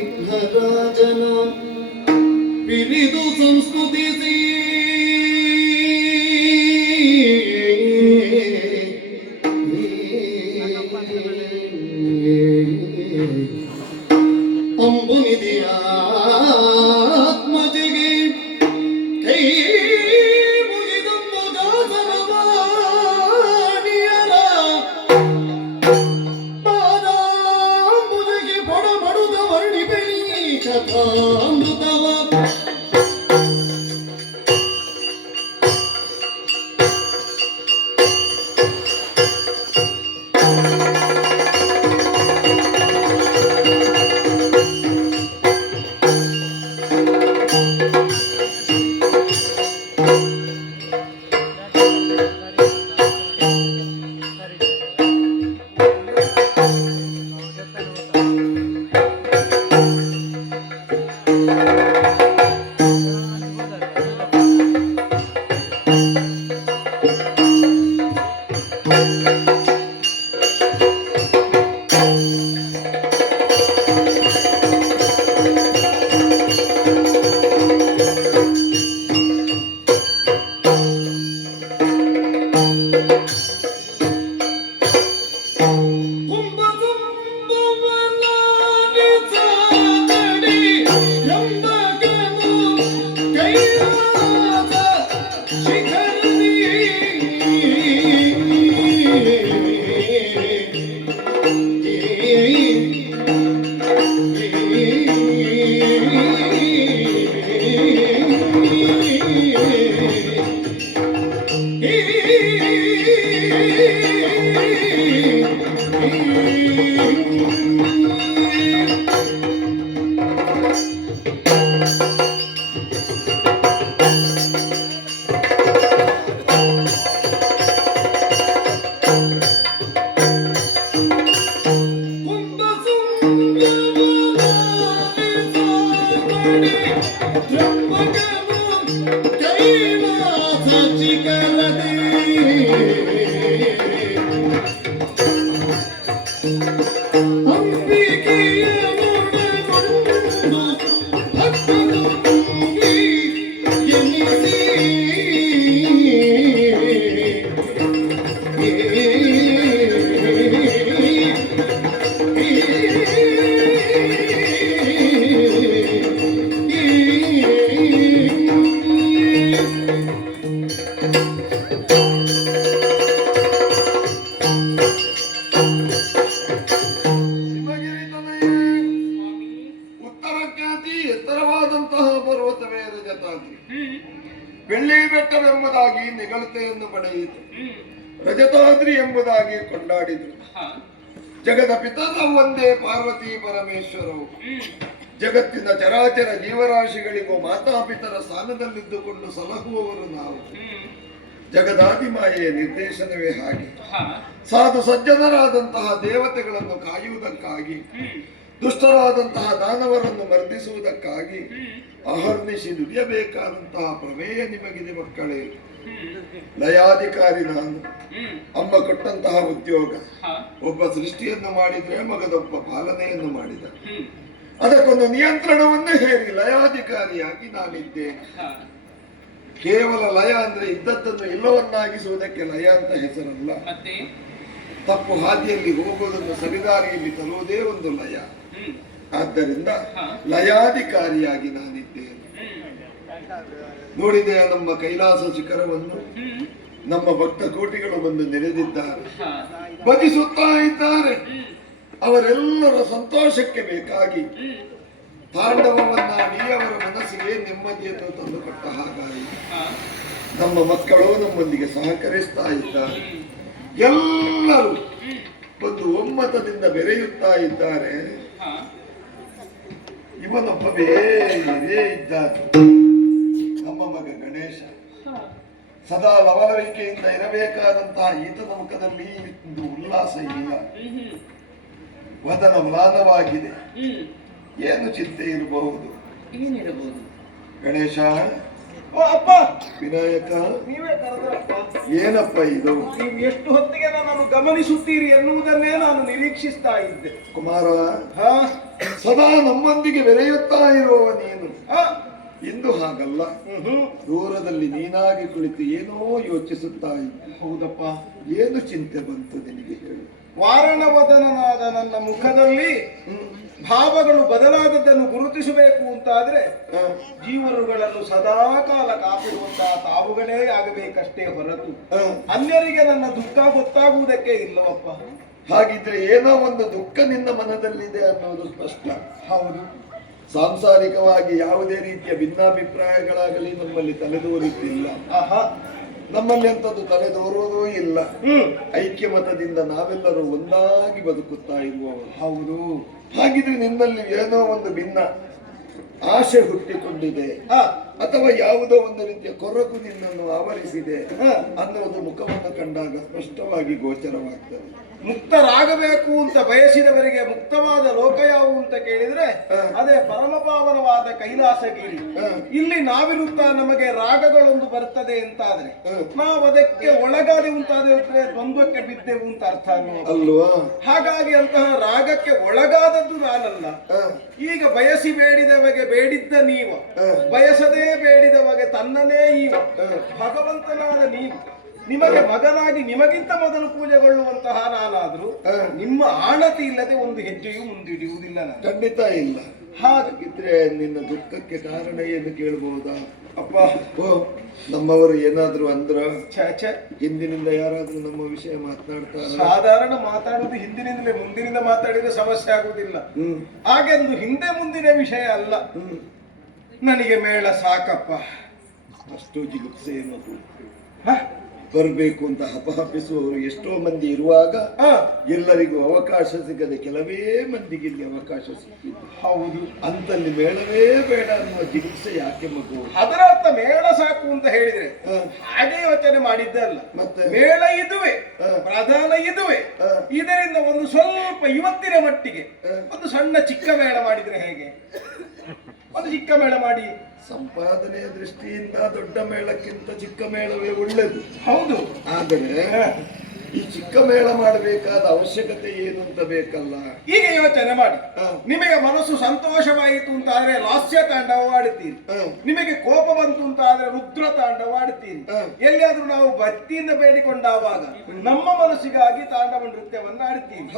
ವಿಘ್ನರಾಜನ ಪಿರಿದು ಸಂಸ್ಕೃತಿಸಿ ಅಂಬುನಿಧಿಯ ಆತ್ಮಜಿಗೆ ಕೈ ಮುಗಿದಂಬುದ ಸರವಾಣಿಯರ ಪಾದಾಂಬುದಿಗೆ ಬಡಬಡುದ ವರ್ಣಿ ಬೆಳಿ ಕಥಾಮೃತವ ಬೆಳ್ಳಿ ಬೆಟ್ಟವೆಂಬುದಾಗಿ ನಿಗಳತೆಯನ್ನು ಪಡೆಯಿತು, ರಜತಾದ್ರಿ ಎಂಬುದಾಗಿ ಕೊಂಡಾಡಿದರು. ಜಗದ ಪಿತನ ಒಂದೇ ಪಾರ್ವತಿ ಪರಮೇಶ್ವರವು. ಜಗತ್ತಿನ ಚರಾಚರ ಜೀವರಾಶಿಗಳಿಗೂ ಮಾತಾಪಿತರ ಸ್ಥಾನದಲ್ಲಿದ್ದುಕೊಂಡು ಸಲಹುವವರು ನಾವು. ಜಗದಾದಿಮಾಯೆಯ ನಿರ್ದೇಶನವೇ ಹಾಗೆ. ಸಾಧು ಸಜ್ಜನರಾದಂತಹ ದೇವತೆಗಳನ್ನು ಕಾಯುವುದಕ್ಕಾಗಿ, ದುಷ್ಟರಾದಂತಹ ದಾನವರನ್ನು ಮರ್ದಿಸುವುದಕ್ಕಾಗಿ ಅಹರ್ನಿಶಿ ದುಡಿಯಬೇಕಾದಂತಹ ಪ್ರಮೇಯ ನಿಮಗಿದೆ ಮಕ್ಕಳೇ. ಲಯಾಧಿಕಾರಿ ನಾನು. ಅಮ್ಮ ಕೊಟ್ಟಂತಹ ಉದ್ಯೋಗ. ಒಬ್ಬ ಸೃಷ್ಟಿಯನ್ನು ಮಾಡಿದ್ರೆ ಮಗದೊಬ್ಬ ಪಾಲನೆಯನ್ನು ಮಾಡಿದ. ಅದಕ್ಕೊಂದು ನಿಯಂತ್ರಣವನ್ನೇ ಹೇಳಿ ಲಯಾಧಿಕಾರಿಯಾಗಿ ನಾನಿದ್ದೇನೆ. ಕೇವಲ ಲಯ ಅಂದ್ರೆ ಇದ್ದದ್ದನ್ನು ಇಲ್ಲವನ್ನಾಗಿಸುವುದಕ್ಕೆ ಲಯ ಅಂತ ಹೆಸರಲ್ಲ. ತಪ್ಪು ಹಾದಿಯಲ್ಲಿ ಹೋಗುವುದನ್ನು ಸರಿದಾರಿಯಲ್ಲಿ ತರುವುದೇ ಒಂದು ಲಯ. ಆದ್ದರಿಂದ ಲಯಾಧಿಕಾರಿಯಾಗಿ ನಾನಿದ್ದೇನೆ. ನೋಡಿದೆ ನಮ್ಮ ಕೈಲಾಸ ಶಿಖರವನ್ನು ನಮ್ಮ ಭಕ್ತ ಕೋಟಿಗಳು ಬಂದು ನೆರೆದಿದ್ದಾರೆ, ಭಜಿಸುತ್ತಾ ಇದ್ದಾರೆ. ಅವರೆಲ್ಲರ ಸಂತೋಷಕ್ಕೆ ಬೇಕಾಗಿ ತಾಂಡವವನ್ನಾಡಿ ಅವರ ಮನಸ್ಸಿಗೆ ನೆಮ್ಮದಿಯನ್ನು ತಂದುಕೊಟ್ಟ ಹಾಗಾಗಿ ನಮ್ಮ ಮಕ್ಕಳು ನಮ್ಮೊಂದಿಗೆ ಸಹಕರಿಸ್ತಾ ಇದ್ದಾರೆ. ಎಲ್ಲರೂ ಒಂದು ಒಮ್ಮತದಿಂದ ಬೆರೆಯುತ್ತಾ ಇದ್ದಾರೆ. ಇವನೊಬ್ಬ ಬೇರೆ ಇದ್ದಾನೆ, ನಮ್ಮ ಮಗ ಗಣೇಶ. ಸದಾ ಲವಲವಿಕೆಯಿಂದ ಇರಬೇಕಾದಂತಹ ಈತನ ಮುಖದಲ್ಲಿ ಒಂದು ಉಲ್ಲಾಸ ಇಲ್ಲ, ವದನ ಮ್ಲಾನವಾಗಿದೆ. ಏನು ಚಿಂತೆ ಇರಬಹುದು? ಏನಿರಬಹುದು? ಗಣೇಶ, ಓ ಅಪ್ಪ, ವಿನಾಯಕ, ನೀವೇ ಕರೆದ್ರಪ್ಪ. ಏನಪ್ಪ ಇದು? ನೀವು ಎಷ್ಟು ಹೊತ್ತಿಗೆ ನನ್ನನ್ನು ಗಮನಿಸುತ್ತೀರಿ ಎನ್ನುವುದನ್ನೇ ನಾನು ನಿರೀಕ್ಷಿಸ್ತಾ ಇದ್ದೆ. ಕುಮಾರ, ಹಾ ಸದಾ ನಮ್ಮೊಂದಿಗೆ ಬೆರೆಯುತ್ತಾ ಇರುವವ ನೀನು. ಹಾ ಇಂದು ಹಾಗಲ್ಲ. ದೂರದಲ್ಲಿ ನೀನಾಗಿ ಕುಳಿತು ಏನೋ ಯೋಚಿಸುತ್ತಾ ಇದ್ದೆ. ಹೌದಪ್ಪ. ಏನು ಚಿಂತೆ ಬಂತು ನಿನಗೆ, ಹೇಳು. ವಾರಣವದನನಾದ ನನ್ನ ಮುಖದಲ್ಲಿ ಭಾವಗಳು ಬದಲಾದದ್ದನ್ನು ಗುರುತಿಸಬೇಕು ಅಂತಾದ್ರೆ ಜೀವರುಗಳನ್ನು ಸದಾ ಕಾಲ ಕಾಪಿಡುವಂತಹ ತಾವುಗಳೇ ಆಗಬೇಕಷ್ಟೇ ಹೊರತು ಅನ್ಯರಿಗೆ ನನ್ನ ದುಃಖ ಗೊತ್ತಾಗುವುದಕ್ಕೆ ಇಲ್ಲವಪ್ಪ. ಹಾಗಿದ್ರೆ ಏನೋ ಒಂದು ದುಃಖ ನಿನ್ನ ಮನದಲ್ಲಿದೆ ಅನ್ನೋದು ಸ್ಪಷ್ಟ. ಹೌದು. ಸಾಂಸಾರಿಕವಾಗಿ ಯಾವುದೇ ರೀತಿಯ ಭಿನ್ನಾಭಿಪ್ರಾಯಗಳಾಗಲಿ ನಮ್ಮಲ್ಲಿ ತಲೆದೋರಿದ್ದಿಲ್ಲ. ಆಹಾ, ನಮ್ಮಲ್ಲಿ ಅಂತದ್ದು ತಲೆದೋರುವುದೂ ಇಲ್ಲ. ಐಕ್ಯಮತದಿಂದ ನಾವೆಲ್ಲರೂ ಒಂದಾಗಿ ಬದುಕುತ್ತಾ ಇರುವವರು. ಹೌದು. ಹಾಗಿದ್ರೆ ನಿನ್ನಲ್ಲಿ ಏನೋ ಒಂದು ಭಿನ್ನ ಆಶೆ ಹುಟ್ಟಿಕೊಂಡಿದೆ, ಅಥವಾ ಯಾವುದೋ ಒಂದು ರೀತಿಯ ಕೊರಗು ನಿನ್ನನ್ನು ಆವರಿಸಿದೆ ಅನ್ನುವುದು ಮುಖವನ್ನು ಕಂಡಾಗ ಸ್ಪಷ್ಟವಾಗಿ ಗೋಚರವಾಗ್ತದೆ. ಮುಕ್ತರಾಗಬೇಕು ಅಂತ ಬಯಸಿದವರಿಗೆ ಮುಕ್ತವಾದ ಲೋಕ ಯಾವುದು ಅಂತ ಕೇಳಿದ್ರೆ ಅದೇ ಪರಮಪಾವನವಾದ ಕೈಲಾಸಗಿರಿ. ಇಲ್ಲಿ ನಾವಿರುತ್ತಾ ನಮಗೆ ರಾಗಗಳೊಂದು ಬರ್ತದೆ ಅಂತಾದ್ರೆ ನಾವು ಅದಕ್ಕೆ ಒಳಗಾದೆವು ಅಂತಾದ್ರೆ ದ್ವಂದ್ವಕ್ಕೆ ಬಿದ್ದೆವು ಅಂತ ಅರ್ಥ ಅಲ್ವಾ? ಹಾಗಾಗಿ ಅಂತಹ ರಾಗಕ್ಕೆ ಒಳಗಾದದ್ದು ನಾನಲ್ಲ. ಈಗ ಬಯಸಿ ಬೇಡಿದವಗೆ ಬೇಡಿದ್ದ ನೀವು, ಬಯಸದೇ ಬೇಡಿದವಗೆ ತನ್ನನೇ ಈವ ಭಗವಂತನಾದ ನೀವು. ನಿಮಗೆ ಮಗನಾಗಿ ನಿಮಗಿಂತ ಮೊದಲು ಪೂಜೆಗೊಳ್ಳುವಂತಹ ನಾನಾದ್ರೂ ನಿಮ್ಮ ಆಣತಿ ಇಲ್ಲದೆ ಒಂದು ಹೆಜ್ಜೆಯೂ ಮುಂದಿಡುವುದಿಲ್ಲ ನಾನು. ಖಂಡಿತ ಇಲ್ಲ. ಹಾಗಿದ್ರೆ ನಿನ್ನ ದುಃಖಕ್ಕೆ ಕಾರಣ ಏನು ಕೇಳಬಹುದಾ? ಅಪ್ಪ, ನಮ್ಮವರು ಏನಾದ್ರು ಅಂದ್ರ? ಹಿಂದಿನಿಂದ ಯಾರಾದ್ರೂ ನಮ್ಮ ವಿಷಯ ಮಾತನಾಡ್ತಾರ? ಸಾಧಾರಣ ಮಾತಾಡುವುದು ಹಿಂದಿನಿಂದಲೇ, ಮುಂದಿನಿಂದ ಮಾತಾಡಿದ್ರೆ ಸಮಸ್ಯೆ ಆಗುವುದಿಲ್ಲ. ಹಾಗೆಂದು ಹಿಂದೆ ಮುಂದಿನ ವಿಷಯ ಅಲ್ಲ. ನನಗೆ ಮೇಳ ಸಾಕಪ್ಪ. ಅಷ್ಟು ಜಿಗುಪ್ಸೆ ಏನದು? ಬರಬೇಕು ಅಂತ ಹಪಹಪಿಸುವವರು ಎಷ್ಟೋ ಮಂದಿ ಇರುವಾಗ ಎಲ್ಲರಿಗೂ ಅವಕಾಶ ಸಿಗದೆ ಕೆಲವೇ ಮಂದಿಗೆ ಇಲ್ಲಿ ಅವಕಾಶ ಸಿಕ್ಕಿದೆ. ಹೌದು. ಅಂತಲ್ಲಿ ಮೇಳವೇ ಬೇಡ ಅನ್ನುವ ಜಿಗುಪ್ಸೆ ಯಾಕೆ ಮಗು? ಅದರ ಅರ್ಥ ಮೇಳ ಸಾಕು ಅಂತ ಹೇಳಿದ್ರೆ ಹಾಗೆ ಯೋಚನೆ ಮಾಡಿದ್ದಲ್ಲ. ಮತ್ತೆ ಮೇಳ ಇದುವೆ, ಪ್ರಧಾನ ಇದುವೆ. ಇದರಿಂದ ಒಂದು ಸ್ವಲ್ಪ ಇವತ್ತಿನ ಮಟ್ಟಿಗೆ ಒಂದು ಸಣ್ಣ ಚಿಕ್ಕ ಮೇಳ ಮಾಡಿದ್ರೆ ಹೇಗೆ? ಒಂದು ಚಿಕ್ಕ ಮೇಳ ಮಾಡಿ ಸಂಪಾದನೆಯ ದೃಷ್ಟಿಯಿಂದ ದೊಡ್ಡ ಮೇಳಕ್ಕಿಂತ ಚಿಕ್ಕ ಮೇಳವೇ ಒಳ್ಳೆದು. ಹೌದು. ಆದರೆ ಈ ಚಿಕ್ಕ ಮೇಳ ಮಾಡಬೇಕಾದ ಅವಶ್ಯಕತೆ ಏನು ಅಂತ ಬೇಕಲ್ಲ. ಈಗ ಯೋಚನೆ ಮಾಡಿ, ನಿಮಗೆ ಮನಸ್ಸು ಸಂತೋಷವಾಯಿತು ಅಂತ ಆದ್ರೆ ಲಾಸ್ಯ ತಾಂಡವ ಆಡುತ್ತೀರಿ, ನಿಮಗೆ ಕೋಪ ಬಂತು ಅಂತ ಆದ್ರೆ ರುದ್ರ ತಾಂಡವ ಆಡುತ್ತೀರಿ. ಎಲ್ಲಿಯಾದ್ರೂ ನಾವು ಭಕ್ತಿಯಿಂದ ಬೇಡಿಕೊಂಡಾವಾಗ ನಮ್ಮ ಮನಸ್ಸಿಗಾಗಿ ತಾಂಡವ ನೃತ್ಯವನ್ನ ಆಡುತ್ತೀವಿ.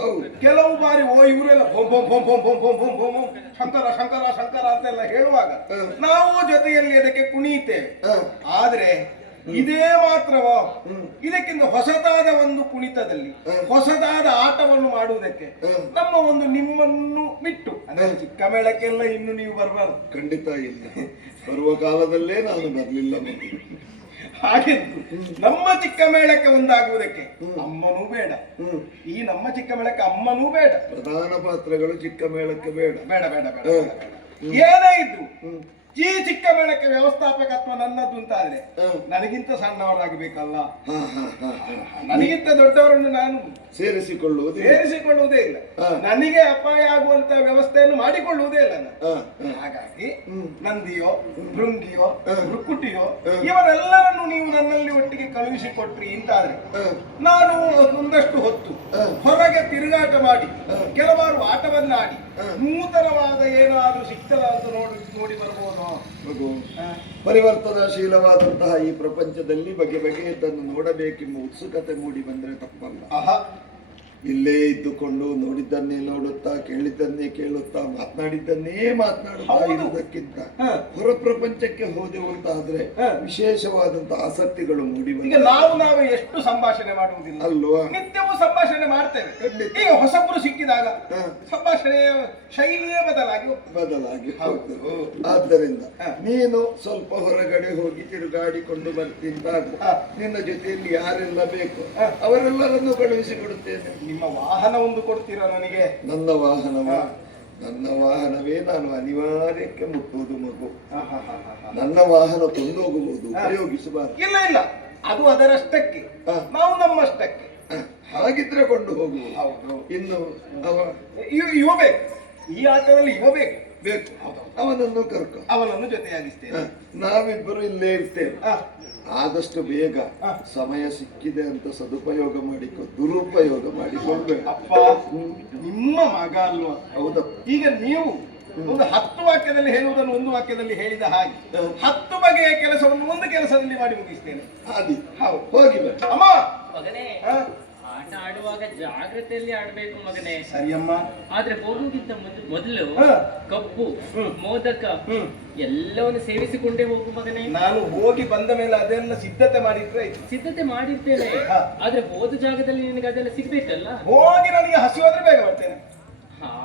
ಕೆಲವು ಬಾರಿ ಇವರೆಲ್ಲ ಭೋಂ ಭೋಂ ಭೋಂ ಭೋಂ ಭೋಂ ಭೋಂ ಭೋಂ ಭೋಂ ಶಂಕರ ಶಂಕರ ಶಂಕರ ಅಂತೆಲ್ಲ ಹೇಳುವಾಗ ನಾವು ಜೊತೆಯಲ್ಲಿ ಅದಕ್ಕೆ ಕುಣಿಯುತ್ತೇವೆ. ಆದ್ರೆ ಇದೇ ಮಾತ್ರವೋ? ಇದಕ್ಕಿಂತ ಹೊಸದಾದ ಒಂದು ಕುಣಿತದಲ್ಲಿ ಹೊಸದಾದ ಆಟವನ್ನು ಮಾಡುವುದಕ್ಕೆ ನಮ್ಮ ಒಂದು ನಿಮ್ಮನ್ನು ಬಿಟ್ಟು ಅಂದ್ರೆ ಚಿಕ್ಕ ಮೇಳಕ್ಕೆಲ್ಲ ಇನ್ನು ನೀವು ಬರಬಾರದು. ಖಂಡಿತ ಇಲ್ಲ. ಬರುವ ಕಾಲದಲ್ಲೇ ನಾನು ಬರಲಿಲ್ಲ. ಹಾಗೆಂದು ನಮ್ಮ ಚಿಕ್ಕ ಮೇಳಕ್ಕೆ ಒಂದಾಗುವುದಕ್ಕೆ ಅಮ್ಮನೂ ಬೇಡ. ಈ ನಮ್ಮ ಚಿಕ್ಕ ಮೇಳಕ್ಕೆ ಅಮ್ಮನೂ ಬೇಡ. ಪ್ರಧಾನ ಪಾತ್ರಗಳು ಚಿಕ್ಕ ಮೇಳಕ್ಕೆ ಬೇಡ. ಬೇಡ ಬೇಡ ಬೇಡ. ಏನೇ ಇದ್ದು ಈ ಚಿಕ್ಕ ಮೇಳಕ್ಕೆ ವ್ಯವಸ್ಥಾಪಕತ್ವ ನನ್ನದು ಅಂತ ಆದ್ರೆ ನನಗಿಂತ ಸಣ್ಣವರಾಗಬೇಕಲ್ಲ. ನನಗಿಂತ ದೊಡ್ಡವರನ್ನು ನಾನು ಸೇರಿಸಿಕೊಳ್ಳುವುದೇ ಇಲ್ಲ. ನನಗೆ ಅಪಾಯ ಆಗುವಂತ ವ್ಯವಸ್ಥೆಯನ್ನು ಮಾಡಿಕೊಳ್ಳುವುದೇ ಇಲ್ಲ ನಾನು. ಹಾಗಾಗಿ ನಂದಿಯೋ ಭೃಂಗಿಯೋ ಭೃಕುಟಿಯೋ ಇವರೆಲ್ಲರನ್ನು ನೀವು ನನ್ನಲ್ಲಿ ಒಟ್ಟಿಗೆ ಕಳುಹಿಸಿಕೊಟ್ರಿ ಅಂತಾದ್ರೆ ನಾನು ಒಂದಷ್ಟು ಹೊತ್ತು ಹೊರಗೆ ತಿರುಗಾಟ ಮಾಡಿ ಕೆಲವಾರು ಆಟವನ್ನಾಡಿ ನೂತನವಾದ ಏನಾದ್ರೂ ಸಿಗ್ತದ ಅಂತ ನೋಡಿ ಬರ್ಬೋದು. ಪರಿವರ್ತನಾಶೀಲವಾದಂತಹ ಈ ಪ್ರಪಂಚದಲ್ಲಿ ಬಗೆ ಬಗೆಯದನ್ನು ನೋಡಬೇಕೆಂಬ ಉತ್ಸುಕತೆ ಮೂಡಿ ಬಂದ್ರೆ ತಪ್ಪಲ್ಲ. ಇಲ್ಲೇ ಇದ್ದುಕೊಂಡು ನೋಡಿದ್ದನ್ನೇ ನೋಡುತ್ತಾ ಕೇಳಿದ್ದನ್ನೇ ಕೇಳುತ್ತಾ ಮಾತನಾಡಿದ್ದನ್ನೇ ಮಾತನಾಡುತ್ತಾ ಇರುವುದಕ್ಕಿಂತ ಹೊರ ಪ್ರಪಂಚಕ್ಕೆ ಹೋದೆವು ಅಂತ ಆದ್ರೆ ವಿಶೇಷವಾದಂತಹ ಆಸಕ್ತಿಗಳು ಮೂಡಿ ಬಂದ. ನಾವು ಎಷ್ಟು ಸಂಭಾಷಣೆ ಮಾಡುವುದಿಲ್ಲ ಅಲ್ವಾ? ನಿತ್ಯವೂ ಸಂಭಾಷಣೆ ಮಾಡ್ತೇವೆ. ಈಗ ಹೊಸಬ್ರು ಸಿಕ್ಕಿದಾಗ ಸಂಭಾಷಣೆಯ ಶೈಲಿಯೇ ಬದಲಾಗಿ ಹೋಗ್ತದೆ. ಆದ್ದರಿಂದ ನೀನು ಸ್ವಲ್ಪ ಹೊರಗಡೆ ಹೋಗಿ ತಿರುಗಾಡಿಕೊಂಡು ಬರ್ತಿದ್ದಾಗ ನಿನ್ನ ಜೊತೆಯಲ್ಲಿ ಯಾರೆಲ್ಲ ಬೇಕು ಅವರೆಲ್ಲರನ್ನು ಕಳುಹಿಸಿಕೊಡುತ್ತೇನೆ. ನಿಮ್ಮ ವಾಹನ ಒಂದು ಕೊಡ್ತೀರಾ ನನಗೆ? ನನ್ನ ವಾಹನವೇ ನಾನು ಅನಿವಾರ್ಯಕ್ಕೆ ಮುಟ್ಟುವುದು ಮಗು. ನನ್ನ ವಾಹನ ಕೊಂಡೋಗಬಹುದು, ಉಪಯೋಗಿಸಬಾರದು. ಇಲ್ಲ, ಅದು ಅದರಷ್ಟಕ್ಕೆ, ನಾವು ನಮ್ಮಷ್ಟಕ್ಕೆ. ಹಾಗಿದ್ರೆ ಕೊಂಡು ಹೋಗುವುದು. ಹೌದು. ಇನ್ನು ಇವ ಬೇಕು, ಈ ಆಟದಲ್ಲಿ ಇವ ಬೇಕು. ಬೇಕು. ಹೌದು. ಅವನನ್ನು ಕರ್ಕೊ. ಅವನನ್ನು ಜೊತೆಯಾಗಿಸ್ತೇನೆ. ನಾವಿಬ್ಬರು ಇಲ್ಲೇ ಇರ್ತೇವೆ. ಆ, ಆದಷ್ಟು ಬೇಗ ಸಮಯ ಸಿಕ್ಕಿದೆ ಅಂತ ಸದುಪಯೋಗ ಮಾಡಿಕೊ, ದುರುಪಯೋಗ ಮಾಡಿಕೊಳ್ಬೇಡ. ಅಪ್ಪ ನಿಮ್ಮ ಮಗ ಅಲ್ವಾ? ಹೌದಪ್ಪ. ಈಗ ನೀವು ಒಂದು 10 ವಾಕ್ಯದಲ್ಲಿ ಹೇಳುವುದನ್ನು 1 ವಾಕ್ಯದಲ್ಲಿ ಹೇಳಿದ ಹಾಗೆ 10 ಬಗೆಯ ಕೆಲಸವನ್ನು ಒಂದು ಕೆಲಸದಲ್ಲಿ ಮಾಡಿ ಮುಗಿಸ್ತೇನೆ. ಆದಿ ಹೌದು. ಹೋಗಿ ಬರ. ಅಮ್ಮ ಮಗನೇ, ಆ, ಆಟ ಆಡುವಾಗ ಜಾಗ್ರತೆಯಲ್ಲಿ ಆಡ್ಬೇಕು ಮಗನೇ. ಸರಿಯಮ್ಮ. ಆದ್ರೆ ಹೋಗುವುದಕ್ಕಿಂತ ಮೊದಲು ಹಾ. ಕಬ್ಬು, ಹ್ಮ್. ಮೋದಕ ಹ್ಮ್. ಎಲ್ಲವನ್ನು ಸೇವಿಸಿಕೊಂಡೇ ಹೋಗು ಮಗನೇ. ನಾನು ಹೋಗಿ ಬಂದ ಮೇಲೆ ಅದೆಲ್ಲ ಸಿದ್ಧತೆ ಮಾಡಿದ್ರೆ ಆಯ್ತು. ಸಿದ್ಧತೆ ಮಾಡಿರ್ತೇನೆ, ಹಾ. ಆದ್ರೆ ಹೋದ ಜಾಗದಲ್ಲಿ ನಿನಗೆ ಅದೆಲ್ಲ ಸಿಗ್ಬೇಕಲ್ಲ. ಹೋಗಿ ನನಗೆ ಹಸಿವಾದ್ರೆ ಬೇಗ ಬರ್ತೇನೆ.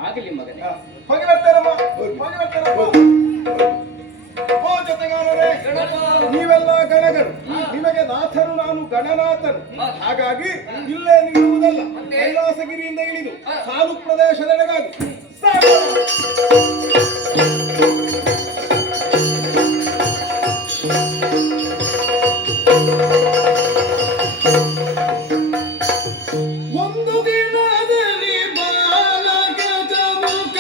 ಆಗಲಿ ಮಗನೇ. ಆ, ಹೋಗಿ ಬರ್ತೇನಮ್ಮ. ಹೋಗಿ ಬರ್ತೇನಮ್ಮ. ಓ ಜೊತೆಗಾರರೇ, ನೀವೆಲ್ಲ ಗಣಗಳು, ನಿಮಗೆ ನಾಥನು, ನಾನು ಗಣನಾಥನು. ಹಾಗಾಗಿ ಇಲ್ಲೇ ನಿಲ್ಲುವುದಲ್ಲ, ಕೈಲಾಸಗಿರಿಯಿಂದ ಇಳಿದು ಸಾಲು ಪ್ರದೇಶದೆಡೆಗಾಗಿ ಸಾಗು. ಒಂದು ದಿನದಲ್ಲಿ ಬಾಲಕ ಜಮುಕ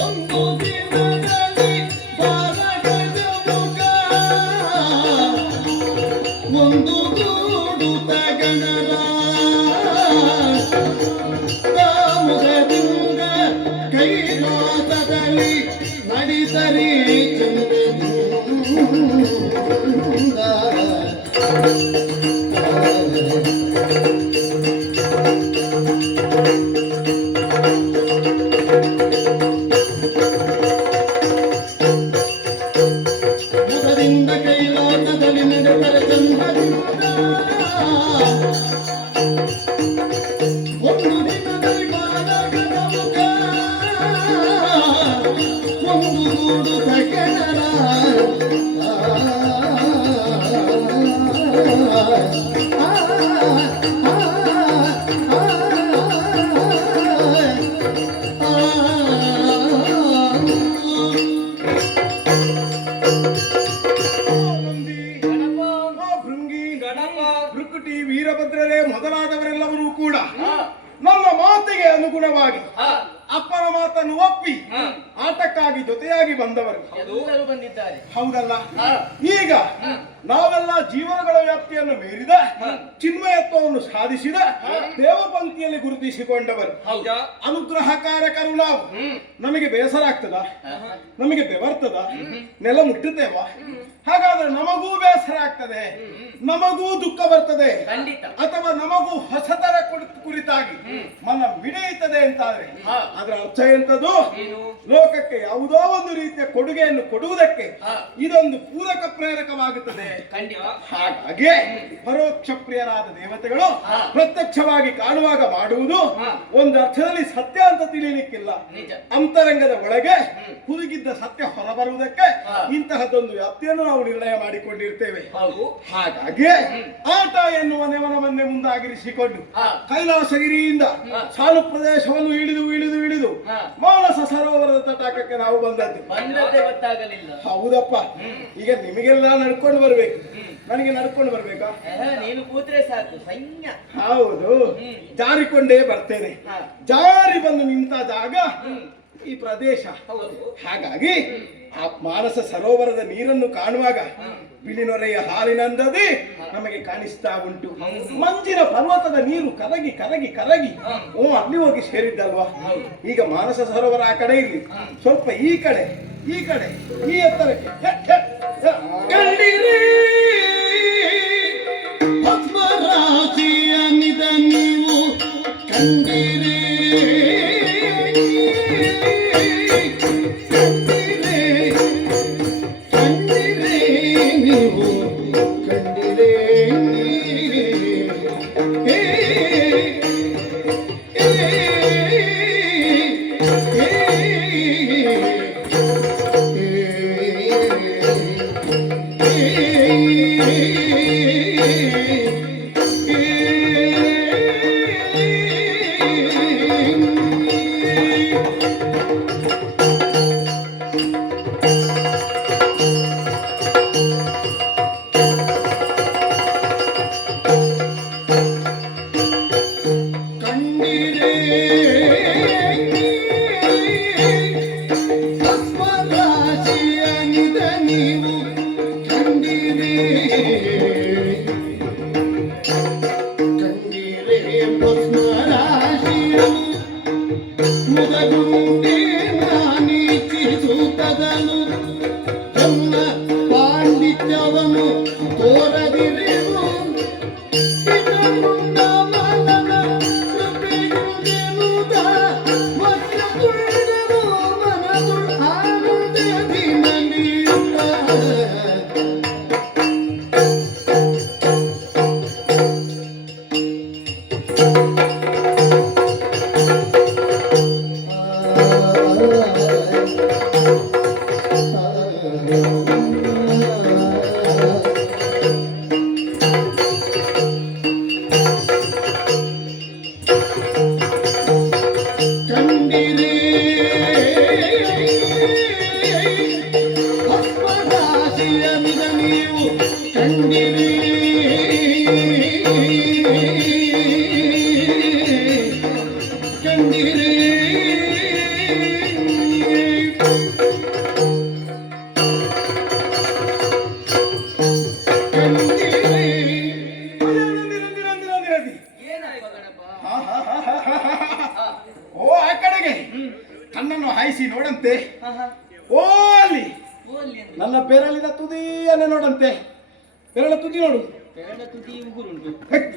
ಒಂದು ದಿನದಲ್ಲಿ ಬಾಲಕ ಜಮುಕ ಒಂದು ಗೂಡು ತಗಣರ ಕಾಮುಗದಿಂದ ಕೈಲಾಸದಲ್ಲಿ ನಡಿಸರಿ ಚಂದ್ರದಿಂದ ಮುಖದಿಂದ ಕೈಲಾಸದಲ್ಲಿ ನಡೆದರೆ ಚಂದ್ರದಿಂದ ಒಂದು ದಿನದಲ್ಲಿ ಬಾಲಕನ ಮುಖ ಒಂದು ಗೂಡು ಸಕಲರ ಭೃಂಗಿ, ಭೃಕುಟಿ, ವೀರಭದ್ರರೇ ಮೊದಲಾದವರೆಲ್ಲರೂ ಕೂಡ ನನ್ನ ಮಾತಿಗೆ ಅನುಗುಣವಾಗಿ ಅಪ್ಪನ ಮಾತನ್ನು ಒಪ್ಪಿ ಆಟಕ್ಕಾಗಿ ಜೊತೆಯಾಗಿ ಬಂದವರು. ಎಲ್ಲರೂ ಬಂದಿದ್ದಾರೆ. ಹೌದಲ್ಲ? ಈಗ ನಾವೆಲ್ಲ ಜೀವನಗಳ ವ್ಯಾಪ್ತಿಯನ್ನು ಮೀರಿದ ಚಿನ್ಮಯತ್ವವನ್ನು ಸಾಧಿಸಿದ ದೇವಪಂಕ್ತಿಯಲ್ಲಿ ಗುರುತಿಸಿಕೊಂಡವರು. ಹೌದಾ? ಅನುಗ್ರಹಕಾರಕರು ನಾವು. ನಮಗೆ ಬೇಸರ ಆಗ್ತದ? ನಮಗೆ ಬೆವರ್ತದ? ನೆಲ ಮುಟ್ಟುತ್ತೇವಾ? ಹಾಗಾದ್ರೆ ನಮಗೂ ಬೇಸರ ಆಗ್ತದೆ, ನಮಗೂ ದುಃಖ ಬರ್ತದೆ, ಖಂಡಿತ. ಅಥವಾ ನಮಗೂ ಹೊಸತರ ಕುರಿತಾಗಿ ಮನ ಮಿಡಿಯುತ್ತದೆ ಅಂತಾದ್ರೆ ಅದರ ಅರ್ಥ ಎಂತದು? ಲೋಕಕ್ಕೆ ಯಾವುದೋ ಒಂದು ರೀತಿಯ ಕೊಡುಗೆಯನ್ನು ಕೊಡುವುದಕ್ಕೆ ಇದೊಂದು ಪೂರಕ ಪ್ರೇರಕವಾಗುತ್ತದೆ. ಖಂಡಿತ. ಹಾಗಾಗಿ ಪರೋಕ್ಷ ಪ್ರಿಯರಾದ ದೇವತೆಗಳು ಪ್ರತ್ಯಕ್ಷವಾಗಿ ಕಾಣುವಾಗ ಮಾಡುವುದು ಒಂದು ಅರ್ಥದಲ್ಲಿ ಸತ್ಯ ಅಂತ ತಿಳಿಯಲಿಕ್ಕಿಲ್ಲ. ನಿಜ. ಅಂತರಂಗದ ಒಳಗೆ ಹುದುಗಿದ್ದ ಸತ್ಯ ಹೊರಬರುವುದಕ್ಕೆ ಇಂತಹದ್ದೊಂದು ವ್ಯಾಪ್ತಿಯನ್ನು ನಾವು ನಿರ್ಣಯ ಮಾಡಿಕೊಂಡಿರ್ತೇವೆ. ಹೌದು. ಹಾಗಾಗಿ ಆಟ ಎನ್ನುವ ನೆವನವನ್ನೇ ಮುಂದಾಗಿರಿಸಿಕೊಂಡು ಕೈಲಾಸಗಿರಿಯಿಂದ ಸಾಲು ಪ್ರದೇಶವನ್ನು ಇಳಿದು ಇಳಿದು ಇಳಿದು ಮಾನಸ ಸರೋವರದ ತಟಾಕಕ್ಕೆ ನಾವು ಬಂದದ್ದು. ಬಂದದ್ದೇ ಗೊತ್ತಾಗಲಿಲ್ಲ. ಹೌದಪ್ಪ. ಈಗ ನಿಮಗೆಲ್ಲ ನಡ್ಕೊಂಡು ಬರ್ಬೇಕು, ನನಗೆ ನಡ್ಕೊಂಡು ಬರ್ಬೇಕಾ? ನೀನು ಕೂತ್ರೆ ಸಾಕು, ಸೈನ್ಯ. ಹೌದು, ಜಾರಿಕೊಂಡೇ ಬರ್ತೇನೆ. ಜಾರಿ ಬಂದು ನಿಂತ ಜಾಗ ಈ ಪ್ರದೇಶ. ಹಾಗಾಗಿ ಆ ಮಾನಸ ಸರೋವರದ ನೀರನ್ನು ಕಾಣುವಾಗ ಬಿಳಿನೊರೆಯ ಹಾಲಿನಂದದಿ ನಮಗೆ ಕಾಣಿಸ್ತಾ ಉಂಟು. ಮಂಜಿನ ಪರ್ವತದ ನೀರು ಕರಗಿ ಕರಗಿ ಕರಗಿ ಅಲ್ಲಿ ಹೋಗಿ ಸೇರಿದ್ದಲ್ವಾ? ಈಗ ಮಾನಸ ಸರೋವರ ಆ ಕಡೆ ಇರ್ಲಿ, ಸ್ವಲ್ಪ ಈ ಕಡೆ ಈ ಎತ್ತರಕ್ಕೆ ಕಂಡಿರಿ ಪದ್ಮರಾಜಿಯ ನಿಧ ನೀವು ಕಂಡಿರಿ ನೀವು ಕಂಡಿರೇ ಏ ನೋಡಂತೆ. ಆಹಾ. ಓ ಅಲ್ಲಿ ಓಲಿ ಅಂದ್ರೆ ನನ್ನ ಬೆರಳಿನ ತುದಿಯನ್ನೇ ನೋಡಂತೆ. ಬೆರಳ ತುದಿ ನೋಡು. ಬೆರಳ ತುದಿ ಉಗುರುಂಟು. ಹೆಕ್.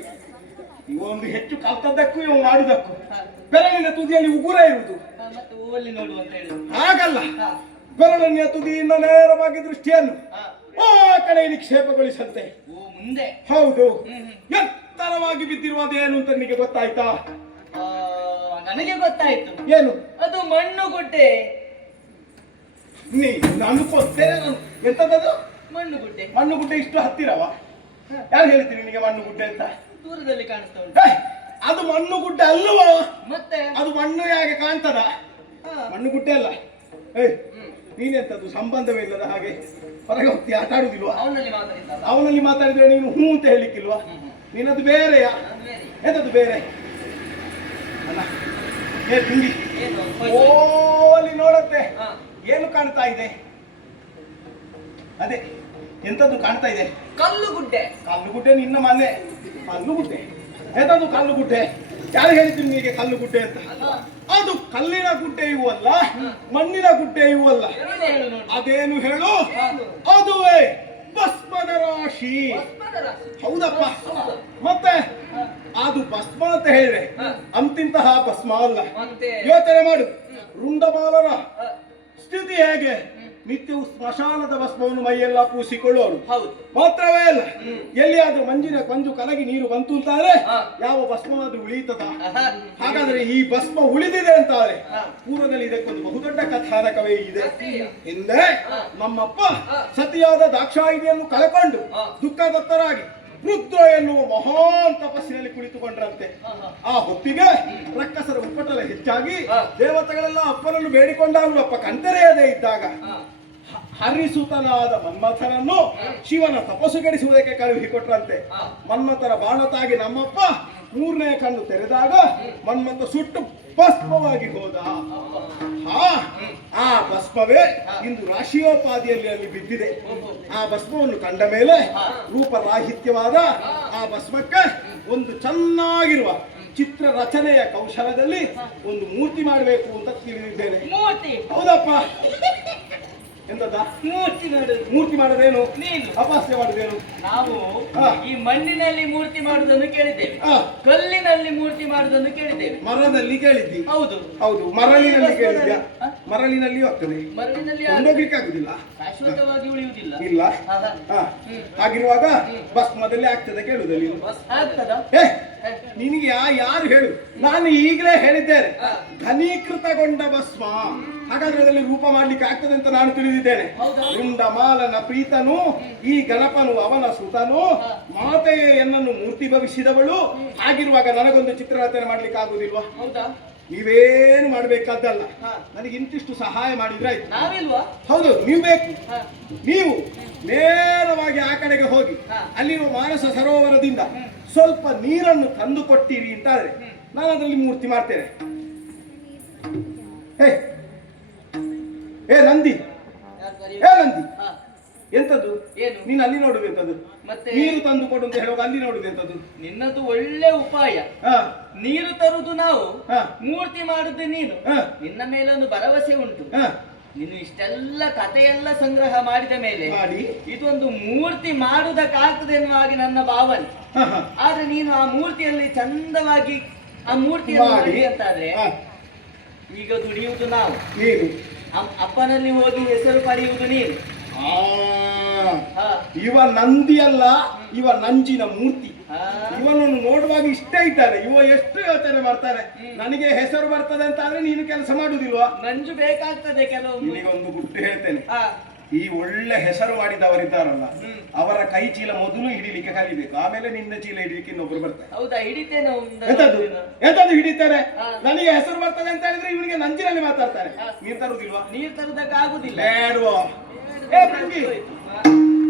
ಇವ ಒಂದು ಹೆಚ್ಚು ಕಲ್ತದ್ದಕ್ಕೂ ಇವ ಮಾಡುದಕ್ಕೂ ಹಾ. ಬೆರಳಿನ ತುದಿಯಲ್ಲಿ ಉಗುರ ಇರುವುದು. ಮತ್ತೆ ಓಲಿ ನೋಡು ಅಂತ ಹೇಳಿ. ಹಾಗಲ್ಲ, ಹಾ. ಬೆರಳಿನ ತುದಿಯಿಂದ ನೇರವಾಗಿ ದೃಷ್ಟಿಯನ್ನು ಹಾ. ಆ ಕಡೆ ನಿಕ್ಷೇಪಗೊಳಿಸಂತೆ. ಓ ಮುಂದೆ. ಹೌದು. ಹ್ಮ್. ಎತ್ತರವಾಗಿ ಬಿದ್ದಿರುವುದೇನು ಅಂತ ನಿನಗೆ ಗೊತ್ತಾಯ್ತಾ? ಆ, ನನಗೆ ಗೊತ್ತಾಯ್ತು. ಏನು? ಅದು ಮಣ್ಣು ಗುಡ್ಡೆ. ನೀ ನಾನು ಕೊಡ್ತೇನೆ. ನಾನು ಎಂತದದು? ಮಣ್ಣು ಗುಡ್ಡೆ ಮಣ್ಣು ಗುಡ್ಡೆ ಇಷ್ಟು ಹತ್ತಿರವ? ಯಾರು ಹೇಳ್ತೀನಿ ನಿನಗೆ ಮಣ್ಣು ಗುಡ್ಡೆ ಅಂತ? ದೂರದಲ್ಲಿ ಕಾಣಿಸ್ತಾ ಉಂಟು. ಏ, ಅದು ಮಣ್ಣು ಗುಡ್ಡೆ ಅಲ್ಲವಾ? ಮತ್ತೆ ಅದು ಮಣ್ಣು ಹೇಗೆ ಕಾಣ್ತದ? ಹಾ. ಮಣ್ಣು ಗುಡ್ಡೆ ಅಲ್ಲ. ಏಯ್, ಹ್ಮ್. ನೀನೆಂತದ್ದು ಸಂಬಂಧವೇ ಇಲ್ಲದ ಹಾಗೆ ಹೊರಗೆ ಹೋಗ್ತಿ ಆಟ ಆಡುದಿಲ್ವಾ? ಅವನಲ್ಲಿ ಮಾತಾಡಿದ್ದಲ್ಲ. ಅವನಲ್ಲಿ ಮಾತಾಡಿದ್ರೆ ನೀನು ಹೂ ಅಂತ ಹೇಳಿಕ್ಕಿಲ್ವಾ? ನೀನದು ಬೇರೆಯಾ? ಅದು ಬೇರೆ. ಎಂತದ್ದು ಬೇರೆ ಅಲ್ಲ? ಏ ತಿಂಡಿ. ಏನು? ಓ ಅಲ್ಲಿ ನೋಡತ್ತೆ. ಹಾ. ಏನು ಕಾಣ್ತಾ ಇದೆ? ಅದೇ ಎಂತದ್ದು ಕಾಣ್ತಾ ಇದೆ? ಕಲ್ಲು ಗುಡ್ಡೆ. ಕಲ್ಲು ಗುಡ್ಡೆ ನಿನ್ನ ಮನೆ. ಕಲ್ಲು ಗುಡ್ಡೆ ಎಂತದ್ದು? ಕಲ್ಲು ಗುಡ್ಡೆ ಯಾರು ಹೇಳಿದ್ರು ನಿಮಗೆ ಕಲ್ಲು ಗುಡ್ಡೆ ಅಂತ? ಅಲ್ವಾ? ಅದು ಕಲ್ಲಿನ ಗುಡ್ಡೆಯೂ ಅಲ್ಲ, ಮಣ್ಣಿನ ಗುಡ್ಡೆಯೂ ಅಲ್ಲ. ಏನೇ ಹೇಳು ನೋಡು. ಅದೇನು ಹೇಳು? ಏನು? ಅದುವೇ ಭಸ್ಮದ ರಾಶಿ. ಭಸ್ಮದ ರಾಶಿ. ಹೌದಪ್ಪ. ಹೌದು. ಮತ್ತೆ ಹಾ. ಅದು ಭಸ್ಮ ಅಂತ ಹೇಳಿದ್ರೆ ಹಾ. ಅಂತಿಂತಹ ಭಸ್ಮ ಅಲ್ಲ. ಮತ್ತೆ ಯೋಚನೆ ಮಾಡು. ರುಂಡಮಾಲರ ಹಾ. ಸ್ಥಿತಿ ಹೇಗೆ? ನಿತ್ಯವೂ ಸ್ಮಶಾನದ ಭಸ್ಮವನ್ನು ಮೈಯೆಲ್ಲ ಪೂಸಿಕೊಳ್ಳುವರು. ಹೌದು. ಮಾತ್ರವೇ ಅಲ್ಲ, ಎಲ್ಲಿಯಾದ್ರೂ ಮಂಜಿನ ಕೊಂಜು ಕಲಗಿ ನೀರು ಬಂತು ಅಂತಾದ್ರೆ ಹಾ. ಯಾವ ಭಸ್ಮವಾದ್ರೂ ಉಳಿತದ? ಆಹಾ. ಹಾಗಾದ್ರೆ ಈ ಭಸ್ಮ ಉಳಿದಿದೆ ಅಂತಾದ್ರೆ ಹಾ. ಪೂರ್ವದಲ್ಲಿ ಇದಕ್ಕೊಂದು ಬಹುದೊಡ್ಡ ಕಥಾನಕವೇ ಇದೆ. ಸತ್ಯ. ಹಿಂದೆ ಹಾ. ನಮ್ಮಪ್ಪ ಹಾ. ಸತಿಯಾದ ದಾಕ್ಷಾಯಿಣಿಯನ್ನು ಕಳಕೊಂಡು ಹಾ. ದುಃಖದತ್ತರಾಗಿ ರುದ್ರ ಎನ್ನುವ ಮಹಾನ್ ತಪಸ್ಸಿನಲ್ಲಿ ಕುಳಿತುಕೊಂಡ್ರಂತೆ. ಆಹಾ. ಆ ಹೊತ್ತಿಗೆ ರಕ್ಕಸರ ಉಪಟಳ ಹೆಚ್ಚಾಗಿ ಹಾ. ದೇವತೆಗಳೆಲ್ಲ ಅಪ್ಪನನ್ನು ಬೇಡಿಕೊಂಡಾಗಲೂ ಅಪ್ಪ ಕಣ್ತೆರೆಯದೇ ಇದ್ದಾಗ ಹಾ. ಹರಿಸುತನಾದ ಮನ್ಮಥನನ್ನು ಶಿವನ ತಪಸ್ಸುಗೆಡಿಸುವುದಕ್ಕೆ ಕಳುಹಿಕೊಟ್ರಂತೆ. ಹಾ. ಮನ್ಮಥನ ಬಾಣತಾಗಿ ನಮ್ಮಪ್ಪ ಮೂರನೇ ಕಣ್ಣು ತೆರೆದಾಗ ಮನ್ಮಥ ಸುಟ್ಟು ಭಸ್ಮವಾಗಿ ಹೋದ. ಹಾ, ಆ ಭಸ್ಮವೇ ಇಂದು ರಾಶಿಯೋಪಾದಿಯಲ್ಲಿ ಅಲ್ಲಿ ಬಿದ್ದಿದೆ. ಆ ಭಸ್ಮವನ್ನು ಕಂಡ ಮೇಲೆ ರೂಪರಾಹಿತ್ಯವಾದ ಆ ಭಸ್ಮಕ್ಕೆ ಒಂದು ಚೆನ್ನಾಗಿರುವ ಚಿತ್ರ ರಚನೆಯ ಕೌಶಲದಲ್ಲಿ ಒಂದು ಮೂರ್ತಿ ಮಾಡಬೇಕು ಅಂತ ತಿಳಿದಿದ್ದೇನೆ. ಮೂರ್ತಿ. ಹೌದಪ್ಪ. ಎಂತದ ಮೂರ್ತಿ ಮಾಡುದು. ಮೂರ್ತಿ ಮಾಡೋದೇನು? ನೀನು. ಅಪಾಸ್ಯ ಮಾಡೋದೇನು? ನಾವು ಹಾ. ಈ ಮಣ್ಣಿನಲ್ಲಿ ಮೂರ್ತಿ ಮಾಡುವುದನ್ನು ಕೇಳಿದ್ದೇವೆ. ಹಾ. ಕಲ್ಲಿನಲ್ಲಿ ಮೂರ್ತಿ ಮಾಡುವುದನ್ನು ಕೇಳಿದ್ದೇವೆ. ಮರದಲ್ಲಿ ಕೇಳಿದ್ದಿ? ಹೌದು. ಹೌದು. ಮರಳಿನಲ್ಲಿ ಕೇಳಿದ್ಯಾ? ಹಾ? ಮರಳಿನಲ್ಲಿಯೂ ಆಗ್ತದೆ. ಮರಳಿನಲ್ಲಿ ಕೊಂಡೋಗ್ಲಿಕ್ಕೆ ಆಗುದಿಲ್ಲ. ಶಾಶ್ವತವಾಗಿ ಉಳಿಯುವುದಿಲ್ಲ. ಇಲ್ಲ. ಆಹಾ. ಹಾ. ಹಾಗಿರುವಾಗ ಭಸ್ಮದಲ್ಲಿ ಆಗ್ತದೆ ಕೇಳುದಲ್ಲಿ. ಆಗ್ತದ? ಏ, ನಿನಗೆ ಯಾರು ಹೇಳು? ನಾನು ಈಗಲೇ ಹೇಳಿದ್ದೇನೆ, ಘನೀಕೃತಗೊಂಡ ಭಸ್ಮ. ಹಾಗಾದ್ರೆ ಅದರಲ್ಲಿ ರೂಪ ಮಾಡ್ಲಿಕ್ಕೆ ಆಗ್ತದೆ ಅಂತ ನಾನು ತಿಳಿದಿದ್ದೇನೆ. ಹೌದಾ? ರುಂಡಮಾಲನ ಪ್ರೀತನು ಈ ಗಣಪನು ಅವನ ಸುತನು ಮಾತೆಯೇ ಎನ್ನನ್ನು ಮೂರ್ತಿ ಭವಿಸಿದವಳು. ಹಾಗಿರುವಾಗ ನನಗೊಂದು ಚಿತ್ರರಚನೆ ಮಾಡ್ಲಿಕ್ಕೆ ಆಗುದಿಲ್ವಾ? ಹೌದಾ? ನೀವೇನು ಮಾಡ್ಬೇಕಾದ್ದಲ್ಲ, ಹಾ. ನನಗೆ ಇಂತಿಷ್ಟು ಸಹಾಯ ಮಾಡಿದ್ರೆ ಆಯ್ತು. ನಾವಿಲ್ವಾ? ಹೌದು, ನೀವು ಬೇಕು. ಹಾ. ನೀವು ನೇರವಾಗಿ ಆ ಕಡೆಗೆ ಹೋಗಿ ಹಾ. ಅಲ್ಲಿರುವ ಮಾನಸ ಸರೋವರದಿಂದ ಸ್ವಲ್ಪ ನೀರನ್ನು ತಂದು ಕೊಟ್ಟಿರಿ ಅಂತಾದ್ರೆ ನಾನು ಅದರಲ್ಲಿ ಮೂರ್ತಿ ಮಾಡ್ತೇನೆ. ಹೇ ಏ ನಂದಿ, ಯಾರು ಕರೆಯುವುದು? ಏ ನಂದಿ, ಹಾ. ಎಂತದ್ದು? ಏನು? ನೀನು ಅಲ್ಲಿ ನೋಡುದು ಎಂತದ್ದು? ಮತ್ತೆ ನೀರು ತಂದು ಕೊಡು ಅಂತ ಹೇಳುವಾಗ ಅಲ್ಲಿ ನೋಡುದು ಎಂತದ್ದು? ನಿನ್ನದು ಒಳ್ಳೆ ಉಪಾಯ. ಹಾ. ನೀರು ತರುವುದು ನಾವು, ಹಾ. ಮೂರ್ತಿ ಮೂರ್ತಿ ಮಾಡುದು ನೀನು. ಹಾ. ನಿನ್ನ ಮೇಲೆ ಒಂದು ಭರವಸೆ ಉಂಟು. ಹಾ. ನೀನು ಇಷ್ಟೆಲ್ಲ ಕಥೆಯೆಲ್ಲ ಸಂಗ್ರಹ ಮಾಡಿದ ಮೇಲೆ ಮಾಡಿ ಇದೊಂದು ಮೂರ್ತಿ ಮಾಡುವುದಕ್ಕಾಗ್ತದೆ ಎನ್ನುವ ಹಾಗೆ ನನ್ನ ಭಾವನೆ. ಹಾ, ಹಾ. ಆದ್ರೆ ನೀನು ಆ ಮೂರ್ತಿಯಲ್ಲಿ ಚಂದವಾಗಿ ಆ ಮೂರ್ತಿಯನ್ನು ಮಾಡಿ. ಮಾಡಿ ಅಂತಾದ್ರೆ ಹಾ. ಈಗ ದುಡಿಯುವುದು ನಾವು, ನೀನು ಅಪ್ಪನಲ್ಲಿ ಹೋಗಿ ಹೆಸರು ಪಡೆಯುವುದು ನೀನು. ಆ, ಹಾ. ಇವ ನಂದಿಯಲ್ಲ, ಇವ ನಂಜಿನ ಮೂರ್ತಿ. ಹಾ. ಇವನನ್ನು ನೋಡುವಾಗ ಇಷ್ಟ ಇದ್ದಾನೆ. ಇವ ಎಷ್ಟು ಯೋಚನೆ ಮಾಡ್ತಾನೆ, ನನಗೆ ಹೆಸರು ಬರ್ತದೆ ಅಂತ ಆದ್ರೆ ನೀನು ಕೆಲಸ ಮಾಡುದಿಲ್ವಾ? ನಂಜು ಬೇಕಾಗ್ತದೆ ಕೆಲವೊಂದು. ನಿನಗೊಂದು ಗುಟ್ಟು ಹೇಳ್ತೇನೆ. ಹಾ. ಈ ಒಳ್ಳೆ ಹೆಸರು ಮಾಡಿದವರಿದ್ದಾರಲ್ಲ, ಅವರ ಕೈ ಚೀಲ ಮೊದಲು ಹಿಡಿಲಿಕ್ಕೆ ಕಲಿಬೇಕು, ಆಮೇಲೆ ನಿನ್ನ ಚೀಲ ಹಿಡಿಲಿಕ್ಕೆ ಇನ್ನೊಬ್ರು ಬರ್ತಾರೆ. ಹೌದಾ? ಹಿಡಿತೇನೆ ಒಂದು ಎಂತದ್ದು ದಿನ. ಎಂತದ್ದು ಹಿಡಿತಾರೆ? ಹಾ. ನನಗೆ ಹೆಸರು ಬರ್ತದೆ ಅಂತ ಹೇಳಿದ್ರೆ ಇವನಿಗೆ ನಂಜಿನಲ್ಲಿ ಮಾತಾಡ್ತಾರೆ. ಹಾ. ನೀನು ತರುದಿಲ್ವಾ? ನೀರು ತರುವುದಕ್ಕೆ ಆಗುದಿಲ್ಲ. ಬೇಡವೋ? ಏ ತಂಗಿ,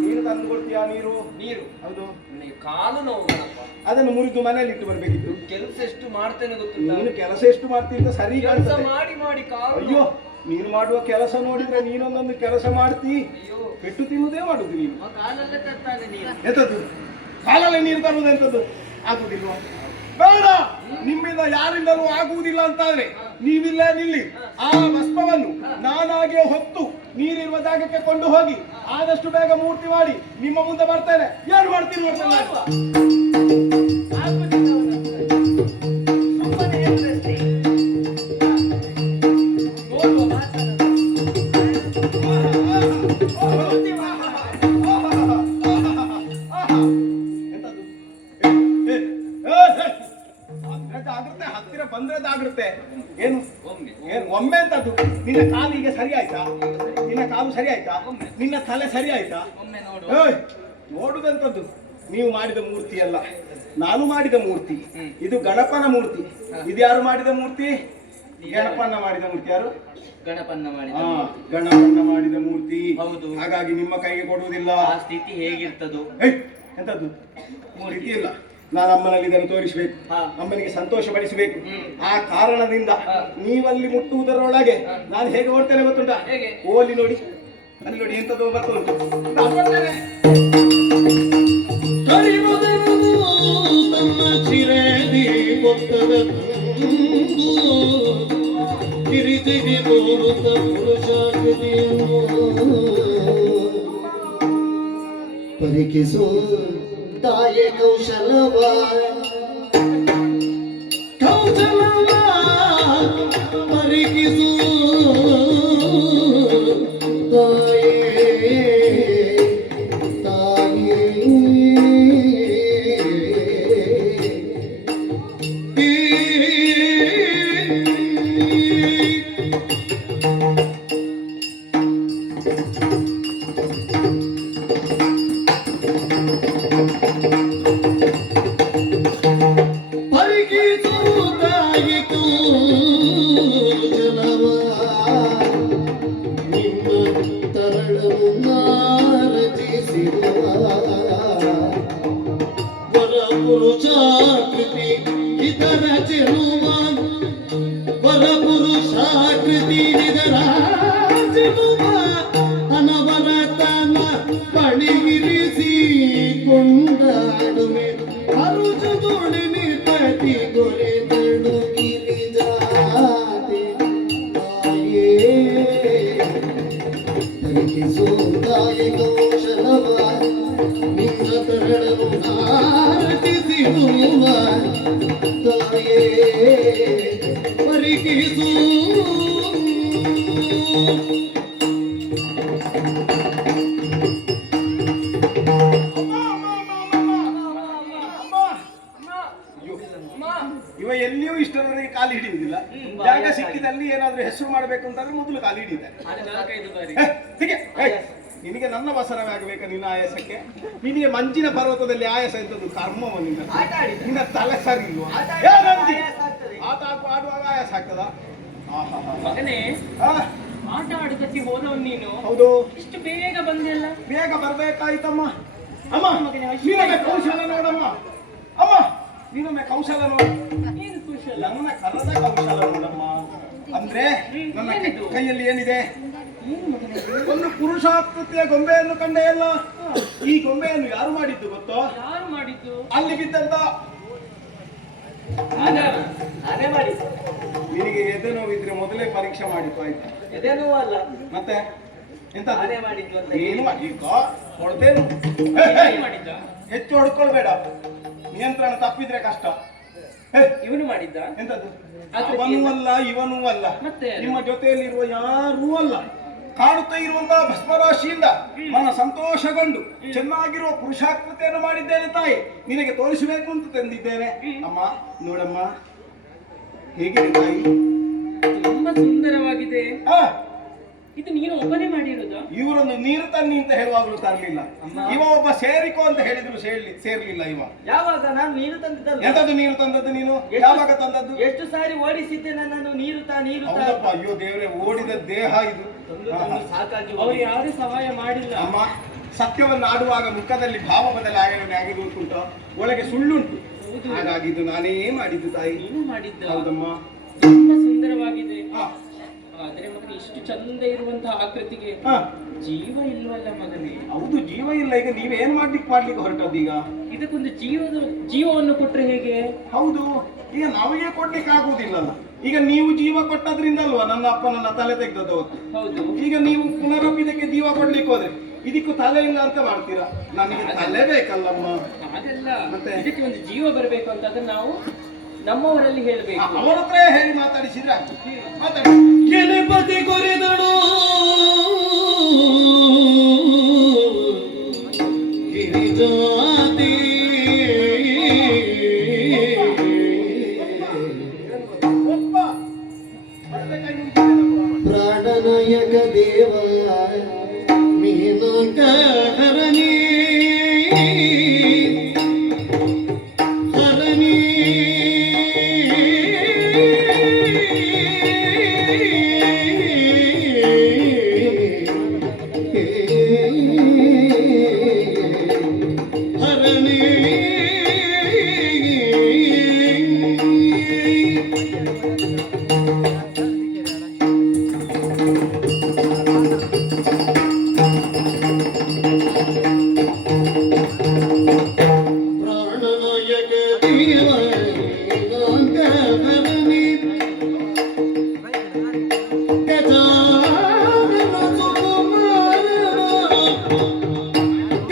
ನೀನು ತಂದು ಕೊಡ್ತೀಯಾ ನೀರು? ನೀರು ಹೌದು. ನನಗೆ ಕಾಲು ನೋವು ಗಣಪ. ಅದನ್ನು ಮುರಿದು ಮನೆಯಲ್ಲಿ ಇಟ್ಟು ಬರ್ಬೇಕಿತ್ತು. ಕೆಲಸ ಎಷ್ಟು ಮಾಡ್ತೇನೆ ಗೊತ್ತಿಲ್ಲ. ನೀನು ಕೆಲಸ ಎಷ್ಟು ಮಾಡ್ತೀನಿ ಅಂತ ಸರಿ ಕೆಲಸ ಕಾಣ್ತದೆ. ಮಾಡಿ ಮಾಡಿ ಕಾಲು ಅಯ್ಯೋ, ನೀನು ಮಾಡುವ ಕೆಲಸ ನೋಡಿದ್ರೆ ನೀನೊಂದೊಂದು ಕೆಲಸ ಮಾಡ್ತಿ, ಅಯ್ಯೋ, ಪೆಟ್ಟು ತಿನ್ನುವುದೇ ಮಾಡುದು ನೀನು. ಆ ಕಾಲಲ್ಲೇ ತರ್ತಾನೆ ನೀರು. ಎಂತದ್ದು? ಕಾಲಲ್ಲಿ ನೀರು ತರುವುದು ಎಂತದ್ದು? ಆಗುದಿಲ್ವಾ? ಬೇಡ, ನಿಮ್ಮಿಂದ ಯಾರಿಂದಲೂ ಆಗುವುದಿಲ್ಲ ಅಂತಾದ್ರೆ ನೀವಿಲ್ಲೇ ನಿಲ್ಲಿ. ಆ ಭಸ್ಮವನ್ನು ನಾನಾಗೆ ಹೊತ್ತು ನೀರಿರುವ ಜಾಗಕ್ಕೆ ಕೊಂಡು ಹೋಗಿ ಆದಷ್ಟು ಬೇಗ ಮೂರ್ತಿ ಮಾಡಿ ನಿಮ್ಮ ಮುಂದೆ ಬರ್ತೇನೆ. ಏನು ಮಾಡ್ತೀರಿ ಗೊತ್ತಲ್ಲ? ಆಗುದಿಲ್ಲ ಅವನತ್ರ. ಸುಮ್ಮನೆ ಹೇಳ್ತಷ್ಟೇ. ನೋಡುವ ಮಾತಾಡೋದು. ಎಂತದು? ಜಾಗ್ರತೆ, ಹತ್ತಿರ ಬಂದ್ರೆ ಜಾಗ್ರತೆ. ಏನು ಏನು ಒಮ್ಮೆ ಅಂತದ್ದು? ನಿನ್ನ ಕಾಲು ಈಗ ಸರಿ ಆಯ್ತಾ? ನಿನ್ನ ಕಾಲು ಸರಿ ಆಯ್ತಾ? ನಿನ್ನ ತಲೆ ಸರಿ ಆಯ್ತಾ? ಒಮ್ಮೆ ನೋಡು. ಏಯ್, ನೋಡುದಂತದ್ದು ನೀವು ಮಾಡಿದ ಮೂರ್ತಿ ಅಲ್ಲ, ನಾನು ಮಾಡಿದ ಮೂರ್ತಿ. ಇದು ಗಣಪನ ಮೂರ್ತಿ. ಇದು ಯಾರು ಮಾಡಿದ ಮೂರ್ತಿ? ಗಣಪನ ಮಾಡಿದ ಮೂರ್ತಿ. ಯಾರು? ಗಣಪನ್ನ ಮಾಡಿದ ಹಾ, ಮೂರ್ತಿ. ಗಣಪನ ಮಾಡಿದ ಮೂರ್ತಿ. ಹೌದು. ಹಾಗಾಗಿ ನಿಮ್ಮ ಕೈಗೆ ಕೊಡುವುದಿಲ್ಲ. ಆ ಸ್ಥಿತಿ ಹೇಗಿರ್ತದೋ. ಏಯ್, ಎಂತದ್ದು? ಮೂರ್ತಿ ಇಲ್ಲ. ನಾನು ಅಮ್ಮನಲ್ಲಿ ಇದನ್ನು ತೋರಿಸಬೇಕು, ಹಾ. ಅಮ್ಮನಿಗೆ ಸಂತೋಷ ಪಡಿಸಬೇಕು. ಹ್ಮ್. ಆ ಕಾರಣದಿಂದ ನೀವಲ್ಲಿ ಮುಟ್ಟುವುದರೊಳಗೆ ನಾನು ಹೇಗೆ ಓಡ್ತೇನೆ ಗೊತ್ತುಂಟಾ? ಹೇಗೆ? ಓಲಿ ನೋಡಿ, ಅಲ್ಲಿ ನೋಡಿ ಎಂತದ್ದು ಬರ್ತುಂಟು. ನಾನು ಬರ್ತೇನೆ. ಕರಿಮುದೆನು ತಮ್ಮ ಚಿರೇದಿ ಕೊತ್ತದ ತಂದು ಕಿರಿತಿಗೆ ತೋರುತ್ತ ಪುರುಷಾಕೃತಿಯನ್ನು ಪರಿಕಿಸು ತಾಯೆ ಕೌಶಲವ ಪರಿಕಿಸು ತಾಯೇ ತಾಯೇ ಪರಿಗಿಸುವುದಾಯಿತು ಜನವ ನಿಮ್ಮ ತರಳವು ರಚಿಸಿರುವ ವರ ಪುರುಷಾಕೃತಿ ಇದರ ಚೆಲುವ ವರ ಪುರುಷಾಕೃತಿ ಇದರ ಚೆಲುವ ಅನವರತನ ಪಣಿಗಿರಿಸಿ ಕೊಂಡಾಡುವೆ ಅರುಜುದೊಡನೆ ಪತಿ ಗೊರೆದಳು ಗಿರಿಜಾತೆ ತಾಯೇ ಪರಿಕಿಸು ತಾಯೆ ಕೌಶಲವ ನಿನ್ನ ತರಳವು ಆರತಿಸಿರುವ ತಾಯೇ ಪರಿಕಿಸು ಇವ ಎಲ್ಲಿಯೂ ಇಷ್ಟರವರೆಗೆ ಕಾಲು ಹಿಡಿಯುವುದಿಲ್ಲ. ಜಾಗ ಸಿಕ್ಕಿದಲ್ಲಿ ಏನಾದ್ರೂ ಹೆಸರು ಮಾಡಬೇಕು ಅಂತಂದ್ರೆ ಮೊದಲು ಕಾಲು ಹಿಡಿಯುತ್ತಾರೆ. ಅದು 4-5 ಬಾರಿ. ಹೀಗೆ ನಿನಗೆ ನನ್ನ ವಸನವೇ ಆಗಬೇಕಾ ನಿನ್ನ ಆಯಾಸಕ್ಕೆ? ನಿನಗೆ ಮಂಜಿನ ಪರ್ವತದಲ್ಲಿ ಆಯಾಸ ಎಂತದ್ದು ಕರ್ಮವ ನಿನ್ನ? ನಿನ್ನ ತಲೆ ಸರಿ ಇಲ್ವಾ? ಆಡುವಾಗ ಆಯಾಸ ಆಗ್ತದ? ಮಗನೇ, ಆ, ಆಟ ಆಡುದಕ್ಕೆ ಹೋದವನು ನೀನು. ಹೌದು. ಇಷ್ಟು ಬೇಗ ಬಂದಿಲ್ಲ. ಬೇಗ ಬರ್ಬೇಕಾಯ್ತಮ್ಮ. ಅಮ್ಮ, ನೀನೊಮ್ಮೆ ಕೌಶಲ ನೋಡಮ್ಮ. ಅಮ್ಮ, ನೀನೊಮ್ಮೆ ಕೌಶಲ ನೋಡ. ಏನು ಕುಶಲ? ನನ್ನ ಕರದ ಕೌಶಲ ನೋಡಮ್ಮ. ಅಂದ್ರೆ ನನ್ನ ಏನಿದು? ಕೈಯಲ್ಲಿ ಏನಿದೆ? ಏನು ಮಗನೇ? ಒಂದು ಪುರುಷಾಕೃತಿಯ ಗೊಂಬೆಯನ್ನು ಕಂಡೆ ಅಲ್ಲ. ಈ ಗೊಂಬೆಯನ್ನು ಯಾರು ಮಾಡಿದ್ದು ಗೊತ್ತೋ? ಯಾರು ಮಾಡಿದ್ದು? ಅಲ್ಲಿ ಬಿದ್ದಂತ ನಾನೇ ಮಾಡಿದ್ದು. ನಿನಗೆ ಎದೆ ನೋವಿದ್ರೆ ಮೊದಲೇ ಪರೀಕ್ಷೆ ಮಾಡಿತ್ತು ಆಯ್ತಾ? ಎದೇನೂ ಅಲ್ಲ, ಮತ್ತೆ ಎಂತ ನಾನೇ ಮಾಡಿದ್ದು ಅಂತ. ಏನು ಈಗ ಹೊಡೆದೇನು? ನೀನೇ ಮಾಡಿದ್ದ? ಹೆಚ್ಚು ಹೊಡ್ಕೊಳ್ಬೇಡ, ನಿಯಂತ್ರಣ ತಪ್ಪಿದ್ರೆ ಕಷ್ಟ. ಇವನು ಮಾಡಿದ್ದ? ಎಂತದ್ದು? ಆಕೃತಿ ಅವನೂ ಎಂತ? ಅಲ್ಲ, ಇವನೂ ಅಲ್ಲ, ಮತ್ತೆ ಯಾರು? ನಿಮ್ಮ ಜೊತೆಯಲ್ಲಿರುವ ಯಾರೂ ಅಲ್ಲ. ಕಾಣುತ್ತಾ ಇರುವಂತಹ ಭಸ್ಮರಾಶಿಯಿಂದ ಮನ ಸಂತೋಷಗೊಂಡು ಚೆನ್ನಾಗಿರುವ ಪುರುಷಾಕೃತಿಯನ್ನು ಮಾಡಿದ್ದೇನೆ ತಾಯಿ. ನಿನಗೆ ತೋರಿಸಬೇಕು ಅಂತ ತಂದಿದ್ದೇನೆ. ಅಮ್ಮ ನೋಡಮ್ಮ, ಹೇಗಿದೆ ತಾಯಿ? ತುಂಬಾ ಸುಂದರವಾಗಿದೆ. ಆ, ಇದು ನೀನು ಒಬ್ಬನೇ ಮಾಡಿರೋದು? ಇವರೊಂದು ನೀರು ತನ್ನಿ ಅಂತ ಹೇಳುವಾಗಲೂ ತರಲಿಲ್ಲ. ಇವ ಒಬ್ಬ ಸೇರಿಕೋ ಅಂತ ಹೇಳಿದ್ರು ಸೇರ್ಲಿಲ್ಲ ಇವ. ಯಾವಾಗ ನಾನು ನೀರು ತಂದಿದ್ದಲ್ಲ? ಎಂತದ್ದು ನೀರು ತಂದದ್ದು ನೀನು? ಯಾವಾಗ ತಂದದ್ದು? ಎಷ್ಟು ಸಾರಿ ಓಡಿಸಿದ್ದೆ ನನ್ನನ್ನು ನೀರು ತಾ ನೀರು ತಾ. ಹೌದಪ್ಪ, ಅಯ್ಯೋ ದೇವರೇ, ಓಡಿದ ದೇಹ ಇದು. ಸಾಕಾಗಿ ಅವ್ರು ಯಾರು ಸಹಾಯ ಮಾಡಿಲ್ಲ. ಅಮ್ಮ, ಸತ್ಯವನ್ನು ಆಡುವಾಗ ಮುಖದಲ್ಲಿ ಭಾವ ಬದಲಾವಣೆ ಆಗಿರುವುದುಂಟು, ಒಳಗೆ ಸುಳ್ಳುಂಟು. ಹಾಗಾಗಿ ಇದು ನಾನೇ ಮಾಡಿದ್ದು ತಾಯಿ. ನೀನು ಮಾಡಿದ್ದ? ಹೌದಮ್ಮ. ತುಂಬಾ ಸುಂದರವಾಗಿದೆ. ಹಾ. ಆದ್ರೆ ಮಗನೇ, ಇಷ್ಟು ಚಂದ ಇರುವಂತಹ ಆಕೃತಿಗೆ ಹಾ. ಜೀವ ಇಲ್ವಲ್ಲ ಮಗನೇ? ಹೌದು, ಜೀವ ಇಲ್ಲ. ಈಗ ನೀವೇನ್ ಮಾಡ್ಲಿಕ್ಕೆ ಹೊರಟದ್ದು ಈಗ? ಇದಕ್ಕೊಂದು ಜೀವವನ್ನು ಕೊಟ್ರೆ ಹೇಗೆ? ಹೌದು, ಈಗ ನಮಗೆ ಕೊಡ್ಲಿಕ್ಕೆ ಆಗುವುದಿಲ್ಲಲ್ಲ. ಈಗ ನೀವು ಜೀವ ಕೊಟ್ಟದ್ರಿಂದ ಅಲ್ವಾ ನನ್ನ ಅಪ್ಪ ನನ್ನ ತಲೆ ತೆಗೆದದ್ದು ಅವತ್ತು. ಹೌದು. ಈಗ ನೀವು ಪುನರೊಬ್ಬ ಇದಕ್ಕೆ ಜೀವ ಕೊಡ್ಲಿಕ್ಕೆ ಹೋದ್ರೆ ಇದಕ್ಕೂ ತಲೆ ಇಲ್ಲ ಅಂತ ಮಾಡ್ತೀರಾ? ನನಗೆ ತಲೆ ಬೇಕಲ್ಲಮ್ಮ. ಹಾಗೆಲ್ಲ ಮತ್ತೆ? ಇದಕ್ಕೆ ಒಂದು ಜೀವ ಬರಬೇಕು ಅಂತ ಅದನ್ನ ನಾವು ನಮ್ಮವರಲ್ಲಿ ಹೇಳಬೇಕು. ಅವರ ಹತ್ರ ಹೇಳಿ ಮಾತಾಡಿಸಿದ್ರೆ ಮಾತಾಡಿ. ಗಣಪತಿ ಕೊರೆದಳು ಗಿರಿಜಾತಿ ಒಬ್ಬ ಮತ್ತೆ ಕೈ ಮುಗಿಸಿದನಪ್ಪ. ಪ್ರಾಣನಾಯಕ ದೇವ ಮೀನಾಕರಣಿ ಹರಣಿ ಹರಣಿ ಪ್ರಾಣನಾಯಕ ದೇವ ಮೀನಾಕರಣಿ ಗಜಾನನ ಸುಕುಮಾರನ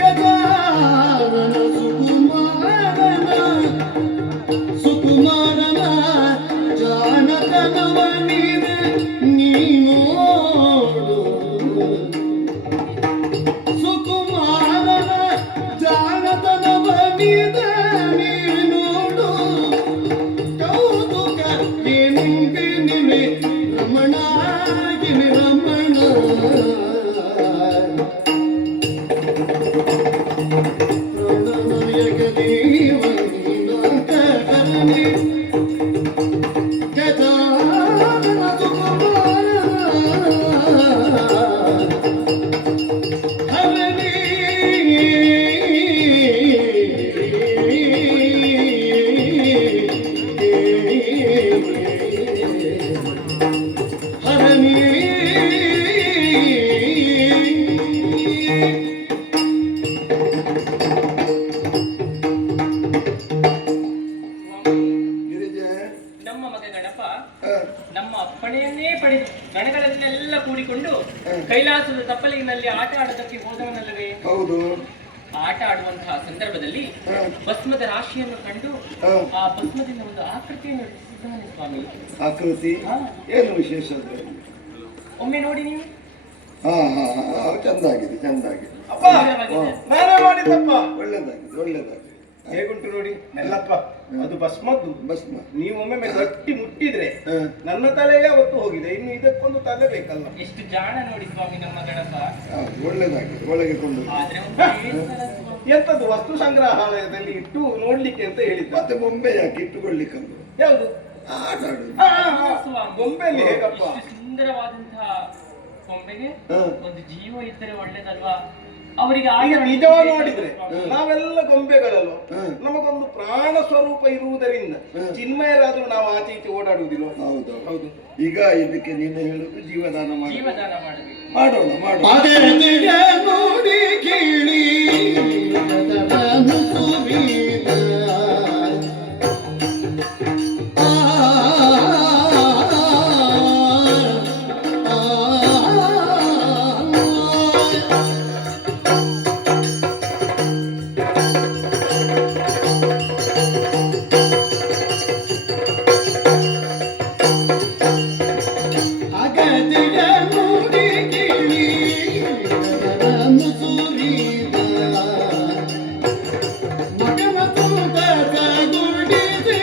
ಗಜಾನನ ಸುಕುಮಾರನ ಜಾನತನವ ನೀನೋಡು ಸುಕುಮಾರನ ಜಾನತನವ ನೀನೋಡು ಕೌತುಕ ಏನಿಂಗೆ ನಿಮೆ ರಮಣ ಗಿನಿ ರಮಣ ಪ್ರಾಣನಾಯಕ ದೇವ ಮೀನಾಕರಣಿ ಗಜಾನನ ಸುಕುಮಾರನ ಹರಣಿ ಹರಣಿ ಗಿರಿಜೆ ನಮ್ಮ ಮಗ ಗಣಪ ಹ, ನಮ್ಮ ಅಪ್ಪಣೆಯನ್ನೇ ಪಡೆದು ಗಣಗಳನ್ನೆಲ್ಲ ಕೂಡಿಕೊಂಡು ಕೈಲಾಸದ ತಪ್ಪಲಿನಲ್ಲಿ ಆಟ ಆಡೋದಕ್ಕೆ ಹೋದವನಲ್ಲವೇ? ಹೌದು. ಆಟ ಆಡುವಂತಹ ಸಂದರ್ಭದಲ್ಲಿ ಹ, ಭಸ್ಮದ ರಾಶಿಯನ್ನು ಕಂಡು ಹ. ಆ ಭಸ್ಮದಿಂದ ಒಂದು ಆಕೃತಿಯನ್ನು ರಚಿಸಿದ್ದಾನೆ ಸ್ವಾಮಿ. ಆಕೃತಿ ಹಾ. ಏನು ವಿಶೇಷ ಅದ್ರಲ್ಲಿ? ಒಮ್ಮೆ ನೋಡಿ ನೀವು. ಹಾ ಹಾ ಹಾ ಚಂದಾಗಿದೆ ಚಂದಾಗಿದೆ. ಅಪ್ಪ ನಾನೇ ಮಾಡಿದ್ದಪ್ಪ. ಒಳ್ಳೇದಾಗಿದೆ ಒಳ್ಳೇದಾಗಿದೆ. ಹೇಗುಂಟು ನೋಡಿ ಎಲ್ಲಪ್ಪ. ಅದು ಭಸ್ಮದ್ದು. ಭಸ್ಮ. ನೀವೊಮ್ಮೆ ಗಟ್ಟಿ ಮುಟ್ಟಿದ್ರೆ ಹ. ನನ್ನ ತಲೆಗೆ ಅವತ್ತು ಹೋಗಿದೆ. ಇನ್ನು ಇದಕ್ಕೊಂದು ತಲೆ ಬೇಕಲ್ಲ. ಎಷ್ಟು ಜಾಣ ನೋಡಿ ಸ್ವಾಮಿ ನಮ್ಮ ಗಣಪ. ಹಾ, ಒಳ್ಳೇದಾಗಿದೆ ಒಳಗೆ ಕೊಂಡು ಆದ್ರೆ ಒಂದು ಬೇಸರ ಸ್ವಾಮಿ. ಎಂತದ್ದು ವಸ್ತು ಸಂಗ್ರಹಾಲಯದಲ್ಲಿ ಇಟ್ಟು ನೋಡ್ಲಿಕ್ಕೆ ಅಂತ ಹೇಳಿದ್ದ. ಮತ್ತೆ ಬೊಂಬೆ ಯಾಕೆ ಇಟ್ಟುಕೊಳ್ಳಿಕ್ಕಂದು ಯಾವುದು? ಆಟ ಆಡುದು. ಸ್ವಾಮಿ. ಗೊಂಬೆಯಲ್ಲಿ ಹೇಗಪ್ಪ? ಇಷ್ಟು ಸುಂದರವಾದಂತಹ ಗೊಂಬೆಗೆ ಹ. ಒಂದು ಜೀವ ಇದ್ದರೆ ಒಳ್ಳೇದಲ್ವಾ? ಅವರಿಗೆ ಈಗ ಆಟ ನಿಜ ಆಡ್ಲಿಕ್ಕೆ ನೋಡಿದ್ರೆ ಸ್ವಾಮಿ. ನಾವೆಲ್ಲ ಗೊಂಬೆಗಳಲ್ವ. ಹ. ನಮಗೊಂದು ಪ್ರಾಣ ಸ್ವರೂಪ ಇರುವುದರಿಂದ ಚಿನ್ಮಯರಾದ್ರೂ ನಾವು ಆಚೆ ಈಚೆ ಓಡಾಡುವುದಿಲ್ಲ. ಹೌದು ಹೌದು. ಈಗ ಇದಕ್ಕೆ ನೀನು ಹೇಳುದು ಜೀವದಾನ ಮಾಡಿ ಜೀವದಾನ ಮಾಡಬೇಕು. ಮಾಡೋಣ ಮಾಡೋಣ. ಅಗತಿಯ ನೋಡಿ ಕೇಳಿ ಅದರನು ಸುರಿದ ಅಗತಿಯ ನೋಡಿ ಕೇಳಿ ಅದರನು ಸುರಿದ ಮಗನ ತೂಕ ಗುರುಡಿಸಿ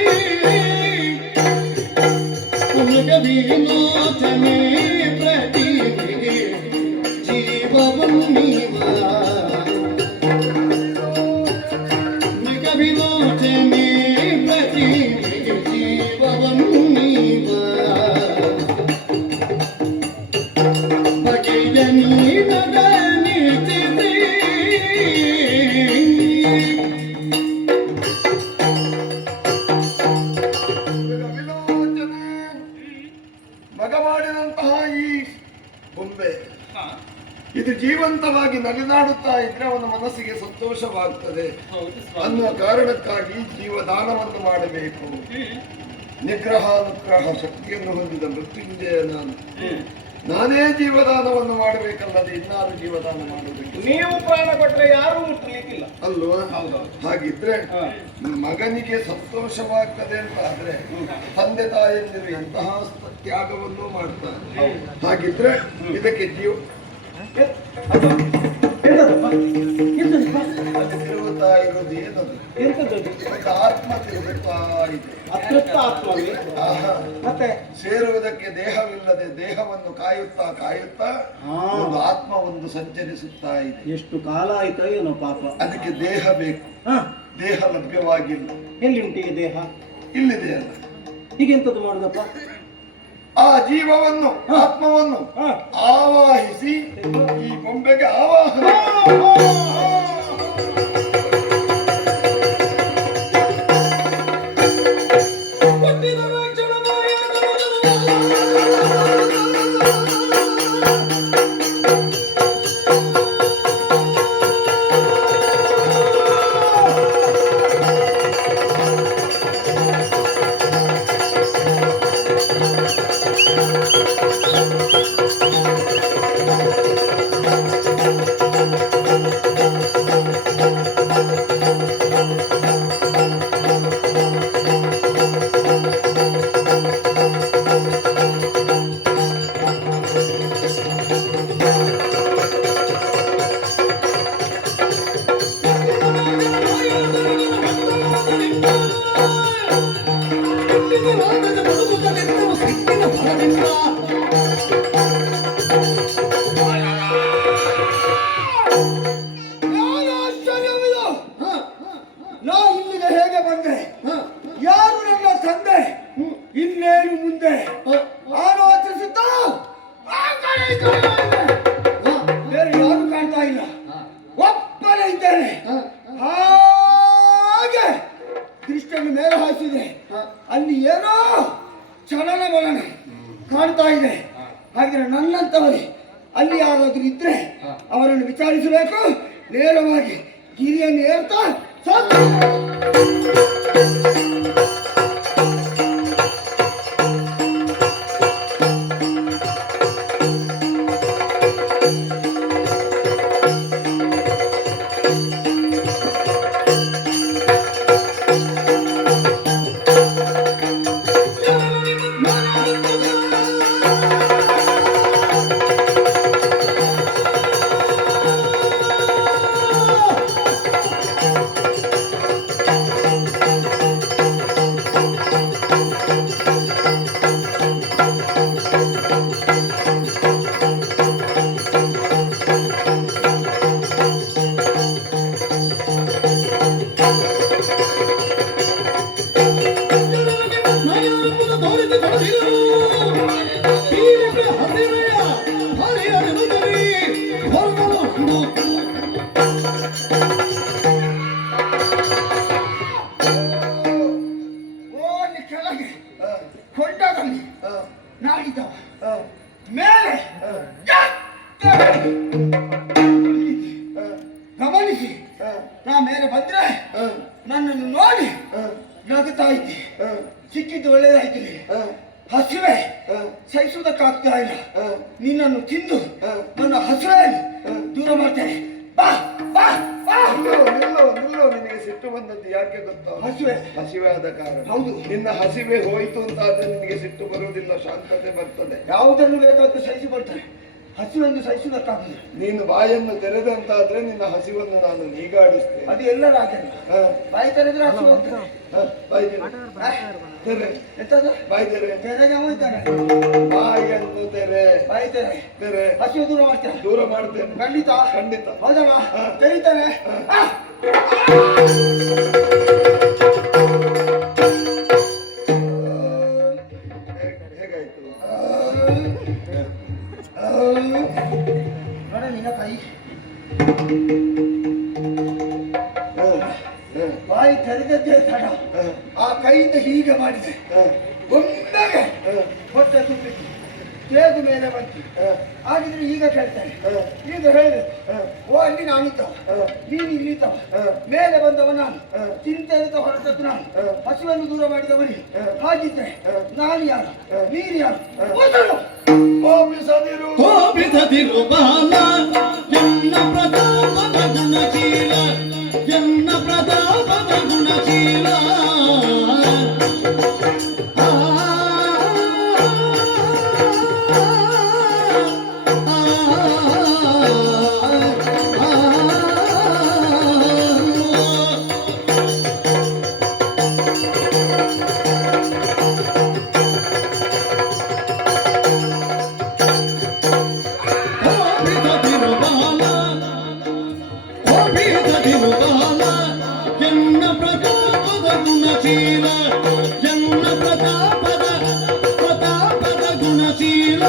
ಪುನಗ ವಿಮೋಚನೆ ಪ್ರತಿಗೆ ಜೀವವನ್ನೀವ ಮಗ ವಿಮೋಚನೆ ಪ್ರತಿಗೆ ಜೀವವನ್ನೀವ ಬಗೆಯ ನೀನದ ನೀತಿಸಿ ಮಗ ಮಾಡಿದಂತಹ ಈ ಬೊಂಬೆ ಹಾ, ಇದು ಜೀವಂತವಾಗಿ ನಲಿದಾಡುತ್ತಾ ಇದ್ರೆ ಅವನ ಮನಸ್ಸಿಗೆ ಸಂತೋಷವಾಗ್ತದೆ ಹೌದು ಸ್ವಾಮಿ. ಅನ್ನುವ ಕಾರಣಕ್ಕಾಗಿ ಜೀವದಾನವನ್ನು ಮಾಡಬೇಕು. ನಿಗ್ರಹ ಅನುಗ್ರಹ ಶಕ್ತಿಯನ್ನು ಹೊಂದಿದ ಮೃತ್ಯುಂಜಯ ನಾನು. ನಾನೇ ಜೀವದಾನವನ್ನು ಮಾಡಬೇಕಲ್ಲದೆ ಇನ್ನಾರು ಜೀವದಾನ ಮಾಡುವುದಕ್ಕೆ ನೀವು ಪ್ರಾಣ ಕೊಟ್ರೆ ಯಾರೂ ಮುಟ್ಟಲಿಕ್ಕಿಲ್ಲ ಅಲ್ವಾ? ಹೌದೌದು. ಹಾಗಿದ್ರೆ ಮಗನಿಗೆ ಸಂತೋಷವಾಗ್ತದೆ ಅಂತ ಆದ್ರೆ ತಂದೆ ತಾಯಂದಿರು ಎಂತಹ ತ್ಯಾಗವನ್ನು ಮಾಡ್ತಾರೆ. ಹಾಗಿದ್ರೆ ಇದಕ್ಕೆ ಜೀವ ಅದು ತಿರುಗುತ್ತಾ ಇರೋದು ಏನದು? ಅದಕ್ಕೆ ಆತ್ಮ ತಿರುಗುತ್ತಾ ಇದೆ. ಅತೃಪ್ತ ಆತ್ಮವೇ ಆಹಾ. ಮತ್ತೆ ಸೇರುವುದಕ್ಕೆ ದೇಹವಿಲ್ಲದೆ ದೇಹವನ್ನು ಕಾಯುತ್ತಾ ಕಾಯುತ್ತಾ ಒಂದು ಆತ್ಮ ಒಂದು ಸಂಚರಿಸುತ್ತಾ ಇದೆ. ಎಷ್ಟು ಕಾಲ ಆಯ್ತೋ ಏನೋ ಪಾಪ. ಅದಕ್ಕೆ ದೇಹ ಬೇಕು. ಹ, ದೇಹ ಲಭ್ಯವಾಗಿಲ್ಲ. ಎಲ್ಲಿ ಉಂಟು ಈ ದೇಹ? ಇಲ್ಲಿದೆ ಅಲ್ಲ. ಹೀಗೆಂತದ್ದು ಮಾಡುದಪ್ಪ? ಆ ಜೀವವನ್ನು ಆತ್ಮವನ್ನು ಹ. ಆವಾಹಿಸಿ ಈ ಬೊಂಬೆಗೆ ಆವಾಹನ ನಾ ಇಲ್ಲಿಗೆ ಹೇಗೆ ಬಂದೆ? ಯಾರು ನನ್ನ ತಂದೆ? ಇನ್ನೇನು ಮುಂದೆ ಆಲೋಚಿಸುತ್ತಾ ಆ ಕಡೆ ಈ ಕಡೆ ನೋಡಿದೆ. ಬೇರೆ ಯಾರು ಕಾಣ್ತಾ ಇಲ್ಲ, ಒಬ್ಬನೇ ಇದ್ದೇನೆ. ಹಾಗೆ ದೃಷ್ಟಿಯನ್ನು ಮೇಲೆ ಹಾಯಿಸಿದೆ. ಅಲ್ಲಿ ಏನೋ ಚಲನವಲನ ಕಾಣ್ತಾ ಇದೆ. ಹಾಗೆ ನನ್ನಂತವರೇ ಅಲ್ಲಿ ಯಾರಾದರೂ ಇದ್ರೆ ಅವರನ್ನು ವಿಚಾರಿಸಬೇಕು. ನೇರವಾಗಿ ಗಿರಿಯನ್ನು ಏರ್ತಾ ಸಾಕು. ಕೆಳಗೆ ಕೊಂಡದಲ್ಲಿ ನಾಡಿದವ ಮೇಲೆ ಗಮನಿಸಿ, ನಾ ಮೇಲೆ ಬಂದ್ರೆ ನನ್ನನ್ನು ನೋಡಿ ನಗುತ್ತಾ ಇದ್ದೆ. ಸಿಕ್ಕಿದ್ದು ಒಳ್ಳೇದಾಯ್ತು. ಹಸಿವೆ ಸಹಿಸುವುದಕ್ಕಾಗ್ತಾ ಇಲ್ಲ. ನಿನ್ನನ್ನು ತಿಂದು ನನ್ನ ಹಸಿವೆಯನ್ನು ದೂರ ಮಾಡ್ತೇನೆ. ಬಾ ಬಾ ಬಾ. ನಿಲ್ಲೋ ನಿನಗೆ ಸಿಟ್ಟು ಬಂದದ್ದು ಯಾಕೆ ಗೊತ್ತಾ? ಹಸಿವೆ ಆದ ಕಾರಣ. ಹೌದು. ನಿನ್ನ ಹಸಿವೆ ಹೋಯಿತು ಅಂತ ಆದ್ರೆ ನಿನಗೆ ಸಿಟ್ಟು ಬರುವುದಿಲ್ಲ, ಶಾಂತತೆ ಬರ್ತದೆ. ಯಾವುದನ್ನು ಬೇಕಾದ್ರೂ ಸಹಿಸಿಕೊಳ್ತಾರೆ. ಹಸಿವನ್ನು ಸಹಿಸುವುದಕ್ಕಾಗಲ್ಲ. ನೀನು ಬಾಯನ್ನು ತೆರೆದಂತಾದ್ರೆ ನಿನ್ನ ಹಸಿವನ್ನು ನಾನು ನೀಗಾಡಿಸ್ತೇನೆ. ಅದು ಎಲ್ಲರಾಗಲ್ಲ. ಬಾಯಿ ತೆರೆದ್ರೆ ಹಸಿವು ಹೋಗ್ತದೆ. ಬಾಯಿ ತೆರೆ. ಎಂತದು? ಬಾಯಿ ತೆರೆ. ತೆರೆಗೆ ಅವ ಇದ್ದಾನೆ. ಬಾಯಿಯನ್ನು ತೆರೆ. ಬಾಯಿ ತೆರೆ. ಹಸಿವು ದೂರ ಮಾಡ್ತೇನೆ. ದೂರ ಮಾಡ್ತೇನೆ. ಖಂಡಿತ ಖಂಡಿತ. ಹೌದಲ್ಲ? ತೆರೀತಾನೆ. ಹೇಗಾಯ್ತು? ನೋಡ ನಿನ್ನ ಕೈ. ಬಾಯಿ ತೆರೆದದ್ದೇ ತಡ. ಆ ಕೈಯಿಂದ ಹೀಗೆ ಮಾಡಿದೆ. ಒಮ್ಮೆಗೆ ಹೊಟ್ಟೆ ತುಂಬಿತು. ತೇದು ಮೇಲೆ ಬಂತು. ಹಾಗಿದ್ರೆ ಈಗ ಕೇಳ್ತಾನೆ, ಈಗ ಹೇಳಿದೆ, ಓ ಅಲ್ಲಿ ನಾನಿದ್ದವ, ನೀನು ಇಲ್ಲಿದ್ದವ, ಮೇಲೆ ಬಂದವ ನಾನು, ಚಿಂತೆ ಅಂತ ಹೊರಟದ್ದು ನಾನು, ಹಸುವನ್ನು ದೂರ ಮಾಡಿದವನಿ. ಹಾಗಿದ್ರೆ ನಾನು ಯಾರು, ನೀನು ಯಾರು? ಕೋಪಿಸದಿರು ಕೋಪಿಸದಿರು ಬಾಲ ಎನ್ನ ಪ್ರತಾಪದ ಗುಣಶೀಲ, ಎನ್ನ ಪ್ರತಾಪದ ಗುಣಶೀಲ. ಎನ್ನ ಪ್ರತಾಪದ ಗುಣಶೀಲ, ಎನ್ನ ಪ್ರತಾಪದ ಗುಣಶೀಲ.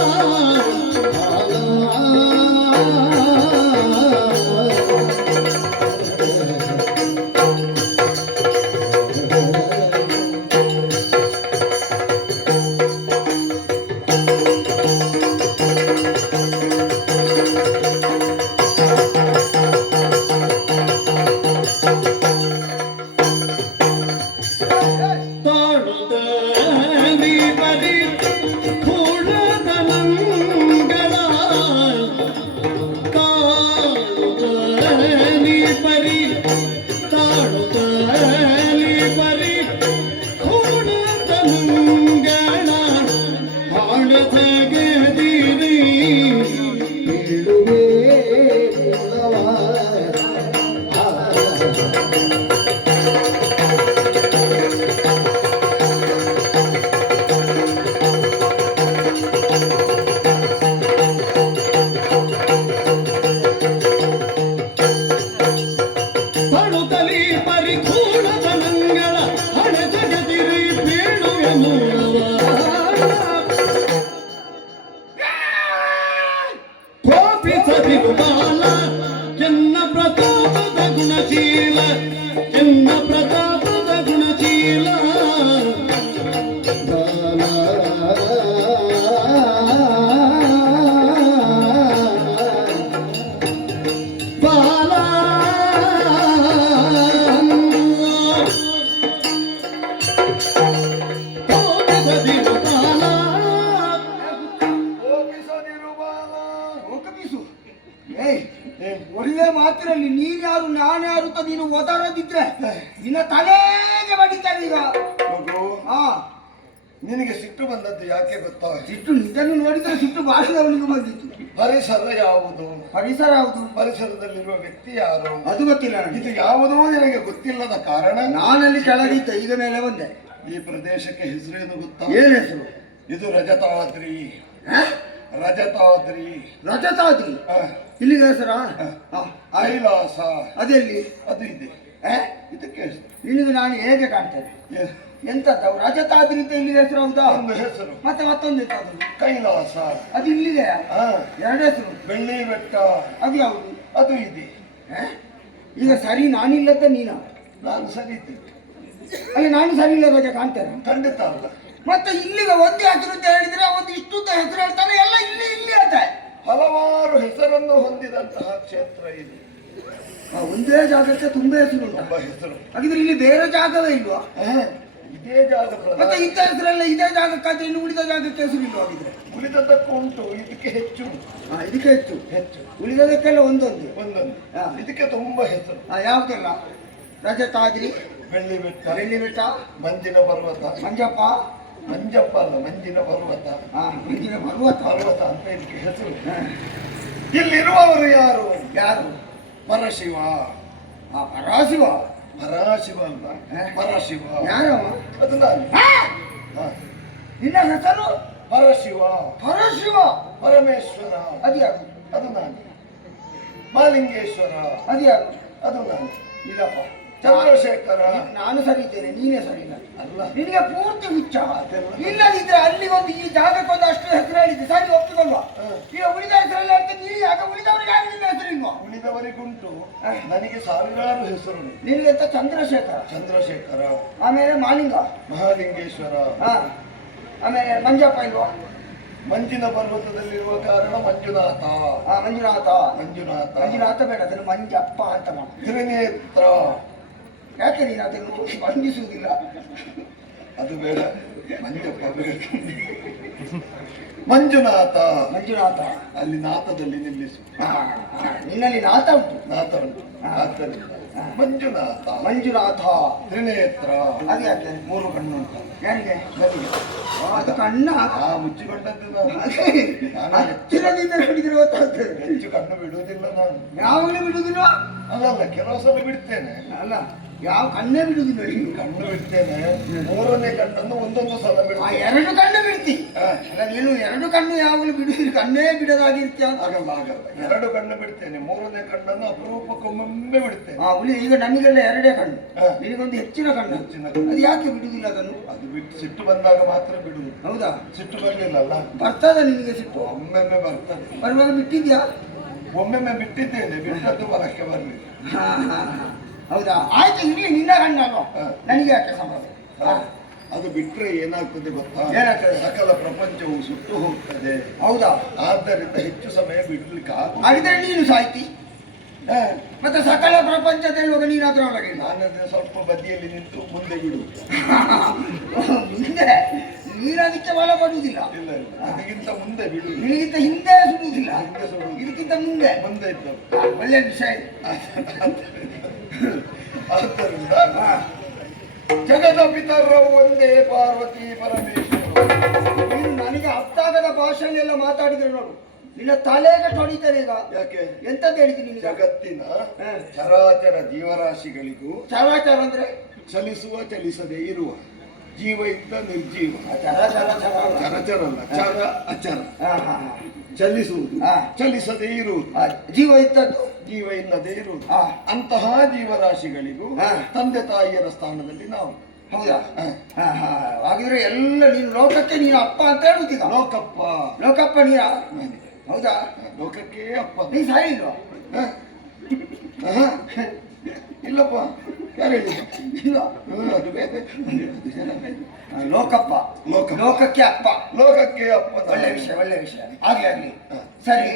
ಕೋಪಿಸದಿರು ಬಾಲ ಎನ್ನ ಪ್ರತಾಪದ ಗುಣಶೀಲ, ಎನ್ನ ಪ್ರತಾಪದ ಗುಣಶೀಲ. ಬಾಲ ಕೋಪಿಸದಿರು ಬಾಲ, ಕೋಪಿಸದಿರು ಬಾಲ. ಲೋಕಬೀಸು. ಏಯ್, ಒಳ್ಳೆ ಮಾತಿನಲ್ಲಿ ನೀನ್ಯಾರು ನಾನ್ಯಾರು ಅಂತ ನೀನು ಒದರದಿದ್ರೆ ನಿನ್ನ ತಲೆಗೆ ಬಡಿತಾರೆ ಈಗ. ಮಗು, ಹಾ, ನಿನಗೆ ಸಿಟ್ಟು ಬಂದದ್ದು ಯಾಕೆ ಗೊತ್ತಾ? ಸಿಟ್ಟು ನಿನ್ನನ್ನು ನೋಡಿದ್ರೆ ಸಿಟ್ಟು ಬಾಳಿದವನಿಗೆ ಬಂದಿತ್ತು. ಪರಿಸರ ಯಾವುದು? ಪರಿಸರ ಯಾವುದು? ಪರಿಸರದಲ್ಲಿರುವ ವ್ಯಕ್ತಿ ಯಾರು? ಅದು ಗೊತ್ತಿಲ್ಲ ನನಗೆ. ಇದು ಯಾವುದೋ ನಿನಗೆ ಗೊತ್ತಿಲ್ಲದ ಕಾರಣ ನಾನಲ್ಲಿ ಕೆಳಗಿದ್ದೆ, ಈಗ ಮೇಲೆ ಬಂದೆ. ಈ ಪ್ರದೇಶಕ್ಕೆ ಹೆಸರೇನು ಗೊತ್ತಾ? ಏನ್ ಹೆಸರು? ಇದು ರಜತಾದ್ರಿ. ಹ? ರಜತಾದ್ರಿ. ರಜತಾದ್ರಿ. ಹ. ಇಲ್ಲಿಗೆ ಹೆಸರಾ? ಕೈಲಾಸ. ಅದೆಲ್ಲಿ? ಅದು ಇದೆ. ಹ? ಇದಕ್ಕೆ ಹೆಸರು. ನಿನಗೆ ನಾನು ಹೇಗೆ ಕಾಣ್ತೇನೆ? ಎಂತದ್ದು ರಜತಾದ್ರಿ ಅಂತ ಇಲ್ಲಿಗೆ ಹೆಸರು ಹೌದಾ? ಒಂದು ಹೆಸರು. ಮತ್ತೆ ಮತ್ತೊಂದು ಎಂತದ್ದು? ಕೈಲಾಸ. ಅದು ಇಲ್ಲಿಗೆ ಹ. ಎರಡು ಹೆಸರು. ಬೆಳ್ಳಿ ಬೆಟ್ಟ. ಅದು ಯಾವುದು? ಅದು ಇದೆ. ಹ? ಈಗ ಸರಿ ನಾನಿಲ್ಲದ ನೀನ? ನಾನು ಸರಿ ಇದ್ದೆ. ಅಲ್ಲ, ನಾನು ಸರಿ ಇಲ್ಲದ ಕಾಣ್ತೇನೆ? ಖಂಡಿತ ಅಲ್ಲ. ಮತ್ತೆ ಇಲ್ಲಿಗೆ ಒಂದೇ ಹೆಸರು ಅಂತ ಹೇಳಿದ್ರೆ ಒಂದು ಇಷ್ಟುದ್ದ ಹೆಸರು ಹೇಳ್ತಾನೆ, ಎಲ್ಲ ಇಲ್ಲಿ ಇಲ್ಲಿ ಅಂತ. ಹಲವಾರು ಹೆಸರನ್ನು ಹೊಂದಿದಂತಹ ಕ್ಷೇತ್ರ ಇದು. ಒಂದೇ ಜಾಗಕ್ಕೆ ತುಂಬಾ ಹೆಸರು ಉಂಟು. ಒಬ್ಬ ಹೆಸರು. ಹಾಗಿದ್ರೆ ಇಲ್ಲಿ ಬೇರೆ ಜಾಗವೇ ಇಲ್ವಾ? ಇದೇ ಜಾಗ ಮತ್ತೆ ಇದ್ದ ಹೆಸರೆಲ್ಲ ಇದೇ ಜಾಗಕ್ಕಾದ್ರೆ ಇನ್ನು ಉಳಿದ ಜಾಗಕ್ಕೆ ಹೆಸರು ಇಲ್ವಾ? ಹಾಗಿದ್ರೆ ಉಳಿದದ್ದಕ್ಕೂ ಉಂಟು, ಇದಕ್ಕೆ ಹೆಚ್ಚು. ಇದಕ್ಕೆ ಹೆಚ್ಚು. ಹೆಚ್ಚು. ಉಳಿದದಕ್ಕೆಲ್ಲ ಒಂದೊಂದು. ಒಂದೊಂದು. ಹಾ. ಇದಕ್ಕೆ ತುಂಬಾ ಹೆಸರು. ಯಾವುದೆಲ್ಲ? ರಜತಾದ್ರಿ, ಬೆಳ್ಳಿ ಬೆಟ್ಟ, ಬೆಳ್ಳಿ ಬೆಟ್ಟ, ಮಂಜಿನ ಪರ್ವತ. ಮಂಜಪ್ಪ. ಮಂಜಪ್ಪ ಅಲ್ಲ, ಮಂಜಿನ ಪರ್ವತ. ಮಂಜಿನ ಪರ್ವತ. ಪರ್ವತ ಅಂತ ಇದಕ್ಕೆ ಹೆಸರು. ಇಲ್ಲಿರುವವರು ಯಾರು? ಯಾರು? ಪರಶಿವ. ಪರಾಶಿವ. ಪರಶಿವ ಅಲ್ಲ, ಪರಶಿವ. ಯಾರವ? ಅದು ನಾನು. ನಿನ್ನ ಹೆಸರು? ಪರಶಿವ. ಪರಶಿವ. ಪರಮೇಶ್ವರ. ಅದು ಯಾರು? ಅದು ನಾನು. ಮಹಾಲಿಂಗೇಶ್ವರ. ಅದು ಯಾರು? ಅದು ನಾನು. ಇಲ್ಲಪ್ಪ, ಚಂದ್ರಶೇಖರ. ನಾನು ಸರಿ ಇದ್ದೇನೆ, ನೀನೇ ಸರಿ ಇಲ್ಲ. ಅಲ್ಲ, ನಿನಗೆ ಪೂರ್ತಿ ಹುಚ್ಚ. ಇಲ್ಲದಿದ್ರೆ ಅಲ್ಲಿ ಒಂದು ಈ ಜಾಗಕ್ಕೊಂದು ಅಷ್ಟು ಹೆಸರು ಹೇಳಿದ್ದೆ, ಸರಿ ಒಪ್ಪಿಕೊಳ್ಳುವ. ಈಗ ಉಳಿದ ಹೆಸರೆಲ್ಲ ಹೇಳ್ತೀನಿ, ನೀ ಆಗ ಉಳಿದವರಿಗೆ ಆಗ ನಿನ್ನ ಹೆಸರು ಇಲ್ವಾ? ಉಳಿದವರಿಗುಂಟು, ನನಗೆ ಸಾವಿರಾರು ಹೆಸರು. ನಿನಗೆ ಅಂತ ಚಂದ್ರಶೇಖರ, ಮಂಜಿನ ಪರ್ವತದಲ್ಲಿರುವ ಕಾರಣ ಮಂಜುನಾಥ. ಮಂಜುನಾಥ. ಮಂಜುನಾಥ. ಮಂಜುನಾಥ ಬೇಡ, ಅದನ್ನು ಮಂಜಪ್ಪ ಅಂತ ಮಾಡು. ತ್ರಿನೇತ್ರ. ಯಾಕೆ ನೀನು ಅದನ್ನು ಮಂಜಿಸುವುದಿಲ್ಲ? ಅದು ಬೇಡ, ಮಂಜಪ್ಪ ಬೇಡ. ಮಂಜುನಾಥ. ಮಂಜುನಾಥ. ಅಲ್ಲಿ ನಾಥದಲ್ಲಿ ನಿಲ್ಲಿಸು. ನಿನ್ನಲ್ಲಿ ನಾಥ ಉಂಟು. ನಾಥ ಉಂಟು. ಆದ್ದರಿಂದ ಮಂಜುನಾಥ. ಮಂಜುನಾಥ. ತ್ರಿನೇತ್ರ. ಅದು ಯಾಕೆ? 3 ಕಣ್ಣು ಉಂಟು. ಯಾರಿಗೆ? ನನಗೆ. ಅದು ಕಣ್ಣ ಮುಚ್ಚಿಕೊಂಡದ್ದು ನಾನು. ಹತ್ತಿರದಿಂದ ಹಿಡಿದ್ರೆ ಗೊತ್ತಾಗ್ತದೆ. ಹೆಚ್ಚು ಕಣ್ಣು ಬಿಡುವುದಿಲ್ಲ ನಾನು. ಯಾವಾಗಲೂ ಬಿಡುವುದಿಲ್ಲ. ಅಲ್ಲಲ್ಲ, ಕೆಲವು ಸಲ ಬಿಡ್ತೇನೆ. ಅಲ್ಲ, ಯಾವ ಕಣ್ಣೇ ಬಿಡುವುದಿಲ್ಲ ನೀನು. ಕಣ್ಣು ಬಿಡ್ತೇನೆ, 3ನೇ ಕಣ್ಣನ್ನು ಒಂದೊಂದು ಸಲ ಬಿಡ್ತೇನೆ. 2 ಕಣ್ಣು ಬಿಡ್ತಿ. ಅಲ್ಲ, ನೀನು 2 ಕಣ್ಣು ಯಾವಾಗಲೂ ಬಿಡುವುದಿಲ್ಲ, ಕಣ್ಣೇ ಬಿಡದಾಗಿರ್ತೀಯ. ಆಗಲ್ಲ ಆಗಲ್ಲ, 2 ಕಣ್ಣು ಬಿಡ್ತೇನೆ, 3ನೇ ಕಣ್ಣನ್ನು ಅಪರೂಪಕ್ಕೊಮ್ಮೆ ಬಿಡ್ತೇನೆ. ಈಗ ನಮಗೆಲ್ಲ 2 ಕಣ್ಣು, ನಿನಗೊಂದು ಹೆಚ್ಚಿನ ಕಣ್ಣು. ಅದು ಯಾಕೆ ಬಿಡುವುದಿಲ್ಲ ಅದನ್ನು? ಅದು ಬಿಟ್ಟು ಸಿಟ್ಟು ಬಂದಾಗ ಮಾತ್ರ ಬಿಡುವುದು. ಹೌದಾ? ಸಿಟ್ಟು ಬರ್ಲಿಲ್ಲಲ್ಲ. ಬರ್ತದ ನಿನಗೆ ಸಿಟ್ಟು? ಒಮ್ಮೆಮ್ಮೆ ಬರ್ತದೆ. ಬರುವಾಗ ಬಿಟ್ಟಿದ್ಯಾ? ಒಮ್ಮೆಮ್ಮೆ ಬಿಟ್ಟಿದ್ದೇನೆ, ಬಿಟ್ಟದ್ದು ಬರಕ್ಕೆ ಬರಲಿಲ್ಲ. ಹೌದಾ? ಆಯ್ತು, ಇರ್ಲಿ, ನಿನ್ನ ಕಣ್ಣಲ್ವ, ನನಗೆ ಯಾಕೆ ಸಂಬಂಧ? ಅದು ಬಿಟ್ರೆ ಏನಾಗ್ತದೆ ಗೊತ್ತಾ? ಏನಾಗ್ತದೆ? ಸಕಲ ಪ್ರಪಂಚವು ಸುಟ್ಟು ಹೋಗ್ತದೆ. ಹೌದಾ? ಆದ್ದರಿಂದ ಹೆಚ್ಚು ಸಮಯ ಬಿಡ್ಲಿಕ್ಕೆ ಹಾಗಿದ್ರೆ ನೀನು ಸಾಯ್ತಿ. ಮತ್ತೆ ಸಕಲ ಪ್ರಪಂಚ ಹೇಳುವಾಗ ನೀನು ಅದರೊಳಗೆ. ನಾನದ್ರೆ ಸ್ವಲ್ಪ ಬದಿಯಲ್ಲಿ ನಿಂತು ಮುಂದೆ ಬಿಡು. ಮುಂದೆ ನೀನು ಅದಕ್ಕೆ ಬಲ ಪಡುವುದಿಲ್ಲ. ಇಲ್ಲ ಇಲ್ಲ, ಅದಕ್ಕಿಂತ ಮುಂದೆ ಬಿಡು. ನಿನಗಿಂತ ಹಿಂದೆ ಸುಡುವುದಿಲ್ಲ, ಹಿಂದೆ ಸುಡುವುದು. ಇದಕ್ಕಿಂತ ಮುಂದೆ ಮುಂದೆ ಇದ್ದವು. ಒಳ್ಳೆ ವಿಷಯ. ಆದ್ದರಿಂದ ಜಗದ ಪಿತರವು ಒಂದೇ ಪಾರ್ವತಿ ಪರಮೇಶ್ವರ. ನೀನು ನನಗೆ ಅರ್ಥಾಗದ ಭಾಷೆಯಲ್ಲೆಲ್ಲ ಮಾತಾಡಿದ್ರೆ ನೋಡು, ನಿನ್ನ ತಲೆಗೆ ತೊಡಿತೇನೆ ಈಗ. ಯಾಕೆ? ಎಂತದ್ದು ಹೇಳ್ತೀನಿ ನಿನಗೆ? ಜಗತ್ತಿನ ಚರಾಚರ ಜೀವರಾಶಿಗಳಿಗೂ, ಚರಾಚರ ಅಂದ್ರೆ ಚಲಿಸುವ ಚಲಿಸದೇ ಇರುವ, ಜೀವ ಇದ್ದ ನಿರ್ಜೀವ, ಚರಾಚರ ಚರಚರ ಅಲ್ಲ, ಚರ ಅಚರ, ಚಲಿಸುವುದು ಚಲಿಸದೇ ಇರುವುದು, ಜೀವ ಇದ್ದದ್ದು ಜೀವ ಇಲ್ಲದೆ ಇರುವುದು. ಹಾ. ಅಂತಹ ಜೀವರಾಶಿಗಳಿಗೂ ತಂದೆ ತಾಯಿಯರ ಸ್ಥಾನದಲ್ಲಿ ನಾವು. ಹೌದಾ? ಹಾಗಿದ್ರೆ ಎಲ್ಲ ನೀನು ಲೋಕಕ್ಕೆ ನೀನು ಅಪ್ಪ ಅಂತ ಹೇಳುತ್ತೀಗ. ಲೋಕಪ್ಪ. ಲೋಕಪ್ಪ ನೀನ? ಹೌದಾ? ಲೋಕಕ್ಕೆ ಅಪ್ಪ. ನೀ ಸಾಯಿಲ್ವಾ? ಇಲ್ಲಪ್ಪ, ಯಾರು ಹೇಳಿದ್ರು? ಇಲ್ಲ, ಅದು ಬೇರೆ. ಲೋಕಪ್ಪ. ಲೋಕಕ್ಕೆ ಅಪ್ಪ. ಲೋಕಕ್ಕೆ ಅಪ್ಪ. ಒಳ್ಳೆ ವಿಷಯ, ಒಳ್ಳೆ ವಿಷಯ. ಆಗ್ಲಿ ಆಗ್ಲಿ, ಸರಿ.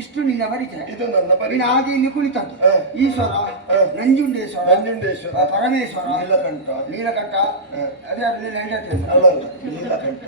ಇಷ್ಟು ನಿನ್ನ ಪರಿಚಯ. ಇದು ನನ್ನ ನೀನು ಪರಿಚಯ. ಹಾಗೆ ಇಲ್ಲಿ ಕುಳಿತದ್ದು ಈಶ್ವರ, ನಂಜುಂಡೇಶ್ವರ, ನಂಜುಂಡೇಶ್ವರ, ಪರಮೇಶ್ವರ, ನೀಲಕಂಠ. ನೀಲಕಂಠ. ಅದೇ ನಿನ್ನ ಹೆಂಡತಿ ಅಲ್ಲಲ್ಲ, ನೀಲಕಂಠ.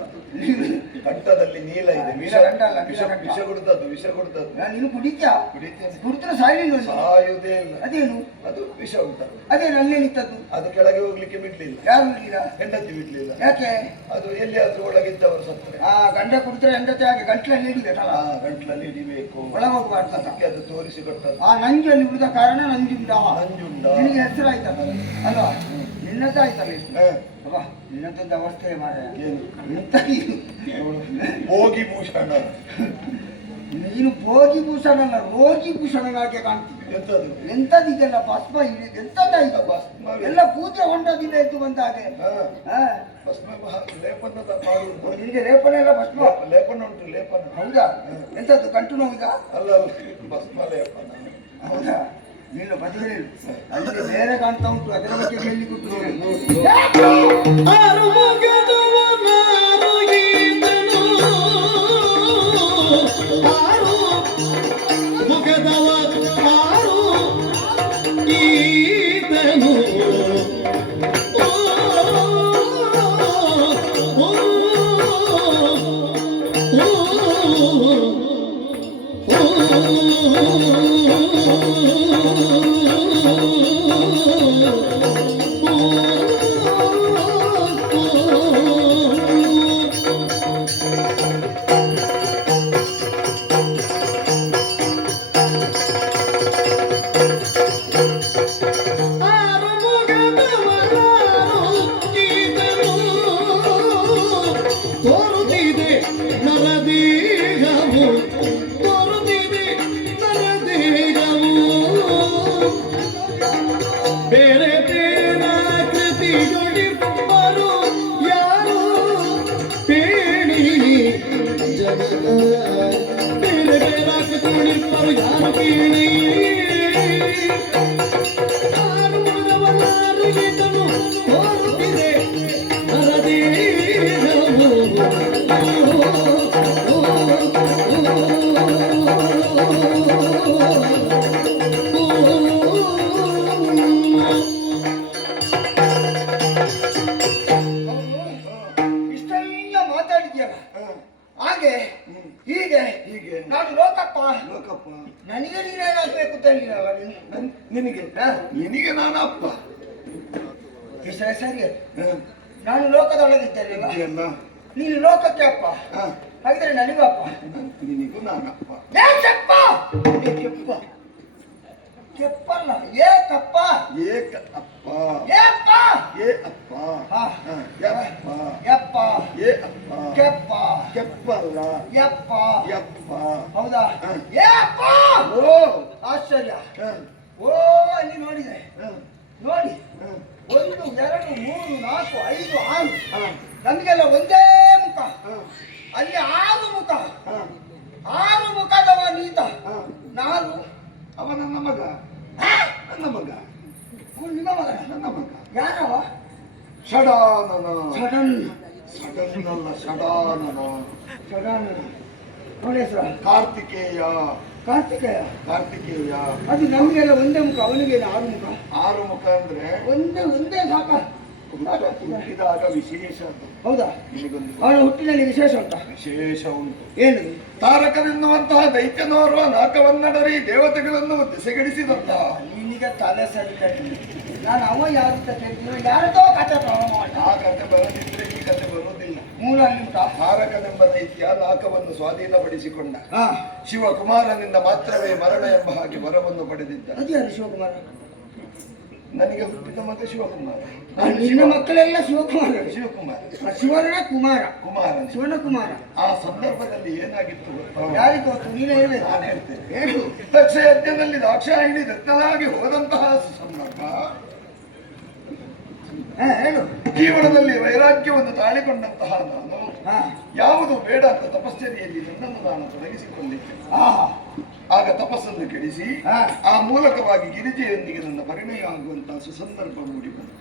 ಕಂಠದಲ್ಲಿ ನೀಲ ಇದೆ. ವಿಷ ನೀಲಕಂಠ ಅಲ್ಲ, ವಿಷ ನೀಲಕಂಠ. ವಿಷ ಕೊಡ್ತದ್ದು, ವಿಷ ಕೊಡ್ತದ್ದು. ನೀನು ಕುಡಿತ್ಯಾ? ಕುಡಿತೇನೆ. ಕುಡಿದ್ರೆ ಸಾಯಲಿಲ್ಲ. ಸಾಯುವುದೇ ಇಲ್ಲ. ಅದೇನು? ಅದು ವಿಷ ಉಂಟಲ್ಲ, ಅದೇನು ಅಲ್ಲೇ ನಿಂತದ್ದು? ಅದು ಕೆಳಗೆ ಹೋಗ್ಲಿಕ್ಕೆ ಬಿಡ್ಲಿಲ್ಲ. ಯಾರು ಬಿಡ್ಲಿಲ್ಲ? ಹೆಂಡತಿ ಬಿಡ್ಲಿಲ್ಲ. ಯಾಕೆ? ಅದು ಎಲ್ಲಿಯಾದ್ರೂ ಒಳಗಿದ್ದವರು ಸತ್ತರೆ ಗಂಡ ಕುಡಿದ್ರೆ ಹೆಂಡತಿ ಹಾಗೆ ಗಂಟ್ಲಲ್ಲಿ ಹಿಡಿಬೇಕಲ್ಲ, ಗಂಟ್ಲಲ್ಲಿ ಹಿಡಿಬೇಕು. ಒಳಗೋಗ್ಬಾರ್ದು. ಅದಕ್ಕೆ ಅದು ತೋರಿಸಿಕೊಟ್ಟದ್ದು. ನಂಜಲ್ಲಿ ಉಳಿದ ಕಾರಣ ನಂಜುಂಡ. ನಂಜುಂಡ. ನಿನಗೆ ಹೆಸರಾಯ್ತಲ್ಲ ಅಲ್ವಾ? ನಿನ್ನದ್ದು ಆಯ್ತಲ್ಲ ಇಷ್ಟು. ಹ. ಅಬ್ಬಾ, ನಿನ್ನದೊಂದು ಅವಸ್ಥೆ ಮಾರ. ಏನು? ಎಂತ ಇದು? ಭೋಗಿ ಭೂಷಣ. ನೀನು ಭೋಗಿ ಭೂಷಣಲ್ಲ, ರೋಗಿ ಭೂಷಣನಾಗೆ ಕಾಣ್ತೀನಿ. ಎಂತದು? ಎಂತದ್ದು ಇದೆಲ್ಲ ಭಸ್ಮ ಹಿಡಿದು ಎಂತದ್ದಾಯ್ತು? ಭಸ್ಮ ಎಲ್ಲ ಪೂಜೆ ಹೊಂಡದಿಂದ ಎದ್ದು ಬಂದ ಹಾಗೆ. ಭಸ್ಮ ಲೇಪನದ ಮಾಡುವುದು. ನಿನಗೆ ಲೇಪನ ಎಲ್ಲ ಭಸ್ಮ? ಲೇಪನ ಉಂಟು, ಲೇಪನ. ಹೌದಾ? ಎಂತದ್ದು ಗಂಟು ನೋವಿಗ? ಅಲ್ಲ, ಭಸ್ಮ ಲೇಪನ. ಹೌದಾ? ನಿನ್ನ ಬದಿಗೆ ಅಲ್ಲಿ ಬೇರೆ ಕಾಣ್ತಾ ಉಂಟು, ಅದರ ಬಗ್ಗೆ ಹೇಳಿ ಕೊಟ್ಟು ಬೇರೆ ಬೇರೆ ಕೃತಿಗಳಿಬ್ಬರು ಯಾರು ಪೇಣಿ ಜಗದ ಬೇರೆ ಬೇರೆ ಕೃತಿಗಳಿಬ್ಬರು ಯಾರು ಪೇಣಿ ಆರುವವನಾರಿಗಿದನು ತೋರುತ್ತಿದೆ ನರದೇಹವು ಯಾಕಪ್ಪ? ನನಗೆ ನೀನೇನಾಗ್ಬೇಕು ಅಂತ ಹೇಳಿರಲ್ಲ ನೀನು. ನಿನಗೆ ನಿನಗೆ ನಾನು ಅಪ್ಪ. ಸರಿ ಅದು. ಹ, ನಾನು ಲೋಕದೊಳಗಿದ್ದೇನೆ ಇದೆಯಲ್ಲ? ನೀನು ಲೋಕಕ್ಕೆ ಅಪ್ಪ, ಹ, ಹಾಗಿದ್ರೆ ನನಗೂ ಅಪ್ಪ. ನಿನಗೂ ನಾನಪ್ಪ. ಏ ಕೆಪ್ಪ, ಏ ಕೆಪ್ಪ, ಕೆಪ್ಪಲ್ಲ ಏಕಪ್ಪ, ಏಕ ಅಪ್ಪ. ಏಪ್ಪ, ಏ ಅಪ್ಪ. ಹಾ. ಹ, ಯಪ್ಪ. ಯಪ್ಪ, ಏ ಅಪ್ಪ. ಕೆಪ್ಪ, ಕೆಪ್ಪಲ್ಲ. ಯಪ್ಪ. ಯಪ್ಪ. ಹೌದಾ? ಹ. ಏಪ್ಪ, ಓ. ಆಶ್ಚರ್ಯ. ಹ, ಓ ಅಲ್ಲಿ ನೋಡಿದೆ, ಹ, ನೋಡಿ, ಹ, 1 2 3 4 5 6 ಹ, ನಮಗೆಲ್ಲ ಒಂದೇ ಮುಖ, ಹ, ಅಲ್ಲಿ 6 ಮುಖ, ಹ, 6 ಮುಖದವ ನೀತ. ಹ. ನಾನು ಅವ ನನ್ನ ಮಗ. ಹಾ? ನನ್ನ ಮಗ. ಅವ್ನು ನಿಮ್ಮ ಮಗ? ನನ್ನ ಮಗ. ಯಾರವ? ಷಡಾನನ. ಸಡನ್ ಸಡನ್ನಲ್ಲ, ಷಡಾನನ. ಸಡನ್. ಅವನ ಹೆಸರು ಕಾರ್ತಿಕೇಯ. ಕಾರ್ತಿಕೇಯ. ಕಾರ್ತಿಕೇಯ. ಅದು ನಮಗೆಲ್ಲ ಒಂದೇ ಮುಖ, ಅವನಿಗೆ 6 ಮುಖ. 6 ಮುಖ ಅಂದ್ರೆ ಒಂದೇ ಸಾಕ. ಹುಟ್ಟಿದಾಗ ವಿಶೇಷ ಅದು. ಹೌದಾ? ನಿನಗೊಂದು ಅವನ ಹುಟ್ಟಿನಲ್ಲಿ ವಿಶೇಷ ಉಂಟ. ವಿಶೇಷ ಉಂಟು. ಏನು? ತಾರಕನೆನ್ನುವಂತಹ ದೈತ್ಯನೋರ್ವ ನಾಕವನ್ನಡರಿ ದೇವತೆಗಳನ್ನು ದೆಸೆಗಡಿಸಿದಂತ. ನಿನಗೆ ತಲೆ ಸರಿ. ನಾನು ಅವ ಯಾರು ಅಂತ ಕೇಳ್ತೀನಿ, ಯಾರದೋ ಕಥೆ ಪ್ರಾರಂಭ ಮಾಡಿ. ಆ ಕಥೆ ಬರದಿದ್ರೆ ಈ ಕಥೆ ಬರುವುದಿಲ್ಲ. ಮೂಲ ಅಲ್ಲಿ ಉಂಟಾ? ತಾರಕನೆಂಬ ದೈತ್ಯ ನಾಕವನ್ನು ಸ್ವಾಧೀನಪಡಿಸಿಕೊಂಡ. ಹಾ. ಶಿವಕುಮಾರನಿಂದ ಮಾತ್ರವೇ ಮರಣ ಎಂಬ ಹಾಗೆ ವರವನ್ನು ಪಡೆದಿದ್ದ. ಅದು ಯಾರು? ಶಿವಕುಮಾರ. ನನಗೆ ಹುಟ್ಟಿದ ಮಗ ಶಿವಕುಮಾರ. ನಿನ್ನ ಮಕ್ಕಳೆಲ್ಲ ಶಿವಕುಮಾರ. ಶಿವಕುಮಾರ. ಶಿವನ ಕುಮಾರ. ಕುಮಾರ. ಶಿವನ ಕುಮಾರ. ಆ ಸಂದರ್ಭದಲ್ಲಿ ಏನಾಗಿತ್ತು ಗೊತ್ತಾ? ಯಾರಿಗೆ ಗೊತ್ತು? ನೀನೇ ಹೇಳ್ಬೇಕು. ನಾನು ಹೇಳ್ತೇನೆ. ಹೇಳು. ದಕ್ಷ ಯಜ್ಞದಲ್ಲಿ ದಾಕ್ಷಾಯಿಣಿ ದತ್ತನಾಗಿ ಹೋದಂತಹ ಸಂದರ್ಭ. ಹೇಳು. ಜೀವನದಲ್ಲಿ ವೈರಾಗ್ಯವನ್ನು ತಾಳಿಕೊಂಡಂತಹ ನಾನು ಹಾ. ಯಾವುದು ಬೇಡ ಅಂತ ತಪಶ್ಚರ್ಯೆಯಲ್ಲಿ ನನ್ನನ್ನು ನಾನು ತೊಡಗಿಸಿಕೊಂಡಿದ್ದೆ. ಆಹಾ. ಆಗ ತಪಸ್ಸನ್ನು ಕೆಡಿಸಿ ಹಾ. ಆ ಮೂಲಕವಾಗಿ ಗಿರಿಜೆಯೊಂದಿಗೆ ನನ್ನ ಪರಿಣಯ ಆಗುವಂತಹ ಸುಸಂದರ್ಭ ಮೂಡಿ ಬಂತು.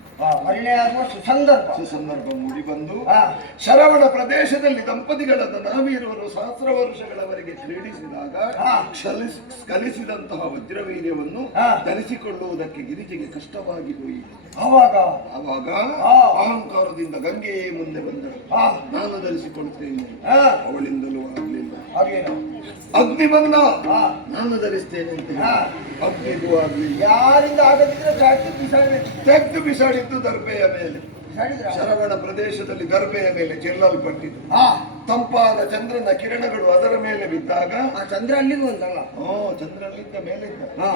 ಪರಿಣಯ ಆಗುವ ಸುಸಂದರ್ಭ. ಸುಸಂದರ್ಭ ಮೂಡಿ ಬಂದು ಹಾ. ಶರವಣ ಪ್ರದೇಶದಲ್ಲಿ ದಂಪತಿಗಳನ್ನು ನಾವೀರವರು ಸಹಸ್ರ ವರ್ಷಗಳವರೆಗೆ ಕ್ರೀಡಿಸಿದಾಗ ಹಾ. ಕಲಿಸಿದಂತಹ ವಜ್ರವೀರ್ಯವನ್ನು ಹಾ. ಧರಿಸಿಕೊಳ್ಳುವುದಕ್ಕೆ ಗಿರಿಜೆಗೆ ಕಷ್ಟವಾಗಿ ಹೋಯಿತು. ಆವಾಗ ಆವಾಗ ಹಾ. ಅಹಂಕಾರದಿಂದ ಗಂಗೆಯೇ ಮುಂದೆ ಬಂದಳು. ಹಾ. ನಾನು ಧರಿಸಿಕೊಳ್ತೇನೆ. ಹಾ. ಅವಳಿಂದಲೂ ಆಗಲಿಲ್ಲ. ಹಾಗೇನು? ಅಗ್ನಿ ಬಂದ. ಹಾ. ನಾನು ಧರಿಸ್ತೇನೆ ಅಂತ ಹೇಳಿ. ಹಾ. ಅಗ್ನಿಗೂ ಆಗ್ಲಿಲ್ಲ. ಯಾರಿಂದ ಆಗದಿದ್ರೆ ಜಾಸ್ತಿ ಬಿಸಾಡಬೇಕು. ತೆಗೆದು ಬಿಸಾಡಿದ್ದು ದರ್ಬೆಯ ಮೇಲೆ. ಬಿಸಾಡಿದ್ರ? ಶರವಣ ಪ್ರದೇಶದಲ್ಲಿ ದರ್ಬೆಯ ಮೇಲೆ ಚೆಲ್ಲಲ್ಪಟ್ಟಿತು. ಹಾ. ತಂಪಾದ ಚಂದ್ರನ ಕಿರಣಗಳು ಅದರ ಮೇಲೆ ಬಿದ್ದಾಗ, ಆ ಚಂದ್ರ ಅಲ್ಲಿಗೂ ಒಂದಲ್ಲ. ಚಂದ್ರನಿಂದ ಮೇಲೆ ಇದ್ದ. ಹಾ.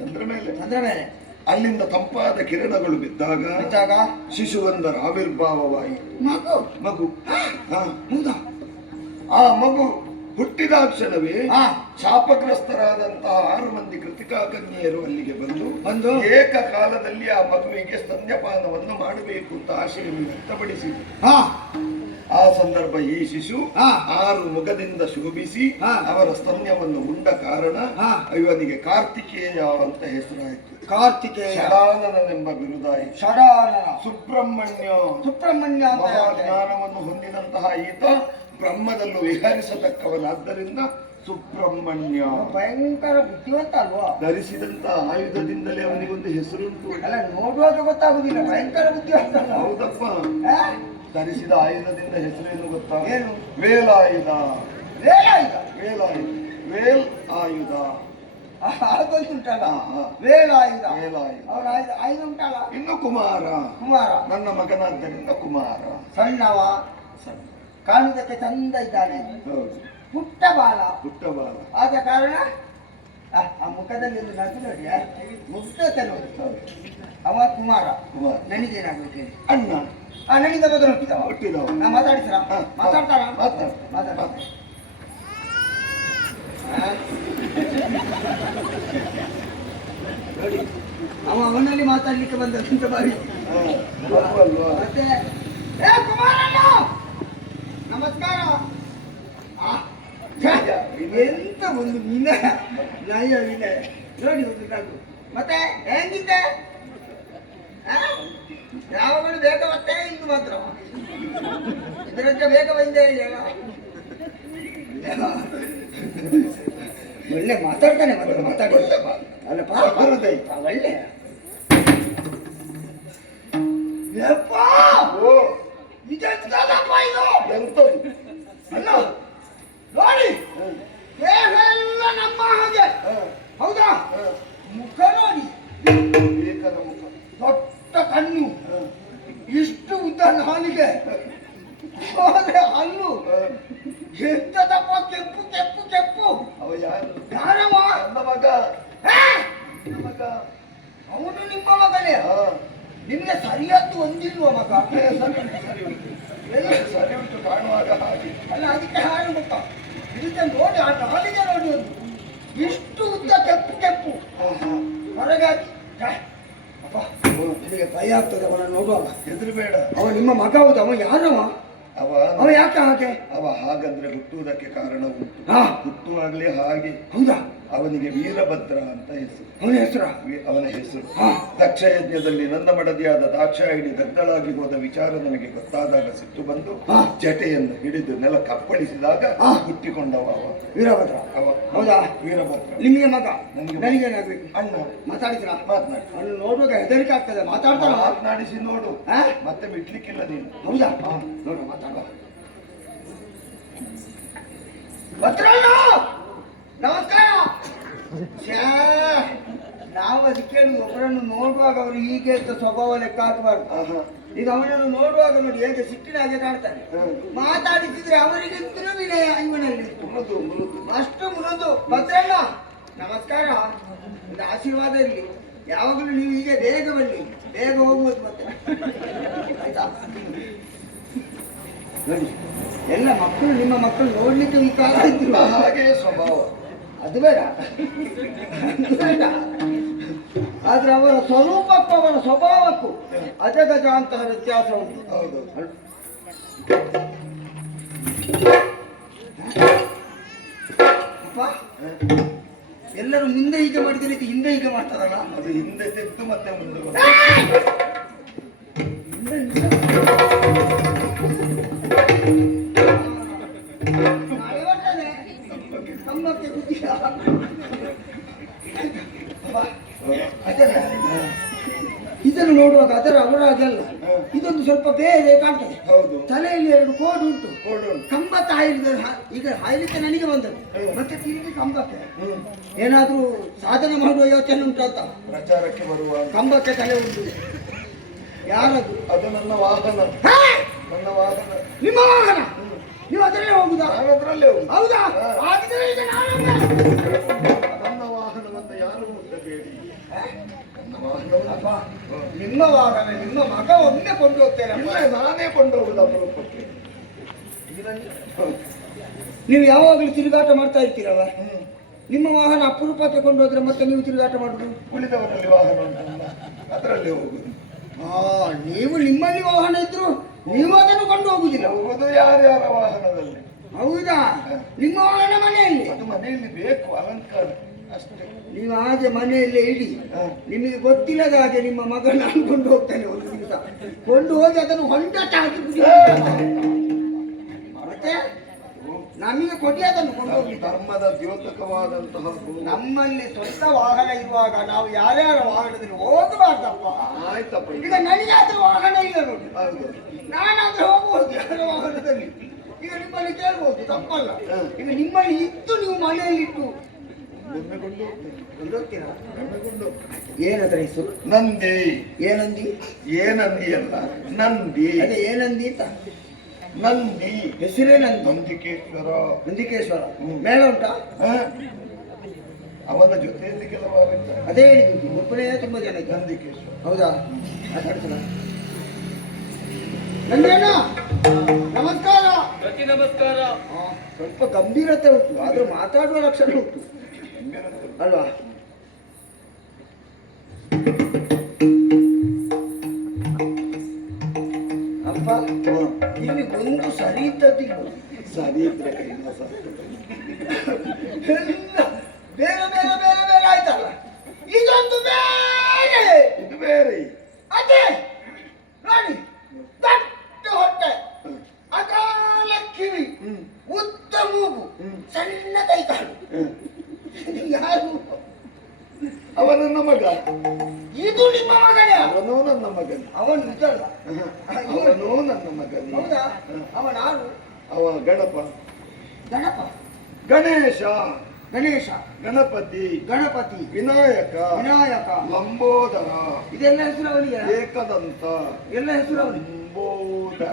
ಚಂದ್ರ ಮೇಲೆ. ಚಂದ್ರ ಮೇಲೆ ಅಲ್ಲಿಂದ ತಂಪಾದ ಕಿರಣಗಳು ಬಿದ್ದಾಗ ಬಿದ್ದಾಗ ಶಿಶುವೊಂದರ ಆವಿರ್ಭಾವವಾಯಿತು. ಮಗು. ಮಗು. ಹಾ. ಹೌದಾ? ಆ ಮಗು ಹುಟ್ಟಿದ ಕ್ಷಣವೇ ಹಾ. ಶಾಪಗ್ರಸ್ತರಾದಂತಹ 6 ಮಂದಿ ಕೃತಿಕಾ ಕನ್ಯೆಯರು ಅಲ್ಲಿಗೆ ಬಂದು ಏಕಕಾಲದಲ್ಲಿ ಆ ಮಗುವಿಗೆ ಸ್ತನ್ಯಪಾನವನ್ನು ಮಾಡಬೇಕು ಅಂತ ಆಶೆಯನ್ನು ವ್ಯಕ್ತಪಡಿಸಿದರು. ಹಾ. ಆ ಸಂದರ್ಭ ಈ ಶಿಶು ಹಾ. 6 ಮುಖದಿಂದ ಶೋಭಿಸಿ ಹಾ. ಅವರ ಸ್ತನ್ಯವನ್ನು ಉಂಡ ಕಾರಣ ಹಾ. ಇವನಿಗೆ ಕಾರ್ತಿಕೇಯ ಅಂತ ಹೆಸರಾಯಿತು. ಕಾರ್ತಿಕೇಯ. ಷಡಾನನೆಂಬ ಬಿರುದಾಯಿತು. ಷಡಾನನ. ಸುಬ್ರಹ್ಮಣ್ಯ. ಸುಬ್ರಹ್ಮಣ್ಯ ಅಂತ ಹೇಳ್ತಾರೆ. ಮಹಾಜ್ಞಾನವನ್ನು ಹೊಂದಿದಂತಹ ಈತ ಬ್ರಹ್ಮದಲ್ಲೂ ವಿಹರಿಸತಕ್ಕವನಾದ್ದರಿಂದ ಸುಬ್ರಹ್ಮಣ್ಯ. ಭಯಂಕರ ಬುದ್ಧಿವಂತ ಅಲ್ವಾ? ಧರಿಸಿದಂತ ಆಯುಧದಿಂದಲೇ ಅವನಿಗೊಂದು ಹೆಸರುಂಟು. ಅಲ್ಲ, ನೋಡುವಾಗ ಗೊತ್ತಾಗುದಿಲ್ಲ, ಭಯಂಕರ ಬುದ್ಧಿವಂತ ಅಲ್ಲ? ಹೌದಪ್ಪ. ಆ? ಧರಿಸಿದ ಆಯುಧದಿಂದ ಹೆಸರೇನು ಗೊತ್ತಾ? ಏನು? ವೇಲಾಯುಧ. ವೇಲಾಯುಧ. ವೇಲಾಯುಧ. ವೇಲ್ ಆಯುಧ. ಆಗೊಂದುಂಟಲ್ಲ, ಹಾ. ವೇಲಾಯುಧ. ವೇಲಾಯುಧ. ಅವನ ಆಯುಧ ಉಂಟಲ್ಲ. ಇನ್ನು ಕುಮಾರ. ಕುಮಾರ. ನನ್ನ ಮಗನಾದ್ದರಿಂದ ಕುಮಾರ. ಸಣ್ಣವ, ಕಾಣುವುದಕ್ಕೆ ಚಂದ ಇದ್ದಾನೆ, ಹೌದು. ಪುಟ್ಟ ಬಾಲ. ಪುಟ್ಟ ಬಾಲ. ಆದ ಕಾರಣ ಆ ಮುಖದಲ್ಲಿ ಒಂದು ನಗು ನೋಡಿ, ಮುಗ್ಧತೆ ನೋಡಿ. ಅವ ಕುಮಾರ. ಕುಮಾರ. ನನಗೇನಾಗ್ಬೇಕು ಹೇಳಿ? ಅಣ್ಣ. ನನಗಿಂದ ಮೊದಲು ಹುಟ್ಟಿದವ. ಹುಟ್ಟಿದವ. ನಾ ಮಾತಾಡಿಸ್ರ? ಹಾ. ಮಾತಾಡ್ತಾಳ? ಮಾತಾಡ. ನೋಡಿ, ಅವನಲ್ಲಿ ಮಾತಾಡ್ಲಿಕ್ಕೆ ಬಂದಂತ ಬಾರಿ. ಅಲ್ವಾ? ಮತ್ತೆ ಏ ಕುಮಾರಣ್ಣ, ನಮಸ್ಕಾರ. ಎಂತ ಒಂದು ವಿನಯ, ನಯ ವಿನಯ ನೋಡಿ, ಒಂದು ನಗು. ಮತ್ತೆ ಹೇಗಿದ್ದೆ? ಯಾವಾಗಲೂ ಬೇಗ ಬರ್ತೇ, ಇಂದು ಮಾತ್ರ ಇದರಂತೆ ಬೇಗ ಬಂದೇ ಇದೆಯಲ್ಲ. ಒಳ್ಳೆ ಮಾತಾಡ್ತಾನೆ, ಮತ್ತೆ ಮಾತಾಡಿ ಅಲ್ಲಪ್ಪ. ಒಳ್ಳೆ ಯಪ್ಪ, ಇದೆಂತದಪ್ಪ ಇದು? ಎಂತದು? ಅಲ್ಲ ನೋಡಿ, ದೇಹ ಎಲ್ಲ ನಮ್ಮ ಹಾಗೆ. ಹೌದಾ? ಮುಖ ನೋಡಿ, ಏಕನ ಮುಖ, ದೊಡ್ಡ ಕಣ್ಣು, ಇಷ್ಟು ಉದ್ದ ನಾಲಿಗೆ, ಹೋದ್ರೆ ಹಲ್ಲು, ಎಂತ ದಪ್ಪ ಕೆಂಪು ಕೆಂಪು ಕೆಂಪು. ಅವ ಯಾರು? ಯಾರಮ್ಮ? ನನ್ನ ಮಗ. ಆ? ನನ್ನ ಮಗ. ಅವನು ನಿಮ್ಮ ಮಗನೇ? ಹಾ. ನಿಮ್ಗೆ ಸರಿಯಾದ್ದು ಒಂದಿಲ್ವ ಮಗ? ಸರಿ ಉಂಟು, ಸರಿ ಉಂಟು. ಎಲ್ಲ ಸರಿ ಉಂಟು ಕಾಣುವಾಗ ಹಾಗೆ. ಅಲ್ಲ, ಅದಕ್ಕೆ ಹಾಳು ಮುಖ. ಇದಕ್ಕೆ ನೋಡಿ, ಆ ನಾಲಿಗೆ ನೋಡಿ ಒಂದು ಇಷ್ಟು ಉದ್ದ ಕೆಂಪು ಕೆಂಪು. ಹೊರಗೆ ಹಾಕಿ. ಅಪ್ಪ, ನಿನಗೆ ಭಯ ಆಗ್ತದೆ ಅವನನ್ನು ನೋಡುವಾಗ. ಹೆದರಬೇಡ. ಅವ ನಿಮ್ಮ ಮಗ ಹೌದು. ಅವ ಯಾರವ? ಅವ ಯಾಕೆ ಹಾಗೆ? ಅವ ಹಾಗಂದ್ರೆ ಹುಟ್ಟುವುದಕ್ಕೆ ಕಾರಣ ಉಂಟು. ಹಾ, ಹುಟ್ಟುವಾಗಲೇ ಹಾಗೆ. ಹೌದಾ? ಅವನಿಗೆ ವೀರಭದ್ರ ಅಂತ ಹೆಸರು. ಅವನ ಹೆಸರ? ಅವನ ಹೆಸರು. ಹಾ. ದಕ್ಷ ಯಜ್ಞದಲ್ಲಿ ನನ್ನ ಮಡದಿಯಾದ ದಾಕ್ಷಾಯಿಣಿ ದಗ್ಧಳಾಗಿ ಹೋದ ವಿಚಾರ ನನಗೆ ಗೊತ್ತಾದಾಗ ಸಿಟ್ಟು ಬಂದು ಹಾ. ಜಟೆಯನ್ನು ಹಿಡಿದು ನೆಲ ಕಪ್ಪಳಿಸಿದಾಗ ಹಾ. ಹುಟ್ಟಿಕೊಂಡವ ಅವ. ವೀರಭದ್ರ. ಅವ ಹೌದಾ? ವೀರಭದ್ರ. ನಿಮಗೆ ಮಗ? ನನಗೆ ಮಗ. ನನಗೇನಾಗ್ಬೇಕು? ಅಣ್ಣ. ಮಾತಾಡಿದ್ರ? ಮಾತನಾಡಿ. ಅವನು ನೋಡುವಾಗ ಹೆದರಿಕೆ ಆಗ್ತದೆ. ಮಾತಾಡ್ತಾನ? ಮಾತನಾಡಿಸಿ ನೋಡು. ಆ? ಮತ್ತೆ ಬಿಡ್ಲಿಕ್ಕಿಲ್ಲ ನೀನು. ಹೌದಾ? ಹಾ. ನೋಡು, ಮಾತಾಡುವ. ಭದ್ರಣ್ಣ, ನಮಸ್ಕಾರ. ಛೇ, ನಾವು ಅದಕ್ಕೆ ಒಬ್ಬರನ್ನು ನೋಡುವಾಗ ಅವರು ಹೀಗೆ ಅಂತ ಸ್ವಭಾವ ಲೆಕ್ಕ ಹಾಕಬಾರ್ದು. ಆಹಾ. ಈಗ ಅವನನ್ನು ನೋಡುವಾಗ ನೋಡಿ ಹೇಗೆ ಸಿಟ್ಟಿನ ಹಾಗೆ ಕಾಣ್ತಾನೆ. ಮಾತಾಡಿಸಿದ್ರೆ ಅವರಿಗಿಂತಲೂ ವಿನಯ ಇವನಲ್ಲಿ. ಮೃದು ಮೃದು. ಅಷ್ಟು ಮೃದು. ಭದ್ರಣ್ಣ, ನಮಸ್ಕಾರ. ಒಂದು ಆಶೀರ್ವಾದ ಇರಲಿ. ಯಾವಾಗಲೂ ನೀವು ಹೀಗೆ ಬೇಗ ಬನ್ನಿ, ಬೇಗ ಹೋಗ್ಬೋದು ಮತ್ತೆ. ಆಯ್ತಾ? ನೋಡಿ, ಎಲ್ಲ ಮಕ್ಕಳು ನಿಮ್ಮ ಮಕ್ಕಳು ನೋಡ್ಲಿಕ್ಕೆ ಈ ಕಾಲ ಇದ್ರು. ಹಾಗೆ ಸ್ವಭಾವ. ಅದು ಬೇಡ, ಅದು ಬೇಡ. ಆದ್ರೆ ಅವರ ಸ್ವರೂಪಕ್ಕೂ ಅವರ ಸ್ವಭಾವಕ್ಕೂ ಅಜಗಜ ಅಂತಹ ವ್ಯತ್ಯಾಸ ಉಂಟು. ಹೌದು. ಅಪ್ಪ, ಎಲ್ಲರೂ ಮುಂದೆ ಹೀಗೆ ಮಾಡಿದ ರೀತಿ ಹಿಂದೆ ಹೀಗೆ ಮಾಡ್ತಾರಲ್ಲ. ಅದು ಹಿಂದೆ ತೆತ್ತು ಮತ್ತೆ ಮುಂದೆ ಬಂದು. ನಾಳೆ ಬರ್ತದೆ. ಕಂಬಕ್ಕೆ ಬುದ್ಧಿಯ. ಅಪ್ಪ, ಇದನ್ನು ನೋಡುವಾಗ ಅದರ ಅವರ ಹಾಗೆಲ್ಲ ಇದೊಂದು ಸ್ವಲ್ಪ ಬೇರೆ ಕಾಣ್ತದೆ. ಹೌದು. ತಲೆಯಲ್ಲಿ 2 ಕೋಡು ಉಂಟು. ಕೋಡು ಉಂಟು. ಕಂಬ ತಾಯಿಲಿದೆ. ಈಗ ಹಾಯ್ಲಿಕ್ಕೆ ನನಗೆ ಬಂದದ್ದು. ಮತ್ತೆ ತಿರುಗಿ ಕಂಬಕ್ಕೆ ಏನಾದ್ರೂ ಸಾಧನೆ ಮಾಡುವ ಯೋಚನೆ ಉಂಟು ಅಂತ ಪ್ರಚಾರಕ್ಕೆ ಬರುವ ಕಂಬಕ್ಕೆ ತಲೆ ಉಂಟು. ಯಾರದು? ಅದು ನನ್ನ ವಾಹನ. ಹಾ? ನನ್ನ ವಾಹನ. ನಿಮ್ಮ ವಾಹನ? ನೀವು ಅದರಲ್ಲೇ ಹೋಗುದಾ? ನಾನದ್ರಲ್ಲೇ ಹೋಗುದು. ಹೌದಾ? ಹಾಗಿದ್ರೆ ಈಗ ನಾನು ನನ್ನ ವಾಹನವನ್ನು ಯಾರು ಮುಟ್ಟಬೇಡಿ. ನನ್ನ ಅಪ್ಪ, ವಾಹನವನ್ನು ನಿಮ್ಮ ವಾಹನ ನಿಮ್ಮ ಮಗ ಒಮ್ಮೆ ಕೊಂಡು ಹೋಗ್ತೇನೆ. ಇಲ್ಲ, ನಾನೇ ಕೊಂಡೋಗುದು ಅಪರೂಪಕ್ಕೆ. ನೀವು ಯಾವಾಗಲೂ ತಿರುಗಾಟ ಮಾಡ್ತಾ ಇರ್ತೀರಲ್ಲ. ನಿಮ್ಮ ವಾಹನ ಅಪರೂಪಕ್ಕೆ ಕೊಂಡು ಹೋದ್ರೆ ಮತ್ತೆ ನೀವು ತಿರುಗಾಟ ಮಾಡುದು? ಉಳಿದವರಲ್ಲಿ ವಾಹನ ಉಂಟಲ್ಲ, ಅದರಲ್ಲಿ ಹೋಗುದು. ನೀವು ನಿಮ್ಮಲ್ಲಿ ವಾಹನ ಇದ್ರು ನೀವು ಅದನ್ನು ಕೊಂಡು ಹೋಗುದಿಲ್ಲ. ಹೋಗುದು ಯಾರ್ಯಾರ ವಾಹನದಲ್ಲಿ. ಹೌದಾ? ನಿಮ್ಮ ವಾಹನ ಮನೆಯಲ್ಲಿ? ಅದು ಮನೆಯಲ್ಲಿ ಬೇಕು, ಅಲಂಕಾರ ಅಷ್ಟೇ. ನೀವು ಹಾಗೆ ಮನೆಯಲ್ಲೇ ಇಡಿ. ನಿಮಗೆ ಗೊತ್ತಿಲ್ಲದ ಹಾಗೆ ನಿಮ್ಮ ಮಗ ನಾನು ಕೊಂಡು ಹೋಗ್ತಾನೆ ಒಂದು ದಿವಸ. ಕೊಂಡು ಹೋಗಿ ಅದನ್ನು ಹೊಂಡಾಟ ಹಾಕಿ ಮತ್ತೆ ನಮಗೆ ಕೊಡಿ ಅದನ್ನು ಕೊಂಡು ಹೋಗಿ. ಧರ್ಮದ ದ್ಯೋತಕವಾದಂತಹ ನಮ್ಮಲ್ಲಿ ಸ್ವಂತ ವಾಹನ ಇರುವಾಗ ನಾವು ಯಾರ್ಯಾರ ವಾಹನದಲ್ಲಿ ಹೋಗಬಾರ್ದಪ್ಪ. ಆಯ್ತಪ್ಪ. ಈಗ ನನಗಾದ್ರೂ ವಾಹನ ಇಲ್ಲ ನೋಡಿ. ಹೌದು. ನಾನಾದ್ರೂ ಹೋಗ್ಬೋದು ಯಾರ ವಾಹನದಲ್ಲಿ. ಈಗ ನಿಮ್ಮಲ್ಲಿ ಕೇಳ್ಬೋದು, ತಪ್ಪಲ್ಲ. ಈಗ ನಿಮ್ಮಲ್ಲಿ ಇತ್ತು ನೀವು ಮನೆಯಲ್ಲಿಟ್ಟು ಕೊಂಡೋಗ್ತೀನಿ. ಕೊಂಡೋಗ್ತೀರಾ? ಕೊಂಡೋಗ್ತೀನಿ. ಏನದ್ರ ಹೆಸರು? ನಂದಿ. ಏನಂದಿ? ಏನಂದಿ ಅಲ್ಲ, ನಂದಿ. ಅದೇ ಏನಂದಿ ಅಂತ. ನಂದಿ ಹೆಸರೇ ನಂದಿ. ನಂದಿಕೇಶ್ವರ. ನಂದಿಕೇಶ್ವರ. ಮೇಳ ಉಂಟಾ? ಅವನ ಜೊತೆಯಲ್ಲಿ ಕೆಲವಾಗುತ್ತೆ. ಅದೇ ಹೇಳಿದ್ದು, ಒಬ್ಬನೇ ತುಂಬಾ ಜನ ಇದ್ದಾರೆ. ನಂದಿಕೇಶ್ವರ. ಹೌದಾ? ಮಾತಾಡ್ತಾರ? ನಂದಣ್ಣ, ನಮಸ್ಕಾರ. ಪ್ರತಿ ನಮಸ್ಕಾರ. ಸ್ವಲ್ಪ ಗಂಭೀರತೆ ಉಂಟು, ಆದ್ರೂ ಮಾತಾಡುವ ಲಕ್ಷಣ ಉಂಟು ಅಲ್ವಾ? ಅಪ್ಪ, ಇಲ್ಲಿ ಒಂದು ಸರಿ ಇದ್ದದ್ದಿಲ್ಲ. ಸರಿ ಇದ್ರೆ ಕೈಯಿಂದ ಎಲ್ಲ ಬೇರೆ ಬೇರೆ ಬೇರೆ ಬೇರೆ ಆಯ್ತಲ್ಲ. ಇದೊಂದು ಬೇರೆ. ಇದು ಬೇರೆ. ಅದೇ ನೋಡಿ, ದೊಡ್ಡ ಹೊಟ್ಟೆ, ಅಗಾಲ ಕಿವಿ, ಉದ್ದ ಮೂಗು, ಸಣ್ಣ ಕೈಕಾಲು. ಯಾರು? ಅವ ನನ್ನ ಮಗ. ಇದು ನಿಮ್ಮ ಮಗನೇ? ಅವನೂ ನನ್ನ ಮಗನ. ಅವನು ಇದಲ್ಲ. ಅವನೂ ನನ್ನ ಮಗನ. ಹೌದಾ? ಅವ ನಾನು. ಅವ ಗಣಪ. ಗಣಪ? ಗಣೇಶ, ಗಣೇಶ, ಗಣಪತಿ, ಗಣಪತಿ, ವಿನಾಯಕ, ವಿನಾಯಕ, ಲಂಬೋದರ, ಇದೆಲ್ಲ ಹೆಸರು ಅವನಿಗೆ, ಏಕದಂತ, ಎಲ್ಲ ಹೆಸರು ಅವನಿಗೆ. ಲಂಬೋದರ.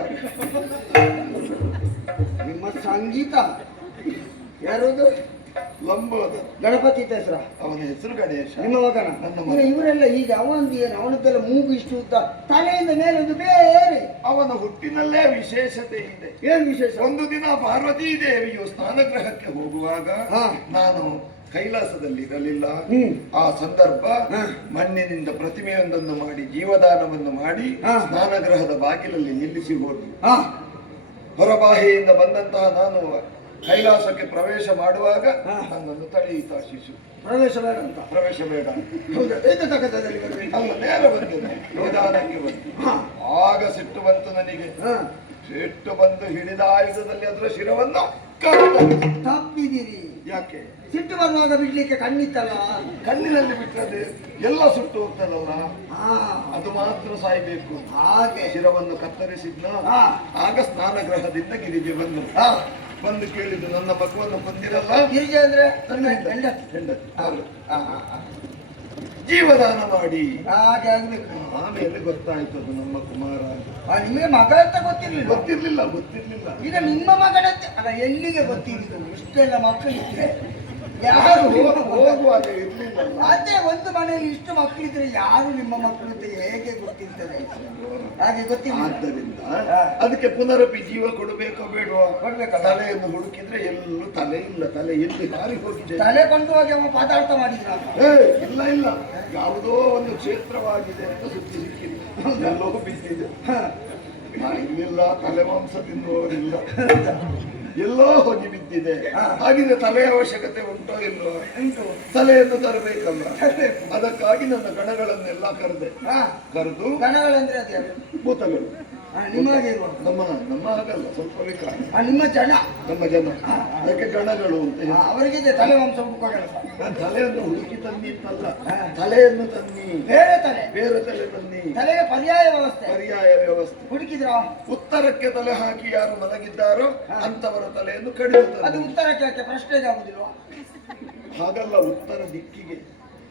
ನಿಮ್ಮ ಸಂಗೀತ ಯಾರದು? ಲಂಬೋದರ ಗಣಪತಿ ಅಂತ ಹೆಸರ? ಅವನ ಹೆಸರು ಗಣೇಶ. ನಿಮ್ಮ ಮಗನ? ನನ್ನ ಈಗ ಮಗ. ಇವರೆಲ್ಲ ಈಗ ಅವನದ್ದು ಏನು, ಅವನದ್ದೆಲ್ಲ ಮೂಗು ಇಷ್ಟು ಉದ್ದ, ತಲೆಯಿಂದ ಮೇಲೆ ಒಂದು ಬೇರೆ. ಅವನ ಹುಟ್ಟಿನಲ್ಲೇ ವಿಶೇಷತೆ ಇದೆ. ಏನ್ ವಿಶೇಷ? ಒಂದು ದಿನ ಪಾರ್ವತೀ ದೇವಿಯು ಸ್ನಾನಗೃಹಕ್ಕೆ ಹೋಗುವಾಗ ಹಾ. ನಾನು ಕೈಲಾಸದಲ್ಲಿ ಇರಲಿಲ್ಲ. ಹ್ಮ್. ಆ ಸಂದರ್ಭ ಹಾ. ಮಣ್ಣಿನಿಂದ ಪ್ರತಿಮೆಯೊಂದನ್ನು ಮಾಡಿ ಜೀವದಾನವನ್ನು ಮಾಡಿ ಹಾ. ಸ್ನಾನಗೃಹದ ಬಾಗಿಲಲ್ಲಿ ನಿಲ್ಲಿಸಿ ಹೋದ್ರು. ಹಾ, ಹೊರಬಾಹೆಯಿಂದ ಬಂದಂತಹ ನಾನು ಕೈಲಾಸಕ್ಕೆ ಪ್ರವೇಶ ಮಾಡುವಾಗ ಹಾ. ನನ್ನನ್ನು ತಡೆಯಿತ ಶಿಶು. ಪ್ರವೇಶ ಬೇಡ ಅಂತ. ಪ್ರವೇಶ ಬೇಡ. ಹೌದಾ? ಎಂತ ತಗದಲ್ಲಿ ಬರ್ಬೇಕು? ಅಲ್ಲ, ನೇರ ಬಂದೆ, ನಿಧಾನಕ್ಕೆ ಬಂದು. ಹಾ. ಆಗ ಸಿಟ್ಟು ಬಂತು ನನಗೆ. ಹಾ. ಸಿಟ್ಟು ಬಂದು ಹಿಡಿದ ಆಯುಧದಲ್ಲಿ ಅದರ ಶಿರವನ್ನು ಕತ್ತರಿಸಿದೆ. ತಪ್ಪಿದ್ದೀರಿ. ಯಾಕೆ? ಸಿಟ್ಟು ಬರುವಾಗ ಬಿಡ್ಲಿಕ್ಕೆ ಕಣ್ಣಿತ್ತಲ್ಲ. ಕಣ್ಣಿನಲ್ಲಿ ಬಿಟ್ಟರೆ ಎಲ್ಲ ಸುಟ್ಟು ಹೋಗ್ತದಲ್ಲ, ಹಾ, ಅದು ಮಾತ್ರ ಸಾಯ್ಬೇಕು. ಹಾಗೆ. ಶಿರವನ್ನು ಕತ್ತರಿಸಿದ್ನ. ಹಾ. ಆಗ ಸ್ನಾನಗೃಹದಿಂದ ಗಿರಿಗೆ ಬಂದು ಹಾ. ಬಂದು ಕೇಳಿದ್ದು, ನನ್ನ ಮಗುವನ್ನು ಕೊಂದಿರಲ್ಲ? ಗಿರಿಜೆ ಅಂದ್ರೆ ನನ್ನ ಹೆಂಡತಿ. ಹೆಂಡತಿ. ಹೌದು. ಹಾ, ಹಾ, ಹಾ. ಜೀವದಾನ ಮಾಡಿ. ಹಾಗೆ ಆಗ್ಬೇಕು. ಆಮೇಲೆ ಗೊತ್ತಾಯ್ತು ಅದು ನಮ್ಮ ಕುಮಾರ. ನಿಮಗೆ ಮಗ ಅಂತ ಗೊತ್ತಿರ್ಲಿಲ್ಲ? ಗೊತ್ತಿರ್ಲಿಲ್ಲ. ಈಗ ನಿಮ್ಮ ಮಗನಂತೆ ಅಲ್ಲ, ಎಲ್ಲಿಗೆ ಗೊತ್ತಿದ್ದು? ಇಷ್ಟೆಲ್ಲ ಮಕ್ಕಳಿದ್ರೆ ಯಾರು ಹೋಗುವಾಗ ಇರ್ಲಿಲ್ಲ. ಅದೇ ಒಂದು ಮನೆಯಲ್ಲಿ ಇಷ್ಟು ಮಕ್ಕಳಿದ್ರೆ ಯಾರು ನಿಮ್ಮ ಮಕ್ಕಳು ಅಂತ ಹೇಗೆ ಗೊತ್ತಿರ್ತದೆ? ಹಾಗೆ ಗೊತ್ತಿಲ್ಲ. ಆದ್ದರಿಂದ ಅದಕ್ಕೆ ಪುನರಪಿ ಜೀವ ಕೊಡಬೇಕೋ ಬೇಡವಾ? ಕೊಡ್ಬೇಕಲ್ಲ. ತಲೆಯನ್ನು ಹುಡುಕಿದ್ರೆ ಎಲ್ಲೂ ತಲೆ ಇಲ್ಲ. ತಲೆ ಎಲ್ಲಿ ಹಾರಿ ಹೋಗಿದೆ? ತಲೆ ಕೊಂಡು ಹೋಗಿ ಅವ ಪದಾರ್ಥ ಮಾಡಿದ್ರ? ಇಲ್ಲ, ಯಾವುದೋ ಒಂದು ಕ್ಷೇತ್ರವಾಗಿದೆ ಅಂತ ಸುದ್ದಿ ಸಿಕ್ಕಿದೆ. ಎಲ್ಲೋ ಬಿದ್ದಿದೆ. ಇಲ್ಲಿಲ್ಲ, ತಲೆ ಮಾಂಸ ತಿನ್ನುವವರಿಲ್ಲ, ಎಲ್ಲೋ ಹೋಗಿ ಬಿದ್ದಿದೆ. ಹಾಗಿದ್ರೆ ತಲೆಯ ಅವಶ್ಯಕತೆ ಉಂಟೋ ಇಲ್ವೋ? ಉಂಟು. ತಲೆಯನ್ನು ತರಬೇಕಲ್ಲ. ಅದಕ್ಕಾಗಿ ನನ್ನ ಗಣಗಳನ್ನೆಲ್ಲ ಕರೆದು ಗಣಗಳಂದ್ರೆ ಅದೇ ಭೂತಗಳು ನಿಮಗೆ ಇರುವ ನಮ್ಮ ಹಾಗಲ್ಲ, ಸ್ವಲ್ಪ ವಿಕಾರ. ನಿಮ್ಮ ಜನ, ನಮ್ಮ ಜನ, ಅದಕ್ಕೆ ಗಣಗಳು ಅಂತ ಹೇಳಿ. ಅವರಿಗೆ ತಲೆ ಮಾಂಸ ಹುಡುಕೋ ಕೆಲಸ. ನಾನು ತಲೆಯನ್ನು ಹುಡುಕಿ ತನ್ನಿ ಅಂತಲ್ಲ, ತಲೆಯನ್ನು ತನ್ನಿ, ಬೇರೆ ತಲೆ, ಬೇರೆ ತಲೆ ತನ್ನಿ. ತಲೆಗೆ ಪರ್ಯಾಯ ವ್ಯವಸ್ಥೆ, ಪರ್ಯಾಯ ವ್ಯವಸ್ಥೆ. ಹುಡುಕಿದ್ರ? ಉತ್ತರಕ್ಕೆ ತಲೆ ಹಾಕಿ ಯಾರು ಮಲಗಿದ್ದಾರೋ ಅಂತವರ ತಲೆಯನ್ನು ಕಡಿದು ಅದು ತನ್ನಿ. ಉತ್ತರಕ್ಕೆ ಯಾಕೆ ಪ್ರಶ್ನೆಗೆ ಆಗುದಿಲ್ವಾ? ಹಾಗಲ್ಲ, ಉತ್ತರ ದಿಕ್ಕಿಗೆ.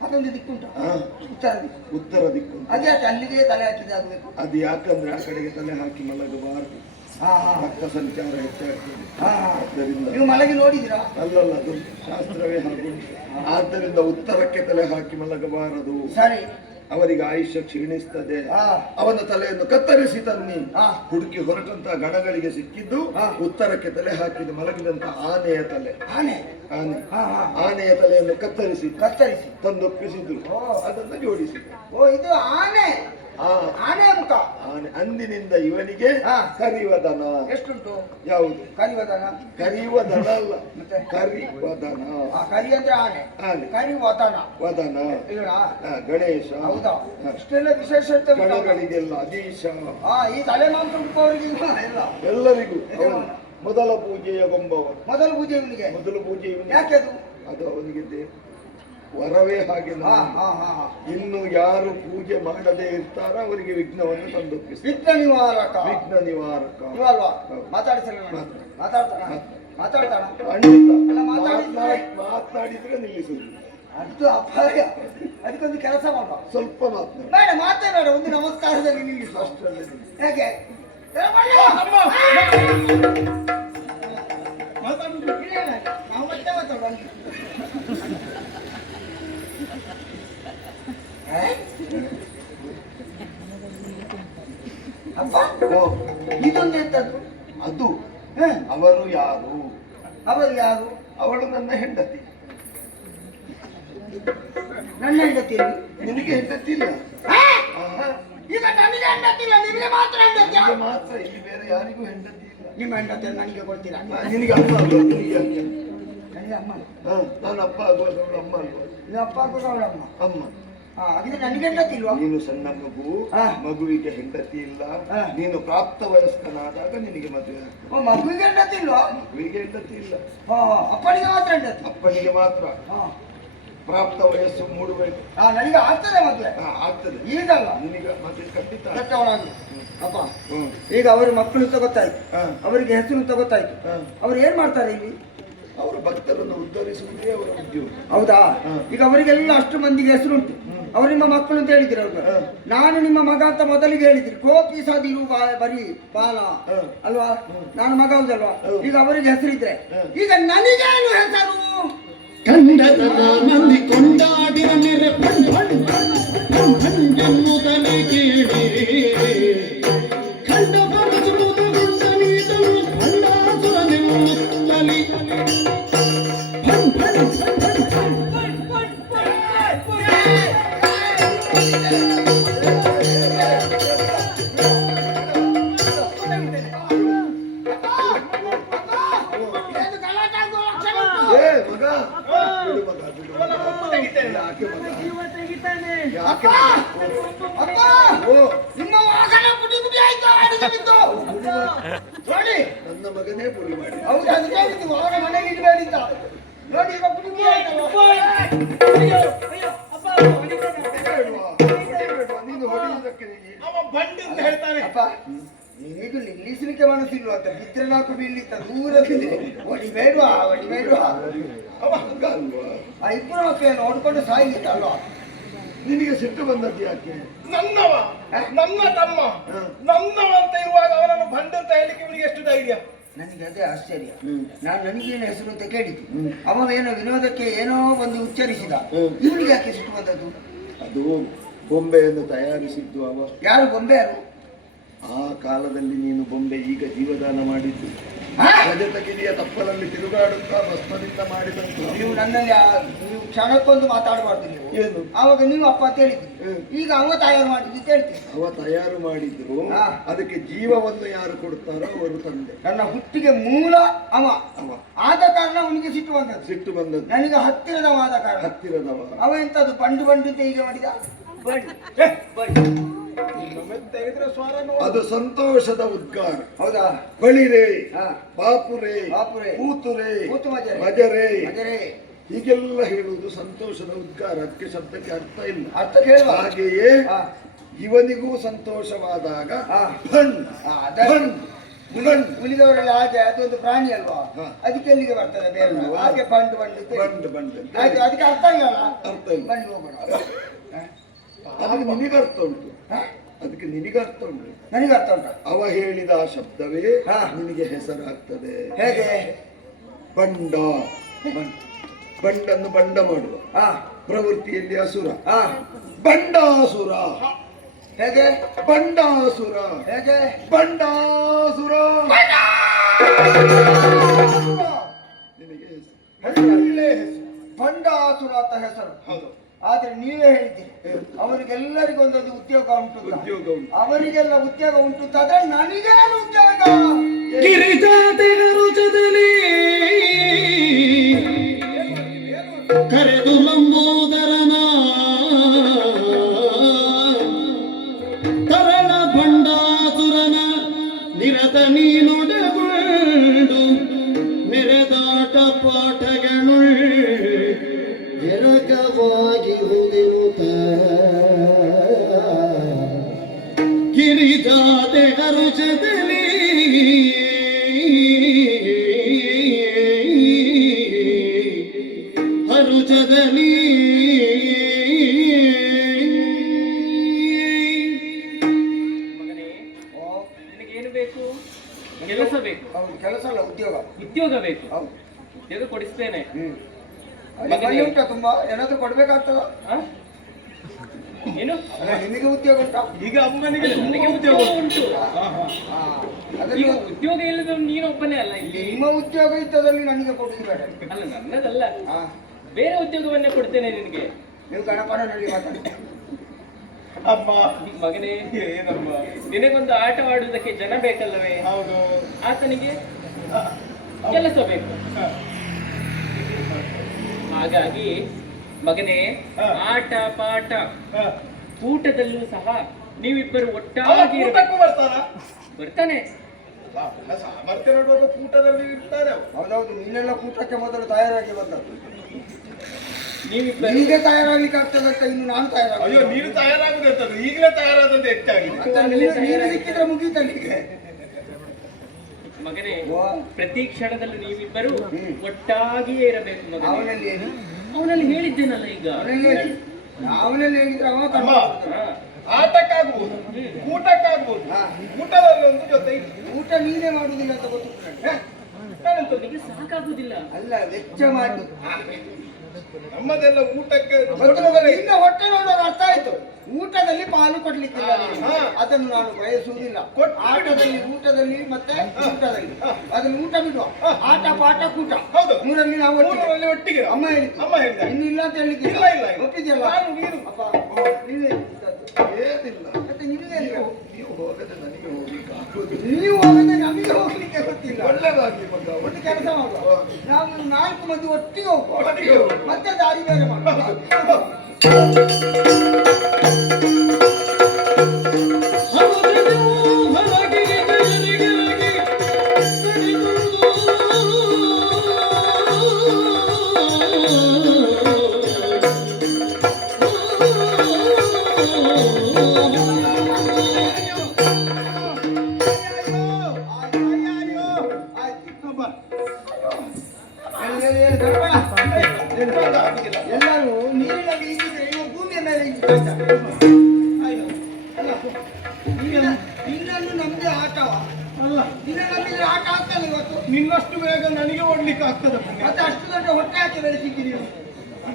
ಅದೊಂದು ದಿಕ್ಕುಂಟ, ಹಾ, ಉತ್ತರ ದಿಕ್ಕು. ಉತ್ತರ ದಿಕ್ಕು. ಅದ್ಯಾಕೆ ಅಲ್ಲಿಗೆ ತಲೆ ಹಾಕಿದೆ ಆಗಬೇಕು? ಅದು ಯಾಕಂದ್ರೆ ಆ ಕಡೆಗೆ ತಲೆ ಹಾಕಿ ಮಲಗಬಾರದು. ಹಾ, ಹಾ, ರಕ್ತ ಸಂಚಾರ ಹೆಚ್ಚಾಗ್ತದೆ. ಹಾ, ಹಾ. ಆದ್ದರಿಂದ ನೀವು ಮಲಗಿ ನೋಡಿದಿರಾ? ಅಲ್ಲಲ್ಲ, ಅದು ಶಾಸ್ತ್ರವೇ ಹಾಗೆ. ಆದ್ದರಿಂದ ಉತ್ತರಕ್ಕೆ ತಲೆ ಹಾಕಿ ಮಲಗಬಾರದು. ಸರಿ. ಅವರಿಗೆ ಆಯುಷ್ಯ ಕ್ಷೀಣಿಸ್ತದೆ. ಹಾ. ಅವನ ತಲೆಯನ್ನು ಕತ್ತರಿಸಿ ತನ್ನಿ. ಹಾ. ಹುಡುಕಿ ಹೊರಟಂತಹ ಗಣಗಳಿಗೆ ಸಿಕ್ಕಿದ್ದು ಹಾ. ಉತ್ತರಕ್ಕೆ ತಲೆ ಹಾಕಿದ ಮಲಗಿದಂತ ಆನೆಯ ತಲೆ. ಆನೆ. ಆನೆ, ಹಾ, ಹಾ. ಆನೆಯ ತಲೆಯನ್ನು ಕತ್ತರಿಸಿ ಕತ್ತರಿಸಿ ತಂದೊಪ್ಪಿಸಿದ್ರು. ಅದನ್ನು ಜೋಡಿಸಿ. ಓ, ಇದು ಆನೆ. ಆ ಆನೆ ಮುಖ. ಆನೆ ಅಂದಿನಿಂದ ಇವನಿಗೆ ಹಾ. ಕರಿವದನ. ಎಷ್ಟುಂಟು? ಯಾವುದು? ಕರಿವದನ. ಕರಿವದನ ಅಲ್ಲ, ಮತ್ತೆ? ಕರಿವದನ. ಕರಿ ಅಂದ್ರೆ ಆನೆ. ಆನೆ. ಕರಿವದನ. ವದನ. ಇಲ್ಲ. ಗಣೇಶ. ಹೌದಾ? ಇಷ್ಟೆಲ್ಲ ವಿಶೇಷತೆ ಉಂಟಾ? ಗಣಗಳಿಗೆಲ್ಲ ಅದೀಶ. ಈ ತಲೆ ಮಾಂಸ ಹುಡುಕುವವರಿಗೆ ಇಲ್ಲ. ಎಲ್ಲರಿಗೂ ಅವನು ಮೊದಲ ಪೂಜೆಯ ಗೊಂಬವ. ಮೊದಲು ಪೂಜೆ ಇವನಿಗೆ. ಮೊದಲು ಪೂಜೆ ಇವನಿಗೆ. ಯಾಕೆ ಅದು? ಅದು ಅವನಿಗೆ ವರವೇ ಹಾಗೆ. ಹಾ, ಹಾ, ಹಾ. ಇನ್ನು ಯಾರು ಪೂಜೆ ಮಾಡದೇ ಇರ್ತಾರ ಅವರಿಗೆ ವಿಘ್ನವನ್ನು ತಂದೊಪ್ಪಿಸ್ತಾರೆ. ವಿಘ್ನ ನಿವಾರಕ. ವಿಘ್ನ ನಿವಾರಕ. ಇವಲ್ವಾ? ಹೌದು. ಮಾತಾಡಿಸಲ್ಲ ನಾನು. ಮಾತಾಡ್ತಾನ? ಮಾತಾಡ್ತಾನ? ಖಂಡಿತ. ಅಲ್ಲ, ಮಾತಾಡಿದ್ರೆ ಮಾತನಾಡಿದ್ರೆ ನಿಲ್ಲಿಸುದು. ಅದು ಅಪಾಯ. ಅದಕ್ಕೊಂದು ಕೆಲಸ ಮಾಡುವ. ಸ್ವಲ್ಪ ಮಾತನಾಡಿ. ಬೇಡ, ಮಾತೇ ಬೇಡ. ಒಂದು ನಮಸ್ಕಾರದಲ್ಲಿ ನಿಲ್ಲಿಸು. ಅಷ್ಟರಲ್ಲಿ ಹೇಗೆ? ನಾವು ಮತ್ತೆ ಮಾತಾಡುವ. ಅಪ್ಪ, ಇದೊಂದು ಎಂತದ್ದು? ಅದು ಅವರು ಯಾರು? ಅವರು ಯಾರು? ಅವಳು ನನ್ನ ಹೆಂಡತಿ. ನನ್ನ ಹೆಂಡತಿಯಲ್ಲಿ ನಿನಗೆ ಹೆಂಡತಿ ಇಲ್ಲ? ಈಗ ನನಗೆ ಹೆಂಡತಿ ಇಲ್ಲ, ನಿಮಗೆ ಮಾತ್ರ ಹೆಂಡತಿ. ನಿನಗೆ ಮಾತ್ರ, ಇಲ್ಲಿ ಬೇರೆ ಯಾರಿಗೂ ಹೆಂಡತಿ ಇಲ್ಲ. ನಿಮ್ಮ ಹೆಂಡತಿಯನ್ನು ನನಗೆ ಕೊಡ್ತೀರಾ? ನಿನಗೆ ಅಮ್ಮ ಅಲ್ವಾ? ನಿನಗೆ ಯಾಕೆ? ನನಗೆ ಅಮ್ಮ. ನಾನು ಅಪ್ಪ ಆಗುವಾಗ ಅವಳು ಅಮ್ಮ ಅಲ್ವಾ? ನೀವು ಅಪ್ಪ ಆಗುವಾಗ ಅವಳ ಅಮ್ಮ. ಅಮ್ಮ. ಹಾಗಿದ್ರೆ ನನಗೆ ಹೆಂಡತಿ ಇಲ್ವಾ? ನೀನು ಸಣ್ಣ ಮಗು, ಮಗುವಿಗೆ ಹೆಂಡತಿ ಇಲ್ಲ. ನೀನು ಪ್ರಾಪ್ತ ವಯಸ್ಕನಾದಾಗ ನಿನಗೆ ಮದುವೆ ಆಗ್ತದೆ. ಮಗುವಿಗೆ ಹೆಂಡತಿ ಇಲ್ವಾ? ಮಗುವಿಗೆ ಹೆಂಡತಿ ಇಲ್ಲ. ಅಪ್ಪನಿಗೆ ಮಾತ್ರ ಹೆಂಡತಿ. ಅಪ್ಪನಿಗೆ ಮಾತ್ರ. ಪ್ರಾಪ್ತ ವಯಸ್ಸು ಮೂಡಬೇಕು. ನನಗೆ ಆಗ್ತದೆ ಮದುವೆ. ಆಗ್ತದೆ. ಈಗಲ್ಲ, ನಿನಗೆ ಮದುವೆ ಖಂಡಿತ. ಅಪ್ಪ, ಈಗ ಅವರ ಮಕ್ಕಳು ಅಂತ ಗೊತ್ತಾಯ್ತು, ಅವರಿಗೆ ಹೆಸರು ಅಂತ ಗೊತ್ತಾಯ್ತು. ಅವ್ರು ಏನ್ ಮಾಡ್ತಾರೆ ಇಲ್ಲಿ? ಅವರ ಭಕ್ತರನ್ನು ಉದ್ಧರಿಸುವುದೇ ಅವರ ಉದ್ಯೋಗ. ಹೌದಾ? ಈಗ ಅವರಿಗೆಲ್ಲ ಅಷ್ಟು ಮಂದಿಗೆ ಹೆಸರುಂಟು. ಅವರು ನಿಮ್ಮ ಮಕ್ಕಳು ಅಂತ ಹೇಳಿದ್ರು ಅವ್ರು. ನಾನು ನಿಮ್ಮ ಮಗ ಅಂತ ಮೊದಲಿಗೆ ಹೇಳಿದ್ರಿ, ಕೋಪಿಸದಿರು ಬರೀ ಬಾಲ ಅಲ್ವಾ? ನಾನು ಮಗ ಹೌದಲ್ವಾ? ಈಗ ಅವರಿಗೆ ಹೆಸರಿದ್ರೆ ಈಗ ನನಗೇನು ಹೆಸರು? ಕಂಡತನ ಮಂದಿ ಕೊಂಡಾಡಿರ ನೆರೆ ಎನ್ನುವುದನೆ ಕೇಳಿರಿ. ಕಂಡ ಪರಚುವುದಗೊಂಡ ನೀತನು ಖಂಡಾಸುರನೆನ್ನುತ್ತಲಿ. ಏ ಮಗ, ಬಿಡು ಮಗ, ಬಿಡು ಮಗ. ಯಾಕೆ ಮಗ? ಯಾಕೆ ಮಗ? ಅಪ್ಪ, ನಿಮ್ಮ ವಾಹನ ಪುಟಿ ಪುಟಿ ಆಯ್ತು, ಅಡಿಗೆ ಬಿದ್ದು. ನೋಡಿ, ನನ್ನ ಮಗನೇ ಪುಡಿ ಮಾಡಿ. ಹೌದು, ಅದಕ್ಕೆ ಹೇಳಿದ್ದು ವಾಹನ ಮನೆಗೆ ಇಡಬೇಡಿದ್ದ. ನೋಡಿ, ಈಗ ಪುಟಿ ಪುಟಿ ಆಯ್ತಲ್ವಾ? ನೀನು ಹೊಡೆಯುವುದಕ್ಕೆ ನೀನು ಅವ ಬಂಡಿ ಅಂತ ಹೇಳ್ತಾನೆ. ಅಪ್ಪ, ನಿನಗೂ ನಿಲ್ಲಿಸಲಿಕ್ಕೆ ಮನಸ್ಸಿಲ್ವ ಅಂತ ಬಿದ್ರೆ ನಾಲ್ಕು ಬೀಳಿತ್ತ ದೂರದಿದೆ. ಹೊಡಿಬೇಡ್ವಾ, ಹೊಡಿಬೇಡ್ವಾ. ಅವ ಹಂಗ ಅಲ್ವಾ? ಆ ಇಬ್ಬರು ಮಕ್ಕಳು ನೋಡ್ಕೊಂಡು ಸಾಯಿಲಿಲ್ಲ ಅಲ್ವಾ? ನಿನಗೆ ಸಿಟ್ಟು ಬಂದದ್ದು ಯಾಕೆ? ನನ್ನವ, ನನ್ನ ತಮ್ಮ, ನನ್ನವ ಅಂತ ಇರುವಾಗ ಅವನನ್ನು ಬಂಡ ಅಂತ ಹೇಳಿಕ್ಕೆ ಇವನಿಗೆ ಎಷ್ಟು ಧೈರ್ಯ? ನನಗೆ ಅದೇ ಆಶ್ಚರ್ಯ. ನಾನು ನನಗೇನು ಹೆಸರು ಅಂತ ಕೇಳಿದ್ದು, ಅವನೇನೋ ವಿನೋದಕ್ಕೆ ಏನೋ ಒಂದು ಉಚ್ಚರಿಸಿದ. ಇವನಿಗೆ ಯಾಕೆ ಸಿಟ್ಟು ಬಂದದ್ದು? ಅದು ಬೊಂಬೆಯನ್ನು ತಯಾರಿಸಿದ್ದು ಅವ. ಯಾರು ಬೊಂಬೆ? ಯಾರು? ಆ ಕಾಲದಲ್ಲಿ ನೀನು ಬೊಂಬೆ, ಈಗ ಜೀವದಾನ ಮಾಡಿದ್ದು. ರಜತಗಿರಿಯ ತಪ್ಪಲಲ್ಲಿ ತಿರುಗಾಡುತ್ತಾ ಭಸ್ಮದಿಂದ ಮಾಡಿದಂತು. ನೀವು ನನ್ನಲ್ಲಿ ನೀವು ಕ್ಷಣಕ್ಕೊಂದು ಮಾತಾಡಬಾರ್ದು ನೀವು. ಏನು? ಆವಾಗ ನೀವು ಅಪ್ಪ ಅಂತ ಹೇಳಿದ್ರಿ, ಈಗ ಅವ ತಯಾರು ಮಾಡಿದ್ದು ಅಂತ ಹೇಳ್ತೀನಿ. ಅವ ತಯಾರು ಮಾಡಿದ್ರು, ಅದಕ್ಕೆ ಜೀವವನ್ನು ಯಾರು ಕೊಡ್ತಾರೋ ಅವರು ತಂದೆ. ನನ್ನ ಹುಟ್ಟಿಗೆ ಮೂಲ ಅವ. ಆದ ಕಾರಣ ಅವನಿಗೆ ಸಿಟ್ಟು ಬಂದದ್ದು. ಸಿಟ್ಟು ಬಂದದ್ದು ನನಗೆ ಹತ್ತಿರದವಾದ ಕಾರಣ. ಹತ್ತಿರದವ. ಅವ ಎಂತದ್ದು ಬಂಡು ಬಂಡು ಅಂತ ಹೀಗೆ ಮಾಡಿದ. ತೆಗೆದ್ರೆ ಸ್ವರ ಅದು ಸಂತೋಷದ ಉದ್ಗಾರ. ಹೌದಾ? ಬಳಿರೇ, ಹಾ. ಬಾಪುರೇ, ಬಾಪುರೇ, ಕೂತುರೇ, ಕೂತು ಮಜರೆ, ಮಜರೇ, ಮಜರೆ. ಹೀಗೆಲ್ಲ ಹೇಳುವುದು ಸಂತೋಷದ ಉದ್ಗಾರ. ಅದಕ್ಕೆ ಶಬ್ದಕ್ಕೆ ಅರ್ಥ ಇಲ್ಲ. ಅರ್ಥ ಕೇಳುವ. ಹಾಗೆಯೇ ಹಾ. ಇವನಿಗೂ ಸಂತೋಷವಾದಾಗ ಹಾ. ಭಣ್, ಭಣ್, ಭಣ್. ಉಳಿದವರೆಲ್ಲ ಹಾಗೆ ಅದೊಂದು ಪ್ರಾಣಿ ಅಲ್ವಾ? ಹಾ. ಅದಕ್ಕೆ ಎಲ್ಲಿಗೆ ಬರ್ತದೆ ಬೇರೆ ಹಾಗೆ ಬಂಡು ಬಂಡು ಅಂತ ಹೇಳಿ. ಬಂಡ್ ಬಂಡ್. ಆಯ್ತು, ಅದಕ್ಕೆ ಅರ್ಥ ಇಲ್ಲ. ಅರ್ಥ ಇಲ್ಲ. ಬನ್ನಿ ಹೋಗೋಣ. ಅದಕ್ಕೆ ನಿನಗರ್ಥ ಉಂಟು. ಹಾ? ಅದಕ್ಕೆ ನಿನಗರ್ಥ ಉಂಟು. ನನಗೆ ಅರ್ಥ ಉಂಟ. ಅವ ಹೇಳಿದ ಆ ಶಬ್ದವೇ ಹಾ. ನಿನಗೆ ಹೆಸರಾಗ್ತದೆ. ಹೇಗೆ? ಬಂಡ. ಬಂಡನ್ನು ಬಂಡ ಮಾಡುವ ಹಾ. ಪ್ರವೃತ್ತಿಯಲ್ಲಿ ಅಸುರ. ಹಾ. ಬಂಡಾಸುರ. ಹೇಗೆ? ಬಂಡಾಸುರ. ಹೇಗೆ? ಬಂಡಾಸುರ. ನಿನಗೆ ಹೆಸರು. ಒಳ್ಳೆ ಹೆಸರು. ಬಂಡಾಸುರ ಅಂತ ಹೆಸರು. ಹೌದು. ಆದ್ರೆ ನೀವೇ ಹೇಳಿದ್ದೀರಿ ಅವರಿಗೆಲ್ಲರಿಗೂ ಒಂದೊಂದು ಉದ್ಯೋಗ ಉಂಟು. ಉದ್ಯೋಗ ಉಂಟು. ಅವರಿಗೆಲ್ಲ ಉದ್ಯೋಗ ಉಂಟು ಅಂತಾದ್ರೆ ನನಗೇನು ಉದ್ಯೋಗ? ಗಿರಿಜಾತಿಗರು ಚದಲಿ ಕರೆದು ಲಂಬೋದರನ ತರಳ ಬಂಡಾಸುರನ ನಿರತ ನೀನೊಡಗೊಂಡು ಮೆರೆದಾಟ ಪಾಠಗಳು ಎರಕವಾಗಿ ಹುದಿರುತ್ತ ಗಿರಿಜಾತಿಗರು ಚದಲಿ ಹರುಚದಲ್ಲಿ ಮಗನೇ, ನಿನಗೇನು ಬೇಕು? ಕೆಲಸ ಬೇಕು. ಹೌದು, ಕೆಲಸ ಅಲ್ಲ, ಉದ್ಯೋಗ. ಉದ್ಯೋಗ ಬೇಕು. ಹೌದು. ಉದ್ಯೋಗ ಕೊಡಿಸ್ತೇನೆ. ಅಲ್ಲಿ ಮನೆ ಉಂಟಾ ತುಂಬಾ? ಏನಾದ್ರು ಕೊಡ್ಬೇಕಾಗ್ತದ? ಆ? ಏನು? ಅಲ್ಲ, ನಿಮಗೆ ಉದ್ಯೋಗ ಉಂಟಾ? ಈಗ ಅಮ್ಮನಿಗೆ ನನಗೆ ಉದ್ಯೋಗ ಉಂಟು. ಅದರಲ್ಲಿ ಈಗ ಉದ್ಯೋಗ ಇಲ್ಲದ ನೀನೊಬ್ಬನೇ ಅಲ್ಲ ಇಲ್ಲಿ. ನಿಮ್ಮ ಉದ್ಯೋಗ ಇದ್ದದಲ್ಲಿ ನನಗೆ ಕೊಡುದು ಬೇಡ. ಅಲ್ಲ, ನನ್ನದಲ್ಲ, ಹಾ. ಬೇರೆ ಉದ್ಯೋಗವನ್ನೇ ಕೊಡ್ತೇನೆ ನಿನಗೆ. ನೀವು ಗಣಪನಲ್ಲಿ ಮಾತಾಡಿ. ಅಮ್ಮ ಮಗನೇ, ಏನಮ್ಮ? ನಿನಗೊಂದು ಆಟವಾಡುವುದಕ್ಕೆ ಜನ ಬೇಕಲ್ಲವೇ? ಹೌದು. ಆತನಿಗೆ ಕೆಲಸ ಬೇಕು. ಹಾಗಾಗಿ ಮಗನೇ, ಆಟ ಪಾಠ ಊಟದಲ್ಲೂ ಸಹ ನೀವಿಬ್ಬರು ಅವ ಒಟ್ಟಾಗಿ ಕೂಟಕ್ಕೂ ಬರ್ತಾನ? ಬರ್ತಾನೆ. ಸಾಮರ್ಥ್ಯ ನೋಡುವಾಗ ಕೂಟದಲ್ಲಿ ಇರ್ತಾರೆ ಅವು. ಹೌದೌದು, ನೀನೆಲ್ಲ ಕೂಟಕ್ಕೆ ಮೊದಲು ತಯಾರಾಗಿ ಬಂದದ್ದು. ನೀವಿಬ್ಬರು ಈಗ ತಯಾರಾಗ್ಲಿಕ್ಕೆ ಆಗ್ತದಂತ ಇನ್ನು ನಾನು ಅಯ್ಯೋ, ತಯಾರಾಗ. ನೀನು ತಯಾರಾಗುದಂತದ್ದು ಈಗಲೇ ತಯಾರಾದಂತೆ ಹೆಚ್ಚಾಗಿದೆ. ನೀನು ಸಿಕ್ಕಿದ್ರೆ ಮುಗೀತಲ್ಲಿಗೆ. ಮಗನೇ, ಓ, ಪ್ರತಿ ಕ್ಷಣದಲ್ಲೂ ನೀವಿಬ್ಬರು ಒಟ್ಟಾಗಿಯೇ ಇರಬೇಕು ಮಗನೇ. ಅವನಲ್ಲಿ ಏನು? ಅವನಲ್ಲಿ ಹೇಳಿದ್ದೇನಲ್ಲ ಈಗ. ಅವನಲ್ಲಿ ಹೇಳಿದ್ರೆ ಅವ ಅಮ್ಮ, ಕರ್ಮ. ಆಟಕ್ಕಾಗ್ಬೋದು, ಊಟಕ್ಕಾಗ್ಬೋದು, ಹಾ. ಊಟದಲ್ಲಿ ಒಂದು ಜೊತೆ ಇಲ್ಲ. ಊಟ ನೀನೇ ಮಾಡುದಿಲ್ಲ ಅಂತ ಗೊತ್ತು ನನಗೆ. ನಾನೆಂತದ್ದು? ನಿಮಗೆ ಸಾಕಾಗುದಿಲ್ಲ. ಅಲ್ಲ, ವೆಚ್ಚ ಮಾಡಿ ನಮ್ಮದೆಲ್ಲ ಊಟಕ್ಕೆ ಇನ್ನ ಹೊಟ್ಟೆ ನೋಡೋರು ಅರ್ಥ ಆಯ್ತು. ಊಟದಲ್ಲಿ ಪಾಲು ಕೊಡ್ಲಿಕ್ಕಿಲ್ಲ ನೀನು. ಹಾ. ಅದನ್ನು ನಾನು ಬಯಸುವುದಿಲ್ಲ. ಆಟದಲ್ಲಿ, ಊಟದಲ್ಲಿ ಮತ್ತೆ ಊಟದಲ್ಲಿ ಅದನ್ನು ಊಟ ಬಿಡುವ. ಆಟ ಪಾಠ ಕೂಟ ಹೌದು. ಮೂರಲ್ಲಿ ನಾವು ಒಟ್ಟಿಗೆ. ಮೂರರಲ್ಲಿ ಒಟ್ಟಿಗೆ ಅಮ್ಮ ಹೇಳಿದ್ದು. ಅಮ್ಮ ಹೇಳಿದ. ಇನ್ನು ಇಲ್ಲ ಅಂತ ಹೇಳಿಕ್ಕೆ ಇಲ್ಲ, ಇಲ್ಲ, ಇಲ್ಲ. ಒಪ್ಪಿದ್ಯಲ್ಲ? ನಾನು ನೀನು. ಅಪ್ಪ, ನೀವೇ ಇದ್ದದ್ದು. ಏನಿಲ್ಲ, ಮತ್ತೆ ನಿಮಗೆ ನೀವು ಹೋಗದೆ ನನಗೆ ಹೋಗ್ಲಿಕ್ಕೆ ಆಗುದಿಲ್ಲ. ನೀವು ಹೋಗದೆ ನಮಗೆ ಹೋಗ್ಲಿಕ್ಕೆ ಗೊತ್ತಿಲ್ಲ. ಒಳ್ಳೆದಾಗಿ ಮಗ, ಒಂದು ಕೆಲಸ ಮಾಡುವ, ನಾವು 4 ಮಂದಿ ಒಟ್ಟಿಗೆ ಹೋಗುವ. ಒಟ್ಟಿಗೆ ಹೋಗುವ. ಮತ್ತೆ ದಾರಿ ಬೇರೆ ಮಾಡುವ. ಎಲ್ಲರೂ ನೀರಿನಲ್ಲಿ ಈಜಿದ್ರೆ ಇವ ಭೂಮಿಯ ಮೇಲೆ ಈಜಿದ್ರೆ ನಿನ್ನನ್ನು ನಮ್ಗೆ ಆಟವ ಅಲ್ಲ, ನಿನ್ನ ನಂಬಿದ್ರೆ ಆಟ ಆಗ್ತದೆ ಇವತ್ತು. ನಿನ್ನಷ್ಟು ಬೇಗ ನನಗೆ ಓಡ್ಲಿಕ್ಕೆ ಆಗ್ತದೆ ಪುಣ್ಯ. ಮತ್ತೆ ಅಷ್ಟು ದೊಡ್ಡ ಹೊಟ್ಟೆ ಹಾಕಿ ಬೆಳೆಸಿದ್ದೀರಿ ನೀವು.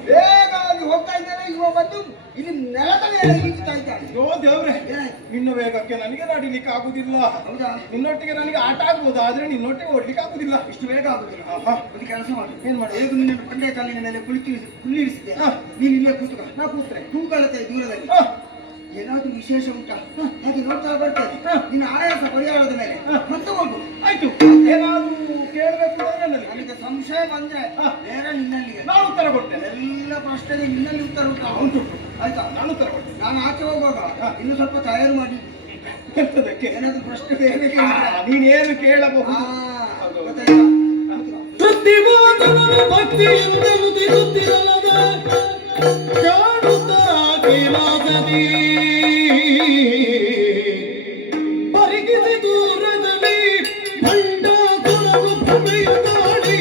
ವೇಗವಾಗಿ ಹೋಗ್ತಾ ಇದ್ದೇನೆ, ಇವ ಬಂದು ಇಲ್ಲಿ ನೆಲದ ಮೇಲೆ ಈಜುತ್ತಾ ಇದ್ದಾನೆ. ಅಯ್ಯೋ ದೇವ್ರೆ, ಏನಾಯ್ತು? ನಿನ್ನ ವೇಗಕ್ಕೆ ನನಗೆ ನಡಿಲಿಕ್ಕೆ ಆಗುದಿಲ್ಲ. ಹೌದಾ? ನಿನ್ನೊಟ್ಟಿಗೆ ನನಗೆ ಆಟ ಆಗ್ಬೋದು, ಆದ್ರೆ ನಿನ್ನೊಟ್ಟಿಗೆ ಓಡ್ಲಿಕ್ಕೆ ಆಗುದಿಲ್ಲ. ಇಷ್ಟು ಬೇಗ ಆಗುದಿಲ್ಲ. ಆಹಾ. ಒಂದು ಕೆಲಸ ಮಾಡಿ, ಏನ್ ಮಾಡು? ಹೇಗೂ ನಿನ್ನ ಬಂಡೆ ಕಾಲಿನ ಮೇಲೆ ಕುಳ್ಳಿರಿಸಿದೆ. ಹಾ. ನೀನು ಇಲ್ಲೇ ಕೂತ್ಕ. ನಾ ಕೂತ್ರೆ ತೂಗಳತೆ ದೂರದಲ್ಲಿ ಹ, ಏನಾದ್ರೂ ವಿಶೇಷ ಉಂಟಾ ಹಾಗೆ ನೋಡ್ತಾ ಬರ್ತೇನೆ. ನಿನ್ನ ಆಯಾಸ ಪರಿಹಾರದ ಮೇಲೆ ಮತ್ತೆ ಹೋಗು. ಆಯ್ತು. ಏನಾದ್ರೂ ಕೇಳಬೇಕು ಅಂದ್ರೆ ನನಗೆ. ನನಗೆ ಸಂಶಯ ಬಂದ್ರೆ ನೇರ ನಿನ್ನಲ್ಲಿಗೆ. ನಾನು ಉತ್ತರ ಕೊಡ್ತೇನೆ. ಎಲ್ಲ ಪ್ರಶ್ನೆಗೆ ನಿನ್ನಲ್ಲಿ ಉತ್ತರ ಉಂಟಾ? ಉಂಟು. ಆಯ್ತಾ? ನಾನು ಉತ್ತರ ಕೊಡ್ತೇನೆ. ನಾನು ಆಚೆ ಹೋಗುವಾಗ ಇನ್ನು ಸ್ವಲ್ಪ ತಯಾರು ಮಾಡಿ. ಎಂತದಕ್ಕೆ? ಏನಾದ್ರೂ ಪ್ರಶ್ನೆ ಬೇರೆ ಕೇಳಿದ್ರೆ ನೀನೇನು ಕೇಳಬಹುದು? ಗೊತ್ತಾಯ್ತಾ? ಪ್ರತಿಭಾನವರು ಭಕ್ತಿಯಿಂದಲೂ ತಿರುತ್ತಿರಲದ ಕಾಣುತ್ತಾ ಕೈಲಾಸದಿ ಪರಿಗಿಸಿ ದೂರದಲ್ಲಿ ಭಂಡಾಸುರನು ಭಮೆಯ ತಾಡಿ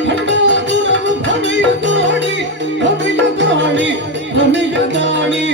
ಭಂಡಾಸುರನು ಭಮೆಯ ತಾಡಿ ಭಮೆಯ ತಾಡಿ ಭಮೆಯ ತಾಡಿ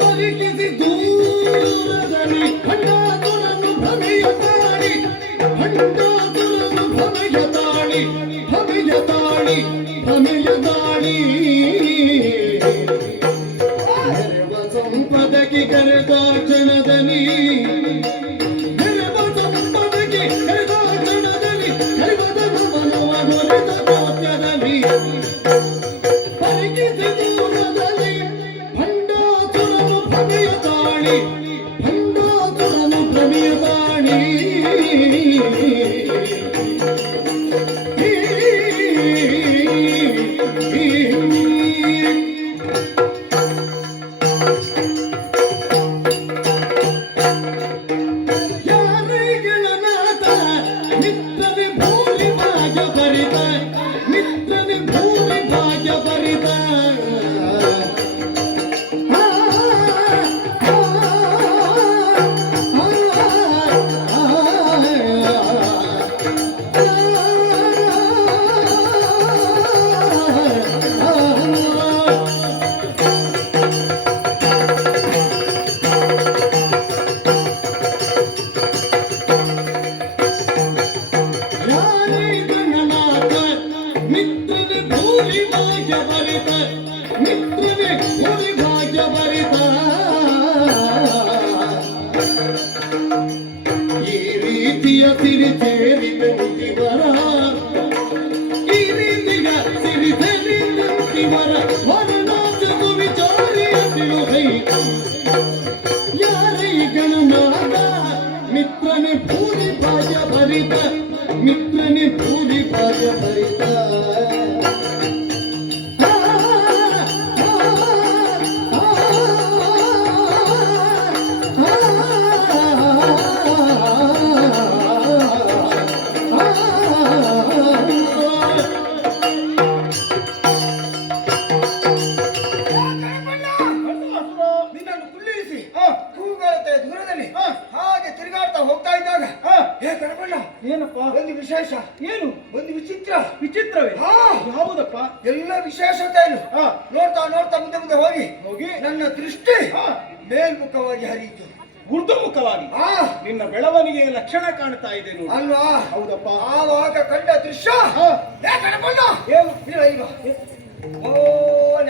ಪರಿಗಿಸಿ ದೂರದಲ್ಲಿ ಭಂಡಾಸುರನು ಭಮೆಯ ತಾಡಿ ಭಂಡಾಸುರನು ಭಮೆಯ ತಾಡಿ ಭಮೆಯ ತಾಡಿ ಭಮೆಯ ತಾಡಿ ನೆರವ ಸಂಪದಕ್ಕೆ ಕರೆದಾಕ್ಷಣದಲ್ಲಿ ನೆರವ ಸಂಪದಕ್ಕೆ ಕರೆದಾಕ್ಷಣದಲ್ಲಿ ಕೈವದ ನಮನವ ಹೊರೆದ ಕೋತ್ಯದಲ್ಲಿ ಪರಿಗಿಸಿ ದೂರದಲ್ಲಿ ಭಂಡಾಸುರನು ಭಮೆಯ ತಾಳಿ ಭಂಡಾಸುರನು ಭಮೆಯ ತಾಳಿ ಯಾರಿಗಳನಾಥ ಮಿತ್ರನೆ ಭೂರಿ ಭಾಗ್ಯ ಭರಿತ ಮಿತ್ರನೆ ಭೂರಿ ಭಾಗ್ಯ ಭರಿತ ಯಾರಿಗಳನಾಥ ಮಿತ್ರನೆ ಭೂರಿ ಭಾಗ್ಯ ಭರಿತ ಮಿತ್ರನೆ ಭೂರಿ ಭಾಗ್ಯ ಭರಿತ ಈ ರೀತಿಯ ಸಿರಿ ಸೇರಿದಂತಿವರ ಈ ರೀತಿಯ ಸಿರಿ ಸೇರಿದಂತಿವರ ವರನಾಥನು ವಿಚಾರಿಯ ತಿಳುಹೈ ಯಾರೈ ಗಣನಾಥ ಮಿತ್ರನೆ ಭೂರಿ ಭಾಗ್ಯ ಭರಿತ ಮಿತ್ರನೆ ಭೂರಿ ಭಾಗ್ಯ ಭರಿತ ವಿಶೇಷ, ಏನು ಒಂದು ವಿಚಿತ್ರ. ವಿಚಿತ್ರವೇ? ಹಾ, ಯಾವುದಪ್ಪ? ಎಲ್ಲ ವಿಶೇಷತೆ ಏನು. ಹಾ, ನೋಡ್ತಾ ನೋಡ್ತಾ ಮುಂದೆ ಮುಂದೆ ಹೋಗಿ ಹೋಗಿ ನನ್ನ ದೃಷ್ಟಿ ಹಾ, ಮೇಲ್ಮುಖವಾಗಿ ಹರಿಯಿತು. ಊರ್ಧ್ವಮುಖವಾಗಿ ಹಾ, ನಿನ್ನ ಬೆಳವಣಿಗೆ ಲಕ್ಷಣ ಕಾಣ್ತಾ ಇದೆ ನೋಡಿ. ಅಲ್ವಾ? ಹೌದಪ್ಪ. ಆವಾಗ ಕಂಡ ದೃಶ್ಯ ಹಾ, ಏನು ಇಲ್ಲ ಈಗ. ಓ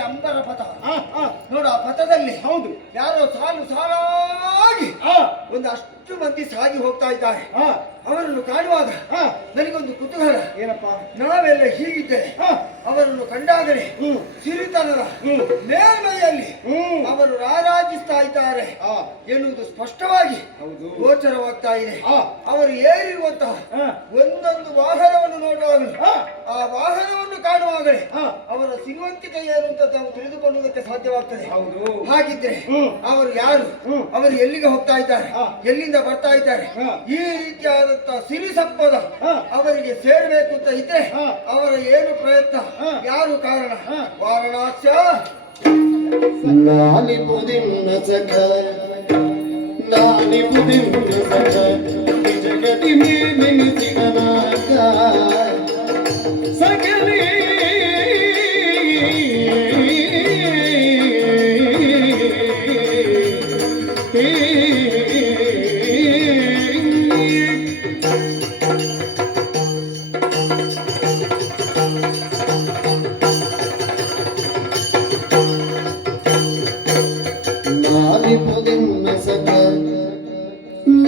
ಅಂಬರ ಪಥ. ಹಾ, ಹಾ, ನೋಡು, ಆ ಪಥದಲ್ಲಿ ಹೌದು. ಯಾರೋ ಸಾಲು ಸಾಲಾಗಿ ಹಾ, ಒಂದು ಅಷ್ಟು ಮಂದಿ ಸಾಗಿ ಹೋಗ್ತಾ ಇದ್ದಾರೆ. ಹಾ, ಅವರನ್ನು ಕಾಣುವಾಗ ಹಾ, ನನಗೊಂದು ಕುತೂಹಲ. ಏನಪ್ಪ? ನಾವೆಲ್ಲ ಹೀಗಿದ್ದೇವೆ, ಹಾ, ಅವರನ್ನು ಕಂಡಾಗಲೇ ಹ್ಮ್, ಸಿರಿತನದ ಹ್ಮ್, ಮೇಲ್ಮೈಯಲ್ಲಿ ಹ್ಮ್, ಅವರು ರಾರಾಜಿಸ್ತಾ ಇದ್ದಾರೆ ಹಾ, ಎನ್ನುವುದು ಸ್ಪಷ್ಟವಾಗಿ ಹೌದು. ಗೋಚರವಾಗ್ತಾ ಇದೆ. ಹಾ, ಅವರು ಏರಿರುವಂತಹ ಹಾ, ಒಂದೊಂದು ವಾಹನವನ್ನು ನೋಡುವಾಗಲೂ, ಹಾ, ಆ ವಾಹನವನ್ನು ಕಾಣುವಾಗಲೇ ಹಾ, ಅವರ ಸಿರಿವಂತಿಕೆ ಏನು ಅಂತ ನಾವು ತಿಳಿದುಕೊಳ್ಳುವುದಕ್ಕೆ ಸಾಧ್ಯವಾಗ್ತದೆ. ಹೌದು. ಹಾಗಿದ್ರೆ ಹ್ಮ್, ಅವರು ಯಾರು, ಹ್ಮ್, ಅವರು ಎಲ್ಲಿಗೆ ಹೋಗ್ತಾ ಇದ್ದಾರೆ, ಹಾ, ಎಲ್ಲಿಂದ ಬರ್ತಾ ಇದ್ದಾರೆ, ಹಾ, ಈ ರೀತಿಯಾದಂತಹ ಸಿರಿ ಸಂಪದ ಹಾ, ಅವರಿಗೆ ಸೇರಬೇಕು ಅಂತ ಇದ್ರೆ ಹಾ, ಅವರ ಏನು ಪ್ರಯತ್ನ, ಹಾ, ಯಾರು ಕಾರಣ? ಹಾ. ವಾರಣಾಸ್ಯ ನಾನಿಪುದಿನ್ನ ಸಖ ನಾನಿಪುದಿನ್ನ ಸಖ ಜಗತಿ ಮೇಲೆನಿಸಿಗನಾಗ ಸಕಲೇ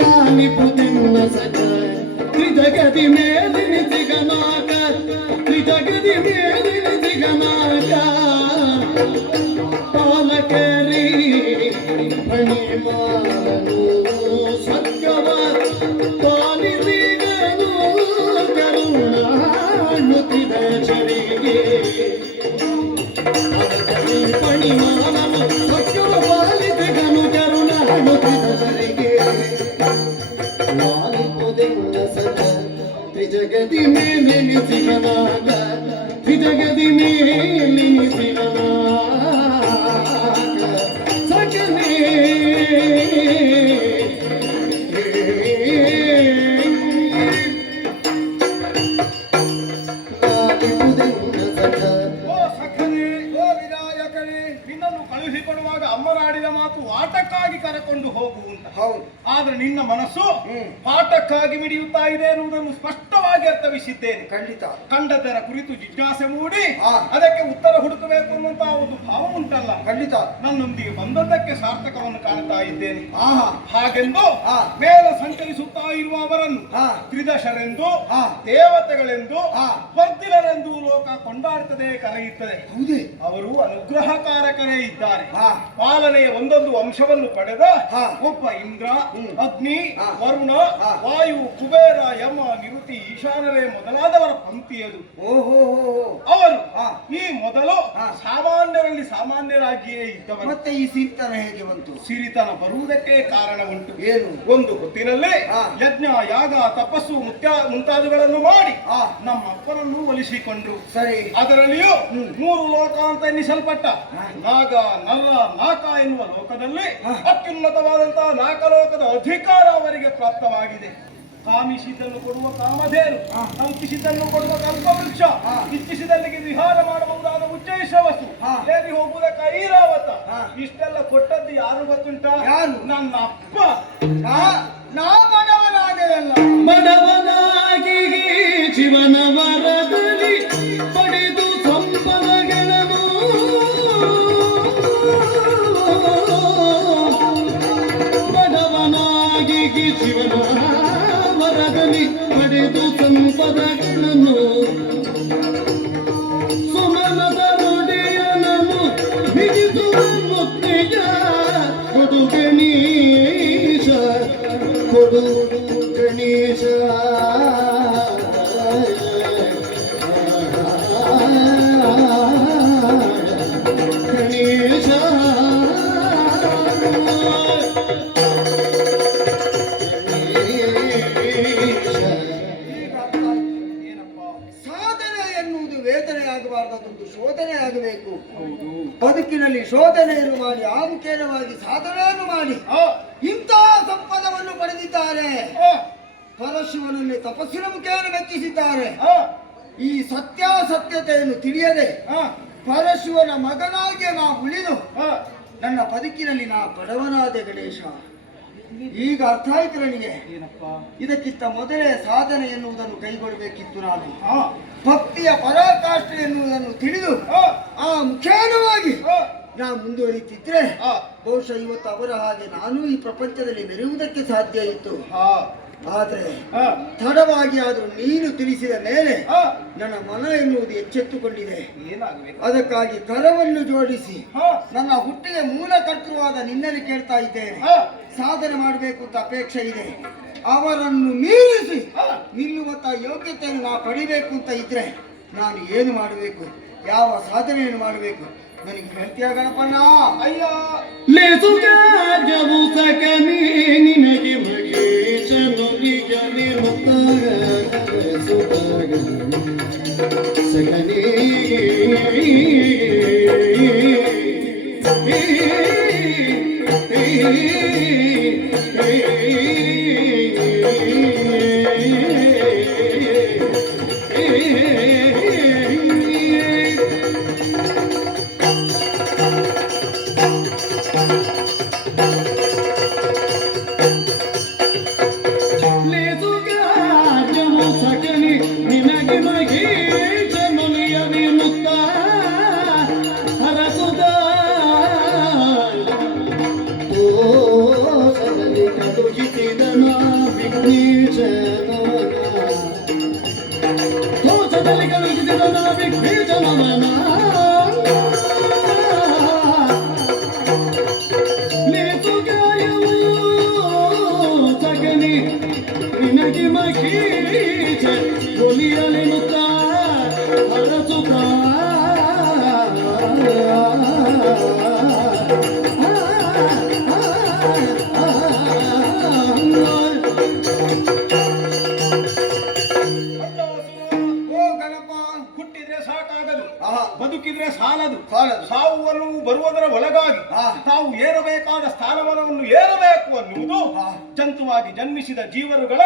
ನಾನಿಪುದಿನ್ನ ಸಖ ತ್ರಿಜಗತಿ ಮೇಲಿನಿಸಿಗನಾಗ ತ್ರಿಜಗತಿ ಮೇಲಿನಿಸಿಗನಾಗ ಪಾಲಕರಿ ಫಣಿಮಾನನು ಸತ್ಯವ ಪಾಲಿಸಿಗನು ಕರುಣಾನುತಿದ ಚರಿಗೆ ಫಣಿಮಾನನು ಸತ್ಯವ ಪಾಲಿಸಿಗನು ಕರುಣಾನುತಿದ ಚರಿಗೆ ನಾನಿಪುದಿನ್ನ ಸಖ ತ್ರಿಜಗತಿ ಮೇಲೆನಿಸಿಗನಾಗ ತ್ರಿಜಗತಿ ಮೇಲೆನಿಸಿಗನಾಗ ಸಕಲೇ ನಾನಿಪುದಿನ್ನ ಸಖ. ಓ ಸಖನೇ, ಓ ವಿನಾಯಕನೇ. ನಿನ್ನನ್ನು ಕಳುಹಿಕೊಡುವಾಗ ಅಮ್ಮರಾಡಿದ ಮಾತು ಆಟಕ್ಕಾಗಿ ಕರೆಕೊಂಡು ಹೋಗು ಅಂತ. ಹೌದು. ಆದ್ರೆ ನಿನ್ನ ಮನಸ್ಸು ಹ್ಮ್. ಪಾಠಕ್ಕಾಗಿ ಮಿಡಿಯುತ್ತಾ ಇದೆ ಎನ್ನುವುದನ್ನು ಸ್ಪಷ್ಟವಾಗಿ ಅರ್ಥವಿಸಿದ್ದೇನೆ. ಖಂಡಿತ. ಕಂಡದ್ದರ ಕುರಿತು ಜಿಜ್ಞಾಸೆ ಮೂಡಿ ಹಾ. ಅದಕ್ಕೆ ಉತ್ತರ ಹುಡುಕಬೇಕು ಅನ್ನುವಂತಹ ಒಂದು ಭಾವ ಉಂಟಲ್ಲ, ಖಂಡಿತ. ನನ್ನೊಂದಿಗೆ ಬಂದದ್ದಕ್ಕೆ ಸಾರ್ಥಕವನ್ನು ಕಾಣ್ತಾ ಇದ್ದೇನೆ. ಆಹಾ. ಹಾಗೆಂದು ಹಾ. ಮೇಲೆ ಸಂಚರಿಸುತ್ತಾ ಇರುವವರನ್ನು ಹಾ. ತ್ರಿದಶರೆಂದು, ಹಾ. ದೇವತೆಗಳೆಂದು, ಹಾ. ವರ್ಧಿಲರೆಂದು ಲೋಕ ಕೊಂಡಾಡ್ತದೆ, ಕರೆಯುತ್ತದೆ. ಹೌದೇ? ಅವರು ಅನುಗ್ರಹಕಾರಕರೇ ಇದ್ದಾರೆ. ಹಾ. ಪಾಲನೆಯ ಒಂದೊಂದು ಅಂಶವನ್ನು ಪಡೆದ ಹಾ. ಒಬ್ಬ ಇಂದ್ರ, ಅಗ್ನಿ, ಹಾ. ವರುಣ, ಹಾ. ವಾಯು, ಕುಬೇರ, ಯಮ, ನಿರುತಿ, ಈಶಾನರೇ ಮೊದಲಾದವರ ಪಂಕ್ತಿಯದು. ಓಹೋ. ಅವರು ಹಾ. ಈ ಮೊದಲು ಹಾ. ಸಾಮಾನ್ಯರಲ್ಲಿ ಸಾಮಾನ್ಯರಾಗಿಯೇ ಇದ್ದವರು. ಮತ್ತೆ ಈ ಸಿರಿತನ ಹೇಗೆ ಬಂತು? ಸಿರಿತನ ಬರುವುದಕ್ಕೆ ಕಾರಣ ಉಂಟು. ಏನು? ಒಂದು ಹೊತ್ತಿನಲ್ಲಿ ಹಾ. ಯಜ್ಞ, ಯಾಗ, ತಪಸ್ಸು ಮುಂತಾದವುಗಳನ್ನು ಮಾಡಿ ಹಾ. ನಮ್ಮ ಅಪ್ಪನನ್ನು ಒಲಿಸಿಕೊಂಡ್ರು. ಸರಿ. ಅದರಲ್ಲಿಯೂ 3 ಲೋಕ ಅಂತ ಎನ್ನಿಸಲ್ಪಟ್ಟ ಹಾ. ನಾಗ, ನರ, ನಾಕ ಎನ್ನುವ ಲೋಕದಲ್ಲಿ ಹಾ. ಅತ್ಯುನ್ನತವಾದಂತಹ ನಾಕಲೋಕದ ಅಧಿಕಾರ ಅವರಿಗೆ ಪ್ರಾಪ್ತವಾಗಿದೆ. ಕಾಮಿಸಿದ್ದನ್ನು ಕೊಡುವ ಕಾಮಧೇನು, ಹಾ. ಕಂಪಿಸಿದ್ದನ್ನು ಕೊಡುವ ಕಲ್ಪವೃಕ್ಷ, ಹಾ. ಇಚ್ಛಿಸಿದಲ್ಲಿಗೆ ವಿಹಾರ ಮಾಡಬಹುದಾದ ಉಚ್ಚೈಶ್ರವಸ್ಸು, ಹಾ. ಏರಿ ಹೋಗುವುದಕ್ಕೆ ಐರಾವತ. ಹಾ. ಇಷ್ಟೆಲ್ಲ ಕೊಟ್ಟದ್ದು ಯಾರು ಗೊತ್ತುಂಟ? ಯಾರು? ನನ್ನ ಅಪ್ಪ. ನಾ ಬಡವನಾಗೆಯಲ್ಲ. ಬಡವನಾಗಿ ಜೀವನ ವರದಲ್ಲಿ ಪಡೆದು ಸಂಪದಗಳನ್ನು ಬಡವನಾಗಿ ಜೀವನ ವರದಲ್ಲಿ ಪಡೆದು ಸಂಪದಗಳನ್ನು ಸುಮನದ ನುಡಿಯನನ್ನು ಮಿಗಿಸುವ ಮುಕ್ತಿಯ ಕೊಡು ಗಣೇಶ, ಕೊಡು ಗಣೇಶ. ಗಣೇಶ ಸಾಧನೆ ಎನ್ನುವುದು ವೇದನೆ ಆಗಬಾರದೊಂದು ಶೋಧನೆ ಆಗಬೇಕು. ಬದುಕಿನಲ್ಲಿ ಶೋಧನೆಯನ್ನು ಮಾಡಿ ಆಮುಖೇನವಾಗಿ ಸಾಧನೆಯನ್ನು ಮಾಡಿ ಇಂತಹ ಸಂಪದವನ್ನು ಪಡೆದಿದ್ದಾರೆ. ಪರಶಿವನನ್ನೇ ತಪಸ್ಸಿನ ಮುಖೇನ ಮೆಚ್ಚಿಸಿದ್ದಾರೆ. ಆ, ಈ ಸತ್ಯಾಸತ್ಯತೆಯನ್ನು ತಿಳಿಯದೆ ಆ, ಪರಶಿವನ ಮಗನಾಗಿ ನಾ ಉಳಿದು ಆ. ನನ್ನ ಬದುಕಿನಲ್ಲಿ ನಾ ಬಡವನಾದೆ ಗಣೇಶ. ಈಗ ಅರ್ಥ ಆಯ್ತು ನನಗೆ. ಏನಪ್ಪ? ಇದಕ್ಕಿಂತ ಮೊದಲೇ ಸಾಧನೆ ಎನ್ನುವುದನ್ನು ಕೈಗೊಳ್ಳಬೇಕಿತ್ತು ನಾನು. ಆ, ಭಕ್ತಿಯ ಪರಾಕಾಷ್ಠೆ ಎನ್ನುವುದನ್ನು ತಿಳಿದು ಆ, ಆ ಮುಖೇನವಾಗಿ ಆ, ನಾ ಮುಂದುವರಿತಿದ್ರೆ ಆ, ಬಹುಶಃ ಇವತ್ತು ಅವರ ಹಾಗೆ ನಾನು ಈ ಪ್ರಪಂಚದಲ್ಲಿ ಮೆರೆಯುವುದಕ್ಕೆ ಸಾಧ್ಯ ಇತ್ತು. ಆ, ಆದರೆ ಆ, ತಡವಾಗಿ ಆದರೂ ನೀನು ತಿಳಿಸಿದ ಮೇಲೆ ಆ. ನನ್ನ ಮನ ಎನ್ನುವುದು ಎಚ್ಚೆತ್ತುಕೊಂಡಿದೆ. ಏನಾಗಬೇಕು? ಅದಕ್ಕಾಗಿ ಕರವನ್ನು ಜೋಡಿಸಿ ಆ, ನನ್ನ ಹುಟ್ಟಿಗೆ ಮೂಲ ಕರ್ತೃವಾದ ನಿನ್ನಲ್ಲಿ ಕೇಳ್ತಾ ಇದ್ದೇನೆ. ಆ, ಸಾಧನೆ ಮಾಡಬೇಕು ಅಂತ ಅಪೇಕ್ಷೆ ಇದೆ. ಅವರನ್ನು ಮೀರಿಸಿ ಆ. ನಿಲ್ಲುವಂತ ಯೋಗ್ಯತೆಯನ್ನು ನಾ ಪಡಿಬೇಕು ಅಂತ ಇದ್ರೆ ನಾನು ಏನು ಮಾಡಬೇಕು, ಯಾವ ಸಾಧನೆಯನ್ನು ಮಾಡಬೇಕು ನನಗೆ ಹೇಳ್ತೀಯ ಗಣಪಣ್ಣ? ಅಯ್ಯ, ಲೇಸುಗಾಜವು ಸಕನೆ ನಿನಗೆ ಮಗೇಶನುಲಿಗನೆ ಮುತ್ತಾಗ ಲೇಸುಗಾಗ ಸಕನೆ ಲೇಸುಗಾಜವು ಸಕನೆ ನಿನಗೆ ಮಗೇಶನುಲಿಗನೆ ಮುತ್ತಾಗ ಹರಸುದ ಸದಲಿ ಕದುಗಿಸಿದನ ವಿಘ್ನೇಶನವನ ಸದಲಿ ಕದುಗಿಸಿದನ ವಿಘ್ನೇಶನವನ ಲೇಸುಗಾಯವು ಸಗನಿ ನಿನಗೆ ಮಗೀಚ ಒಲಿಯಲೆನುತ್ತ ಹರಸುತ್ತ ಓ ಗಣಪ, ಹುಟ್ಟಿದ್ರೆ ಸಾಕಾಗದು, ಆಹಾ. ಬದುಕಿದ್ರೆ ಸಾಲದು. ಸಾಲದು. ಸಾವುವನ್ನು ಬರುವುದರ ಒಳಗಾಗಿ ಆ. ತಾವು ಏರಬೇಕಾದ ಸ್ಥಾನಮಾನವನ್ನು ಏರಬೇಕು ಅನ್ನುವುದು ಆ. ಜಂತುವಾಗಿ ಜನ್ಮಿಸಿದ ಜೀವರುಗಳ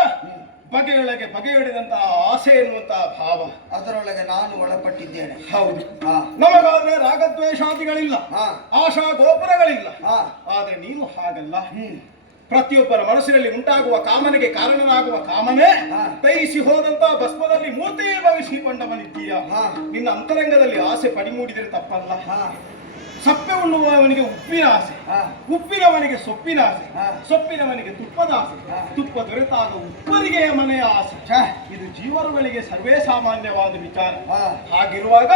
ಬಗೆಯೊಳಗೆ ಬಗೆಯೊಡೆದಂತಹ ಆಸೆ ಎನ್ನುವಂತಹ ಭಾವ. ಅದರೊಳಗೆ ನಾನು ಒಳಪಟ್ಟಿದ್ದೇನೆ. ಹೌದು. ಆ, ನಮಗಾದ್ರೆ ರಾಗದ್ವೇಷಾದಿಗಳಿಲ್ಲ, ಆ, ಆಶಾ ಗೋಪುರಗಳಿಲ್ಲ. ಆ. ಆದ್ರೆ ನೀನು ಹಾಗಲ್ಲ. ಹ್ಮ್. ಪ್ರತಿಯೊಬ್ಬರ ಮನಸ್ಸಿನಲ್ಲಿ ಉಂಟಾಗುವ ಕಾಮನೆಗೆ ಕಾರಣನಾಗುವ ಕಾಮನೆ ಹಾ. ತೈಸಿ ಹೋದಂತ ಭಸ್ಮದಲ್ಲಿ ಮೂರ್ತಿ ಭವಿಸಿಕೊಂಡವನಿದ್ದೀಯ. ಹಾ. ನಿನ್ನ ಅಂತರಂಗದಲ್ಲಿ ಆಸೆ ಪಡಿಮೂಡಿದರೆ ತಪ್ಪಲ್ಲ. ಆ, ಸಪ್ಪೆ ಉಣ್ಣುವವನಿಗೆ ಉಪ್ಪಿನ ಆಸೆ, ಆ. ಉಪ್ಪಿನವನಿಗೆ ಸೊಪ್ಪಿನ ಆಸೆ, ಹಾ. ಸೊಪ್ಪಿನವನಿಗೆ ತುಪ್ಪದ ಆಸೆ, ಹಾ. ತುಪ್ಪ ದೊರೆತಾಗ ಉಪ್ಪರಿಗೆಯ ಮನೆಯ ಆಸೆ. ಛೆ. ಇದು ಜೀವರುಗಳಿಗೆ ಸರ್ವೇ ಸಾಮಾನ್ಯವಾದ ವಿಚಾರ. ಆ. ಹಾಗಿರುವಾಗ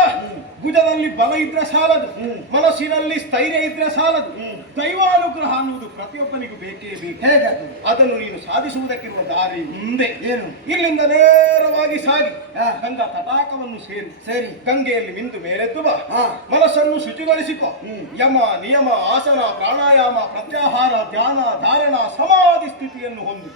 ಭುಜದಲ್ಲಿ ಬಲ ಇದ್ರೆ ಸಾಲದು, ಮನಸ್ಸಿನಲ್ಲಿ ಸ್ಥೈರ್ಯ ಇದ್ರೆ ಸಾಲದು. ದೈವಾನುಗ್ರಹ ಅನ್ನುವುದು ಪ್ರತಿಯೊಬ್ಬನಿಗೂ ಬೇಕೇ ಬೇಕು. ಹೇಗದು? ಅದನ್ನು ನೀನು ಸಾಧಿಸುವುದಕ್ಕಿರುವ ದಾರಿ ಮುಂದೆ. ಏನು? ಇಲ್ಲಿಂದ ನೇರವಾಗಿ ಸಾಗಿ ಹಾ. ಗಂಗಾ ತಟಾಕವನ್ನು ಸೇರಿ ಸರಿ. ಗಂಗೆಯಲ್ಲಿ ಮಿಂದು ಮೇಲೆದ್ದು ಬಾ. ಹಾ. ಮನಸ್ಸನ್ನು ಶುಚಿಗೊಳಿಸಿಕೊ. ಹ್ಮ್. ಯಮ ನಿಯಮ ಆಸನ ಪ್ರಾಣಾಯಾಮ ಪ್ರತ್ಯಾಹಾರ ಧ್ಯಾನ ಧಾರಣ ಸಮಾಧಿ ಸ್ಥಿತಿಯನ್ನು ಹೊಂದು.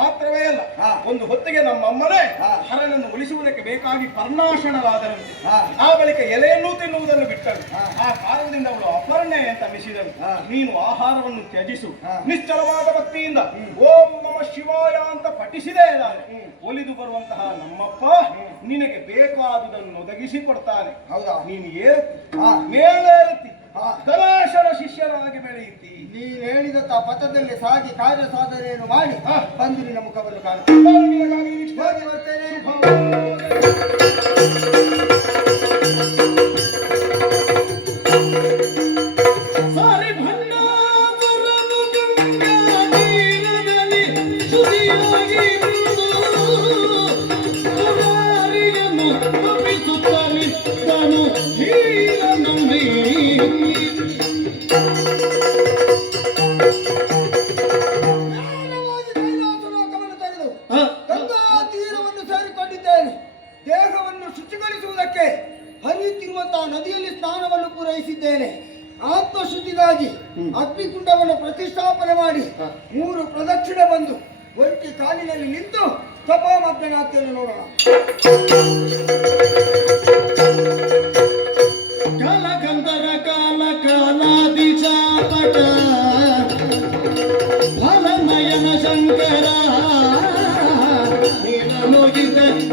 ಮಾತ್ರವೇ ಅಲ್ಲ, ಹಾ. ಒಂದು ಹೊತ್ತಿಗೆ ನಮ್ಮಮ್ಮನೇ ಹಾ. ಹರನನ್ನು ಉಳಿಸುವುದಕ್ಕೆ ಬೇಕಾಗಿ ಪರ್ಣಾಶನವಾದರಂತೆ. ಹಾ. ಆ ಬಳಿಕ ಎಲೆಯನ್ನು ತಿನ್ನುವುದನ್ನು ಬಿಟ್ಟಳು. ಹಾ. ಆ ಕಾರಣದಿಂದ ಅವಳು ಅಪರ್ಣೆ ಅಂತ ಮಿಸಿದಳು. ಹಾ. ನೀನು ಆಹಾರವನ್ನು ತ್ಯಜಿಸು. ಹಾ. ನಿಶ್ಚಲವಾದ ಭಕ್ತಿಯಿಂದ ಓಂ ನಮ ಶಿವಾಯ ಅಂತ ಪಠಿಸಿದೆ ನಾನು. ಒಲಿದು ಬರುವಂತಹ ನಮ್ಮಪ್ಪ ನಿನಗೆ ಬೇಕಾದುದನ್ನು ಒದಗಿಸಿಕೊಡ್ತಾನೆ. ಹೌದಾ? ನೀನು ಏರು, ಹಾ. ಮೇಲೇರುತ್ತಿ, ಹಾ. ಗಣೇಶನ ಶಿಷ್ಯನಾಗಿ ಬೆಳೆಯುತ್ತಿ. ನೀನು ಹೇಳಿದಂತ ಪಥದಲ್ಲಿ ಸಾಗಿ ಕಾರ್ಯ ಸಾಧನೆಯನ್ನು ಮಾಡಿ ಹಾ. ಬಂದು ನಿನ್ನ ಮುಖವನ್ನು ಕಾಣುತ್ತೇನೆ. ನಿನಗಾಗಿ ಹೋಗಿ ಬರ್ತೇನೆ. ಸಾರಿ ಭಂಡಾರನು ಗಂಗಾ ತೀರದಲ್ಲಿ ಶುಚಿಯಾಗಿ ಮುರಾರಿಯನ್ನು ತಪ್ಪಿಸುತ್ತಲಿದ್ದನು ಹೀರನು ನೇರವಾಗಿ ಕೈಲಾಸಲೋಕವನ್ನು ತೊರೆದು ಗಂಗಾ ತೀರವನ್ನು ಸೇರಿಕೊಂಡಿದ್ದೇನೆ. ದೇಹವನ್ನು ಶುಚಿಗೊಳಿಸುವುದಕ್ಕೆ ಹರಿಯುತ್ತಿರುವಂತಹ ನದಿಯಲ್ಲಿ ಸ್ನಾನವನ್ನು ಪೂರೈಸಿದ್ದೇನೆ. ಆತ್ಮಶುದ್ಧಿಗಾಗಿ ಅಗ್ನಿಕುಂಡವನ್ನು ಪ್ರತಿಷ್ಠಾಪನೆ ಮಾಡಿ 3 ಪ್ರದಕ್ಷಿಣೆ ಬಂದು ಒಂಟಿ ಕಾಲಿನಲ್ಲಿ ನಿಂತು ತಪೋಮಗ್ನಾಗ್ತೇನೆ. ನೋಡೋಣ. ಕಾಲಕಂದರ ಕಾಲ ಕಾಲಾದಿ ಚಾಪಟ ಫಲನಯನ ಶಂಕರ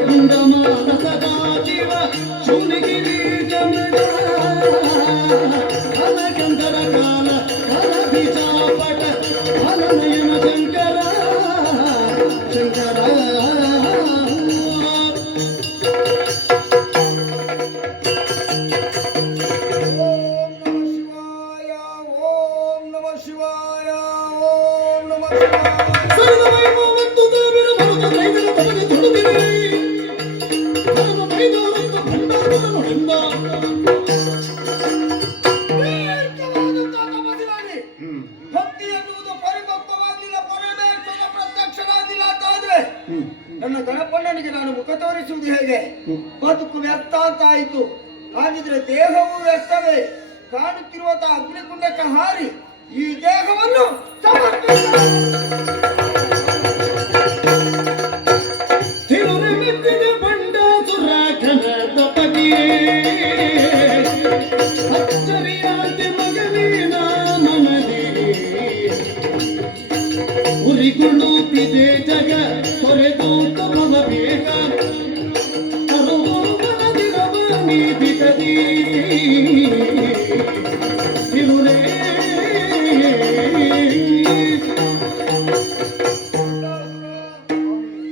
ಕುಂಡಮಾಲ ಸದಾಶಿವ ಶೂಲಿಗಿರಿ ಚಂದ್ರ ಅಲಗಂಧರ ಕಾಲ ಕಲದಿ ಚಾಪಟ ಅಲನಯನ ಶಂಕರ ಶಂಕರ ಓಂ ನಮಃ ಶಿವಾಯ ಓಂ ನಮಃ ಶಿವಾಯ ಸರ್ವವೈಭವತ್ತು ದೇವಿರ ಮರುತ ದೈವರ ತಮಗೆ ತೊಡುತ್ತಿರಿ ಧರ್ಮ ಮೈದೋರಂತ ಭಂಡಾರದ ನೋಡಿಂದ ಭಕ್ತಿ ಎನ್ನುವುದು ಪರಿಪಕ್ವವಾಗಿಲ್ಲ, ಪರಮೇಶ್ವರ ಪ್ರತ್ಯಕ್ಷರಾಗಿಲ್ಲ ಅಂತಾದ್ರೆ ನನ್ನ ಗಣಪಣ್ಣನಿಗೆ ನಾನು ಮುಖ ತೋರಿಸುವುದು ಹೇಗೆ? ಬದುಕು ವ್ಯರ್ಥ ಅಂತ ಆಯಿತು. ಹಾಗಿದ್ರೆ ದೇಹವು ವ್ಯರ್ಥವೇ. ಕಾಣುತ್ತಿರುವಂತಹ ಅಗ್ನಿಕುಂಡಕ್ಕೆ ಹಾರಿ ಈ ದೇಹವನ್ನು ತಿರುರೆ ಮೆತ್ತಿದ ಬಂಡಾಸುರ ಕನದ ಬಗೆಯೇ ಅಚ್ಚರಿಯಾದ ಮಗನಿನ ಮನದಿ ಉರಿಗುಳುತ್ತಿದೆ ಜಗ ತೊರೆದು ತಮವ ಬೇಗ ಅರುವಂಗನದಿರವ ನೀತಿಗದಿ ತಿರುರೆ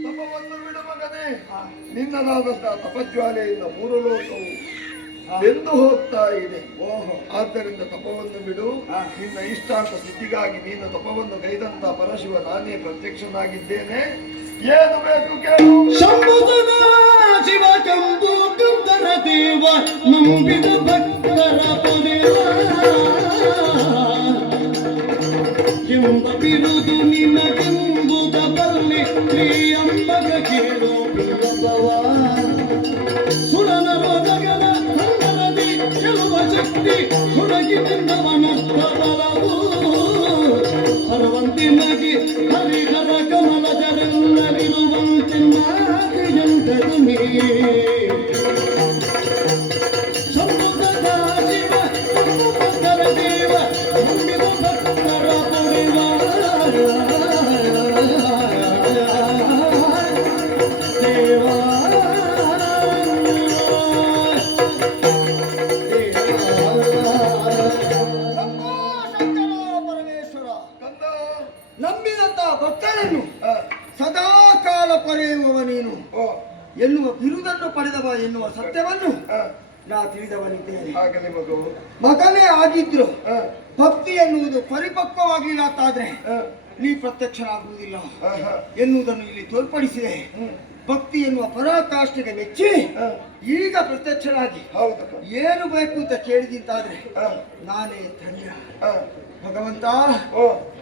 ತಪವನ್ನು ಬಿಡು ಮಗನೇ. ನಿನ್ನದಾದಂತಹ ತಪಜ್ವಾಲೆಯಿಂದ ಮೂರು ಲೋಕವು ಬೆಂದು ಹೋಗ್ತಾ ಇದೆ. ಆದ್ದರಿಂದ ತಪವನ್ನು ಬಿಡು. ನಿನ್ನ ಇಷ್ಟಾರ್ಥ ಸಿದ್ಧಿಗಾಗಿ ನೀನು ತಪವನ್ನು ಕೈದಂತ ಪರಶಿವ ನಾನೇ ಪ್ರತ್ಯಕ್ಷನಾಗಿದ್ದೇನೆ. ಏನು ಬೇಕು ಕೇಳು. ಶಂಭುಸದ ಶಿವ ಕಂಬು ಕಂದರ ದೇವ ನಂಬಿದ ಭಕ್ತರ ಪೊದೆವ ಎಂಬ ಬಿರುದು ನಿನಗೆಂಬುದ ಬರಲಿ ಪ್ರಿಯಂಬಗ ಕೇಳು ಪ್ರಿಯಂಬವ ಸುರನ ರೋಗಗಳ ಸಂಗರದಿ ಗೆಲ್ಲುವ ಶಕ್ತಿ ಹುಡುಗಿ ನಿಂದವನಷ್ಟಬಲವು ಹರವಂತಿನಾಗಿ ಹರಿಹರ ಕಮಲದರೆಲ್ಲರಿರುವಂತಿನ್ನಾಗಿಯಂತದು ನೀ ಶಂಭುಸದಾ ಶಿವ ಭಕ್ತರ ದೇವ ನಂಬಿದ ಭಕ್ತರ ಪೊರೆವ ಪರಮೇಶ್ವರ ಕಂದ, ನಂಬಿದಂತಹ ಭಕ್ತರನ್ನು ಸದಾ ಕಾಲ ಪಡೆಯುವವ ನೀನು ಎನ್ನುವ ಬಿರುದನ್ನು ಪಡೆದವ ಎನ್ನುವ ಸತ್ಯವನ್ನು ನಾ ತಿಳಿದವನಿದ್ದೇನೆ. ಆಗಲಿ ಮಗು. ಮಗನೇ ಆಗಿದ್ರು ಭಕ್ತಿ ಎನ್ನುವುದು ಪರಿಪಕ್ವವಾಗಿಲ್ಲ ಅಂತಾದ್ರೆ ನೀ ಪ್ರತ್ಯಕ್ಷನಾಗುವುದಿಲ್ಲ ಎನ್ನುವುದನ್ನು ಇಲ್ಲಿ ತೋರ್ಪಡಿಸಿದೆ. ಭಕ್ತಿ ಎನ್ನುವ ಪರಾಕಾಷ್ಠೆಗೆ ಮೆಚ್ಚಿ ಈಗ ಪ್ರತ್ಯಕ್ಷನಾಗಿ ಹೌದಪ್ಪ. ಏನು ಬೇಕು ಅಂತ ಕೇಳಿದಿಂತಾದ್ರೆ ನಾನೇ ಧನ್ಯ. ಭಗವಂತ,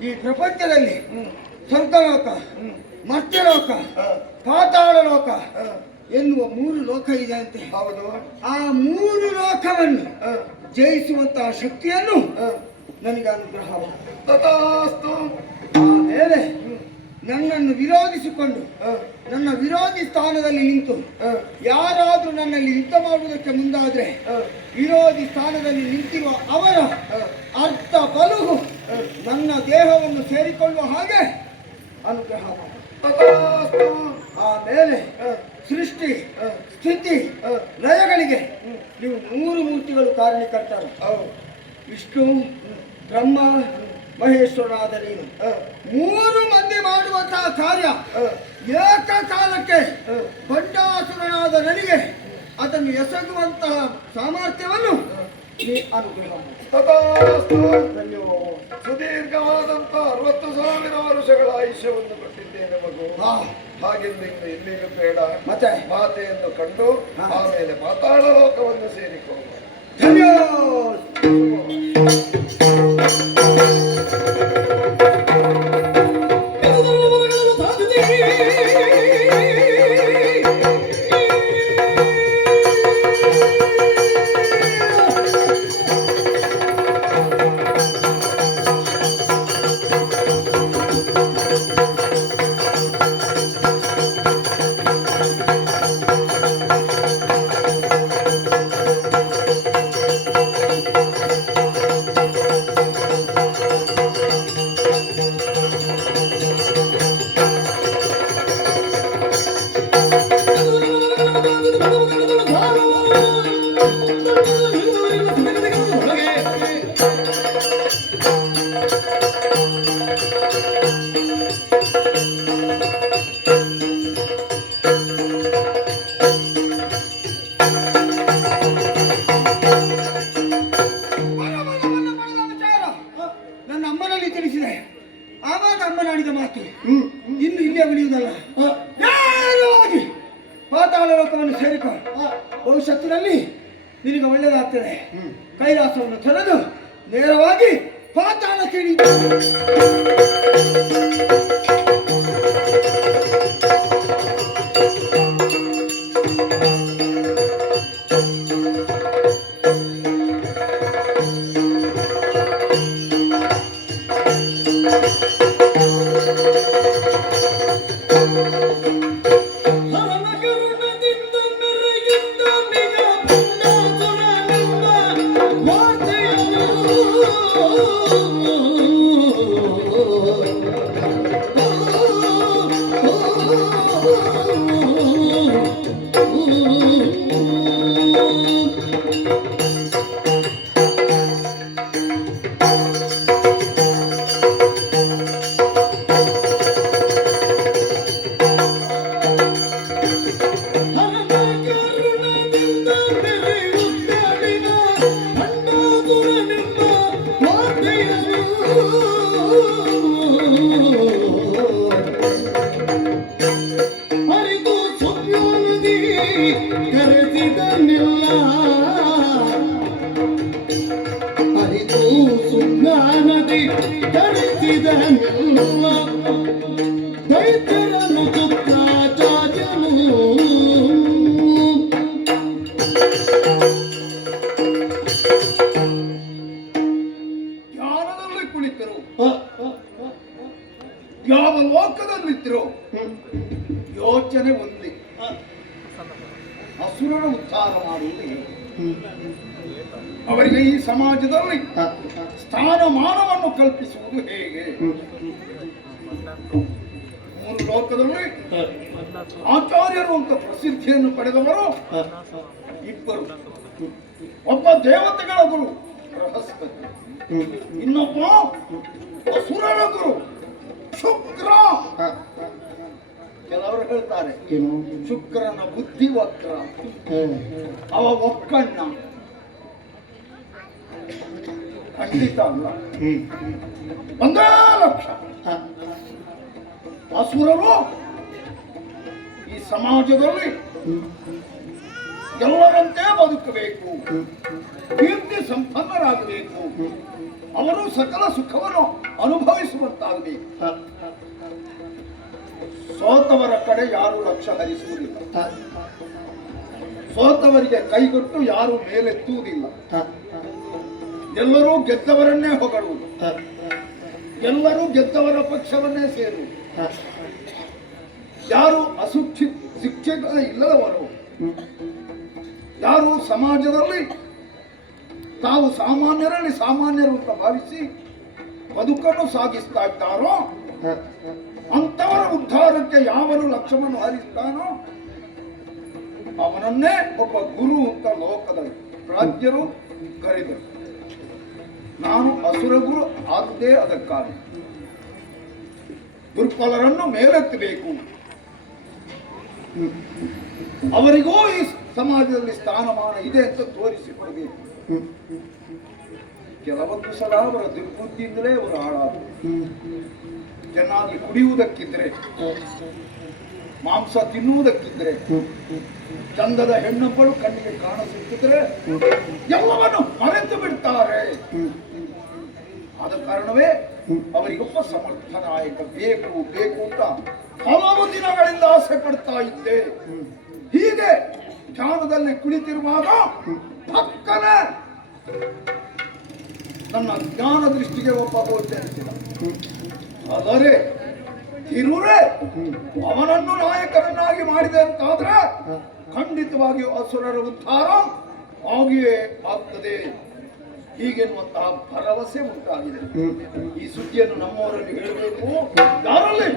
ಈ ಪ್ರಪಂಚದಲ್ಲಿ ಸ್ವರ್ಗಲೋಕ, ಮರ್ತ್ಯಲೋಕ, ಪಾತಾಳ ಲೋಕ ಎನ್ನುವ ಮೂರು ಲೋಕ ಇದೆ ಅಂತೆ. ಹೌದು. ಆ ಮೂರು ಲೋಕವನ್ನು ಜಯಿಸುವಂತಹ ಶಕ್ತಿಯನ್ನು ನನಗೆ ಅನುಗ್ರಹ ಮಾಡು. ತಥಾಸ್ತು. ಆಮೇಲೆ ನನ್ನನ್ನು ವಿರೋಧಿಸಿಕೊಂಡು ನನ್ನ ವಿರೋಧಿ ಸ್ಥಾನದಲ್ಲಿ ನಿಂತು ಯಾರಾದ್ರೂ ನನ್ನಲ್ಲಿ ಯುದ್ಧ ಮಾಡುವುದಕ್ಕೆ ಮುಂದಾದ್ರೆ ವಿರೋಧಿ ಸ್ಥಾನದಲ್ಲಿ ನಿಂತಿರುವ ಅವರ ಅರ್ಥ ಬಲವು ನನ್ನ ದೇಹವನ್ನು ಸೇರಿಕೊಳ್ಳುವ ಹಾಗೆ ಅನುಗ್ರಹ ಮಾಡು. ತಥಾಸ್ತು. ಆಮೇಲೆ ಸೃಷ್ಟಿ ಸ್ಥಿತಿ ಲಯಗಳಿಗೆ ನೀವು ಮೂರು ಮೂರ್ತಿಗಳು ಕಾರಣಕರ್ತರು. ವಿಷ್ಣು, ಬ್ರಹ್ಮ, ಮಹೇಶ್ವರನಾದ ನೀನು ಮೂರು ಮಂದಿ ಮಾಡುವಂತಹ ಕಾರ್ಯ ಏಕಕಾಲಕ್ಕೆ ಬಂಡಾಸುರನಾದ ನನಗೆ ಅದನ್ನು ಎಸಗುವಂತಹ ಸಾಮರ್ಥ್ಯವನ್ನು ನೀ ಅನುಗ್ರಹ ಮಾಡು. ತಥಾಸ್ತು. ಧನ್ಯವಾದ. ಸುದೀರ್ಘವಾದಂತ 60,000 ವರ್ಷಗಳ ಆಯುಷ್ಯವನ್ನು ಕೊಟ್ಟಿದ್ದೇನೆ ಮಗು. ಹಾ. ಹಾಗೆಂದು ಇನ್ನು ಎಲ್ಲಿಗೂ ಬೇಡ. ಮತ್ತೆ ಮಾತೆಯನ್ನು ಕಂಡು ಆಮೇಲೆ ಪಾತಾಳ ಲೋಕವನ್ನು ಸೇರಿಕೋ. ಧನ್ಯವಾದ. ನನ್ನ ಅಮ್ಮನಲ್ಲಿ ತಿಳಿಸಿದೆ. ಆವಾಗ ಅಮ್ಮನಾಡಿದ ಮಾತು ಇನ್ನು ಇಲ್ಲೇ ಉಳಿಯುವುದಲ್ಲ, ನೇರವಾಗಿ ಪಾತಾಳ ಲೋಕವನ್ನು ಸೇರಿಕೊ. ಭವಿಷ್ಯತ್ತಿನಲ್ಲಿ ನಿನಗೆ ಒಳ್ಳೆಯದಾಗ್ತದೆ. ಕೈಲಾಸವನ್ನು ತೊರೆದು ನೇರವಾಗಿ ಪಾತಾಳಕ್ಕೆ ಇಳಿ. ಹರನಗರುಣದಿಂದ ಮೆರೆಯುತ್ತ ನಿಜ ಪುಣ್ಯಾಸುರನೆಂಬ ವಾರ್ತೆಯನ್ನು ಹರನಗರುಣದಿಂದ ಮೆರೆಯುತ್ತ ನಿಜ ಪುಣ್ಯಾಸುರನೆಂಬ ವಾರ್ತೆಯನ್ನು ಅರಿತು ಸುಜ್ಞಾನದಿ ಕರೆಸಿದನೆಲ್ಲ, ಅರಿತು ಸುಜ್ಞಾನದಿ ಕರೆಸಿದನೆಲ್ಲ ದೈತ್ಯರನ್ನು ಶುಕ್ರಾಚಾರ್ಯನು. ಧ್ಯಾನದಲ್ಲಿ ಕುಳಿತರು, ಯಾವ ಲೋಕದಲ್ಲಿದ್ದರು, ಯೋಚನೆ ಒಂದೇ, ಅಸುರರ ಉದ್ಧಾರ ಮಾಡುವುದು ಹೇಗೆ? ಅವರಿಗೆ ಈ ಸಮಾಜದಲ್ಲಿ ಸ್ಥಾನಮಾನವನ್ನು ಕಲ್ಪಿಸುವುದು ಹೇಗೆ? ಮೂರು ಲೋಕದಲ್ಲಿ ಆಚಾರ್ಯರು ಅಂತ ಪ್ರಸಿದ್ಧಿಯನ್ನು ಪಡೆದವರು ಇಬ್ಬರು. ಒಬ್ಬ ದೇವತೆಗಳ ಗುರು ಬೃಹಸ್ಪತಿ, ಇನ್ನೊಬ್ಬ ಅಸುರರ ಗುರು ಶುಕ್ರ. ಕೆಲವರು ಹೇಳ್ತಾರೆ ಶುಕ್ರನ ಬುದ್ಧಿ ವಕ್ರ, ಅವ ಒಕ್ಕಣ್ಣ. ಖಂಡಿತ ಅಲ್ಲ. ಒಂದೇ ಲಕ್ಷ ಅಸುರರು ಈ ಸಮಾಜದಲ್ಲಿ ಎಲ್ಲರಂತೆ ಬದುಕಬೇಕು, ಕೀರ್ತಿ ಸಂಪನ್ನರಾಗಬೇಕು, ಅವರು ಸಕಲ ಸುಖವನ್ನು ಅನುಭವಿಸುವಂತಾಗಬೇಕು. ಸೋತವರ ಕಡೆ ಯಾರು ಲಕ್ಷ್ಯ ಹರಿಸುವುದಿಲ್ಲ, ಸೋತವರಿಗೆ ಕೈಗೊಟ್ಟು ಯಾರು ಮೇಲೆತ್ತುವುದಿಲ್ಲ. ಎಲ್ಲರೂ ಗೆದ್ದವರನ್ನೇ ಹೊಗಳುವುದು, ಎಲ್ಲರೂ ಗೆದ್ದವರ ಪಕ್ಷವನ್ನೇ ಸೇರುವುದು. ಯಾರು ಶಿಕ್ಷಕ ಇಲ್ಲದವರು, ಯಾರು ಸಮಾಜದಲ್ಲಿ ತಾವು ಸಾಮಾನ್ಯರಲ್ಲಿ ಸಾಮಾನ್ಯರು ಅಂತ ಭಾವಿಸಿ ಬದುಕನ್ನು ಸಾಗಿಸ್ತಾ ಇದ್ದಾರೋ ಅಂತವರ ಉದ್ಧಾರಕ್ಕೆ ಯಾವನು ಲಕ್ಷ್ಯವನ್ನು ಹರಿಸ್ತಾನೋ ಅವನನ್ನೇ ಒಬ್ಬ ಗುರು ಅಂತ ಲೋಕದಲ್ಲಿ ರಾಜ್ಯರು ಕರೆದರು. ನಾನು ಅಸುರಗುರು ಆಗದೇ ಅದಕ್ಕಾಗಿ ದುರ್ಬಲರನ್ನು ಮೇಲೆತ್ತಬೇಕು, ಅವರಿಗೂ ಈ ಸಮಾಜದಲ್ಲಿ ಸ್ಥಾನಮಾನ ಇದೆ ಅಂತ ತೋರಿಸಿಕೊಡಬೇಕು. ಕೆಲವೊಂದು ಸಲ ಅವರ ದುರ್ಬುದ್ಧಿಯಿಂದಲೇ ಅವರು ಹಾಳಾದರು. ಚೆನ್ನಾಗಿ ಕುಡಿಯುವುದಕ್ಕಿದ್ರೆ, ಮಾಂಸ ತಿನ್ನುವುದಕ್ಕಿದ್ರೆ, ಚಂದದ ಹೆಣ್ಣೊಬ್ಬಳು ಕಣ್ಣಿಗೆ ಕಾಣಿಸುತ್ತಿದ್ರೆ ಎಲ್ಲವನ್ನು ಮರೆತು ಬಿಡ್ತಾರೆ. ಆದ ಕಾರಣವೇ ಅವರಿಗೊಬ್ಬ ಸಮರ್ಥ ನಾಯಕ ಬೇಕು ಬೇಕು ಅಂತ ಹಲವು ದಿನಗಳಿಂದ ಆಸೆ ಪಡ್ತಾ ಇದ್ದೆ. ಹೀಗೆ ಧ್ಯಾನದಲ್ಲಿ ಕುಳಿತಿರುವಾಗ ಪಕ್ಕನೆ ನನ್ನ ಜ್ಞಾನ ದೃಷ್ಟಿಗೆ ಒಬ್ಬ ಗೋಚರಿಸಿದ. ಆದರೆ ತಿರುರೆ ಅವನನ್ನು ನಾಯಕರನ್ನಾಗಿ ಮಾಡಿದೆ ಅಂತಾದ್ರೆ ಖಂಡಿತವಾಗಿಯೂ ಅಸುರರ ಉದ್ಧಾರ ಆಗಿಯೇ ಆಗ್ತದೆ ಹೀಗೆನ್ನುವಂತಹ ಭರವಸೆ ಉಂಟಾಗಿದೆ. ಈ ಸುದ್ದಿಯನ್ನು ನಮ್ಮವರಲ್ಲಿ ಹೇಳಬೇಕು. ಯಾರಲ್ಲಿ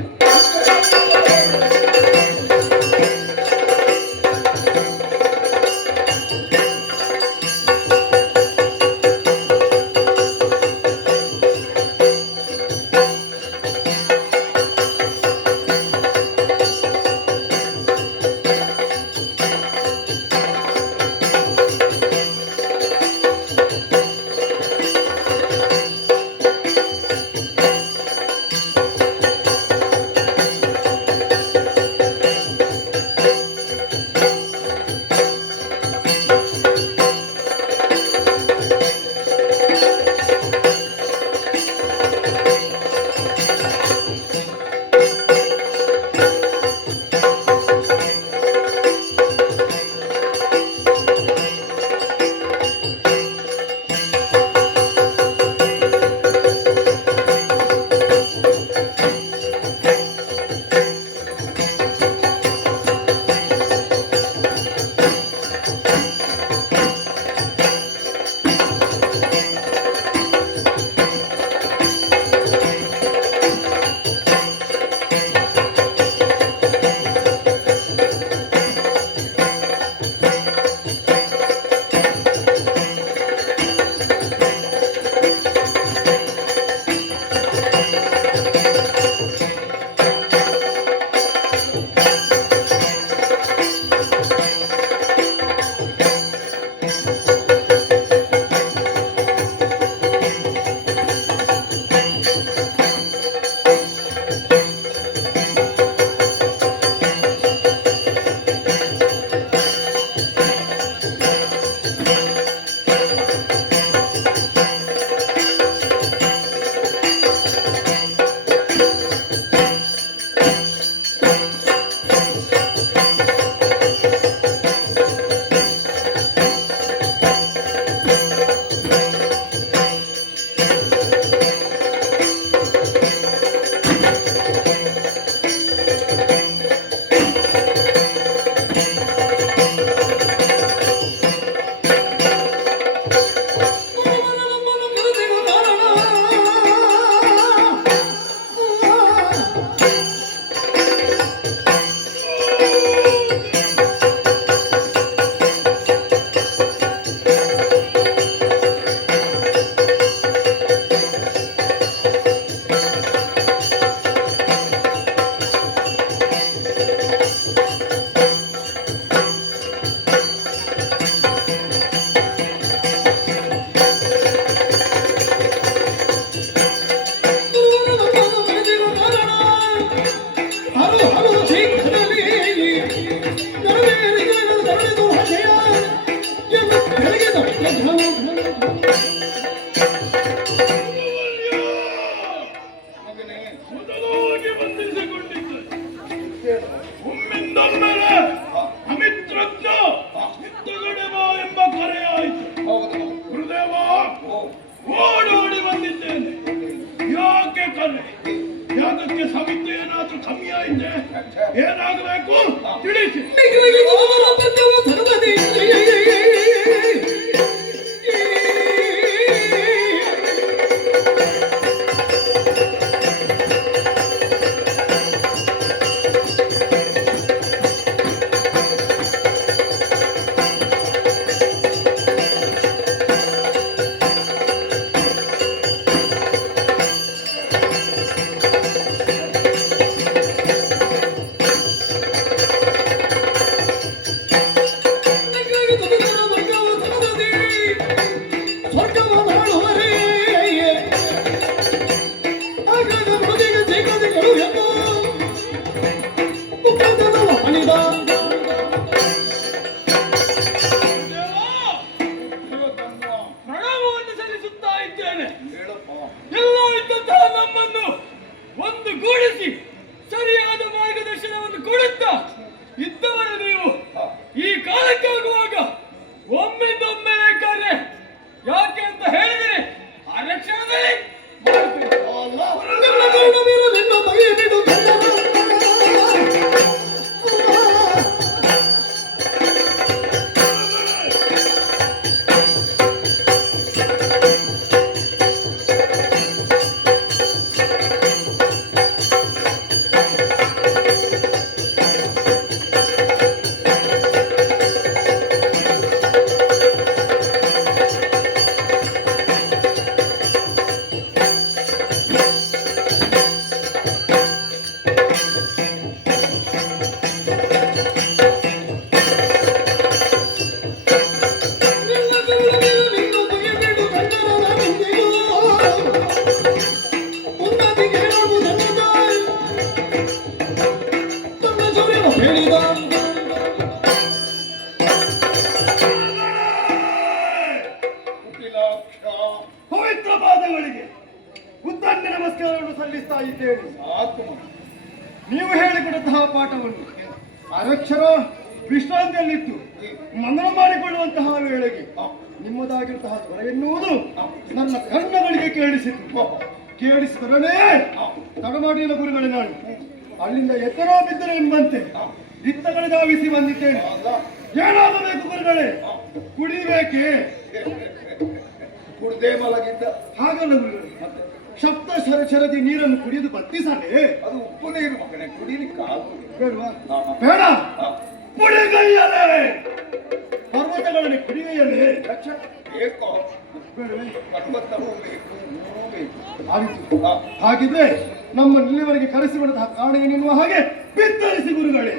ಮೊದಲಾಗಿ ಬಂಧಿಸಿಕೊಂಡಿದ್ದೆ. ಒಮ್ಮಿಂದೊಮ್ಮೆಲೆ ಅಮಿತ್ರಜ್ಞ ಯುದ್ಧಗಡೆ ಬಾ ಎಂಬ ಕರೆಯಾಯಿತು. ಗುರುದೇವ, ಓಡೋಡಿ ಬಂದಿದ್ದೇನೆ. ಯಾಕೆ ಕರೆ? ಯಾಗಕ್ಕೆ ಸಮಿತಿ ಏನಾದ್ರೂ ಕಮ್ಮಿ ಆಯಿತೆ? ಏನಾಗಬೇಕು ತಿಳಿಸಿ. ಪ್ರಣಾಮವನ್ನು ಸಲ್ಲಿಸುತ್ತಾ ಇದ್ದೇನೆ. ಎಲ್ಲ ಇದ್ದಂತಹ ನಮ್ಮನ್ನು ಒಂದು ಗೂಡಿಸಿ ಸರಿಯಾದ ಮಾರ್ಗದರ್ಶನವನ್ನು ಕೊಡುತ್ತಾ ಇದ್ದವರು ನೀವು. ಈ ಕಾಲಕ್ಕಾಗುವಾಗ ಒಮ್ಮೆದೊಮ್ಮೆಲೆ ಕಾರ್ಯ ಯಾಕೆ ಅಂತ ಹೇಳಿದರೆ ಆ ರಕ್ಷಣದಲ್ಲಿ ಪವಿತ್ರ ಪಾದಗಳಿಗೆ ಉತ್ತಂಡ ನಮಸ್ಕಾರವನ್ನು ಸಲ್ಲಿಸ್ತಾ ಇದ್ದೇನೆ. ನೀವು ಹೇಳಿಕೊಟ್ಟಂತಹ ಪಾಠವನ್ನು ಅರಕ್ಷರ ವಿಶ್ರಾಂತಿಯಲ್ಲಿತ್ತು ಮಂಗಳ ಮಾಡಿಕೊಳ್ಳುವಂತಹ ವೇಳೆಗೆ ನಿಮ್ಮದಾಗಿರುವಂತಹ ಸ್ವರ ಎನ್ನುವುದು ನನ್ನ ಕರ್ಣಗಳಿಗೆ ಕೇಳಿಸಿತು. ಕೇಳಿಸಿದರನೇ ತಡಮಾಡಿನ ಗುರುಗಳೇ, ನಾನು ಅಲ್ಲಿಂದ ಎತ್ತರೋ ಬಿದ್ದರೆ ಎಂಬಂತೆ ಇತ್ತಗಳಿಗಾವಿಸಿ ಬಂದಿದ್ದೇನೆ. ಏನಾಗಬೇಕು ಗುರುಗಳೇ? ಕುಡಿಬೇಕೆ? ಕುಡ್ದೇ ಮಲಗಿದ್ದ. ಹಾಗಲ್ಲ ಗುರುಗಳೇ, ಸಪ್ತ ಶರದಿ ನೀರನ್ನು ಕುಡಿದು ಬತ್ತಿಸಲೇ? ಅದು ಉಪ್ಪು ನೀರು ಮಗನೇ, ಕುಡಿಲಿಕ್ಕೆ ಬೇಡವಾ? ಬೇಡ. ಕುಡಿಗೈಯಲೇ ಪರ್ವತಗಳಲ್ಲಿ ಕುಡಿಗೈಯಲೇ ಬೇಕೋ ಬೇಡವೇ? ಪರ್ವತವೂ ಬೇಕು, ಮೂರೂ ಬೇಕು. ಆಗಿತ್ತು. ಹಾಗಿದ್ರೆ ನಮ್ಮ ಇಲ್ಲಿವರೆಗೆ ಕರೆಸಿಕೊಂಡಂತಹ ಕಾರಣ ಏನೆನ್ನುವ ಹಾಗೆ ಬಿತ್ತರಿಸಿ ಗುರುಗಳೇ.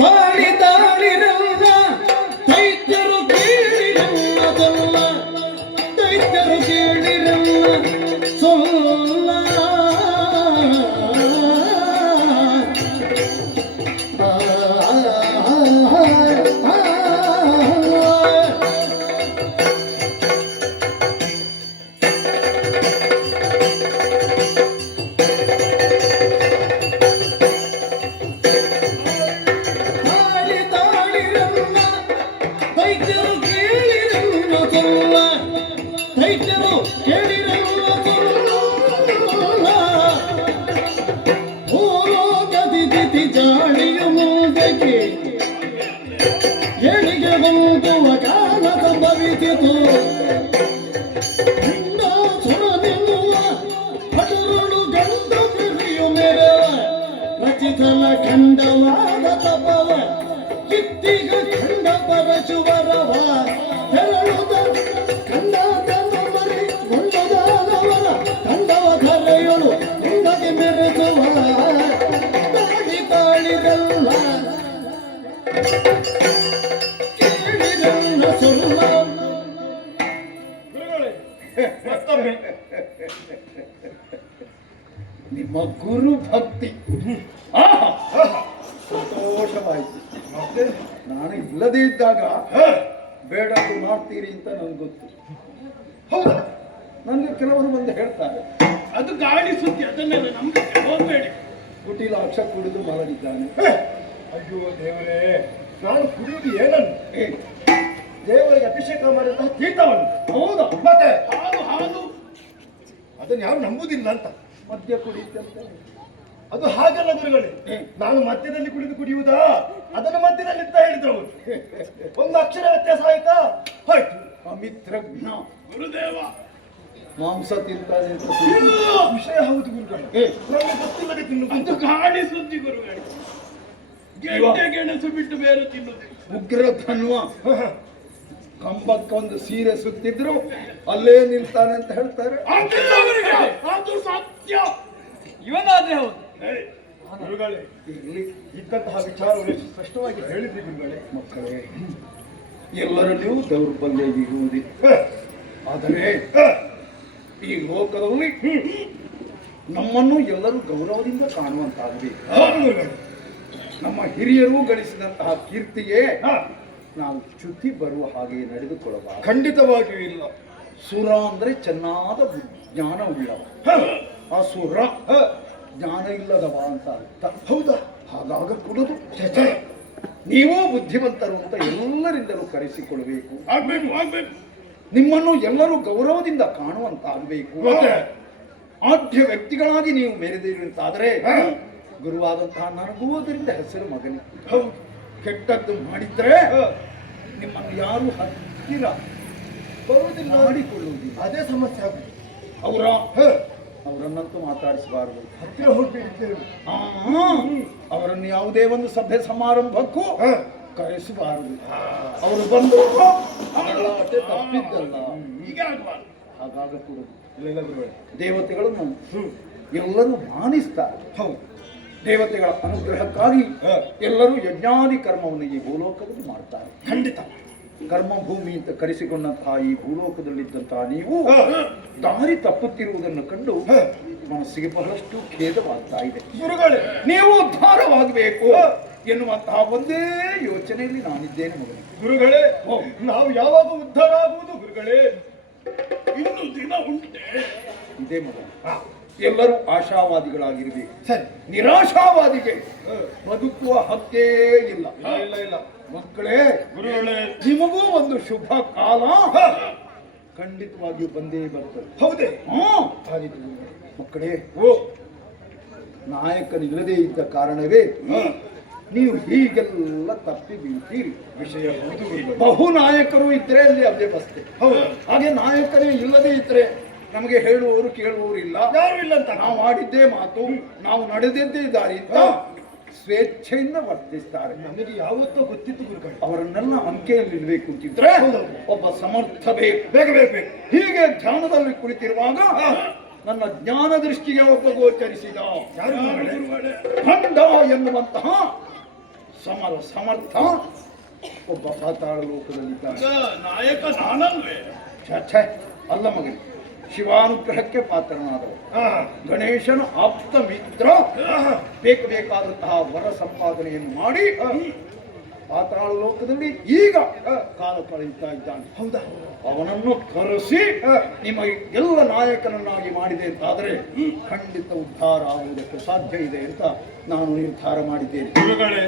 ತಾಳಿ ತಾಳಿರಲ್ಲ ದೈತ್ಯರು ಕೇಳಿರಲ್ಲ, ದೈತ್ಯರು ಕೇಳಿರಲ್ಲ ಸೊಲ್ಲ. ಏಳಿಗೆ ಹೊಂದುವ ಕಾಲ ಸಂಭವಿಸಿತು. ಸುರನಿಲ್ಲುವ ಭಟರುಳು ಗಂಡ ಕರಿಯು ಮೆರವ ರಚಿಸಲ ಖಂಡವಾದ ತಪವ ಕಿತ್ತಿಗ ಖಂಡ ಪರಶುವರವ ತೆರಳುದ ಕಂಡ ಮರಿ ಗೊಂಡದಾದವರ ಕಂಡವ ಕರೆಯಳು ಹಿಂದಕ್ಕೆ ಮೆರೆಸುವ ತಾಳಿ ತಾಳಿರಲ್ಲ ಕೇಳಿರಲ್ಲ ಸುಲ್ಲ. ನಿಮ್ಮ ಗುರು ಭಕ್ತಿ ಸಂತೋಷವಾಯಿತು. ನಾನು ಇಲ್ಲದೇ ಇದ್ದಾಗ ಬೇಡದು ಮಾಡ್ತೀರಿ ಅಂತ ನನಗೆ ಗೊತ್ತು. ಹೌದಾ? ನನಗೆ ಕೆಲವರು ಬಂದು ಹೇಳ್ತಾರೆ ಅದು ಗಾಳಿ ಸುದ್ದಿ, ಅದನ್ನೆಲ್ಲ ನಂಬಿಕೆ ಹೋಗ್ಬೇಡಿ. ಕುಟಿಲಾಕ್ಷ ಕುಡಿದು ಮಲಗಿದ್ದಾನೆ. ಅಯ್ಯೋ ದೇವರೇ, ನಾನು ಕುಡಿಯುವುದು ಏನನ್ನು? ದೇವರಿಗೆ ಅಭಿಷೇಕ ಮಾಡಿದಂತಹ ತೀರ್ಥವನ್ನು. ಹೌದಾ? ಮತ್ತೆ ಹಾಲು ಅದನ್ನು ಯಾರು ನಂಬುದಿಲ್ಲ ಅಂತ. ಮದ್ಯ ಕುಡಿಯುತ್ತಂತೆ. ಅದು ಹಾಗಲ್ಲ ಗುರುಗಳೇ, ನಾನು ಮಧ್ಯದಲ್ಲಿ ಕುಡಿಯುವುದಾ, ಅದನ್ನು ಮಧ್ಯದಲ್ಲಿ ಅಂತ ಹೇಳಿದ್ರು ಅವರು. ಒಂದು ಅಕ್ಷರ ವ್ಯತ್ಯಾಸ ಆಯ್ತಾ, ಹೋಯ್ತು. ಅಮಿತ್ರಜ್ಞ ಗುರುದೇವ, ಮಾಂಸ ತಿಂತಾನೆ ಅಂತ ವಿಷಯ ಹೌದು ಗುರುಗಳೇ, ನನಗೆ ಗೊತ್ತಿಲ್ಲದೆ ಅದು ತಿನ್ನುವುದು. ಗಾಳಿ ಸುದ್ದಿ ಗುರುಗಳೇ. ಗೆಡ್ಡೆ ಗೆಣಸು ಬಿಟ್ಟು ಬೇರೆ ತಿನ್ನುದು. ಉಗ್ರ ಧನ್ವ ಕಂಬಕ್ಕೊಂದು ಸೀರೆ ಸುತ್ತಿದ್ರು ಅಲ್ಲೇ ನಿಲ್ತಾನೆ ಅಂತ ಹೇಳ್ತಾರೆ. ಅದಿಲ್ಲ ಗುರುಗಳೇ, ಅದು ಸತ್ಯ. ಇವನಾದ್ರೆ ಹೌದು. ಗುರುಗಳೇ, ಇದ್ದಂತಹ ವಿಚಾರವನ್ನು ಸ್ಪಷ್ಟವಾಗಿ ಹೇಳಿದ್ರಿ ಗುರುಗಳೇ. ಮಕ್ಕಳೇ, ಎಲ್ಲರಲ್ಲಿಯೂ ದೌರ್ಬಲ್ಯ ಇರುವುದಿಲ್ಲ. ಆದರೆ ಈ ಲೋಕದಲ್ಲಿ ನಮ್ಮನ್ನು ಎಲ್ಲರೂ ಗೌರವದಿಂದ ಕಾಣುವಂತಾಗಬೇಕು. ಹೌದು ಗುರುಗಳೇ. ನಮ್ಮ ಹಿರಿಯರು ಗಳಿಸಿದಂತಹ ಕೀರ್ತಿಗೆ ನಾವು ಚ್ಯುತಿ ಬರುವ ಹಾಗೆ ನಡೆದುಕೊಳ್ಳಬಾರದು. ಖಂಡಿತವಾಗಿಯೂ ಇಲ್ಲ. ಸುರ ಅಂದ್ರೆ ಚೆನ್ನಾದ ಜ್ಞಾನ ಉಳ್ಳವ, ಅಸುರ ಜ್ಞಾನ ಇಲ್ಲದವ ಅಂತ ಅರ್ಥ. ಹೌದಾ? ಹಾಗಾಗ ಕುಡಿದು ನೀವೂ ಬುದ್ಧಿವಂತರು ಅಂತ ಎಲ್ಲರಿಂದಲೂ ಕರೆಸಿಕೊಳ್ಳಬೇಕು. ಆಗ್ಬೇಕು ಆಗ್ಬೇಕು. ನಿಮ್ಮನ್ನು ಎಲ್ಲರೂ ಗೌರವದಿಂದ ಕಾಣುವಂತಾಗಬೇಕು. ಆದ್ಯ ವ್ಯಕ್ತಿಗಳಾಗಿ ನೀವು ಮೆರೆದಿರುವಂತಾದರೆ ಗುರುವಾದಂತಹ ನನಗೂ ಅದರಿಂದ ಹೆಸರು ಮಗನೇ. ಹೌದು. ಕೆಟ್ಟದ್ದು ಮಾಡಿದ್ರೆ ನಿಮ್ಮನ್ನು ಯಾರು ಹತ್ತಿರ ಬರುವುದಿಲ್ಲ, ಮಾಡಿಕೊಳ್ಳುವುದಿಲ್ಲ. ಅದೇ ಸಮಸ್ಯೆ ಆಗುತ್ತೆ. ಅವರನ್ನಂತೂ ಮಾತಾಡಿಸಬಾರದು. ಹತ್ತಿರ ಹೋಗ್ಬೇಕಿದ್ದೇವೆ. ಅವರನ್ನು ಯಾವುದೇ ಒಂದು ಸಭೆ ಸಮಾರಂಭಕ್ಕೂ ಕರೆಸಬಾರದು. ಅವರು ಬಂದು ಗಲಾಟೆ ತಪ್ಪಿದ್ದಲ್ಲ, ಈಗ ಆಗಬಾರ್ದು. ಹಾಗಾಗ ಕೂಡದು. ಇಲ್ಲ ಗುರುಗಳೇ. ದೇವತೆಗಳನ್ನು ಎಲ್ಲರೂ ಮಾನಿಸ್ತಾರೆ. ಹೌದು. ದೇವತೆಗಳ ಅನುಗ್ರಹಕ್ಕಾಗಿ ಎಲ್ಲರೂ ಯಜ್ಞಾದಿ ಕರ್ಮವನ್ನು ಈ ಭೂಲೋಕದಲ್ಲಿ ಮಾಡ್ತಾರೆ. ಖಂಡಿತ. ಕರ್ಮಭೂಮಿ ಅಂತ ಕರೆಸಿಕೊಂಡಂತಹ ಈ ಭೂಲೋಕದಲ್ಲಿದ್ದಂತಹ ನೀವು ದಾರಿ ತಪ್ಪುತ್ತಿರುವುದನ್ನು ಕಂಡು ಮನಸ್ಸಿಗೆ ಬಹಳಷ್ಟು ಖೇದವಾಗ್ತಾ ಇದೆ. ಗುರುಗಳೇ, ನೀವು ಉದ್ಧಾರವಾಗಬೇಕು ಎನ್ನುವಂತಹ ಒಂದೇ ಯೋಚನೆಯಲ್ಲಿ ನಾನಿದ್ದೇನೆ ಮಗನೇ. ಗುರುಗಳೇ, ನಾವು ಯಾವಾಗ ಉದ್ಧಾರ ಆಗುವುದು ಗುರುಗಳೇ? ಇನ್ನು ದಿನ ಉಂಟೆ. ಇದೇ ಮಗನೇ. ಎಲ್ಲರೂ ಆಶಾವಾದಿಗಳಾಗಿರ್ಬೇಕು. ಸರಿ. ನಿರಾಶಾವಾದಿಗೆ ಬದುಕುವ ಹಕ್ಕೇ ಇಲ್ಲ. ಇಲ್ಲ ಇಲ್ಲ ಮಕ್ಕಳೇ, ಗುರುಗಳೇ, ನಿಮಗೂ ಒಂದು ಶುಭ ಕಾಲ ಖಂಡಿತವಾಗಿಯೂ ಬಂದೇ ಬರ್ತದೆ. ಹೌದೇ? ಹಾಗಿದ್ದು ಮಕ್ಕಳೇ, ನಾಯಕನಿಲ್ಲದೇ ಇದ್ದ ಕಾರಣವೇ ನೀವು ಹೀಗೆಲ್ಲ ತಪ್ಪಿ ಬೀಳ್ತೀರಿ. ವಿಷಯ ಹೌದು ಗುರುಗಳೇ. ಬಹು ನಾಯಕರು ಇದ್ರೆ ಅಲ್ಲಿ ಅವ್ಯವಸ್ಥೆ. ಹೌದು. ಹಾಗೆ ನಾಯಕರೇ ಇಲ್ಲದೇ ಇದ್ರೆ ನಮಗೆ ಹೇಳುವವರು ಕೇಳುವವರು ಇಲ್ಲ. ಯಾರು ಇಲ್ಲ ಅಂತ. ನಾವು ಆಡಿದ್ದೇ ಮಾತು, ನಾವು ನಡೆದಿದ್ದೇ ದಾರಿ ಅಂತ ಸ್ವೇಚ್ಛೆಯಿಂದ ವರ್ತಿಸ್ತಾರೆ. ನಮಗೆ ಯಾವತ್ತೋ ಗೊತ್ತಿತ್ತು ಗುರುಗಳೇ. ಅವರನ್ನೆಲ್ಲ ಅಂಕೆಯಲ್ಲಿ ಇಡಬೇಕು ಅಂತಿದ್ರೆ ಒಬ್ಬ ಸಮರ್ಥ ಬೇಕು. ಬೇಗ ಬೇಕು ಬೇಕು. ಹೀಗೆ ಧ್ಯಾನದಲ್ಲಿ ಕುಳಿತಿರುವಾಗ ನನ್ನ ಜ್ಞಾನ ದೃಷ್ಟಿಗೆ ಒಬ್ಬ ಗೋಚರಿಸಿದ. ಯಾರು ಗುರುಗಳೇ? ಖಂಡ ಎನ್ನುವಂತಹ ಸಮರ್ಥ ಒಬ್ಬ ಪಾತಾಳ ಲೋಕದಲ್ಲಿದ್ದಾನೆ. ನಾಯಕ ನಾನಲ್ವೇ? ಛೆ, ಅಲ್ಲ ಮಗನೇ, ಶಿವಾನುಗ್ರಹಕ್ಕೆ ಪಾತ್ರನಾದವ, ಗಣೇಶನ ಆಪ್ತ ಮಿತ್ರ, ಬೇಕಾದಂತಹ ವರ ಸಂಪಾದನೆಯನ್ನು ಮಾಡಿ ಪಾತಾಳ ಲೋಕದಲ್ಲಿ ಈಗ ಕಾಲ ಕಳೆಯುತ್ತಾ ಇದ್ದಾನೆ. ಹೌದಾ? ಅವನನ್ನು ಕರೆಸಿ ನಿಮಗೆ ಎಲ್ಲ ನಾಯಕನನ್ನಾಗಿ ಮಾಡಿದೆ ಅಂತಾದರೆ ಖಂಡಿತ ಉದ್ಧಾರ ಆಗುವುದಕ್ಕೆ ಸಾಧ್ಯ ಇದೆ ಅಂತ ನಾನು ನಿರ್ಧಾರ ಮಾಡಿದ್ದೇನೆ. ಗುರುಗಳೇ,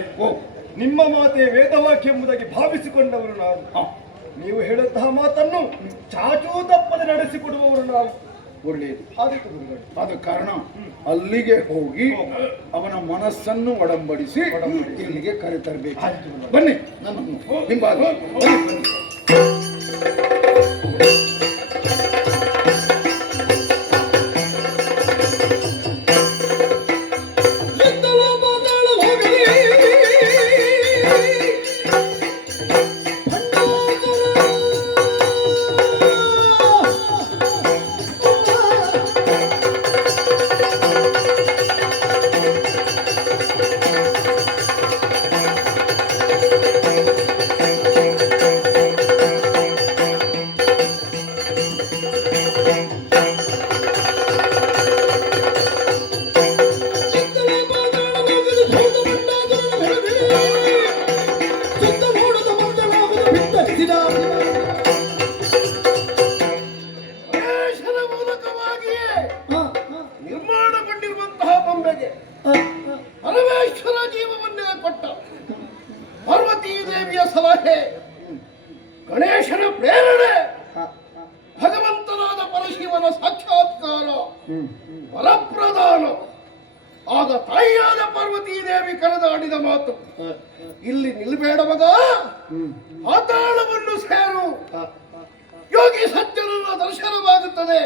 ನಿಮ್ಮ ಮಾತೆ ವೇದವಾಕ್ಯ ಎಂಬುದಾಗಿ ಭಾವಿಸಿಕೊಂಡವರು ನಾವು. ನೀವು ಹೇಳುವಂತಹ ಮಾತನ್ನು ಚಾಚೂ ತಪ್ಪದೆ ನಡೆಸಿಕೊಡುವವರು ನಾವು. ಒಳ್ಳೆಯದು. ಆದಿತ್ತು ಗುರುಗಳೇ. ಆದ ಕಾರಣ ಅಲ್ಲಿಗೆ ಹೋಗಿ ಅವನ ಮನಸ್ಸನ್ನು ಒಡಂಬಡಿಸಿ ಇಲ್ಲಿಗೆ ಕರೆತರಬೇಕು. ಬನ್ನಿ, ನನ್ನನ್ನು ಹಿಂಬಾಗಿ ಬನ್ನಿ. ಮಾಡಿದೆ. ಪರಮೇಶ್ವರ ಜೀವವನ್ನೇ ಕೊಟ್ಟ. ಪಾರ್ವತೀ ದೇವಿಯ ಸಲಹೆ, ಗಣೇಶನ ಪ್ರೇರಣೆ, ಭಗವಂತನಾದ ಪರಶಿವನ ಸಾಕ್ಷಾತ್ಕಾರ, ವರಪ್ರದಾನ. ಆಗ ತಾಯಿಯಾದ ಪಾರ್ವತೀ ದೇವಿ ಕರೆದಾಡಿದ ಮಾತು, ಇಲ್ಲಿ ನಿಲ್ಬೇಡ ಮಗ, ಪಾತಾಳವನ್ನು ಸೇರು. ಯೋಗಿ ಸಜ್ಜನನ ದರ್ಶನವಾಗುತ್ತದೆ,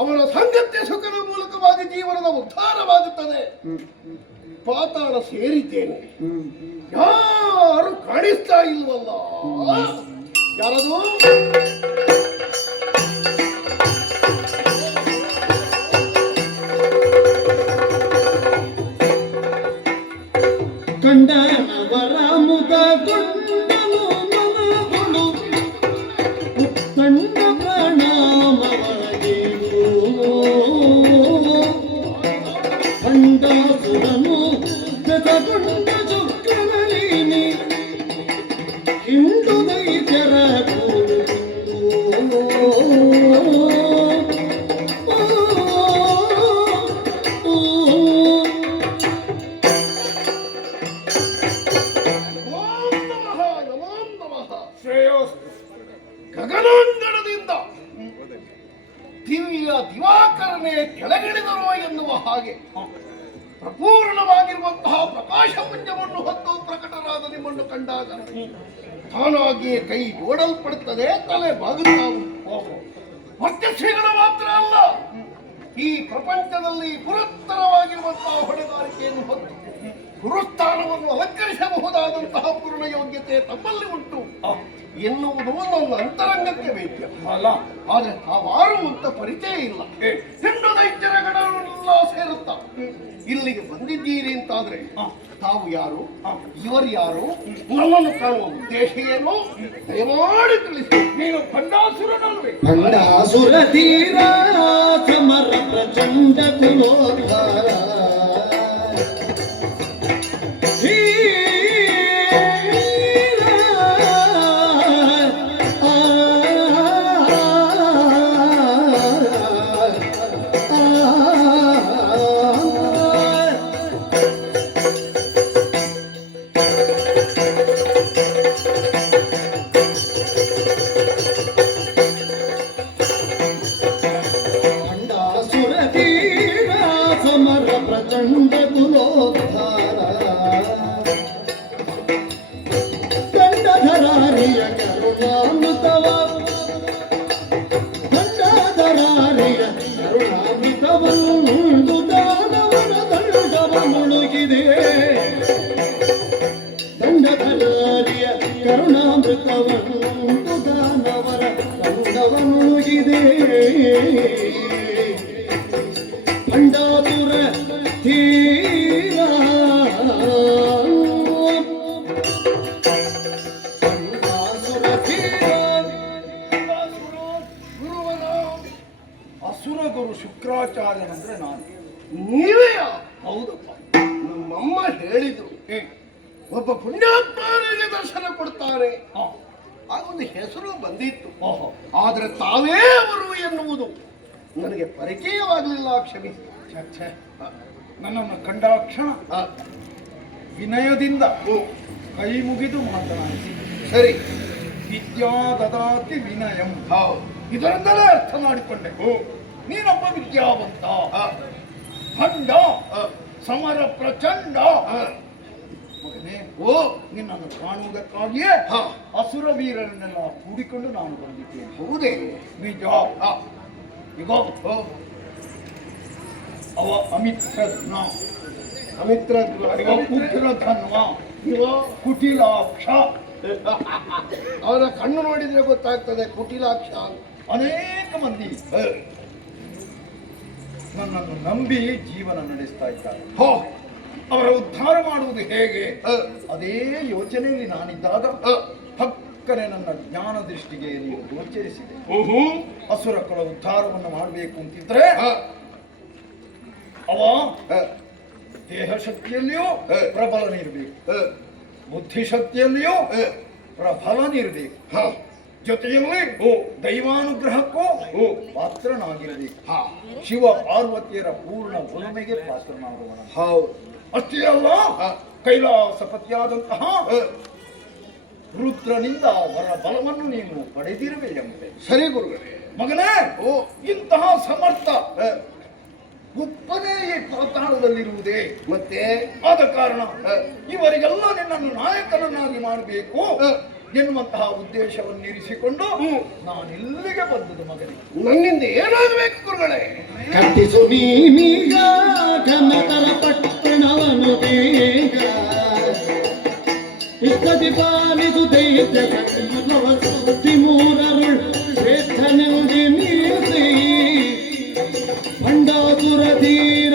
ಅವನ ಸಂಗತ್ಯ ಸುಖದ ಮೂಲಕವಾಗಿ ಜೀವನದ ಉದ್ಧಾರವಾಗುತ್ತದೆ. ಪಾತಾಳ ಸೇರಿದ್ದೇನೆ, ಯಾರು ಕಾಣಿಸ್ತಾ ಇಲ್ವಲ್ಲ. ಯಾರದು? ಕಂಡನವರ ಮುಖ ಕೊಂಡನು ಮನಗಳು ಉತ್ತಂಡ ಪ್ರಣಾಮವಾಗಿರು. ಕಂಡಸುರನು ಗತಗೊಂಡ ಚೊಕ್ಕನಲಿನಿ ಇಂದು ದೈತ್ಯರ ಗಗನಾಂಗಣದಿಂದ ದಿವ್ಯ ದಿವಾಕರನೇ ಕೆಳಗಿಳಿದರು ಎನ್ನುವ ಹಾಗೆ ಪ್ರಪೂರ್ಣವಾಗಿರುವಂತಹ ಪ್ರಕಾಶಪುಂಜವನ್ನು ಹೊತ್ತು ಪ್ರಕಟರಾದ ನಿಮ್ಮನ್ನು ಕಂಡಾಗ ತಾನಾಗಿಯೇ ಕೈ ಓಡಲ್ಪಡುತ್ತದೆ, ತಲೆ ಬಾಗುತ್ತಾವು. ವರ್ಚಸ್ವಿಗಳು ಮಾತ್ರ ಅಲ್ಲ, ಈ ಪ್ರಪಂಚದಲ್ಲಿ ಗುರುತ್ತರವಾಗಿರುವಂತಹ ಹೊಣೆಗಾರಿಕೆಯನ್ನು ಹೊತ್ತು ಗುರುಸ್ಥಾನವನ್ನು ಅಲಂಕರಿಸಬಹುದಾದಂತಹ ಪೂರ್ಣ ಯೋಗ್ಯತೆ ತಮ್ಮಲ್ಲಿ ಉಂಟು ಎನ್ನುವುದು ನನ್ನ ಅಂತರಂಗಕ್ಕೆ ವೇದ್ಯ ಅಲ್ಲ. ಆದರೆ ತಾವಾರು ಅಂತ ಪರಿಚಯ ಇಲ್ಲ. ಹೆಣ್ಣು ದೈತ್ಯರ ಗಣವನ್ನೆಲ್ಲ ಸೇರುತ್ತಾ ಇಲ್ಲಿಗೆ ಬಂದಿದ್ದೀರಿ ಅಂತಾದ್ರೆ ತಾವು ಯಾರು, ಇವರು ಯಾರು, ನನ್ನನ್ನು ಕಾಣುವ ಉದ್ದೇಶ ಏನು, ದಯಮಾಡಿ ತಿಳಿಸಿ. ನೀನು ಖಂಡಾಸುರನಲ್ವೇ? ಖಂಡಾಸುರ ತೀರ ಸಮರ ಪ್ರಚಂಡ ಕುಲೋದ್ಧಾರ ಪ್ರಚಂಡ ಕುಲೋದ್ಧಾರ ದಂಡಧರಾರಿಯ ಕರುಣಾಮೃತವ ದಂಡಧರಾರಿಯ ಕರುಣಾಮೃತವನ್ನುಂಡು ದಾನವರ ದಂಡವ ಮುಳುಗಿದೆ. ದಂಡಧರಾರಿಯ ಕರುಣಾಮೃತವನ್ನುಂಡು ದಾನವರ ದಂಡವ ಮುಳುಗಿದೆ. ಖಂಡಾಸುರ ತೀರ ಖಂಡಾಸುರ ತೀರ ಗುರುವನ ಅಸುರ ಗುರು ಶುಕ್ರಾಚಾರ್ಯನಂದ್ರೆ ನಾನು. ನೀವೇ? ಹೌದಪ್ಪ. ನಮ್ಮಮ್ಮ ಹೇಳಿದ್ರು, ಒಬ್ಬ ಪುಣ್ಯಾತ್ಮನಿಗೆ ದರ್ಶನ ಕೊಡ್ತಾರೆ, ಆಗೊಂದು ಹೆಸರು ಬಂದಿತ್ತು. ಆದ್ರೆ ತಾವೇ ಅವರು ಎನ್ನುವುದು ನನಗೆ ಪರಿಚಯವಾಗಲಿಲ್ಲ, ಕ್ಷಮಿಸಿ. ನನ್ನನ್ನು ಕಂಡ ಕ್ಷಣ ವಿನಯದಿಂದ ಕೈ ಮುಗಿದು ಮಾತನಾಡಿಸಿ, ಸರಿ, ವಿದ್ಯಾ ದದಾತಿ ವಿನಯಂ, ಇದರಿಂದಲೇ ಅರ್ಥ ಮಾಡಿಕೊಂಡೆ. ನೀನೊಬ್ಬ ವಿದ್ಯಾವಂತ, ಖಂಡ ಸಮರ ಪ್ರಚಂಡ. ಮಗನೇ, ನಿನ್ನನ್ನು ಕಾಣುವುದಕ್ಕಾಗಿಯೇ ಅಸುರ ವೀರರನ್ನೆಲ್ಲ ಕೂಡಿಕೊಂಡು ನಾನು ಬಂದಿದ್ದೇನೆ. ಹೌದೇ? ನಿಜ. ಈಗ ಅವ ಅಮಿತ್ರಜ್ಞ, ಉಗ್ರಧನ್ವ, ಕುಟಿಲಾಕ್ಷ. ಅವರ ಕಣ್ಣು ನೋಡಿದ್ರೆ ಗೊತ್ತಾಗ್ತದೆ ಕುಟಿಲಾಕ್ಷ. ಅನೇಕ ಮಂದಿ ನನ್ನನ್ನು ನಂಬಿ ಜೀವನ ನಡೆಸ್ತಾ ಇದ್ದಾರೆ. ಅವರ ಉದ್ಧಾರ ಮಾಡುವುದು ಹೇಗೆ ಅದೇ ಯೋಚನೆಯಲ್ಲಿ ನಾನಿದ್ದಾಗ ಹಕ್ಕನೆ ನನ್ನ ಜ್ಞಾನ ದೃಷ್ಟಿಗೆ ನೀವು ಗೋಚರಿಸಿದೆ. ಅಸುರ ಕುಲ ಉದ್ಧಾರವನ್ನು ಮಾಡಬೇಕು ಅಂತಿದ್ರೆ ಅವ ದೇಹ ಶಕ್ತಿಯಲ್ಲಿಯೂ ಪ್ರಬಲನಿರಬೇಕು, ಬುದ್ಧಿಶಕ್ತಿಯಲ್ಲಿಯೂ ಪ್ರಬಲನಿರಬೇಕು. ಜೊತೆಯಲ್ಲಿ ದೈವಾನುಗ್ರಹಕ್ಕೂ ಪಾತ್ರನಾಗಿರಬೇಕು. ಶಿವ ಪಾರ್ವತಿಯರ ಪೂರ್ಣ ಒಲಮೆಗೆ ಪಾತ್ರನಾಗುವನು. ಹೌದು. ಅಷ್ಟೇ ಅಲ್ಲ, ಕೈಲಾಸಪತಿಯಾದಂತಹ ರುದ್ರನಿಂದ ವರ ಬಲವನ್ನು ನೀನು ಪಡೆದಿರುವೆಯಂತೆ. ಸರಿ ಗುರುಗಳೇ. ಮಗನೇ, ಇಂತಹ ಸಮರ್ಥ ಉತ್ಪದೇ ಈ ಪಾತಾಳದಲ್ಲಿರುವುದೇ. ಮತ್ತೆ ಆದ ಕಾರಣ ಇವರಿಗೆಲ್ಲ ನಿನ್ನನ್ನು ನಾಯಕನನ್ನಾಗಿ ಮಾಡಬೇಕು ಎನ್ನುವಂತಹ ಉದ್ದೇಶವನ್ನಿರಿಸಿಕೊಂಡು ನಾನಿಲ್ಲಿಗೆ ಬಂದದ್ದು ಮಗನೇ. ನನ್ನಿಂದ ಏನಾಗಬೇಕು ಗುರುಗಳೇ? ಕಟ್ಟಿಸು ನೀನೀಗ ಕನಕರ ಪಟ್ಟಣವನು ಬೇಗ ಇಷ್ಟದಿ ಪಾಲಿಸು ದೈತ್ಯ ಸುದ್ದಿ ಮೂರರುಳ್ ಶ್ರೇಷ್ಠನೆಂದು ನೀಸಿ ಭಂಡಾಸುರ ಧೀರ.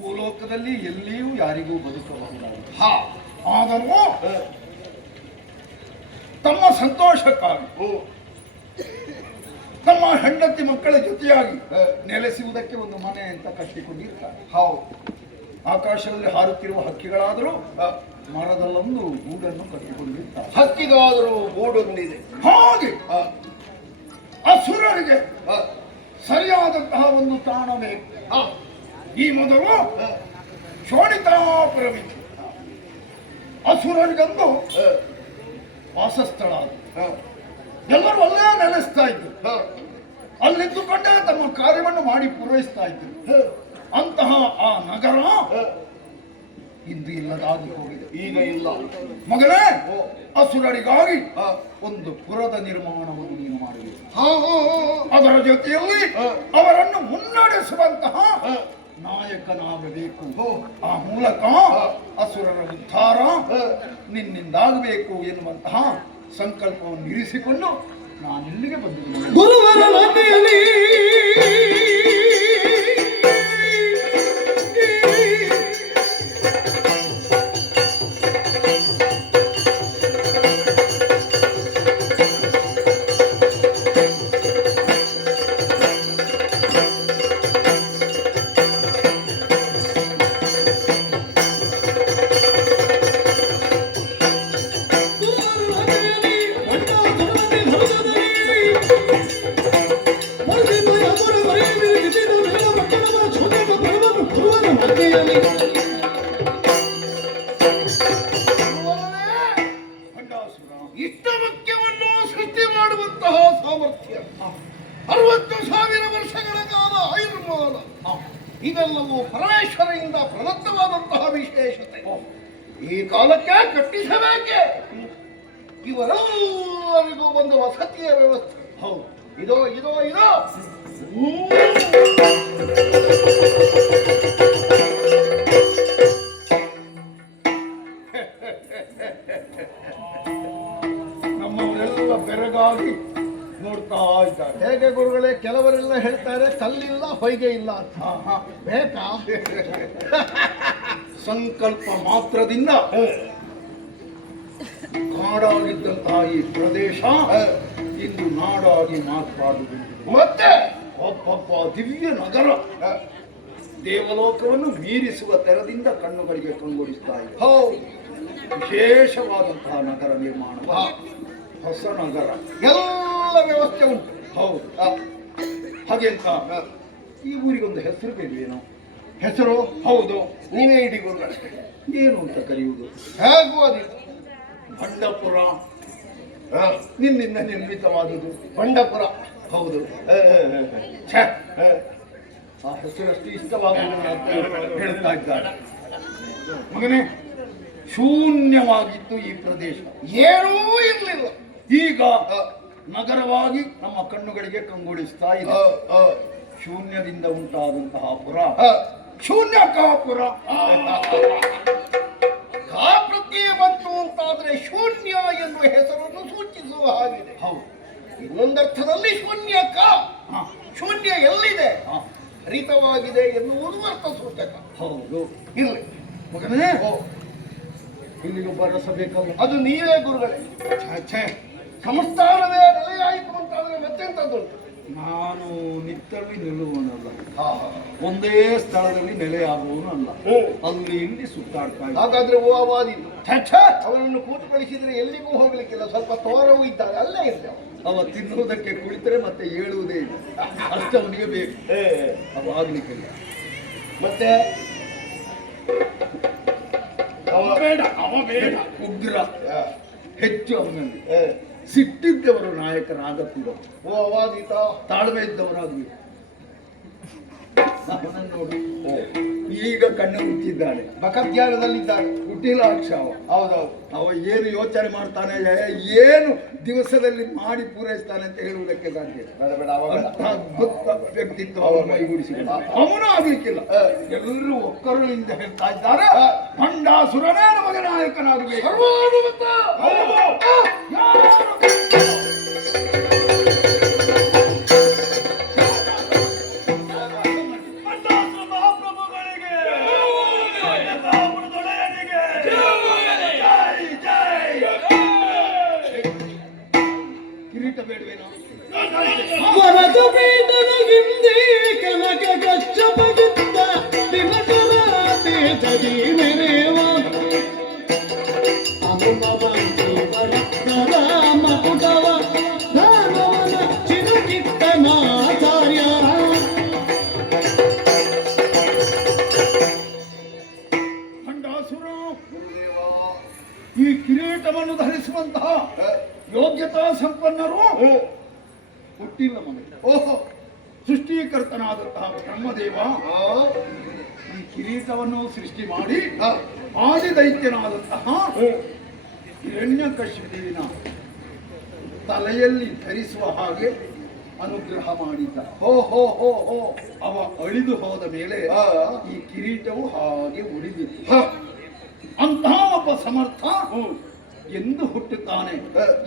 ಭೂಲೋಕದಲ್ಲಿ ಎಲ್ಲಿಯೂ ಯಾರಿಗೂ ಬದುಕಬಹುದಾಗಿದೆ. ಆದರೂ ತಮ್ಮ ಸಂತೋಷಕ್ಕಾಗಿ ತಮ್ಮ ಹೆಂಡತಿ ಮಕ್ಕಳ ಜೊತೆಯಾಗಿ ನೆಲೆಸುವುದಕ್ಕೆ ಒಂದು ಮನೆ ಅಂತ ಕಟ್ಟಿಕೊಂಡಿರ್ತಾರೆ. ಹೌದು. ಆಕಾಶದಲ್ಲಿ ಹಾರುತ್ತಿರುವ ಹಕ್ಕಿಗಳಾದರೂ ಮರದಲ್ಲೊಂದು ಗೂಡನ್ನು ಕಟ್ಟಿಕೊಂಡಿರ್ತಾರೆ. ಹಕ್ಕಿಗಾದರೂ ಗೂಡೊಂದಿದೆ. ಹಾಗೆ ಅಸುರರಿಗೆ ಸರಿಯಾದಂತಹ ಒಂದು ತಾಣ ಬೇಕು. ಈ ಮೊದಲು ಶೋಣಿತಾಪುರವಿತ್ತು. ಅಸುರರಿಗಂದು ವಾಸಸ್ಥಳ ಅದು. ಎಲ್ಲರೂ ಅಲ್ಲೇ ನೆಲೆಸ್ತಾ ಇದ್ರು. ಅಲ್ಲಿದ್ದುಕೊಂಡೇ ತಮ್ಮ ಕಾರ್ಯವನ್ನು ಮಾಡಿ ಪೂರೈಸ್ತಾ ಇದ್ರು. ಅಂತಹ ಆ ನಗರ ಇಂದು ಇಲ್ಲದಾಗಿ ಹೋಗಿದೆ. ಈಗ ಇಲ್ಲ. ಮಗನೇ, ಅಸುರರಿಗಾಗಿ ಒಂದು ಪುರದ ನಿರ್ಮಾಣವನ್ನು ನೀನು ಮಾಡಬೇಕು. ಅದರ ಜೊತೆಯಲ್ಲಿ ಅವರನ್ನು ಮುನ್ನಡೆಸುವಂತಹ ನಾಯಕನಾಗಬೇಕು. ಆ ಮೂಲಕ ಅಸುರರ ಉದ್ಧಾರ ನಿನ್ನಿಂದಾಗಬೇಕು ಎನ್ನುವಂತಹ ಸಂಕಲ್ಪವನ್ನು ಇರಿಸಿಕೊಂಡು ನಾನಿಲ್ಲಿಗೆ ಬಂದಿದ್ದೇನೆ. ಗುರುವರ ಮನೆಯಲ್ಲಿ ಇಷ್ಟ ಮುಖ್ಯವನ್ನು ಸೃಷ್ಟಿ ಮಾಡುವಂತಹ ಸಾಮರ್ಥ್ಯ, 60,000 ವರ್ಷಗಳ ಕಾಲ ಆಯುರ್ಮಾನ, ಇದೆಲ್ಲವೂ ಪರಮೇಶ್ವರನಿಂದ ಪ್ರದತ್ತವಾದಂತಹ ವಿಶೇಷತೆ. ಈ ಕಾಲಕ್ಕೆ ಕಟ್ಟಿಸಬೇಕೆ ಇವರೆಲ್ಲರಿಗೂ ಒಂದು ವಸತಿಯ ವ್ಯವಸ್ಥೆ. ಹೌದು, ಇದೋ ಇದೋ ಇದೋ ನಮ್ಮವರೆಲ್ಲ ಬೆರಗಾಗಿ ನೋಡ್ತಾ ಇದ್ದಾರೆ. ಹೇಗೆ ಗುರುಗಳೇ? ಕೆಲವರೆಲ್ಲ ಹೇಳ್ತಾರೆ ಕಲ್ಲಿಲ್ಲ ಹೊಯ್ಗೆ ಇಲ್ಲ ಅಂತ. ಬೇಕಾ? ಸಂಕಲ್ಪ ಮಾತ್ರದಿಂದ ಕಾಡಾಗಿದ್ದಂತಹ ಈ ಪ್ರದೇಶ ಇಂದು ನಾಡಾಗಿ ಮಾರ್ಪಾಡುವುದು. ಮತ್ತೆ ಒಬ್ಬೊಬ್ಬ ದಿವ್ಯ ನಗರ ದೇವಲೋಕವನ್ನು ಮೀರಿಸುವ ತೆರದಿಂದ ಕಣ್ಣುಗಳಿಗೆ ಕಂಗೊಳಿಸ್ತಾ ಇದೆ. ಹೌದು, ವಿಶೇಷವಾದಂತಹ ನಗರ ನಿರ್ಮಾಣ, ಹೊಸ ನಗರ, ಎಲ್ಲ ವ್ಯವಸ್ಥೆ ಉಂಟು. ಹೌದು. ಹಾಗೆ ಅಂತ ಈ ಊರಿಗೊಂದು ಹೆಸರು ಬೇಡವೇನೋ? ಹೆಸರು? ಹೌದು, ನೀವೇ ಇಡಿ ಗುರುಗಳೇ. ಏನು ಅಂತ ಕರೆಯುವುದು? ಹೇಗೂ ಅದಿಲ್ಲ. ಭಂಡಪುರ ನಿನ್ನಿಂದ ನಿರ್ಮಿತವಾದುದು. ಬಂಡಪುರ. ಹೌದು. ಛೆ, ಆ ಹೆಸರಷ್ಟು ಇಷ್ಟವಾಗುವುದಿಲ್ಲ ಅಂತ ಹೇಳ್ತಾ ಇದ್ದಾರೆ. ಮಗನೇ, ಶೂನ್ಯವಾಗಿತ್ತು ಈ ಪ್ರದೇಶ, ಏನೂ ಇರಲಿಲ್ಲ. ಈಗ ನಗರವಾಗಿ ನಮ್ಮ ಕಣ್ಣುಗಳಿಗೆ ಕಂಗೊಳಿಸ್ತಾ ಇದೆ. ಶೂನ್ಯದಿಂದ ಉಂಟಾದಂತಹ ಪುರ ಶೂನ್ಯಕಾಪುರ. ಕಾ ಪ್ರತ್ಯಯ ಬಂತು ಅಂತಾದ್ರೆ ಶೂನ್ಯ ಎನ್ನುವ ಹೆಸರನ್ನು ಸೂಚಿಸುವ ಹಾಗಿದೆ. ಹೌದು. ಇನ್ನೊಂದರ್ಥದಲ್ಲಿ ಶೂನ್ಯ ಕಾ, ಶೂನ್ಯ ಎಲ್ಲಿದೆ ಹರಿತವಾಗಿದೆ ಎನ್ನುವುದು ಅರ್ಥ ಸೂಚಕ. ಹೌದು. ಇರಲಿ ಮಗನೇ, ಇಲ್ಲಿಗೆ ಬರಸಬೇಕಲ್ಲ. ಅದು ನೀವೇ ಗುರುಗಳೇ. ಛೆ, ಸಂಸ್ಥಾನವೇ ನೆಲೆಯಾಯಿತು ಅಂತಾದ್ರೆ ಮತ್ತೆಂತದ್ದು? ನಾನು ನಿತ್ತಲ್ಲಿ ನಿಲ್ಲುವನಲ್ಲ, ಒಂದೇ ಸ್ಥಳದಲ್ಲಿ ನೆಲೆಯಾಗುವವನು ಅಲ್ಲ, ಅಲ್ಲಿ ಇಲ್ಲಿ ಸುತ್ತಾಡ್ತಾ ಇದ್ದೆ. ಹಾಗಾದ್ರೆ ಓ ಅವಾದಿ ಅವನನ್ನು ಕೂತ್ಕೊಳಿಸಿದ್ರೆ ಎಲ್ಲಿಗೂ ಹೋಗ್ಲಿಕ್ಕಿಲ್ಲ, ಸ್ವಲ್ಪ ತೋರವೂ ಇದ್ದಾರೆ, ಅಲ್ಲೇ ಇರ್ತೇವೆ. ಅವ ತಿನ್ನುವುದಕ್ಕೆ ಕುಳಿತರೆ ಮತ್ತೆ ಏಳುವುದೇ ಇಲ್ಲ, ಅಷ್ಟು ಅವನಿಗೆ ಬೇಕು, ಅವಾಗ್ಲಿಕ್ಕಿಲ್ಲ. ಮತ್ತೆ ಅವ ಬೇಡ ಉಗ್ರ, ಹೆಚ್ಚು ಅವನಲ್ಲಿ ಸಿಟ್ಟಿದ್ದವರು ನಾಯಕರಾಗತ್ತಿದ್ದರು. ಓ ಅವಾದಿತ ತಾಳ್ಮೆ ಇದ್ದವರಾಗಬೇಕು. ಅವನನ್ನು ನೋಡಿ ಈಗ ಕಣ್ಣು ಮುಚ್ಚಿದ್ದಾನೆ, ಬಕಧ್ಯಾನದಲ್ಲಿದ್ದಾರೆ. ಕುಟಿಲಾಕ್ಷ ಅವ. ಹೌದೌದು. ಅವ ಏನು ಯೋಚನೆ ಮಾಡ್ತಾನೆ, ಏನು ದಿವಸದಲ್ಲಿ ಮಾಡಿ ಪೂರೈಸ್ತಾನೆ ಅಂತ ಹೇಳುವುದಕ್ಕೆ ಸಾಧ್ಯ ಇಲ್ಲ. ಬೇಡ ಬೇಡ, ಅವ ಬೇಡ. ಅಂತಹ ಅದ್ಭುತ ವ್ಯಕ್ತಿತ್ವ ಅವರ ಮೈಗೂಡಿಸಿದ. ಅವನು ಆಗ್ಲಿಕ್ಕಿಲ್ಲ, ಎಲ್ಲರೂ ಒಕ್ಕರುಳಿಂದ ಹೇಳ್ತಾ ಇದ್ದಾರೆ, ಭಂಡಾಸುರನೇ ನಮಗೆ ನಾಯಕನಾಗಬೇಕು. ಕಿರೀಟ ಬೇಡವೇನೋ? ವರದ ಪೀಠದ ಹಿಂದೆ ಕನಕ ಕಶ್ಯಪಗಿದ್ದ ದಿನಕರಾತೆ ತದಿ ಮೆರೆವ ಅನುಮವ ಜೀವರತ್ನದ ಮಕುಟವ ದಾನವನ ಚಿರಕಿತ್ತನಾಚಾರ್ಯ. ಭಂಡಾಸುರ, ಈ ಕಿರೀಟವನ್ನು ಧರಿಸುವಂತಹ ಯೋಗ್ಯತಾ ಸಂಪನ್ನರು ಹುಟ್ಟಿಲ್ಲ ಮನೆ. ಓಹೋ, ಸೃಷ್ಟಿಕರ್ತನಾದಂತಹ ಬ್ರಹ್ಮದೇವ ಈ ಕಿರೀಟವನ್ನು ಸೃಷ್ಟಿ ಮಾಡಿ ಆದಿದೈತ್ಯನಾದಂತಹ ಹಿರಣ್ಯಕಶಿಪುವಿನ ತಲೆಯಲ್ಲಿ ಧರಿಸುವ ಹಾಗೆ ಅನುಗ್ರಹ ಮಾಡಿದ್ದ. ಹೋ ಹೋ ಹೋ ಹೋ, ಅವ ಅಳಿದು ಹೋದ ಮೇಲೆ ಈ ಕಿರೀಟವು ಹಾಗೆ ಉಳಿದಿತ್ತು. ಅಂತಹ ಒಬ್ಬ ಸಮರ್ಥ ಎಂದು ಹುಟ್ಟುತ್ತಾನೆ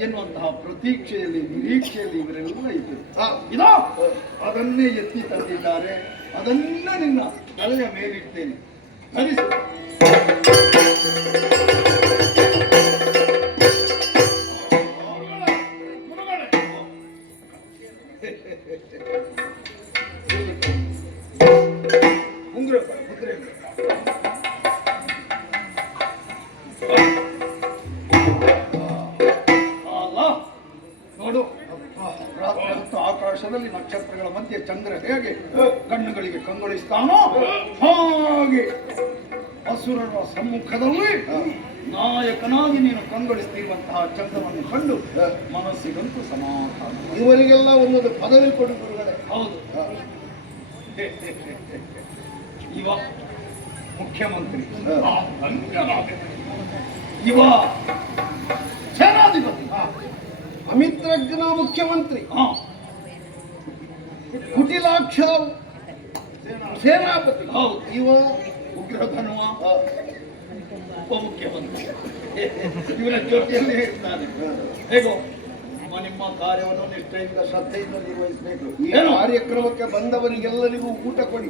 ಎನ್ನುವಂತಹ ಪ್ರತೀಕ್ಷೆಯಲ್ಲಿ ನಿರೀಕ್ಷೆಯಲ್ಲಿ ಇವರೆಲ್ಲ ಇದ್ದರು. ಇದೋ ಅದನ್ನೇ ಎತ್ತಿ ತಂದಿದ್ದಾರೆ, ಅದನ್ನ ನಿನ್ನ ತಲೆಯ ಮೇಲಿಡ್ತೇನೆ, ಧರಿಸು. ಉಂಗುರ ಮುದ್ರೆ ನೋಡು, ರಾತ್ರಿ ಹೊತ್ತು ಆಕಾಶದಲ್ಲಿ ನಕ್ಷತ್ರಗಳ ಮಧ್ಯೆ ಚಂದ್ರ ಹೇಗೆ ಕಣ್ಣುಗಳಿಗೆ ಕಂಗೊಳಿಸ್ತಾನೋ ಹಾಗೆ ಅಸುರರ ಸಮ್ಮುಖದಲ್ಲಿ ನಾಯಕನಾಗಿ ನೀನು ಕಂಗೊಳಿಸ್ತಿರುವಂತಹ ಚಂದ್ರವನ್ನು ಕಂಡು ಮನಸ್ಸಿಗಂತೂ ಸಮಾಧಾನ. ಇವರಿಗೆಲ್ಲ ಒಂದೊಂದು ಪದವಿ ಕೊಡು ಗುರುಗಳೇ. ಹೌದು, ಇವ ಮುಖ್ಯಮಂತ್ರಿ, ಇವ ಸೇನಾಧಿಪತಿ, ಅಮಿತ್ರಜ್ಞ ಮುಖ್ಯಮಂತ್ರಿ, ಕುಟಿಲಾಕ್ಷ ಸೇನಾಪತಿ, ಹೌದು, ಇವ ಉಗ್ರಧನುವ ಉಪಮುಖ್ಯಮಂತ್ರಿ. ಇವನ ಜೊತೆಯಲ್ಲಿ ಇರ್ತಾನೆ. ಹೇಗೋ ನಿಮ್ಮ ಕಾರ್ಯವನ್ನು ನಿಷ್ಠೆಯಿಂದ ಶ್ರದ್ಧೆಯಿಂದ ನಿರ್ವಹಿಸಬೇಕು. ಈ ಕಾರ್ಯಕ್ರಮಕ್ಕೆ ಬಂದವರಿಗೆಲ್ಲರಿಗೂ ಊಟ ಕೊಡಿ.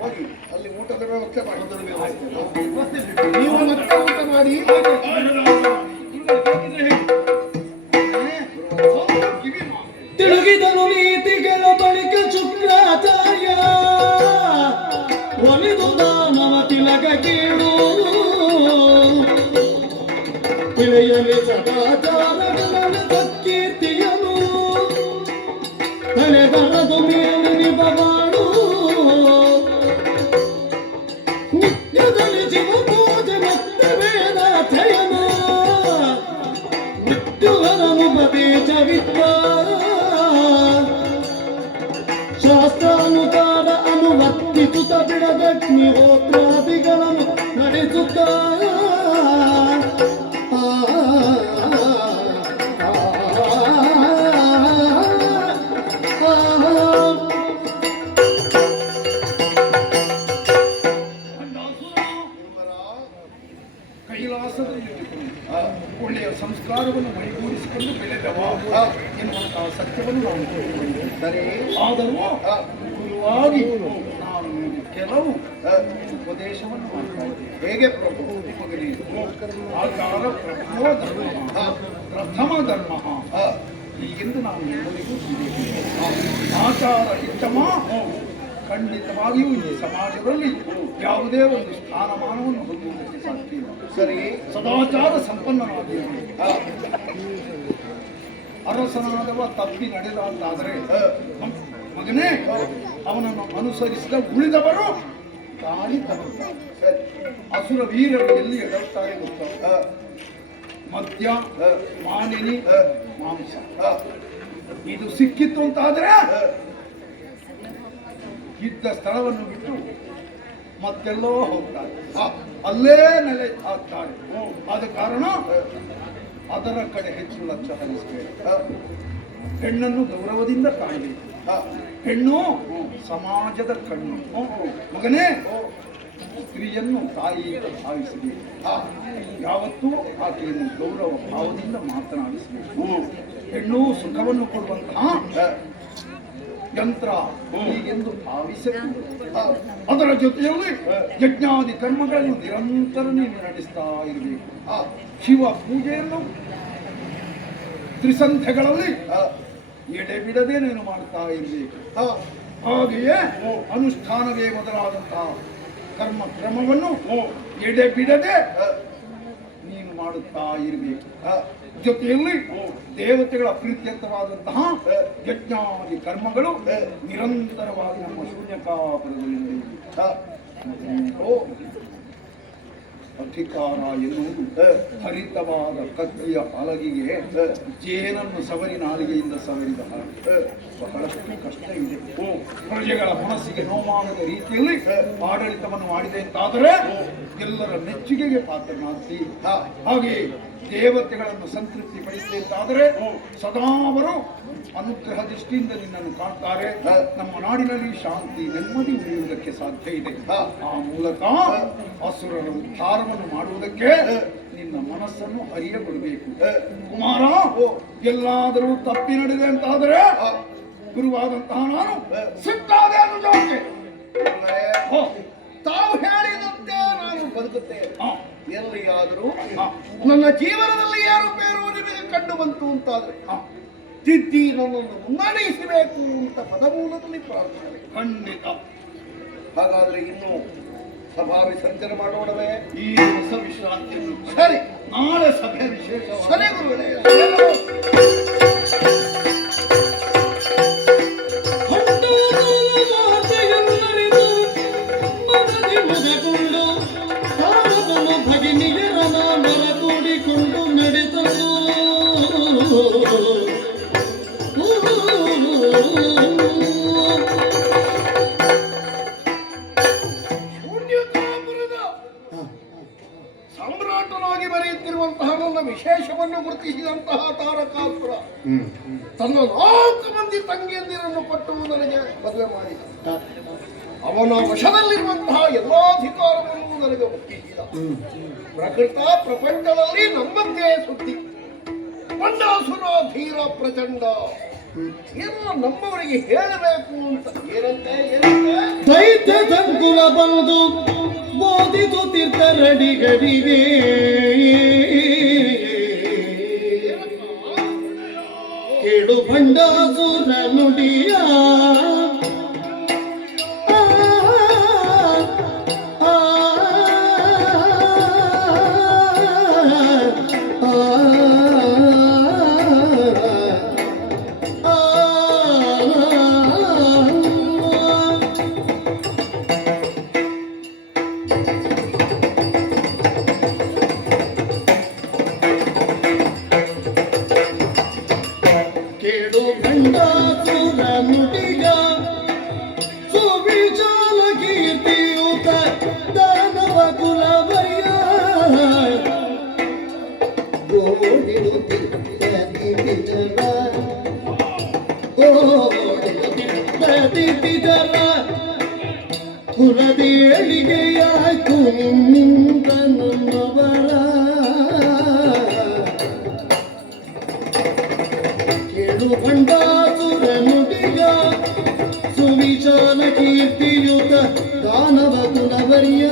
ಹೋಗಿ ಅಲ್ಲಿ ಊಟದ ವ್ಯವಸ್ಥೆ ಮಾಡಿ. ನೀವು ಮತ್ತೆ ಊಟ ಮಾಡಿ. ತಿರುಗಿದನು ನೀತಿಗಳ ಬಳಿಕ ಶುಕ್ರಾಚಾರ್ಯ ಒಲಿದು ದಾನವ ತಿಲಕ ಕೇಳು ತಿಳಿಯಲಿ ಸದಾಚಾರಗಳ ಕೀರ್ತಿಯನು ತಲೆ ಬರದು ಮೇಲೆ ನಿಬಮಾಡು ನಿತ್ಯದಲ್ಲಿ ಶಿವ ಪೂಜೆ ಮತ್ತೆ ವೇದಾಧ್ಯಯನ ಮೃತ್ಯುವರನು ಬದೇಜವಿದ್ದ ಶಾಸ್ತ್ರಾನುಸಾರ ಅನುವರ್ತಿಸುತ್ತ ಬಿಡದಗ್ನಿಹೋತ್ರಾದಿಗಳನ್ನು ನಡೆಸುತ್ತ ಕೈಲಾಸದಲ್ಲಿ ಒಳ್ಳೆಯ ಸಂಸ್ಕಾರವನ್ನು ಮೈಗೂಡಿಸಿಕೊಂಡು ಬೆಳೆದವ ಎನ್ನುವಂತಹ ಸತ್ಯವನ್ನು ನಾವು ತಿಳ್ಕೊಂಡಿದ್ದೇವೆ. ಸರಿ, ಆದರೂ ಗುರುವಾಗಿ ನಾನು ನಿಮಗೆ ಕೆಲವು ಉಪದೇಶವನ್ನು ಮಾಡ್ತಾ ಇದ್ದೇನೆ. ಹೇಗೆ ಪ್ರಭು? ನಿಮಗೆ ಆಚಾರ ಪ್ರಥಮ ಧರ್ಮ, ಪ್ರಥಮ ಧರ್ಮ ಈ ಎಂದು ನಾನು ಎಲ್ಲರಿಗೂ ತಿಳಿದಿದ್ದೇನೆ. ಆಚಾರ ಇಟ್ಟಮ ಖಂಡಿತವಾಗಿಯೂ ಈ ಸಮಾಜದಲ್ಲಿ ಯಾವುದೇ ಒಂದು ಸ್ಥಾನಮಾನವನ್ನು ಹೊಂದುವುದಕ್ಕೆ ಸಾಧ್ಯ ಇಲ್ಲ. ಸರಿ, ಸದಾಚಾರ ಸಂಪನ್ನನಾಗಿರಲಿ. ಅರಸನಾದವ ತಪ್ಪಿ ನಡೆದ ಅಂತಾದರೆ ಮಗನೇ ಅವನನ್ನು ಅನುಸರಿಸಿದ ಉಳಿದವರು ದಾಳಿ ತರುತ್ತಾರೆ. ಅಸುರ ವೀರರು ಎಲ್ಲಿ ಎಡರುತ್ತಾರೆ ಗೊತ್ತಾ? ಮದ್ಯ, ಮಾಲಿನಿ, ಮಾಂಸ ಇದು ಸಿಕ್ಕಿತ್ತು ಅಂತಾದ್ರೆ ಇದ್ದ ಸ್ಥಳವನ್ನು ಬಿಟ್ಟು ಮತ್ತೆಲ್ಲೋ ಹೋಗ್ತಾರೆ, ಅಲ್ಲೇ ನೆಲೆ ಆಗ್ತಾರೆ. ಆದ ಕಾರಣ ಅದರ ಕಡೆ ಹೆಚ್ಚು ಲಕ್ಷ್ಯ ಹರಿಸಬೇಕು. ಹೆಣ್ಣನ್ನು ಗೌರವದಿಂದ ಕಾಣಬೇಕು. ಹೆಣ್ಣು ಸಮಾಜದ ಕಣ್ಣು. ಮಗನೇ, ಸ್ತ್ರೀಯನ್ನು ತಾಯಿ ಅಂತ ಭಾವಿಸಬೇಕು. ಯಾವತ್ತೂ ಆಕೆಯನ್ನು ಗೌರವ ಭಾವದಿಂದ ಮಾತನಾಡಿಸಬೇಕು. ಹೆಣ್ಣು ಸುಖವನ್ನು ಕೊಡುವಂತಹ ಯಂತ್ರ ಹೀಗೆಂದು ಭಾವಿಸಬೇಕು. ಅದರ ಜೊತೆಯಲ್ಲಿ ಯಜ್ಞಾದಿ ಕರ್ಮಗಳನ್ನು ನಿರಂತರ ನೀನು ನಡೆಸ್ತಾ ಇರಬೇಕು. ಶಿವ ಪೂಜೆಯನ್ನು ತ್ರಿಸಂಧ್ಯಗಳಲ್ಲಿ ಎಡೆ ಬಿಡದೆ ನೀನು ಮಾಡ್ತಾ ಇರಬೇಕು. ಹಾಗೆಯೇ ಅನುಷ್ಠಾನವೇ ಮೊದಲಾದಂತಹ ಕರ್ಮ ಕ್ರಮವನ್ನು ಎಡೆ ಬಿಡದೆ ನೀನು ಮಾಡುತ್ತಾ ಇರಬೇಕು. ಜೊತೆಯಲ್ಲಿ ದೇವತೆಗಳ ಪ್ರೀತ್ಯರ್ಥವಾದಂತಹ ಯಜ್ಞಾದಿ ಕರ್ಮಗಳು ನಿರಂತರವಾಗಿ ನಮ್ಮ ಶೂನ್ಯಕಾಪುರದಲ್ಲಿ ನಡೆಯುವುದು. ಅಧಿಕಾರ ಎನ್ನುವುದು ಹರಿತವಾದ ಕತ್ತಿಯ ಹಲಗಿಗೆ ಜೇನನ್ನು ಸವರಿ ನಾಲಿಗೆಯಿಂದ ಸವರಿದ ಹಾಗೆ ಬಹಳಷ್ಟು ಕಷ್ಟ ಇದೆ. ಪ್ರಜೆಗಳ ಮನಸ್ಸಿಗೆ ನೋವಾಗದ ರೀತಿಯಲ್ಲಿ ಆಡಳಿತವನ್ನು ಮಾಡಿದೆ ಅಂತಾದರೆ ಎಲ್ಲರ ಮೆಚ್ಚುಗೆಗೆ ಪಾತ್ರನಾಗ್ತಿ. ಹಾಗೆ ದೇವತೆಗಳನ್ನು ಸಂತೃಪ್ತಿ ಪಡಿಸಿದೆ ಅಂತಾದರೆ ಸದಾ ಅವರು ಅನುಗ್ರಹ ದೃಷ್ಟಿಯಿಂದ ನಿನ್ನನ್ನು ಕಾಣ್ತಾರೆ. ನಮ್ಮ ನಾಡಿನಲ್ಲಿ ಶಾಂತಿ ನೆಮ್ಮದಿ ಉಳಿಯುವುದಕ್ಕೆ ಸಾಧ್ಯ ಇದೆ. ಆ ಮೂಲಕ ಅಸುರರ ಉದ್ಧಾರವನ್ನು ಮಾಡುವುದಕ್ಕೆ ನಿನ್ನ ಮನಸ್ಸನ್ನು ಅರಿಯಗೊಳ್ಳಬೇಕು. ಕುಮಾರ, ಎಲ್ಲಾದರೂ ತಪ್ಪಿ ನಡೆದೆ ಅಂತಾದರೆ ಗುರುವಾದಂತಹ ನಾನು ಸಿಟ್ಟಾದೆ ಅನ್ನೋದಕ್ಕೆ ತಾವು ಹೇಳಿದಂತೆ ನಾನು ಬದುಕುತ್ತೇನೆ. ಎಲ್ಲಿಯಾದರೂ ನನ್ನ ಜೀವನದಲ್ಲಿ ಏರುಪೇರು ನಿಮಗೆ ಕಂಡು ಬಂತು ಅಂತಾದ್ರೆ ತಿದ್ದಿ ನನ್ನನ್ನು ಮುನ್ನಡೆಸಬೇಕು ಅಂತ ಪದಮೂಲದಲ್ಲಿ ಪ್ರಾರ್ಥನೆ. ಖಂಡಿತ. ಹಾಗಾದ್ರೆ ಇನ್ನು ಸಭಾ ವಿಸರ್ಜನೆ ಮಾಡೋಣವೇ? ಈ ಹೊಸ ವಿಶ್ರಾಂತಿಯನ್ನು ಸರಿ, ನಾಳೆ ಸಭೆ ವಿಶೇಷ. ಸರಿ ಗುರುಗಳೇ. ಭಗಿನಿಯರನ ಮರ ಕೂಡಿಕೊಂಡು ನಡೆತಂದು ಶೂನ್ಯಕಾಪುರದ ಸಾಮ್ರಾಟನಾಗಿ ಬರೆಯುತ್ತಿರುವಂತಹ ನನ್ನ ವಿಶೇಷವನ್ನು ಗುರುತಿಸಿದಂತಹ ತಾರಕಾಸುರ ತನ್ನ 4 ಮಂದಿ ತಂಗಿಯಂದಿರನ್ನು ಕೊಟ್ಟು ನನಗೆ ಮದುವೆ ಮಾಡಿದ. ಅವನ ವಶದಲ್ಲಿರುವಂತಹ ಎಲ್ಲಾ ಅಧಿಕಾರವನ್ನು ನನಗೆ ಒಪ್ಪಿಸಿದ. ಪ್ರಕೃತ ಪ್ರಪಂಚದಲ್ಲಿ ನಮ್ಮಂತೆ ಸುದ್ದಿ ಬಂಡಾಸುರ ಧೀರ ಪ್ರಚಂಡ ಎಲ್ಲ ನಮ್ಮವರಿಗೆ ಹೇಳಬೇಕು ಅಂತ. ಏನಂತೆ ದೈತ್ಯ ಸಂಕುಲ ಬಂದು ಬೋಧಿಸುತ್ತಿರ್ತಾರಡಿಗರಿಗೆ ಕೇಳು ಬಂಡಾಸುರ ನುಡಿಯ ಕೇಳು ಗಂಡಾಸುರ ನುಡಿಗ ಸುವಿಚಾಲ ಕೀರ್ತಿಯುತ ದಾನವ ಕುಲವಯ್ಯ ದಿಪಿದರ ಕುಲದಿ ಏಳಿಗೆಯಾಯ್ತು ನಿನ್ನಿಂದ ನಮ್ಮವರ ಕೇಳು ಗಂಡಾಸುರ ನುಡಿಗ ಸುವಿಚಾಲ ಕೀರ್ತಿಯುತ ದಾನವ ಕುಲವರ್ಯ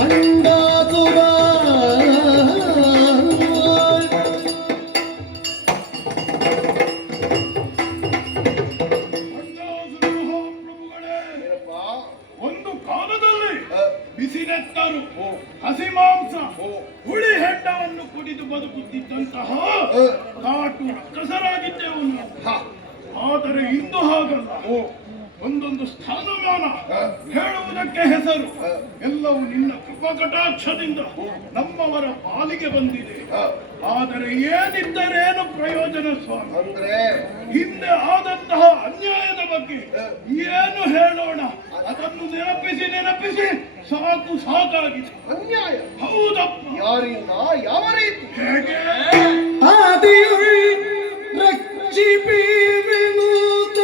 ಗಂಡಾಸುರ ಮಾಡುತ್ತಿದ್ದಂತಹ ಕಾಟು ರಕ್ಕಸರಾಗಿದ್ದೆವು ನಾವು. ಆದರೆ ಇಂದು ಹಾಗಲ್ಲ. ಒಂದೊಂದು ಸ್ಥಾನಮಾನ ಹೇಳುವುದಕ್ಕೆ ಹೆಸರು ಎಲ್ಲವೂ ನಿನ್ನ ಕೃಪಾ ಕಟಾಕ್ಷದಿಂದ ನಮ್ಮವರ ಪಾಲಿಗೆ ಬಂದಿದೆ. ಆದರೆ ಏನಿದ್ದರೇನು ಪ್ರಯೋಜನ ಸ್ವಾಮಿ? ಅಂದ್ರೆ ಹಿಂದೆ ಆದಂತಹ ಅನ್ಯಾಯದ ಬಗ್ಗೆ ಏನು ಹೇಳೋಣ? ಅದನ್ನು ನೆನಪಿಸಿ ಸಾಕಾಗಿದೆ. ಅನ್ಯಾಯ ಹೌದಪ್ಪ. ಯಾರಿಂದ ಯಾವ ರೀತಿ? ಹೇಗೆ? ಆದಿಯುಳ್ ರಕ್ಷಿಪಿ ವಿನೂತ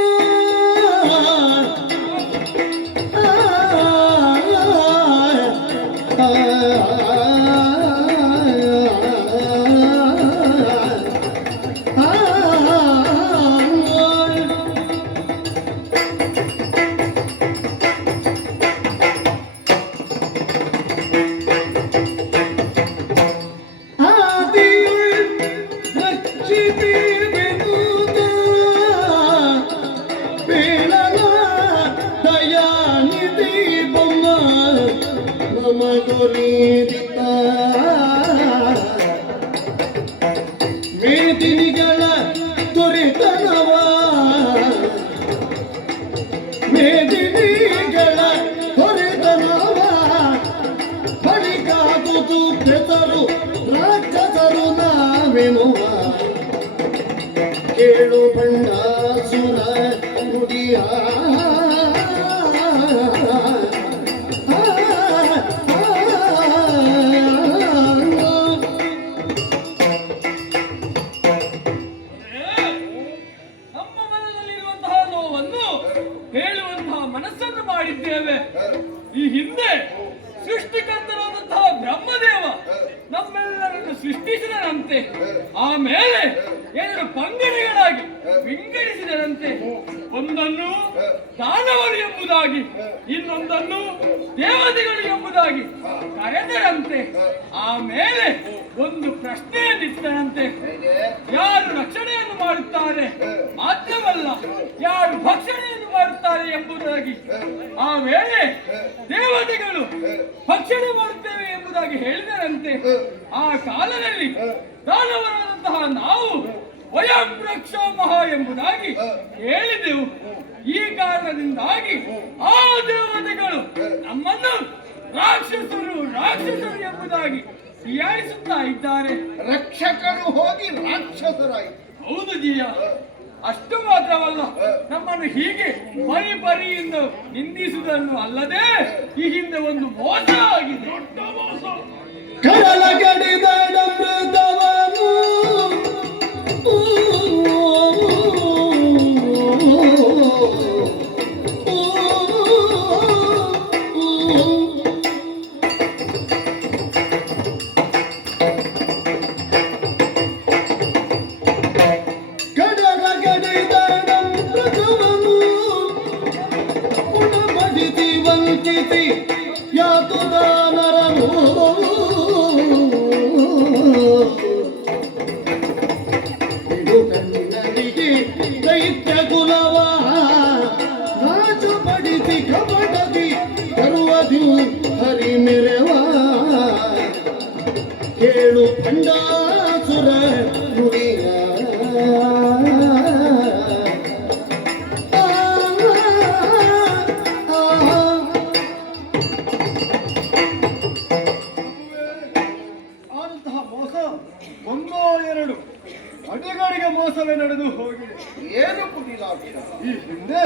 ಮೇದಿನಿಗಳ ದೊರೆತನವ ಮೇದಿನಿಗಳ ದೊರೆತನವ ಬಳಿಗಾದುದು ಬೆದರು ರಾಕ್ಷಸರು ನಾವೆನುವ ಕೇಳು ಬಂಡಾಸುರ ನುಡಿಯ ಮನಸ್ಸನ್ನು ಮಾಡಿದ್ದೇವೆ. ಈ ಹಿಂದೆ ಸೃಷ್ಟಿಕರ್ತನಾದಂತಹ ಬ್ರಹ್ಮದೇವ ನಮ್ಮೆಲ್ಲರನ್ನು ಸೃಷ್ಟಿಸಿದರಂತೆ. ಆಮೇಲೆ ಎರಡು ಪಂಗಡಗಳಾಗಿ ವಿಂಗಡಿಸಿದರಂತೆ. ಒಂದನ್ನು ದಾನವರು ಎಂಬುದಾಗಿ, ಇನ್ನೊಂದನ್ನು ದೇವತೆಗಳು ಎಂಬುದಾಗಿ ಕರೆದರಂತೆ. ಆಮೇಲೆ ಒಂದು ಪ್ರಶ್ನೆಯನ್ನಿತ್ತರಂತೆ. ಯಾರು ರಕ್ಷಣೆಯನ್ನು ಮಾಡುತ್ತಾರೆ ಮಾತ್ರವಲ್ಲ, ಯಾರು ಭಕ್ಷಣೆಯನ್ನು ಮಾಡುತ್ತಾರೆ ಎಂಬುದಾಗಿ. ಆ ವೇಳೆ ದೇವತೆಗಳು ಭಕ್ಷಣೆ ಮಾಡುತ್ತೇವೆ ಎಂಬುದಾಗಿ ಹೇಳಿದರಂತೆ. ಆ ಕಾಲದಲ್ಲಿ ದಾನವರಾದಂತಹ ನಾವು ವಯಂ ರಕ್ಷಾಮಹ ಎಂಬುದಾಗಿ ಹೇಳಿದೆವು. ಈ ಕಾರಣದಿಂದಾಗಿ ಆ ದೇವತೆಗಳು ನಮ್ಮನ್ನು ರಾಕ್ಷಸರು ಎಂಬುದಾಗಿ ಹೀಯಾಳಿಸುತ್ತಾ ಇದ್ದಾರೆ. ರಕ್ಷಕರು ಹೋಗಿ ರಾಕ್ಷಸರಾಯಿತು. ಹೌದು ಜಿಯ. ಅಷ್ಟು ಮಾತ್ರವಲ್ಲ, ನಮ್ಮನ್ನು ಹೀಗೆ ಪರಿಯಿಂದ ನಿಂದಿಸುವುದನ್ನು ಅಲ್ಲದೆ ಈ ಹಿಂದೆ ಒಂದು ಮೋಸ ಆಗಿದೆ. ದೊಡ್ಡ ಮೋಸ. ಕಡಲ ಗಡಿದ ಮೃತವನು ದೈತ್ಯ ಕುಲವ ರಾಜಪಡಿಸಿ ಕಪಟದಿ ತರುವದಿ ಹರಿ ಮೆರೆವ ಕೇಳು ಖಂಡಾಸುರ ನುಡಿಯ ಅಡಿಗಡಿಗೆ ಮೋಸವೇ ನಡೆದು ಹೋಗಿದೆ. ಏನು ಕುಟಿಲಾಗಿಲ್ಲ. ಈ ಹಿಂದೆ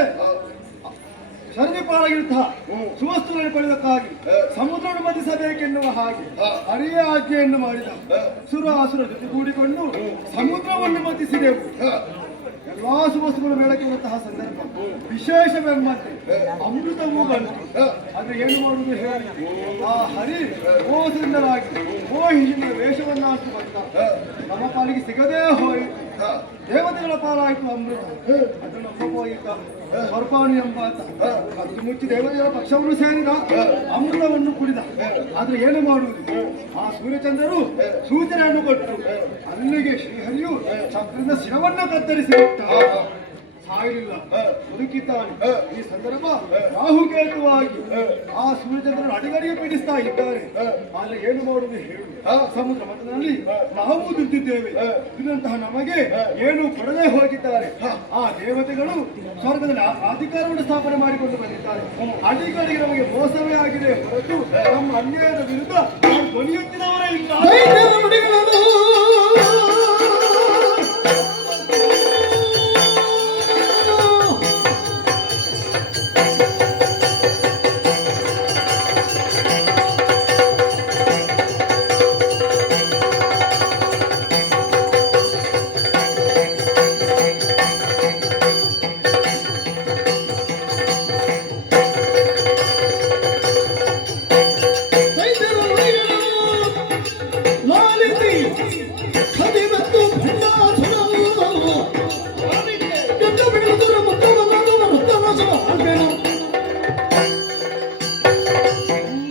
ಸರದಿಪಾಳಾಗಿರುತ್ತ ಸುವಸ್ತುಗಳನ್ನು ಪಡೆದಕ್ಕಾಗಿ ಸಮುದ್ರವನ್ನು ಮತಿಸಬೇಕೆನ್ನುವ ಹಾಗೆ ಹರಿಯ ಆಜ್ಞೆಯನ್ನು ಮಾಡಿದ. ಸುರಾಸುರ ಜೊತೆ ಕೂಡಿಕೊಂಡು ಸಮುದ್ರವನ್ನು ಮತಿಸಿದೆವು. ಎಲ್ಲಾ ಸುವಸ್ತುಗಳು ಮೇಳಕ್ಕೆ ಬರುವಂತಹ ಸಂದರ್ಭ ವಿಶೇಷವೆಂಬಂತೆ ಅಮೃತವೂ ಬಂತು. ಆದ್ರೆ ಏನು ಮಾಡುವುದು ಹೇಳಿ, ಆ ಹರಿ ಮೋಸದಿಂದಲಾಗಿ ಮೋಹಿನಿಯ ವೇಷವನ್ನ ಹಾಕಿ ಬಂದ. ನಮ್ಮ ಪಾಲಿಗೆ ಸಿಗದೇ ಹೋಯಿತು. ದೇವತೆಗಳ ಪಾಲಾಯಿತು ಅಮೃತ. ಅದನ್ನು ಹೋಗಿದ್ದ ಸ್ವರ್ಪಾಣಿ ಎಂಬಾತ ಅದು ಮುಚ್ಚಿ ದೇವತೆಗಳ ಪಕ್ಷವನ್ನು ಸೇರಿದ, ಅಮೃತವನ್ನು ಕುಡಿದ. ಆದ್ರೆ ಏನು ಮಾಡುವುದು? ಆ ಸೂರ್ಯಚಂದ್ರರು ಸೂಚನೆಯನ್ನು ಕೊಟ್ಟರು. ಅಲ್ಲಿಗೆ ಶ್ರೀಹರಿಯು ಚಕ್ರದ ಶಿರವನ್ನು ಕತ್ತರಿಸಿ ಬಿಟ್ಟ. ಸಾಯಲಿಲ್ಲ, ಬದುಕಿದ್ದಾನೆ. ಈ ಸಂದರ್ಭ ರಾಹುಕೇತುವಾಗಿ ಆ ಸೂರ್ಯಚಂದ್ರನ ಅಡಿಗಡಿಗೆ ಪೀಡಿಸ್ತಾ ಇದ್ದಾರೆ. ಅಲ್ಲಿ ಏನು ಮಾಡುವುದು ಹೇಳು? ಸಮುದ್ರ ಮತದಲ್ಲಿ ನಾವು ದುಡ್ಡಿದ್ದೇವೆ. ಇದಂತಹ ನಮಗೆ ಏನು ಕೊಡದೆ ಹೋಗಿದ್ದಾರೆ. ಆ ದೇವತೆಗಳು ಸ್ವರ್ಗದಲ್ಲಿ ಅಧಿಕಾರವನ್ನು ಸ್ಥಾಪನೆ ಮಾಡಿಕೊಂಡು ಬಂದಿದ್ದಾರೆ. ಅಡಿಗಡಿಗೆ ನಮಗೆ ಮೋಸವೇ ಆಗಿದೆ ಹೊರತು ನಮ್ಮ ಅನ್ಯಾಯದ ವಿರುದ್ಧ ಧ್ವನಿ ಎತ್ತಿದವರೇ ಇಲ್ಲ.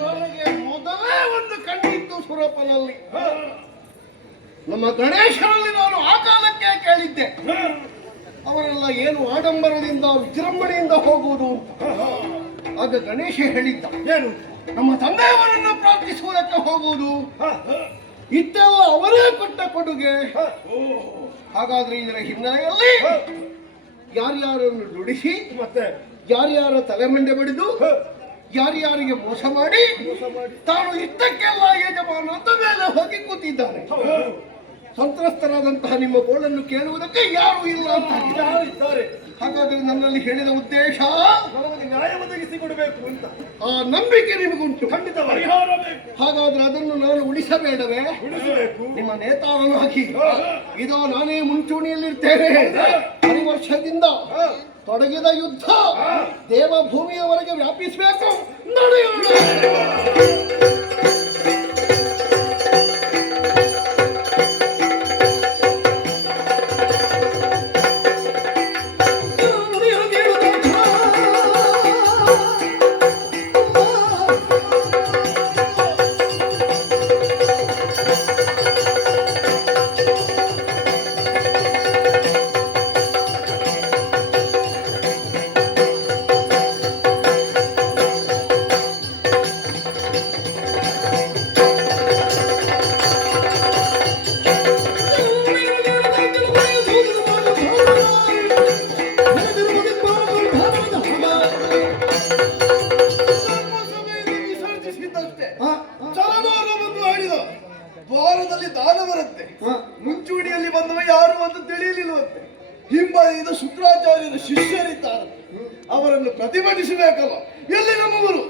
ನನಗೆ ಮೊದಲೇ ಒಂದು ಕಂಡಿತ್ತು ಸುರಪನಲ್ಲಿ. ನಮ್ಮ ಗಣೇಶನಲ್ಲಿ ನಾನು ಆ ಕಾಲಕ್ಕೆ ಕೇಳಿದ್ದೆ, ಅವರೆಲ್ಲ ಏನು ಆಡಂಬರದಿಂದ ವಿಜೃಂಭಣೆಯಿಂದ ಹೋಗುವುದು ಅಂತ. ಆಗ ಗಣೇಶ ಹೇಳಿದ್ದ, ಏನು ನಮ್ಮ ತಂದೆಯವರನ್ನು ಪ್ರಾರ್ಥಿಸುವುದಕ್ಕೆ ಹೋಗುವುದು, ಇದ್ದೆಲ್ಲ ಅವರೇ ಕೊಟ್ಟ ಕೊಡುಗೆ. ಹಾಗಾದ್ರೆ ಇದರ ಹಿನ್ನೆಲೆಯಲ್ಲಿ ಯಾರ್ಯಾರನ್ನು ನುಡಿಸಿ ಮತ್ತೆ ಯಾರ್ಯಾರ ತಲೆಮಂಡೆ ಬಡಿದು ಯಾರ್ಯಾರಿಗೆ ಮೋಸ ಮಾಡಿ ತಾನು ಇದ್ದಕ್ಕೆಲ್ಲ ಯಜಮಾನ ಅಂತ ಮೇಲೆ ಹೋಗಿ ಕೂತಿದ್ದಾನೆ. ಸಂತ್ರಸ್ತರಾದಂತಹ ನಿಮ್ಮ ಗೋಳನ್ನು ಕೇಳುವುದಕ್ಕೆ ಯಾರು ಇಲ್ಲ ಅಂತ ಇದ್ದಾರೆ. ಹಾಗಾದ್ರೆ ನನ್ನಲ್ಲಿ ಹೇಳಿದ ಉದ್ದೇಶ ನಮಗೆ ನ್ಯಾಯ ಒದಗಿಸಿಕೊಡಬೇಕು ಅಂತ ಆ ನಂಬಿಕೆ ನಿಮಗುಂಟು. ಖಂಡಿತ ಪರಿಹಾರ ಬೇಕು. ಹಾಗಾದ್ರೆ ಅದನ್ನು ನಾನು ಉಳಿಸಬೇಡವೇ? ಉಳಿಸಬೇಕು. ನಿಮ್ಮ ನೇತಾರನಾಗಿ ಇದೋ ನಾನೇ ಮುಂಚೂಣಿಯಲ್ಲಿರ್ತೇನೆ. 10 ವರ್ಷದಿಂದ ತೊಡಗಿದ ಯುದ್ಧ ದೇವಭೂಮಿಯವರೆಗೆ ವ್ಯಾಪಿಸಬೇಕು. ನಡೆಯೋಣ. ವಿಸರ್ಜಿಸಿದ್ದಷ್ಟೇ ಚಲನಾರ ಬಂದು ಹೇಳಿದ, ದ್ವಾರದಲ್ಲಿ ದಾನವರಂತೆ, ಮುಂಚೂಣಿಯಲ್ಲಿ ಬಂದವ ಯಾರು ಅಂತ ತಿಳಿಯಲಿಲ್ಲವಂತೆ. ಹಿಂಬದಿಯಿಂದ ಶುಕ್ರಾಚಾರ್ಯರ ಶಿಷ್ಯರಿದ್ದಾರೆ, ಅವರನ್ನು ಪ್ರತಿಭಟಿಸಬೇಕಲ್ಲ. ಎಲ್ಲಿ ನಮ್ಮವರು?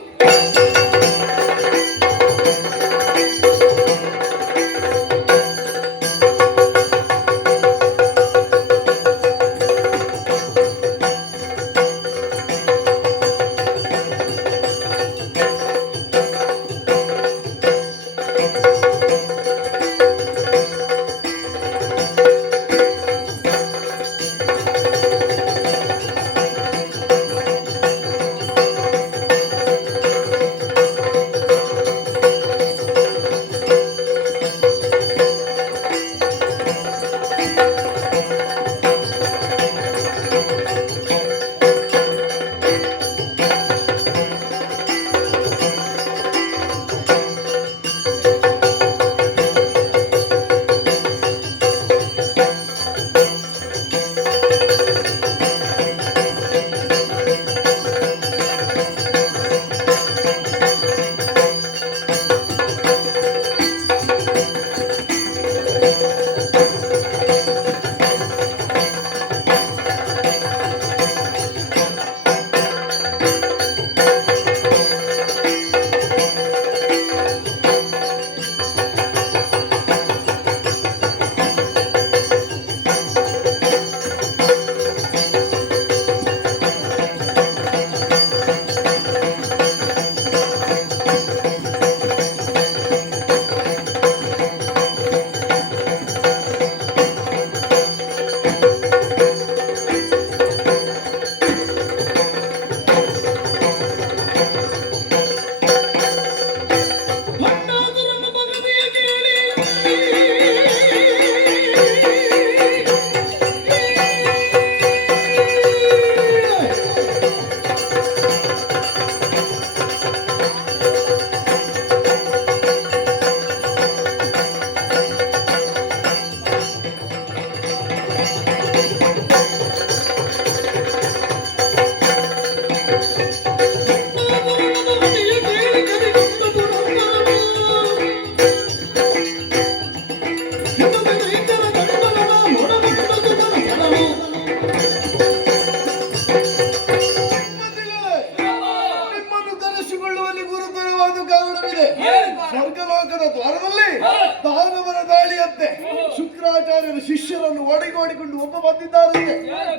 ಶಿಷ್ಯರನ್ನು ಒಡಗಿಕೊಂಡು ಒಬ್ಬ ಬಂದಿದ್ದಾರೆ.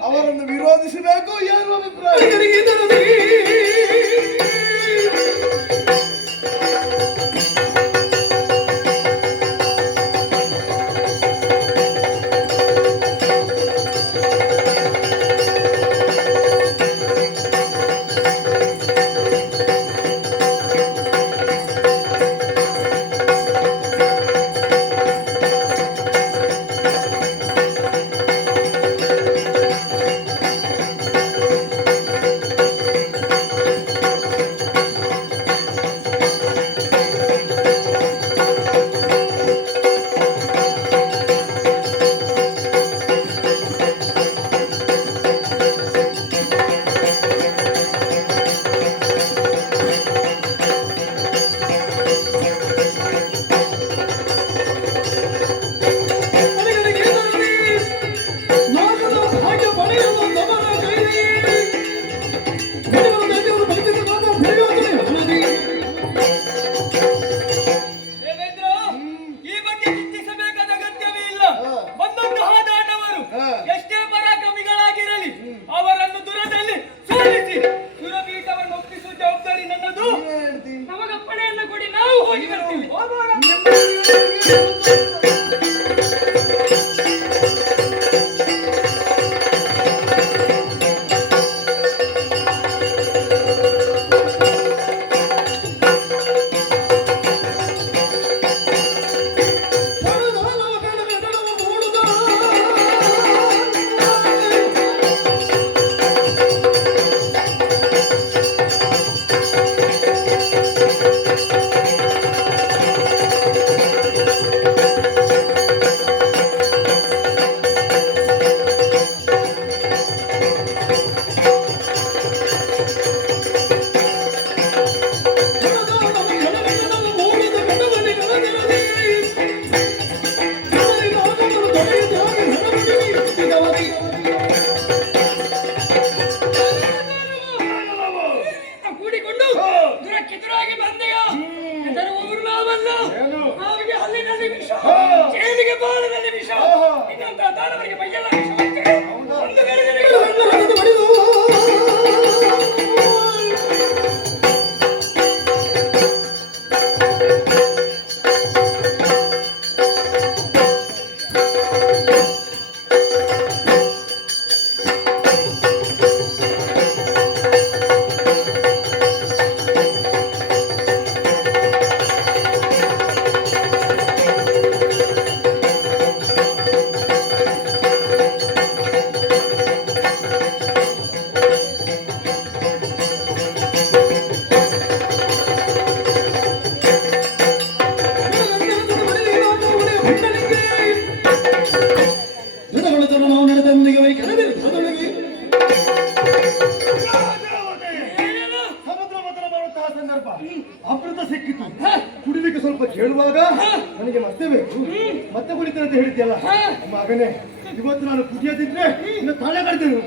ಅವರನ್ನು ವಿರೋಧಿಸಬೇಕು. ಏನು ಅಭಿಪ್ರಾಯ? ದೇವೇಂದ್ರ, ಈ ಬಗ್ಗೆ ಚಿಂತಿಸಬೇಕಾದ ಅಗತ್ಯವೇ ಇಲ್ಲ. ಬಂದಂತಹ ದಾನವರು ಎಷ್ಟೇ ಪರಾಕ್ರಮಿಗಳಾಗಿರಲಿ ಅವರನ್ನು ದೂರದಲ್ಲಿ ಸೋಲಿಸಿ ಸುರಪೀಠವನ್ನು ಒಪ್ಪಿಸುವ ಜವಾಬ್ದಾರಿ ನನ್ನದು. ನಮಗಪ್ಪಣೆಯನ್ನು ಕೊಡಿ, ನಾವು ಹೋಗಿ ಬರ್ತೀವಿ. ಕೂಡಿಕೊಂಡು ದುರಕ್ಕೆದುರಾಗಿ ಬಂದೆಯೋ? ಹೆದರುವವರು ನಾವಲ್ಲ. ನಾವಿಗೆ ಹಲ್ಲಿನಲ್ಲಿ ವಿಷ, ಜೇನಿಗೆ ಬಾಳದಲ್ಲಿ ವಿಷ, ಇನ್ನೊಂದು ದಾನವರಿಗೆ ಮೈಯೆಲ್ಲ ವಿಷ. ಒಂದು ಗಳಿಗೆಗೆ ಸಮುದ್ರ ಮಥನ ಮಾಡುವಂತಹ ಸಂದರ್ಭ ಅಮೃತ ಸಿಕ್ಕಿತು. ಕುಡಿಲಿಕ್ಕೆ ಸ್ವಲ್ಪ ಕೇಳುವಾಗ ನನಗೆ ಮತ್ತೆ ಬೇಕು, ಮತ್ತೆ ಕುಡಿತೇನೆ ಅಂತ ಹೇಳಿದ್ಯಲ್ಲ ಮಗನೇ. ಇವತ್ತು ನಾನು ಕುಡಿಯದಿದ್ರೆ ಇನ್ನು ತಾಳೆ ಕಡ್ತೇನೆ.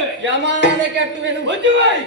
ಕಟ್ಟುವೆ ಯಮನಾದ ಕೆಟ್ಟುವೆನು. ಮಂಜುಬಾಯಿ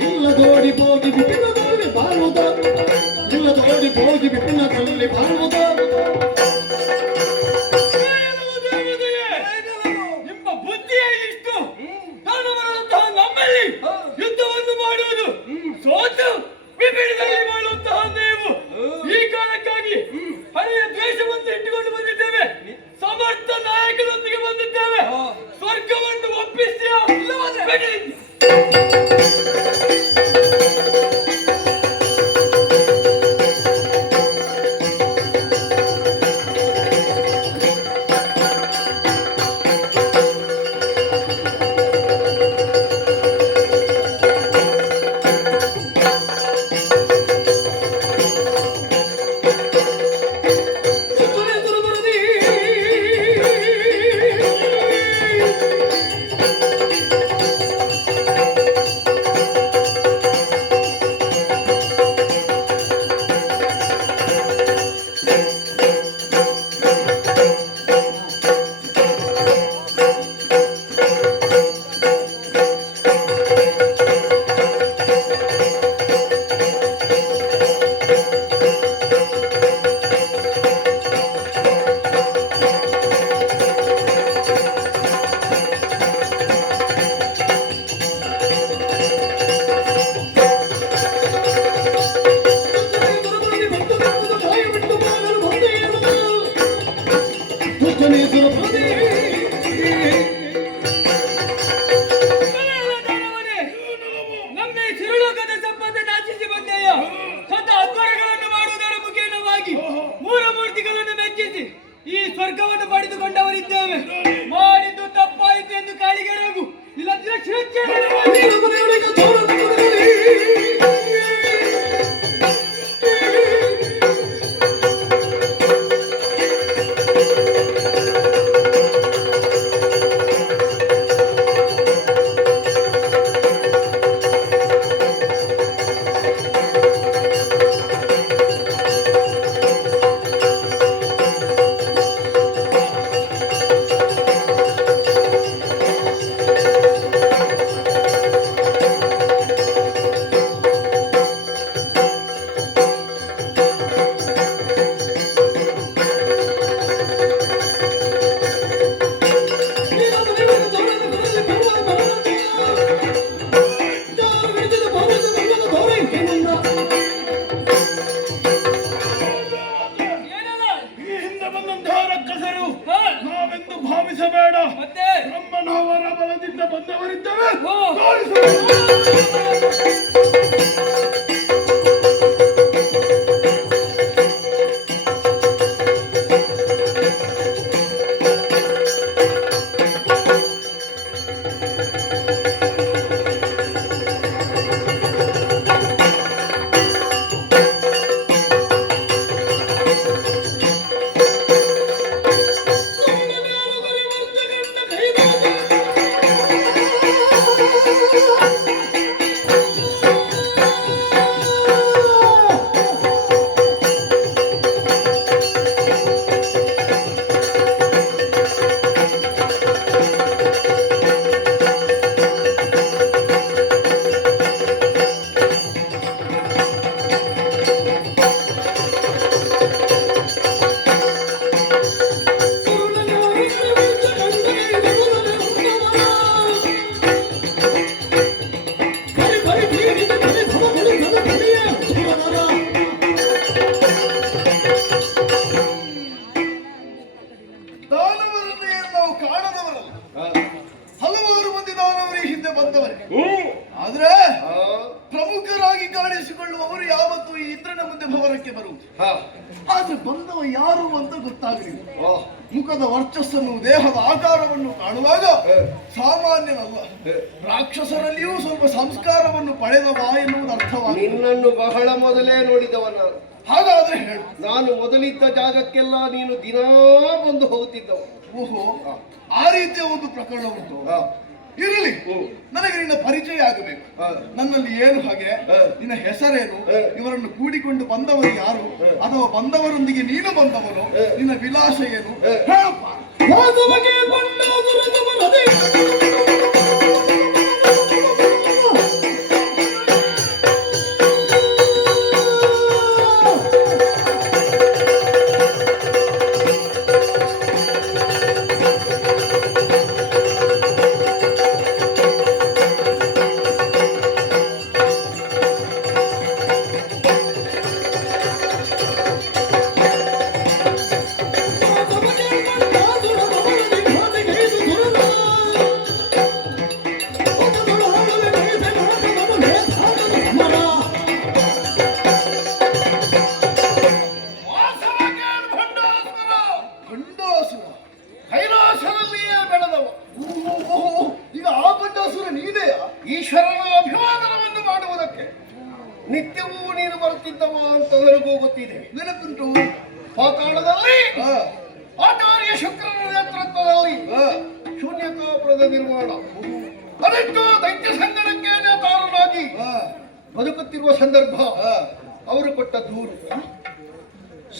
ನಿಲ್ಲದೋಡಿ ಹೋಗಿ ವಿಪಿನದಲ್ಲಿ ಬಾಳುವುದ ನಿಲ್ಲದೋಡಿ ಹೋಗಿ ವಿಪಿನದಲ್ಲಿ ಬಾಳುವುದ ನಿಮ್ಮ ಬುದ್ಧಿಯೇ ಇಷ್ಟು ದಾನವರಂತಹ ನಮ್ಮಲ್ಲಿ ಯುದ್ಧವನ್ನು ಮಾಡುವುದು ಸೋತು ವಿಭಿನ್ನದಲ್ಲಿ ಮಾಡುವಂತಹ ನೀವು ಈ ಕಾರಣಕ್ಕಾಗಿ ಹಳೆಯ ದ್ವೇಷವನ್ನು ಇಟ್ಟುಕೊಂಡು ಬಂದಿದ್ದೇವೆ. ಸಮರ್ಥ ನಾಯಕರೊಂದಿಗೆ ಬಂದಿದ್ದೇವೆ. ಸ್ವರ್ಗವನ್ನು ಒಪ್ಪಿಸಿ ನಮ್ಮ ಸಿರುಲೋಕದ ಸಂಬಂಧ ನಾಚಿಸಿ ಬಂದೆಯ ಸತ ಅದ್ಭುತಗಳನ್ನು ಮಾಡುವುದರ ಮುಖೇನವಾಗಿ ಮೂಲ ಮೂರ್ತಿಗಳನ್ನು ಮೆಚ್ಚಿಸಿ ಈ ಸ್ವರ್ಗವನ್ನು ಪಡೆದುಕೊಂಡವರಿದ್ದೇವೆ. ಮಾಡಿದ್ದು ತಪ್ಪಾಯಿತು ಎಂದು ಕಾಳಿಗೆರಗು ಇಲ್ಲದಿದ್ದರೆ ಶಿರಚ್ಛೇದನ ಮಾಡಿ. ಕಾಣಿಸಿಕೊಳ್ಳುವವರು ಯಾವತ್ತೂ ಈ ಇಂದ್ರನ ಮುಂದೆ ಭವನಕ್ಕೆ ಬರುವುದು. ಆದ್ರೆ ಬಂದವ ಯಾರು ಅಂತ ಗೊತ್ತಾಗಲಿಲ್ಲ. ಮುಖದ ವರ್ಚಸ್ಸನ್ನು ದೇಹದ ಆಕಾರವನ್ನು ಕಾಣುವಾಗ ಸಾಮಾನ್ಯನಲ್ಲ, ರಾಕ್ಷಸರಲ್ಲಿಯೂ ಸ್ವಲ್ಪ ಸಂಸ್ಕಾರವನ್ನು ಪಡೆದವ ಎನ್ನುವುದು ಅರ್ಥವಾಗಿದೆ. ನಿನ್ನನ್ನು ಬಹಳ ಮೊದಲೇ ನೋಡಿದವನ. ಹಾಗಾದ್ರೆ ಹೇಳು, ನಾನು ಮೊದಲಿದ್ದ ಜಾಗಕ್ಕೆಲ್ಲ ನೀನು ದಿನಾ ಬಂದು ಹೋಗುತ್ತಿದ್ದವ. ಓಹೋ, ಆ ರೀತಿಯ ಒಂದು ಪ್ರಕರಣ ಉಂಟು. ಇರಲಿ, ನನಗೆ ನಿನ್ನ ಪರಿಚಯ ಆಗಬೇಕು. ನನ್ನಲ್ಲಿ ಏನು ಹಾಗೆ, ನಿನ್ನ ಹೆಸರೇನು, ಇವರನ್ನು ಕೂಡಿಕೊಂಡು ಬಂದವರು ಯಾರು, ಅಥವಾ ಬಂದವರೊಂದಿಗೆ ನೀನು ಬಂದವನು, ನಿನ್ನ ವಿಲಾಸ ಏನು ಹೇಳಪ್ಪ. ಕೈಲಾಸದಲ್ಲಿಯೇ ಬೆಳೆದವ. ಈಗ ಆ ಬಂಡಾಸುರ ನೀನೆಯಾ? ಈಶ್ವರನ ಅಭಿವಾದನವನ್ನು ಮಾಡುವುದಕ್ಕೆ ನಿತ್ಯವೂ ನೀನು ಬರುತ್ತಿದ್ದವ ಅಂತ ನನಗೂ ಗೊತ್ತಿದೆ. ನೆನಪುಂಟು? ಪಾತಾಳದಲ್ಲಿ ಆಚಾರ್ಯ ಶುಕ್ರನ ನೇತೃತ್ವದಲ್ಲಿ ಶೂನ್ಯಕಾಪುರದ ನಿರ್ಮಾಣ, ಅದಕ್ಕೆ ದೈತ್ಯ ಸಂಗಡಕ್ಕೆ ನೇತಾರನಾಗಿ ಬದುಕುತ್ತಿರುವ ಸಂದರ್ಭ ಅವರು ಕೊಟ್ಟ ದೂರು.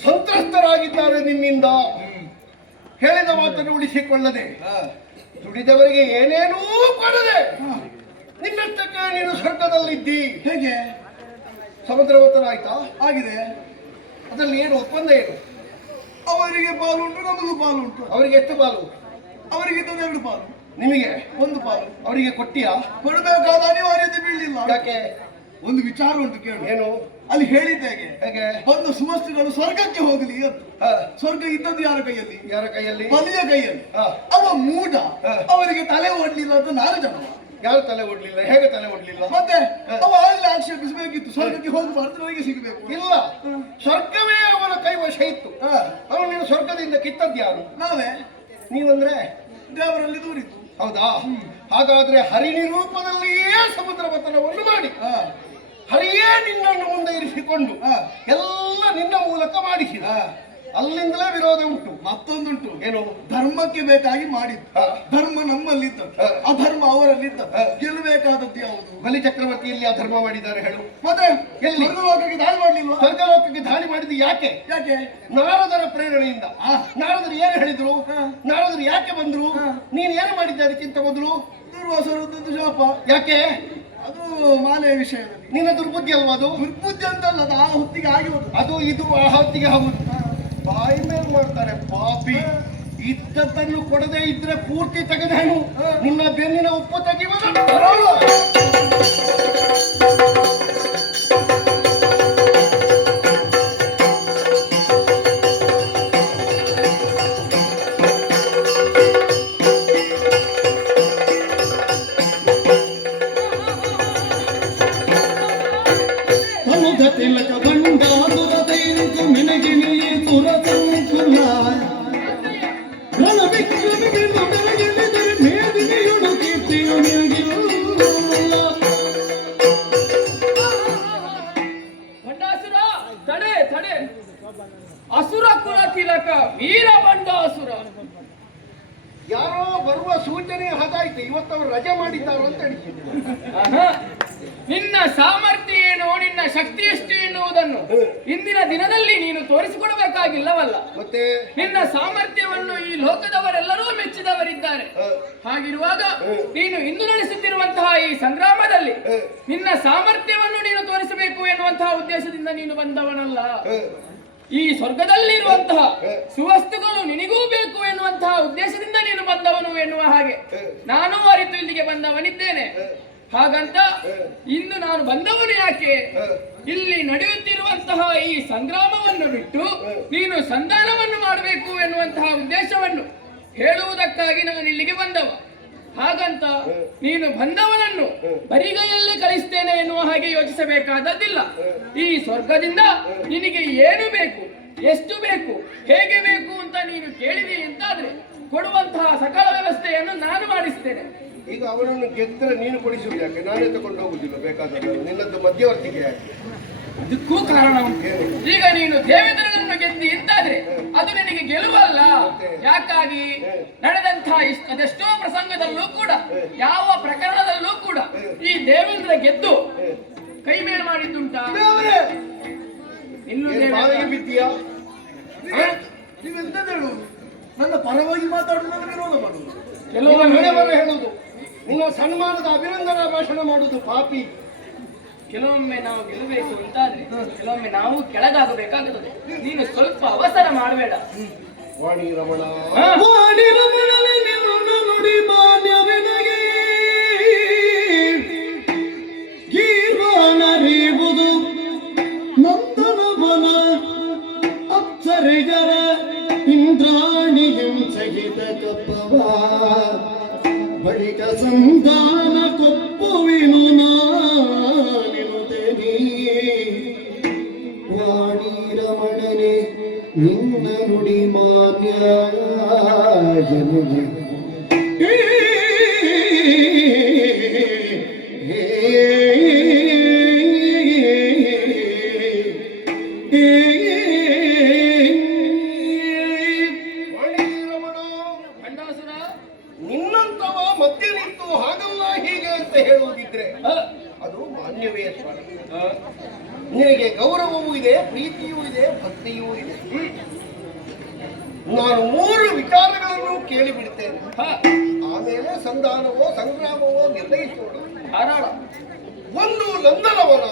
ಸಂತ್ರಸ್ತರಾಗಿದ್ದಾರೆ ನಿನ್ನಿಂದ, ಹೇಳಿದ ಮಾತನ್ನು ಉಳಿಸಿಕೊಳ್ಳದೆ ದುಡಿದವರಿಗೆ ಏನೇನೂ ಕೊಡದೆ ನಿನ್ನಷ್ಟಕ್ಕೆ ನೀನು ಸ್ವರ್ಗದಲ್ಲಿದ್ದಿ. ಹೇಗೆ? ಸಮುದ್ರವತನಾಯ್ತಾ? ಆಗಿದೆ. ಅದರಲ್ಲಿ ಏನು ಒಪ್ಪಂದ ಏನು? ಅವರಿಗೆ ಪಾಲುಂಟು, ನಮಗೂ ಪಾಲುಂಟು. ಅವರಿಗೆ ಎಷ್ಟು ಪಾಲು? ಅವರಿಗೆ 2 ಪಾಲು, ನಿಮಗೆ 1 ಪಾಲು. ಅವರಿಗೆ ಕೊಟ್ಟಿಯಾ? ಕೊಡಬೇಕಾದ ಅನಿವಾರ್ಯತೆ ಬೀಳಲಿಲ್ಲ. ಯಾಕೆ? ಒಂದು ವಿಚಾರ ಉಂಟು, ಕೇಳು. ಏನು? ಅಲ್ಲಿ ಹೇಳಿದ್ದೇಗೆ, ಹೇಗೆ? ಒಂದು ಸುಮಸ್ತಿಗಳು ಸ್ವರ್ಗಕ್ಕೆ ಹೋಗಲಿ ಅಂತ. ಸ್ವರ್ಗ ಇದ್ದದ್ದು ಯಾರ ಕೈಯಲ್ಲಿ? ಯಾರ ಕೈಯಲ್ಲಿ? ಬಲಿಯ ಕೈಯಲ್ಲಿ. ಅವ ಮೂಢ, ಅವರಿಗೆ ತಲೆ ಓಡ್ಲಿಲ್ಲ ಅಂತ ನಾನು ಜನ. ಯಾರು ತಲೆ ಓಡ್ಲಿಲ್ಲ? ಹೇಗೆ ತಲೆ ಓಡ್ಲಿಲ್ಲ? ಮತ್ತೆ ಅವ ಆಗ್ಲೇ ಆಕ್ಷೇಪಿಸಬೇಕಿತ್ತು, ಸ್ವರ್ಗಕ್ಕೆ ಹೋಗಬಾರ್ದು, ಅವರಿಗೆ ಸಿಗಬೇಕು. ಇಲ್ಲ, ಸ್ವರ್ಗವೇ ಅವನ ಕೈವಶ ಇತ್ತು. ಅವನು ನೀನು ಸ್ವರ್ಗದಿಂದ ಕಿತ್ತದ್ಯಾರು? ನಾವೇ. ನೀವಂದ್ರೆ ದೇವರಲ್ಲಿ ದೂರಿದ್ದು. ಹೌದಾ? ಹಾಗಾದ್ರೆ ಹರಿನಿರೂಪದಲ್ಲಿಯೇ ಸಮುದ್ರ ಪತನವನ್ನು ಮಾಡಿ ಹರಿಯೇ ನಿನ್ನನ್ನು ಮುಂದೆ ಇರಿಸಿಕೊಂಡು ಎಲ್ಲ ನಿನ್ನ ಮೂಲಕ ಮಾಡಿಸಿದ. ಅಲ್ಲಿಂದಲೇ ವಿರೋಧ ಉಂಟು. ಮತ್ತೊಂದುಂಟು. ಏನು? ಧರ್ಮಕ್ಕೆ ಬೇಕಾಗಿ ಮಾಡಿದ್ದು. ಧರ್ಮ ನಮ್ಮಲ್ಲಿದ್ದ, ಅಧರ್ಮ ಅವರಲ್ಲಿದ್ದ. ಗೆಲ್ಲಬೇಕಾದದ್ದು ಯಾವುದು? ಬಲಿ ಚಕ್ರವರ್ತಿಯಲ್ಲಿ ಅಧರ್ಮ ಮಾಡಿದ್ದಾರೆ ಹೇಳು. ಮತ್ತೆ ಎಲ್ಲಿ? ಸ್ವರ್ಗಲೋಕಕ್ಕೆ ದಾಳಿ ಮಾಡ್ಲಿಲ್ವಾ? ಸ್ವರ್ಗಲೋಕಕ್ಕೆ ದಾಳಿ ಮಾಡಿದ್ದು ಯಾಕೆ? ಯಾಕೆ? ನಾರದರ ಪ್ರೇರಣೆಯಿಂದ. ನಾರದರು ಏನು ಹೇಳಿದ್ರು? ನಾರದರು ಯಾಕೆ ಬಂದ್ರು? ನೀನು ಏನು ಮಾಡಿದ್ದೆ ಅದಕ್ಕಿಂತ ಮೊದಲು? ದುರ್ವಾಸರದ್ದು ಶಾಪ. ಯಾಕೆ? ಅದು ಮಾಲೆಯ ವಿಷಯದಲ್ಲಿ. ನಿನ್ನ ದುರ್ಬುದ್ಧಿ ಅಲ್ವಾ ಅದು? ದುರ್ಬುದ್ಧಿ ಅಂತಲ್ಲ, ಅದು ಆ ಹೊತ್ತಿಗೆ ಆಗಿ ಹೋದ. ಅದು ಇದು ಆ ಹೊತ್ತಿಗೆ ಹೌದು. ಬಾಯಿ ಮೇಲೆ ಮಾಡ್ತಾರೆ ಪಾಪಿ. ಇದ್ದದ್ದನ್ನು ಕೊಡದೆ ಇದ್ರೆ ಪೂರ್ತಿ ತೆಗೆದೇನು ನಿನ್ನ ಬೆನ್ನಿನ ಉಪ್ಪು ತೆಗೆಯುವುದು. ತಿಲಕ ಬಂಡ ದುರದೈಂಕು ಮೆನಗಿನಿ ತುರತಂಕುಲ ರಣ ವಿಕ್ರಮಿಗೆ ನೊಡರಗೆಲ್ಲಿದರೆ ಮೇದಿನಿಯುಳು ಕೀರ್ತಿಯು ನಿನಗಿಲ್ಲ. ಬಂಡಾಸುರ ತಡೆ ತಡೆ, ಅಸುರ ಕುಲ ತಿಲಕ ವೀರ ಬಂಡಾಸುರ. ಯಾರೋ ಬರುವ ಸೂಚನೆ ಹಾಗಾಯ್ತು. ಇವತ್ತವರು ರಜೆ ಮಾಡಿದ್ದಾರೋ ಅಂತ ಹೇಳಿದ್ರು. ನಿನ್ನ ಸಾಮರ್ಥ್ಯ ಏನು, ನಿನ್ನ ಶಕ್ತಿ ಎಷ್ಟು ಎನ್ನುವುದನ್ನು ಇಂದಿನ ದಿನದಲ್ಲಿ ನೀನು ತೋರಿಸಿಕೊಡಬೇಕಾಗಿಲ್ಲವಲ್ಲ. ಮತ್ತೆ ನಿನ್ನ ಸಾಮರ್ಥ್ಯವನ್ನು ಈ ಲೋಕದವರೆಲ್ಲರೂ ಮೆಚ್ಚಿದವರಿದ್ದಾರೆ. ಹಾಗಿರುವಾಗ ನೀನು ಇಂದು ನಡೆಸುತ್ತಿರುವಂತಹ ಈ ಸಂಗ್ರಾಮದಲ್ಲಿ ನಿನ್ನ ಸಾಮರ್ಥ್ಯವನ್ನು ನೀನು ತೋರಿಸಬೇಕು ಎನ್ನುವಂತಹ ಉದ್ದೇಶದಿಂದ ನೀನು ಬಂದವನಲ್ಲ. ಈ ಸ್ವರ್ಗದಲ್ಲಿರುವಂತಹ ಸುವಸ್ತುಗಳು ನಿನಗೂ ಬೇಕು ಎನ್ನುವಂತಹ ಉದ್ದೇಶದಿಂದ ನೀನು ಬಂದವನು ಎನ್ನುವ ಹಾಗೆ ನಾನು ಅರಿತು ಇಲ್ಲಿಗೆ ಬಂದವನಿದ್ದೇನೆ. ಹಾಗಂತ ಇಂದು ನಾನು ಬಂದವನು ಯಾಕೆ? ಇಲ್ಲಿ ನಡೆಯುತ್ತಿರುವಂತಹ ಈ ಸಂಗ್ರಾಮವನ್ನು ಬಿಟ್ಟು ನೀನು ಸಂಧಾನವನ್ನು ಮಾಡಬೇಕು ಎನ್ನುವಂತಹ ಉದ್ದೇಶವನ್ನು ಹೇಳುವುದಕ್ಕಾಗಿ ನಾನು ಇಲ್ಲಿಗೆ ಬಂದವ. ಹಾಗಂತ ನೀನು ಬಂದವನನ್ನು ಬರಿಗೈಯಲ್ಲೇ ಕಳಿಸ್ತೇನೆ ಎನ್ನುವ ಹಾಗೆ ಯೋಚಿಸಬೇಕಾದದ್ದಿಲ್ಲ. ಈ ಸ್ವರ್ಗದಿಂದ ನಿನಗೆ ಏನು ಬೇಕು, ಎಷ್ಟು ಬೇಕು, ಹೇಗೆ ಬೇಕು ಅಂತ ನೀನು ಕೇಳಿದೆ ಅಂತಾದ್ರೆ ಕೊಡುವಂತಹ ಸಕಲ ವ್ಯವಸ್ಥೆಯನ್ನು ನಾನು ಮಾಡಿಸ್ತೇನೆ. ಈಗ ಅವನನ್ನು ಗೆದ್ದರೆ ನೀನು ಕೊಡಿಸುವುದು ಯಾಕೆ? ನಾನೇ ತಗೊಂಡು ಹೋಗುದಿಲ್ಲ ಬೇಕಾದದ್ದು, ನಿನ್ನದ್ದು ಮಧ್ಯವರ್ತಿಗೆ ಯಾಕೆ? ಇದಕ್ಕೂ ಕಾರಣ ಉಂಟು. ಈಗ ನೀನು ದೇವೇಂದ್ರನನ್ನು ಗೆದ್ದಿ ಅಂತಾದ್ರೆ ಅದು ನಿನಗೆ ಗೆಲುವಲ್ಲ. ಯಾಕಾಗಿ ನಡೆದಂತಹ ಅದೆಷ್ಟೋ ಪ್ರಸಂಗದಲ್ಲೂ ಕೂಡ, ಯಾವ ಪ್ರಕರಣದಲ್ಲೂ ಕೂಡ ಈ ದೇವೇಂದ್ರ ಗೆದ್ದು ಕೈ ಮೇಲ್ ಮಾಡಿದ್ದುಂಟ? ಇನ್ನು ಬಾವಿಗೆ ಬಿದ್ದೀಯಾ? ನೀವೆಂತ ಹೇಳುವುದು? ನನ್ನ ಪರವಾಗಿ ಮಾತಾಡುದು, ನನ್ನ ವಿರೋಧ ಮಾಡುವುದು, ಕೆಲವೊಮ್ಮೆ ಹೇಳುವುದು, ನಿನ್ನ ಸನ್ಮಾನದ ಅಭಿನಂದನಾ ಭಾಷಣ ಮಾಡುವುದು ಪಾಪಿ. ಕೆಲವೊಮ್ಮೆ ನಾವು ಗೆಲ್ಲಬೇಕು ಅಂತಾದ್ರೆ ಕೆಲವೊಮ್ಮೆ ನಾವು ಕೆಳಗಾಗಬೇಕಾಗುತ್ತದೆ. ನೀನು ಸ್ವಲ್ಪ ಅವಸರ ಮಾಡಬೇಡ. ವಾಣಿ ರಮಣ ವಾಣಿ ರಮಣನೇ ನಿನ್ನ ನುಡಿ ಮಾನ್ಯವೆನಗೆ ಗೀರ್ವಾನರಿಯುವುದು ನಂದನವನ ಅಪ್ಸರೆಯರ ಇಂದ್ರಾಣಿ ಹಿಂಸೆಗಿದ ಕಪ್ಪವ ಬಳಿಕ ಸಂಧಾನ ಕೊಪ್ಪುವಿನು ನಾನಿನುತ್ತೇನೆ. ವಾಣಿ ರಮಣನೆ ನಿನ್ನ ನುಡಿ ಮಾನ್ಯ ಜನಗೆ ಖಂಡಾಸುರ, ನಿನ್ನಂತವ ಮಧ್ಯೆ ನಿಂತು ಹಾಗಲ್ಲ ಹೀಗೆ ಅಂತ ಹೇಳುವುದಿದ್ರೆ ಅದು ಮಾನ್ಯವೇ ಸ್ವಾಮಿ. ನಿನಗೆ ಗೌರವವೂ ಇದೆ, ಪ್ರೀತಿಯೂ ಇದೆ, ಭಕ್ತಿಯೂ ಇದೆ. ನಾನು 3 ವಿಚಾರಗಳನ್ನು ಕೇಳಿಬಿಡ್ತೇನೆ, ಆಮೇಲೆ ಸಂಧಾನವೋ ಸಂಗ್ರಾಮವೋ ನಿರ್ಣಯಿಸೋಣ. ಧಾರಾಳ. 1 ನಂದನವನ,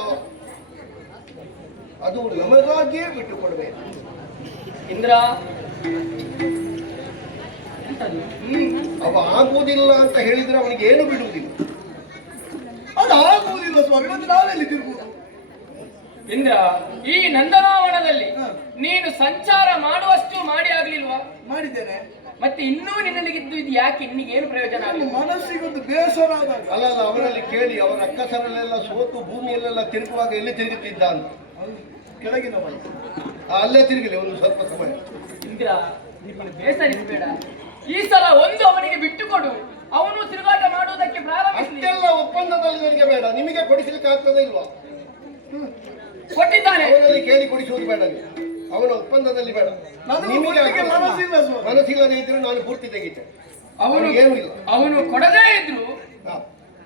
ಅದು ನಮಗಾಗಿಯೇ ಬಿಟ್ಟುಕೊಡ್ಬೇಕು. ಇಂದ್ರ ಅವ ಆಗುವುದಿಲ್ಲ ಅಂತ ಹೇಳಿದ್ರೆ ಅವನಿಗೆ ಏನು ಬಿಡುವುದಿಲ್ಲ. ಅದು ಆಗುವುದಿಲ್ಲ ಸ್ವಾಮಿ, ಮತ್ತೆ ನಾವೆಲ್ಲಿ ತಿರುಗುವುದು? ಇಂದ್ರ, ಈ ನಂದನಾವನದಲ್ಲಿ ನೀನು ಸಂಚಾರ ಮಾಡುವಷ್ಟು ಮಾಡಿ ಆಗ್ಲಿಲ್ವಾ? ಮಾಡಿದ್ದೇನೆ. ಮತ್ತೆ ಇನ್ನೂ ನಿನ್ನಲ್ಲಿಗಿದ್ದು ಇದು ಯಾಕೆ? ಇನ್ನಿಗೇನು ಪ್ರಯೋಜನ ಆಗಲಿಲ್ಲ? ಮನಸ್ಸಿಗೊಂದು ಬೇಸರ ಆದಾಗ ಅಲ್ಲ ಅವರಲ್ಲಿ ಕೇಳಿ, ಅವರ ಅಕ್ಕಸರಲ್ಲೆಲ್ಲ ಸೋತು ಭೂಮಿಯಲ್ಲೆಲ್ಲ ತಿರುಗುವಾಗ ಎಲ್ಲಿ ತಿರುಗುತ್ತಿದ್ದ ಅಂತ. ಕೆಳಗಿನ ಮನೆ ಅಲ್ಲೇ ತಿರುಗಲಿ ಒಂದು ಸ್ವಲ್ಪ ಸಮಯ. ಇಂದ್ರ, ನಿಮ್ಮನ್ನು ಬೇಸರಿಸಬೇಡ. ಈ ಸಲ ಒಂದು ಅವನಿಗೆ ಬಿಟ್ಟುಕೊಡು, ಅವನು ತಿರುಗಾಟ ಮಾಡುವುದಕ್ಕೆ ಪ್ರಾರಂಭಿಸಲಿ. ಅಷ್ಟೆಲ್ಲ ಒಪ್ಪಂದದಲ್ಲಿ ನನಗೆ ಬೇಡ, ನಿಮಗೆ ಕೊಡಿಸಲಿಕ್ಕೆ ಆಗ್ತದೆ ಇಲ್ವಾ? ಕೊಟ್ಟಿದ್ದಾನೆ, ಅವನಲ್ಲಿ ಕೇಳಿ ಕೊಡಿಸುವುದು ಬೇಡ, ಅವನ ಒಪ್ಪಂದದಲ್ಲಿ ಬೇಡ. ನಿಮಗೆ ಆಗ್ತದೆ. ಮನಸ್ಸಿಲ್ಲ ಸ್ವಾಮಿ. ಮನಸ್ಸಿಲ್ಲದೆ ಇದ್ರೆ ನಾನು ಪೂರ್ತಿ ತೆಗಿತೆ. ಅವನು ಏನೂ ಇಲ್ಲ. ಅವನು ಕೊಡದೇ ಇದ್ರು ಹಾ.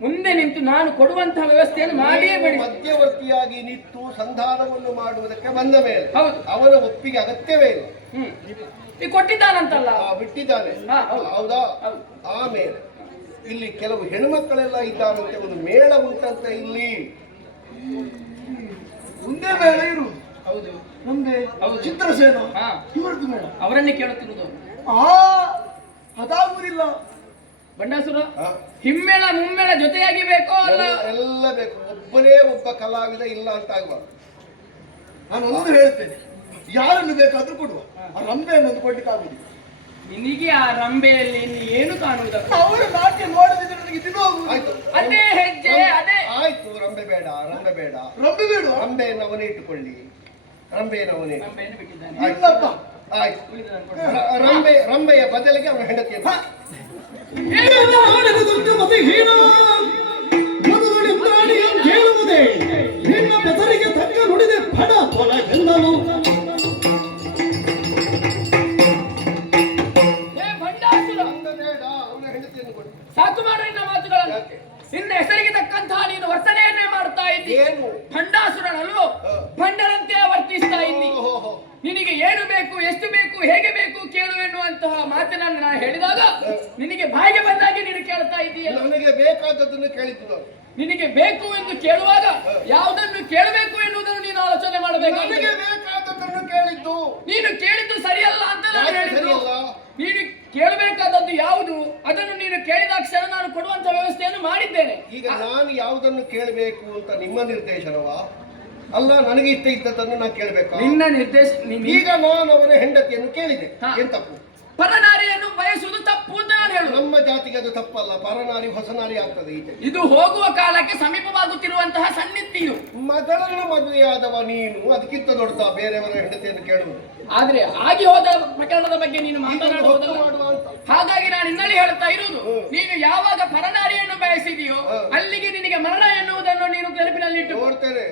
ಮುಂದೆ ನಿಂತು ನಾನು ಕೊಡುವಂತಹ ವ್ಯವಸ್ಥೆಯನ್ನು ಮಾಡಿಯೇ ಬಿಡಿ. ಮಧ್ಯವರ್ತಿಯಾಗಿ ನಿಂತು ಸಂಧಾನವನ್ನು ಮಾಡುವುದಕ್ಕೆ ಬಂದ ಮೇಲೆ ಹೌದು. ಅವನ ಒಪ್ಪಿಗೆ ಅಗತ್ಯವೇ ಇಲ್ಲ. ಈ ಕೊಟ್ಟಿದ್ದಾನಂತಲ್ಲ, ಬಿಟ್ಟಿದ್ದಾನೆ. ಹಾ, ಹೌದು. ಹೌದಾ? ಹೌದು. ಆಮೇಲೆ ಇಲ್ಲಿ ಕೆಲವು ಹೆಣ್ಮಕ್ಕಳೆಲ್ಲ ಇದ್ದಾರಂತೆ, ಒಂದು ಮೇಳ ಉಂಟಂತೆ ಇಲ್ಲಿ. ಮುಂದೆ ಬೇಡ ಇರುವುದು. ಹೌದು ನಮ್ದೆ ಹೌದು. ಚಿತ್ರಸೇನ ಹಾ, ಇವರದ್ದು ಬೇಡ. ಅವರನ್ನೇ ಕೇಳುತ್ತಿರುವುದು. ಅದಾಗುವುದಿಲ್ಲ. ಬಂಡಾಸುರ, ಹಾ. ಹಿಮ್ಮೇಳ ಮುಮ್ಮೇಳ ಜೊತೆಯಾಗಿ ಬೇಕೋ ಅಲ್ಲ? ಎಲ್ಲ ಬೇಕು. ಒಬ್ಬನೇ ಒಬ್ಬ ಕಲಾವಿದ ಇಲ್ಲ ಅಂತ ಆಗಬಾರ್ದು. ನಾನು ಒಂದು ಹೇಳ್ತೇನೆ, ಯಾರನ್ನು ಬೇಕಾದ್ರೂ ಕೊಡುವ, ಆ ರಂಬೆಯನ್ನು ಒಂದು ಕೊಡ್ಲಿಕ್ಕೆ ಆಗುದಿಲ್ಲ. ನಿನಗೆ ಆ ರಂಬೆಯಲ್ಲಿ ಏನು ಕಾಣುವುದಕ್ಕೆ? ಅವರ ನಾಟ್ಯ ನೋಡದಿದ್ರೆ ನನಗೆ ತಿನ್ನೋಗುವುದು. ಆಯ್ತು, ಅದೇ ಹೆಜ್ಜೆ ಅದೇ. ಆಯ್ತು. ರಂಬೆ ಬೇಡ, ರಂಬೆ ಬೇಡ. ರಂಬೆ ಬೇಡ. ರಂಬೆಯನ್ನು ಅವನೇ ಇಟ್ಟುಕೊಳ್ಳಿ, ರಂಬೆಯನ್ನು ಅವನೇ. ರಂಬೆಯನ್ನು ಬಿಟ್ಟಿದ್ದಾನೆ. ಇಲ್ಲಪ್ಪ. ಆಯ್ತು. ರಂಬೆಯ ಬದಲಿಗೆ ಅವನ ಹೆಂಡತಿಯನ್ನು. ದುರ್ಗಮತಿ ಹೀನ ಮೊದಲು ನಿಂದ್ರಾಣಿಯ ಕೇಳುವುದೇ ನಿನ್ನ ಬೆದರಿಗೆ ತಕ್ಕ ನುಡಿದೆ ಬಡ ತೊಲಗೆಂದನು. ಬಂಡಾಸುರ, ಬೇಡ, ಅವನ ಹೆಂಡತಿಯನ್ನು ಕೊಡು. ಸಾಕು ಮಾಡು ನಿನ್ನ ಮಾತುಗಳನ್ನು. ನಿನ್ನ ಹೆಸರಿಗೆ ತಕ್ಕಂತಹ ನೀನು ವರ್ತನೆಯನ್ನೇ ಮಾಡ್ತಾ ಇದ್ದಿ. ಏನು? ಭಂಡಾಸುರನಲ್ಲೂ ಭಂಡರಂತೆ ವರ್ತಿಸ್ತಾ ಇದ್ದಿ. ಓಹೋ. ನಿನಗೆ ಏನು ಬೇಕು, ಎಷ್ಟು ಬೇಕು, ಹೇಗೆ ಬೇಕು ಕೇಳು ಎನ್ನುವಂತಹ ಮಾತನ್ನು ನಾನು ಹೇಳಿದಾಗ ನಿನಗೆ ಬಾಯಿಗೆ ಬಂದಾಗೆ ನೀನು ಕೇಳ್ತಾ ಇದ್ದೀಯಲ್ಲ. ನನಗೆ ಬೇಕಾದದ್ದನ್ನು ಕೇಳಿದ್ದು ನಾನು. ನಿನಗೆ ಬೇಕು ಎಂದು ಕೇಳುವಾಗ ಯಾವುದನ್ನು ಕೇಳಬೇಕು ಎನ್ನುವುದನ್ನು ನೀನು ಆಲೋಚನೆ ಮಾಡಬೇಕು. ನನಗೆ ಬೇಕಾದದ್ದನ್ನು ಕೇಳಿದ್ದು. ನೀನು ಕೇಳಿದ್ದು ಸರಿಯಲ್ಲ ಅಂತ ನಾನು ಯಾಕೆ ಹೇಳಿದ್ದು. ಸರಿಯಲ್ಲ? ನೀನು ಕೇಳಬೇಕಾದದ್ದು ಯಾವುದು ಅದನ್ನು ನೀನು ಕೇಳಿದ ಕ್ಷಣ ನಾನು ಕೊಡುವಂತ ವ್ಯವಸ್ಥೆಯನ್ನು ಮಾಡಿದ್ದೇನೆ. ಈಗ ನಾನು ಯಾವುದನ್ನು ಕೇಳಬೇಕು ಅಂತ ನಿಮ್ಮ ನಿರ್ದೇಶನವಾ? ಅಲ್ಲ, ನನಗೆ ಇಷ್ಟ ಇದ್ದದ್ದನ್ನು ನಾನು ಕೇಳಬೇಕು. ನಿನ್ನ ನಿರ್ದೇಶ ಈಗ ನಾನು ಅವನ ಹೆಂಡತಿಯನ್ನು ಕೇಳಿದೆ, ಹಾ. ಏನ್ ತಪ್ಪು? ಪರನಾರಿಯನ್ನು ಬಯಸುವುದು ತಪ್ಪು ಅಂತ ನಾನು ಹೇಳುದು. ನಮ್ಮ ಜಾತಿಗೆ ಅದು ತಪ್ಪಲ್ಲ, ಪರನಾರಿ ಹೊಸನಾರಿ ಆಗ್ತದೆ ಈಚೆ. ಇದು ಹೋಗುವ ಕಾಲಕ್ಕೆ ಸಮೀಪವಾಗುತ್ತಿರುವಂತಹ ಸನ್ನಿಧಿ ಇದು. ಮಗಳನ್ನು ಮದುವೆಯಾದವ ನೀನು ಅದಕ್ಕಿಂತ ದೊಡ್ಡ ಬೇರೆಯವರ ಹೆಂಡತಿಯನ್ನು ಕೇಳುವುದು. ಆದ್ರೆ ಆಗಿ ಹೋದ ಪ್ರಕರಣದ ಬಗ್ಗೆ ನೀನು ಮಾತನಾಡುವುದಲ್ಲ. ಮಾಡುವ ಅಂತ. ಹಾಗಾಗಿ ನಾನು ಇನ್ನಲ್ಲಿ ಹೇಳ್ತಾ ಇರುವುದು, ನೀನು ಯಾವಾಗ ಪರನಾರಿಯನ್ನು ಬಯಸಿದೆಯೋ ಅಲ್ಲಿಗೆ ನಿನಗೆ ಮರಣ ಎನ್ನುವುದನ್ನು ನೀನು ನೆನಪಿನಲ್ಲಿಟ್ಟು. ನೋಡ್ತೇನೆ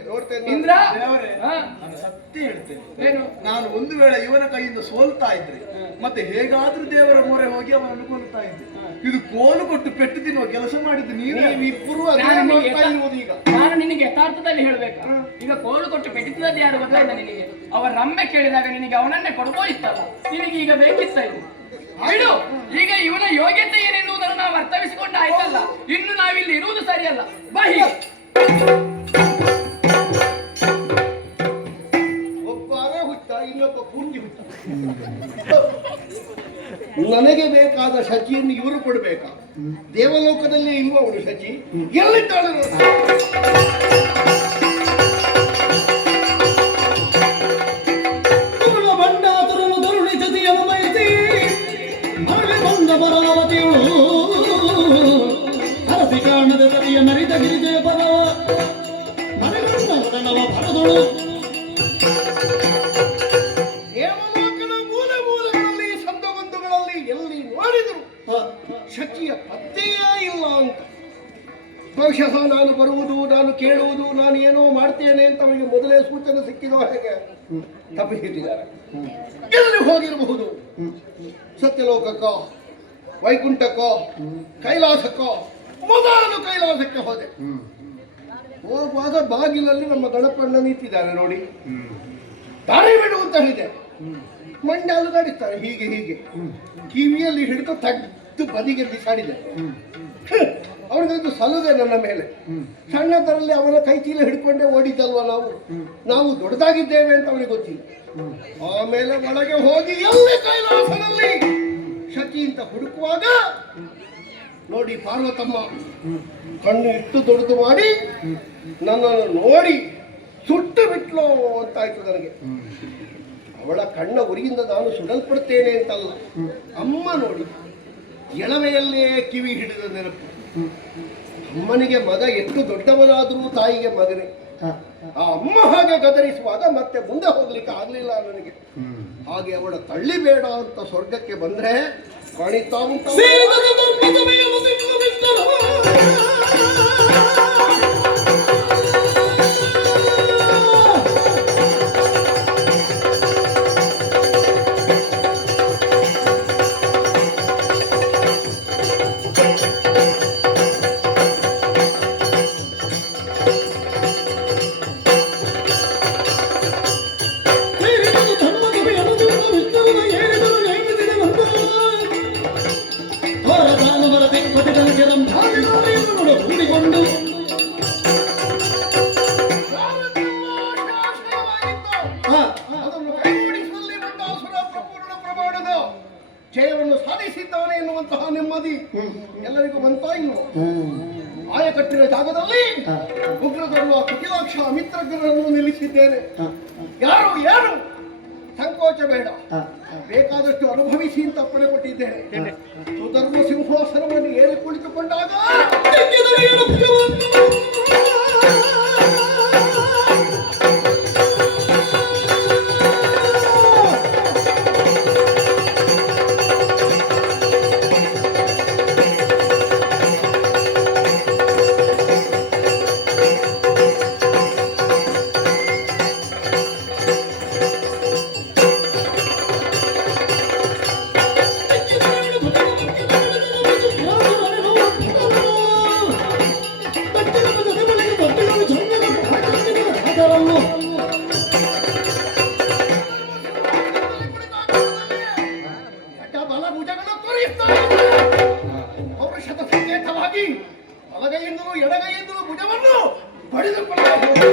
ಇಂದ್ರ ದೇವರೇ, ಹಾ, ನಾನು ಸತ್ಯ ಹೇಳ್ತೇನೆ. ಏನು? ನಾನು ಒಂದು ವೇಳೆ ಇವನ ಕೈಯಿಂದ ಸೋಲ್ತಾ ಇದ್ರೆ ಮತ್ತೆ ಹೇಗಾದ್ರೂ ದೇವರ ಮೊರೆ ಹೋಗಿ ಅವನನ್ನು ಕೊಲ್ತಾ ಇದ್ದೆ. ಇದು ಕೋಲು ಕೊಟ್ಟು ಪೆಟ್ಟು ತಿನ್ನುವ ಕೆಲಸ ಮಾಡಿದ್ದು ನೀವಿಬ್ಬರು ಅದೇ ನಾನು ನಿನಗೆ ಮಾಡ್ತಾ ಇರುವುದು ಈಗ. ನಾನು ನಿನಗೆ ಯಥಾರ್ಥದಲ್ಲಿ ಹೇಳ್ಬೇಕು. ಈಗ ಕೋಲು ಕೊಟ್ಟು ಪೆಟ್ಟಿದ್ದದ್ದು ಯಾರು ಗೊತ್ತಾಯ್ತ ನಿನಗೆ? ಅವರ ರಮ್ಮೆ ಕೇಳಿದಾಗ ನಿನಗೆ ಅವನನ್ನೇ ಕೊಡ್ಬೋ ಇತ್ತಲ್ಲ, ನಿನಗೆ ಈಗ ಬೇಕಿತ್ತ ಇದು? ಬಿಡು, ಈಗ ಇವನ ಯೋಗ್ಯತೆ ಏನೆನ್ನುವುದನ್ನು ನಾವು ಅರ್ಥವಿಸಿಕೊಂಡು ಆಯ್ತಲ್ಲ, ಇನ್ನು ನಾವಿಲ್ಲಿ ಇರುವುದು ಸರಿಯಲ್ಲ. ಬಾ ಹೀಗೆ. ಒಬ್ಬ ಅರೆ ಹುಚ್ಚ, ಇನ್ನೊಬ್ಬ ಪೂರ್ತಿ ಹುಚ್ಚ. ನನಗೆ ಬೇಕಾದ ಶಚಿಯನ್ನು ಇವರು ಕೊಡಬೇಕಾ? ದೇವಲೋಕದಲ್ಲಿ ಇರುವವಳು ಶಚಿ ಎಲ್ಲಿದ್ದಾಳೆ ನೋಡು. ಬಂಡಾತುರನು ತರುಣಿ ಜತಿಯನ್ನು ಬಯಸಿ ಮರಳಿ ಬಂದ ಪರಾವತಿಯಳು ಹರಸಿ ಕಾಣದ ತರಿಯ ಮರಿದ ಗಿರಿಜಯ ಪದವ ಮರಗಂಡ ವದನವ ಭರದಳು. ದೇವಲೋಕದ ಮೂಲೆ ಮೂಲೆಗಳಲ್ಲಿ ಸಂದಬಂಧುಗಳಲ್ಲಿ ಎಲ್ಲಿ ನೋಡಿದರು ಶಚಿಯ ಪತ್ತೆಯೇ ಇಲ್ಲ ಅಂತ. ಬಹುಶಃ ನಾನು ಬರುವುದು, ನಾನು ಕೇಳುವುದು, ನಾನು ಏನೋ ಮಾಡ್ತೇನೆ ಅಂತ ಅವರಿಗೆ ಮೊದಲೇ ಸೂಚನೆ ಸಿಕ್ಕಿದೋ ಹೇಗೆ ತಪ್ಪಿಸಿದ್ದಾರೆ. ಎಲ್ಲಿ ಹೋಗಿರಬಹುದು? ಸತ್ಯಲೋಕಕ್ಕೋ, ವೈಕುಂಠಕ್ಕೋ, ಕೈಲಾಸಕ್ಕೋ? ಮೊದಲು ಕೈಲಾಸಕ್ಕೆ ಹೋದೆ. ಹೋಗುವಾಗ ಬಾಗಿಲಲ್ಲಿ ನಮ್ಮ ಗಣಪಣ್ಣ ನಿಂತಿದ್ದಾರೆ ನೋಡಿ. ದಾರಿ ಬಿಡು ಅಂತ ಹೇಳಿದೆ. ಮಂಡ್ಯ ಅಲುಗಾಡಿಸ್ತಾರೆ ಹೀಗೆ ಹೀಗೆ, ಕಿವಿಯಲ್ಲಿ ಹಿಡಿದು ತೆಗೆದು ಬದಿಗೆ ಬಿಸಾಡಿದೆ. ಅವನಿಗೊಂದು ಸಲುಗೆ ನನ್ನ ಮೇಲೆ. ಸಣ್ಣದರಲ್ಲಿ ಅವನ ಕೈ ಚೀಲ ಹಿಡ್ಕೊಂಡೇ ಓಡಿದ್ದಲ್ವ ನಾವು ದೊಡ್ಡದಾಗಿದ್ದೇವೆ ಅಂತ ಅವನಿಗೆ ಗೊತ್ತಿಲ್ಲ. ಆಮೇಲೆ ಒಳಗೆ ಹೋಗಿ ಎಲ್ಲಿ ಕೈಲಾಸದಲ್ಲಿ ಶಚಿ ಅಂತ ಹುಡುಕುವಾಗ ನೋಡಿ ಪಾರ್ವತಮ್ಮ ಕಣ್ಣು ಇಟ್ಟು ದೊಡ್ಡದು ಮಾಡಿ ನನ್ನನ್ನು ನೋಡಿ ಸುಟ್ಟು ಬಿಟ್ಲು ಅಂತಾಯ್ತು ನನಗೆ. ಅವಳ ಕಣ್ಣ ಉರಿಯಿಂದ ನಾನು ಸುಡಲ್ಪಡ್ತೇನೆ ಅಂತಲ್ಲ, ಅಮ್ಮ ನೋಡಿ ಎಳವೆಯಲ್ಲೇ ಕಿವಿ ಹಿಡಿದ ನೆನಪು. ಅಮ್ಮನಿಗೆ ಮಗ ಎಷ್ಟು ದೊಡ್ಡವನಾದರೂ ತಾಯಿಗೆ ಮಗನೇ. ಆ ಅಮ್ಮ ಹಾಗೆ ಗದರಿಸುವಾಗ ಮತ್ತೆ ಮುಂದೆ ಹೋಗ್ಲಿಕ್ಕೆ ಆಗ್ಲಿಲ್ಲ ನನಗೆ. ಹಾಗೆ ಅವಳ ತಳ್ಳಿಬೇಡ ಅಂತ ಸ್ವರ್ಗಕ್ಕೆ ಬಂದ್ರೆ ಕಾಣಿತಾ ಉಂಟು. ಜಯವನ್ನು ಸಾಧಿಸಿದ್ದಾನೆ ಎನ್ನುವಂತಹ ನೆಮ್ಮದಿ ಎಲ್ಲರಿಗೂ ಬಂತಾ ಇಲ್ವೋ? ಆಯಕಟ್ಟಿನ ಜಾಗದಲ್ಲಿ ಉಗ್ರದರುವ ಕುಟಿಲಾಕ್ಷ ಮಿತ್ರಗ್ರಹವನ್ನು ನಿಲ್ಲಿಸಿದ್ದೇನೆ. ಯಾರು ಯಾರು ಸಂಕೋಚ ಬೇಡ, ಬೇಕಾದಷ್ಟು ಅನುಭವಿಸಿ ಅಂತ ಅಪ್ಪಣೆ ಕೊಟ್ಟಿದ್ದೇನೆ. ಸುಧರ್ಮ ಸಿಂಹಾಸನವನ್ನು ಏರಿ ಕುಳಿತುಕೊಂಡಾಗ ಬಲಭುಜಗಳು ತೊರೆಯುತ್ತಾರೆ. ಪೌರುಷದ ಸಂಕೇತವಾಗಿ ಬಲಗೈಯಿಂದಲೂ ಎಡಗೈಯಿಂದಲೂ ಭುಜವನ್ನು ಬಡಿದುಕೊಳ್ಳಬಹುದು.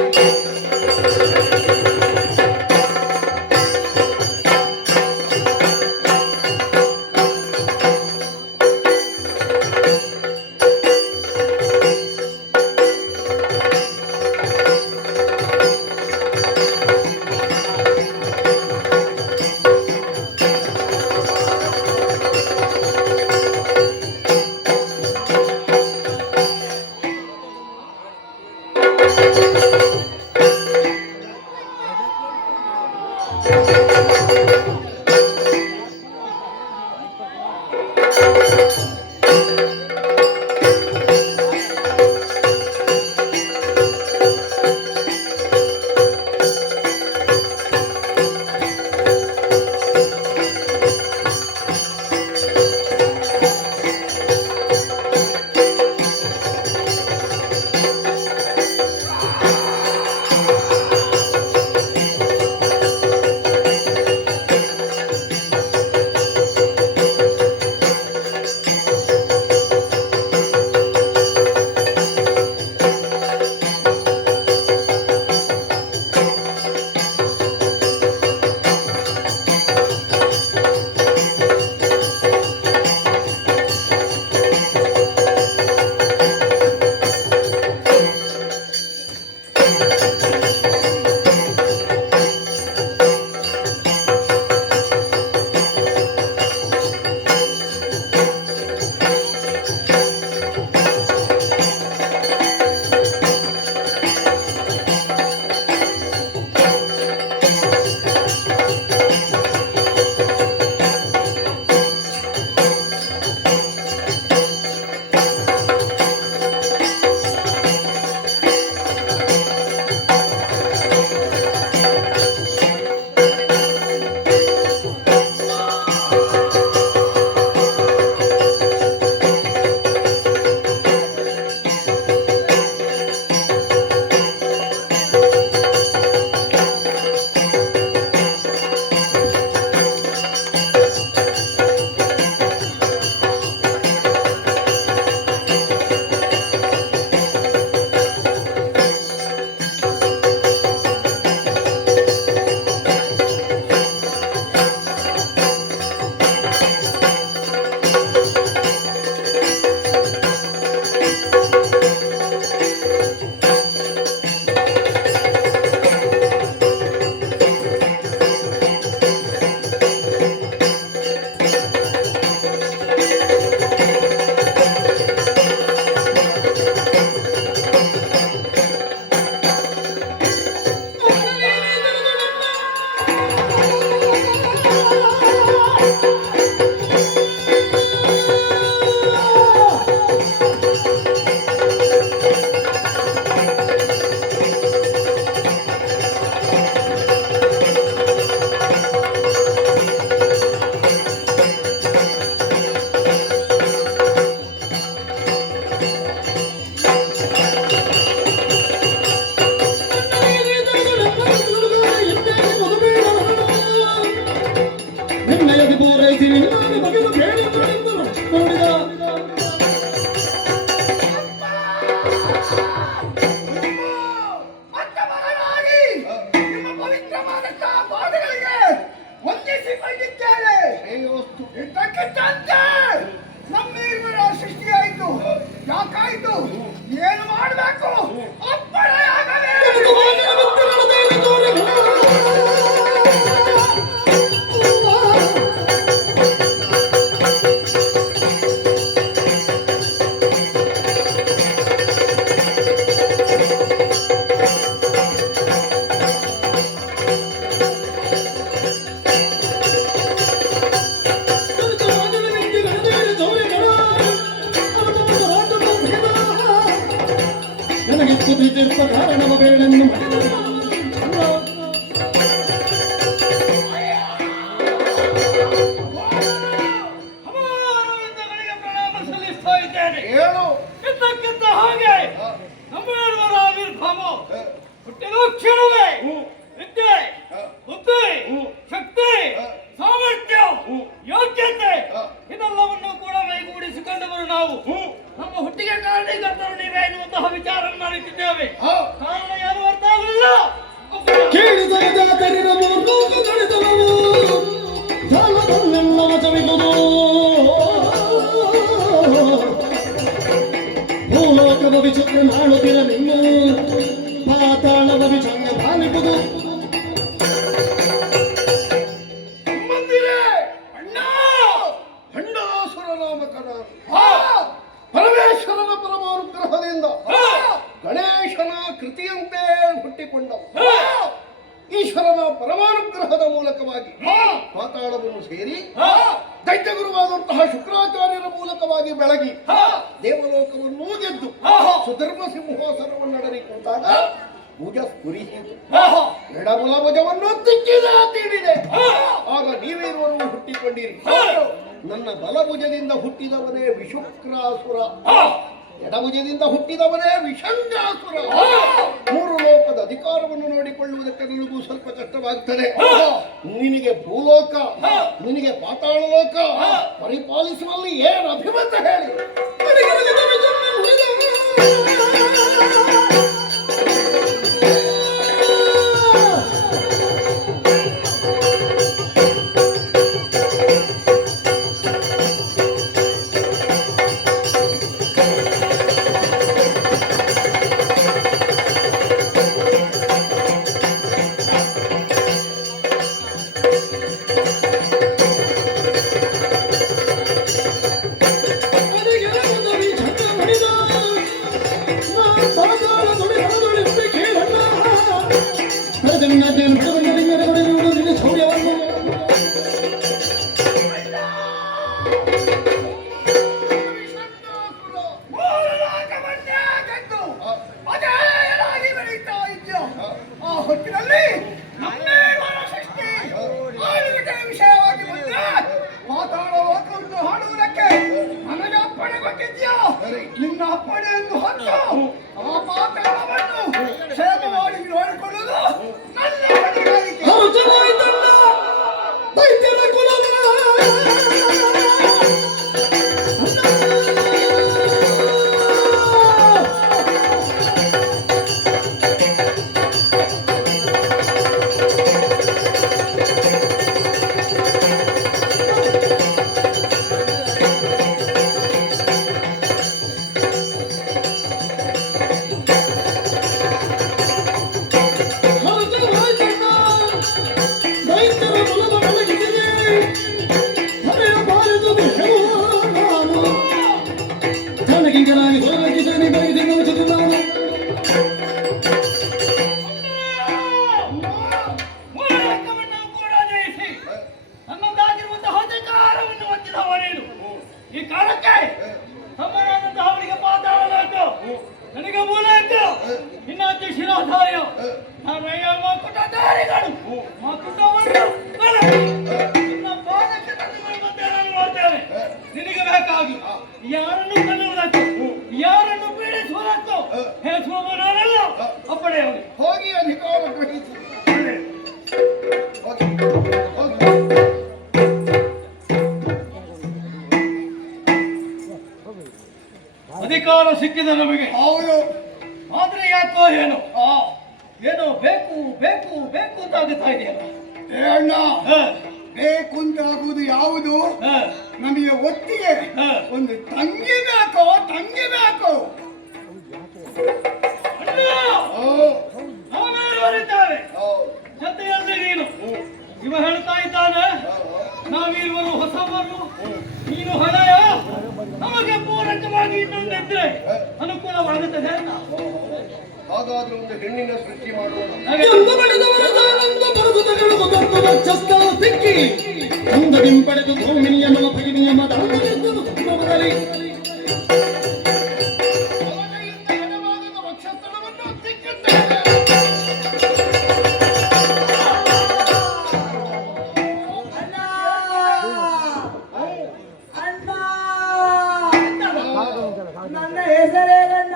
ಪರಮೇಶ್ವರನ ಪರಮಾನುಗ್ರಹದಿಂದ ಗಣೇಶನ ಕೃತಿಯಂತೆ ಹುಟ್ಟಿಕೊಂಡವು. ಈ ಈಶ್ವರನ ಪರಮಾನುಗ್ರಹದ ಮೂಲಕವಾಗಿ ಪಾತಾಳವನ್ನು ಸೇರಿ ದೈತ್ಯಗುರುವಾದಂತಹ ಶುಕ್ರಾಚಾರ್ಯರ ಮೂಲಕವಾಗಿ ಬೆಳಗಿ ದೇವಲೋಕವನ್ನು ಗೆದ್ದು ಸುಧರ್ಮ ಸಿಂಹಾಸನವನ್ನಡರಿ ಕುಂತಾಗ ಭುಜ ಸ್ಫುರಿಸಿತು. ಎಡಬಲ ಭುಜವನ್ನು ತೀಡಿದೆ. ಆಗ ನೀವೇರುವರು ಹುಟ್ಟಿಕೊಂಡಿರಿ. ನನ್ನ ಬಲಭುಜದಿಂದ ಹುಟ್ಟಿದವನೇ ವಿಶುಕ್ರಾಸುರ, ಎಡಭುಜದಿಂದ ಹುಟ್ಟಿದವನೇ ವಿಷಂಗಾಸುರ. ಮೂರು ಲೋಕದ ಅಧಿಕಾರವನ್ನು ನೋಡಿಕೊಳ್ಳುವುದಕ್ಕೆ ನನಗೂ ಸ್ವಲ್ಪ ಕಷ್ಟವಾಗ್ತದೆ. ನಿನಗೆ ಭೂಲೋಕ, ನಿನಗೆ ಪಾತಾಳ ಲೋಕ ಪರಿಪಾಲಿಸುವಲ್ಲಿ ಏನು ಅಭಿಮತ ಹೇಳಿ. ನಿನ್ನ ಅಪ್ಪಣೆ ಎಂದು ಹೊತ್ತು ಆ ಪಾತಾಳವನ್ನು ಕ್ಷೇಮವಾಗಿ ನೋಡಿಕೊಳ್ಳುವುದು ನನ್ನ ಹೊಣೆಗಾರಿಕೆ. ಈ ಕಾಲಕ್ಕೆ ಸಮಾನವಾದಂತಹ ಅವನಿಗೆ ಪಾತಾಳಬೇಕು, ನನಗೆ ಮೂಲಕ ಇನ್ನಾಚೆ ಶಿರೋಧಾರ್ಯ ಕುಟದಾರಿಗಳು ಕುಟವನ್ನು ನಿನ್ನ ಪಾದಕ್ಕೆ ತಂದುಕೊಳ್ಳುವಂತೆ ನಾನು ಮಾಡ್ತೇವೆ. ನಿನಗೆ ಬೇಕಾಗಿ ಯಾರನ್ನು ಕಲ್ಲುವುದಕ್ಕೂ ಯಾರನ್ನು ಪೀಡಿಸುವುದಕ್ಕೂ ಹೇಸುವ ನಾನಲ್ಲ. ಅಪ್ಪಣೆ ಅವನು ಹೋಗಿ ಅಧಿಕಾರ ಗ್ರಹಿಸಿ. ಅಧಿಕಾರ ಸಿಕ್ಕಿದ ನಮಗೆ. ಹೌದು, ಆದ್ರೆ ಯಾಕೋ ಏನೋ ಏನೋ ಬೇಕು ಬೇಕು ಬೇಕು ಅಂತ ಆಗುತ್ತಾ ಇದೆಯಲ್ಲ. ಅಣ್ಣ, ಬೇಕು ಅಂತ ಆಗುವುದು ಯಾವುದು? ನಮಗೆ ಒಟ್ಟಿಗೆ ಒಂದು ತಂಗಿ ಬೇಕು, ತಂಗಿ ಬೇಕು. ನಾವೇನು ಬರುತ್ತೇವೆ ಜೊತೆಯಲ್ಲಿ ನೀನು. ಇವ ಹೇಳ್ತಾ ಇದ್ದಾನೆ ನಾವಿರುವರು ಹೊಸವರು, ನೀನು ಹಳೆಯ. ನಮಗೆ ಪೂರಕವಾಗಿ ಇನ್ನೊಂದಿದ್ರೆ ಅನುಕೂಲವಾಗುತ್ತದೆ. ಹಾಗಾದ್ರೂ ಒಂದು ಹೆಣ್ಣಿನ ಸೃಷ್ಟಿ ಮಾಡುವ ಪಡೆದು ಧೂಮಿನಿಯಮ ಭಗಿನಿಯಮ ನನ್ನ ಹೆಸರೇನಣ್ಣ?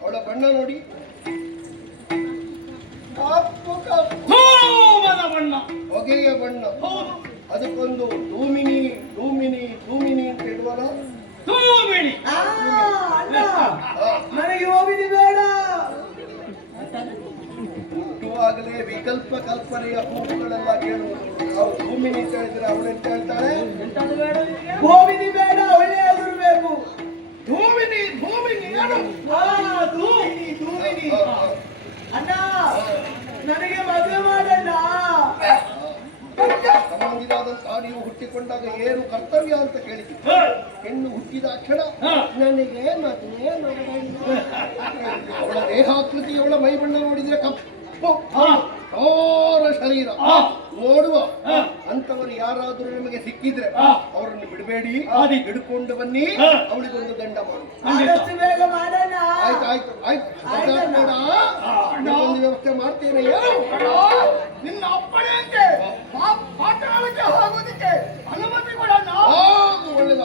ಅವಳ ಬಣ್ಣ ನೋಡಿ, ಬಣ್ಣ ಹೊಗೆಯ ಬಣ್ಣ. ಅದಕ್ಕೊಂದು ಧೂಮಿನಿ ಧೂಮಿನಿ ಧೂಮಿನಿ ಅಂತ ಇಡುವಲ್ಲ. ನನಗೆ ಹೋಗಿದಿ ಬೇಡ. ಹುಟ್ಟುವಾಗಲೇ ವಿಕಲ್ಪ ಕಲ್ಪನೆಯ ಕೂಗುಗಳೆಲ್ಲ ಕೇಳುವುದು. ನಾವು ಧೂಮಿನಿ ಅಂತ ಹೇಳಿದ್ರೆ ಅವಳೆಂತ ಹೇಳ್ತಾಳೆ? ಹೋಗಿದಿ ಬೇಡ, ಒಳ್ಳೆಯದು ಬೇಕು. ಧೂಮಿನಿ ಧೂಮಿನಿ ಏನು? ಧೂಮಿನಿ ಧೂಮಿನಿ. ಅಣ್ಣ, ನನಗೆ ಮದುವೆ ಮಾಡಣ್ಣ. ಸಮಾಧಿಯಾದಂತಹ ನೀವು ಹುಟ್ಟಿಕೊಂಡಾಗ ಏನು ಕರ್ತವ್ಯ ಅಂತ ಕೇಳಿದ್ವಿ. ಹೆಣ್ಣು ಹುಟ್ಟಿದ ಕ್ಷಣ ನನಗೆ ಮದುವೆ ಮಾಡಣ್ಣ. ಅವಳ ದೇಹಾಕೃತಿ, ಅವಳ ಮೈ ಬಣ್ಣ ನೋಡಿದ್ರೆ ಕಪ್ಪು, ಕಠೋರ ಶರೀರ ನೋಡುವ ಅಂತವರು ಯಾರಾದರೂ ನಮಗೆ ಸಿಕ್ಕಿದ್ರೆ ಅವರನ್ನು ಬಿಡಬೇಡಿ, ಹಿಡ್ಕೊಂಡು ಬನ್ನಿ, ಅವಳಿಗೊಂದು ದಂಡ ಮಾಡು. ಆದಷ್ಟು ಬೇಗ ಮಾಡೋಣ. ಆಯ್ತು ಆಯ್ತು ಆಯ್ತು, ಬೇಡ, ಒಂದು ವ್ಯವಸ್ಥೆ ಮಾಡ್ತೇನೆ. ನಿನ್ನ ಅಪ್ಪಣೆಯಂತೆ ಪಾತಾಳಕ್ಕೆ ಹೋಗೋದಕ್ಕೆ ಅನುಮತಿ ಕೊಡೋಣ. ಒಳ್ಳೆದ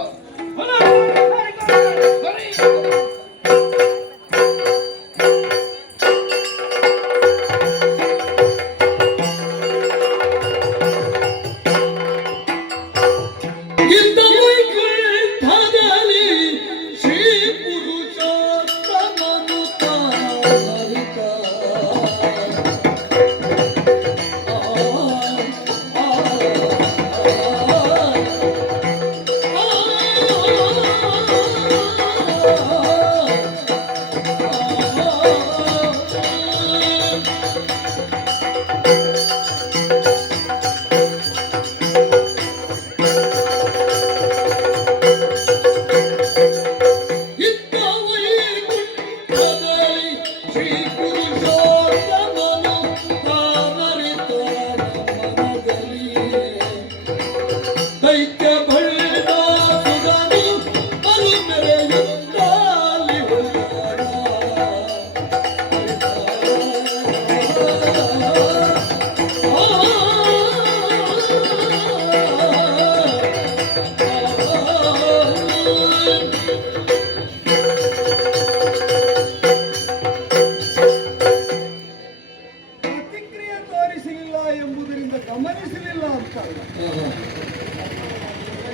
ಗಮನಿಸಲಿಲ್ಲ ಅಂತ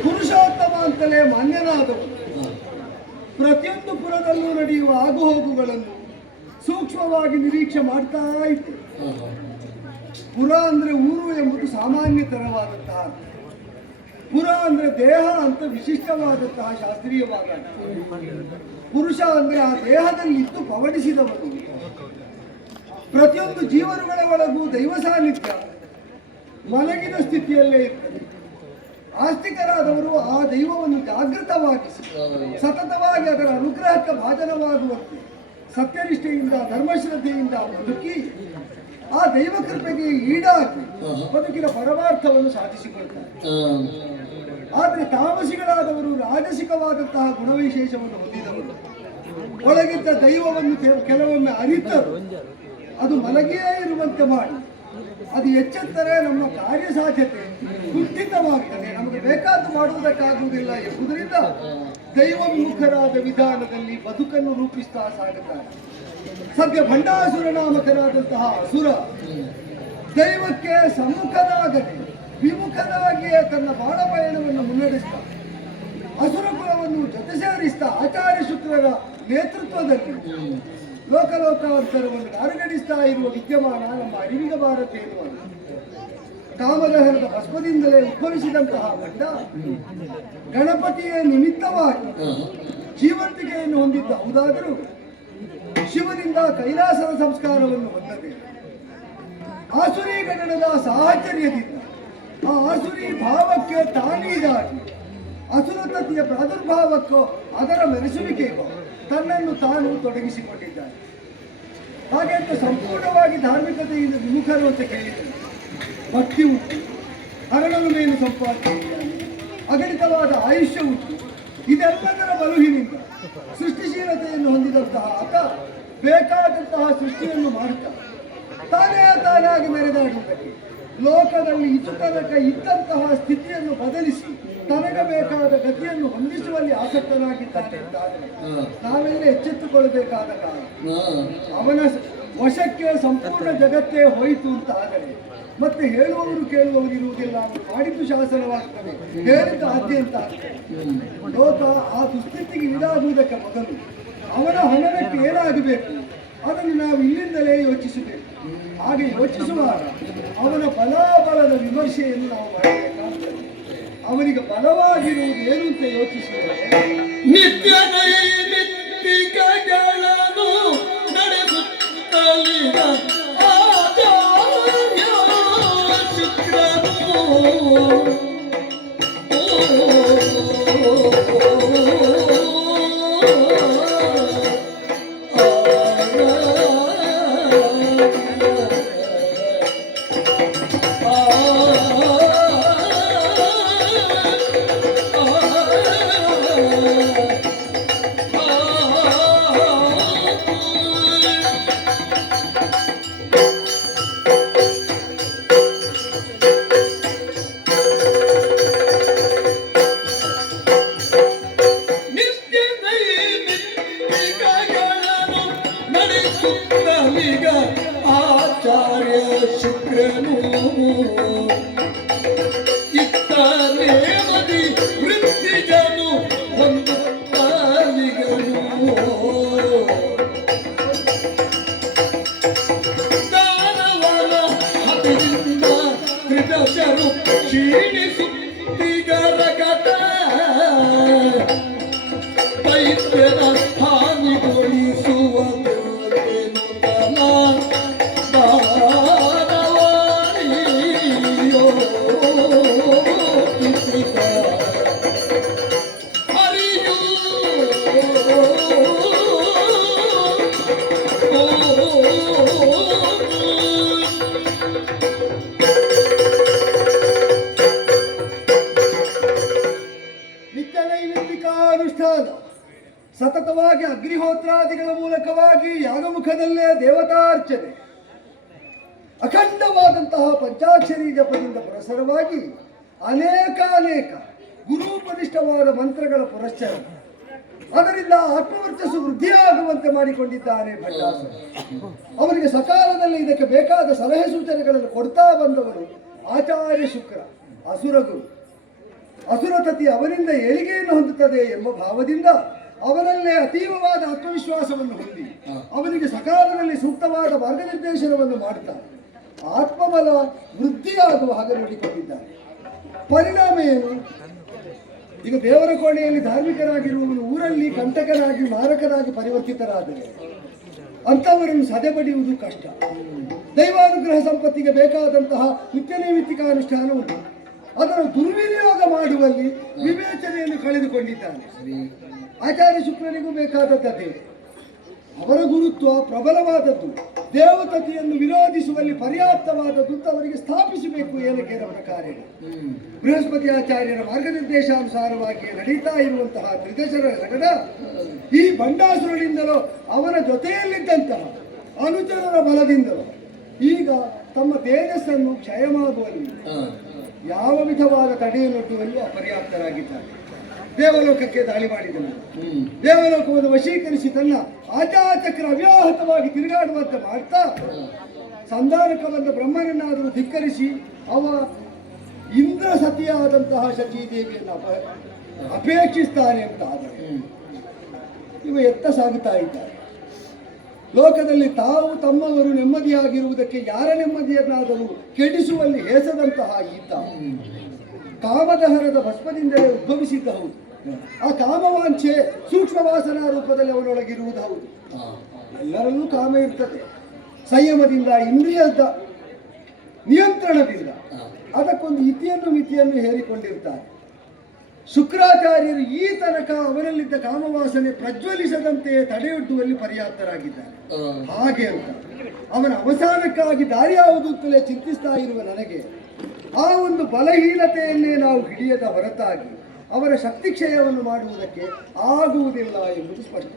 ಪುರುಷೋತ್ತಮ ಅಂತಲೇ ಮಾನ್ಯನಾದವರು ಪ್ರತಿಯೊಂದು ಪುರದಲ್ಲೂ ನಡೆಯುವ ಆಗುಹೋಗುಗಳನ್ನು ಸೂಕ್ಷ್ಮವಾಗಿ ನಿರೀಕ್ಷೆ ಮಾಡ್ತಾ ಇತ್ತು. ಪುರ ಅಂದ್ರೆ ಊರು ಎಂಬುದು ಸಾಮಾನ್ಯತರವಾದಂತಹ ಅರ್ಥ. ಪುರ ಅಂದ್ರೆ ದೇಹ ಅಂತ ವಿಶಿಷ್ಟವಾದಂತಹ ಶಾಸ್ತ್ರೀಯವಾದ ಅರ್ಥ. ಪುರುಷ ಅಂದ್ರೆ ಆ ದೇಹದಲ್ಲಿ ಇದ್ದು ಪವಡಿಸಿದವನು. ಪ್ರತಿಯೊಂದು ಜೀವರುಗಳ ಒಳಗೂ ದೈವ ಸಾನ್ನಿಧ್ಯ ಮಲಗಿದ ಸ್ಥಿತಿಯಲ್ಲೇ ಇರ್ತದೆ. ಆಸ್ತಿಕರಾದವರು ಆ ದೈವವನ್ನು ಜಾಗೃತವಾಗಿಸಿ ಸತತವಾಗಿ ಅದರ ಅನುಗ್ರಹಕ್ಕೆ ಭಾಜನವಾಗುವಂತೆ ಸತ್ಯನಿಷ್ಠೆಯಿಂದ ಧರ್ಮಶ್ರದ್ಧೆಯಿಂದ ಬದುಕಿ ಆ ದೈವ ಕೃಪೆಗೆ ಈಡಾಗಿ ಬದುಕಿನ ಪರಮಾರ್ಥವನ್ನು ಸಾಧಿಸಿಕೊಳ್ತಾರೆ. ಆದರೆ ತಾಮಸಿಗಳಾದವರು ರಾಜಸಿಕವಾದಂತಹ ಗುಣವಿಶೇಷವನ್ನು ಹೊಂದಿದವರು. ಒಳಗಿದ್ದ ದೈವವನ್ನು ಕೆಲವೊಮ್ಮೆ ಅರಿತರು ಅದು ಮಲಗಿಯೇ ಇರುವಂತೆ ಮಾಡಿ ಅದು ಎಚ್ಚೆತ್ತರೆ ನಮ್ಮ ಕಾರ್ಯಸಾಧ್ಯತೆ ಕುಂಠಿತವಾಗ್ತದೆ, ನಮಗೆ ಬೇಕಾದ್ದು ಮಾಡುವುದಕ್ಕಾಗುವುದಿಲ್ಲ ಎಂಬುದರಿಂದ ದೈವೋನ್ಮುಖರಾದ ವಿಧಾನದಲ್ಲಿ ಬದುಕನ್ನು ರೂಪಿಸ್ತಾ ಸಾಗುತ್ತಾರೆ. ಸದ್ಯ ಭಂಡಾಸುರ ನಾಮಕರಾದಂತಹ ಅಸುರ ದೈವಕ್ಕೆ ಸಮ್ಮುಖನಾಗದೆ ವಿಮುಖನಾಗಿಯೇ ತನ್ನ ಬಾಣಪಯಣವನ್ನು ಮುನ್ನಡೆಸ್ತಾ ಅಸುರ ಕುಲವನ್ನು ಜೊತೆ ಸೇರಿಸ್ತಾ ಆಚಾರ್ಯ ಶುಕ್ರರ ನೇತೃತ್ವದಲ್ಲಿ ಲೋಕಲೋಕಾಂತರವನ್ನು ಅರಗಡಿಸ್ತಾ ಇರುವ ವಿದ್ಯಮಾನ ನಮ್ಮ ಅರಿವಿಗೆ ಬಾರದೆ ಎನ್ನುವುದು. ಕಾಮದಹನದ ಭಸ್ಮದಿಂದಲೇ ಉದ್ಭವಿಸಿದಂತಹ ಗಂಡ ಗಣಪತಿಯ ನಿಮಿತ್ತವಾಗಿ ಜೀವಂತಿಕೆಯನ್ನು ಹೊಂದಿದ್ದ ಹೌದಾದರೂ ಶಿವನಿಂದ ಕೈಲಾಸದ ಸಂಸ್ಕಾರವನ್ನು ಹೊಂದದೆ ಆಸುರಿ ಗಣನದ ಸಾಹಚರ್ಯದಿಂದ ಆ ಆಸುರಿ ಭಾವಕ್ಕೆ ತಾನೀದಾಗಿ ಅಸುರತತಿಯ ಪ್ರಾದುರ್ಭಾವಕ್ಕೋ ಅದರ ಮೆರೆಸುವಿಕೆಗೋ ತನ್ನನ್ನು ತಾನು ತೊಡಗಿಸಿಕೊಂಡಿದ್ದಾನೆ. ಹಾಗೆ ಅಂತ ಸಂಪೂರ್ಣವಾಗಿ ಧಾರ್ಮಿಕತೆಯಿಂದ ವಿಮುಖರು ಅಂತ ಕೇಳಿದರು. ಭಕ್ತಿ ಉಂಟು, ಹರಳಲು ಮೇಲು ಸಂಪಾದನೆ, ಅಗಣಿತವಾದ ಆಯುಷ್ಯ ಉಂಟು. ಇದೆಲ್ಲದರ ಬಲುಹಿನಿಂದ ಸೃಷ್ಟಿಶೀಲತೆಯನ್ನು ಹೊಂದಿದಂತಹ ಆತ ಬೇಕಾದಂತಹ ಸೃಷ್ಟಿಯನ್ನು ಮಾಡುತ್ತಾ ತಾನೇ ತಾನಾಗಿ ಮೆರೆದಾಡುವುದಕ್ಕೆ ಲೋಕದಲ್ಲಿ ಇದು ತನಕ ಇದ್ದಂತಹ ಸ್ಥಿತಿಯನ್ನು ಬದಲಿಸಿ ತನಗೆ ಬೇಕಾದ ಗತಿಯನ್ನು ಹೊಂದಿಸುವಲ್ಲಿ ಆಸಕ್ತನಾಗಿದ್ದಾನೆ ಅಂತಾದರೆ ನಾವೆಲ್ಲ ಎಚ್ಚೆತ್ತುಕೊಳ್ಳಬೇಕಾದ ಕಾಲ. ಅವನ ವಶಕ್ಕೆ ಸಂಪೂರ್ಣ ಜಗತ್ತೇ ಹೋಯಿತು ಅಂತ ಆದರೆ ಮತ್ತೆ ಹೇಳುವವರು ಕೇಳುವವರು ಇರುವುದಿಲ್ಲ. ಮಾಡಿದ್ದು ಶಾಸನವಾಗ್ತದೆ, ಹೇಳಿದ್ದು ಆದ್ಯಂತ ಆಗ್ತದೆ. ಲೋಕ ಆ ದುಸ್ಥಿತಿಗೆ ಈಡಾಗುವುದಕ್ಕೆ ಮೊದಲು ಅವನ ಹಣಕ್ಕೆ ಏನಾಗಬೇಕು ಅದನ್ನು ನಾವು ಇಲ್ಲಿಂದಲೇ ಯೋಚಿಸಬೇಕು. ಹಾಗೆ ಯೋಚಿಸುವಾಗ ಅವನ ಬಲಾಬಲದ ವಿಮರ್ಶೆಯನ್ನು ನಾವು ಮಾಡಬೇಕಾಗ್ತದೆ. ಅವನಿಗೆ ಬಲವಾಗಿರುವುದು ಏನು ಅಂತ ಯೋಚಿಸಿದರೆ ನಿತ್ಯ ನೈಮಿತ್ತಿಕಗಳನ್ನು ನಡೆಸುತ್ತಲಿದ ಆಚಾರ್ಯ ಶುಕ್ರನು ಶುಕ್ರನು ಇತ್ತಾರೇವದಿ ವೃತ್ತಿಜನು ಒಂದು ಪಾಲಿಗನು ದಾನವನ ಹತದಿಂದ ತ್ರಿದಶರು ಕ್ಷೀಣಿಸುತ್ತಿಗರಗತ ದೈತ್ಯನ ಹಾನಿಗೊಳಿಸುವ ನಿತ್ಯ ನೈಮಿತ್ತಿಕಾನುಷ್ಠಾನ ಸತತವಾಗಿ ಅಗ್ನಿಹೋತ್ರಾದಿಗಳ ಮೂಲಕವಾಗಿ ಯಾಗಮುಖದಲ್ಲೇ ದೇವತಾರ್ಚನೆ ಅಖಂಡವಾದಂತಹ ಪಂಚಾಕ್ಷರಿ ಜಪದಿಂದ ಪುರಸರವಾಗಿ ಅನೇಕ ಗುರುಪದಿಷ್ಠವಾದ ಮಂತ್ರಗಳ ಪುರಶ್ಚರಣ ಅದರಿಂದ ಆತ್ಮವರ್ಚಸ್ಸು ವೃದ್ಧಿಯಾಗುವಂತೆ ಮಾಡಿಕೊಂಡಿದ್ದಾನೆ ಭಟ್ಟಾಸುರ. ಅವರಿಗೆ ಸಕಾಲದಲ್ಲಿ ಇದಕ್ಕೆ ಬೇಕಾದ ಸಲಹೆ ಸೂಚನೆಗಳನ್ನು ಕೊಡ್ತಾ ಬಂದವರು ಆಚಾರ್ಯ ಶುಕ್ರ ಅಸುರಗುರು. ಅಸುರತತಿ ಅವನಿಂದ ಏಳಿಗೆಯನ್ನು ಹೊಂದುತ್ತದೆ ಎಂಬ ಭಾವದಿಂದ ಅವನಲ್ಲೇ ಅತೀವವಾದ ಆತ್ಮವಿಶ್ವಾಸವನ್ನು ಹೊಂದಿ ಅವನಿಗೆ ಸಕಾಲದಲ್ಲಿ ಸೂಕ್ತವಾದ ಮಾರ್ಗನಿರ್ದೇಶನವನ್ನು ಮಾಡುತ್ತಾರೆ. ಆತ್ಮಬಲ ವೃದ್ಧಿಯಾಗುವ ಹಾಗೆ ನೋಡಿಕೊಂಡಿದ್ದಾರೆ. ಪರಿಣಾಮ ಏನು? ಈಗ ದೇವರ ಕೋಣೆಯಲ್ಲಿ ಧಾರ್ಮಿಕರಾಗಿರುವವನು ಊರಲ್ಲಿ ಕಂಟಕನಾಗಿ ಮಾರಕನಾಗಿ ಪರಿವರ್ತಿತರಾದರೆ ಅಂಥವರನ್ನು ಸದೆಬಡಿಯುವುದು ಕಷ್ಟ. ದೈವಾನುಗ್ರಹ ಸಂಪತ್ತಿಗೆ ಬೇಕಾದಂತಹ ನಿತ್ಯ ನೈಮಿತ್ತಿಕಾನುಷ್ಠಾನ ಉಂಟು. ಅದನ್ನು ದುರ್ವಿನಿಯೋಗ ಮಾಡುವಲ್ಲಿ ವಿವೇಚನೆಯನ್ನು ಕಳೆದುಕೊಂಡಿದ್ದಾನೆ. ಆಚಾರ್ಯ ಶುಕ್ರನಿಗೂ ಬೇಕಾದದ್ದೇ. ಅವರ ಗುರುತ್ವ ಪ್ರಬಲವಾದದ್ದು, ದೇವತತೆಯನ್ನು ವಿರೋಧಿಸುವಲ್ಲಿ ಪರ್ಯಾಪ್ತವಾದದ್ದು ಅಂತ ಅವರಿಗೆ ಸ್ಥಾಪಿಸಬೇಕು. ಏನಕ್ಕೆ ಪ್ರಕಾರ ಬೃಹಸ್ಪತಿ ಆಚಾರ್ಯರ ಮಾರ್ಗನಿರ್ದೇಶಾನುಸಾರವಾಗಿ ನಡೀತಾ ಇರುವಂತಹ ತ್ರಿದಶರ ರಗಡ ಈ ಬಂಡಾಸುರನಿಂದಲೋ ಅವನ ಜೊತೆಯಲ್ಲಿದ್ದಂತಹ ಅನುಚರರ ಬಲದಿಂದಲೋ ಈಗ ತಮ್ಮ ತೇಜಸ್ಸನ್ನು ಕ್ಷಯಮಾಗುವಲ್ಲಿ ಯಾವ ವಿಧವಾದ ತಡೆಯನ್ನೊಡ್ಡುವಲ್ಲೂ ಅಪರ್ಯಾಪ್ತರಾಗಿದ್ದಾರೆ. ದೇವಲೋಕಕ್ಕೆ ದಾಳಿ ಮಾಡಿದನು. ದೇವಲೋಕವನ್ನು ವಶೀಕರಿಸಿ ತನ್ನ ಆಚಾಚಕ್ರ ಅವ್ಯಾಹತವಾಗಿ ತಿರುಗಾಡುವಂತೆ ಮಾಡ್ತಾ ಸಂಧಾನಕ ಬಂದ ಬ್ರಹ್ಮನನ್ನಾದರೂ ಧಿಕ್ಕರಿಸಿ ಅವ ಇಂದ್ರ ಸತಿಯಾದಂತಹ ಶಚೀದೇವಿಯನ್ನು ಅಪೇಕ್ಷಿಸ್ತಾನೆ ಅಂತ ಆದರೆ ಇವ ಎತ್ತ ಸಾಗುತ್ತಾ ಇದ್ದಾರೆ. ಲೋಕದಲ್ಲಿ ತಾವು ತಮ್ಮವರು ನೆಮ್ಮದಿಯಾಗಿರುವುದಕ್ಕೆ ಯಾರ ನೆಮ್ಮದಿಯನ್ನಾದರೂ ಕೆಡಿಸುವಲ್ಲಿ ಹೇಸದಂತಹ ಈತ ಕಾಮದಹರದ ಭಸ್ಮದಿಂದಲೇ ಉದ್ಭವಿಸಿದ್ದ ಹೌದು. ಆ ಕಾಮವಾಂಛೆ ಸೂಕ್ಷ್ಮ ವಾಸನಾ ರೂಪದಲ್ಲಿ ಅವನೊಳಗಿರುವುದು ಹೌದು. ಎಲ್ಲರಲ್ಲೂ ಕಾಮ ಇರ್ತದೆ. ಸಂಯಮದಿಂದ ಇಂದ್ರಿಯದ ನಿಯಂತ್ರಣದಿಂದ ಅದಕ್ಕೊಂದು ಇತಿಯನ್ನು ಮಿತಿಯನ್ನು ಹೇರಿಕೊಂಡಿರ್ತಾರೆ. ಶುಕ್ರಾಚಾರ್ಯರು ಈ ತನಕ ಅವನಲ್ಲಿದ್ದ ಕಾಮವಾಸನೆ ಪ್ರಜ್ವಲಿಸದಂತೆ ತಡೆಯೊಡ್ಡುವಲ್ಲಿ ಪರ್ಯಾಪ್ತರಾಗಿದ್ದಾರೆ. ಹಾಗೆ ಅಂತ ಅವನ ಅವಸಾನಕ್ಕಾಗಿ ದಾರಿ ಯಾವುದು ಅಂತಲೇ ಚಿಂತಿಸ್ತಾ ಇರುವ ನನಗೆ ಆ ಒಂದು ಬಲಹೀನತೆಯನ್ನೇ ನಾವು ಹಿಡಿಯದ ಹೊರತಾಗಿ ಅವರ ಶಕ್ತಿ ಕ್ಷಯವನ್ನು ಮಾಡುವುದಕ್ಕೆ ಆಗುವುದಿಲ್ಲ ಎಂಬುದು ಸ್ಪಷ್ಟ.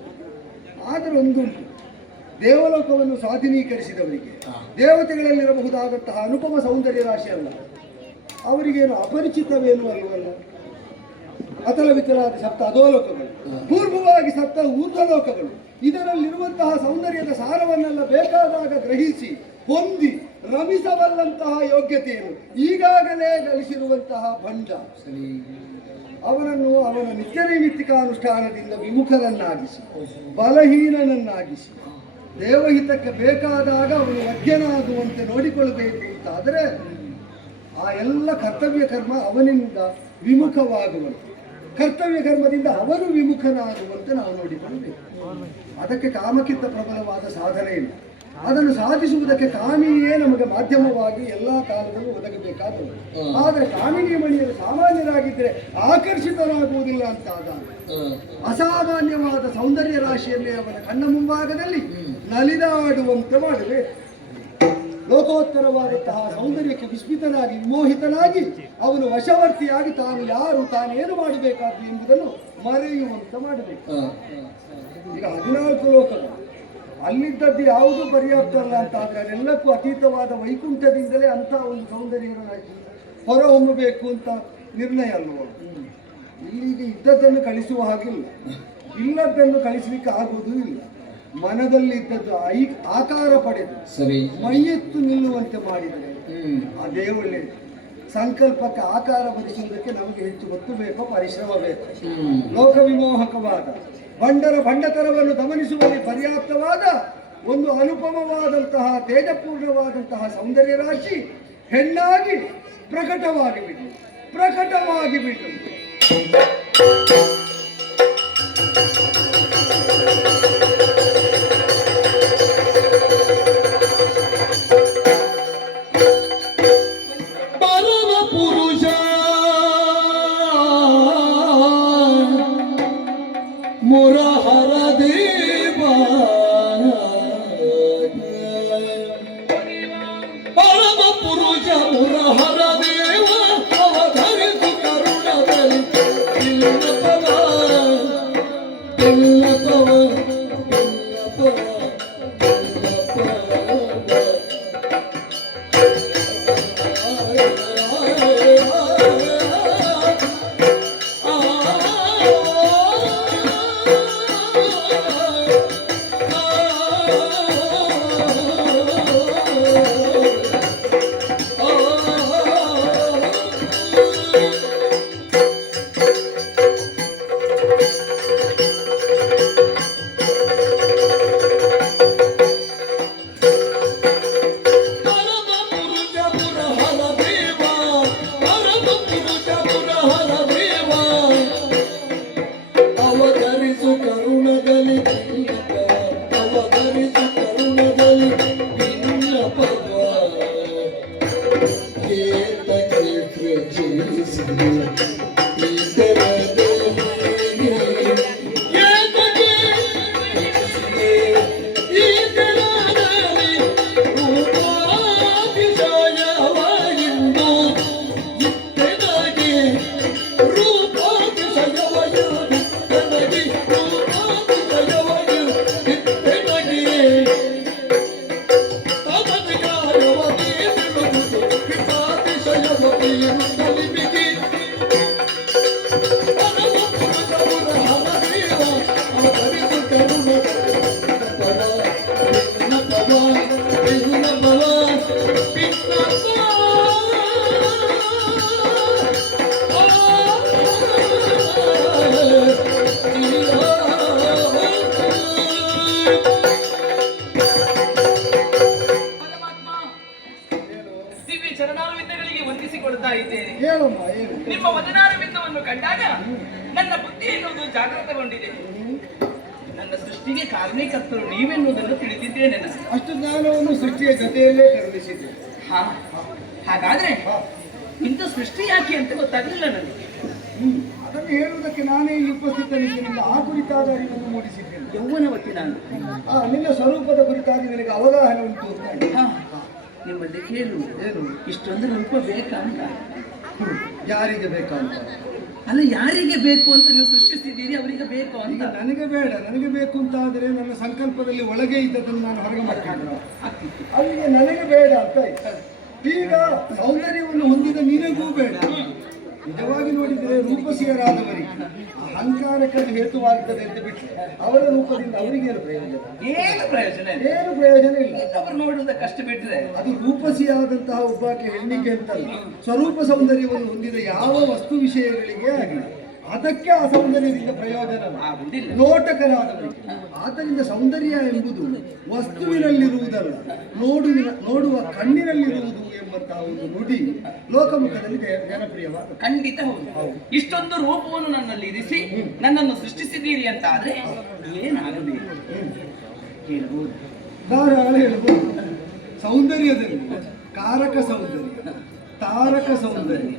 ಆದರೆ ಒಂದುಂಟು, ದೇವಲೋಕವನ್ನು ಸ್ವಾಧೀನೀಕರಿಸಿದವರಿಗೆ ದೇವತೆಗಳಲ್ಲಿರಬಹುದಾದಂತಹ ಅನುಪಮ ಸೌಂದರ್ಯ ರಾಶಿ ಅಲ್ಲ, ಅವರಿಗೇನು ಅಪರಿಚಿತವೇನು ಅಲ್ವಲ್ಲ. ಅತಲ ವಿತಲಾದ ಸಪ್ತ ಅಧೋಲೋಕಗಳು, ಪೂರ್ವವಾಗಿ ಸಪ್ತ ಊರ್ಧ್ವಲೋಕಗಳು, ಇದರಲ್ಲಿರುವಂತಹ ಸೌಂದರ್ಯದ ಸಾರವನ್ನೆಲ್ಲ ಬೇಕಾದಾಗ ಗ್ರಹಿಸಿ ಹೊಂದಿ ರಮಿಸಬಲ್ಲಂತಹ ಯೋಗ್ಯತೆಯನ್ನು ಈಗಾಗಲೇ ಗಳಿಸಿರುವಂತಹ ಭಂಡ ಅವನನ್ನು ಅವನ ನಿತ್ಯ ನೈಮಿತ್ತಿಕಾನುಷ್ಠಾನದಿಂದ ವಿಮುಖನನ್ನಾಗಿಸಿ ಬಲಹೀನನನ್ನಾಗಿಸಿ ದೇವಹಿತಕ್ಕೆ ಬೇಕಾದಾಗ ಅವನು ವಜ್ಞನಾಗುವಂತೆ ನೋಡಿಕೊಳ್ಳಬೇಕು ಅಂತಾದರೆ ಆ ಎಲ್ಲ ಕರ್ತವ್ಯ ಕರ್ಮ ಅವನಿಂದ ವಿಮುಖವಾಗುವಂತೆ, ಕರ್ತವ್ಯ ಕರ್ಮದಿಂದ ಅವನು ವಿಮುಖನಾಗುವಂತೆ ನಾವು ನೋಡಿಕೊಳ್ಳಬೇಕು. ಅದಕ್ಕೆ ಕಾಮಕ್ಕಿಂತ ಪ್ರಬಲವಾದ ಸಾಧನೆ ಇಲ್ಲ. ಅದನ್ನು ಸಾಧಿಸುವುದಕ್ಕೆ ಕಾಮಿನಿಯೇ ನಮಗೆ ಮಾಧ್ಯಮವಾಗಿ ಎಲ್ಲ ಕಾಲದಲ್ಲೂ ಒದಗಬೇಕಾದವು. ಆದರೆ ಕಾಮಿನಿ ಮಣಿಯರು ಸಾಮಾನ್ಯರಾಗಿದ್ದರೆ ಆಕರ್ಷಿತರಾಗುವುದಿಲ್ಲ ಅಂತಾದಾಗ ಅಸಾಮಾನ್ಯವಾದ ಸೌಂದರ್ಯ ರಾಶಿಯನ್ನೇ ಅವನ ಕಣ್ಣ ಮುಂಭಾಗದಲ್ಲಿ ನಲಿದಾಡುವಂತೆ ಮಾಡಬೇಕು. ಲೋಕೋತ್ತರವಾದಂತಹ ಸೌಂದರ್ಯಕ್ಕೆ ವಿಸ್ಮಿತನಾಗಿ ವಿಮೋಹಿತನಾಗಿ ಅವನು ವಶವರ್ತಿಯಾಗಿ ತಾನು ಯಾರು, ತಾನೇನು ಮಾಡಬೇಕಾದ್ದು ಎಂಬುದನ್ನು ಮರೆಯುವಂತೆ ಮಾಡಬೇಕು. ಈಗ 14 ಲೋಕಗಳು ಅಲ್ಲಿದ್ದದ್ದು ಯಾವುದೂ ಪರ್ಯಾಪ್ತ ಅಲ್ಲ ಅಂತ ಆದರೆ ಅದೆಲ್ಲಕ್ಕೂ ಅತೀತವಾದ ವೈಕುಂಠದಿಂದಲೇ ಅಂಥ ಒಂದು ಸೌಂದರ್ಯವನ್ನು ಹೊರಹೊಮ್ಮಬೇಕು ಅಂತ ನಿರ್ಣಯ ಅಲ್ವ. ಇಲ್ಲಿಗೆ ಇದ್ದದ್ದನ್ನು ಕಳಿಸುವ ಹಾಗಿಲ್ಲ, ಇಲ್ಲದ್ದನ್ನು ಕಳಿಸಲಿಕ್ಕೆ ಆಗುವುದೂ ಇಲ್ಲ. ಮನದಲ್ಲಿದ್ದದ್ದು ಆಕಾರ ಪಡೆದು ಸರಿ. ಮೈಯೆತ್ತು ನಿಲ್ಲುವಂತೆ ಮಾಡಿದರೆ ಅದೇ ಒಳ್ಳೆಯದು. ಸಂಕಲ್ಪಕ್ಕೆ ಆಕಾರ ಬರಿಸುವುದಕ್ಕೆ ನಮಗೆ ಹೆಚ್ಚು ಗೊತ್ತು ಬೇಕೋ, ಪರಿಶ್ರಮ ಬೇಕು. ಲೋಕ ವಿಮೋಹಕವಾದ ಭಂಡತರವನ್ನು ಗಮನಿಸುವಲ್ಲಿ ಪರ್ಯಾಪ್ತವಾದ ಒಂದು ಅನುಪಮವಾದಂತಹ ತೇಜಪೂರ್ಣವಾದಂತಹ ಸೌಂದರ್ಯ ರಾಶಿ ಹೆಣ್ಣಾಗಿ ಪ್ರಕಟವಾಗಿ ಬಿಟ್ಟು ಪರಮ ಪುರುಷ ಮುರಹರ ದೇವ, ಪರಮ ಪುರುಷ ಮುರಹರ ದೇವ, ಅವಧರಿಸು ಕರುಣದಲ್ಲಿ ತಿಲ್ಲಪವ ತಿಲ್ಲಪವ ದಿವ್ಯ ಚರಣಾರವಿಂದಗಳಿಗೆ ವಂದಿಸಿಕೊಳ್ತಾ ಇದ್ದೇನೆ. ಹೇಳಮ್ಮ ಏನು? ನಿಮ್ಮ ವದನಾರವಿಂದವನ್ನು ಕಂಡಾಗ ನನ್ನ ಬುದ್ಧಿ ಎನ್ನುವುದು ಜಾಗೃತಗೊಂಡಿದೆ. ನನ್ನ ಸೃಷ್ಟಿಗೆ ಕಾರಣೀಕರ್ತರು ನೀವೆನ್ನುವುದನ್ನು ತಿಳಿದಿದ್ದೇನೆ. ಅಷ್ಟು ಜ್ಞಾನವನ್ನು ಸೃಷ್ಟಿಯ ಜೊತೆಯಲ್ಲೇ ಕರುಣಿಸಿದೆ. ಹಾಗಾದ್ರೆ ಇಂಥ ಸೃಷ್ಟಿ ಯಾಕೆ ಅಂತ ಗೊತ್ತಾಗಲಿಲ್ಲ ನನಗೆ. ಅದನ್ನು ಹೇಳುವುದಕ್ಕೆ ನಾನೇ ಇಲ್ಲಿ ಉಪಸ್ಥಿತನಿದ್ದೇನೆ. ಆ ಕುರಿತಾದ ಅರಿವನ್ನು ಮೂಡಿಸಿದ್ದೇನೆ. ಯೌವನವತಿ ನಾನು. ನಿನ್ನ ಸ್ವರೂಪದ ಕುರಿತಾಗಿ ನನಗೆ ಅವಗಾಹನ ಉಂಟು ಅಂತ. ನಿಮ್ಮಲ್ಲಿ ಕೇಳು, ಏನು? ಇಷ್ಟೊಂದು ರೂಪ ಬೇಕಾ ಅಂತ. ಯಾರಿಗೆ ಬೇಕಂತ ಅಲ್ಲ, ಯಾರಿಗೆ ಬೇಕು ಅಂತ ನೀವು ಸೃಷ್ಟಿಸಿದ್ದೀರಿ, ಅವರಿಗೆ ಬೇಕು ಅಂತ. ನನಗೆ ಬೇಡ, ನನಗೆ ಬೇಕು ಅಂತ ಆದರೆ ನನ್ನ ಸಂಕಲ್ಪದಲ್ಲಿ ಒಳಗೆ ಇದ್ದದನ್ನು ನಾನು ಹೊರಗೆ ಮಾಡ್ಕೊಂಡ್ರೆ ಅಲ್ಲಿಗೆ ನನಗೆ ಬೇಡ ಅಂತ ಆಯ್ತು. ಈಗ ಸೌಂದರ್ಯವನ್ನು ಹೊಂದಿದ ನಿನಗೂ ಬೇಡ. ನಿಜವಾಗಿ ನೋಡಿದರೆ ರೂಪಸಿಯರಾದವರಿಗೆ ಅಹಂಕಾರಕ್ಕೆ ಹೇತುವಾಗ್ತದೆ ಅಂತ ಬಿಟ್ಟರೆ ಅವರ ರೂಪದಿಂದ ಅವರಿಗೇನು ಪ್ರಯೋಜನ? ಏನು ಪ್ರಯೋಜನ ಇಲ್ಲ. ಏನು ಪ್ರಯೋಜನ ಇಲ್ಲ. ಅವರು ನೋಡುವುದಕ್ಕಷ್ಟು ಬಿಟ್ಟರೆ ಅದು ರೂಪಸಿಯಾದಂತಹ ಒಬ್ಬಾಕೆ ಹೆಣ್ಣಿಗೆ ಅಂತಲ್ಲ, ಸ್ವರೂಪ ಸೌಂದರ್ಯವನ್ನು ಹೊಂದಿದ ಯಾವ ವಸ್ತು ವಿಷಯಗಳಿಗೆ ಆಗಲಿ ಅದಕ್ಕೆ ಆ ಸೌಂದರ್ಯದಿಂದ ಪ್ರಯೋಜನ ಆಗುವುದಿಲ್ಲ. ನೋಟಕರಾದವರಿಗೆ. ಆದ್ದರಿಂದ ಸೌಂದರ್ಯ ಎಂಬುದು ವಸ್ತುವಿನಲ್ಲಿರುವುದಲ್ಲ, ನೋಡುವ ಕಣ್ಣಿನಲ್ಲಿರುವುದು ಎಂಬಂತಹ ಒಂದು ನುಡಿ ಲೋಕಮುಖದಲ್ಲಿ ಜನಪ್ರಿಯವಾದ. ಖಂಡಿತ ಹೌದು. ಇಷ್ಟೊಂದು ರೂಪವನ್ನು ನನ್ನಲ್ಲಿ ಇರಿಸಿ ನನ್ನನ್ನು ಸೃಷ್ಟಿಸಿದ್ದೀರಿ ಅಂತ ಆದ್ರೆ ಏನಾಗಬೇಕು ಹೇಳಬಹುದು? ಧಾರಾಳ ಹೇಳಬಹುದು. ಸೌಂದರ್ಯದಲ್ಲಿ ಕಾರಕ ಸೌಂದರ್ಯ, ತಾರಕ ಸೌಂದರ್ಯ,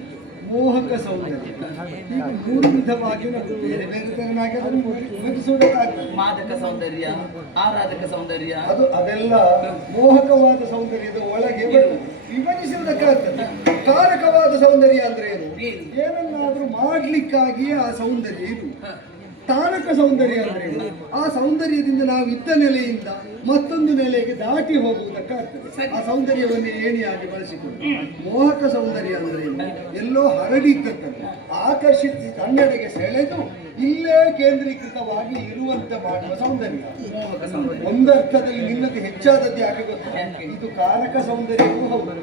ಮೋಹಕ ಸೌಂದರ್ಯ, ಈಗ 3 ವಿಧವಾಗಿ ನಾವು ಬೇರೆ ಬೇರೆ ತರನಾಗಿ ಅದನ್ನು ವಿಭಜಿಸುವುದಕ್ಕಾಗ್ತದೆ. ಮಾದಕ ಸೌಂದರ್ಯ, ಆರಾಧಕ ಸೌಂದರ್ಯ, ಅದೆಲ್ಲ ಮೋಹಕವಾದ ಸೌಂದರ್ಯದ ಒಳಗೆ ವಿಭಜಿಸುವುದಕ್ಕಾಗ್ತದೆ. ಕಾರಕವಾದ ಸೌಂದರ್ಯ ಅಂದ್ರೆ ಏನು? ಏನನ್ನಾದ್ರೂ ಮಾಡ್ಲಿಕ್ಕಾಗಿಯೇ ಆ ಸೌಂದರ್ಯ ಇದು. ತಾರಕ ಸೌಂದರ್ಯ ಅಂದ್ರೆ ಏನು? ಆ ಸೌಂದರ್ಯದಿಂದ ನಾವು ಇದ್ದ ನೆಲೆಯಿಂದ ಮತ್ತೊಂದು ನೆಲೆಗೆ ದಾಟಿ ಹೋಗುವುದಕ್ಕಾಗ್ತದೆ. ಆ ಸೌಂದರ್ಯವನ್ನೇ ಏಣಿಯಾಗಿ ಬಳಸಿಕೊಂಡು. ಮೋಹಕ ಸೌಂದರ್ಯ ಅಂದ್ರೆ ಏನು? ಎಲ್ಲೋ ಹರಡಿದ್ದನ್ನು ಆಕರ್ಷಿಸಿ ಕನ್ನಡೆಗೆ ಸೆಳೆದು ಇಲ್ಲೇ ಕೇಂದ್ರೀಕೃತವಾಗಿ ಇರುವಂತೆ ಮಾಡುವ ಸೌಂದರ್ಯ. ಒಂದರ್ಥದಲ್ಲಿ ನಿನ್ನದು ಹೆಚ್ಚಾದದ್ದು ಯಾಕೆ ಗೊತ್ತಾ? ಇದು ಕಾರಕ ಸೌಂದರ್ಯವೂ ಹೌದು,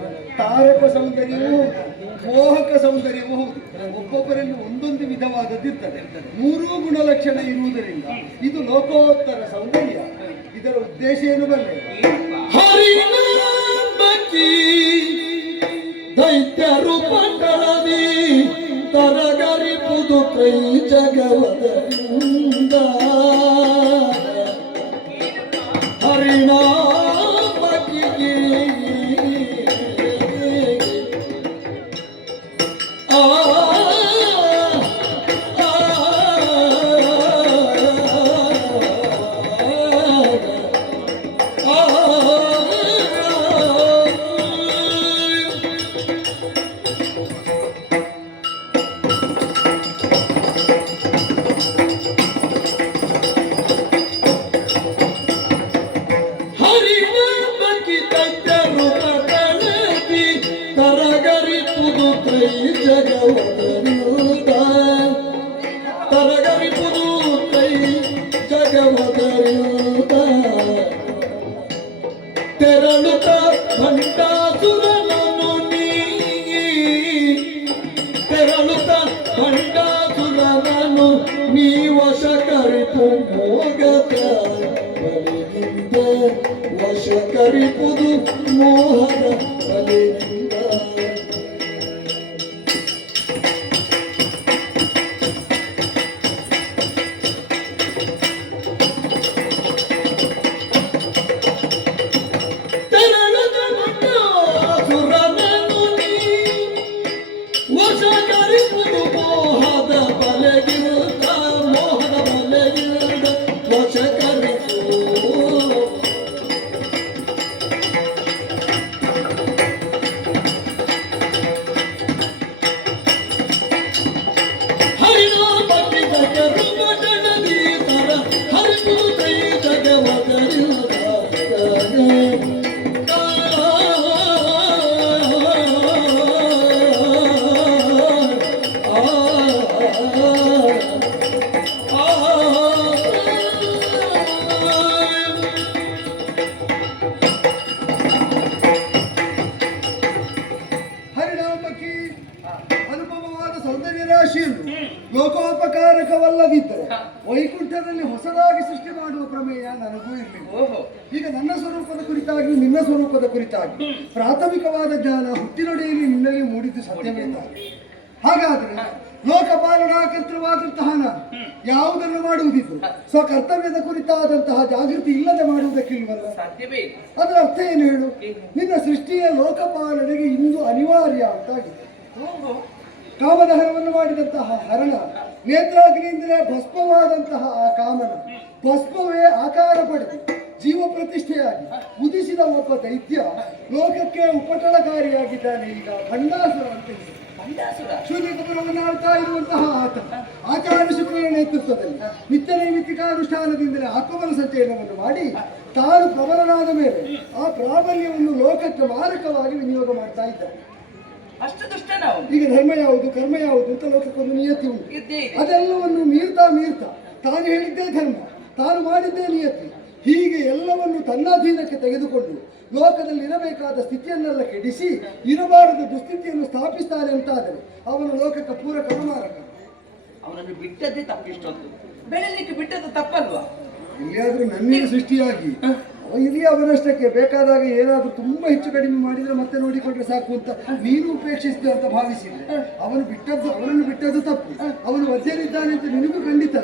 ತಾರಕ ಸೌಂದರ್ಯವೂ ಹೌದು, ಮೋಹಕ ಸೌಂದರ್ಯವೂ ಹೌದು. ಒಬ್ಬೊಬ್ಬರಲ್ಲಿ ಒಂದೊಂದು ವಿಧವಾದದ್ದಿರ್ತದೆ. ಮೂರೂ ಗುಣಲಕ್ಷಣ ಇರುವುದರಿಂದ ಇದು ಲೋಕೋತ್ತರ ಸೌಂದರ್ಯ. ಇದರ ಉದ್ದೇಶ ಏನು ಬಲ್ಲೆ? ಹರಿನಾಮಕಿ ದೈತ್ಯ ರೂಪಗಳಲ್ಲಿ ತರಗರಿಪುದು ಕೈ ಜಗವದರಿಂದ ಹರಿನಾಮಕಿ ಆ ತೆರಳುತ್ತ ಭಂಡಾಸುರನನು ತೆರಳುತ್ತ ಭಂಡಾಸುರನನು ನೀ ವಶ ಕರಿಪು ಮೋಗದ ಬಲಿನಿಂದ ವಶ ಕರಿಪುದು ಮೋಹದ ಬಲಿನಿಂದ ಲೋಕೋಪಕಾರಕವಲ್ಲದಿದ್ದರೆ ವೈಕುಂಠದಲ್ಲಿ ಹೊಸದಾಗಿ ಸೃಷ್ಟಿ ಮಾಡುವ ಪ್ರಮೇಯ ನನಗೂ ಇರಲಿಲ್ಲ. ಈಗ ನನ್ನ ಸ್ವರೂಪದ ಕುರಿತಾಗಿ ನಿನ್ನ ಸ್ವರೂಪದ ಕುರಿತಾಗಿ ಪ್ರಾಥಮಿಕವಾದ ಜ್ಞಾನ ಹುಟ್ಟಿನೊಡೆಯಲ್ಲಿ ನಿನ್ನಲ್ಲಿ ಮೂಡಿದ್ದು ಸತ್ಯವೇ ತಾನೆ. ಹಾಗಾದ್ರೆ ಲೋಕಪಾಲನಾಕರ್ತೃವಾದಂತಹ ನಾನು ಯಾವುದನ್ನು ಮಾಡುವುದಿದ್ದು ಸ್ವಕರ್ತವ್ಯದ ಕುರಿತಾದಂತಹ ಜಾಗೃತಿ ಇಲ್ಲದೆ ಮಾಡುವುದಕ್ಕಿಲ್ವಲ್ಲ? ಅದರ ಅರ್ಥ ಏನು ಹೇಳು? ನಿನ್ನ ಸೃಷ್ಟಿಯ ಲೋಕಪಾಲನೆಗೆ ಇಂದು ಅನಿವಾರ್ಯ ಅಂತಾಗಿದೆ. ಕಾಮದಹನವನ್ನು ಮಾಡಿದಂತಹ ಹರಣ ನೇತ್ರಾಗ್ನಿಯಿಂದಲೇ ಭಸ್ಮವಾದಂತಹ ಆ ಕಾಮನ ಭಸ್ಮವೇ ಆಕಾರ ಪಡೆದು ಜೀವ ಪ್ರತಿಷ್ಠೆಯಾಗಿ ಉದಿಸಿದ ಒಬ್ಬ ದೈತ್ಯ ಲೋಕಕ್ಕೆ ಉಪಟಳಕಾರಿಯಾಗಿದ್ದಾನೆ. ಈಗ ಭಂಡಾಸುರ ಅಂತ ಶೂನ್ಯಕಪುರವನ್ನು ಆಳ್ತಾ ಇರುವಂತಹ ಆತ ಆಚಾರ್ಯ ಶುಕ್ರನ ನೇತೃತ್ವದಲ್ಲಿ ನಿತ್ಯ ನೈಮಿತ್ತಿಕಾನುಷ್ಠಾನದಿಂದಲೇ ಆತ್ಮಬಲ ಸಂಚಯನವನ್ನು ಮಾಡಿ ತಾನು ಪ್ರಬಲನಾದ ಮೇಲೆ ಆ ಪ್ರಾಬಲ್ಯವನ್ನು ಲೋಕಕ್ಕೆ ಮಾರಕವಾಗಿ ವಿನಿಯೋಗ ಮಾಡ್ತಾ ಇದ್ದಾನೆ. ಅಷ್ಟು ದುಷ್ಟ ನಾವು. ಈಗ ಧರ್ಮ ಯಾವುದು ಕರ್ಮ ಯಾವುದು ಅಂತ ಲೋಕಕ್ಕೊಂದು ನಿಯತಿ ಉಂಟು. ಅದೆಲ್ಲವನ್ನು ಮೀರ್ತಾ ತಾನು ಹೇಳಿದ್ದೇ ಧರ್ಮ, ತಾನು ಮಾಡಿದ್ದೇ ನಿಯತಿ, ಹೀಗೆ ಎಲ್ಲವನ್ನು ತನ್ನಾಧೀನಕ್ಕೆ ತೆಗೆದುಕೊಂಡು ಲೋಕದಲ್ಲಿ ಇರಬೇಕಾದ ಸ್ಥಿತಿಯನ್ನೆಲ್ಲ ಕೆಡಿಸಿ ಇರಬಾರದು ದುಸ್ಥಿತಿಯನ್ನು ಸ್ಥಾಪಿಸ್ತಾನೆ ಅಂತಾದರೆ ಅವನು ಲೋಕಕ್ಕೆ ಪೂರಕ ಮಾರಕ. ಅವನನ್ನು ಬಿಟ್ಟದ್ದೇ ತಪ್ಪಿಷ್ಟೊಂದು, ಬೆಳೆಯಲಿಕ್ಕೆ ಬಿಟ್ಟದ್ದು ತಪ್ಪಲ್ವಾ? ಎಲ್ಲಿಯಾದ್ರೂ ನನ್ನಿಂದ ಸೃಷ್ಟಿಯಾಗಿ ಇಲ್ಲಿ ಅವನಷ್ಟಕ್ಕೆ ಬೇಕಾದಾಗ ಏನಾದ್ರೂ ತುಂಬಾ ಹೆಚ್ಚು ಕಡಿಮೆ ಮಾಡಿದ್ರೆ ಮತ್ತೆ ನೋಡಿಕೊಂಡ್ರೆ ಸಾಕು ಅಂತ ನೀನು ಉಪೇಕ್ಷಿಸಿದೆ ಅಂತ ಭಾವಿಸಿದ್ರೆ ಅವನನ್ನು ಬಿಟ್ಟದ್ದು ತಪ್ಪು. ಅವನು ವಜ್ಯನಿದ್ದಾನೆ ಅಂತ ನಿನಗೂ ಖಂಡಿತ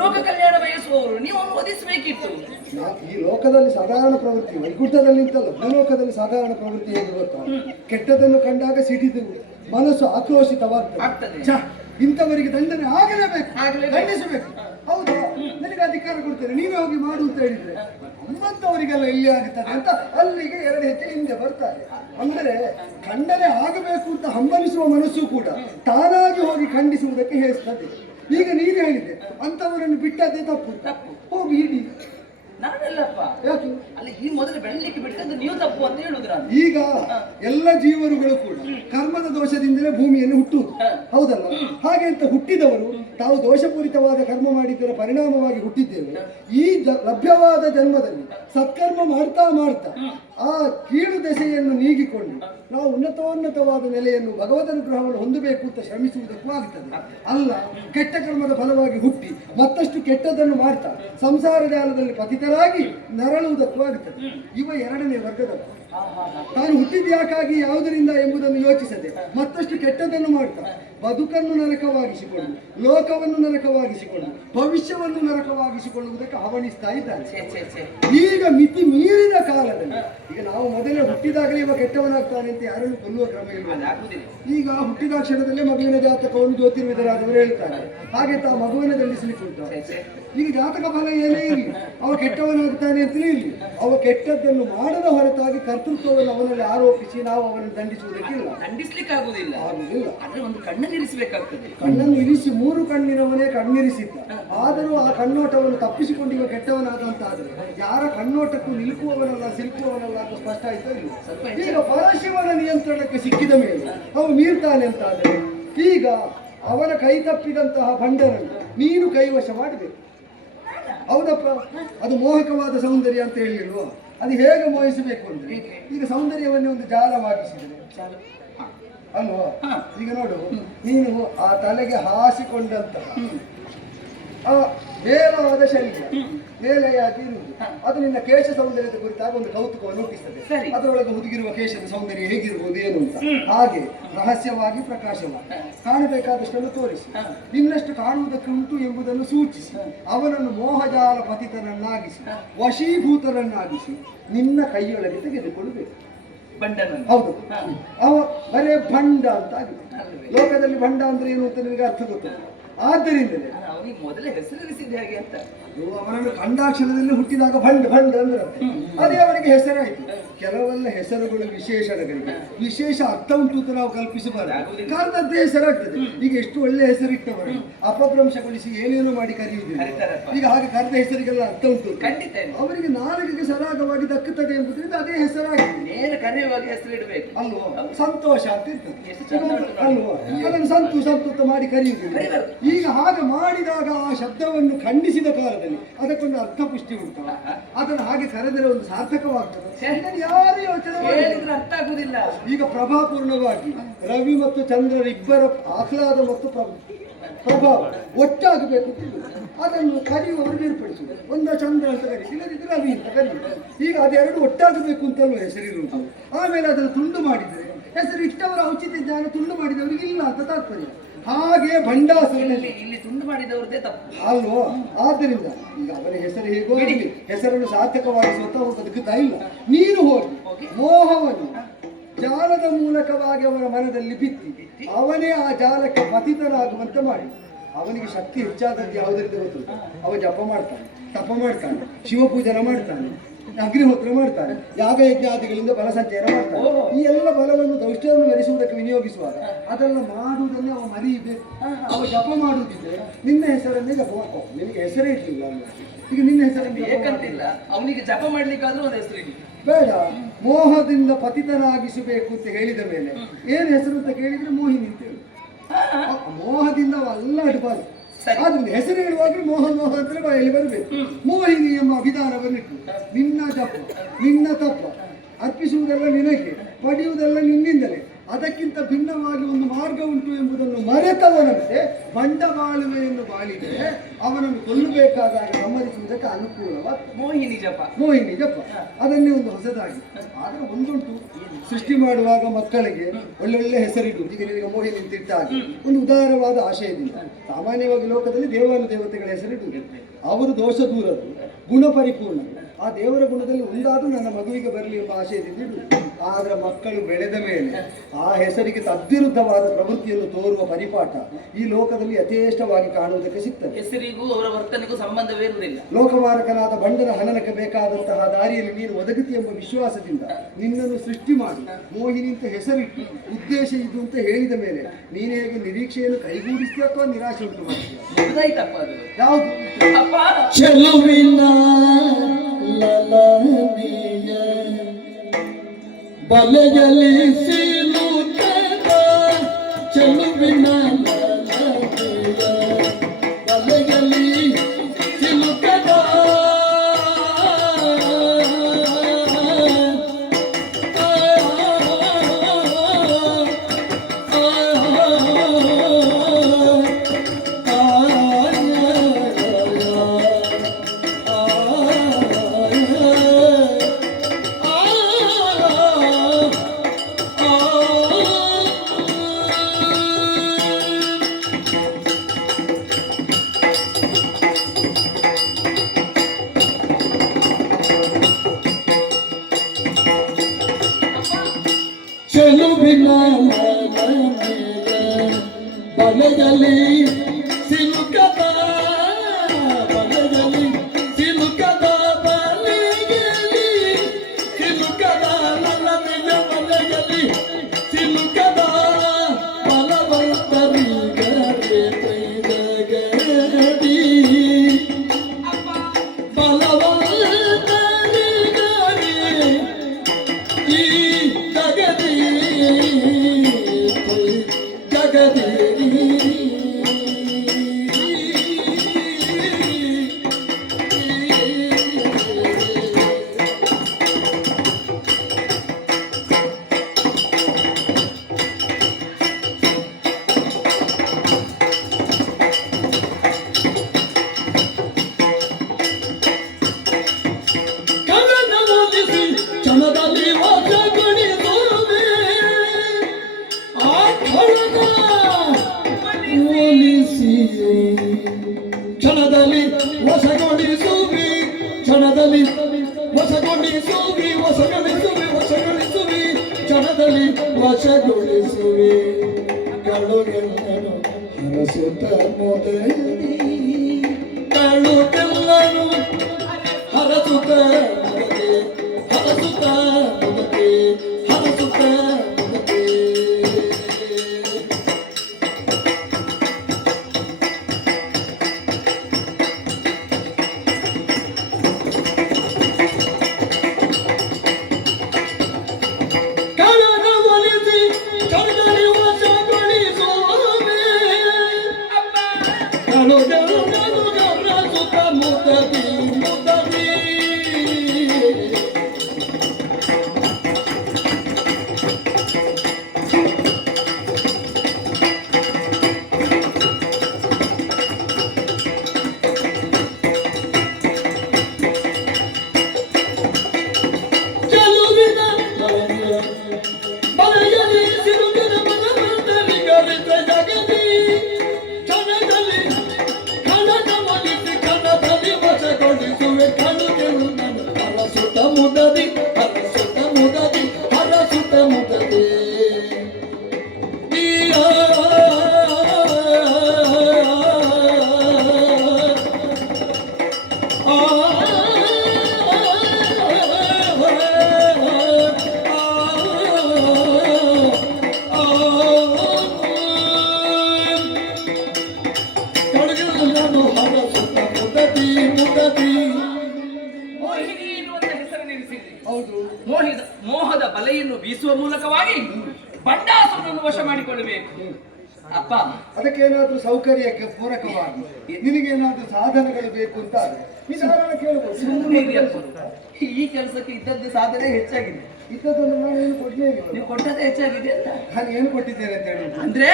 ಲೋಕ ಕಲ್ಯಾಣ ಬಯಸುವವರು ನೀವು ಅವನು ವಧಿಸಬೇಕಿತ್ತು. ಈ ಲೋಕದಲ್ಲಿ ಸಾಧಾರಣ ಪ್ರವೃತ್ತಿ, ವೈಕುಂಠದಲ್ಲಿ ನಿಂತಲ್ಲ ಲೋಕದಲ್ಲಿ ಸಾಧಾರಣ ಪ್ರವೃತ್ತಿ ಹೇಗೆ ಗೊತ್ತಾ? ಕೆಟ್ಟದನ್ನು ಕಂಡಾಗ ಸಿಡಿದು ಮನಸ್ಸು ಆಕ್ರೋಶಿತವಾಗ್ತದೆ. ಇಂಥವರಿಗೆ ದಂಡನೆ ಆಗಲೇಬೇಕು, ದಂಡಿಸಬೇಕು. ಹೌದು, ನನಗೆ ಅಧಿಕಾರ ಕೊಡ್ತೇನೆ, ನೀವೇ ಹೋಗಿ ಮಾಡು ಅಂತ ಹೇಳಿದ್ರೆ ನಮ್ಮಂತವರಿಗೆಲ್ಲ ಎಲ್ಲಿ ಆಗುತ್ತದೆ ಅಂತ ಅಲ್ಲಿಗೆ 2 ಹೆಜ್ಜೆ ಹಿಂದೆ ಬರ್ತಾರೆ. ಅಂದರೆ ಖಂಡನೆ ಆಗಬೇಕು ಅಂತ ಹಂಬಲಿಸುವ ಮನಸ್ಸು ಕೂಡ ತಾನಾಗಿ ಹೋಗಿ ಖಂಡಿಸುವುದಕ್ಕೆ ಹೇಸ್ತದೆ. ಈಗ ನೀನು ಹೇಳಿದೆ ಅಂತವರನ್ನು ಬಿಟ್ಟದ್ದೇ ತಪ್ಪು, ಹೋಗಿ ಇಡಿ. ನಾನಲ್ಲಪ್ಪ, ಯಾಕೆ ಅಲ್ಲಿ ಈ ಮೊದಲು ಬೆಳಲಿಕ್ಕೆ ಬಿಟ್ಟದ್ದು ನೀವು ತಪ್ಪು ಅಂತ ಹೇಳುದು ನಾನು. ಈಗ ಎಲ್ಲ ಜೀವರುಗಳು ಕೂಡ ಕರ್ಮದ ದೋಷದಿಂದಲೇ ಭೂಮಿಯನ್ನು ಹುಟ್ಟುವುದು ಹೌದಲ್ಲ? ಹಾಗೆ ಅಂತ ಹುಟ್ಟಿದವರು ತಾವು ದೋಷಪೂರಿತವಾದ ಕರ್ಮ ಮಾಡಿದ್ದರ ಪರಿಣಾಮವಾಗಿ ಹುಟ್ಟಿದ್ದೇವೆ. ಈ ಲಭ್ಯವಾದ ಜನ್ಮದಲ್ಲಿ ಸತ್ಕರ್ಮ ಮಾಡ್ತಾ ಮಾಡ್ತಾ ಆ ಕೀಳು ದೆಸೆಯನ್ನು ನೀಗಿಕೊಂಡು ನಾವು ಉನ್ನತೋನ್ನತವಾದ ನೆಲೆಯನ್ನು ಭಗವದ್ ಅನುಗ್ರಹವನ್ನು ಹೊಂದಬೇಕು ಅಂತ ಶ್ರಮಿಸುವುದಕ್ಕೂ ಆಗ್ತದೆ. ಅಲ್ಲ ಕೆಟ್ಟ ಕರ್ಮದ ಫಲವಾಗಿ ಹುಟ್ಟಿ ಮತ್ತಷ್ಟು ಕೆಟ್ಟದನ್ನು ಮಾಡ್ತಾ ಸಂಸಾರ ಜಾಲದಲ್ಲಿ ಪತಿತರಾಗಿ ನರಳುವುದಕ್ಕೂ ಆಗ್ತದೆ. ಇವ ಎರಡನೇ ವರ್ಗದವರು. ತಾನು ಹುಟ್ಟಿದ ಯಾಕಾಗಿ ಯಾವುದರಿಂದ ಎಂಬುದನ್ನು ಯೋಚಿಸದೆ ಮತ್ತಷ್ಟು ಕೆಟ್ಟದನ್ನು ಮಾಡ್ತಾ ಬದುಕನ್ನು ನರಕವಾಗಿಸಿಕೊಂಡು ಲೋಕವನ್ನು ನರಕವಾಗಿಸಿಕೊಂಡು ಭವಿಷ್ಯವನ್ನು ನರಕವಾಗಿಸಿಕೊಳ್ಳುವುದಕ್ಕೆ ಹವಣಿಸ್ತಾ ಇದ್ದಾನೆ. ಈಗ ಮಿತಿ ಮೀರಿದ ಕಾಲದಲ್ಲಿ ಈಗ ನಾವು ಮೊದಲೇ ಹುಟ್ಟಿದಾಗಲೇ ಇವ ಕೆಟ್ಟವನಾಗ್ತಾನೆ ಅಂತ ಯಾರನ್ನು ಕೊಲ್ಲುವ ಕ್ರಮ ಇಲ್ಲ. ಈಗ ಹುಟ್ಟಿದ ಕ್ಷಣದಲ್ಲೇ ಮಗುವಿನ ಜಾತಕವನ್ನು ಜ್ಯೋತಿರ್ವಿದರಾದವರು ಹೇಳ್ತಾರೆ. ಹಾಗೆ ತಾ ಮಗುವಿನ ದಂಡಿಸಲಿಕ್ಕೆ ಉಂಟು. ಈಗ ಜಾತಕ ಫಲ ಏನೇ ಇರಲಿ ಅವ ಕೆಟ್ಟವನಾಗ್ತಾನೆ ಅಂತಲೇ ಇರಲಿ, ಅವ ಕೆಟ್ಟದ್ದನ್ನು ಮಾಡದ ಹೊರತಾಗಿ ಕರ್ತೃತ್ವವನ್ನು ಅವನಲ್ಲಿ ಆರೋಪಿಸಿ ನಾವು ಅವನನ್ನು ದಂಡಿಸುವುದಕ್ಕಿಲ್ಲ. ದಂಡಿಸ್ಲಿಕ್ಕೆ ಆಗುದಿಲ್ಲ. ಆದ್ರೆ ಒಂದು ಕಣ್ಣನ್ನು ಇರಿಸಬೇಕಾಗ್ತದೆ. ಕಣ್ಣನ್ನು ಇರಿಸಿ 3 ಕಣ್ಣಿನವನೇ ಕಣ್ಣಿರಿಸಿದ್ದ. ಆದರೂ ಆ ಕಣ್ಣೋಟವನ್ನು ತಪ್ಪಿಸಿಕೊಂಡು ಇವ ಕೆಟ್ಟವನಾದಂತಾದ್ರೆ ಯಾರ ಕಣ್ಣೋಟಕ್ಕೂ ನಿಲುಕುವವನಲ್ಲ ಸಿಲುಕುವವನಲ್ಲ ಅಂತ ಸ್ಪಷ್ಟ ಆಯ್ತಾ ಇಲ್ಲ. ಈಗ ಪರಶಿವನ ನಿಯಂತ್ರಣಕ್ಕೆ ಸಿಕ್ಕಿದ ಮೇಲೆ ಅವ ಮೀರ್ತಾನೆ ಅಂತಾದರೆ ಈಗ ಅವನ ಕೈ ತಪ್ಪಿದಂತಹ ಭಂಡರನ್ನು ನೀನು ಕೈವಶ ಮಾಡಬೇಕು. ಹೌದಪ್ಪ, ಅದು ಮೋಹಕವಾದ ಸೌಂದರ್ಯ ಅಂತ ಹೇಳಿಲ್ವ? ಅದು ಹೇಗೆ ಮೋಹಿಸಬೇಕು ಅಂದ್ರೆ ಈಗ ಸೌಂದರ್ಯವನ್ನೇ ಒಂದು ಜಾಲವಾಗಿಸಿದರೆ ಅಲ್ವಾ? ಈಗ ನೋಡು, ನೀನು ಆ ತಲೆಗೆ ಹಾಸಿಕೊಂಡಂತಹ ಆ ವೇಲವಾದ ಶರೀರ ವೇಲೆಯಾಗಿ ಇರುವುದು ಅದು ನಿನ್ನ ಕೇಶ ಸೌಂದರ್ಯದ ಕುರಿತಾಗ ಒಂದು ಕೌತುಕವನ್ನು ಹುಟ್ಟಿಸ್ತದೆ. ಅದರೊಳಗೆ ಹುದುಗಿರುವ ಕೇಶದ ಸೌಂದರ್ಯ ಹೇಗಿರ್ಬೋದು ಏನು ಅಂತ. ಹಾಗೆ ರಹಸ್ಯವಾಗಿ ಪ್ರಕಾಶವಾಗಿ ಕಾಣಬೇಕಾದಷ್ಟನ್ನು ತೋರಿಸಿ ಇನ್ನಷ್ಟು ಕಾಣುವುದಕ್ಕೆ ಉಂಟು ಎಂಬುದನ್ನು ಸೂಚಿಸಿ ಅವನನ್ನು ಮೋಹಜಾಲ ಪತಿತನನ್ನಾಗಿಸಿ ವಶೀಭೂತರನ್ನಾಗಿಸಿ ನಿನ್ನ ಕೈಯೊಳಗೆ ತೆಗೆದುಕೊಳ್ಳಬೇಕು. ಹೌದು, ಅವ ಬರೇ ಭಂಡ ಅಂತ ಆಗಿದೆ. ಲೋಕದಲ್ಲಿ ಭಂಡ ಅಂದ್ರೆ ಏನು ಅಂತ ನಿನಗೆ ಅರ್ಥ ಗೊತ್ತಿಲ್ಲ. ಆದ್ದರಿಂದಲೇ ಅವನಿಗೆ ಮೊದಲೇ ಹೆಸರಿಸಿದ ಹಾಗೆ ಅಂತ ಅವನನ್ನು ಕಂಡಾಕ್ಷರದಲ್ಲಿ ಹುಟ್ಟಿದಾಗ ಭಂಡ ಭಂಡ ಅಂದ್ರೆ ಅದೇ ಅವನಿಗೆ ಹೆಸರಾಯಿತು. ಕೆಲವೆಲ್ಲ ಹೆಸರುಗಳು ವಿಶೇಷಣಗಳಿಗೆ ವಿಶೇಷ ಅರ್ಥ ಉಂಟು ಅಂತ ನಾವು ಕಲ್ಪಿಸಬಾರದು. ಕಾರಣದ್ದೇ ಹೆಸರಾಗ್ತದೆ. ಈಗ ಎಷ್ಟು ಒಳ್ಳೆ ಹೆಸರಿಟ್ಟವರು ಅಪಭ್ರಂಶಗೊಳಿಸಿ ಏನೇನೋ ಮಾಡಿ ಕರೆಯುವುದಿಲ್ಲ. ಈಗ ಹಾಗೆ ಕರೆದ ಹೆಸರಿಗೆಲ್ಲ ಅರ್ಥ ಉಂಟು. ಅವರಿಗೆ ನಾಲಿಗೆಗೆ ಸರಾಗವಾಗಿ ದಕ್ಕುತ್ತದೆ ಎಂಬುದರಿಂದ ಅದೇ ಹೆಸರಾಗಿದೆ. ಕರೆಯುವಾಗ ಹೆಸರು ಇಡಬೇಕು ಅಲ್ವಾ? ಸಂತೋಷ ಅಂತ ಇರ್ತದೆ ಅಲ್ವಾ? ಅದನ್ನು ಸಂತು ಸಂತು ಅಂತ ಮಾಡಿ ಕರೆಯುವುದಿಲ್ಲ. ಈಗ ಹಾಗೆ ಮಾಡಿದಾಗ ಆ ಶಬ್ದವನ್ನು ಖಂಡಿಸಿದ ಕಾಲದಲ್ಲಿ ಅದಕ್ಕೊಂದು ಅರ್ಥ ಪುಷ್ಟಿ ಉಂಟು. ಅದನ್ನು ಹಾಗೆ ಕರೆದರೆ ಒಂದು ಸಾರ್ಥಕವಾಗ್ತದೆ. ಯಾರು ಯೋಚನೆ ಮಾಡಿದ್ರೆ ಅರ್ಥ ಆಗುದಿಲ್ಲ. ಈಗ ಪ್ರಭಾಪೂರ್ಣವಾಗಿ ರವಿ ಮತ್ತು ಚಂದ್ರರಿಬ್ಬರ ಆಹ್ಲಾದ ಮತ್ತು ಪ್ರಭಾವ ಒಟ್ಟಾಗಬೇಕು. ಅದನ್ನು ಕರೆಯುವವರು ಬೇರ್ಪಡಿಸುವುದು. ಒಂದ ಚಂದ್ರ ಅಂತ ಕರೀ, ಇಲ್ಲದಿದ್ರೆ ರವಿ ಅಂತ ಕರೀ. ಈಗ ಅದೆರಡು ಒಟ್ಟಾಗಬೇಕು ಅಂತಲ್ವ ಹೆಸರಿರುವುದು. ಆಮೇಲೆ ಅದನ್ನು ತುಂಡು ಮಾಡಿದರೆ ಹೆಸರು ಇಷ್ಟವರ ಔಚಿತ್ಯ ಜ್ಞಾನ ತುಂಡು ಮಾಡಿದವರಿಗೆ ಇಲ್ಲ ಅಂತ ತಾತ್ಪರ್ಯ. ಹಾಗೆ ಭಂಡಾಸುರನಲ್ಲಿ ಇಲ್ಲಿ ತುಂಡು ಮಾಡಿದವ್ರದ್ದೇ ತಪ್ಪು ಅಲ್ವೋ? ಆದ್ದರಿಂದ ಈಗ ಅವರ ಹೆಸರು ಹೇಗೋ ಹೆಸರನ್ನು ಸಾರ್ಥಕವಾಗಿಸುವಂತ ಅವರು ಬದುಕುತ್ತಾ ಇಲ್ಲ. ನೀನು ಹೋಗಿ ಮೋಹವನ್ನು ಜಾಲದ ಮೂಲಕವಾಗಿ ಅವನ ಮನದಲ್ಲಿ ಬಿತ್ತಿ ಅವನೇ ಆ ಜಾಲಕ್ಕೆ ಪತಿತನಾಗುವಂತೆ ಮಾಡಿ ಅವನಿಗೆ ಶಕ್ತಿ ಹೆಚ್ಚಾದದ್ದು ಯಾವುದರಿಂದ ಗೊತ್ತುಂಟು? ಅವ ಜಪ ಮಾಡ್ತಾನೆ, ತಪ ಮಾಡ್ತಾನೆ, ಶಿವಪೂಜನ ಮಾಡ್ತಾನೆ, ಅಗ್ನಿಹೋತ್ರ ಮಾಡ್ತಾನೆ, ಯಾಗ ಯಜ್ಞಾದಿಗಳಿಂದ ಬಲ ಸಂಚಯನ ಮಾಡ್ತಾನೆ. ಈ ಎಲ್ಲ ಬಲವನ್ನು ದೌಷ್ಟ್ಯವನ್ನು ಮೆರೆಸುವುದಕ್ಕೆ ವಿನಿಯೋಗಿಸುವಾಗ ಅದೆಲ್ಲ ಮಾಡುವುದನ್ನೇ ಅವ ಮರೀಬೇಕು. ಅವ ಜಪ ಮಾಡುವುದಿದ್ರೆ ನಿನ್ನ ಹೆಸರನ್ನೇ ಜಪ ಮಾಡ್ಕೋ. ನಿನಗೆ ಹೆಸರೇ ಇರಲಿಲ್ಲ ಈಗ ನಿನ್ನ ಹೆಸರನ್ನು ಬೇಕಂತಿಲ್ಲ. ಅವನಿಗೆ ಜಪ ಮಾಡ್ಲಿಕ್ಕಾದ್ರೂ ಒಂದು ಹೆಸರು ಇದೆ. ಬೇಡ, ಮೋಹದಿಂದ ಪತಿತನಾಗಿಸಬೇಕು ಅಂತ ಹೇಳಿದ ಮೇಲೆ ಏನು ಹೆಸರು ಅಂತ ಕೇಳಿದ್ರೆ ಮೋಹಿನಿ ಅಂತ ಹೇಳಿ. ಮೋಹದಿಂದ ಅವೆಲ್ಲ ಅಡ್ಬಾರ್ದು. ಆದ್ರಿಂದ ಹೆಸರು ಹೇಳುವಾಗ ಮೋಹ ಮೋಹ ಅಂದ್ರೆ ಬಾಯಲ್ಲಿ ಬರಬೇಕು. ಮೋಹಿನಿ ಎಂಬ ಅಭಿಧಾನವನ್ನಿಟ್ಟು ನಿನ್ನ ಜಪ ನಿನ್ನ ತಪ್ಪ ಅರ್ಪಿಸುವುದೆಲ್ಲ ನಿನಗೆ, ಪಡೆಯುವುದೆಲ್ಲ ನಿನ್ನಿಂದಲೇ. ಅದಕ್ಕಿಂತ ಭಿನ್ನವಾಗಿ ಒಂದು ಮಾರ್ಗ ಉಂಟು ಎಂಬುದನ್ನು ಮರೆತವನಂತೆ ಬಂಡವಾಳುವೆಯನ್ನು ಬಾಳಿದರೆ ಅವನನ್ನು ಕೊಲ್ಲಬೇಕಾದಾಗ ಸಮ್ಮತಿಸುವುದಕ್ಕೆ ಅನುಕೂಲವಾದ ಮೋಹಿನಿ ಜಪ. ಮೋಹಿನಿ ಜಪ ಅದನ್ನೇ ಒಂದು ಹೊಸದಾಗಿ. ಆದರೆ ಒಂದುಂಟು, ಸೃಷ್ಟಿ ಮಾಡುವಾಗ ಮಕ್ಕಳಿಗೆ ಒಳ್ಳೊಳ್ಳೆ ಹೆಸರಿಡುವುದು. ಈಗ ನಿನಗೆ ಮೋಹಿನಿ ಅಂತ ಇಟ್ಟಾಗಿ ಒಂದು ಉದಾರವಾದ ಆಶಯದಿಂದ. ಸಾಮಾನ್ಯವಾಗಿ ಲೋಕದಲ್ಲಿ ದೇವತೆಗಳ ಹೆಸರಿಡುವುದು. ಅವರು ದೋಷ ದೂರರು, ಗುಣ ಪರಿಪೂರ್ಣರು. ಆ ದೇವರ ಗುಣದಲ್ಲಿ ಒಂದಾದರೂ ನನ್ನ ಮಗುವಿಗೆ ಬರಲಿ ಎಂಬ ಆಶಯದಿಂದ ಇಡುವುದು. ಆದರೆ ಮಕ್ಕಳು ಬೆಳೆದ ಮೇಲೆ ಆ ಹೆಸರಿಗೆ ತದ್ವಿರುದ್ಧವಾದ ಪ್ರವೃತ್ತಿಯನ್ನು ತೋರುವ ಪರಿಪಾಠ ಈ ಲೋಕದಲ್ಲಿ ಯಥೇಷ್ಟವಾಗಿ ಕಾಣುವುದಕ್ಕೆ ಸಿಗ್ತದೆ. ಹೆಸರಿಗೂ ಅವರ ವರ್ತನೆಗೂ ಸಂಬಂಧವೇ ಇರುವುದಿಲ್ಲ. ಲೋಕಮಾರಕನಾದ ಬಂಡನ ಹನನಕ್ಕೆ ಬೇಕಾದಂತಹ ದಾರಿಯಲ್ಲಿ ನೀನು ಒದಗುತ್ತಿ ಎಂಬ ವಿಶ್ವಾಸದಿಂದ ನಿನ್ನನ್ನು ಸೃಷ್ಟಿ ಮಾಡಿ ಮೋಹಿನಿ ಅಂತ ಹೆಸರಿಟ್ಟು ಉದ್ದೇಶ ಇದು ಅಂತ ಹೇಳಿದ ಮೇಲೆ ನೀನು ಹೇಗೆ ನಿರೀಕ್ಷೆಯನ್ನು ಕೈಗೂಡಿಸ್ತೀಯ ಅಥವಾ ನಿರಾಶೆ ಉಂಟು ಮಾಡ್ತೀಯ? ಯಾವುದು ಚೆಲುವಿನ ಲಲನೆ ಬಲೆಯಲ್ಲಿ ಸಿಲುಕದ ಚೆಲುವಿನ ಲಲನೆಯ ಬಲೆಯಲ್ಲಿ ಸಿಲುಕದ ಚೆಲುವಿನ ಬಲೆಯಲ್ಲಿ ಸಿಲುಕದ ಬಲೆಯಲ್ಲಿ ಸಿಲುಕದ ಬಲೆಯಲ್ಲಿ ಸಿಲುಕದ ಲಲನೆಯ ಬಲೆಯಲ್ಲಿ ಸಿಲುಕದ ಬಲವಂತರಿಗರೆ ಜಗದಿ ಬಲವಂತರಿಗರೆ ಈ ಜಗದಿ ಜಗದಿ ಕನನವೊಲಿಸಿ ಕ್ಷಣದಲ್ಲಿ ವಾಸಗೊಳಿಸುವೆ ಆ ಕ್ಷಣದ ಒಲಿಸಿ ಕ್ಷಣದಲ್ಲಿ ವಶಗೊಳಿಸುವಿ ಕ್ಷಣದಲ್ಲಿ ವಶಗೊಳಿಸುವಿ ವಶಗೊಳಿಸುವಿ ವಶಗೊಳಿಸುವಿ ಕ್ಷಣದಲ್ಲಿ ವಶಗೊಳಿಸುವಿ ಕಳುಗೆಲ್ಲನು ಹರಸುತ್ತ ಮೊದಲಿ ಕಳುಗೆಲ್ಲನು ಹರಸುತ್ತ ಮೊದಲೇ ಹರಸುತ್ತ ಮೊದಲೇ ಹರಸುತ್ತ ಮೊದಲೇ ಕನನವೊಲಿಸಿ ಕ್ಷಣದಲ್ಲಿ ವಶಗೊಳಿಸುವೆ ಕಳುಗೆಲ್ಲನು ಹರಸುತ್ತ ಮೊದಲೇ ಮೊದಲೇ ಚೆಲುವಿನ ಬಲೆಯಲ್ಲಿ ಸಿಲುಕಿದ ಬಲವಂತರಿಗರಿತ ಜಗದಿ ಕ್ಷಣದಲ್ಲಿ ಕನನವೊಲಿಸಿ ಕನದಲ್ಲಿ ವಶಗೊಳಿಸುವೆ ಕಳುಗೆಲ್ಲನು ಹರಸುತ್ತ ಮುದದಿ ಹರಸುತ್ತ ಮುದದಿ ಹರಸುತ್ತ ಮುದದಿ ಈ ಕಳುಗೆಲ್ಲನು ಹರಸುತ್ತ ಮುದದಿ ಮುದದಿ ಮೋಹಿನಿ ಎನ್ನುವಂತ ಹೆಸರನ್ನಿರಿಸಿದ್ರಿ. ಹೌದು. ಮೋಹದ ಬಲೆಯನ್ನು ಬೀಸುವ ಮೂಲಕವಾಗಿ ಬಂಡಾಸುರನನ್ನು ವಶ ಮಾಡಿಕೊಳ್ಳಬೇಕು. ಅಪ್ಪ, ಅದಕ್ಕೇನಾದ್ರೂ ಸೌಕರ್ಯಕ್ಕೆ ಪೂರಕವಾಗಿ ನಿನಗೇನಾದ್ರೂ ಸಾಧನಗಳು ಬೇಕು ಅಂತ ವಿಚಾರ ಕೇಳಬಹುದು. ಸುಮ್ಮನೆ ಇರಿ ಅಪ್ಪ. ಈ ಕೆಲಸಕ್ಕೆ ಇದ್ದದ್ದೇ ಸಾಧನೆ ಹೆಚ್ಚಾಗಿದೆ. ಇದ್ದದನ್ನು ನಾನು ಏನು ಕೊಡ್ಲೇ ಇಲ್ಲ. ನೀವು ಕೊಟ್ಟದ್ದೇ ಹೆಚ್ಚಾಗಿದೆ ಅಂತ ನಾನು ಏನು ಕೊಟ್ಟಿದ್ದೇನೆ ಅಂತ ಹೇಳಿ ಅಂದ್ರೆ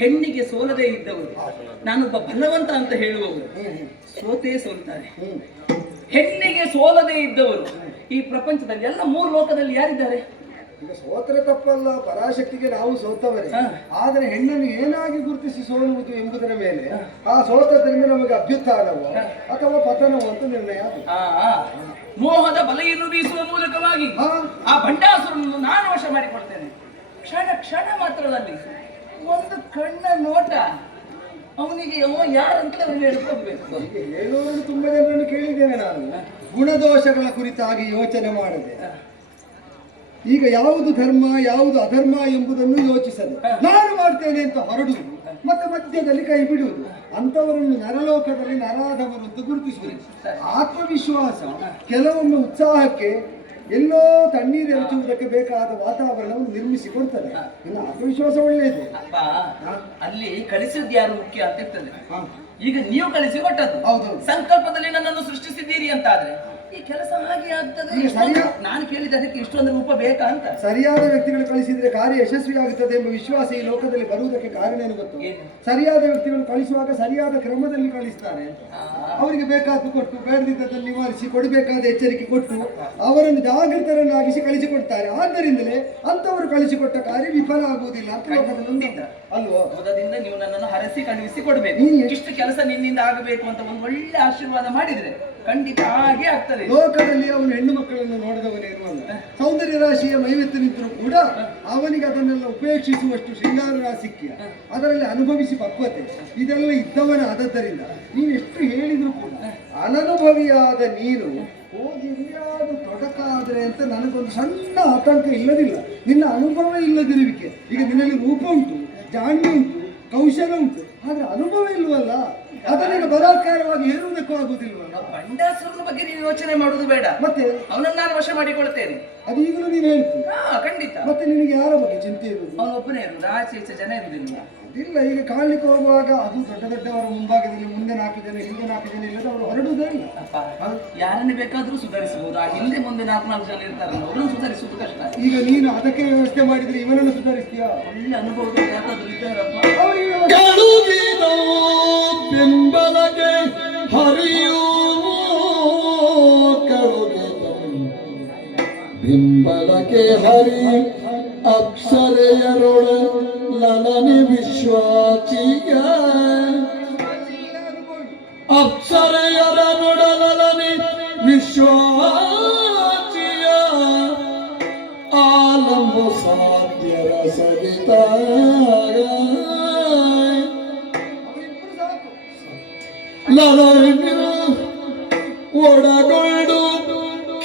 ಹೆಣ್ಣಿಗೆ ಸೋಲದೇ ಇದ್ದವರು, ನಾನೊಬ್ಬ ಬಲವಂತ ಅಂತ ಹೇಳುವವರು ಸೋತೇ ಸೋಲ್ತಾರೆ. ಹೆಣ್ಣಿಗೆ ಸೋಲದೇ ಇದ್ದವರು ಈ ಪ್ರಪಂಚದಲ್ಲಿ ಎಲ್ಲ ಮೂರು ಲೋಕದಲ್ಲಿ ಯಾರಿದ್ದಾರೆ? ಈಗ ಸೋತ್ರೆ ತಪ್ಪಲ್ಲ, ಪರಾಶಕ್ತಿಗೆ ನಾವು ಸೋತವರೇ. ಹಾ. ಆದರೆ ಹೆಣ್ಣನ್ನು ಏನಾಗಿ ಗುರುತಿಸಿ ಸೋಲುವುದು ಎಂಬುದರ ಮೇಲೆ ಆ ಸೋತದ್ರಿಂದ ನಮಗೆ ಅಭ್ಯುತ್ಥಾನವೋ ಅಥವಾ ಪತನವೋ ಅಂತ ನಿರ್ಣಯ ಅದು. ಮೋಹದ ಬಲೆಯನ್ನು ಬೀಸುವ ಮೂಲಕವಾಗಿ ಹಾ. ಆ ಭಂಡಾಸುರನನ್ನು ನಾನು ವಶ ಮಾಡಿಕೊಡ್ತೇನೆ. ಕ್ಷಣ ಕ್ಷಣ ಮಾತ್ರದಲ್ಲಿ ಒಂದು ಕಣ್ಣ ನೋಟ ಅವನಿಗೆ ಯಾರಂತ ಅವನಿಗೆ ಹೇಳ್ಕೊಡ್ಬೇಕು. ಹೇಳುವವರು ತುಂಬಾ ಜನರನ್ನು ಕೇಳಿದ್ದೇನೆ ನಾನು, ಗುಣದೋಷಗಳ ಕುರಿತಾಗಿ ಯೋಚನೆ ಮಾಡದೆ ಈಗ ಯಾವುದು ಧರ್ಮ ಯಾವುದು ಅಧರ್ಮ ಎಂಬುದನ್ನು ಯೋಚಿಸದೆ ನಾನು ಮಾಡ್ತೇನೆ ಅಂತ ಹೊರಡುವುದು ಮತ್ತೆ ಮಧ್ಯದಲ್ಲಿ ಕೈ ಬಿಡುವುದು, ಅಂತವರನ್ನು ನರಲೋಕದಲ್ಲಿ ನರಾಧವರು ಅಂತ ಗುರುತಿಸುವುದು. ಆತ್ಮವಿಶ್ವಾಸ ಕೆಲವೊಮ್ಮೆ ಉತ್ಸಾಹಕ್ಕೆ ಎಲ್ಲೋ ತಣ್ಣೀರು ಎರಚುವುದಕ್ಕೆ ಬೇಕಾದ ವಾತಾವರಣವನ್ನು ನಿರ್ಮಿಸಿ ಕೊಡ್ತದೆ. ಇನ್ನು ಆತ್ಮವಿಶ್ವಾಸ ಒಳ್ಳೆಯದು. ಅಪ್ಪ ಅಲ್ಲಿ ಕಳಿಸಿದ್ದು ಯಾರು ಮುಖ್ಯ ಅಂತ ಇರ್ತದೆ. ಈಗ ನೀವು ಕಳಿಸಿ ಕೊಟ್ಟದ್ದು. ಹೌದು. ಸಂಕಲ್ಪದಲ್ಲಿ ನನ್ನನ್ನು ಸೃಷ್ಟಿಸಿದ್ದೀರಿ ಅಂತ ಆದ್ರೆ ಈ ಕೆಲಸ ಹಾಗೆ ಆಗ್ತದೆ. ನಾನು ಕೇಳಿದ ಅದಕ್ಕೆ ಇಷ್ಟೊಂದು ರೂಪ ಬೇಕಾ ಅಂತ. ಸರಿಯಾದ ವ್ಯಕ್ತಿಗಳು ಕಳಿಸಿದ್ರೆ ಕಾರ್ಯ ಯಶಸ್ವಿ ಆಗುತ್ತದೆ ಎಂಬ ವಿಶ್ವಾಸ ಈ ಲೋಕದಲ್ಲಿ ಬರುವುದಕ್ಕೆ ಕಾರಣ ಏನು ಗೊತ್ತು? ಸರಿಯಾದ ವ್ಯಕ್ತಿಗಳು ಕಳಿಸುವಾಗ ಸರಿಯಾದ ಕ್ರಮದಲ್ಲಿ ಕಳಿಸ್ತಾರೆ. ಅವರಿಗೆ ಬೇಕಾದ್ದು ಕೊಟ್ಟು ಬೇಡದಿದ್ದನ್ನು ನಿವಾರಿಸಿ ಕೊಡಬೇಕಾದ ಎಚ್ಚರಿಕೆ ಕೊಟ್ಟು ಅವರನ್ನು ಜಾಗೃತರನ್ನಾಗಿಸಿ ಕಳಿಸಿಕೊಡ್ತಾರೆ. ಆದ್ದರಿಂದಲೇ ಅಂತವರು ಕಳಿಸಿಕೊಟ್ಟ ಕಾರ್ಯ ವಿಫಲ ಆಗುವುದಿಲ್ಲ ಅಂತ ಲೋಕದಲ್ಲಿ ಅಲ್ವೋ? ಮೊದಲಿಂದ ನೀವು ನನ್ನನ್ನು ಹರಸಿ ಕಳುಹಿಸಿ ಕೊಡ್ಬೇಕು. ಇಷ್ಟು ಕೆಲಸ ನಿನ್ನಿಂದ ಆಗಬೇಕು ಅಂತ ಒಂದು ಒಳ್ಳೆ ಆಶೀರ್ವಾದ ಮಾಡಿದ್ರೆ ಖಂಡಿತ ಹಾಗೆ ಆಗ್ತದೆ. ಲೋಕದಲ್ಲಿ ಅವನು ಹೆಣ್ಣು ಮಕ್ಕಳನ್ನು ನೋಡಿದವನೇನು ಅಲ್ಲ. ಸೌಂದರ್ಯ ರಾಶಿಯ ಮೈವೆತ್ತು ನಿಂತರೂ ಕೂಡ ಅವನಿಗೆ ಅದನ್ನೆಲ್ಲ ಉಪೇಕ್ಷಿಸುವಷ್ಟು ಶೃಂಗಾರ ರಾಸಿಕ್ಯ, ಅದರಲ್ಲಿ ಅನುಭವಿಸಿ ಪಕ್ವತೆ ಇದೆಲ್ಲ ಇದ್ದವನ ಆದದ್ದರಿಂದ ನೀನು ಎಷ್ಟು ಹೇಳಿದ್ರು ಕೂಡ ಅನನುಭವಿಯಾದ ನೀನು ಹೋಗಿ ಯಾವುದು ತೊಡಕಾದ್ರೆ ಅಂತ ನನಗೊಂದು ಸಣ್ಣ ಆತಂಕ ಇಲ್ಲದಿಲ್ಲ. ನಿನ್ನ ಅನುಭವ ಇಲ್ಲದಿರುವಿಕೆ. ಈಗ ನಿನ್ನಲ್ಲಿ ರೂಪ ಉಂಟು, ಜಾಣ್ಮೆ ಉಂಟು, ಕೌಶಲ ಉಂಟು, ಆದ್ರೆ ಅನುಭವ ಇಲ್ವಲ್ಲ. ಅದನ್ನ ಬಲಾತ್ಕಾರವಾಗಿ ಹೇರುವುದಕ್ಕೂ ಆಗುದಿಲ್ವಲ್ಲ. ಬಂಡಾಸುರನ ಬಗ್ಗೆ ನೀವು ಯೋಚನೆ ಮಾಡುದು ಬೇಡ. ಮತ್ತೆ ಅವನನ್ನು ನಾನು ವಶ ಮಾಡಿಕೊಳ್ತೇನೆ. ಅದು ಈಗಲೂ ನೀನು ಹೇಳ್ತೀನಿ. ಖಂಡಿತ. ಮತ್ತೆ ನಿನಗೆ ಯಾರ ಬಗ್ಗೆ ಚಿಂತೆ ಇರುವುದು? ಅವನೊಬ್ಬನೇ ಇರುವುದು, ಆಚೆ ಈಚೆ ಜನ ಇರುವುದಿಲ್ಲ. ಇಲ್ಲ, ಈಗ ಕಾಣ್ಲಿಕ್ಕೆ ಹೋಗುವಾಗ ಅದು ದೊಡ್ಡ ದೊಡ್ಡವರ ಮುಂಭಾಗದಲ್ಲಿ ಮುಂದೆ 4 ಜನ ಹಿಂದೆ 4 ಜನ ಇಲ್ಲದ ಅವರು ಹೊರಡುವುದೇ ಇಲ್ಲ. ಯಾರನ್ನು ಬೇಕಾದ್ರೂ ಸುಧಾರಿಸಬಹುದು. ಆ ಹಿಂದೆ ಮುಂದೆ 4 ಜನ ಇರ್ತಾರಲ್ಲ, ಅವರನ್ನು ಸುಧಾರಿಸುವುದು ಕಷ್ಟ. ಈಗ ನೀನು ಅದಕ್ಕೆ ವ್ಯವಸ್ಥೆ ಮಾಡಿದ್ರೆ ಇವನನ್ನು ಸುಧಾರಿಸ್ತೀಯಾ? ಒಳ್ಳೆ ಅನುಭವ ಯಾಕಾದ್ರೂ ಇದ್ದಾರಪ್ಪ. ಬೆಂಬಲಗೆ ಹರಿಯುವ ಬಿಂಬಲಕ್ಕೆ ಹರಿ ಅಕ್ಷರೆಯರೊಳ ಲಲನೆ ವಿಶ್ವಾಚಿಯ ಅಕ್ಷರೆಯರ ನೊಡಲನೆ ವಿಶ್ವಾಚಿಯ ಆಲಂಬ ಸಾಧ್ಯರ ಸವಿತ ಲಲನೆ ಒಡಗೊಂಡು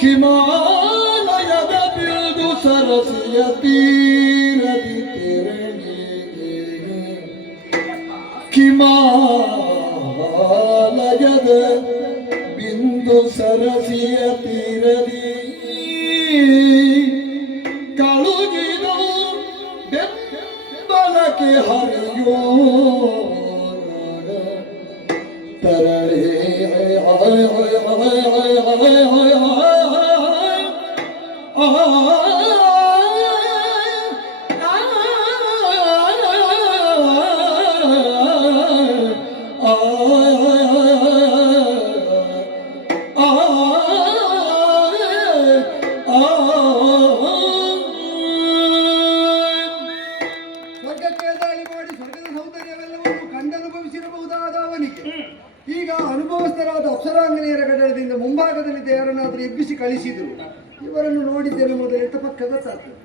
ಹಿಮಾಲಯದ ಬಿಲ್ದು ಸರಸಿಯ ತೀರದಿ ತೆರಳಿ ಹಿಮಾಲಯದ ಬಿಂದು ಸರಸಿಯ ತೀರದಿ ಕಳುಗಿದ ಬೆಂಬಲಕ್ಕೆ ಹರಿಯೋ ತರಳೆ ಸ್ವರ್ಗಕ್ಕೆ ದಾಳಿ ಮಾಡಿ ಸ್ವರ್ಗದ ಸೌಂದರ್ಯವೆಲ್ಲವನ್ನು ಕಂಡನುಭವಿಸಿರಬಹುದಾದ ಅವನಿಗೆ ಈಗ ಅನುಭವಸ್ಥರಾದ ಅಪ್ಸರಾಂಗನೆಯರ ಗಡದಿಂದ ಮುಂಭಾಗದಲ್ಲಿ ಯಾರನ್ನಾದರೂ ಎಬ್ಬಿಸಿ ಕಳಿಸಿದ್ರು. ಇವರನ್ನು ನೋಡಿದ್ದೇನೆ ಮೊದಲು ಎಂತ ಪಕ್ಕ ಗೊತ್ತಾಗ್ತದೆ.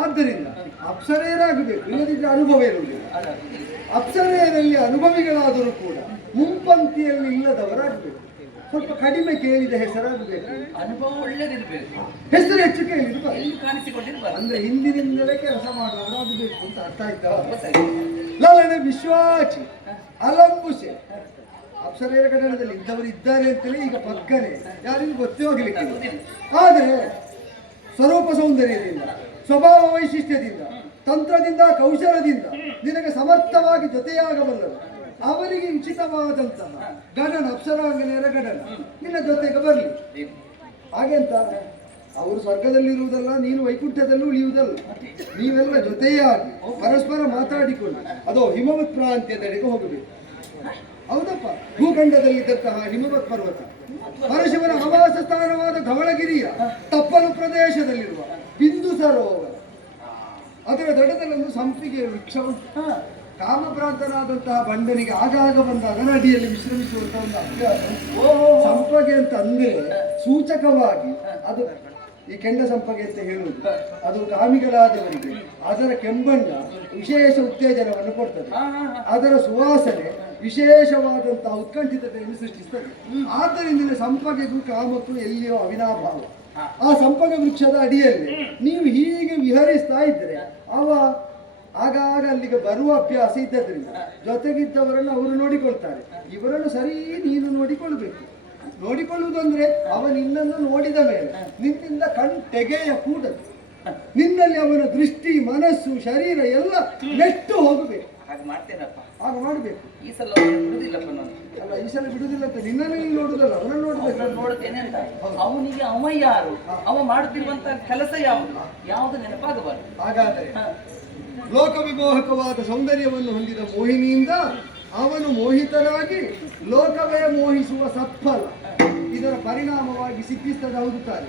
ಆದ್ದರಿಂದ ಅಪ್ಸರೆಯರಾಗಬೇಕು, ಇಲ್ಲದಿದ್ದರೆ ಅನುಭವ ಇರುವುದಿಲ್ಲ. ಅಪ್ಸರೆಯರಲ್ಲಿ ಅನುಭವಿಗಳಾದರೂ ಕೂಡ ಮುಂಪಂಕ್ತಿಯಲ್ಲಿ ಇಲ್ಲದವರಾಗಬೇಕು. ಸ್ವಲ್ಪ ಕಡಿಮೆ ಕೇಳಿದ ಹೆಸರಾಗಬೇಕು. ಅನುಭವ ಒಳ್ಳೇದಿರ್ಬೇಕು, ಹೆಸರು ಹೆಚ್ಚು ಕೇಳಿದ್ರು ಕಾಣಿಸಿಕೊಂಡಿರ್ಬಾರ್ದು. ಅಂದ್ರೆ ಹಿಂದಿನಿಂದಲೇ ಕೆಲಸ ಮಾಡುವವರಾಗಬೇಕು ಅಂತ ಅರ್ಥ ಆಯ್ತಾ? ಲಲನೆ ವಿಶ್ವಾಚಿ ಅಲಂಬುಷೆ ಅಪ್ಸರೆಯರ ಗಣದಲ್ಲಿ ಇದ್ದವರು ಇದ್ದಾರೆ ಅಂತಲೇ ಈಗ ಪಕ್ಕನೆ ಯಾರಿಗೂ ಗೊತ್ತೇ ಹೋಗ್ಲಿಕ್ಕೆ. ಆದರೆ ಸ್ವರೂಪ ಸೌಂದರ್ಯದಿಂದ, ಸ್ವಭಾವ ವೈಶಿಷ್ಟ್ಯದಿಂದ, ತಂತ್ರದಿಂದ, ಕೌಶಲದಿಂದ ನಿನಗೆ ಸಮರ್ಥವಾಗಿ ಜೊತೆಯಾಗಬಲ್ಲರು. ಅವರಿಗೆ ಉಚಿತವಾದಂತಹ ಗಣನ ಅಪ್ಸರಾಂಗನೆಯರ ಗಣನ ನಿನ್ನ ಜೊತೆಗೆ ಬರಲಿ. ಹಾಗೆಂತ ಅವರು ಸ್ವರ್ಗದಲ್ಲಿರುವುದಲ್ಲ, ನೀನು ವೈಕುಂಠದಲ್ಲೂ ಉಳಿಯುವುದಲ್ಲ. ನೀವೆಲ್ಲ ಜೊತೆಯಾಗಿ ಪರಸ್ಪರ ಮಾತಾಡಿಕೊಂಡು ಅದೋ ಹಿಮವತ್ ಪ್ರಾಂತ್ಯದೆಡೆಗೆ ಹೋಗಬೇಕು. ಹೌದಪ್ಪ, ಭೂಖಂಡದಲ್ಲಿದ್ದಂತಹ ಹಿಮವತ್ ಪರ್ವತ, ಪರಶಿವನ ಆವಾಸ ಸ್ಥಾನವಾದ ಧವಳಗಿರಿಯ ತಪ್ಪಲು ಪ್ರದೇಶದಲ್ಲಿರುವ ಬಿಂದು ಸರೋವರ, ಅದರ ದಡದಲ್ಲೊಂದು ಸಂಪಿಗೆ ವೃಕ್ಷ ಉಂಟು. ಕಾಮಭ್ರಾಂತನಾದಂತಹ ಬಂಡನಿಗೆ ಆಗಾಗ ಬಂದಾಗ ನದಿಯಲ್ಲಿ ವಿಶ್ರಮಿಸುವಂತಹ ಒಂದು ಅಭ್ಯಾಸ. ಸಂಪಗೆ ಅಂತ ಅಂದ್ರೆ ಸೂಚಕವಾಗಿ ಅದು ಈ ಕೆಂಡ ಸಂಪಗೆ ಅಂತ ಹೇಳುವುದು, ಅದು ಕಾಮಿಗಳಾದವರಿಗೆ ಅದರ ಕೆಂಬಣ್ಣ ವಿಶೇಷ ಉತ್ತೇಜನವನ್ನು ಕೊಡ್ತದೆ. ಅದರ ಸುವಾಸನೆ ವಿಶೇಷವಾದಂತಹ ಉತ್ಕಂಠಿತತೆಯನ್ನು ಸೃಷ್ಟಿಸ್ತದೆ. ಆದ್ದರಿಂದ ಸಂಪಗೆಗೂ ಕಾಮಕ್ಕೂ ಎಲ್ಲಿಯೋ ಅವಿನಾಭಾವ. ಆ ಸಂಪಗ ವೃಕ್ಷದ ಅಡಿಯಲ್ಲಿ ನೀವು ಹೀಗೆ ವಿಹರಿಸ್ತಾ ಇದ್ರೆ ಅವ ಆಗಾಗ ಅಲ್ಲಿಗೆ ಬರುವ ಅಭ್ಯಾಸ ಇದ್ದದ್ರಿಂದ ಜೊತೆಗಿದ್ದವರನ್ನು ಅವರು ನೋಡಿಕೊಳ್ತಾರೆ. ಇವರನ್ನು ಸರಿ ನೀನು ನೋಡಿಕೊಳ್ಬೇಕು. ನೋಡಿಕೊಳ್ಳುವುದಂದ್ರೆ ಅವ ನಿನ್ನನ್ನು ನೋಡಿದ ಮೇಲೆ ನಿನ್ನಿಂದ ಕಣ್ ತೆಗೆಯ ಕೂಡದು. ನಿನ್ನಲ್ಲಿ ಅವನ ದೃಷ್ಟಿ, ಮನಸ್ಸು, ಶರೀರ ಎಲ್ಲ ನೆಟ್ಟು ಹೋಗಬೇಕು. ಹಾಗೆ ಮಾಡ್ತೇನಪ್ಪ. ಆಗ ಮಾಡಬೇಕು. ಈ ಸಲ ಅವನು ಬಿಡುದಿಲ್ಲಪ್ಪ ನಾನು. ಅಲ್ಲ, ಈ ಸಲ ಬಿಡುದಿಲ್ಲ ಅಂತ ನಿನ್ನನ್ನು ನೀನು ನೋಡುದಲ್ಲ, ಅವನನ್ನು ನೋಡ್ಬೇಕು. ಅವನನ್ನು ನೋಡ್ತೇನೆ ಅಂತ. ಅವನಿಗೆ ಅವ ಯಾರು, ಅವ ಮಾಡುತ್ತಿರುವಂತ ಕೆಲಸ ಯಾವುದು ನೆನಪಾಗಬಾರದು. ಹಾಗಾದರೆ ಲೋಕವಿಮೋಹಕವಾದ ಸೌಂದರ್ಯವನ್ನು ಹೊಂದಿದ ಮೋಹಿನಿಯಿಂದ ಅವನು ಮೋಹಿತನಾಗಿ ಲೋಕವೇ ಮೋಹಿಸುವ ಸತ್ಫಲ ಇದರ ಪರಿಣಾಮವಾಗಿ ಸಿದ್ಧಿಸ್ತದ ಹೌದು ತಾನೆ.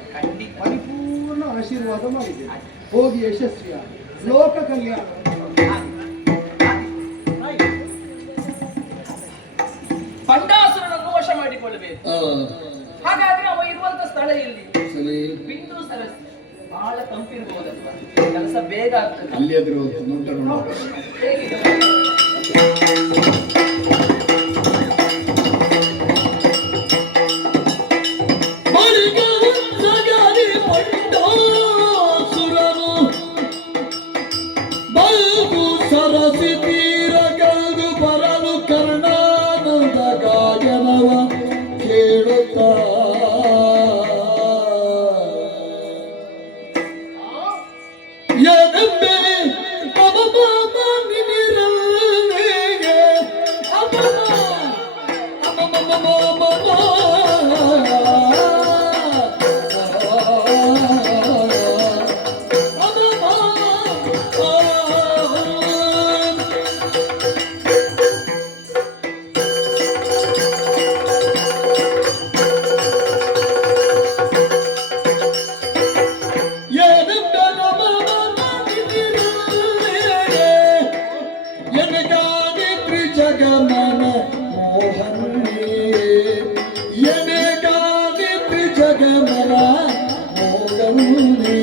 ಪರಿಪೂರ್ಣ ಆಶೀರ್ವಾದ ಮಾಡಿದೆ. ಹೋಗಿ ಯಶಸ್ವಿಯಾಗಿ ಲೋಕ ಕಲ್ಯಾಣ. ಪಂಡಾಸುರನನ್ನು ವಶ ಮಾಡಿಕೊಳ್ಳಬೇಕು. ಹಾಗಾದ್ರೆ ಅವ ಇರುವಂತ ಸ್ಥಳ ಎಲ್ಲಿ? ಬಿಂದು ಸರಸ್ಸಿ. ಬಹಳ ತಂಪಿರ್ಬಹುದಲ್ವ, ಕೆಲಸ ಬೇಗ ಆಗ್ತದೆ. ಅಲ್ಲಿ ಅದ್ರ ಸರಸಿ ತೀರಗಲ್ದು ಬರಲು ಕರ್ಣಾನಂದ ಗಾಯನವ ಕೇಳುತ್ತಾ ಎದೆಂಬೆ ಜಗಮನ ಮೋಹನ್ನೇ ಎನೆಗಾದಿತ್ರಿ ಜಗಮನ ಮೋಹನ್ನೇ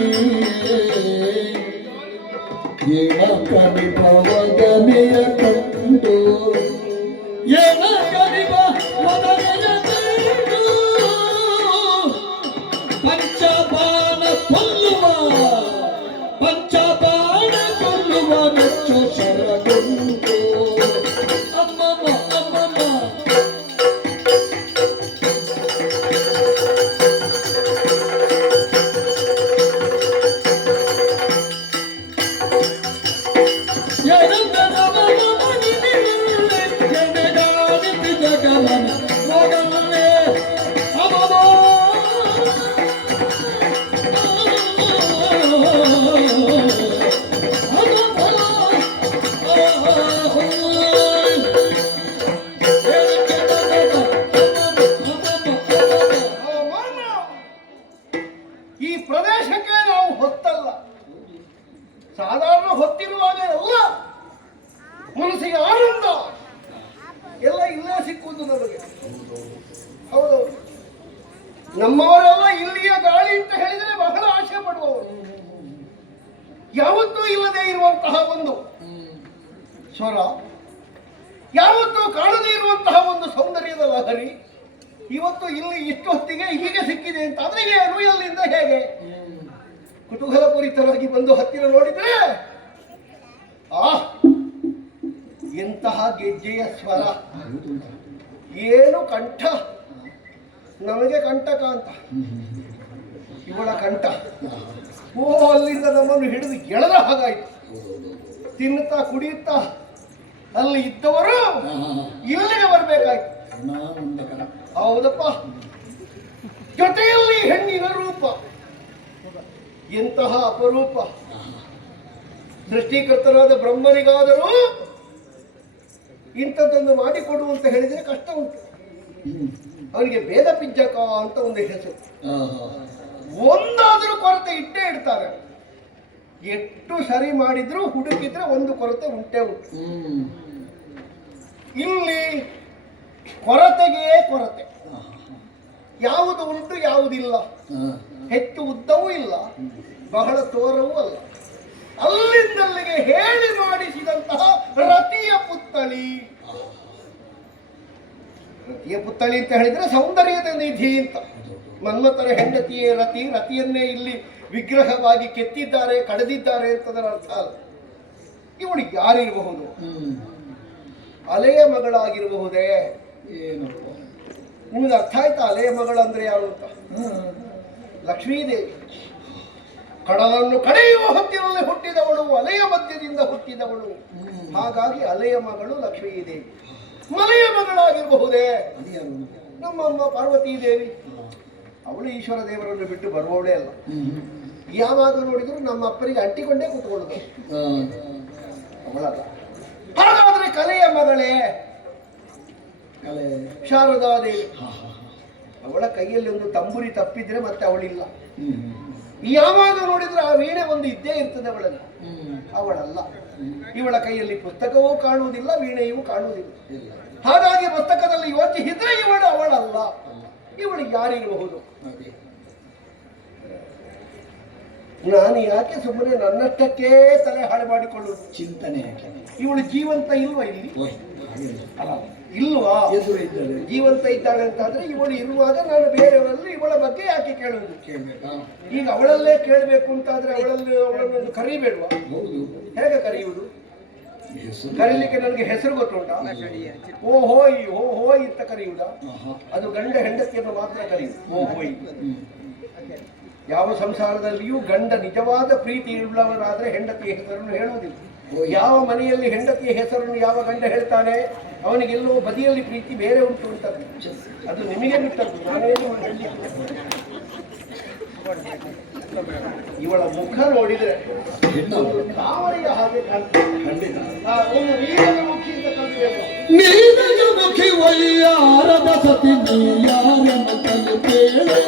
ಏನ ಕವಿಭವದನೆಯ ಕಂಡು ಏನ ಕವಿಭ ವದನೆಯ ಕಂಡು ಪಂಚಬಾಣ ಕೊಲ್ಲುವ ನೆಚ್ಚು ಶರಗುಂಟು ಈ ಪ್ರದೇಶಕ್ಕೆ ನಾವು ಹೊತ್ತಲ್ಲ, ಸಾಧಾರಣ ಹೊತ್ತಿರುವಾಗ ಎಲ್ಲ ಮನಸ್ಸಿಗೆ ಆನಂದ ಎಲ್ಲ ಇಲ್ಲೇ ಸಿಕ್ಕುವುದು ನಮಗೆ. ಹೌದು, ನಮ್ಮವರೆಲ್ಲ ಇಲ್ಲಿಯ ಗಾಳಿ ಅಂತ ಹೇಳಿದರೆ ಬಹಳ ಆಶೆ ಪಡುವವರು. ಯಾವತ್ತೂ ಇಲ್ಲದೆ ಇರುವಂತಹ ಒಂದು ಸ್ವರ, ಯಾವತ್ತೂ ಕಾಣದೇ ಇರುವಂತಹ ಒಂದು ಸೌಂದರ್ಯದ ಲಹರಿ ಇವತ್ತು ಇಲ್ಲಿ ಇಷ್ಟು ಹೊತ್ತಿಗೆ ಹೀಗೆ ಸಿಕ್ಕಿದೆ ಅಂತ ಆದ್ರೆ ಏನು, ಎಲ್ಲಿಂದ, ಹೇಗೆ? ಕುತೂಹಲಪೂರಿತರಾಗಿ ಬಂದು ಹತ್ತಿರ ನೋಡಿದ್ರೆ ಎಂತಹ ಗೆಜ್ಜೆಯ ಸ್ವರ, ಏನು ಕಂಠ, ನಮಗೆ ಕಂಠಕ ಅಂತ ಇವಳ ಕಂಠ. ಅಲ್ಲಿಂದ ನಮ್ಮನ್ನು ಹಿಡಿದು ಎಳೆದ ಹಾಗಾಯ್ತು. ತಿನ್ನುತ್ತಾ ಕುಡಿಯುತ್ತಾ ಅಲ್ಲಿ ಇದ್ದವರು ಇಲ್ಲಿಗೆ ಬರ್ಬೇಕಾಯ್ತು. ಹೌದಪ್ಪ, ಜೊತೆಯಲ್ಲಿ ಹೆಣ್ಣಿನ ರೂಪ ಎಂತಹ ಅಪರೂಪ. ಸೃಷ್ಟಿಕರ್ತನಾದ ಬ್ರಹ್ಮನಿಗಾದರೂ ಇಂಥದ್ದೊಂದು ಮಾಡಿಕೊಡು ಅಂತ ಹೇಳಿದರೆ ಕಷ್ಟ ಉಂಟು. ಅವನಿಗೆ ಭೇದ ಪಿಜ್ಜಕ ಅಂತ ಒಂದು ಹೆಸರು. ಒಂದಾದರೂ ಕೊರತೆ ಇಟ್ಟೇ ಇಡ್ತಾರೆ. ಎಷ್ಟು ಸರಿ ಮಾಡಿದ್ರು ಹುಡುಕಿದ್ರೆ ಒಂದು ಕೊರತೆ ಉಂಟೇ ಉಂಟು. ಇಲ್ಲಿ ಕೊರತೆಗೆ ಕೊರತೆ, ಯಾವುದು ಉಂಟು ಯಾವುದಿಲ್ಲ. ಹೆಚ್ಚು ಉದ್ದವೂ ಇಲ್ಲ, ಬಹಳ ತೋರವೂ ಅಲ್ಲ. ಅಲ್ಲಿಂದಲ್ಲಿಗೆ ಹೇಳಿ ಮಾಡಿಸಿದಂತಹ ರತಿಯ ಪುತ್ತಳಿ. ರತಿಯ ಪುತ್ತಳಿ ಅಂತ ಹೇಳಿದ್ರೆ ಸೌಂದರ್ಯದ ನಿಧಿ ಅಂತ. ಮನ್ಮಥರ ಹೆಂಡತಿಯೇ ರತಿ, ರತಿಯನ್ನೇ ಇಲ್ಲಿ ವಿಗ್ರಹವಾಗಿ ಕೆತ್ತಿದ್ದಾರೆ, ಕಳೆದಿದ್ದಾರೆ ಅಂತದರ ಅರ್ಥ ಅಲ್ಲ. ಇವಳು ಯಾರಿರಬಹುದು? ಅಲೆಯ ಮಗಳಾಗಿರಬಹುದೇ? ನಿಮಗೆ ಅರ್ಥ ಆಯ್ತಾ ಅಲೆಯ ಮಗಳಂದ್ರೆ ಯಾರು ಅಂತ? ಲಕ್ಷ್ಮೀದೇವಿ ಕಡಲನ್ನು ಕಡೆಯುವ ಹೊತ್ತಿನಲ್ಲಿ ಹುಟ್ಟಿದವಳು, ಅಲೆಯ ಮಧ್ಯದಿಂದ ಹುಟ್ಟಿದವಳು. ಹಾಗಾಗಿ ಅಲೆಯ ಮಗಳು ಲಕ್ಷ್ಮೀದೇವಿ. ಮಲೆಯ ಮಗಳಾಗಿರಬಹುದೇ ನಮ್ಮಮ್ಮ ಪಾರ್ವತೀ ದೇವಿ. ಅವಳು ಈಶ್ವರ ದೇವರನ್ನು ಬಿಟ್ಟು ಬರುವವಳೇ ಅಲ್ಲ. ಯಾವಾಗ ನೋಡಿದ್ರು ನಮ್ಮ ಅಪ್ಪನಿಗೆ ಅಂಟಿಕೊಂಡೇ ಕೂತ್ಕೊಳ್ಳೋದು. ಅವಳಲ್ಲ. ಹಾಗಾದ್ರೆ ಕಲೆಯ ಮಗಳೇ ಶಾರದಾದೇವಿ. ಅವಳ ಕೈಯಲ್ಲಿ ಒಂದು ತಂಬುರಿ ತಪ್ಪಿದ್ರೆ ಮತ್ತೆ ಅವಳಿಲ್ಲ. ಯಾವಾಗ ನೋಡಿದ್ರೆ ಆ ವೀಣೆ ಒಂದು ಇದ್ದೇ ಇರ್ತದೆ ಅವಳಲ್ಲಿ. ಅವಳಲ್ಲ. ಇವಳ ಕೈಯಲ್ಲಿ ಪುಸ್ತಕವೂ ಕಾಣುವುದಿಲ್ಲ, ವೀಣೆಯೂ ಕಾಣುವುದಿಲ್ಲ. ಹಾಗಾಗಿ ಪುಸ್ತಕದಲ್ಲಿ ಯೋಚಿಸಿದ್ರೆ ಇವಳು ಅವಳಲ್ಲ. ಇವಳು ಯಾರಿರಬಹುದು? ನಾನು ಯಾಕೆ ಸುಮ್ಮನೆ ನನ್ನಷ್ಟಕ್ಕೆ ತಲೆ ಹಾಳು ಮಾಡಿಕೊಳ್ಳುವುದು? ಚಿಂತನೆ ಇವಳು ಜೀವಂತ ಇಲ್ವಾ ಇಲ್ಲಿ? ಇಲ್ವಾ? ಜೀವಂತ ಇದ್ದಾಳೆ ಅಂತಾದ್ರೆ ಇವಳು ಇರುವಾಗ ನಾನು ಬೇರೆಯವರಲ್ಲಿ ಇವಳ ಬಗ್ಗೆ ಯಾಕೆ ಕೇಳುವುದು? ಈಗ ಅವಳಲ್ಲೇ ಕೇಳಬೇಕು ಅಂತಾದ್ರೆ ಅವಳನ್ನು ಕರೀಬೇಡ್ವಾ? ಹೇಗೆ ಕರೆಯುವುದು? ಕರೀಲಿಕ್ಕೆ ನನಗೆ ಹೆಸರು ಗೊತ್ತುಂಟಾ? ಓ ಹೋಯ್ ಓ ಹೋಯ್ ಅಂತ ಕರೆಯುವುದಾ? ಅದು ಗಂಡ ಹೆಂಡತಿಯನ್ನು ಮಾತ್ರ ಕರೆಯುವುದು ಓ ಹೋಯ್. ಯಾವ ಸಂಸಾರದಲ್ಲಿಯೂ ಗಂಡ ನಿಜವಾದ ಪ್ರೀತಿ ಇರುವವರಾದ್ರೆ ಹೆಂಡತಿಯ ಹೆಸರನ್ನು ಹೇಳುವುದಿಲ್ಲ. ಯಾವ ಮನೆಯಲ್ಲಿ ಹೆಂಡತಿಯ ಹೆಸರನ್ನು ಯಾವ ಗಂಡ ಹೇಳ್ತಾನೆ ಅವನಿಗೆಲ್ಲೋ ಬದಿಯಲ್ಲಿ ಪ್ರೀತಿ ಬೇರೆ ಉಂಟು ಅಂತ. ಅದು ನಿಮಗೆ ಬಿಟ್ಟದ್ದು, ನಾನೇನು ಇವಳ ಮುಖ ನೋಡಿದ್ರೆ ಕಾವಲಿಯ ಹಾಗೆ ಕಾಣ್ತದೆ. ಒಂದು ನೀರಿನ ಮುಖಿ ಅಂತ ಕಾಣ್ತೇವೆ. ನೀರಜ ಮುಖಿ ವಯ್ಯಾರದ ಸತಿ ನೀಯಾರನ ತಲುಪೇಳೆ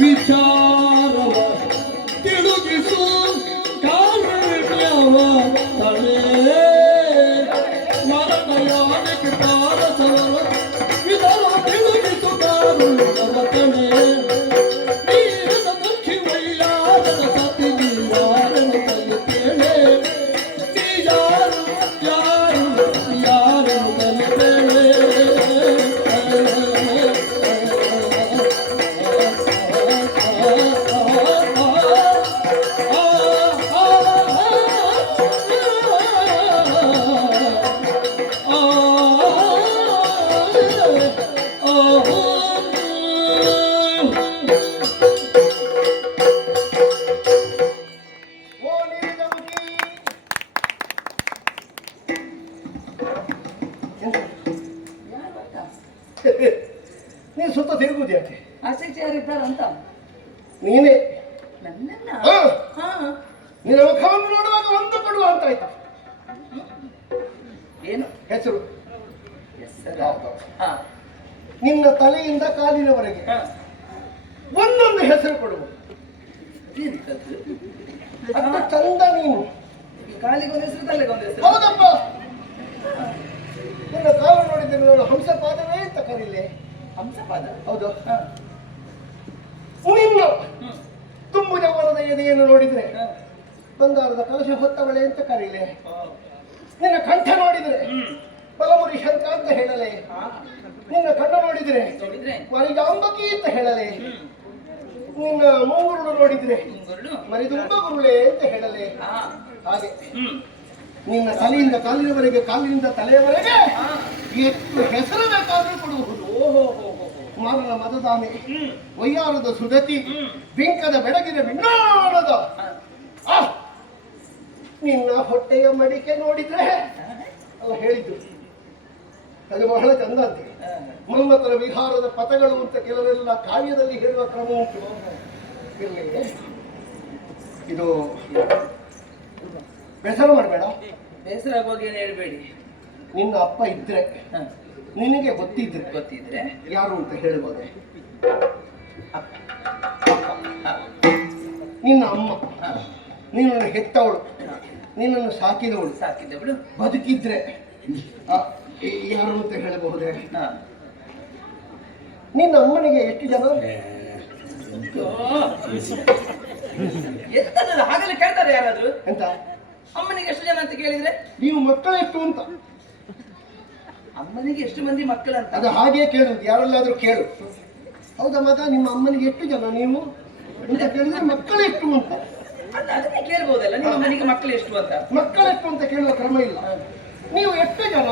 ವಿಚಾರವ ತಿಳುಗಿಸು ಕಾರಣ್ಯವ ತಳೆ ಮರಣಯಾನಿಕ ಪಾರಸವ ವಿಧವ ತಿಳುಗಿಸು ಕಾರುಣ್ಯವ ತಳೆ ನೀರದ ಮುಖಿ ವೈಯಾರದ ಸತಿ ನೀಯಾರನ ತಲುಪೇಳೆ ನೀಯಾರು ಯಾರು ಯಾರನ್ನು ತಲುಪೇಳೆ ನೀನು ಸುತ್ತ ತಿರುಗುದು ಯಾಕೆ? ಆಚೆಗೆ ಯಾರಿದ್ದಾರಂತ? ನೀನೇ ನನ್ನನ್ನ? ಹಾ. ಹಾ. ನಿನ್ನ ಮುಖವನ್ನು ನೋಡುವಾಗ ಒಂದು ಕೊಡುವ ಅಂತ ಆಯ್ತಾ? ಏನು ಹೆಸರು? ಹೆಸರು? ಹಾ. ನಿನ್ನ ತಲೆಯಿಂದ ಕಾಲಿನವರೆಗೆ ಹಾ. ಒಂದೊಂದು ಹೆಸರು ಕೊಡುವ. ಎಂತದ್ದು? ಅಷ್ಟು ಚಂದ ನೀನು. ಕಾಲಿಗೊಂದು ಹೆಸರು, ತಲೆಗೊಂದು ಹೆಸರು. ಹೌದಪ್ಪ. ನಿನ್ನ ಕಾಲು ನೋಡಿದ್ರೆ ನೋಡು, ಹಂಸಪಾದವೇ ಅಂತ ಕರೀಲೆ. ಹಂಸಪಾದ? ಹೌದು. ಹಾ. ನಿನ್ನ ತುಂಬು ಯೌವನದ ಎದೆಯನ್ನು ನೋಡಿದ್ರೆ ಹಾ. ಬಂಗಾರದ ಕಲಶ ಹೊತ್ತವಳೆ ಅಂತ ಕರೀಲೆ. ನಿನ್ನ ಕಂಠ ನೋಡಿದರೆ ಬಲಮುರಿ ಶಂಕ ಅಂತ ಹೇಳಲೆ, ನಿನ್ನ ಕಣ್ಣು ನೋಡಿದರೆ ನೋಡಿದ್ರೆ ಮರಿಗಾಂಬಕಿ ಅಂತ ಹೇಳಲೆ, ನಿನ್ನ ಮುಂಗುರುಳು ನೋಡಿದ್ರೆ ಮರಿದುಂಬ ಗುರುಳೆ ಅಂತ ಹೇಳಲೆ. ಹಾಗೆ ನಿನ್ನ ತಲೆಯಿಂದ ಕಾಲಿನವರೆಗೆ, ಕಾಲಿನಿಂದ ತಲೆಯವರೆಗೆ ಎಷ್ಟು ಹೆಸರು ಬೇಕಾದ್ರೂ ಕೊಡುವುದು. ಮಾನನ ಮದದಾನೆ, ವಯ್ಯಾರದ ಸುದತಿ, ಬಿಂಕದ ಬೆಳಗಿನ ಬಿನ್ನಾಣದ ನಿನ್ನ ಹೊಟ್ಟೆಯ ಮಡಿಕೆ ನೋಡಿದ್ರೆ ಅಲ್ಲ ಹೇಳಿದ್ದು ಅದು ಬಹಳ ಚಂದ ಅಂತೆ. ಮನ್ಮಥನ ವಿಹಾರದ ಪಥಗಳು ಅಂತ ಕೆಲವೆಲ್ಲ ಕಾವ್ಯದಲ್ಲಿ ಹೇಳುವ ಕ್ರಮ ಉಂಟು. ಇರಲಿ, ಇದು ಬೇಸರ ಮಾಡಬೇಡ. ಬೇಸರ ಬಗ್ಗೆ ಏನು ಹೇಳ್ಬೇಡಿ. ನಿನ್ನ ಅಪ್ಪ ಇದ್ರೆ, ನಿನಗೆ ಗೊತ್ತಿದ್ರೆ ಯಾರು ಅಂತ ಹೇಳ್ಬೋದೆ? ನಿನ್ನ ಅಮ್ಮ, ನಿನ್ನನ್ನು ಹೆತ್ತವಳು, ನಿನ್ನನ್ನು ಸಾಕಿದವಳು ಬದುಕಿದ್ರೆ ಯಾರು ಅಂತ ಹೇಳಬಹುದೇ? ನಿನ್ನ ಅಮ್ಮನಿಗೆ ಎಷ್ಟು ಜನ? ಎಂತದ ಹಾಗಲೇ ಕೇಳ್ತಾರೆ ಯಾರಾದ್ರೂ? ಎಂತ ಅಮ್ಮನಿಗೆ ಎಷ್ಟು ಜನ ಅಂತ ಕೇಳಿದ್ರೆ ನೀವು ಮಕ್ಕಳು ಎಷ್ಟು ಅಂತ? ಅಮ್ಮನಿಗೆ ಎಷ್ಟು ಮಂದಿ ಮಕ್ಕಳಂತ? ಅದು ಹಾಗೆ ಕೇಳುದು, ಯಾರಲ್ಲಾದ್ರೂ ಕೇಳು. ಹೌದಾ ಮಗ, ನಿಮ್ಮ ಅಮ್ಮನಿಗೆ ಎಷ್ಟು ಜನ ನೀವು ಅಂತ ಕೇಳಿದ್ರೆ ಮಕ್ಕಳು ಎಷ್ಟು ಅಂತ. ಅದನ್ನೇ ಕೇಳ್ಬೋದಲ್ಲ, ನಿಮ್ಮ ಅಮ್ಮನಿಗೆ ಮಕ್ಕಳು ಎಷ್ಟು ಅಂತ. ಮಕ್ಕಳೆಷ್ಟು ಅಂತ ಕೇಳುವ ಕ್ರಮ ಇಲ್ಲ. ನೀವು ಎಷ್ಟು ಜನ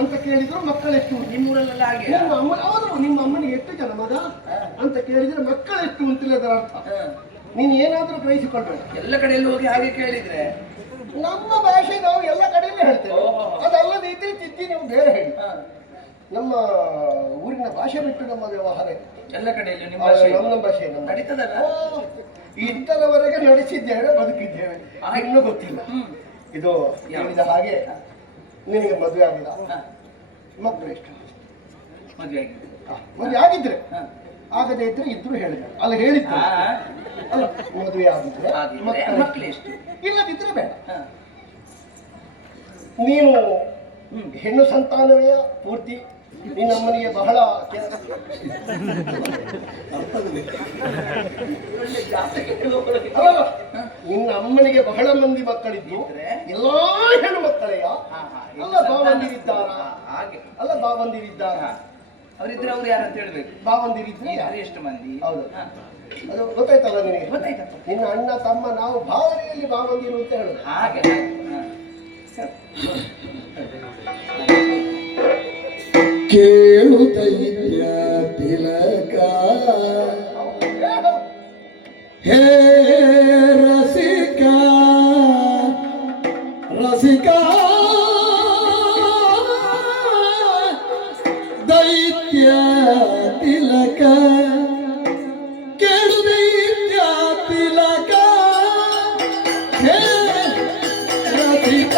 ಅಂತ ಕೇಳಿದ್ರು ಮಕ್ಕಳೆಷ್ಟು. ನಿಮ್ಮೂರಲ್ಲೆಲ್ಲ ಹಾಗೆ? ನಿಮ್ಮ ಅಮ್ಮ, ಹೌದು, ನಿಮ್ಮ ಅಮ್ಮನಿಗೆ ಎಷ್ಟು ಜನ ಮಗ ಅಂತ ಕೇಳಿದ್ರೆ ಮಕ್ಕಳೆಷ್ಟು ಅಂತಿಲ್ಲ ಅದರ ಅರ್ಥ. ನೀನು ಏನಾದ್ರೂ ಗ್ರಹಿಸಿಕೊಳ್ಬೇಡ. ಎಲ್ಲ ಕಡೆಯಲ್ಲಿ ಹೋಗಿ ಹಾಗೆ ಕೇಳಿದ್ರೆ ನಮ್ಮ ಭಾಷೆ ನಾವು ಎಲ್ಲ ಕಡೆಯಲ್ಲೇ ಹೇಳ್ತೇವೆ. ಅದಲ್ಲದೆ ಇದ್ರೆ ತಿದ್ದಿ ನೀವು ಬೇರೆ ಹೇಳಿ. ನಮ್ಮ ಊರಿನ ಭಾಷೆ ಬಿಟ್ಟು ನಮ್ಮ ವ್ಯವಹಾರ ಎಲ್ಲ ಕಡೆಯಲ್ಲಿ ನಮ್ಮ ಭಾಷೆ ನಡೀತದಲ್ಲ. ಇಂಥದವರೆಗೆ ನಡೆಸಿದ್ದೇವೆ, ಬದುಕಿದ್ದೇವೆ, ಇನ್ನೂ ಗೊತ್ತಿಲ್ಲ. ಇದು ಹೇಳಿದ ಹಾಗೆ ನಿನಗೆ ಮದುವೆ ಆಗಿಲ್ಲ, ಮಕ್ಕಳು ಎಷ್ಟು? ಮದುವೆ ಆಗಿದ್ರೆ, ಆಗದೆ ಇದ್ರೆ ಇದ್ರು ಹೇಳಿದ ಅಲ್ಲ, ಹೇಳಿದ್ದು ಅಲ್ಲ. ಮದುವೆ ಆಗಿದ್ರೆ ಮಕ್ಕಳು ಎಷ್ಟು? ಇಲ್ಲದಿದ್ರೆ ಬೇಡ. ನೀನು ಹೆಣ್ಣು ಸಂತಾನವೇ ಪೂರ್ತಿ. ನಿನ್ನಮ್ಮನಿಗೆ ಬಹಳ ನಿನ್ನ ಅಮ್ಮನಿಗೆ ಬಹಳ ಮಂದಿ ಮಕ್ಕಳಿದ್ದು ಎಲ್ಲಾ ಹೆಣ್ಣು ಮಕ್ಕಳೆಯ ಅಲ್ಲ ಬಾವಂದಿರಿದ್ದಾರ? ಅಲ್ಲ ಬಾವಂದಿರಿದ್ದಾರ? ಅವರಿದ್ರೆ ಅವ್ರು ಯಾರು ಅಂತ ಹೇಳ್ಬೇಕು. ಬಾವಂದಿರಿದ್ರೆ ಯಾರು, ಎಷ್ಟು ಮಂದಿ? ಹೌದು, ಅದು ಗೊತ್ತಾಯ್ತಲ್ಲ ನಿನಗೆ? ಗೊತ್ತಾಯ್ತಪ್ಪ. ನಿನ್ನ ಅಣ್ಣ ತಮ್ಮ ನಾವು ಭಾವನೆಯಲ್ಲಿ ಬಾವಂದಿರು ಅಂತ ಹೇಳುದು. ಹಾಗೆ ಕೇಳು ದೈತ್ಯ ತಿಲಕ ಹೇ ರಸಿಕ ರಸಿಕ ದೈತ್ಯ ತಿಲಕ ಕೇಳು ದೈತ್ಯ ತಿಲಕ ಹೇ ರಸಿಕ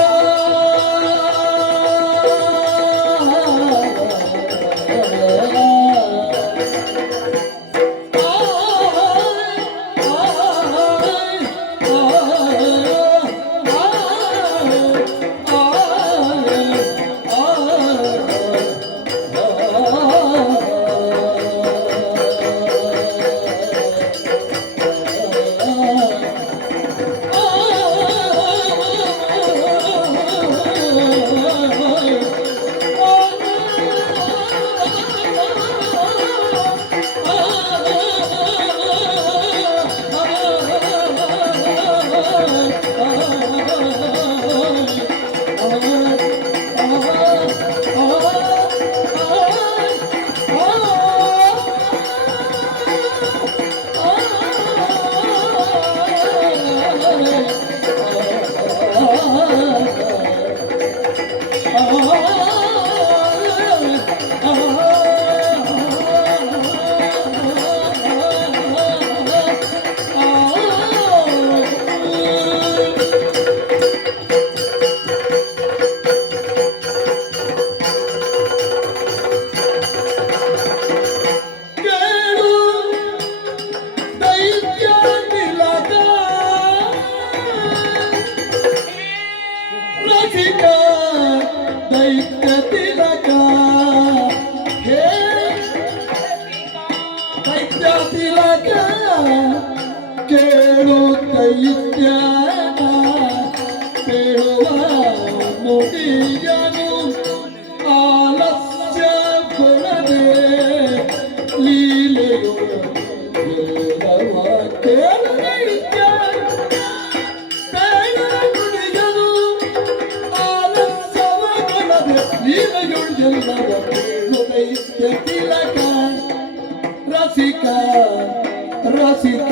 ಕೇಳು ದೈತ್ಯ ಕೇಳುವ ನುಡಿಯನು ಆಲಸ್ಯ ಕೊಡದೆ ಲೀಲೆಯೊಳ ಎಲ್ಲವ ಕೇಳದೈತ್ಯ ಬೇಡರ ನುಡಿಯನು ಆಲಸ್ಯವ ಕೊಡದೆ ಲೀಲೆಯೊಳ ಎಲ್ಲವ ಕೇಳದೈತ್ಯ ತಿಲಕ ರಸಿಕ ರಸಿಕ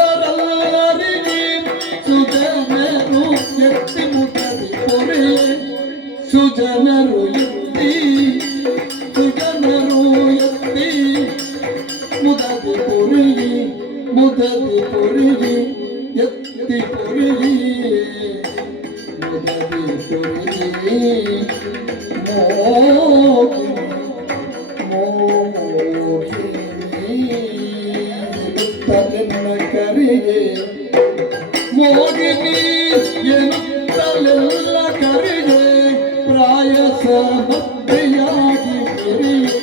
ಪೆತ್ತವರಲ್ಲರಿಗೆ ಸುಜನರು ಎತ್ತಿ ಮುದದಿ ಪೊರೆ ಸುಜನರು ಎತ್ತಿ ಮುದದಿ ಪೊರೆ ಎತ್ತಿ ಪೊರೆ ಮುದದಿ ಪೊರೆ ಕರಿಗೆ ಮೋಗಿನಿ ಎನ್ನುತ್ತಲೆಲ್ಲ ಕರಿಗೆ ಪ್ರಾಯಸ ಮಧ್ಯೆಯಾಗಿ ಮೆರೆಯಿ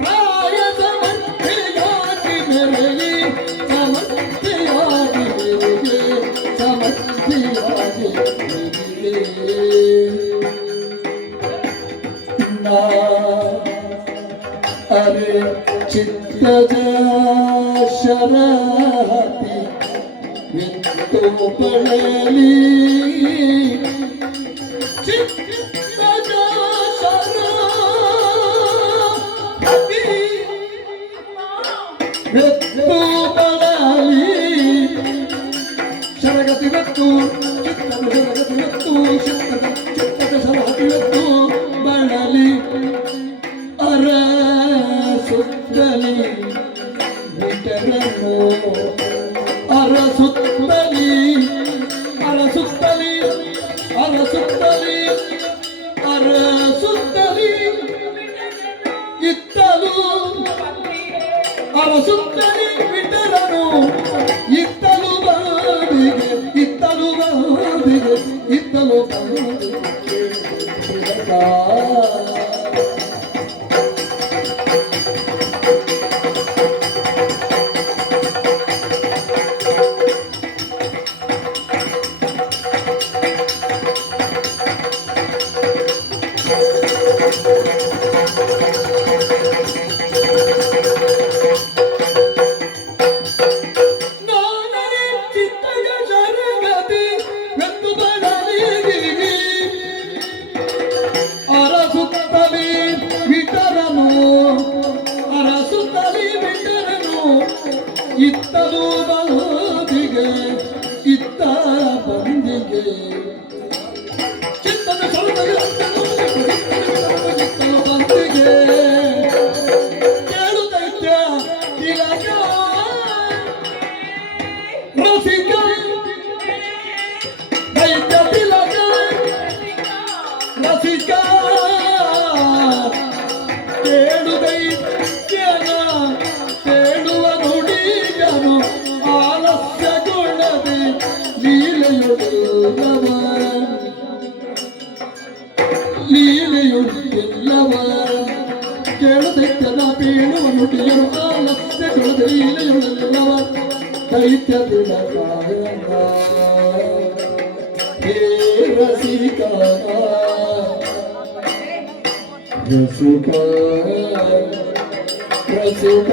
ಪ್ರಾಯಸ ಮಧ್ಯೆಯಾಗಿ ಮೆರೆಯಿ ಸಮರ್ಥೆಯಾಗಿ ಮೆರೆಗೆ ಸಮರ್ಥೆಯಾಗಿ ನಾ ಅರೆ ಚಿತ್ತದ ಶರಹತಿ ವಿತ್ತು ಪಡಲಿ ಚಿತ್ತದ ಶರಹತಿ ವಿತ್ತು ಪಡಲಿ ಶರಗತಿ ವಿತ್ತು ಚಿತ್ತದ ಶರಗತಿ ವಿತ್ತು ಚಿತ್ತದ ಶರಹತಿ ವಿತ್ತು ಬಡಲಿ ಅರ ಸುತ್ತಲಿ ಬಿಟ್ಟರನು ಅರಸುತ್ತಲಿ ಅರಸುತ್ತಲಿ ಅರಸುತ್ತಲಿ ಅರಸುತ್ತಲಿ ಇತ್ತಲು ಅರಸುತ್ತಲಿ ಬಿಟ್ಟರನು ಇತ್ತಲು ಬಾದಿಗೆ ಇತ್ತಲು ಬಾದಿಗೆ ಇತ್ತಲು ಬಾದಿಗೆ ಇತ್ತಲು ಬಂದಿಗೆ ಇತ್ತ ಬಂದಿಗೆ ಚಿತ್ತದ ಚಿತ್ತಲು ಬಂದಿಗೆ ಕೇಳುತ್ತೈತ್ಯ ತಿಲಕ ರಸಿಕ ಬೀಳುವ ನುಡಿಯರು ಆಲಸ್ಯಗೊಳದೆಲ್ಲವ ದೈತ್ಯ ದಿನಕಾಯನ ಹೇ ರಸಿಕ ರಸಿಕ ರಸಿಕ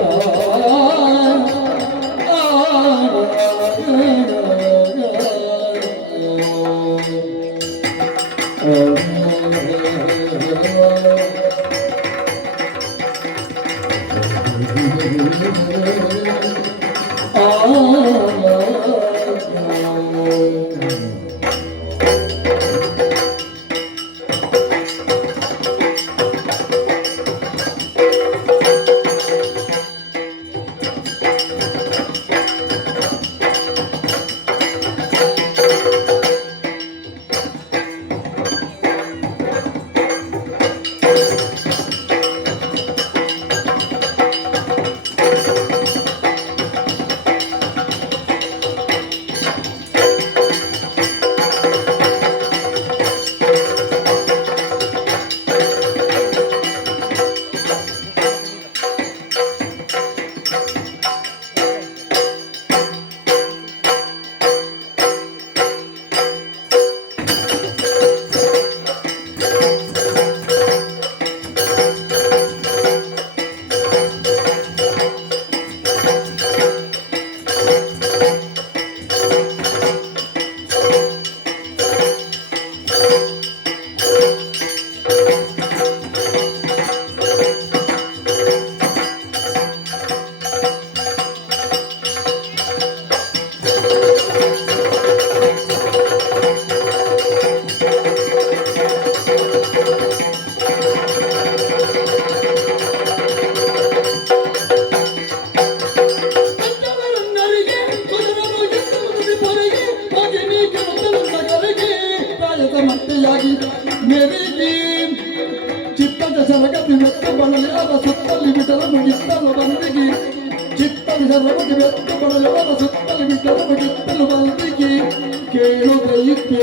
ಚಿತ್ತದ ಸರಗತಿ ವ್ಯಕ್ತ ಬರಲಿ ಅದ ಸುತ್ತಲಿ ಬಿಡಲು ಮುಗಿತ್ತಲು ಬಂದಿಗೆ ಚಿತ್ತದ ಸರಗತಿ ವ್ಯಕ್ತ ಬರಲಿ ಅದ ಸುತ್ತಲಿ ಬಿಡಲು ಮುಗಿತ್ತಲು ಬಂದಿಗೆ ಕೇಳು ದೈತ್ಯ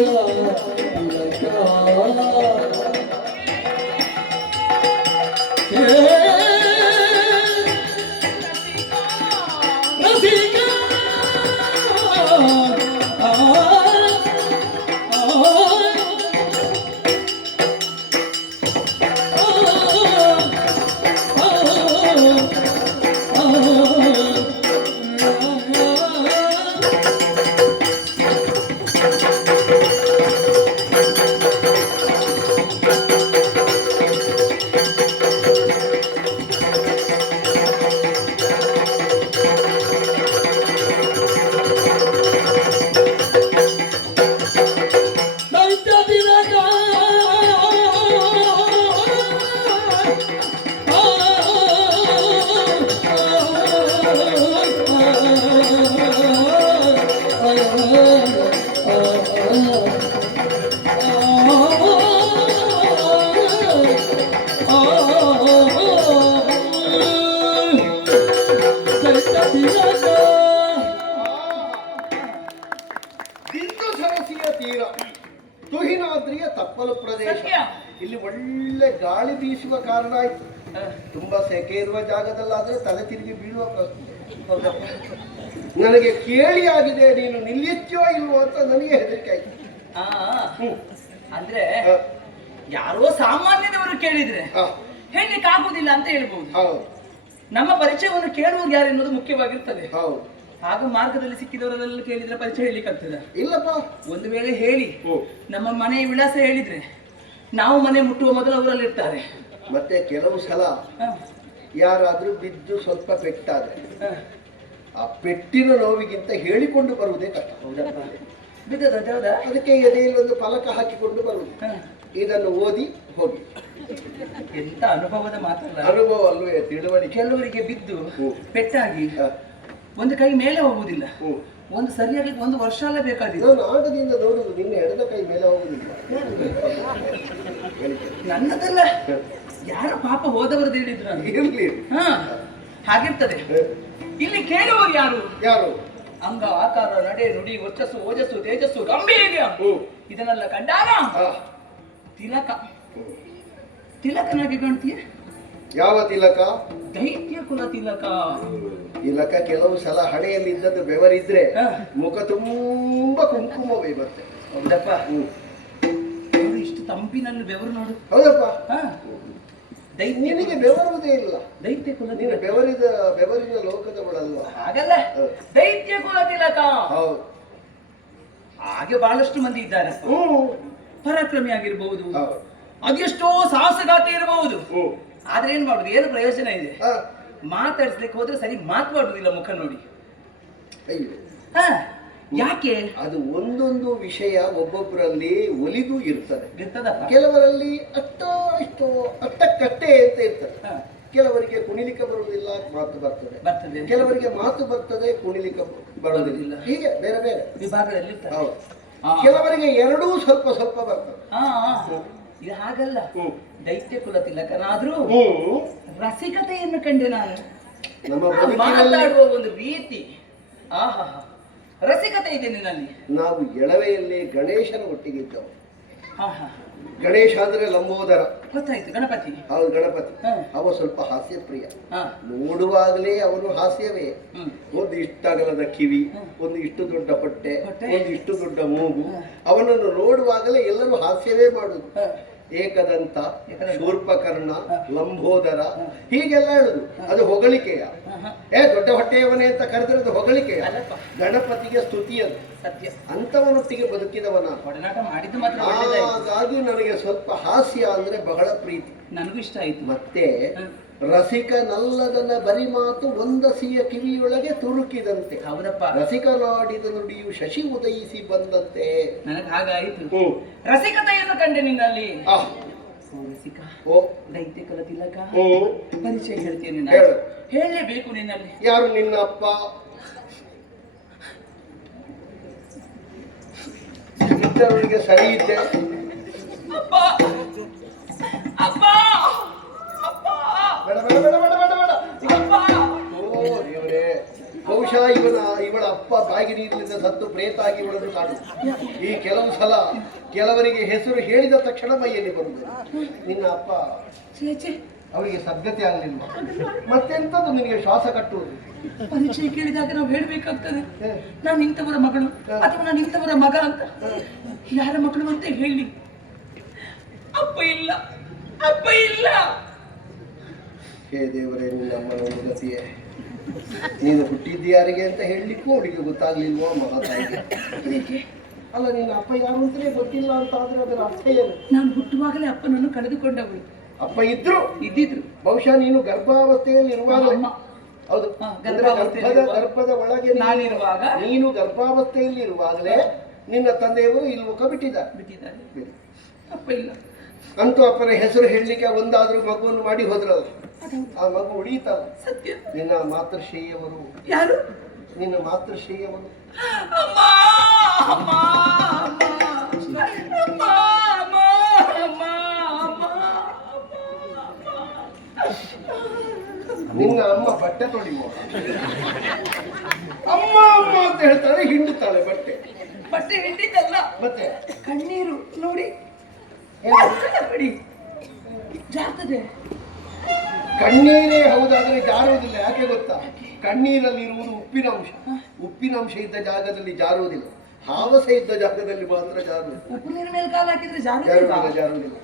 ಬಿಂದು ಸರಸಿಯ ತೀರ ತುಹಿನಾದ್ರಿಯ ತಪ್ಪಲು ಪ್ರದೇಶ. ಸತ್ಯ. ಇಲ್ಲಿ ಒಳ್ಳೆ ಗಾಳಿ ಬೀಸುವ ಕಾರಣ ಆಯ್ತು. ತುಂಬಾ ಸೆಕೆ ಇರುವ ಜಾಗದಲ್ಲಾದ್ರೆ ತಲೆ ತಿರುಗಿ ಬೀಳುವ ಪ್ರಶ್ನೆ. ನನಗೆ ಕೇಳಿ ಆಗಿದೆ, ನೀನು ನಿಲ್ಲಿಸ್ತೀಯೋ ಇಲ್ವೋ ಅಂತ ನನಗೆ ಹೆದರಿಕೆ ಆಯ್ತು. ಅಂದ್ರೆ ಯಾರೋ ಸಾಮಾನ್ಯದವರು ಕೇಳಿದ್ರೆ ಹೇಳಲಿಕ್ಕೆ ಆಗುದಿಲ್ಲ ಅಂತ ಹೇಳ್ಬಹುದು. ಹೌದು ನಮ್ಮ ಪರಿಚಯವನ್ನು ಕೇಳುವುದು ಯಾರು ಎನ್ನುವುದು ಮುಖ್ಯವಾಗಿರ್ತದೆ. ಹೌದು. ಆಗ ಮಾರ್ಗದಲ್ಲಿ ಸಿಕ್ಕಿದವರೆಲ್ಲ ಕೇಳಿದ್ರೆ ಪರಿಚಯ ಹೇಳಲಿಕ್ಕೆ ಆಗ್ತದೆ? ಇಲ್ಲಪ್ಪ. ಒಂದು ವೇಳೆ ಹೇಳಿ ನಮ್ಮ ಮನೆಯ ವಿಳಾಸ ಹೇಳಿದ್ರೆ ನಾವು ಮನೆ ಮುಟ್ಟುವ ಮೊದಲು ಅವರಲ್ಲಿ ಇರ್ತಾರೆ. ಮತ್ತೆ ಕೆಲವು ಸಲ ಯಾರಾದ್ರೂ ಬಿದ್ದು ಸ್ವಲ್ಪ ಪೆಟ್ಟಾದ್ರೆ ಆ ಪೆಟ್ಟಿನ ನೋವಿಗಿಂತ ಹೇಳಿಕೊಂಡು ಬರುವುದೇ ಕಷ್ಟ. ಬಿದ್ದದ ಅದಕ್ಕೆ ಎದೆಯಲ್ಲಿ ಒಂದು ಫಲಕ ಹಾಕಿಕೊಂಡು ಬರುವುದು. ಇದನ್ನು ಓದಿ ಹೋಗಿ. ಎಂತ ಅನುಭವದ ಮಾತಲ್ಲ. ಅನುಭವ ಅಲ್ವೇ, ತಿಳುವಳಿಕೆ. ಕೆಲವರಿಗೆ ಬಿದ್ದು ಪೆಟ್ಟಾಗಿ ಒಂದು ಕೈ ಮೇಲೆ ಹೋಗುವುದಿಲ್ಲ, ಒಂದು ಸರಿಯಾಗಿ 1 ವರ್ಷ ಎಲ್ಲ ಬೇಕಾದಿಲ್ಲ. ನಾನು ಆಗದಿಂದ ನೋಡುದು ನಿನ್ನ ಎಡದ ಕೈ ಮೇಲೆ ಹೋಗುದಿಲ್ಲ. ನನ್ನದಲ್ಲ, ಯಾರ ಪಾಪ ಹೋದವರದ್ದು ಹೇಳಿದ್ರು ನಾನು. ಇರ್ಲಿ. ಹಾಗಿರ್ತದೆ. ಇಲ್ಲಿ ಕೇಳುವವರು ಯಾರು? ಯಾರು? ಅಂಗ ಆಕಾರ ನಡೆ ನುಡಿ ವರ್ಚಸ್ಸು ಓಜಸ್ಸು ತೇಜಸ್ಸು ಗಾಂಭೀರ್ಯ ಇದನ್ನೆಲ್ಲ ಕಂಡಾಗ ತಿಲಕ ತಿಲಕನಾಗಿ ಕಾಣ್ತೀಯ. ಯಾವ ತಿಲಕ? ದೈತ್ಯ ಕುಲ ತಿಲಕ. ತಿಲಕ ಕೆಲವು ಸಲ ಹಣೆಯಲ್ಲಿ ಇದ್ದದ್ದು ಬೆವರಿದ್ರೆ ಹ. ಮುಖ ತುಂಬಾ ಕುಂಕುಮವೇ ಬರುತ್ತೆ. ಹೌದಪ್ಪ. ನೋಡು, ಇಷ್ಟು ತಂಪಿನಲ್ಲಿ ಬೆವರು ನೋಡು. ಹೌದಪ್ಪ. ಹ. ದೈತ್ಯ ನಿನಗೆ ಬೆವರುವುದೇ ಇಲ್ಲ. ದೈತ್ಯ ಕುಲ ನೀನು ತಿಲಕ. ಬೆವರಿನ ಲೋಕದವಳಲ್ವ? ಹಾಗಲ್ಲ, ದೈತ್ಯ ಕುಲ ತಿಲಕ. ಹೌದು. ಹಾಗೆ ಬಹಳಷ್ಟು ಮಂದಿ ಇದ್ದಾರೆ. ಪರಾಕ್ರಮಿ ಆಗಿರ್ಬಹುದು, ಹೌದು. ಅದೆಷ್ಟೋ ಸಾಹಸಗಾತಿ ಇರಬಹುದು. ಹ್ಮ್. ಆದ್ರೆ ಏನ್ ಮಾಡುದು, ಏನು ಪ್ರಯೋಜನ ಇದೆ? ಹ. ಮಾತಾಡ್ಸ್ಲಿಕ್ಕೆ ಹೋದ್ರೆ ಸರಿ ಮಾತಾಡುದಿಲ್ಲ, ಮುಖ ನೋಡಿ. ಅಯ್ಯೋ, ಹ. ಯಾಕೆ ಅದು ಒಂದೊಂದು ವಿಷಯ ಒಬ್ಬೊಬ್ಬರಲ್ಲಿ ಒಲಿದು ಇರ್ತದೆ. ಇರ್ತದಪ್ಪ. ಕೆಲವರಲ್ಲಿ ಅಷ್ಟೋ ಇಷ್ಟೋ ಅಷ್ಟಕ್ಕಷ್ಟೇ ಅಂತ ಇರ್ತದೆ. ಹ. ಕೆಲವರಿಗೆ ಕುಣಿಲಿಕ್ಕೆ ಬರುವುದಿಲ್ಲ, ಮಾತು ಬರ್ತದೆ. ಬರ್ತದೆ. ಕೆಲವರಿಗೆ ಮಾತು ಬರ್ತದೆ, ಕುಣಿಲಿಕ್ಕೆ ಬರುವುದಿಲ್ಲ. ಹೀಗೆ ಬೇರೆ ಬೇರೆ ವಿಭಾಗದಲ್ಲಿ ಇರ್ತದೆ. ಹೌದು. ಹಾ. ಕೆಲವರಿಗೆ ಎರಡೂ ಸ್ವಲ್ಪ ಸ್ವಲ್ಪ ಬರ್ತದೆ. ಹಾ, ಹಾ. ಇದು ಹಾಗಲ್ಲ. ದೈತ್ಯ ಕುಲ ತಿಲಕನಾದ್ರೂ ರಸಿಕತೆಯನ್ನು ಕಂಡೆ ನಾನು. ನಮ್ಮ ಬದುಕಿನಲ್ಲಿ ಮಾತಾಡುವ ಒಂದು ರೀತಿ, ಆಹಾ, ರಸಿಕತೆ ಇದೆ ನಿನ್ನಲ್ಲಿ. ನಾವು ಎಳವೆಯಲ್ಲಿ ಗಣೇಶನ ಒಟ್ಟಿಗಿದ್ದವು. ಆಹಾ, ಗಣೇಶ ಅಂದ್ರೆ ಲಂಬೋದರ. ಗೊತ್ತಾಯ್ತು, ಗಣಪತಿ. ಹೌದು, ಗಣಪತಿ. ಹ. ಅವ ಸ್ವಲ್ಪ ಹಾಸ್ಯ ಪ್ರಿಯ. ಹಾ. ನೋಡುವಾಗಲೇ ಅವನು ಹಾಸ್ಯವೇ. ಹ್ಮ್. ಒಂದು ಇಷ್ಟಗಲದ ಕಿವಿ, ಒಂದು ಇಷ್ಟು ದೊಡ್ಡ ಹೊಟ್ಟೆ, ಒಂದು ಇಷ್ಟು ದೊಡ್ಡ ಮೂಗು. ಅವನನ್ನು ನೋಡುವಾಗಲೇ ಎಲ್ಲರೂ ಹಾಸ್ಯವೇ ಮಾಡುದು. ಹ. ಏಕದಂತ, ಶೂರ್ಪಕರ್ಣ, ಲಂಬೋದರ, ಹೀಗೆಲ್ಲ ಹೇಳುದು. ಅದು ಹೊಗಳಿಕೆಯ. ದೊಡ್ಡ ಹೊಟ್ಟೆಯವನೇ ಅಂತ ಕರೆದ್ರೆ ಅದು ಹೊಗಳಿಕೆಯ. ಅಲ್ಲಪ್ಪ. ಗಣಪತಿಗೆ ಸ್ತುತಿ ಅದು. ಸತ್ಯ. ಅಂತವನೊಟ್ಟಿಗೆ ಬದುಕಿದವನ. ಒಡನಾಟ ಮಾಡಿದ್ದು ಮಾತ್ರ ಒಳ್ಳೆದಾಯ್ತು. ಹಾಗಾಗಿ ನನಗೆ ಸ್ವಲ್ಪ ಹಾಸ್ಯ ಅಂದ್ರೆ ಬಹಳ ಪ್ರೀತಿ. ನನಗೂ ಇಷ್ಟ ಆಯ್ತು. ಮತ್ತೆ ರಸಿಕನಲ್ಲದನ ಬರಿ ಮಾತು ಒಂದಸಿಯ ಕಿವಿಯೊಳಗೆ ತುರುಕಿದಂತೆ. ಹೌದಪ್ಪ. ರಸಿಕನಾಡಿದ ನುಡಿಯು ಶಶಿ ಉದಯಿಸಿ ಬಂದಂತೆ. ನನಗೆ ಹಾಗಾಯಿತು. ರಸಿಕತೆಯನ್ನು ಕಂಡೆ ನಿನ್ನಲ್ಲಿ. ಓ ರಸಿಕ, ಓ ದೈತ್ಯ ಕುಲ ತಿಲಕ, ಓ ಪರಿಚಯ ಹೇಳ್ತೇನೆ ಹೇಳು. ನಾನು. ಹೇಳಲೇಬೇಕು ನಿನ್ನಲ್ಲಿ. ಯಾರು ನಿನ್ನ ಅಪ್ಪ? ಇದ್ದವರಿಗೆ ಸರಿ ಇದ್ದೆ. ಅಪ್ಪ, ಅಪ್ಪ, ಅಪ್ಪ, ಬೇಡ ಬೇಡ ಬೇಡ ಬೇಡ ಬೇಡ ಬೇಡ. ಅಪ್ಪ. ಓ ದೇವರೇ, ಬಹುಶಃ ಇವಳ ಅಪ್ಪ ಬಾಗಿ ನೀರಿನಿಂದ ಸತ್ತು ಪ್ರೇತ ಆಗಿ ಇವಳನ್ನು ಕಾಣು. ಈ ಕೆಲವು ಸಲ ಕೆಲವರಿಗೆ ಹೆಸರು ಹೇಳಿದ ತಕ್ಷಣ ಮೈಯಲ್ಲಿ ಬರುವುದು. ನಿನ್ನ ಅಪ್ಪ ಛೇ ಛೇ, ಅವರಿಗೆ ಸದ್ಗತಿ ಆಗಲಿಲ್ಲ. ಮತ್ತೆಂತದ್ದು ನಿನಗೆ ಶ್ವಾಸ ಕಟ್ಟುವುದು? ಪರಿಚಯ ಕೇಳಿದಾಗ ನಾವು ಹೇಳ್ಬೇಕಾಗ್ತದೆ, ನಾನು ಇಂಥವರ ಮಗಳು ಅಥವಾ ನಾನು ಇಂಥವರ ಮಗ ಅಂತ. ಯಾರ ಮಗಳು ಅಂತ ಹೇಳಿ. ಅಪ್ಪ ಇಲ್ಲ, ಅಪ್ಪ ಇಲ್ಲ. ಹೇ ದೇವರೇ, ನಿನ್ನ ಅಮ್ಮನ ಗತಿಯೇ. ನೀನು ಹುಟ್ಟಿದ್ದು ಯಾರಿಗೆ ಅಂತ ಹೇಳಲಿಕ್ಕೂ ಅವಳಿಗೆ ಗೊತ್ತಾಗ್ಲಿಲ್ವಾ ಮಹಾತಾಯಿಗೆ? ಅಲ್ಲ, ನಿನ್ನ ಅಪ್ಪ ಯಾರು ಅಂತಲೇ ಗೊತ್ತಿಲ್ಲ ಅಂತ ಆದ್ರೆ ಅದರ ಅರ್ಥ ಏನು? ನಾನು ಹುಟ್ಟುವಾಗಲೇ ಅಪ್ಪನನ್ನು ಕಳೆದುಕೊಂಡವಳು. ಅಪ್ಪ ಇದ್ದಿದ್ರು. ಬಹುಶಃ ನೀನು ಗರ್ಭಾವಸ್ಥೆಯಲ್ಲಿ ಇರುವಾಗ. ಹೌದು, ಗರ್ಭದ ಒಳಗೆ ನಾನಿರುವಾಗ, ನೀನು ಗರ್ಭಾವಸ್ಥೆಯಲ್ಲಿ ಇರುವಾಗಲೇ ನಿನ್ನ ತಂದೆಯವರು ಇಲ್ಲಿ ಮುಖ ಬಿಟ್ಟಿದ್ದಾರೆ. ಅಪ್ಪ ಇಲ್ಲ. ಅಂತೂ ಅಪ್ಪನ ಹೆಸರು ಹೇಳಲಿಕ್ಕೆ ಒಂದಾದ್ರೂ ಮಗುವನ್ನು ಮಾಡಿ ಹೋದ್ರಲ್ಲ, ಆ ಮಗು ಉಳಿಯಿತಲ್ಲ. ಸತ್ಯ. ನಿನ್ನ ಮಾತೃಶ್ರೀಯವರು ಯಾರು? ನಿನ್ನ ಮಾತೃಶ್ರೀಯವರು. ಅಮ್ಮ, ಅಮ್ಮ, ಅಮ್ಮ, ಅಮ್ಮ, ಅಮ್ಮ, ಅಮ್ಮ, ನಿನ್ನ ಅಮ್ಮ ಬಟ್ಟೆ ತೊಳಿಯುವ. ಅಮ್ಮ ಅಮ್ಮ ಅಂತ ಹೇಳ್ತಾಳೆ, ಹಿಂಡುತ್ತಾಳೆ ಬಟ್ಟೆ. ಬಟ್ಟೆ ಹಿಂಡಿದ್ದಲ್ಲ, ಮತ್ತೆ ಕಣ್ಣೀರು ನೋಡಿ ನೋಡಿ ಜಾರ್ತದೆ. ಕಣ್ಣೀರೇ ಹೌದಾದ್ರೆ ಜಾರುವುದಿಲ್ಲ. ಯಾಕೆ ಗೊತ್ತಾ? ಕಣ್ಣೀರಲ್ಲಿ ಇರುವುದು ಉಪ್ಪಿನಾಂಶ. ಉಪ್ಪಿನಾಂಶ ಇದ್ದ ಜಾಗದಲ್ಲಿ ಜಾರುವುದಿಲ್ಲ. ಹಾವಸ ಇದ್ದ ಜಾಗದಲ್ಲಿ ಮಾತ್ರ ಜಾರುವುದು. ಉಪ್ಪು ನೀರಿನ ಮೇಲೆ ಕಾಲು ಹಾಕಿದ್ರೆ ಜಾರುವುದಿಲ್ಲ.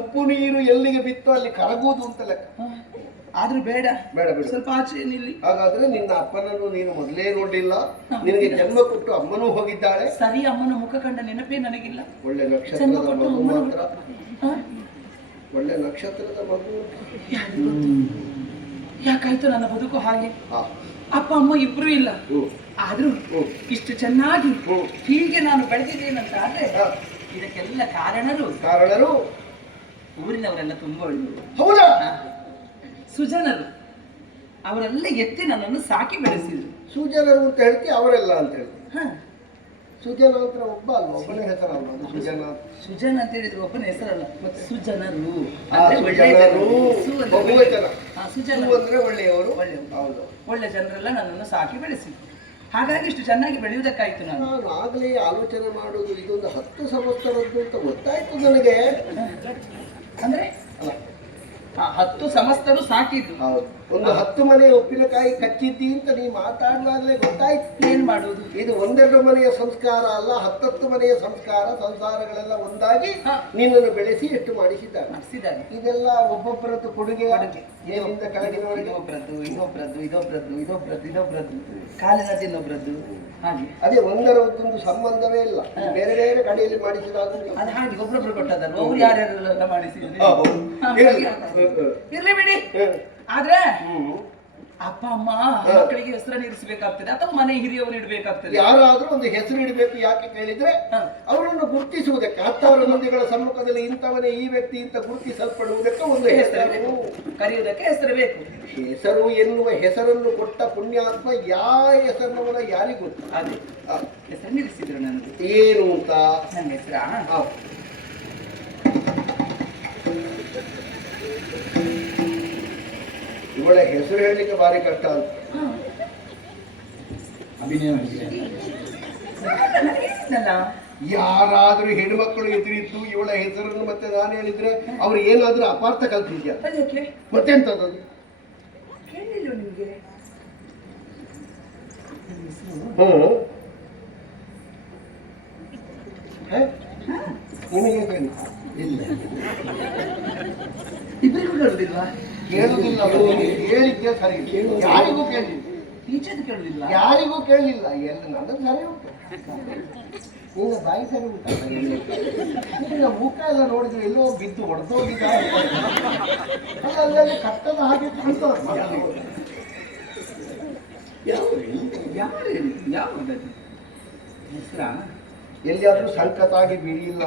ಉಪ್ಪು ನೀರು ಎಲ್ಲಿಗೆ ಬಿತ್ತು ಅಲ್ಲಿ ಕರಗುವುದು ಅಂತ ಲೆಕ್ಕ. ಆದ್ರೂ ಬೇಡ ಬೇಡ ಬೇಡ, ಸ್ವಲ್ಪ ಆಚೆ ನಿಲ್ಲಿ. ಹಾಗಾದ್ರೆ ನಿನ್ನ ಅಪ್ಪನನ್ನು ನೀನು ಮೊದಲೇ ನೋಡ್ಲಿಲ್ಲ. ನಿನಗೆ ಜನ್ಮ ಕೊಟ್ಟು ಅಮ್ಮನೂ ಹೋಗಿದ್ದಾಳೆ. ಸರಿ, ಅಮ್ಮನ ಮುಖ ಕಂಡ ನೆನಪೇ ನನಗಿಲ್ಲ. ಒಳ್ಳೆ ನಕ್ಷತ್ರದ ಮಗು ಮಾತ್ರ. ಒಳ್ಳೆ ನಕ್ಷತ್ರದ ಮಗು. ಯಾಕಾಯ್ತು ನನ್ನ ಬದುಕು ಹಾಗೆ? ಅಪ್ಪ ಅಮ್ಮ ಇಬ್ರು ಇಲ್ಲ. ಆದ್ರೂ ಇಷ್ಟು ಚೆನ್ನಾಗಿ ಹೀಗೆ ನಾನು ಬೆಳೆದಿದ್ದೇನಂತ ಆದ್ರೆ ಇದಕ್ಕೆಲ್ಲ ಕಾರಣರು ಊರಿನವರೆಲ್ಲ ತುಂಬಾ ಒಳ್ಳೆಯವರು. ಹೌದಾ? ಸುಜನರು. ಅವರೆಲ್ಲ ಎತ್ತಿ ನನ್ನನ್ನು ಸಾಕಿ ಬೆಳೆಸಿದ್ರು. ಸುಜನರು ಅಂತ ಹೇಳ್ತಿ, ಅವರೆಲ್ಲ ಅಂತ ಹೇಳ್ತಿ. ಸುಜನ ಅಂತ ಒಬ್ಬ ಅಲ್ವಾ? ಒಬ್ಬನ ಹೆಸರಲ್ಲ ಅದು ಸುಜನ. ಸುಜನ ಅಂತ ಹೇಳಿದ್ರೆ ಒಬ್ಬನ ಹೆಸರಲ್ಲ, ಮತ್ತೆ ಸುಜನರು ಅಂದ್ರೆ ಒಳ್ಳೆಯವರು. ಹೌದು, ಒಳ್ಳೆ ಜನರೆಲ್ಲ ನನ್ನನ್ನು ಸಾಕಿ ಬೆಳೆಸಿದ್ರು. ಹಾಗಾಗಿ ಇಷ್ಟು ಚೆನ್ನಾಗಿ ಬೆಳೆಯುವುದಕ್ಕಾಯ್ತು. ನಾನು ಆಗಲೇ ಆಲೋಚನೆ ಮಾಡುವುದು ಇದೊಂದು 10 ಸಂವತ್ಸರದ್ದು ಅಂತ ಗೊತ್ತಾಯ್ತು ನನಗೆ. ಅಂದ್ರೆ ಅಲ್ಲ, 10 ಸಮಸ್ತರು ಸಾಕಿದ್ದು. ಹೌದು, ಒಂದು 10 ಮನೆಯ ಉಪ್ಪಿನಕಾಯಿ ಕಚ್ಚಿದ್ದಿ ಅಂತ ನೀ ಮಾತಾಡುವಾಗಲೇ ಗೊತ್ತಾಯ್ತು. ಏನ್ ಮಾಡುವುದು? ಇದು 1-2 ಮನೆಯ ಸಂಸ್ಕಾರ ಅಲ್ಲ, 10 ಮನೆಯ ಸಂಸ್ಕಾರ, ಸಂಸಾರಗಳೆಲ್ಲ ಒಂದಾಗಿ ನಿನ್ನನ್ನು ಬೆಳೆಸಿ ಎಷ್ಟು ಮಾಡಿಸಿದ್ದಾರೆ. ನಡೆಸಿದ್ದಾರೆ. ಇದೆಲ್ಲ ಒಬ್ಬೊಬ್ಬರದ್ದು ಕೊಡುಗೆ. ಏನಿಂದ ಕೆಳಗಿನವರೆಗೆ ಇದೊಬ್ರದ್ದು ಕಾಲಿನದ್ದು ಇನ್ನೊಬ್ರದ್ದು ಹಾಗೆ. ಅದೇ ಒಂದರದ್ದೊಂದು ಸಂಬಂಧವೇ ಇಲ್ಲ, ಬೇರೆ ಬೇರೆ ಕಡೆಯಲ್ಲಿ ಮಾಡಿಸಿದಾಗ ಅದು ಹಾಗೆ ಒಬ್ರೊಬ್ರು ಕೊಟ್ಟದಲ್ಲ, ಒಬ್ರು ಯಾರ್ಯಾರೆಲ್ಲ ಮಾಡಿಸಿದ್ರು. ಇರ್ಲಿ ಬಿಡಿ. ಆದ್ರೆ ಅಪ್ಪ ಅಮ್ಮ ಮಕ್ಕಳಿಗೆ ಹೆಸರನ್ನು ಇರಿಸಬೇಕಾಗ್ತದೆ ಅಥವಾ ಮನೆ ಹಿರಿಯವರು ಇಡಬೇಕಾಗ್ತದೆ. ಯಾರಾದ್ರೂ ಒಂದು ಹೆಸರು ಇಡಬೇಕು. ಯಾಕೆ ಕೇಳಿದ್ರೆ ಅವರನ್ನು ಗುರುತಿಸುವುದಕ್ಕೆ, 10,000 ಮಂದಿಗಳ ಸಮ್ಮುಖದಲ್ಲಿ ಇಂಥವನೇ ಈ ವ್ಯಕ್ತಿ ಅಂತ ಗುರುತಿಸಲ್ಪಡುವುದಕ್ಕೆ ಒಂದು ಹೆಸರು, ಕರೆಯುವುದಕ್ಕೆ ಹೆಸರು ಬೇಕು. ಹೆಸರು ಎನ್ನುವ ಹೆಸರನ್ನು ಕೊಟ್ಟ ಪುಣ್ಯಾತ್ಮ ಯಾವ ಹೆಸರನ್ನ ಯಾರಿಗೂ ಗೊತ್ತು. ಅದೇ ಹೆಸರನ್ನು ಇರಿಸಿದ್ರು ನನಗೆ. ಏನು ಅಂತ ನನ್ನ ಹೆಸರಾ? ಇವಳ ಹೆಸರು ಹೇಳಲಿಕ್ಕೆ ಭಾರಿ ಕಷ್ಟ ಅಂತ. ಯಾರಾದ್ರೂ ಹೆಣ್ಮಕ್ಕಳು ಎದುರಿದ್ದು ಇವಳ ಹೆಸರನ್ನು ಮತ್ತೆ ನಾನು ಹೇಳಿದ್ರೆ ಅವ್ರು ಏನಾದ್ರೂ ಅಪಾರ್ಥ ಕಲ್ತಿದ್ಯಾ? ಮತ್ತೆಂತದ್ದು? ನಿಮಗೆ ಕೇಳಿ ಇಬ್ಬರಿಗೂ ಕೇಳುದಿಲ್ವಾ? ಕೇಳುದಿಲ್ಲ. ಹೇಳಿದ್ದೆ ಸರಿ, ಯಾರಿಗೂ ಕೇಳಲಿಲ್ಲ. ಟೀಚರ್ ಕೇಳುದಿಲ್ಲ, ಯಾರಿಗೂ ಕೇಳಲಿಲ್ಲ. ಎಲ್ಲ ನನ್ನ ಸರಿ ಉಂಟು, ನಿನ್ನ ಬಾಯಿ ಸರಿ ಉಂಟಲ್ಲ. ನಿನ್ನ ಮುಖ ಎಲ್ಲ ನೋಡಿದ್ರೆ ಎಲ್ಲೋ ಬಿದ್ದು ಹೊಡೆದೋಗಿದ್ದಾರೆ. ಅಲ್ಲಲ್ಲಿ ಕಟ್ಟದ ಹಾಗೆ ಕಾಣ್ತದೆ. ಹೆಸರಾ? ಎಲ್ಲಿಯಾದ್ರೂ ಸಂಕತಾಗಿ ಬೀಳಿಲ್ಲ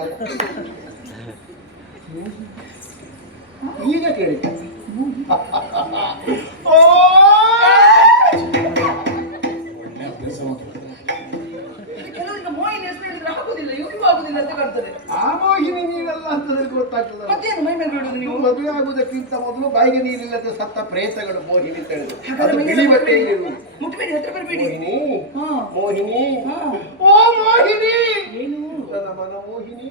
ಈಗ ಕೇಳಿ. ಕೆಲವರಿಗೆ ಮೋಹಿನಿ ಹೆಸರು ಹೇಳಿದ್ರೆ ಆಗುದಿಲ್ಲ, ಇವ್ರಿಗೂ ಆಗುದಿಲ್ಲ ಅಂತ ಕಾಣ್ತದೆ. ಆ ಮೋಹಿನಿ ನೀನಲ್ಲ ಅಂತ ಗೊತ್ತಾಗ್ತದೆ. ಮತ್ತೇನು ಮೈ ಮೇಲೆ ಹೇಳುದು ನೀವು? ಮದುವೆ ಆಗುವುದಕ್ಕಿಂತ ಮೊದಲು ಬಾಯಿಗೆ ನೀರಿಲ್ಲದೆ ಸತ್ತ ಪ್ರೇತಗಳು ಮೋಹಿನಿ ಅಂತ ಹೇಳಿದ್ರು. ಅದು ಬಿಳಿ ಬಟ್ಟೆ ಮುಟ್ಬೇಡಿ, ಹತ್ರ ಬರಬೇಡಿ. ಮೋಹಿನಿ, ಮೋಹಿನಿ, ಓ ಮೋಹಿನಿ, ಏನು ನನ್ನ ಮನ ಮೋಹಿನಿ.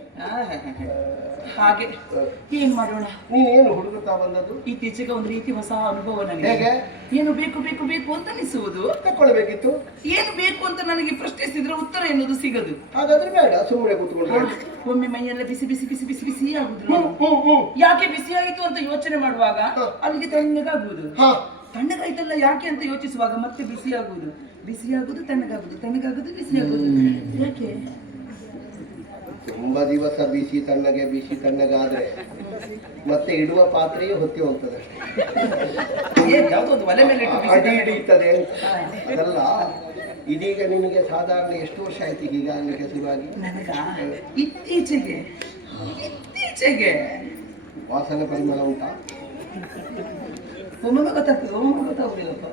ಹಾಗೆ ಏನ್ ಮಾಡೋಣ? ನೀನೇನು ಹುಡುಗುತ್ತಾ ಬಂದದ್ದು? ಇತ್ತೀಚೆಗೆ ಒಂದು ರೀತಿ ಹೊಸ ಅನುಭವ ನನಗೆ. ಹೇಗೆ? ಏನು ಬೇಕು ಬೇಕು ಬೇಕು ಅಂತ ಅನಿಸುವುದು. ತಕ್ಕೊಳ್ಬೇಕಿತ್ತು. ಏನು ಬೇಕು ಅಂತ ನನಗೆ ಪ್ರಶ್ನಿಸಿದ್ರೆ ಉತ್ತರ ಎನ್ನುವುದು ಸಿಗದು. ಹಾಗಾದ್ರೆ ಬೇಡ, ಸುಮ್ಮನೆ ಕೂತ್ಕೊಂಡು. ಒಮ್ಮೆ ಮೈಯೆಲ್ಲ ಬಿಸಿ ಬಿಸಿ ಬಿಸಿ ಬಿಸಿ ಬಿಸಿ ಆಗುದು. ಯಾಕೆ ಬಿಸಿ ಆಯಿತು ಅಂತ ಯೋಚನೆ ಮಾಡುವಾಗ ಅಲ್ಲಿಗೆ ತಣ್ಣಗಾಗುವುದು. ತಣ್ಣಗಾಯ್ತಲ್ಲ ಯಾಕೆ ಅಂತ ಯೋಚಿಸುವಾಗ ಮತ್ತೆ ಬಿಸಿ ಆಗುವುದು, ಬಿಸಿ ಆಗುದು ತಣ್ಣಗಾಗುದು, ತಣ್ಣಗಾಗುದು ಬಿಸಿ ಆಗುದು. ಯಾಕೆ? ತುಂಬಾ ದಿವಸ ಬಿಸಿ ತಣ್ಣಗಾದ್ರೆ ಮತ್ತೆ ಇಡುವ ಪಾತ್ರೆಯೇ ಹೊತ್ತಿ ಹೋಗ್ತದೆ. ಯಾವುದೊಂದು ಒಲೆ ಮೇಲೆ ಅಡಿ ಹಿಡಿಯುತ್ತದೆ ಅದಲ್ಲ. ಇದೀಗ ನಿಮಗೆ ಸಾಧಾರಣ ಎಷ್ಟು ವರ್ಷ ಆಯ್ತು ಹೀಗಾಗಲಿಕ್ಕೆ ಶುರುವಾಗಿ? ನನಗ ಇತ್ತೀಚೆಗೆ ವಾಸನೆ ಪರಿಮಳ ಉಂಟಾ? ಒಮ್ಮೊಮ್ಮೆ ಗೊತ್ತಾಗ್ತದೆ, ಒಮ್ಮೊಮ್ಮೆ ಗೊತ್ತಾಗುದಿಲ್ಲಪ್ಪ.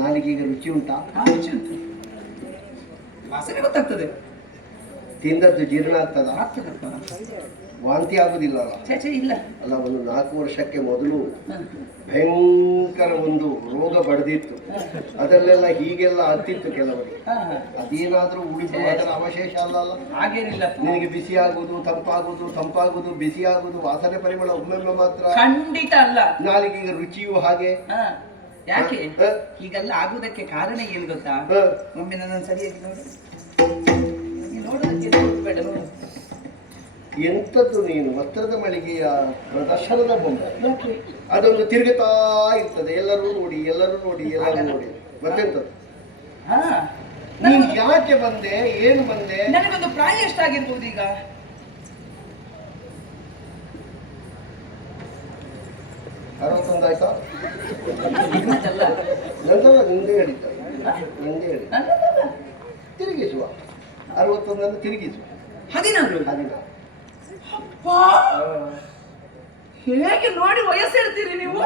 ನಾಲಿಗೆಗೆ ರುಚಿ ಉಂಟಾ? ರುಚಿ ಉಂಟು, ವಾಸನೆ ಗೊತ್ತಾಗ್ತದೆ. ತಿಂದದ್ದು ಜೀರ್ಣ ಆಗ್ತದ? ವಾಂತಿ ಆಗುದಿಲ್ಲ ಇಲ್ಲ ಅಲ್ಲ? ಒಂದು 4 ವರ್ಷಕ್ಕೆ ಮೊದಲು ಭಯಂಕರ ಒಂದು ರೋಗ ಬಡ್ದಿತ್ತು. ಅದರಲ್ಲೆಲ್ಲ ಹೀಗೆಲ್ಲ ಹತ್ತಿತ್ತು ಕೆಲವರಿಗೆ. ಅದೇನಾದ್ರೂ ಉಳಿದು ಅದರ ಅವಶೇಷ ಅಲ್ಲ? ಹಾಗೇನಿಲ್ಲ. ನಿನಗೆ ಬಿಸಿ ಆಗುದು, ತಂಪಾಗುದು, ಬಿಸಿ ಆಗುದು, ವಾಸನೆ ಪರಿಮಳ ಒಮ್ಮೊಮ್ಮೆ ಮಾತ್ರ. ಖಂಡಿತ ಅಲ್ಲ. ನಾಲಿಗೆಗೆ ರುಚಿಯೂ ಹಾಗೆ. ಯಾಕೆ ಹೀಗೆಲ್ಲ ಆಗುದಕ್ಕೆ ಕಾರಣ ಏನು ಗೊತ್ತಾ? ಒಮ್ಮೆ ನನ್ನ ಸರಿಯಾಗಿ ನೋಡಿ, ನೋಡೋದಕ್ಕೆ ನೋಡು. ಎಂಥದ್ದು ನೀನು ವಸ್ತ್ರದ ಮಳಿಗೆಯ ಪ್ರದರ್ಶನದ ಬೊಂಬೆ. ಅದೊಂದು ತಿರುಗುತ್ತಾ ಇರ್ತದೆ, ಎಲ್ಲರೂ ನೋಡಿ. ಮತ್ತೆಂತದ್ದು? ನೀನು ಯಾಕೆ ಬಂದೆ, ಏನು ಬಂದೆ? ನನಗೊಂದು ಪ್ರಾಯ ಎಷ್ಟಾಗಿರ್ಬೋದು ಈಗ? 61 ಆಯ್ತಾ? ನಂತರ ನಿಂದೆ ಹೇಳಿದ್ದ, ತಿರುಗಿಸುವ. 61 ತಿರುಗಿಸುವ. 16. ಹೇಗೆ ನೋಡಿ ವಯಸ್ಸು ಹೇಳ್ತೀರಿ ನೀವು?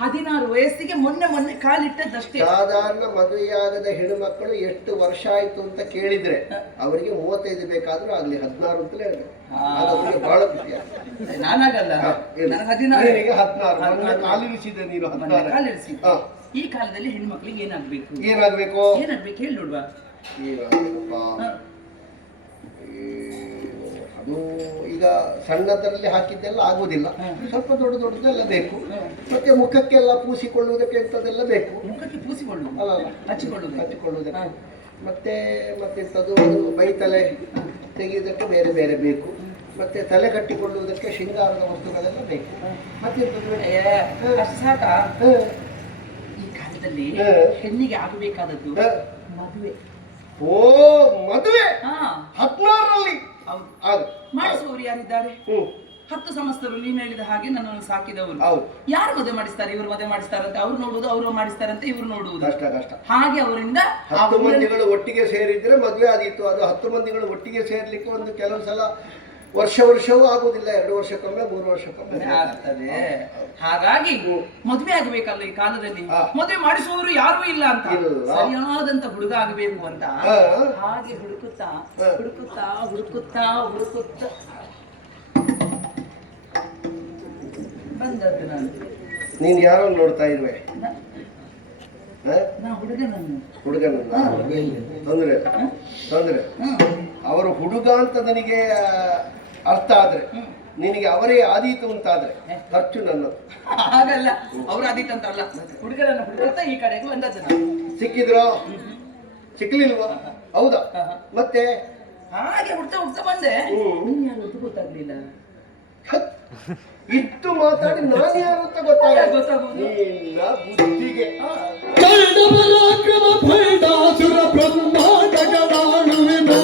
16 ವಯಸ್ಸಿಗೆ ಮೊನ್ನೆ ಕಾಲಿಟ್ಟದ್ದಷ್ಟೇ. ಸಾಧಾರಣ ಮದುವೆಯಾಗದ ಹೆಣ್ಣು ಮಕ್ಕಳು ಎಷ್ಟು ವರ್ಷ ಆಯ್ತು ಅಂತ ಕೇಳಿದ್ರೆ ಅವರಿಗೆ 35 ಬೇಕಾದ್ರೂ ಆಗ್ಲಿ, 16 ಅಂತಲೇ ಹೇಳ್ಬೇಕು. ಅವರಿಗೆ ಬಹಳ ಖುಷಿ. ನಾನಾಗಲ್ಲ, 16 ಕಾಲಿರಿಸಿದೆ ನೀನು. 16 ಈ ಕಾಲದಲ್ಲಿ ಹೆಣ್ಮಕ್ಳಿಗೆ ಏನಾಗ್ಬೇಕು ಏನಾಗ್ಬೇಕು ಹೇಳಿ ನೋಡುವ. ಅದು ಈಗ ಸಣ್ಣದರಲ್ಲಿ ಹಾಕಿದ್ದೆಲ್ಲ ಆಗುದಿಲ್ಲ, ಸ್ವಲ್ಪ ದೊಡ್ಡ ದೊಡ್ಡದೆಲ್ಲ ಬೇಕು. ಮತ್ತೆ ಮುಖಕ್ಕೆಲ್ಲ ಪೂಸಿಕೊಳ್ಳುವುದಕ್ಕೆ ಎಂಥದ್ದೆಲ್ಲ ಬೇಕು. ಮುಖಕ್ಕೆ ಪೂಸಿಕೊಳ್ಳುವುದು ಅಲ್ಲ ಅಲ್ಲ, ಹಚ್ಚಿಕೊಳ್ಳುವುದಕ್ಕೆ. ಮತ್ತೆ ಮತ್ತೆಂಥದ್ದು ಬೈತಲೆ ತೆಗೆಯುವುದಕ್ಕೆ ಬೇರೆ ಬೇರೆ ಬೇಕು. ಮತ್ತೆ ತಲೆ ಕಟ್ಟಿಕೊಳ್ಳುವುದಕ್ಕೆ ಶೃಂಗಾರದ ವಸ್ತುಗಳೆಲ್ಲ ಬೇಕು. ಮತ್ತೆಂಥದ್ದು ಅಷ್ಟು ಸಾಕಾ? ಈ ಕಾಲದಲ್ಲಿ ಹೆಣ್ಣಿಗೆ ಆಗಬೇಕಾದದ್ದು ಮದುವೆ. ಓ ಮದುವೆ ಹಾ 16ರಲ್ಲಿ ಹೌದು. ಮಾಡಿಸುವವರು ಯಾರಿದ್ದಾರೆ? 10 ಸಮಸ್ತರು ನೀನು ಹೇಳಿದ ಹಾಗೆ ನನ್ನನ್ನು ಸಾಕಿದವರು. ಹೌದು. ಯಾರು ಮದುವೆ ಮಾಡಿಸ್ತಾರೆ? ಇವರು ಮದುವೆ ಮಾಡಿಸ್ತಾರಂತೆ, ಅವ್ರು ನೋಡುವುದು, ಅವರು ಮಾಡಿಸ್ತಾರಂತೆ, ಇವ್ರು ನೋಡುವುದು. ಕಷ್ಟ. ಹಾಗೆ ಅವರಿಂದ 10 ಮಂದಿಗಳು ಒಟ್ಟಿಗೆ ಸೇರಿದ್ರೆ ಮದುವೆ ಆದೀತು. ಅದು 10 ಮಂದಿಗಳು ಒಟ್ಟಿಗೆ ಸೇರ್ಲಿಕ್ಕೆ ಒಂದು ಕೆಲವು ಸಲ ವರ್ಷವೂ ಆಗುದಿಲ್ಲ, 2 ವರ್ಷಕ್ಕೊಮ್ಮೆ 3 ವರ್ಷಕ್ಕೊಮ್ಮೆ ಆಗ್ತದೆ. ಹಾಗಾಗಿ ಮದುವೆ ಆಗಬೇಕಲ್ಲ ಈ ಕಾಲದಲ್ಲಿ. ಮದುವೆ ಮಾಡಿಸುವವರು ಯಾರೂ ಇಲ್ಲ ಅಂತ, ಸರಿಯಾದಂತ ಹುಡುಗ ಆಗಬೇಕು ಅಂತ ಹಾಗೆ ಹುಡುಕುತ್ತಾ ಹುಡುಕುತ್ತಾ ಹುಡುಕುತ್ತಾ ಹುಡುಕುತ್ತಾ ಬಂದದ್ದು ನಾನು. ನೀನ್ ಯಾರನ್ನು ನೋಡ್ತಾ ಇರುವೆ? ನಾ ಹುಡುಗನನ್ನು. ತೊಂದ್ರೆ ಅವರು ಹುಡುಗ ಅಂತ ನನಗೆ ಅರ್ಥ ಆದ್ರೆ, ನಿನಗೆ ಅವರೇ ಆದೀತು ಅಂತಾದ್ರೆ ಖರ್ಚು ನನ್ನದು. ಹಾಗಲ್ಲ, ಅವ್ರು ಆದೀತು ಅಂತ ಅಲ್ಲ, ಹುಡುಗರನ್ನು ಹುಡುಕುತ್ತಾ ಈ ಕಡೆಗೆ ಬಂದದ್ದು ನಾನು. ಸಿಕ್ಕಿದ್ರೋ? ಸಿಕ್ಲಿಲ್ವಾ? ಹೌದಾ? ಮತ್ತೆ ಹಾಗೆ ಹುಡ್ತಾ ಹುಡ್ತಾ ಬಂದೆ. ಯಾರು ಗೊತ್ತಾಗ್ಲಿಲ್ಲ. ಇಷ್ಟು ಮಾತಾಡಿ ನಾನು ಯಾರು ಅಂತ ಗೊತ್ತಾಗುವುದು ಬುದ್ಧಿಗೆ. ಪರಾಕ್ರಮ ಭೈಡಾಸುರ ಬ್ರಹ್ಮಾಂಡಗಳಾಳುವೆನು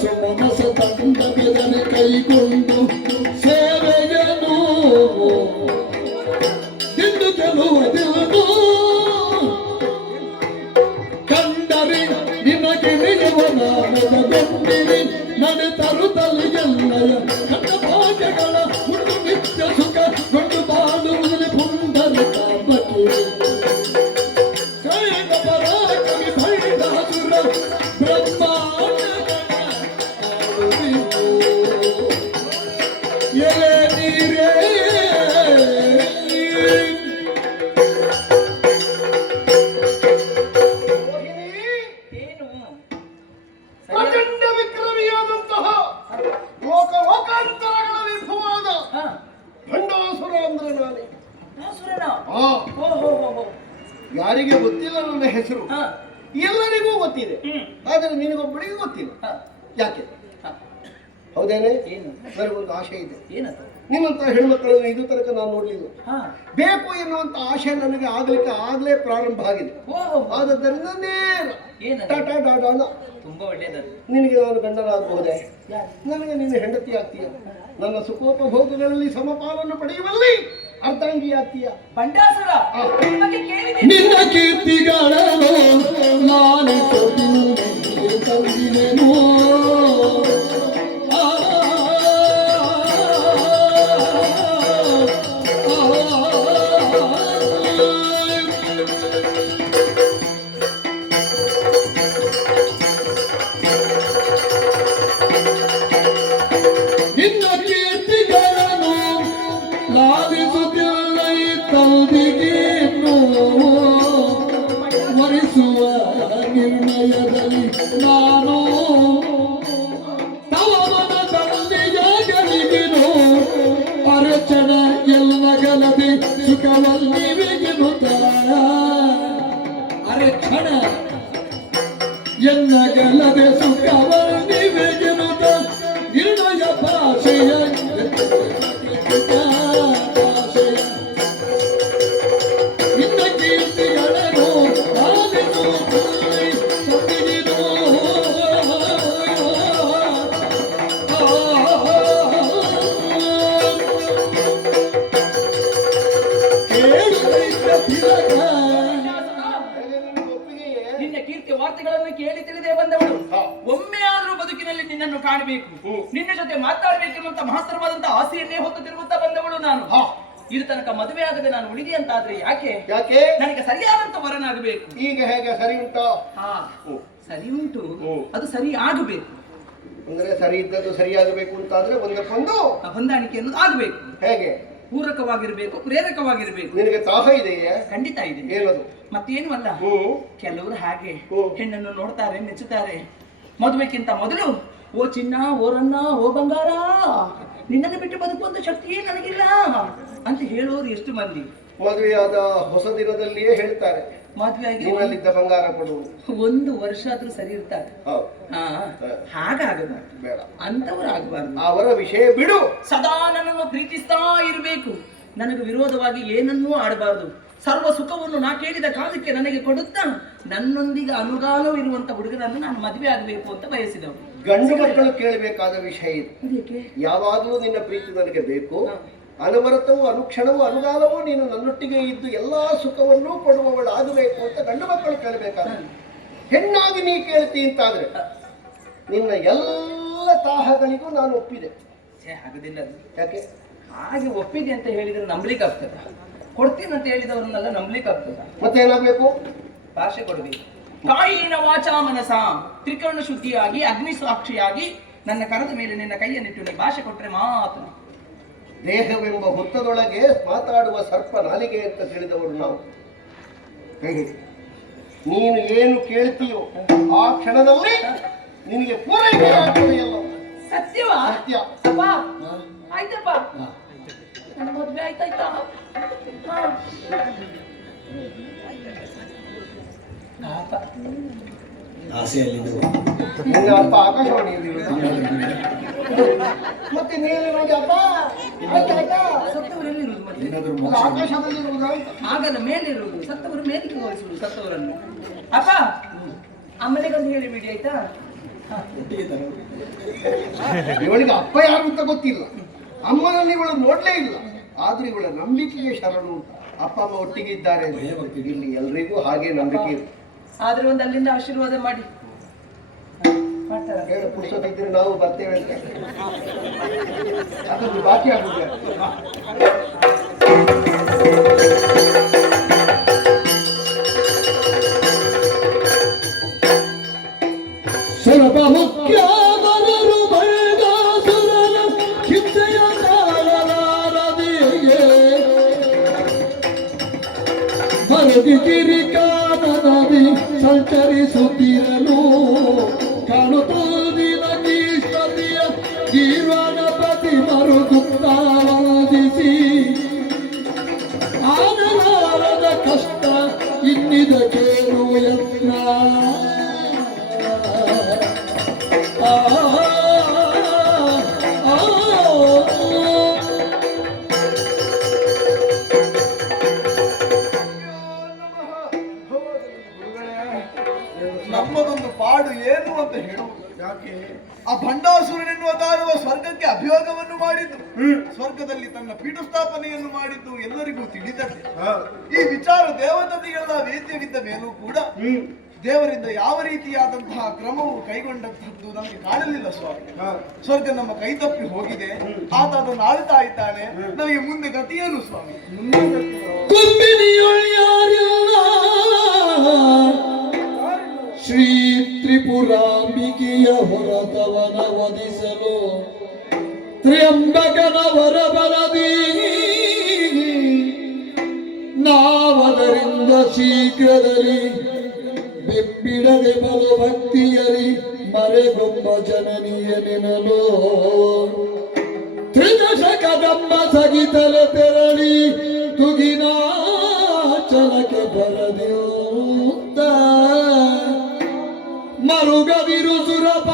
ಸುಮನಸ ತಂಡ ಬೆದರಿ ಕೈಗೊಂಡು ಸೇವೆಯನು ಇಂದು ಗೆಲ್ಲುವುದಿಲ್ಲನು ಕಂಡರಿ ನಿನಗೆ ನಿಜವ ನಾಮದಗೊಂಡಿರಿ ನಡೆ ತರುತ್ತಲು ಎಲ್ಲಯ ಕಂಡ ಭಾಗ್ಯಗಳ ಹುಟ್ಟು ನಿತ್ಯ ಸುಖ ಗೊಂಡು ಬಾಳುವುದಲ್ಲಿ ಪುಂಡರ ಕಾಪಕ್ಕೆ ಕೈದ ಪರಾಕರಿ ಭೈಡಾಸುರ ಪ್ರಚಂಡ ವಿಕ್ರಮಿಯಾದಂತಹ ಲೋಕಾಂತರಗಳ ವಿಭುವಾದ ಭಂಡಾಸುರ ಅಂದ್ರೆ ನಾನೇ. ಯಾರಿಗೆ ಗೊತ್ತಿಲ್ಲ ನನ್ನ ಹೆಸರು, ಎಲ್ಲರಿಗೂ ಗೊತ್ತಿದೆ, ಆದರೆ ನಿನಗೊಬ್ಬಳಿಗೂ ಗೊತ್ತಿಲ್ಲ. ಯಾಕೆ? ಹೌದೇನೆ? ನನಗೊಂದು ಆಶೆ ಇದೆ. ನಿನ್ನಂತ ಹೆಣ್ಮಕ್ಕಳನ್ನು ಇದು ತನಕ ನಾನು ನೋಡ್ಲಿಲ್ಲ. ಬೇಕು ಎನ್ನುವಂತ ಆಶೆ ನನಗೆ ಆಗ್ಲೇ ಪ್ರಾರಂಭ ಆಗಿದೆ. ಆದದ್ದರಿಂದ ತುಂಬಾ ಒಳ್ಳೆಯದು. ನಿನಗೆ ನಾನು ಗಂಡನಾಗಬಹುದೇ? ನನಗೆ ನೀನು ಹೆಂಡತಿ ಆಗ್ತೀಯ. ನನ್ನ ಸುಖೋಪಭೋಗಗಳಲ್ಲಿ ಸಮಪಾಲನ್ನು ಪಡೆಯುವಲ್ಲಿ ಅರ್ಧಾಂಗಿ ಆಗ್ತೀಯ. ಬಂಡಾಸುರ ನಿನ್ನ ಕೀರ್ತಿಗಳನ್ನು ನಾನು ತಂದಿನೆನು. ನಿನ್ನ ಕೀರ್ತಿಗಳನ್ನು ಲಾಲಿಸುತ್ತಿಲ್ಲ ಈ ತಂದಿಗೇನು ವರಿಸುವ ನಿರ್ಣಯದಲ್ಲಿ ನಾನು ತವ ಮನದಲ್ಲಿ ಯಾಗಲಿಗೆನು ಅರಚನ ಎಲ್ಲಗಲದೆ ಸುಖವಲ್ಲಿವಿಗೆನು ತಾಯ ಅರಚನ ಎನ್ನಗಲದೆ ಸುಖವಲ್ಲಿವಿಗೆನು ನಿರ್ಣಯ ಭಾಷೆಯ ನಿನ್ನ ಕೀರ್ತಿಗಳನ್ನು ನಿನ್ನ ಕೀರ್ತಿ ವಾರ್ತೆಗಳನ್ನು ಕೇಳಿ ತಿಳಿದೇ ಬಂದವಳು. ಒಮ್ಮೆ ಆದ್ರೂ ಬದುಕಿನ ಹೊತ್ತಿನಲ್ಲಿ ನಿನ್ನನ್ನು ಕಾಣಬೇಕು, ನಿನ್ನ ಜೊತೆ ಮಾತಾಡಬೇಕೆನ್ನುವಂತ ಮಹತ್ತರವಾದಂತಹ ಆಸೆಯನ್ನೇ ಹೊತ್ತು ತಿರುಗುತ್ತಾ ಬಂದವಳು ನಾನು. ಇದು ತನಕ ಮದುವೆ ಆಗದೆ ನಾನು ಉಳಿದಿ ಅಂತಾದ್ರೆ ಯಾಕೆ? ಯಾಕೆ? ನನಗೆ ಸರಿಯಾದಂತ ವರನಾಗಬೇಕು. ಈಗ ಹೇಗೆ ಸರಿ ಉಂಟಾ? ಸರಿ ಉಂಟು, ಅದು ಸರಿ ಆಗಬೇಕು. ಅಂದ್ರೆ ಸರಿ ಇದ್ದದ್ದು ಸರಿಯಾಗಬೇಕು ಅಂತಾದ್ರೆ ಒಂದಕ್ಕೊಂದು ಹೊಂದಾಣಿಕೆ ಅನ್ನೋದು ಆಗಬೇಕು. ಹೇಗೆ? ಪೂರಕವಾಗಿರ್ಬೇಕು, ಪ್ರೇರಕವಾಗಿರ್ಬೇಕು. ನಿನಗೆ ದಾಹ ಇದೆಯೇ? ಖಂಡಿತ ಇದೆ. ಏನದು? ಮತ್ತೇನು ಅಲ್ಲ, ಕೆಲವರು ಹಾಗೆ ಹೆಣ್ಣನ್ನು ನೋಡ್ತಾರೆ, ಮೆಚ್ಚುತ್ತಾರೆ. ಮದುವೆಕ್ಕಿಂತ ಮೊದಲು ಓ ಚಿನ್ನ, ಓ ರನ್ನ, ಓ ಬಂಗಾರ, ನಿನ್ನನ್ನು ಬಿಟ್ಟು ಬದುಕುವಂತ ಶಕ್ತಿಯೇ ನನಗಿಲ್ಲ ಅಂತ ಹೇಳೋರು ಎಷ್ಟು ಮಂದಿ. ಮದುವೆಯಾದ ಹೊಸ ದಿನದಲ್ಲಿಯೇ ಹೇಳ್ತಾರೆ, ಮದುವೆ ಆಗಿ ನಿನ್ನಲ್ಲಿದ್ದ ಬಂಗಾರ ಕೊಡು. 1 ವರ್ಷ ಆದ್ರೂ ಸರಿ ಇರ್ತಾರೆ. ಹಾಗಾಗಬಾರ್ದು, ಬೇಡ, ಅಂತವರು ಆಗಬಾರ್ದು. ಅವರ ವಿಷಯ ಬಿಡು. ಸದಾ ನನ್ನನ್ನು ಪ್ರೀತಿಸ್ತಾ ಇರಬೇಕು, ನನಗೆ ವಿರೋಧವಾಗಿ ಏನನ್ನೂ ಆಡಬಾರ್ದು. ಸರ್ವ ಸುಖವನ್ನು ನಾ ಕೇಳಿದ ಕಾಲಕ್ಕೆ ನನಗೆ ಕೊಡುತ್ತಾ ನನ್ನೊಂದಿಗೆ ಅನುಗಾಲವೂ ಇರುವಂತ ಹುಡುಗನನ್ನು ನಾನು ಮದುವೆ ಆಗಬೇಕು ಅಂತ ಬಯಸಿದವರು. ಗಂಡು ಮಕ್ಕಳು ಕೇಳಬೇಕಾದ ವಿಷಯ ಇದು. ಯಾವಾಗಲೂ ನಿನ್ನ ಪ್ರೀತಿ ನನಗೆ ಬೇಕು, ಅನವರತವೂ ಅನುಕ್ಷಣವೂ ಅನುಗಾಲವೂ ನೀನು ನನ್ನೊಟ್ಟಿಗೆ ಇದ್ದು ಎಲ್ಲಾ ಸುಖವನ್ನೂ ಕೊಡುವವಳಾಗಬೇಕು ಅಂತ ಗಂಡು ಮಕ್ಕಳು ಕೇಳಬೇಕಾದ. ಹೆಣ್ಣಾಗಿ ನೀ ಕೇಳ್ತಿ ಅಂತಾದ್ರೆ ನಿನ್ನ ಎಲ್ಲ ತಾಹಗಳಿಗೂ ನಾನು ಒಪ್ಪಿದೆ. ಆಗುದಿಲ್ಲ. ಯಾಕೆ? ಹಾಗೆ ಒಪ್ಪಿದೆ ಅಂತ ಹೇಳಿದ್ರೆ ನಂಬಲಿಕ್ಕೆ ಆಗ್ತದ? ಕೊಡ್ತೀನಿ ಅಂತ ಹೇಳಿದವರನ್ನೆಲ್ಲ ನಂಬಲಿಕ್ಕೆ ಆಗ್ತದ? ಮತ್ತೇನಾಗಬೇಕು? ಭಾಷೆ ಕೊಡಬೇಕು. ಕಾಯಿನ ವಾಚಾ ಮನಸ ತ್ರಿಕರಣ ಶುದ್ಧಿಯಾಗಿ ಅಗ್ನಿ ಸಾಕ್ಷಿಯಾಗಿ ನನ್ನ ಕರದ ಮೇಲೆ ನಿನ್ನ ಕೈಯನ್ನಿಟ್ಟು ನೀ ಭಾಷೆ ಕೊಟ್ಟರೆ ಮಾತ್ರ. ದೇಹವೆಂಬ ಹುತ್ತದೊಳಗೆ ಮಾತಾಡುವ ಸರ್ಪ ನಾಲಿಗೆ ಅಂತ ತಿಳಿದವರು ನಾವು. ನೀನು ಏನು ಕೇಳ್ತೀಯೋ ಆ ಕ್ಷಣದಲ್ಲಿ ನಿನಗೆ ಪೂರೈಕೆ ಆಗ್ತದೆ ಎಲ್ಲ. ಸತ್ಯವಾ? ಸತ್ಯ. ಅಪ್ಪ ಆಯ್ತಪ್ಪ, ನನ್ನ ಮದುವೆ ಆಯ್ತಾಯ್ತಾ? ನಿನ್ನ ಅಪ್ಪ ಆಕಾಶವಾಣಿಯಲ್ಲಿ ಮತ್ತೆ ನೀನು ನೋಡಿ ಅಪ್ಪ ಆಯ್ತಾಯ್ತಾ? ಸತ್ತವರೆಲ್ಲಿರುವುದು ಮತ್ತೆ? ಆಕಾಶದಲ್ಲಿರುವುದಾ? ಆಗಲ್ಲ, ಮೇಲಿರುವುದು. ಸತ್ತವರು ಮೇಲೆ ತೋರಿಸುವುದು ಸತ್ತವರನ್ನು. ಅಪ್ಪ ಅಮ್ಮನಿಗೊಂದು ಹೇಳಿಬಿಡಿ ಆಯ್ತಾ? ಇವಳಿಗೆ ಅಪ್ಪ ಯಾರು ಅಂತ ಗೊತ್ತಿಲ್ಲ, ಅಮ್ಮನಲ್ಲಿ ಇವಳು ನೋಡ್ಲೇ ಇಲ್ಲ, ಆದ್ರೆ ಇವಳ ನಂಬಿಕೆಗೆ ಶರಣು. ಅಪ್ಪ ಅಮ್ಮ ಒಟ್ಟಿಗೆ ಇದ್ದಾರೆ, ಇಲ್ಲಿ ಎಲ್ರಿಗೂ ಹಾಗೆ ನಂಬಿಕೆ ಇದೆ. ಆದ್ರೆ ಒಂದು ಅಲ್ಲಿಂದ ಆಶೀರ್ವಾದ ಮಾಡಿ ಹೇಳು, ಪುಸ್ತಕ ಇದ್ರೆ ನಾವು ಬರ್ತೇವೆ ಅಂತ. ಅದೊಂದು ಬಾಕಿ ಆಗುದು. ಸರ್ವ ಮುಖ್ಯವರು ಬೈದಾಸುರನ ಹಿಂಸೆಯ ತಾಳಲಾರದಿಯೇ ಮರದಿ ಕಿರಿಕಾನದಿ ಸಂಚರಿಸುತ್ತಿರಲು ಕಾಣುತ್ತಿನ ಕೀಷ್ಟತಿಯ ಜೀವನಪತಿ ಮರುಗುತ್ತಾದಿಸಿ ಆನಲಾರದ ಕಷ್ಟ ಇನ್ನಿದಕ್ಕೇನು ಯತ್ನ. ನಮ್ಮದೊಂದು ಪಾಡು ಏನು ಅಂತ ಹೇಳುವುದು. ಯಾಕೆ? ಆ ಭಂಡಾಸುರನೆನ್ನುವ ದಾನವ ಸ್ವರ್ಗಕ್ಕೆ ಅಭಿಯೋಗವನ್ನು ಮಾಡಿದ್ದು, ಸ್ವರ್ಗದಲ್ಲಿ ತನ್ನ ಪೀಠ ಸ್ಥಾಪನೆಯನ್ನು ಮಾಡಿದ್ದು ಎಲ್ಲರಿಗೂ ತಿಳಿದದ್ದೇ. ಈ ವಿಚಾರ ದೇವತೆಗಳಿಗೆಲ್ಲ ವೇದ್ಯವಿದ್ದ ಮೇಲೂ ಕೂಡ ದೇವರಿಂದ ಯಾವ ರೀತಿಯಾದಂತಹ ಕ್ರಮವು ಕೈಗೊಂಡಂತಹದ್ದು ನಮಗೆ ಕಾಣಲಿಲ್ಲ ಸ್ವಾಮಿ. ಸ್ವರ್ಗ ನಮ್ಮ ಕೈ ತಪ್ಪಿ ಹೋಗಿದೆ, ಆತ ಅದನ್ನು ಆಳ್ತಾ ಇದ್ದಾನೆ. ನಮಗೆ ಮುಂದೆ ಗತಿಯೇನು ಸ್ವಾಮಿ? ಶ್ರೀ ತ್ರಿಪುರಾಂಬಿಕೆಯ ಹೊರತವನ ವಧಿಸಲು ತ್ರ್ಯಂಬಕನ ವರಬರದಿ ನಾವದರಿಂದ ಶೀಘ್ರದಲ್ಲಿ ಬಿಡದೆ ಬಲು ಭಕ್ತಿಯರಿ ಮರೆಗೊಬ್ಬ ಜನನಿಯ ನೆನಲು ತ್ರಿದಶಕ ಬ್ರಹ್ಮ ಸಗಿತಲೆ ತೆರಳಿ ತುಗಿನಾಚಲಕ್ಕೆ ಬರದಿರುತ್ತ ಮರುಗದಿರು ಸುರಪ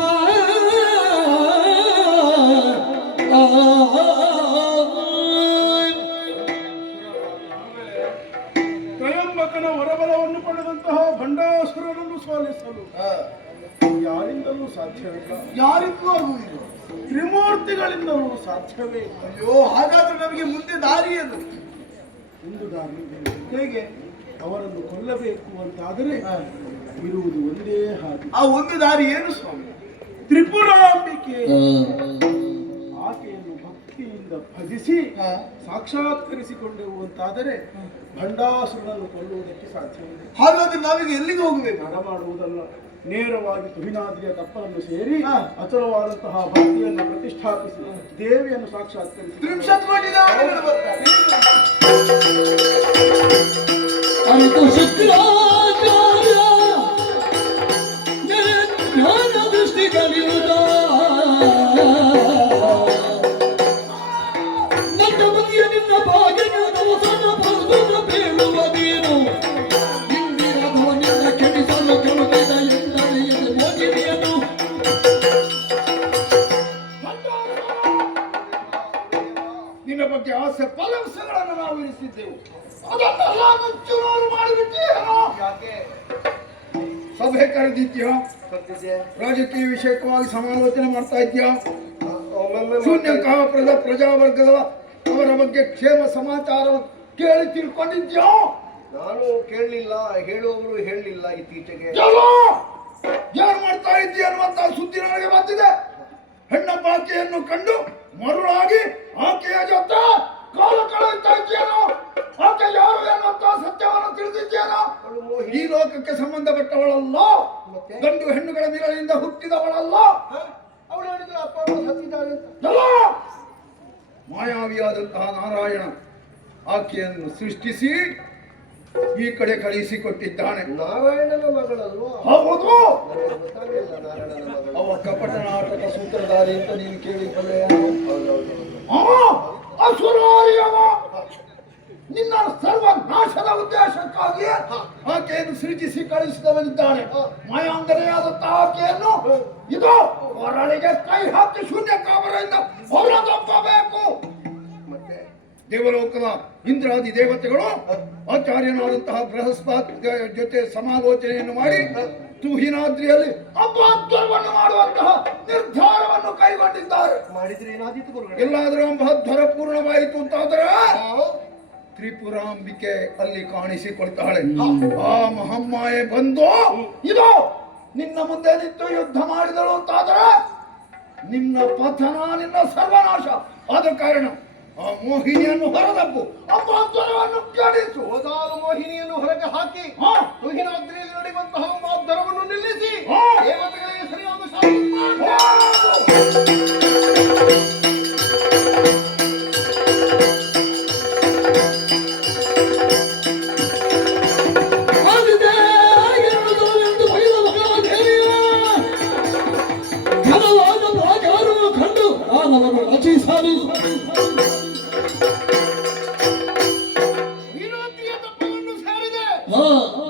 ತ್ರಯಂಬಕನ ಹೊರಬಲವನ್ನು ಪಡೆದಂತಹ ಭಂಡಾಸುರನನ್ನು ಸೋಲಿಸಲು ಯಾರಿಂದಲೂ ಸಾಧ್ಯವಿಲ್ಲ, ಯಾರಿಗೂ ಆಗುವುದಿಲ್ಲ, ತ್ರಿಮೂರ್ತಿಗಳಿಂದಲೂ ಸಾಧ್ಯವೇ ಇಲ್ಲ. ಅಯ್ಯೋ, ಹಾಗಾದ್ರೆ ನಮಗೆ ಮುಂದೆ ದಾರಿಯೇನು? ಒಂದು ದಾರಿ ಹೇಗೆ? ಅವರನ್ನು ಕೊಲ್ಲಬೇಕು ಅಂತಾದರೆ ಇರುವುದು ಒಂದೇ ಹಾಗೆ. ಆ ಒಂದು ದಾರಿ ಏನು ಸ್ವಾಮಿ? ತ್ರಿಪುರಾಂಬಿಕೆ ಆಕೆಯನ್ನು ಭಕ್ತಿಯಿಂದ ಭಜಿಸಿ ಸಾಕ್ಷಾತ್ಕರಿಸಿಕೊಂಡೆವು ಅಂತಾದರೆ ಭಂಡಾಸುರನನ್ನು ಕೊಲ್ಲುವುದಕ್ಕೆ ಸಾಧ್ಯವಿದೆ. ಹಾಗಾದ್ರೆ ನಾವೀಗ ಎಲ್ಲಿಗೆ ಹೋಗಬೇಕು? ತಡ ಮಾಡುವುದಲ್ಲ, ನೇರವಾಗಿ ತುಹಿನಾದ್ರಿಯ ತಪ್ಪಲನ್ನು ಸೇರಿ ಅಚಲವಾದಂತಹ ಭಕ್ತಿಯನ್ನು ಪ್ರತಿಷ್ಠಾಪಿಸಿ ದೇವಿಯನ್ನು ಸಾಕ್ಷಾತ್ಕರಿಸಿ ತ್ರಿಂಶತ್ ಕೋಟಿ ನಾಮಗಳು ಬರ್ತಾರೆ. ಅರಿತು ಶುಕ್ರಾಚಾರ್ಯ ಜ್ಞಾನ ದೃಷ್ಟಿ ಕಲಿಯುವುದ ನನ್ನ ಬದಿಯ ನಿನ್ನ ಭಾಗ್ಯದ ಅವಸರ ಪ್ರಸ್ತುತ ಬೀಳುವುದೇನು ಇಂದಿನ ಧ್ವನಿಯಿಂದ ಕೆಡಿಸಲು ಕೆಳಗಿದ ಎಂದರೆ ಇದು ಮೋಹಿನಿಯನ್ನು ನಿನ್ನ ಬಗ್ಗೆ ಆಸೆ ಫಲವಸಗಳನ್ನು ನಾವು ಇರಿಸಿದ್ದೆವು, ಅದನ್ನೆಲ್ಲ ನುಚ್ಚುನೂರು ಮಾಡಿಬಿಟ್ಟಿಯೇನೋ. ಸಭೆ ಕರೆದಿದ್ಯಾ? ರಾಜಕೀಯ ವಿಷಯಕವಾಗಿ ಸಮಾಲೋಚನೆ ಮಾಡ್ತಾ ಇದ್ಯಾ? ಶೂನ್ಯಕಾಲ ಪ್ರಜಾವರ್ಗದ ಅವರ ಬಗ್ಗೆ ಕ್ಷೇಮ ಸಮಾಚಾರ ಕೇಳಿ ತಿಳ್ಕೊಂಡಿದ್ಯಾ? ನಾನು ಕೇಳಲಿಲ್ಲ, ಹೇಳುವವರು ಹೇಳಲಿಲ್ಲ. ಇತ್ತೀಚೆಗೆ ಏನ್ ಮಾಡ್ತಾ ಇದ್ದೀಯ ಅನ್ನುವಂತ ಸುದ್ದಿ ನನಗೆ ಬಂದಿದೆ. ಹೆಣ್ಣೊಬ್ಬ ಆಕೆಯನ್ನು ಕಂಡು ಮರುಳಾಗಿ ಆಕೆಯ ಜೊತೆ ಕಾಲ ಕಳೆಯುತ್ತಾ ಇದ್ದೀಯೇನೋ? ಆಕೆ ಯಾರು ಎನ್ನುವಂತ ಸತ್ಯವನ್ನು ತಿಳಿದಿದ್ದೇನೋ? ಈ ಲೋಕಕ್ಕೆ ಸಂಬಂಧಪಟ್ಟವಳಲ್ಲ, ಗಂಡು ಹೆಣ್ಣುಗಳ ಮಿಲನದಿಂದ ಹುಟ್ಟಿದವಳಲ್ಲ. ಅವಳು ಹೇಳಿದ್ರು ಅಪ್ಪ ಅಮ್ಮ ಸತ್ತಿದ್ದಾರೆ ಅಂತ. ಎಲ್ಲ ಮಾಯಾವಿಯಾದಂತಹ ನಾರಾಯಣ ಆಕೆಯನ್ನು ಸೃಷ್ಟಿಸಿ ಈ ಕಡೆ ಕಳುಹಿಸಿಕೊಟ್ಟಿದ್ದಾನೆ. ನಾರಾಯಣನ ಮಗಳಲ್ವಾ? ಹೌದು, ನನಗೆ ಗೊತ್ತಾಗಲಿಲ್ಲ ನಾರಾಯಣನ ಮಗಳು. ಅವ ಕಪಟ ನಾಟಕ ಸೂತ್ರಧಾರಿ ಅಂತ ನೀನು ಕೇಳಿಕೊಳ್ಳೆ. ಅಸುರಾರಿಯವ ನಿನ್ನ ಸರ್ವನಾಶದ ಉದ್ದೇಶಕ್ಕಾಗಿ ಆಕೆಯನ್ನು ಸೃಜಿಸಿ ಕಳಿಸಿದವನಿದ್ದಾನೆ. ಮಾಯಾಂಗನೆಯಾದಂತಹ ಆಕೆಯನ್ನು ಇದು ಹೊರಳಿಗೆ ಕೈ ಹಾಕಿ ಶೂನ್ಯ ಕಾಮರದಿಂದ ಹೊರದಪ್ಪಬೇಕು. ಮತ್ತೆ ದೇವಲೋಕದ ಇಂದ್ರಾದಿ ದೇವತೆಗಳು ಆಚಾರ್ಯನಾದಂತಹ ಬೃಹಸ್ಪತಿ ಜೊತೆ ಸಮಾಲೋಚನೆಯನ್ನು ಮಾಡಿ ತುಹಿನಾದ್ರಿಯಲ್ಲಿ ಅಪಾಧ್ವರವನ್ನು ಮಾಡುವಂತಹ ನಿರ್ಧಾರವನ್ನು ಕೈಗೊಂಡಿದ್ದಾರೆ. ಮಾಡಿದ್ರೆ ಏನಾದೀತು ಗುರುಗಳೇ? ಎಲ್ಲಾದರೂ ಅಪಾಧ್ವರ ಪೂರ್ಣವಾಯಿತು ಅಂತಾದರೆ ತ್ರಿಪುರಾಂಬಿಕೆ ಅಲ್ಲಿ ಕಾಣಿಸಿಕೊಳ್ತಾಳೆ. ಆ ಮಹಮ್ಮಾಯೆ ಬಂದು ಇದು ನಿನ್ನ ಮುಂದೆ ನಿಂತು ಯುದ್ಧ ಮಾಡಿದಳು ಅಂತಾದರೆ ನಿನ್ನ ಪತನ, ನಿನ್ನ ಸರ್ವನಾಶ. ಆದ ಕಾರಣ ಆ ಮೋಹಿನಿಯನ್ನು ಹೊರದಪ್ಪು, ಅಪಾಧ್ವರವನ್ನು ಕೆಡಿಸು. ಹೋದಾದ ಮೋಹಿನಿಯನ್ನು ಹೊರಗೆ ಹಾಕಿ ತುಹಿನಾದ್ರಿಯಲ್ಲಿ ನಡೆಯುವಂತಹ ಮಾಧ್ಯಮವನ್ನು ನಿಲ್ಲಿಸಿ ದೇವತೆಗಳಿಗೆ ಸರಿಯಾದ ಶಾಸ್ತಿ ಮಾಡು. ವಿರೋಧಿಯ ತಪ್ಪವನ್ನು ಸಾರಿದೆ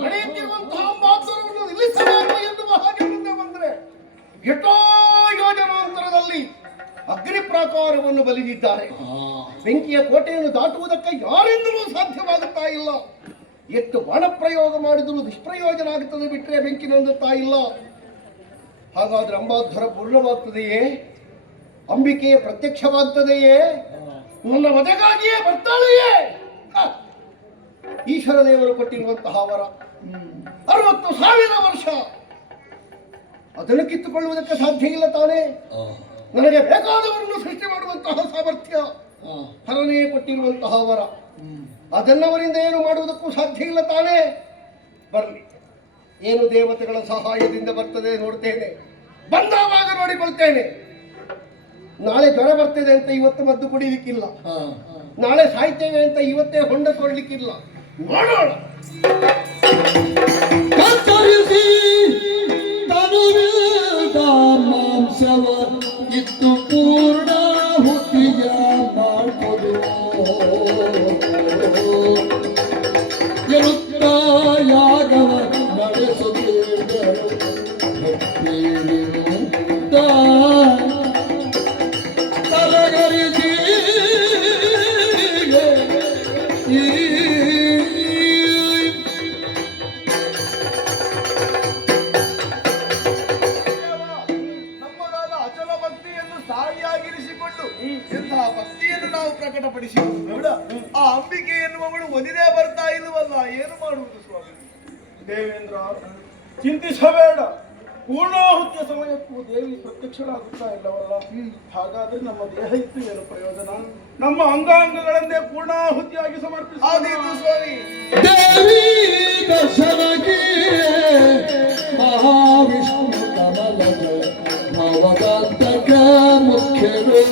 ನಡೆಯುತ್ತಿರುವಂತಹ ಮಾಧ್ಯಮವನ್ನು ನಿಲ್ಲಿಸಬೇಕು ಎನ್ನುವ ಹಾಗೆ ಮುಂದೆ ಬಂದರೆ ಎಷ್ಟೋ ಯೋಜನಾಂತರದಲ್ಲಿ ಅಗ್ನಿ ಪ್ರಾಕಾರವನ್ನು ಬಲಿದಿದ್ದಾರೆ. ಬೆಂಕಿಯ ಕೋಟೆಯನ್ನು ದಾಟುವುದಕ್ಕೆ ಯಾರಿಂದಲೂ ಸಾಧ್ಯವಾಗುತ್ತಾ ಇಲ್ಲ. ಎಷ್ಟು ಬಾಣ ಪ್ರಯೋಗ ಮಾಡಿದರೂ ನಿಷ್ಪ್ರಯೋಜನ ಆಗುತ್ತದೆ ಬಿಟ್ಟರೆ ಬೆಂಕಿ ನಂದುತ್ತಾ ಇಲ್ಲ. ಹಾಗಾದ್ರೆ ಅಂಬಾಧ್ವರ ಪೂರ್ಣವಾಗ್ತದೆಯೇ? ಅಂಬಿಕೆಯ ಪ್ರತ್ಯಕ್ಷವಾಗ್ತದೆಯೇ? ನನ್ನ ವಧೆಗಾಗಿಯೇ ಬರ್ತಾಳೆಯೇ? ಈಶ್ವರ ದೇವರು ಕೊಟ್ಟಿರುವಂತಹ ವರ 60,000 ವರ್ಷ, ಅದನ್ನು ಕಿತ್ತುಕೊಳ್ಳುವುದಕ್ಕೆ ಸಾಧ್ಯ ಇಲ್ಲ ತಾನೇ. ನನಗೆ ಬೇಕಾದವರನ್ನು ಸೃಷ್ಟಿ ಮಾಡುವಂತಹ ಸಾಮರ್ಥ್ಯ ಹರನೇ ಕೊಟ್ಟಿರುವಂತಹ ವರ, ಅದನ್ನವರಿಂದ ಏನು ಮಾಡುವುದಕ್ಕೂ ಸಾಧ್ಯ ಇಲ್ಲ ತಾನೇ. ಬರಲಿ, ಏನು ದೇವತೆಗಳ ಸಹಾಯದಿಂದ ಬರ್ತದೆ ನೋಡ್ತೇನೆ, ಬಂದಾವಾಗ ನೋಡಿಕೊಳ್ತೇನೆ. ನಾಳೆ ಜ್ವರ ಬರ್ತದೆ ಅಂತ ಇವತ್ತು ಮದ್ದು ಕುಡಿಲಿಕ್ಕಿಲ್ಲ, ನಾಳೆ ಸಾಯ್ತೇವೆ ಅಂತ ಇವತ್ತೇ ಹೊಂಡ ಕೊಡ್ಲಿಕ್ಕಿಲ್ಲ. ನೋಡೋಣ. ಕತ್ತರಿಸಿ ತನುವಿದ ಮಾಂಸವ ಇತ್ತು ಪೂರ್ಣ ಹುತಿಯ ಮಾಡುವುದು ಎರುತ್ತ ಯಾಗವ ನಡೆಸುತ್ತಿದ್ದರು ತಲಗರಿಸಿ ನಮ್ಮದಾದ ಅಚಲ ಭಕ್ತಿಯನ್ನು ಸ್ಥಾಯಿಯಾಗಿರಿಸಿಕೊಂಡು ಎಂತಹ ಭಕ್ತಿಯನ್ನು ನಾವು ಪ್ರಕಟಪಡಿಸಿದ ಆ ಅಂಬಿಕೆ ಎನ್ನುವವಳು ಒಲಿದೇ ಬರ್ತಾ ಇಲ್ಲವಲ್ಲ, ಏನು ಮಾಡುವುದು ಸ್ವಾಮಿ? ದೇವೇಂದ್ರ, ಚಿಂತಿಸಬೇಡ. ಪೂರ್ಣಾಹುತಿಯ ಸಮಯಕ್ಕೂ ದೇವಿ ಪ್ರತ್ಯಕ್ಷರಾಗುತ್ತಾ ಇಲ್ಲವಲ್ಲ. ಹಾಗಾದ್ರೆ ನಮ್ಮ ದೇಹ ಇತ್ತು ಏನು ಪ್ರಯೋಜನ? ನಮ್ಮ ಅಂಗಾಂಗಗಳನ್ನೇ ಪೂರ್ಣಾಹುತಿಯಾಗಿ ಸಮರ್ಪಿಸಿದ ಸ್ವಾಮಿ ದೇವಿ ದರ್ಶನಕ್ಕೆ ಮಹಾವಿಷ್ಣು ಕಮಲದ ಭವಗಾಂತಕ ಮುಖ್ಯರು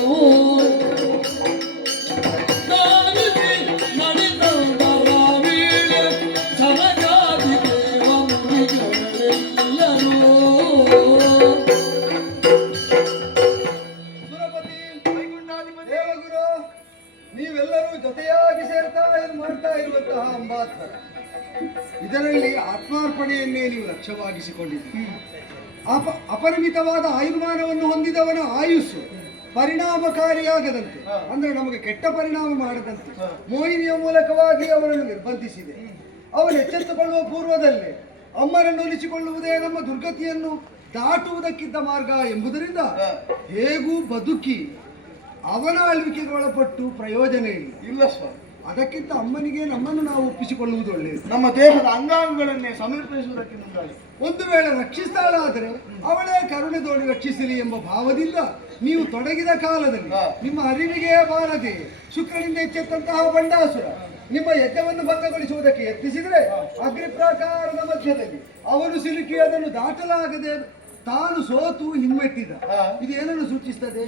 ದೇವಗುರು, ನೀವೆಲ್ಲರೂ ಜೊತೆಯಾಗಿ ಸೇರ್ತಾ ಮಾಡ್ತಾ ಇರುವಂತಹ ಅಂಬಾತ್ಮಕ ಇದರಲ್ಲಿ ಆತ್ಮಾರ್ಪಣೆಯನ್ನೇ ನೀವು ಲಕ್ಷ್ಯವಾಗಿಸಿಕೊಂಡಿದ್ದೀರಿ. ಅಪರಿಮಿತವಾದ ಆಯುರ್ಮಾನವನ್ನು ಹೊಂದಿದವನ ಆಯುಸ್ಸು ಪರಿಣಾಮಕಾರಿಯಾಗದಂತೆ, ಅಂದ್ರೆ ನಮಗೆ ಕೆಟ್ಟ ಪರಿಣಾಮ ಮಾಡದಂತೆ ಮೋಹಿನಿಯ ಮೂಲಕವಾಗಿ ಅವರನ್ನು ನಿರ್ಬಂಧಿಸಿದೆ. ಅವನು ಎಚ್ಚೆತ್ತುಕೊಳ್ಳುವ ಪೂರ್ವದಲ್ಲೇ ಅಮ್ಮನನ್ನು ಒಲಿಸಿಕೊಳ್ಳುವುದೇ ನಮ್ಮ ದುರ್ಗತಿಯನ್ನು ದಾಟುವುದಕ್ಕಿದ್ದ ಮಾರ್ಗ ಎಂಬುದರಿಂದ ಹೇಗೂ ಬದುಕಿ ಅವನ ಆಳ್ವಿಕೆಗೆ ಒಳಪಟ್ಟು ಪ್ರಯೋಜನ ಇಲ್ಲ ಸ್ವಾಮಿ. ಅದಕ್ಕಿಂತ ಅಮ್ಮನಿಗೆ ನಮ್ಮನ್ನು ನಾವು ಒಪ್ಪಿಸಿಕೊಳ್ಳುವುದು ಒಳ್ಳೆಯದು. ನಮ್ಮ ದೇಹದ ಅಂಗಾಂಗಗಳನ್ನೇ ಸಮರ್ಪಿಸುವುದಕ್ಕೆ ಮುಂದಾಗಿ ಒಂದು ವೇಳೆ ರಕ್ಷಿಸ್ತಾಳಾದರೆ ಅವಳೇ ಕರುಣೆ ತೋಡಿ ರಕ್ಷಿಸಲಿ ಎಂಬ ಭಾವದಿಂದ ನೀವು ತೊಡಗಿದ ಕಾಲದಲ್ಲಿ ನಿಮ್ಮ ಅರಿವಿಗೆ ಬಾರದೆ ಶುಕ್ರನಿಂದ ಎಚ್ಚೆತ್ತಂತಹ ಬಂಡಾಸುರ ನಿಮ್ಮ ಯಜ್ಞವನ್ನು ಭಂಗಗೊಳಿಸುವುದಕ್ಕೆ ಯತ್ನಿಸಿದರೆ ಅಗ್ನಿ ಪ್ರಾಕಾರದ ಮಧ್ಯದಲ್ಲಿ ಅವನು ಸಿಲುಕಿ ಅದನ್ನು ದಾಟಲಾಗದೆ ತಾನು ಸೋತು ಹಿಮ್ಮೆಟ್ಟಿದ. ಇದು ಏನನ್ನು ಸೂಚಿಸುತ್ತದೆ?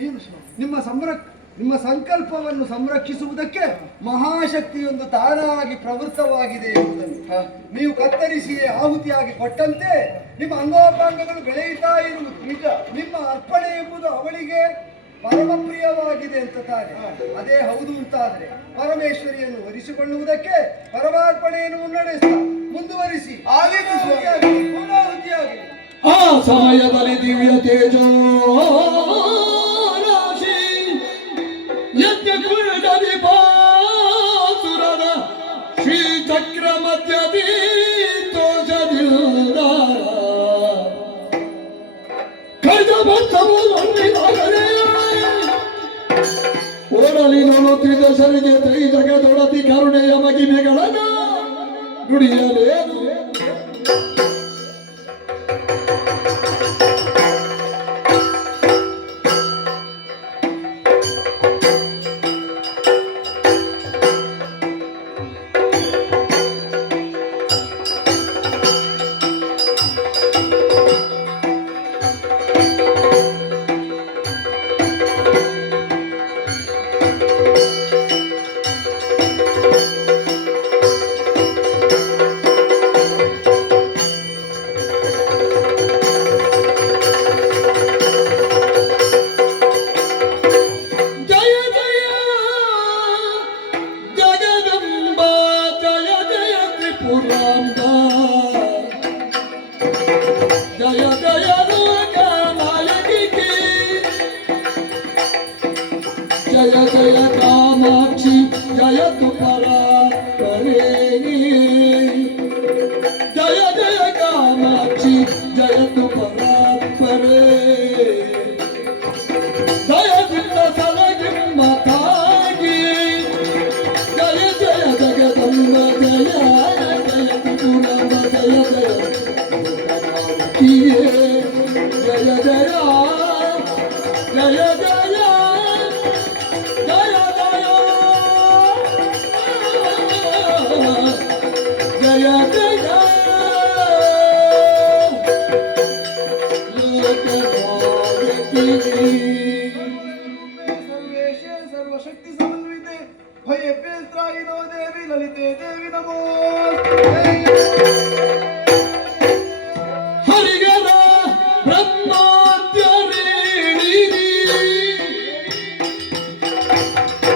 ನಿಮ್ಮ ಸಂಕಲ್ಪವನ್ನು ಸಂರಕ್ಷಿಸುವುದಕ್ಕೆ ಮಹಾಶಕ್ತಿಯೊಂದು ತಾನಾಗಿ ಪ್ರವೃತ್ತವಾಗಿದೆ ಎಂಬುದನ್ನು ನೀವು ಕತ್ತರಿಸಿಯೇ ಆಹುತಿಯಾಗಿ ಕೊಟ್ಟಂತೆ ನಿಮ್ಮ ಅಂಗೋಪಾಂಗಗಳು ಬೆಳೆಯುತ್ತಾ ಇರುವುದು ನಿಜ. ನಿಮ್ಮ ಅರ್ಪಣೆ ಎಂಬುದು ಅವಳಿಗೆ ಪರಮ ಪ್ರಿಯವಾಗಿದೆ ಅಂತ ತಾನೆ. ಅದೇ ಹೌದು ಅಂತಾದ್ರೆ ಪರಮೇಶ್ವರಿಯನ್ನು ವರಿಸಿಕೊಳ್ಳುವುದಕ್ಕೆ ಪರಮಾರ್ಪಣೆಯನ್ನು ಮುಂದುವರಿಸಿ ಪೂರ್ಣಾಹುತಿಯಾಗಿ ಆ ಸಮಯದಲ್ಲಿ ದಿವ್ಯ ತೇಜೋ ರಾಶಿ ಯಜ್ಞ ಕುಲದಲ್ಲಿ ಪಾಸುರದ ಶ್ರೀ ಚಕ್ರ ಮಧ್ಯದಿ ತೋಷದಿಂದ ಕೈದ ಭಕ್ತವು ಹೊಂದಿದಾಗಲೇ ಓಡಲಿ ನೋಡುತ್ತಿದ್ದ ಸರಿಗೆ ತೈ ಜಗದೊಡತಿ ಕರುಣೆಯ ಮಗಿಮೆಗಳನ್ನ ನುಡಿಯಲೇನು. ಜಯ ಜಯ ನಾಯಕಿ ಜಯ ಜಯ ಕಾಮಾಕ್ಷಿ ಜಯ ತುಪರಾತ್ಪರೇ ಜಯ ಜಯ ಕಾಮಾಕ್ಷಿ ಜಯ ತುಪರಾತ್ಪರೇ ದಯದಿಂದ ಸಲಗಿಮ್ಮ ತಾಗಿ ಜಯ ಜಯ ಜಗದಂಬ ಜಯ ಜಯ ತುಪುರಂಬ ಜಯ ಜಯ ಜಯ ಜಯ ಜಯ ಜಯ ಜಯ ಜಯ ಸರ್ವೇಶ ಸರ್ವಶಕ್ತಿ ಸಮನ್ವಿತೆ ಭಯಪೇತ್ರಾಯಿನೋ ದೇವಿ ಲಲಿತೆ ದೇವಿ ನಮೋ ಹರಿಗರ ಬ್ರಹ್ಮಾದ್ಯರೇಣಿ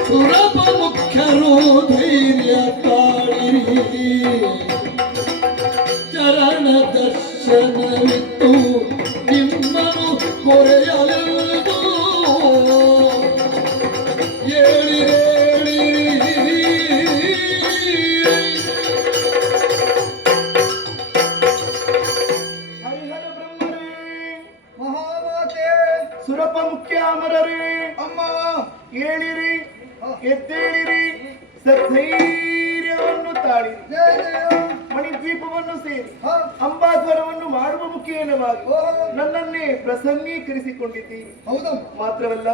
ಸುರಪ ಮುಖ್ಯರು ಧೈರ್ಯ ತಾಳಿರಿ ಚರಣ ದರ್ಶನವಿತ್ತು ನಿಮ್ಮನು ಮೊರೆಯಲೆಂದು ಹರಿಹರ ಬ್ರಹ್ಮರೇ ಮಹಾಮಾತೆ ಸುರಪ ಮುಖ್ಯ ಅಮರರೇ ಅಮ್ಮ ಏಳಿರಿ ಎದ್ದೇಳಿರಿ ಸಧೈರ್ಯವನ್ನು ತಾಳಿ ಜಯ ಜಯ ಮಣಿ ಮಣಿದ್ವೀಪವನ್ನು ಸೇರಿ ಅಂಬಾದ್ವರವನ್ನು ಮಾಡುವ ಮುಖೇನವಾಗಿ ನನ್ನನ್ನೇ ಪ್ರಸನ್ನೀಕರಿಸಿಕೊಂಡಿದ್ದೀರಿ. ಹೌದಮ್ಮ. ಮಾತ್ರವಲ್ಲ,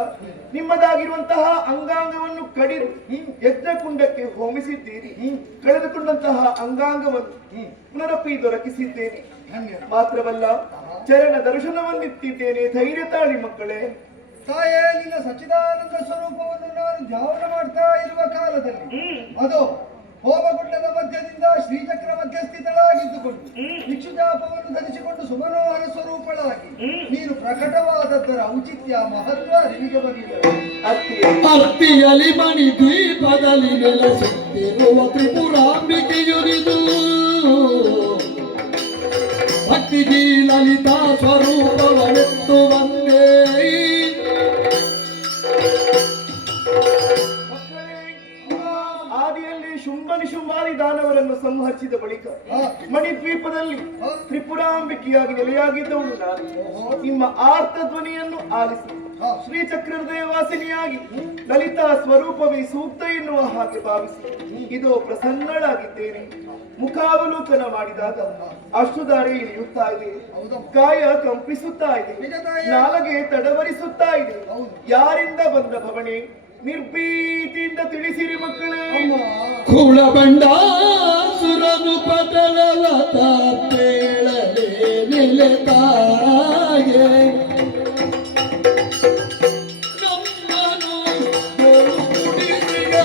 ನಿಮ್ಮದಾಗಿರುವಂತಹ ಅಂಗಾಂಗವನ್ನು ಕಡಿದು ಯಜ್ಞಕುಂಡಕ್ಕೆ ಹೋಮಿಸಿದ್ದೀರಿ. ಕಳೆದುಕೊಂಡಂತಹ ಅಂಗಾಂಗವನ್ನು ಪುನರಪಿ ದೊರಕಿಸಿದ್ದೇನೆ. ಮಾತ್ರವಲ್ಲ, ಚರಣ ದರ್ಶನವನ್ನಿತ್ತಿದ್ದೇನೆ. ಧೈರ್ಯ ತಾಳಿ ಮಕ್ಕಳೇ. ತಾಯೇ, ನಿನ್ನ ಸಚ್ಚಿದಾನಂದ ಸ್ವರೂಪವನ್ನು ನಾನು ಧ್ಯಾನ ಮಾಡ್ತಾ ಇರುವ ಕಾಲದಲ್ಲಿ ಅದು ಹೋಮಗುಂಡದ ಮಧ್ಯದಿಂದ ಶ್ರೀಚಕ್ರ ಮಧ್ಯಸ್ಥಿತಳಾಗಿದ್ದುಕೊಂಡು ಇಕ್ಷುಜಾಪವನ್ನು ಧರಿಸಿಕೊಂಡು ಸುಮನೋಹರ ಸ್ವರೂಪಳಾಗಿ ನೀನು ಪ್ರಕಟವಾದದ್ದರ ಔಚಿತ್ಯ ಮಹತ್ವ ಅರಿವಿಗೆ ಬಂದಿದೆ. ಅತ್ತಿಯಲಿ ಮಣಿ ದ್ವೀಪದಲ್ಲಿ ನೆಲೆಸುತ್ತಿರುವ ತ್ರಿಪುರಾಂಬಿಕೆಯುರಿದು ಭಕ್ತಿಗೆ ಲಲಿತಾ ಸ್ವರೂಪವನೆತ್ತು ಬಂದೇ. ಆದಿಯಲ್ಲಿ ಶುಂಭನಿಶುಂಭಾದಿ ದಾನವರನ್ನು ಸಂಹರಿಸಿದ ಬಳಿಕ ಮಣಿದ್ವೀಪದಲ್ಲಿ ತ್ರಿಪುರಾಂಬಿಕೆಯಾಗಿ ನೆಲೆಯಾಗಿದ್ದವಳು ನಾನು. ನಿಮ್ಮ ಆರ್ತ ಧ್ವನಿಯನ್ನು ಆಲಿಸಿ ಶ್ರೀಚಕ್ರ ವಾಸಿನಿಯಾಗಿ ಲಲಿತಾ ಸ್ವರೂಪವೇ ಸೂಕ್ತ ಎನ್ನುವ ಹಾಗೆ ಭಾವಿಸಿ ಇದು ಪ್ರಸನ್ನಳಾಗಿದ್ದೇನೆ. ಮುಖಾವಲೋಕನ ಮಾಡಿದಾಗ ಅಶ್ರುಧಾರೆ ಇಳಿಯುತ್ತಾ ಇದೆ, ಕಾಯ ಕಂಪಿಸುತ್ತಾ ಇದೆ, ನಾಲಗೆ ತಡವರಿಸುತ್ತಾ ಇದೆ. ಯಾರಿಂದ ಬಂದ ಭವಣೆ? ನಿರ್ಭೀತಿಯಿಂದ ತಿಳಿಸಿರಿ ಮಕ್ಕಳೇ. ಕುಳಬಂಡಾಸುರನು ಪಟಲವ ತಾಪೇಳಲೆ ನೆಲೆತಾಗೆ ನಮ್ಮನು ಗುರುಗುಡಿಸಿದ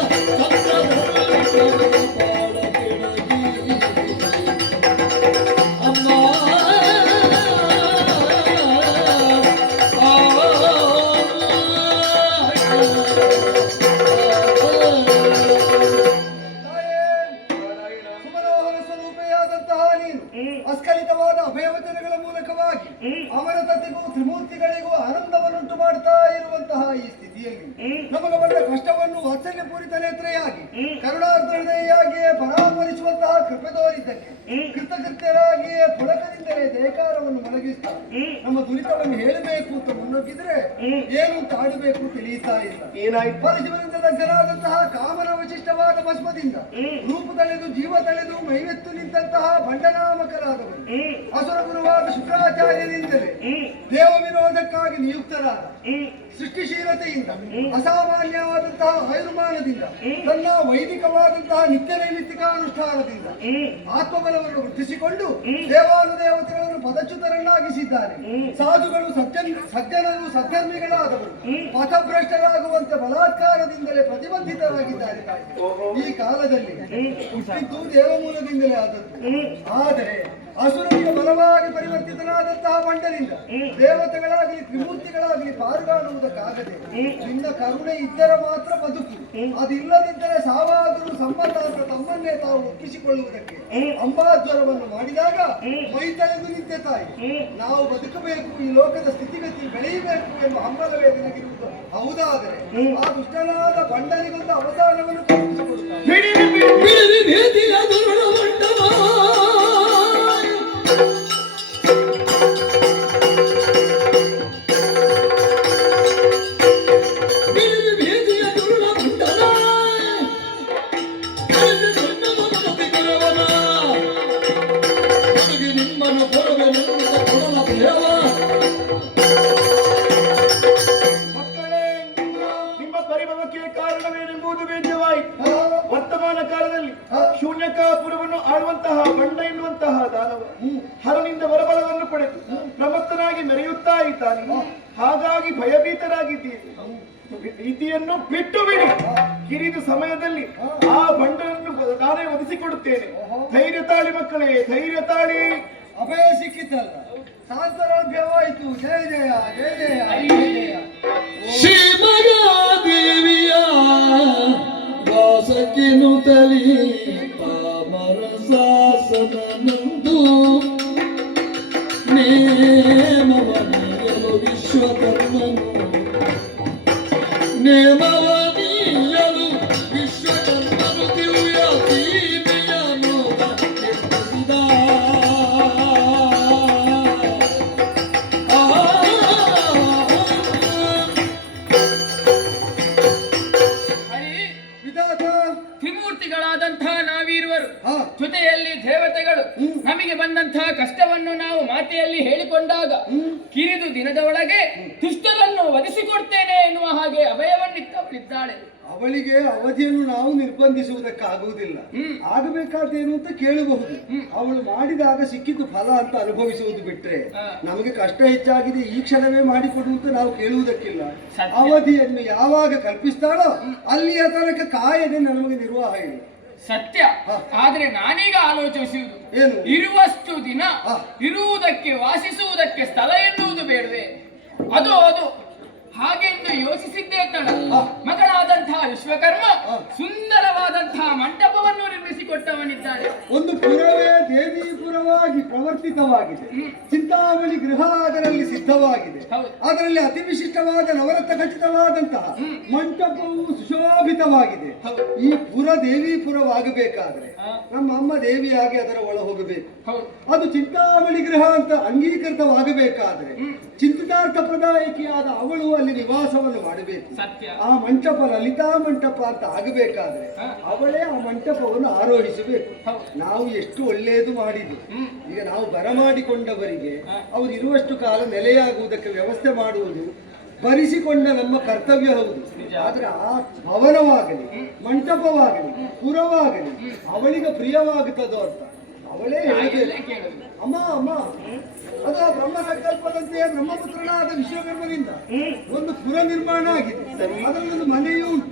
ಅಮ್ಮ ಸುಮನೋಹರ ಸ್ವರೂಪೆಯಾದಂತಹ ನೀನು ಅಸ್ಖಲಿತವಾದ ಅಭಯವಚನಗಳ ಮೂಲಕವಾಗಿ ಅಮರತತೆಗೂ ತ್ರಿಮೂರ್ತಿಗಳಿಗೂ ಆನಂದವನ್ನುಂಟು ಮಾಡ್ತಾ ಇರುವಂತಹ ಈ ಸ್ಥಿತಿಯಲ್ಲಿ ನಮಗೆ ಬಂದ ಕಷ್ಟವನ್ನು ವಾತ್ಸಲ್ಯ ಪೂರಿತ ನೇತ್ರೆಯಾಗಿ ಕರುಣಾರ್ದ್ರತೆಯಾಗಿಯೇ ಪರಾಮರಿಸುವಂತಹ ಕೃಪೆ ತೋರಿದ್ದಕ್ಕೆ ಕೃತಕೃತ್ಯರಾಗಿಯೇ ಪುಳಕದಿಂದಲೇ ದೇಕಾರವನ್ನು ಮಲಗಿಸ್ತಾ ನಮ್ಮ ದುರಿತವನ್ನು ಹೇಳಬೇಕು ಅಂತ ಮುನ್ನುಗ್ಗಿದ್ರೆ ಏನು ತಾಡಬೇಕು ತಿಳಿಯುತ್ತಾ ಇಲ್ಲ. ಏನಾಯ್ತು? ಪರಶಿವನಿಂದ ದಗ್ಗರಾದಂತಹ ಕಾಮನ ವಿಶಿಷ್ಟವಾದ ಭಸ್ಮದಿಂದ ರೂಪ ತಳೆದು ಜೀವ ತಳೆದು ಮೈವೆತ್ತು ನಿಂತಹ ಭಂಡನಾಮಕರಾದವರು ಅಸುರ ಗುರುವಾದ ಶುಕ್ರಾಚಾರ್ಯರಿಂದಲೇ ದೇವ ವಿರೋಧಕ್ಕಾಗಿ ನಿಯುಕ್ತರಾದ ಸೃಷ್ಟಿಶೀಲತೆಯಿಂದ ಅಸಾಮಾನ್ಯವಾದಂತಹ ಆಯುರ್ಮಾನದಿಂದ ತನ್ನ ವೈದಿಕವಾದಂತಹ ನಿತ್ಯ ನೈಮಿತ್ತಿಕ ಅನುಷ್ಠಾನದಿಂದ ಆತ್ಮಬಲವನ್ನು ವೃದ್ಧಿಸಿಕೊಂಡು ದೇವಾನುದೇವತೆಗಳನ್ನು ಪದಚ್ಯುತರನ್ನಾಗಿಸಿದ್ದಾರೆ. ಸಾಧುಗಳು ಸಜ್ಜನರು ಸದ್ಧರ್ಮಿಗಳಾದವರು ಪಥಭ್ರಷ್ಟರಾಗುವಂತೆ ಬಲಾತ್ಕಾರದಿಂದಲೇ ಪ್ರತಿಬಂಧಿತರಾಗಿದ್ದಾರೆ. ಈ ಕಾಲದಲ್ಲಿ ಹುಟ್ಟಿದ್ದು ದೇವಮೂಲದಿಂದಲೇ ಆದದ್ದು. ಆದರೆ ಅಸುರನಿಗೆ ಬಲವಾಗಿ ಪರಿವರ್ತಿತನಾದಂತಹ ಬಂಡನಿಂದ ದೇವತೆಗಳಾಗಲಿ ತ್ರಿಮೂರ್ತಿಗಳಾಗಲಿ ಪಾರುಗಾಣುವುದಕ್ಕಾಗದೆ ನಿನ್ನ ಕರುಣೆ ಇದ್ದರೆ ಮಾತ್ರ ಬದುಕು, ಅದಿಲ್ಲದಿದ್ದರೆ ಸಾವಾದರೂ ಸಮ್ಮತ ಅಂತ ತಮ್ಮನ್ನೇ ತಾವು ಒಪ್ಪಿಸಿಕೊಳ್ಳುವುದಕ್ಕೆ ಅಂಬಾಜ್ವರವನ್ನು ಮಾಡಿದಾಗ ಮೈ ತಳೆದು ನಿಂತೆ ತಾಯಿ. ನಾವು ಬದುಕಬೇಕು, ಈ ಲೋಕದ ಸ್ಥಿತಿಗತಿ ಬೆಳೆಯಬೇಕು ಎಂಬ ಹಂಬಲವೇ ನಿನಗಿರುವುದು ಹೌದಾದರೆ ಆ ದುಷ್ಟನಾದ ಬಂಡನಿಗೊಂದು ಅವಸಾನವನ್ನು ಕಲ್ಪಿಸಿಕೊಡುತ್ತಾರೆ. ಶೂನ್ಯಕಾಪುರವನ್ನು ಆಳುವಂತಹ ಬಂಡ ಎನ್ನುವಂತಹ ದಾನವ ಹರನಿಂದ ವರಬಲವನ್ನು ಪಡೆದು ಪ್ರಮತ್ತನಾಗಿ ಮೆರೆಯುತ್ತಾ ಇದ್ದಾನೆ. ಹಾಗಾಗಿ ಭಯಭೀತರಾಗಿದ್ದೀರಿ. ಭೀತಿಯನ್ನು ಬಿಟ್ಟು ಬಿಡಿ. ಕಿರಿದ ಸಮಯದಲ್ಲಿ ಆ ಬಂಡನನ್ನು ನಾನೇ ಒದಿಸಿಕೊಡುತ್ತೇನೆ. ಧೈರ್ಯ ತಾಳಿ ಮಕ್ಕಳೇ, ಧೈರ್ಯ ತಾಳಿ. ಅಭಯ ಸಿಕ್ಕಿತಲ್ಲ, ಸಾಂತರಾಭ್ಯವಾಯಿತು. ಜಯ ಜಯ ಜಯ ಜಯ ಜಯ ಜಯ. ಶ್ರೀಮಗಾದೇವಿಯ ವಾಸಕ್ಕಿನು ತಲಿ ಪಾಮರ ಶಾಸನಂದು ನೇಮವನಿಯಲು ವಿಶ್ವಕರ್ಮನು ನೇಮವನಿಯಲು ವಿಶ್ವಕರ್ಮನು ದಿವ್ಯ ಸೀಮೆಯನ್ನು ನಿರ್ಮಿಸಿದ. ವಿಧಾತ ತ್ರಿಮೂರ್ತಿಗಳಾದಂತಹ ನಾವಿರುವರು, ಹಾ. ಜೊತೆಯಲ್ಲಿ ದೇವತೆಗಳು. ನಮಗೆ ಬಂದಂತಹ ಕಷ್ಟವನ್ನು ನಾವು ಮಾತೆಯಲ್ಲಿ ಹೇಳಿಕೊಂಡಾಗ ಕಿರಿದು ದಿನದ ಒಳಗೆ ದುಷ್ಟರನ್ನು ವಧಿಸಿಕೊಡ್ತೇನೆ ಎನ್ನುವ ಹಾಗೆ ಅಭಯವನ್ನಿತ್ತವಳಿದ್ದಾಳೆ. ಅವಳಿಗೆ ಅವಧಿಯನ್ನು ನಾವು ನಿರ್ಬಂಧಿಸುವುದಕ್ಕಾಗುವುದಿಲ್ಲ. ಆಗಬೇಕಾದ್ದೇನು ಅಂತ ಕೇಳಬಹುದು. ಅವಳು ಮಾಡಿದಾಗ ಸಿಕ್ಕಿದ್ದು ಫಲ ಅಂತ ಅನುಭವಿಸುವುದು ಬಿಟ್ರೆ ನಮಗೆ ಕಷ್ಟ ಹೆಚ್ಚಾಗಿದೆ ಈ ಕ್ಷಣವೇ ಮಾಡಿಕೊಡು ಅಂತ ನಾವು ಕೇಳುವುದಕ್ಕಿಲ್ಲ. ಅವಧಿಯನ್ನು ಯಾವಾಗ ಕಲ್ಪಿಸ್ತಾಳೋ ಅಲ್ಲಿಯ ತನಕ ಕಾಯದೆ ನಮಗೆ ನಿರ್ವಾಹ ಇಲ್ಲ. ಸತ್ಯ. ಆದ್ರೆ ನಾನೀಗ ಆಲೋಚಿಸುವುದು ಏನು? ಇರುವಷ್ಟು ದಿನ ಇರುವುದಕ್ಕೆ ವಾಸಿಸುವುದಕ್ಕೆ ಸ್ಥಳ ಎನ್ನುವುದು ಬೇಡವೆ? ಅದು ಹಾಗೆಂದು ಯೋಚಿಸಿದ್ದೇ ತಡ ಮಗಳಾದಂತಹ ವಿಶ್ವಕರ್ಮ ಸುಂದರವಾದಂತಹ ಮಂಟಪವನ್ನು ನಿರ್ಮಿಸಿಕೊಟ್ಟವನಿದ್ದಾನೆ. ಒಂದು ಪುರವೇ ದೇವೀಪುರವಾಗಿ ಪ್ರವರ್ತಿತವಾಗಿದೆ. ಚಿಂತಾಮಣಿ ಗೃಹ ಅದರಲ್ಲಿ ಸಿದ್ಧವಾಗಿದೆ. ಅದರಲ್ಲಿ ಅತಿ ವಿಶಿಷ್ಟವಾದ ನವರತ್ನ ಖಚಿತವಾದಂತಹ ಮಂಟಪವು ಸುಶೋಭಿತವಾಗಿದೆ. ಈ ಪುರ ದೇವೀಪುರವಾಗಬೇಕಾದ್ರೆ ನಮ್ಮ ಅಮ್ಮ ದೇವಿಯಾಗಿ ಅದರ ಒಳ ಹೋಗಬೇಕು. ಅದು ಚಿಂತಾಮಣಿ ಗೃಹ ಅಂತ ಅಂಗೀಕೃತವಾಗಬೇಕಾದ್ರೆ ಚಿಂತಿತಾರ್ಥ ಪ್ರದಾಯಕಿಯಾದ ಅವಳು ಅಲ್ಲಿ ನಿವಾಸವನ್ನು ಮಾಡಬೇಕು. ಆ ಮಂಟಪ ಲಲಿತಾ ಮಂಟಪ ಅಂತ ಆಗಬೇಕಾದ್ರೆ ಅವಳೇ ಆ ಮಂಟಪವನ್ನು ಆರೋಹಿಸಬೇಕು. ನಾವು ಎಷ್ಟು ಒಳ್ಳೆಯದು ಮಾಡಿದ್ದು. ಈಗ ನಾವು ಬರಮಾಡಿಕೊಂಡವರಿಗೆ ಅವರು ಇರುವಷ್ಟು ಕಾಲ ನೆಲೆಯಾಗುವುದಕ್ಕೆ ವ್ಯವಸ್ಥೆ ಮಾಡುವುದು ಭರಿಸಿಕೊಂಡ ನಮ್ಮ ಕರ್ತವ್ಯ ಹೌದು. ಆದ್ರೆ ಆ ಭವನವಾಗಲಿ ಮಂಟಪವಾಗಲಿ ಪುರವಾಗಲಿ ಅವಳಿಗೆ ಪ್ರಿಯವಾಗುತ್ತದೋ ಅಂತ ಅವಳೇ ಹೇಳಿದೆ. ಅಮ್ಮ ಅಮ್ಮ ಅದು ಬ್ರಹ್ಮ ಸಂಕಲ್ಪದಂತೆ ಬ್ರಹ್ಮಪುತ್ರನಾದ ವಿಶ್ವಕರ್ಮನಿಂದ ಒಂದು ಪುರ ನಿರ್ಮಾಣ ಆಗಿದೆ. ಅದರಲ್ಲೊಂದು ಮನೆಯೂ ಉಂಟು.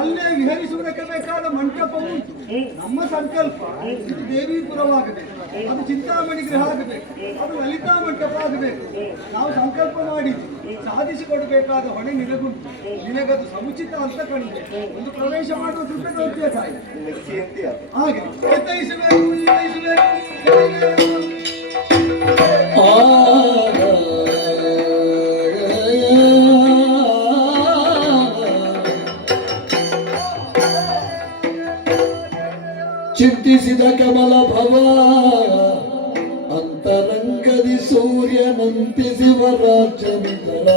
ಅಲ್ಲೇ ವಿಹರಿಸುವುದಕ್ಕೆ ಬೇಕಾದ ಮಂಟಪವೂ ಉಂಟು. ನಮ್ಮ ಸಂಕಲ್ಪ ಇದು ದೇವೀಪುರವಾಗಬೇಕು, ಅದು ಚಿಂತಾಮಣಿ ಗೃಹ ಆಗಬೇಕು, ಅದು ಲಲಿತಾ ಮಂಟಪ ಆಗಬೇಕು. ನಾವು ಸಂಕಲ್ಪ ಮಾಡಿದ್ವಿ, ಸಾಧಿಸಿಕೊಡಬೇಕಾದ ಹೊಣೆ ನಿನಗುಂಟು. ನಿನಗದು ಸಮುಚಿತ ಅಂತ ಕಂಡು ಒಂದು ಪ್ರವೇಶ ಮಾಡುವ ದೃಢ ಹಾಗೆ ಎತ್ತೈಸಬೇಕು ಚಿಂತಿಸಿದ ಕಮಲ ಭವ ಅಂತರಂಗದಿ ಸೂರ್ಯನಂತಿ ಶಿವರಾಜ್ಯವಿತರ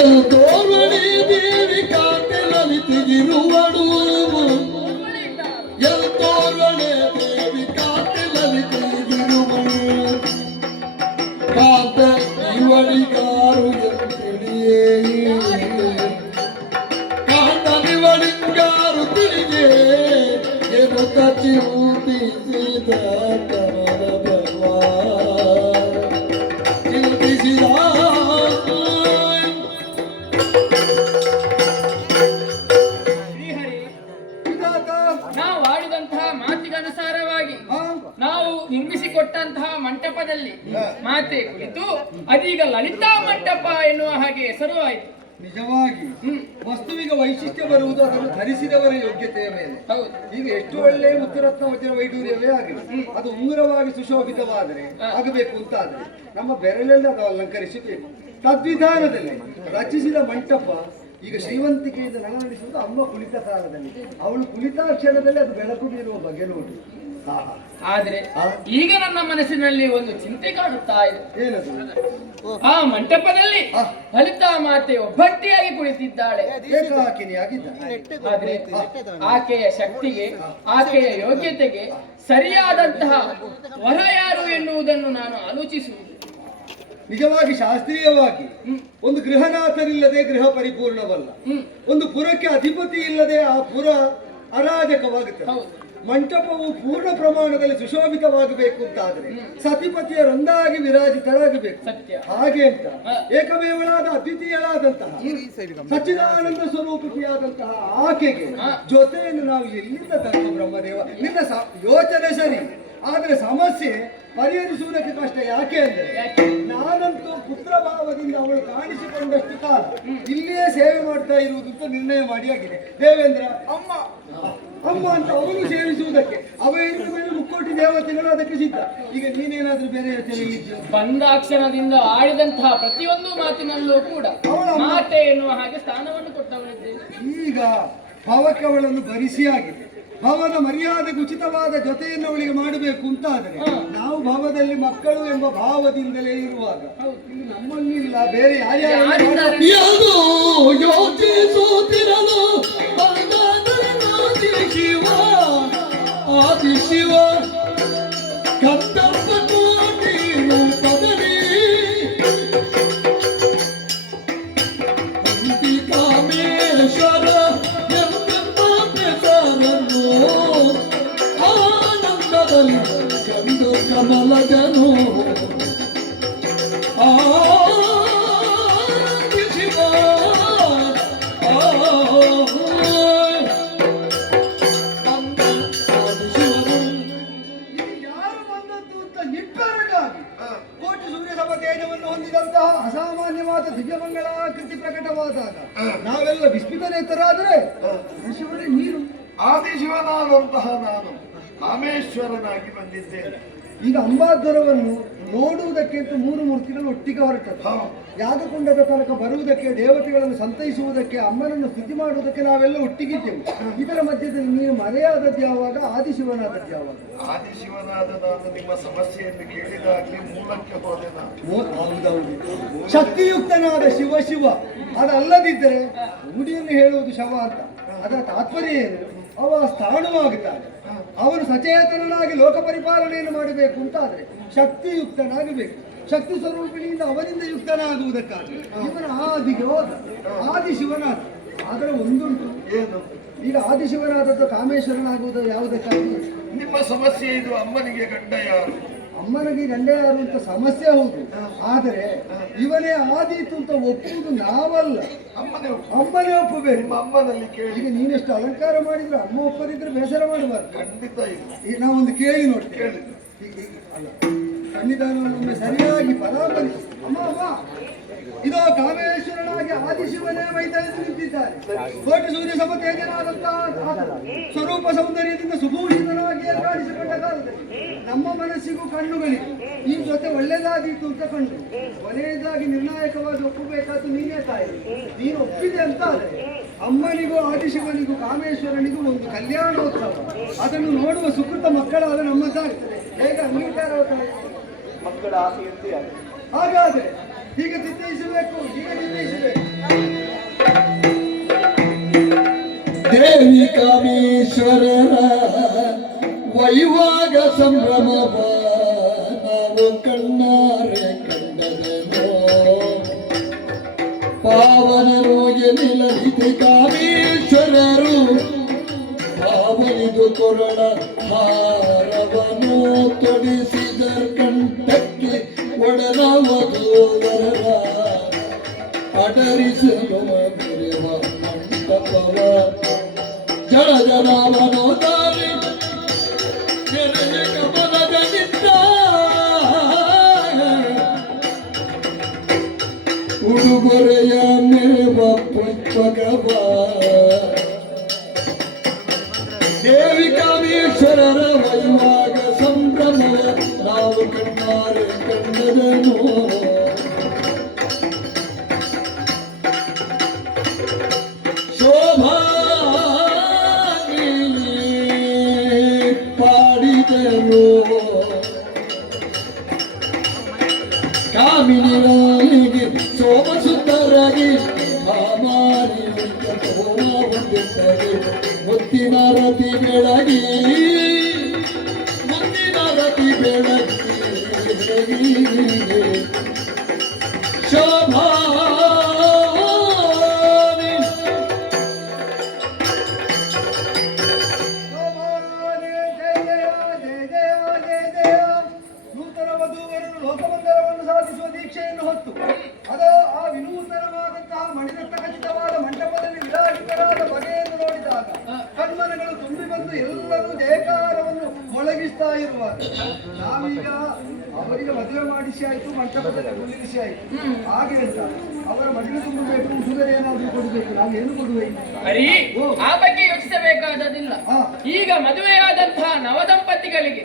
ಎಲ್ತೋರಣಿ ದೇವಿ ಕಾಂತಿ ಲಲಿತಿಗಿರುವಡು ಎಲ್ತೋರಣೆ ದೇವಿ ಕಾಂತಿ ಲಲಿತಿಗಿರುವಡು ಕಾಂತ ಇವಳಿಗಾರು ಎಂತಿಳಿಯೇ ಕಾಂತನಿವಳಿಗಾರು ತಿಳಿಗೆ ಎನ್ನುತ್ತ ಚಿಂತಿಸಿದ ಕಮಲ ಭವ ಚಿಂತಿಸಿದ ನಾವು ಆಡಿದಂತಹ ಮಾತಿಗನುಸಾರವಾಗಿ ನಾವು ನಿರ್ಮಿಸಿಕೊಟ್ಟಂತಹ ಮಂಟಪದಲ್ಲಿ ಮಾತೆ ಕುಳಿತು ಅದೀಗ ಲಲಿತಾ ಮಂಟಪ ಎನ್ನುವ ಹಾಗೆ ಹೆಸರು ಆಯಿತು. ನಿಜವಾಗಿ ವಸ್ತುವಿಗೆ ವೈಶಿಷ್ಟ್ಯ ಬರುವುದು ಅದನ್ನು ಧರಿಸಿದವರ ಯೋಗ್ಯತೆಯ ಮೇಲೆ. ಈಗ ಎಷ್ಟು ಒಳ್ಳೆಯ ಮುತ್ತುರತ್ನ ವಜ್ರ ವೈಡೂರ್ಯವೇ ಆಗಲಿ, ಅದು ಉಂಗುರವಾಗಿ ಸುಶೋಭಿತವಾದರೆ ಆಗಬೇಕು ಅಂತ ಆದ್ರೆ ನಮ್ಮ ಬೆರಳಲ್ಲಿ ಅದು ಅಲಂಕರಿಸಬೇಕು. ತದ್ವಿಧಾನದಲ್ಲಿ ರಚಿಸಿದ ಮಂಟಪ ಈಗ ಶ್ರೀಮಂತಿಕೆಯಿಂದ ನಡೆಸುವುದು ಅಮ್ಮ ಕುಳಿತ ಕಾಲದಲ್ಲಿ. ಅವಳು ಕುಳಿತ ಕ್ಷಣದಲ್ಲಿ ಅದು ಬೆಳಕು ಬೀರುವ ಬಗೆ ನೋಡಿ. ಆದ್ರೆ ಈಗ ನನ್ನ ಮನಸ್ಸಿನಲ್ಲಿ ಒಂದು ಚಿಂತೆ ಕಾಣುತ್ತಾ ಇದೆ. ಏನದು? ಆ ಮಂಟಪದಲ್ಲಿ ಲಲಿತಾ ಮಾತೆ ಒಬ್ಬಟ್ಟಿಯಾಗಿ ಕುಳಿತಿದ್ದಾಳೆ. ಆದ್ರೆ ಆಕೆಯ ಶಕ್ತಿಗೆ ಆಕೆಯ ಯೋಗ್ಯತೆಗೆ ಸರಿಯಾದಂತಹ ವರ ಯಾರು ಎನ್ನುವುದನ್ನು ನಾನು ಆಲೋಚಿಸುವುದು. ನಿಜವಾಗಿ ಶಾಸ್ತ್ರೀಯವಾಗಿ ಒಂದು ಗೃಹನಾಥನಿಲ್ಲದೆ ಗೃಹ ಪರಿಪೂರ್ಣವಲ್ಲ. ಒಂದು ಪುರಕ್ಕೆ ಅಧಿಪತಿ ಇಲ್ಲದೆ ಆ ಪುರ ಅರಾಜಕವಾಗುತ್ತದೆ. ಮಂಟಪವು ಪೂರ್ಣ ಪ್ರಮಾಣದಲ್ಲಿ ಸುಶೋಭಿತವಾಗಬೇಕು ಅಂತಾದ್ರೆ ಸತಿಪತಿಯರೊಂದಾಗಿ ವಿರಾಜಿತರಾಗಬೇಕು. ಹಾಗೆ ಅಂತ ಏಕಮೇವಳಾದ ಅದ್ವಿತೀಯಳಾದಂತಹ ಸಚ್ಚಿದಾನಂದ ಸ್ವರೂಪಿಯಾದಂತಹ ಆಕೆಗೆ ಜೊತೆಯನ್ನು ನಾವು ಎಲ್ಲಿಂದ ತರುವ ಬ್ರಹ್ಮದೇವ? ನಿನ್ನ ಯೋಚನೆ ಸರಿ, ಆದ್ರೆ ಸಮಸ್ಯೆ ಪರಿಹರಿಸುವುದಕ್ಕೆ ಕಷ್ಟ. ಯಾಕೆ ಅಂದ್ರೆ ನಾನಂತೂ ಪುತ್ರ ಭಾವದಿಂದ ಅವಳು ಕಾಣಿಸಿಕೊಂಡಷ್ಟು ಕಾಲ ಇಲ್ಲಿಯೇ ಸೇವೆ ಮಾಡ್ತಾ ಇರುವುದು ಅಂತ ನಿರ್ಣಯ ಮಾಡಿ ಆಗಿದೆ. ದೇವೇಂದ್ರ ಅಮ್ಮ ಅಮ್ಮ ಅಂತ ಅವನು ಸೇವಿಸುವುದಕ್ಕೆ ಅವ ಇರುವ ಮೇಲೆ ಮುಕ್ಕೋಟಿ ದೇವತೆಗಳು ಅದಕ್ಕೆ ಸಿದ್ಧ. ಈಗ ನೀನೇನಾದ್ರೂ ಬೇರೆ ಬಂದಾಕ್ಷಣದಿಂದ ಆಡಿದಂತಹ ಪ್ರತಿಯೊಂದು ಮಾತಿನಲ್ಲೂ ಕೂಡ ಮಾತೆ ಎನ್ನುವ ಹಾಗೆ ಸ್ಥಾನವನ್ನು ಕೊಟ್ಟವನಿದ್ದೇನೆ. ಈಗ ಭಾವಕ್ಕೆ ಅವಳನ್ನು ಭರಿಸಿ ಆಗಿದೆ. ಭಾವದ ಮರ್ಯಾದೆಗೆ ಉಚಿತವಾದ ಜೊತೆಯನ್ನು ಅವಳಿಗೆ ಮಾಡಬೇಕು ಅಂತ ಆದರೆ ನಾವು ಭಾವದಲ್ಲಿ ಮಕ್ಕಳು ಎಂಬ ಭಾವದಿಂದಲೇ ಇರುವಾಗ ನಮ್ಮಲ್ಲಿ ಇಲ್ಲ ಬೇರೆ ಯಾರ್ಯಾರು ಯೋಚಿಸುತ್ತ ಶಿವನೇ ನೀನು. ಆದಿಶಿವನಾದಂತಹ ನಾನು ಕಾಮೇಶ್ವರನಾಗಿ ಬಂದಿದ್ದೇನೆ. ಈಗ ಅಂಬಾದ್ವರವನ್ನು ನೋಡುವುದಕ್ಕೆ ಅಂತ 3 ಮೂರ್ತಿಗಳು ಒಟ್ಟಿಗೆ ಹೊರಟದ್ದು. ಯಾಗಕೊಂಡದ ತನಕ ಬರುವುದಕ್ಕೆ, ದೇವತೆಗಳನ್ನು ಸಂತೈಸುವುದಕ್ಕೆ, ಅಮ್ಮನನ್ನು ಸ್ತುತಿ ಮಾಡುವುದಕ್ಕೆ ನಾವೆಲ್ಲ ಒಟ್ಟಿಗಿದ್ದೆವು. ಇದರ ಮಧ್ಯದಲ್ಲಿ ನೀನು ಮರೆಯಾದದ್ದು ಯಾವಾಗ, ಆದಿಶಿವನಾದದ್ದು ಯಾವಾಗ? ಆದಿಶಿವನಾದ ನಾನು ನಿಮ್ಮ ಸಮಸ್ಯೆಯನ್ನು ಕೇಳಿದಾಗಲೇ ಮೂಲಕ್ಕೆ ಹೋದೆ ನಾನು. ಹೌದೌದು, ಶಕ್ತಿಯುಕ್ತನಾದ ಶಿವ ಶಿವ ಅದಲ್ಲದಿದ್ದರೆ ಗುಡಿಯನ್ನು ಹೇಳುವುದು ಶವ ಅಂತ. ಅದರ ತಾತ್ಪರ್ಯ ಏನು? ಅವ ಸ್ಥಾಣುವಾಗುತ್ತಾನೆ. ಅವನು ಸಚೇತನನಾಗಿ ಲೋಕ ಪರಿಪಾಲನೆಯನ್ನು ಮಾಡಬೇಕು ಅಂತ ಆದರೆ ಶಕ್ತಿಯುಕ್ತನಾಗಬೇಕು. ಶಕ್ತಿ ಸ್ವರೂಪಿಣಿಯಿಂದ ಅವನಿಂದ ಯುಕ್ತನಾಗುವುದಕ್ಕಾಗಿ ಇವನ ಆದಿಗೆ ಹೋದ, ಆದಿಶಿವನಾದ. ಆದರೆ ಒಂದುಂಟು, ಏನು? ಈಗ ಆದಿಶಿವನಾದದ್ದು ಕಾಮೇಶ್ವರನಾಗುವುದು ಯಾವುದಕ್ಕಾಗಿ? ನಿಮ್ಮ ಸಮಸ್ಯೆ ಇದು. ಅಮ್ಮನಿಗೆ ಗಂಡ ಯಾರು? ಅಮ್ಮನಿಗೆ ಗಂಡ ಯಾರು ಅಂತ ಸಮಸ್ಯೆ ಹೌದು. ಆದರೆ ಇವನೇ ಆದೀತು ಅಂತ ಒಪ್ಪುವುದು ನಾವಲ್ಲ, ಅಮ್ಮನೇ ಅಮ್ಮನೇ ಒಪ್ಪಬೇಕು. ನಿಮ್ಮ ಅಮ್ಮನಲ್ಲಿ ಕೇಳಿ. ಈಗ ನೀನೆಷ್ಟು ಅಲಂಕಾರ ಮಾಡಿದ್ರೆ ಅಮ್ಮ ಒಪ್ಪದಿದ್ರೆ ಬೇಸರ ಮಾಡಬಾರ್ದು. ಖಂಡಿತ ಇಲ್ಲ. ಈಗ ನಾವೊಂದು ಕೇಳಿ ನೋಡ್ತೇವೆ. ಕೇಳಿದ್ದು ಅಲ್ಲ, ಸನ್ನಿಧಾನವನ್ನು ಸರಿಯಾಗಿ ಪರಾಮರಿಸಿ. ಅಮ್ಮ ಅಮ್ಮ, ಇದೋ ಕಾಮೇಶ್ವರನಾಗಿ ಆದಿಶಿವನೇ ಮೈದಾನದಲ್ಲಿ ನಿಂತಿದ್ದಾರೆ. ಕೋಟಿ ಸೂರ್ಯ ಸಮ ತೇಜನಾದಂತಹ ಸ್ವರೂಪ ಸೌಂದರ್ಯದಿಂದ ಸುಭೂಷಿತನಾಗಿ ಕಾಣಿಸಿಕೊಂಡ ಕಾಲದಲ್ಲಿ ನಮ್ಮ ಮನಸ್ಸಿಗೂ ಕಣ್ಣುಗಳಿಗೆ ಈ ಜೊತೆ ಒಳ್ಳೆಯದಾದೀತು ಅಂತ ಕಂಡು ಕೊನೆಯದಾಗಿ ನಿರ್ಣಾಯಕವಾಗಿ ಒಪ್ಪಬೇಕಾದ್ದು ನೀನೇ ತಾಯಿ. ನೀನು ಒಪ್ಪಿದೆ ಅಂತ ಆದರೆ ಅಮ್ಮನಿಗೂ ಆದಿಶಿವನಿಗೂ ಕಾಮೇಶ್ವರನಿಗೂ ಒಂದು ಕಲ್ಯಾಣೋತ್ಸವ, ಅದನ್ನು ನೋಡುವ ಸುಕೃತ ಮಕ್ಕಳಾದ ನಮ್ಮದಾಗ್ತದೆ. ಹೇಗೆ ಅಂಗೀಕಾರವಾಗ್ತದೆ ಮಕ್ಕಳ ಆಸೆಯಂತೆ ಹಾಗಾದ್ರೆ ಹೀಗೆ ನಿರ್ಣಯಿಸಬೇಕು, ಹೀಗೆ ನಿರ್ಣಯಿಸಬೇಕು. ದೇವಿ ಕಾಮೇಶ್ವರರ ವೈವಾಗ ಸಂಭ್ರಮವ ನಾವು ಕಣ್ಣಾರೆ ಕಂಡದೆನೋ. ಪಾವನರು ಎನಿಲಲಿದೆ ಕಾಮೇಶ್ವರರು, ಪಾವನಿದು ಕೊರಳ ಹಾರವನು ತೊಡಿಸಿದರ ಕಂಠಕ್ಕೆ ಒಡಲ ವಧೂವರರ ಅಡರಿಸಲು ಮೆರೆವ ಮಂಟಪವ. ಜನ ಜನವನು ದಾರಿ ಕೆರೆಯ ಕಮಲದನಿಂದ ಉಡುಗೊರೆಯ ಮೇವ ಪುಷ್ಪಗವ. ದೇವಿ ಕಾಮೇಶ್ವರರ ವೈವಾಗ ಸಂಭ್ರಮವ ನಾವು ಕಣ್ಣಾರೆ ಕಂಡದನು. ಶೋಭಾ ಪಾಡಿದರು ಕಾಮಿನಿಗೆ ಸೋಮಸುಂದರಾಗಿ ಭಾಮಾರಿ ಹೋಮ ಹೊಂದಿದ್ದರೆ ಮುತ್ತಿನ ರತಿ ಬೆಳಗಿ, ಮುತ್ತಿನ ರತಿ ಬೆಳಗಿ ಶೋಭಾ. ನೂತನ ವಧೂವರರು ಲೋಕಮಂಗಲವನ್ನು ಸಾಧಿಸುವ ದೀಕ್ಷೆಯನ್ನು ಹೊತ್ತು ಅದು ಆ ವಿನೂತನವಾದಂತಹ ಮಣಿರತ್ನ ಖಚಿತವಾದ ಮಂಟಪದಲ್ಲಿ ವಿರಾಜಿತರಾದ ಬಗೆಯನ್ನು ನೋಡಿದಾಗ ಕಣ್ಮನಗಳು ತುಂಬಿ ಬಂದು ಎಲ್ಲರೂ ಜಯಕಾರವನ್ನು ಮೊಳಗಿಸ್ತಾ ಇರುವಾಗ ನಾವೀಗ ಅವರಿಗೆ ಮದುವೆ ಮಾಡಿಸಿ ಆಯ್ತು, ಮಂಟಪದಲ್ಲಿ ಕುಳ್ಳಿರಿಸಿ ಆಯ್ತು. ಹಾಗೆ ಅಂತ ಅವರ ಮಡಿಲು ತುಂಬಬೇಕು, ಉಡುಗೊರೆ ಏನಾದರೂ ಕೊಡಬೇಕು. ನಾವೇನು ಕೊಡುವೆ? ಹರಿ, ಆ ಬಗ್ಗೆ ಯೋಚಿಸಬೇಕಾದದಿಲ್ಲ. ಈಗ ಮದುವೆಯಾದಂತಹ ನವದಂಪತಿಗಳಿಗೆ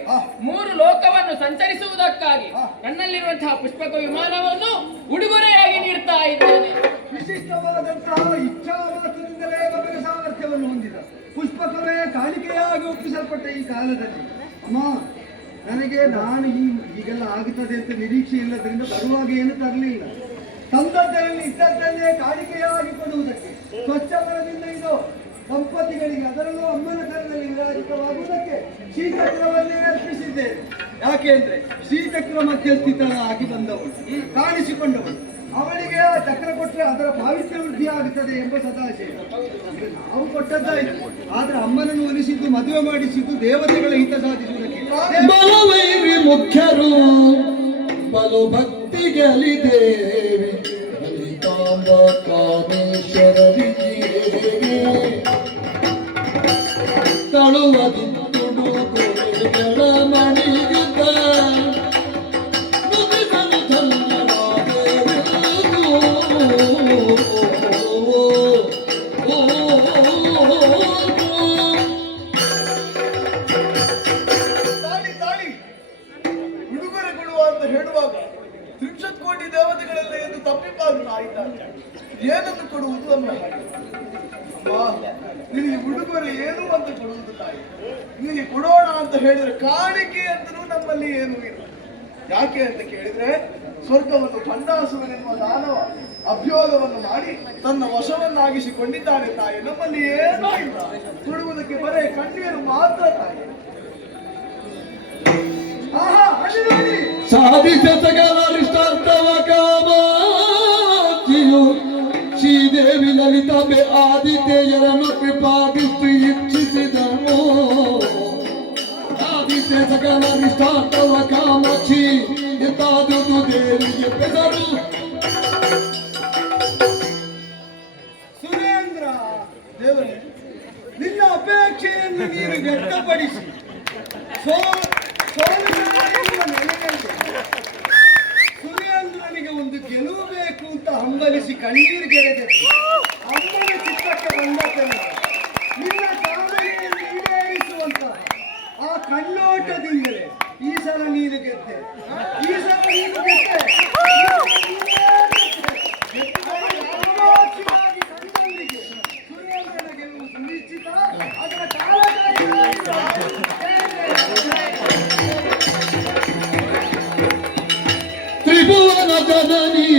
3 ಲೋಕವನ್ನು ಸಂಚರಿಸುವುದಕ್ಕಾಗಿ ನನ್ನಲ್ಲಿರುವಂತಹ ಪುಷ್ಪಕ ವಿಮಾನವನ್ನು ಉಡುಗೊರೆಯಾಗಿ ನೀಡ್ತಾ ಇದ್ದೇನೆ. ವಿಶಿಷ್ಟವಾದಂತಹ ಇಚ್ಛಾ ಮಾತ್ರದಿಂದಲೇ ಮಗನ ಸಾಮರ್ಥ್ಯವನ್ನು ಹೊಂದಿದ ಪುಷ್ಪಕವೇ ಕಾಣಿಕೆಯಾಗಿ ಒಪ್ಪಿಸಲ್ಪಟ್ಟ ಈ ಕಾಲದಲ್ಲಿ ಅಮ್ಮ ನಾನು ಈಗೆಲ್ಲ ಆಗುತ್ತದೆ ಅಂತ ನಿರೀಕ್ಷೆ ಇಲ್ಲದ್ರಿಂದ ಬರುವಾಗ ಏನು ತರಲಿಲ್ಲ. ತಂದದ್ದರಲ್ಲಿ ಇದ್ದದ್ದನ್ನೇ ಕಾಣಿಕೆಯಾಗಿ ಕೊಡುವುದಕ್ಕೆ ಸ್ವಚ್ಛವರದಿಂದ ಇದು ದಂಪತಿಗಳಿಗೆ, ಅದರಲ್ಲೂ ಅಮ್ಮನ ಕರದಲ್ಲಿ ವಿರಾಜಿತವಾಗುವುದಕ್ಕೆ ಶ್ರೀಚಕ್ರವನ್ನೇ ಅರ್ಪಿಸಿದ್ದೇನೆ. ಯಾಕೆಂದ್ರೆ ಶ್ರೀಚಕ್ರ ಮಧ್ಯಸ್ಥಿತರಾಗಿ ಬಂದವಳು, ಕಾಣಿಸಿಕೊಂಡವಳು, ಅವಳಿಗೆ ಆ ಚಕ್ರ ಕೊಟ್ಟರೆ ಅದರ ಪಾವಿತ್ರ್ಯ ವೃದ್ಧಿ ಆಗುತ್ತದೆ ಎಂಬ ಸದಾಶಯ. ನಾವು ಕೊಟ್ಟದ್ದಾಯಿತು, ಆದ್ರೆ ಅಮ್ಮನನ್ನು ಒಲಿಸಿದ್ದು, ಮದುವೆ ಮಾಡಿಸಿದ್ದು ದೇವತೆಗಳ ಹಿತ ಸಾಧಿಸುವುದಕ್ಕೆ. ಬಲವೈರಿ ಮುಖ್ಯರು ಬಲು ಭಕ್ತಿಗಲಿ ದೇವಿ ಹರಿಕಾಂಬ ಕಾಮೇಶ್ವರರಿಗೆ ತಳುವದಿದ್ದುಡು ಕೊರೆಗಳ ಮಣಿಗಿದ್ದ ನುಡಿದನು ಧನ್ಯವಾದೆಂದು. ನಿನಗೆ ಉಡುಗೊರೆ ಏನು ಅಂತ ಕೊಡುವುದು ತಾಯಿ. ನಿನಗೆ ಕೊಡೋಣ ಅಂತ ಹೇಳಿದ್ರೆ ಕಾಣಿಕೆ ಅಂತಲೂ ನಮ್ಮಲ್ಲಿ ಏನೂ ಇಲ್ಲ. ಯಾಕೆ ಅಂತ ಕೇಳಿದ್ರೆ ಸ್ವರ್ಗವನ್ನು ಭಂಡಾಸುರನೆನ್ನುವ ದಾನವ ಅಭ್ಯೋಗವನ್ನು ಮಾಡಿ ತನ್ನ ವಶವನ್ನಾಗಿಸಿಕೊಂಡಿದ್ದಾನೆ ತಾಯಿ. ನಮ್ಮಲ್ಲಿ ಏನೂ ಇಲ್ಲ, ಕೊಡುವುದಕ್ಕೆ ಬರೇ ಕಣ್ಣೀರು ಮಾತ್ರ ತಾಯಿ. ಆಹಾ, ಅಲ್ಲಿ ನೋಡಿ. ಸಾಧಿಸ ಸಕಲರಿಷ್ಟಾರ್ಥವ ಕಾಮಾಕ್ಷಿಯು ಶ್ರೀದೇವಿ ಲಲಿತಾಂಬೆ ಆದಿತ್ಯಯರನ್ನು ಕೃಪಾದಿಷ್ಟು ಇಚ್ಛಿಸಿದನು. ಸಾಧಿಸ ಸಕಲರಿಷ್ಟಾರ್ಥವ ಕಾಮಾಕ್ಷಿ ಎಂತಾದುದು ದೇವಿಗೆ ಬೆದರು. ಸುರೇಂದ್ರ ದೇವರೇ, ನಿನ್ನ ಅಪೇಕ್ಷೆಯನ್ನು ನೀನು ವ್ಯಕ್ತಪಡಿಸಿ ಸುರೇಂದ್ರನಿಗೆ ಒಂದು ಗೆಲುವು ಬೇಕು ಅಂತ ಹಂಬಲಿಸಿ ಕಣ್ಣೀರಿಗೆಳೆದೆ ಅಮ್ಮನ ಚಿತ್ತಕ್ಕೆ ಬಂದಕ್ಕೆ ನಿನ್ನ ಕಾಮನೆಯನ್ನು ಈಡೇರಿಸುವಂತಹ ಆ ಕಣ್ಣೋಟದಿಂದಲೇ ಈ ಸಲ ನೀನು ಗೆದ್ದೆ. ಈ ಸಲ ನೀನು ಗೆದ್ದೆ. ಸುರೇಂದ್ರನ ಗೆಲುವು ಸುನಿಶ್ಚಿತ. ಅದರ ತ್ರಿಭುವನ ಜನನಿ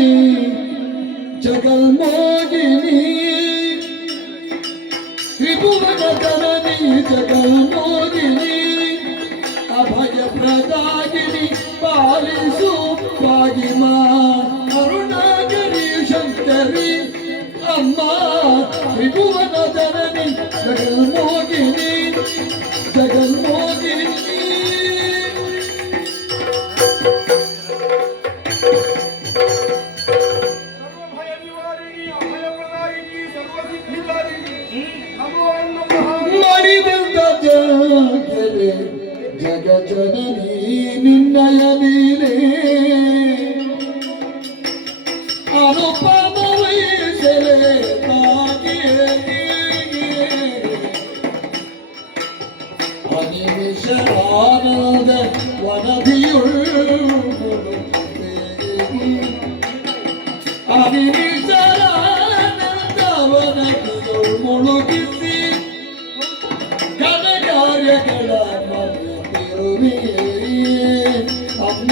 ಜಗನ್ಮೋಗಿನಿ, ತ್ರಿಭುವನ ಜನನಿ ಜಗನ್ಮೋಗಿನಿ, ಅಭಯ ಪ್ರದಾಗಿನಿ ಪಾಲಿಸು ಪಾಗಿಮಾ ಅರುಣಾಗರಿ ಶಂಕರಿ ಅಮ್ಮ. ತ್ರಿಭುವನ ಜನನಿ ಜಗನ್ಮೋಗಿನಿ ಜಗನ್ಮೋಗಿನಿ. ಮಾಡಿದಂತ ಜಗರೆ ಜಗ ಜನನಿ ನಿನ್ನಯ ಲೀಲೆ ಅನುಪಮ ವೈಸಲೆ ತಾಗಿಯೇ ಅನಿಮಿಷ ಆನಂದ ವನದಿಯುಳ್ಳು ಅನಿಮಿಷ ಆನಂದ ವನದಿಯುಳ್ಳು ಮುಳುಗಿಸಿ ಘನಕಾರ್ಯಗಳ ಮರೆತಿರುವೆ ಅಮ್ಮ.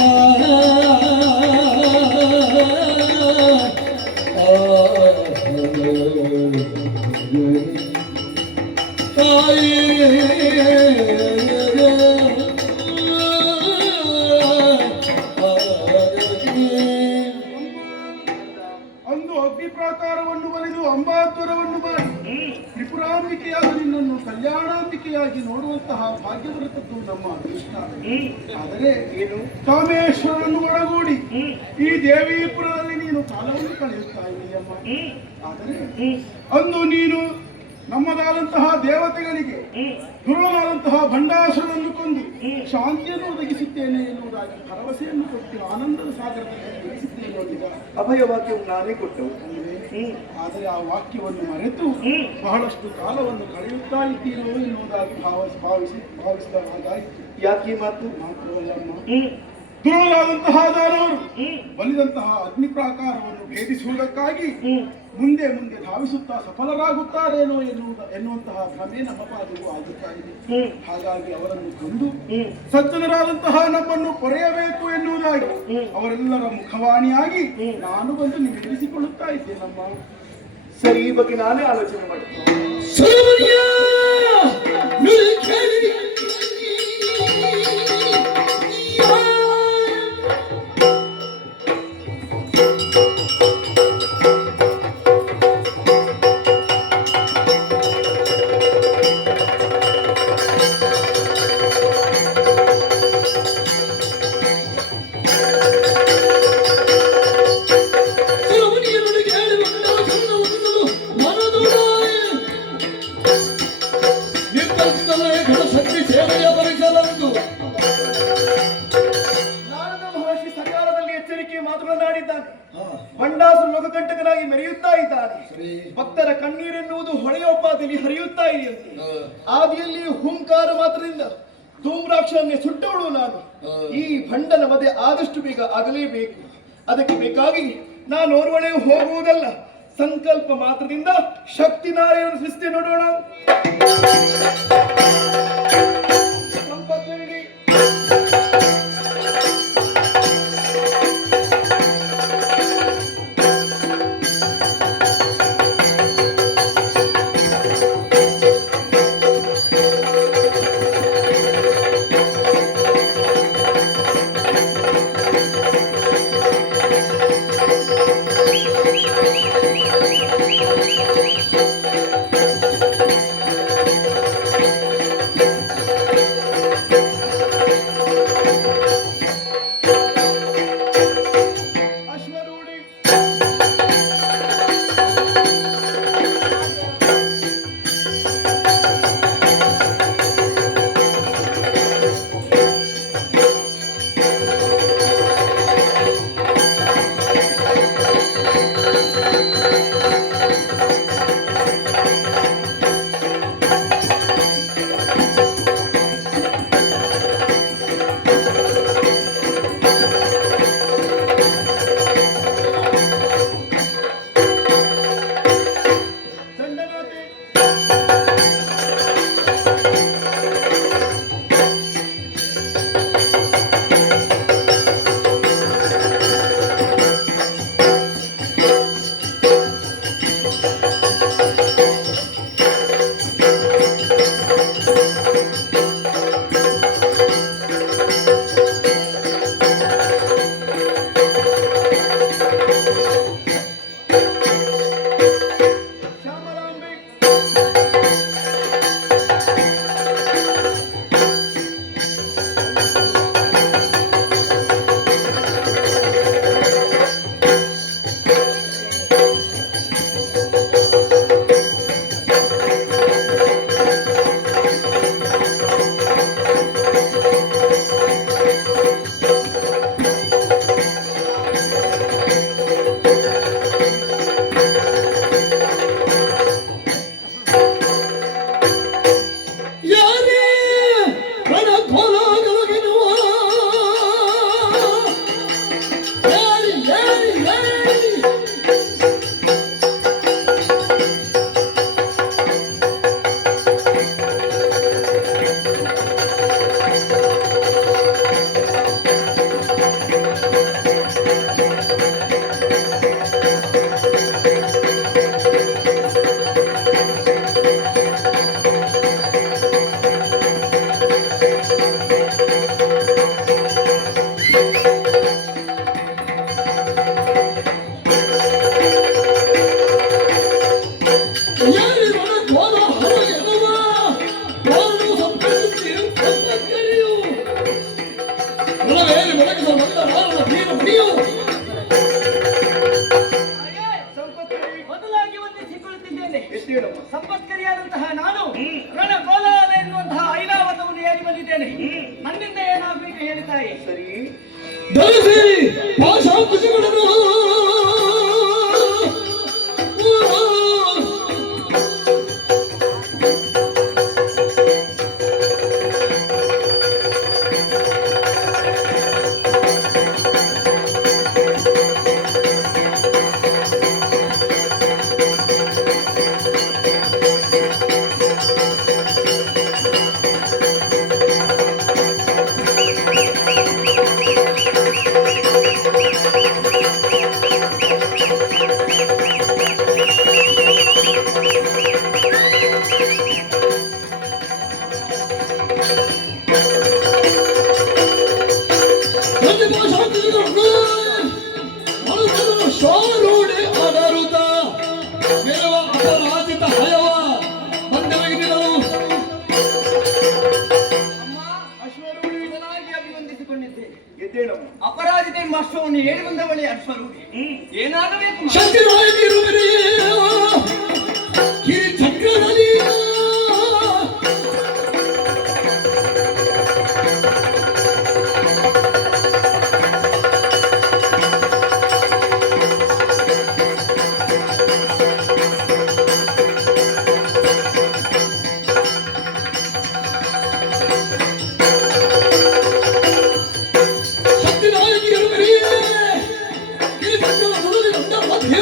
ಅಂದು ಅಗ್ನಿ ಪ್ರಾಕಾರವನ್ನು ಬಲಿದು ಅಂಬಾದ್ವರವನ್ನು ಮಾಡಿ ತ್ರಿಪುರಾಂಬಿಕೆಯಾದ ನಿನ್ನನ್ನು ಕಲ್ಯಾಣಾಂಬಿಕೆಯಾಗಿ ನೋಡುವಂತಹ ಭಾಗ್ಯವೃತದ್ದು ನಮ್ಮ ಅದೃಷ್ಟ. ಆದರೆ ಏನು ಕಾಮೇಶ್ವರನ್ನು ಒಳಗೂಡಿ ಈ ದೇವೀಪುರದಲ್ಲಿ ನೀನು ಕಾಲವನ್ನು ಕಳೆಯುತ್ತಾ ಇದೆಯಮ್ಮ. ಆದರೆ ಅಂದು ನೀನು ನಮ್ಮದಾದಂತಹ ದೇವತೆಗಳಿಗೆ ದುರ್ವನಾದಂತಹ ಭಂಡಾಸುರನನ್ನು ಕೊಂದು ಶಾಂತಿಯನ್ನು ಒದಗಿಸುತ್ತೇನೆ ಎನ್ನುವುದಾಗಿ ಭರವಸೆಯನ್ನು ಕೊಟ್ಟು ಆನಂದದ ಸಾಗರದಲ್ಲಿ ಇರಿಸಿದ್ದೇನೆ ಎಂಬ ಅಭಯ ವಾಕ್ಯವನ್ನು ನಾನೇ ಕೊಟ್ಟವು. ಆದರೆ ಆ ವಾಕ್ಯವನ್ನು ಮರೆತು ಬಹಳಷ್ಟು ಕಾಲವನ್ನು ಕಳೆಯುತ್ತಾ ಇದ್ದೀರೋ ಎನ್ನುವುದಾಗಿ ಭಾವಿಸಿದ ಹಾಗಾಯಿತು. ಯಾಕೆ ಮಾತು ಮಾತ್ರವಲ್ಲಮ್ಮ, ದುರ್ವನಾದಂತಹ ದಾನವರು ಬಲಿದಂತಹ ಅಗ್ನಿ ಪ್ರಾಕಾರವನ್ನು ಭೇದಿಸುವುದಕ್ಕಾಗಿ ಮುಂದೆ ಮುಂದೆ ಧಾವಿಸುತ್ತಾ ಸಫಲರಾಗುತ್ತಾರೇನೋ ಎನ್ನುವಂತಹ ಭ್ರಮೆ ನಮ್ಮ ಪಾಲಿಗೂ ಆಗುತ್ತಾ ಇದೆ. ಹಾಗಾಗಿ ಅವರನ್ನು ಕೊಂದು ಸಜ್ಜನರಾದಂತಹ ನಮ್ಮನ್ನು ಪೊರೆಯಬೇಕು ಎನ್ನುವುದಾಗಿ ಅವರೆಲ್ಲರ ಮುಖವಾಣಿಯಾಗಿ ನಾನು ಬಂದು ನಿವೇದಿಸಿಕೊಳ್ಳುತ್ತಾ ಇದ್ದೇನಮ್ಮ. ಸರಿ, ಈ ಬಗ್ಗೆ ನಾನೇ ಆಲೋಚನೆ ಮಾಡುತ್ತೇನೆ. ಬಂಡಾಸು ಲೋಕಕಂಟಕನಾಗಿ ಮೆರೆಯುತ್ತಾ ಇದ್ದಾನೆ. ಭಕ್ತರ ಕಣ್ಣೀರೆನ್ನುವುದು ಹೊಳೆಯೋಪಾದಲ್ಲಿ ಹರಿಯುತ್ತಾ ಇದೆಯಂತೆ. ಆದಿಯಲ್ಲಿ ಹೂಂಕಾರ ಮಾತ್ರದಿಂದ ಧೂಮ್ರಾಕ್ಷನ್ನೇ ಸುಟ್ಟವಳು ನಾನು. ಈ ಭಂಡನ ವಧೆ ಆದಷ್ಟು ಬೇಗ ಆಗಲೇಬೇಕು. ಅದಕ್ಕೆ ಬೇಕಾಗಿ ನಾನು ಓರ್ವಳೆ ಹೋಗುವುದಲ್ಲ, ಸಂಕಲ್ಪ ಮಾತ್ರದಿಂದ ಶಕ್ತಿ ನಾರಾಯಣ ಸೃಷ್ಟಿ ನೋಡೋಣ. ಸಂಪತ್ತು ನೀಡಿ. ಅಶ್ವರೂಢಿ. ದಂಡನಾಥಿ. ಶ್ಯಾಮಲಾಂಬೆ. ಯಾರೇ ಬಡ ಕೋಲಾಗಲಗಿರುವ ಯಾರಿ ಯಾರಿ ಯಾರಿ ಯಾರಿ ಬಡ ಕೋಲ ಹೊರಗೆನುವ ಯಾರು ಸಂಪತ್ತಿರು ಸಂಪತ್ತರಿಯು ಒಳವೇರಿ ಬೆಳಗಿಸ ಬಂದ ನಾರನ ತೀರ ಮಡಿಯು ಮೊದಲಾಗಿ ವಂದಿಸಿಕೊಳ್ಳುತ್ತಿದ್ದೇನೆ. ಎದ್ದೇಳಮ್ಮ. ಸಂಪತ್ಕರಿಯಾದಂತಹ ನಾನು ರಣಕೋಲಾಲ ಎನ್ನುವಂತಹ ಐರಾವತವನ್ನು ಏರಿ ಬಂದಿದ್ದೇನೆ. ನನ್ನಿಂದ ಏನಾಗಬೇಕು ಹೇಳಿ ತಾಯಿ. ಸರಿ. ಧರಿಸಿ ಪಾಶಾಂಕುಶಗಳನ್ನು ಶಾರೂಢೆ ಅನರುತ ಮೇಲವ ಅಪರಾಜಿತ ಹಯವ ಬಂದವಗಿನಿದನು ಅಶ್ವರೂಢಿ ಮೊದಲಾಗಿ ಅಭಿವಂದಿಸಿಕೊಂಡಿದ್ದೇನೆ. ಎದ್ದೇಳಮ್ಮ. ಅಪರಾಜಿತ ಎಂಬ ಅಶ್ವವನ್ನು ಏರಿ ಬಂದ ಬಳಿ ಅಶ್ವರೂಢಿ ಏನಾಗಬೇಕು. ಶಕ್ತಿ ನಾಯಕಿರುವರೇ ಕಿರಿ ಚಕ್ರದಲ್ಲಿ ಶಕ್ತಿ ನಾಯಕಿರುವರೇ ಕಿರಿ ಚಕ್ರದ ಮೊದಲು ಮಧ್ಯೆ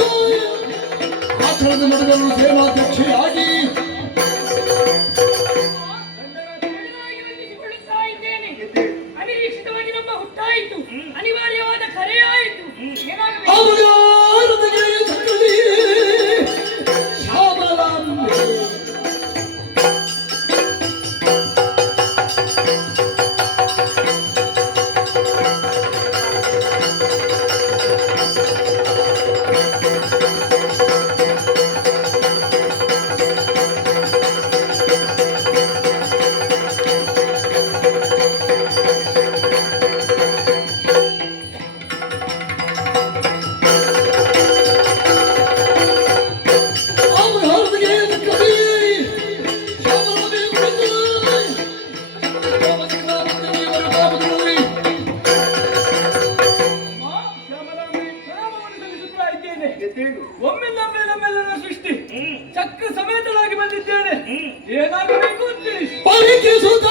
ಏನಾಗಬೇಕು ಅಂತ ತಿಳಿಸಿ. ಪರೀಕ್ಷಿಸುತ್ತ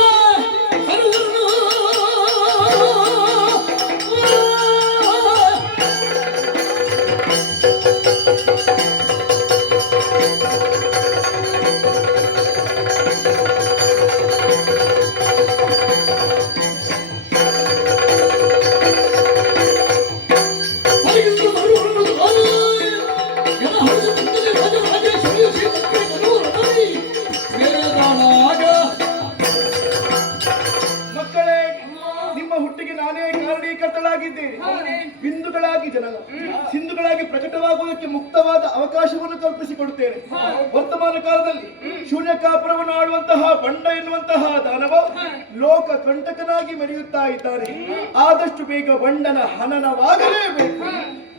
ಸರ್ವರನ್ನು ಮಕ್ಕಳೇ, ನಿಮ್ಮ ಹುಟ್ಟಿಗೆ ನಾನೇ ಕಾರಣೀಕರ್ತಳಾಗಿದ್ದೇನೆ. ಬಿಂದುಗಳಾಗಿ ಜನನ, ಸಿಂಧುಗಳಾಗಿ ಪ್ರಕಟವಾಗುವುದಕ್ಕೆ ಮುಕ್ತವಾದ ಅವಕಾಶವನ್ನು ಕಲ್ಪಿಸಿಕೊಡುತ್ತೇನೆ. ವರ್ತಮಾನ ಕಾಲದಲ್ಲಿ ಶೂನ್ಯಕಾಪುರವನ್ನು ಆಡುವಂತಹ ಬಂಡ ಎನ್ನುವಂತಹ ದಾನವ ಲೋಕ ಕಂಟಕನಾಗಿ ಮೆರೆಯುತ್ತಾ ಇದ್ದಾನೆ. ಆದಷ್ಟು ಬೇಗ ಬಂಡನ ಹನನವಾಗಲೇಬೇಕು.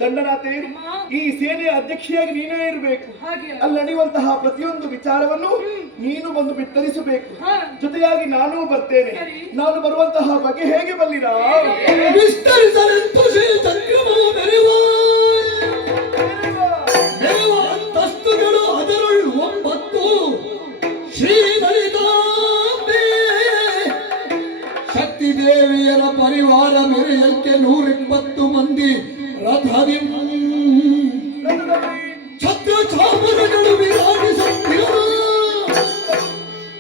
ದಂಡನಾಥೆ, ಈ ಸೇನೆಯ ಅಧ್ಯಕ್ಷೆಯಾಗಿ ನೀನೇ ಇರಬೇಕು. ಅಲ್ಲಿ ನಡೆಯುವಂತಹ ಪ್ರತಿಯೊಂದು ವಿಚಾರವನ್ನು ನೀನು ಬಂದು ಬಿತ್ತರಿಸಬೇಕು. ಜೊತೆಯಾಗಿ ನಾನೂ ಬರ್ತೇನೆ. ನಾನು ಬರುವಂತಹ ಬಗೆ ಹೇಗೆ ಬಲ್ಲಿರಾ? ವಿಸ್ತರಿಸಲೆಂತು ಶ್ರೀ ಚಕ್ರವು ಮೆರೆವ ಅಂತಸ್ತುಗಳು ಅದರೊಳು 9 ಶ್ರೀ ಲಲಿತಾಂಬೆ ಶಕ್ತಿ ದೇವಿಯರ ಪರಿವಾರ ಮೆರೆಯಕ್ಕೆ 120 ಮಂದಿ ರಥದಿ ಛತ್ರ ಚಾಮರಗಳು ವಿರಾಜಿಸುತ್ತಿರುವ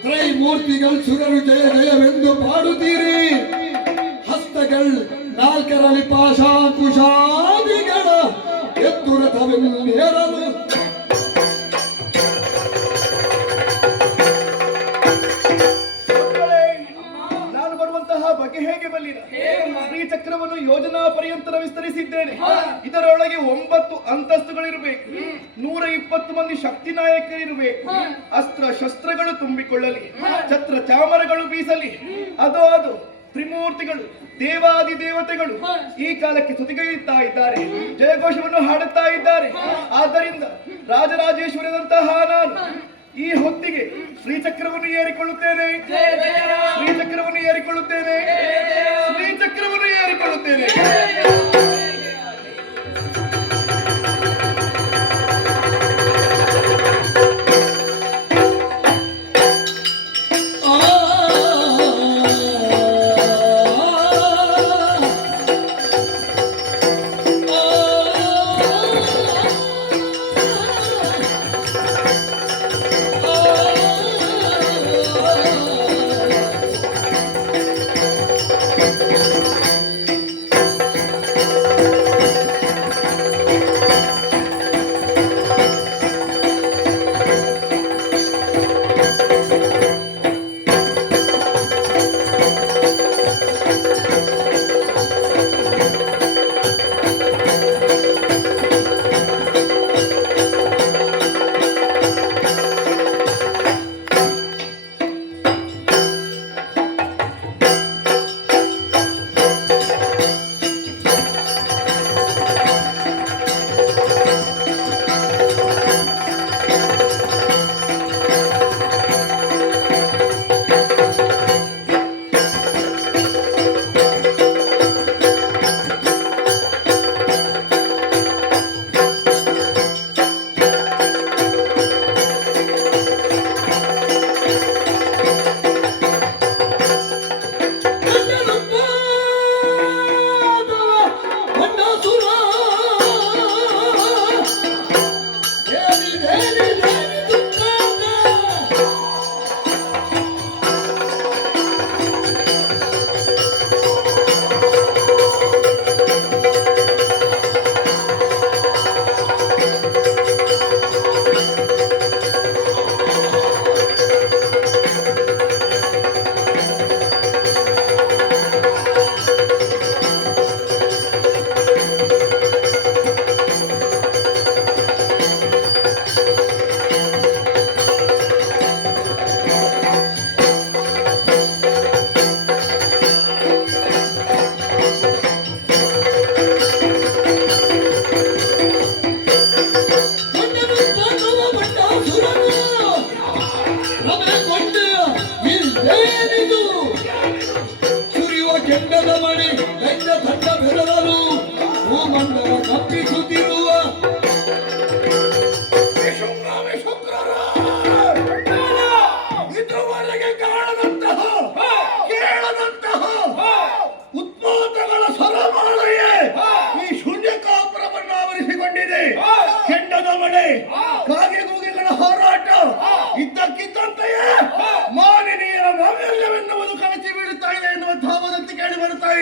ತ್ರೈಮೂರ್ತಿಗಳು ಸುರರು ಜಯ ಜಯವೆಂದು ಪಾಡುತ್ತೀರಿ. ಹಸ್ತಗಳು 4 ಪಾಶಾಂಕುಶಾದಿಗಳ ಎತ್ತು ರಥವೆನ್ನೇರಲು ನಾನು ಬರುವಂತಹ ಬಗೆ ಹೇಗೆ ಬಲ್ಲಿರ? ಶ್ರೀ ಚಕ್ರವನ್ನು ಯೋಜನಾ ಪರ್ಯಂತರ ವಿಸ್ತರಿಸಿದ್ದೇನೆ. ಇದರೊಳಗೆ 9 ಅಂತಸ್ತುಗಳಿರಬೇಕು. 120 ಮಂದಿ ಶಕ್ತಿ ನಾಯಕರಿರಬೇಕು. ಅಸ್ತ್ರ ಶಸ್ತ್ರಗಳು ತುಂಬಿಕೊಳ್ಳಲಿ, ಛತ್ರ ಚಾಮರಗಳು ಬೀಸಲಿ. ಅದು ತ್ರಿಮೂರ್ತಿಗಳು, ದೇವಾದಿ ದೇವತೆಗಳು ಈ ಕಾಲಕ್ಕೆ ಸ್ತುತಿಗೈಯುತ್ತಾ ಇದ್ದಾರೆ, ಜಯಘೋಷವನ್ನು ಹಾಡುತ್ತಾ ಇದ್ದಾರೆ. ಆದ್ದರಿಂದ ರಾಜರಾಜೇಶ್ವರದಂತಹ ನಾನು ಈ ಹೊತ್ತಿಗೆ ಶ್ರೀಚಕ್ರವನ್ನು ಏರಿಕೊಳ್ಳುತ್ತೇನೆ, ಶ್ರೀಚಕ್ರವನ್ನು ಏರಿಕೊಳ್ಳುತ್ತೇನೆ, ಶ್ರೀಚಕ್ರವನ್ನು ಏರಿಕೊಳ್ಳುತ್ತೇನೆ.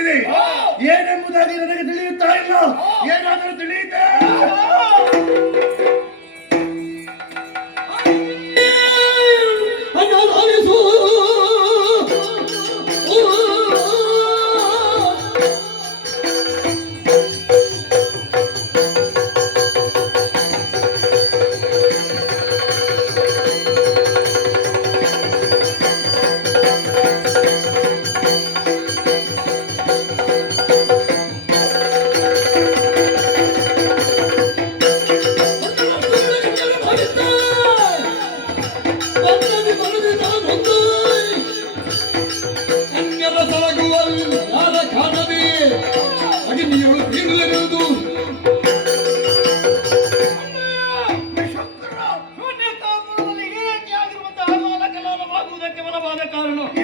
ಬಂದಿರಿ ಏನೆಂಬುದಾಗಿ ನನಗೆ ತಿಳಿಯುತ್ತಾ ಇಲ್ಲ. ಏನಾದರೂ ತಿಳಿಯುತ್ತೆ?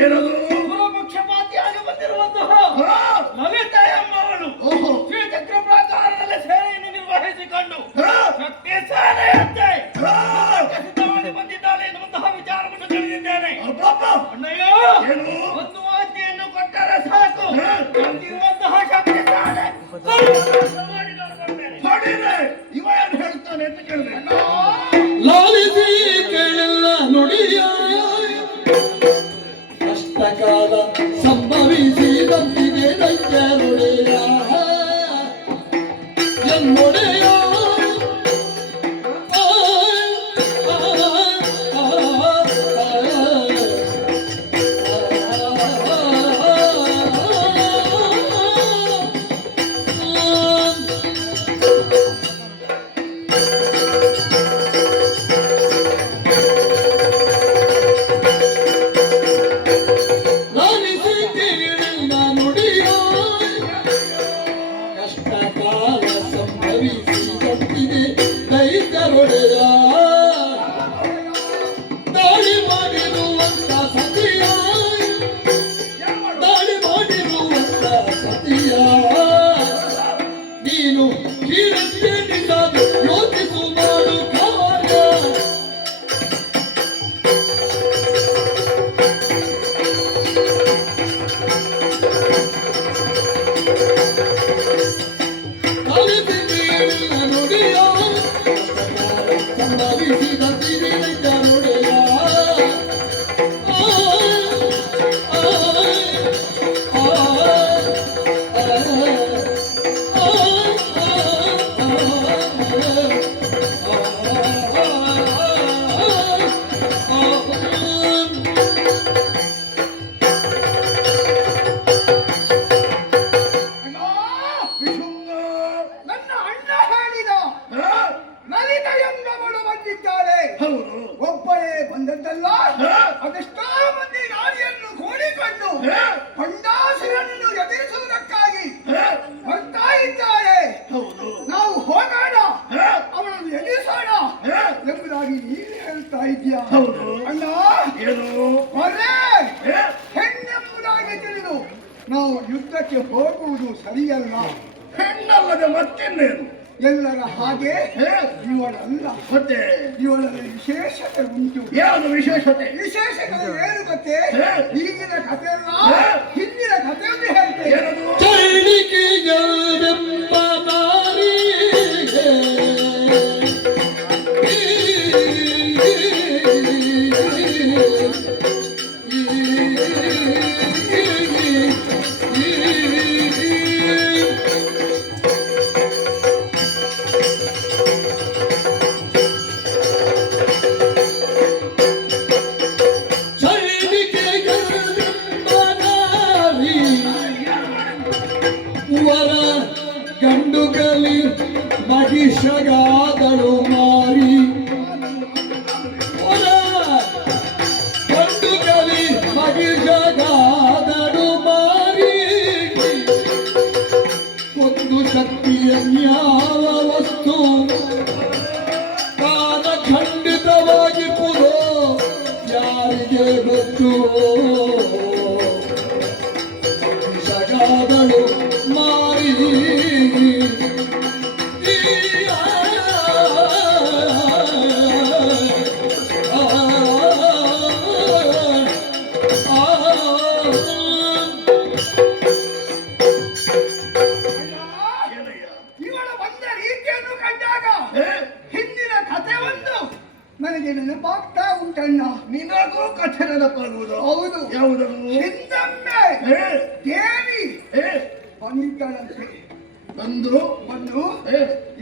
ಏನದು? ಪಕ್ಷಪಾತಿಯಾಗಿ ಬಂದಿರುವಂತಹ ಲಲಿತಾಯಮ್ಮವಳು ಶ್ರೀಚಕ್ರ ಪ್ರಾಕಾರದಲ್ಲಿ ಸೇವೆಯನ್ನು ನಿರ್ವಹಿಸಿಕೊಂಡು ಶಕ್ತಿಶಾಲಿಯಂತೆ ಸಿದ್ಧವಾಗಿ ಬಂದಿದ್ದಾಳೆ ಎನ್ನುವಂತಹ ವಿಚಾರವನ್ನು ತಿಳಿದಿದ್ದೇನೆ. ಅಣ್ಣಯ್ಯ, ಒಂದು ಆಜ್ಞೆಯನ್ನು ಕೊಟ್ಟರೆ ಸಾಕು, ಬಂದಿರುವಂತಹ ಶಕ್ತಿಶಾಲಿ ಇವನು ಹೇಳ್ತಾನೆ ಅಂತ ಕೇಳಿದೆ. ಲಾಲಿಸಿ ಕೇಳಿಲ್ಲ ನುಡಿಯ ಕಷ್ಟಕಾಲ ಸಂಭವಿಸಿದಂತಿದೆ ದೈತ್ಯ ನುಡಿಯ ಎನ್ನುಡೆಯ ಒಬ್ಬಳೇ ಬಂದದ್ದಲ್ಲ, ಅದೆಷ್ಟೋ ಮಂದಿ ನಾರಿಯನ್ನು ಕೂಡಿಕೊಂಡು ಪಂಡಾಸುರನನ್ನು ಎದುರಿಸುವುದಕ್ಕಾಗಿ ಬರ್ತಾ ಇದ್ದಾರೆ. ನಾವು ಹೋಗೋಣ, ಅವಳನ್ನು ಎದುರಿಸೋಣ ಎಂಬುದಾಗಿ ನೀನು ಹೇಳ್ತಾ ಇದ್ದೀಯ ಅಣ್ಣ. ಹೆಣ್ಣೆಂಬುದಾಗಿ ತಿಳಿದು ನಾವು ಯುದ್ಧಕ್ಕೆ ಹೋಗುವುದು ಸರಿಯಲ್ಲ. ಹೆಣ್ಣಲ್ಲದೆ ಮತ್ತಿನ್ನೇನು? ಎಲ್ಲರ ಹಾಗೆ ಇವಳಲ್ಲ, ಮತ್ತೆ ಇವಳಲ್ಲಿ ವಿಶೇಷತೆ ಉಂಟು. ಯಾವುದು ವಿಶೇಷತೆ? ವಿಶೇಷತೆ ಏನು ಗೊತ್ತೇ? ಈಗಿನ ಕಥೆ ಅಲ್ಲ, ಹಿಂದಿನ ಕಥೆಯನ್ನು ಹೇಳ್ತೇನೆ. ಗಂಡುಗಲಿ ಮಹಿಷಗಾದಳು ಮಾರಿ, ಗಂಡುಗಲಿ ಮಹಿಷಗಾದಳು ಮಾರಿ, ಒಂದು ಶಕ್ತಿಯನ್ಯಾವ ವಸ್ತು ಕಾಲ ಖಂಡಿತವಾಗಿ ಪುರೋ ಯಾರಿಗೆ ಗೊತ್ತು. ಮಹಿಷಗಾದಳು ಮಾರಿ ನೆನಪಾಗುವುದು ಹೌದು. ಯಾವುದನ್ನು ಹಿಂದೊಮ್ಮೆ ದೇವಿ ಬಂದಿದ್ದಾಳಂತೆ. ಬಂದು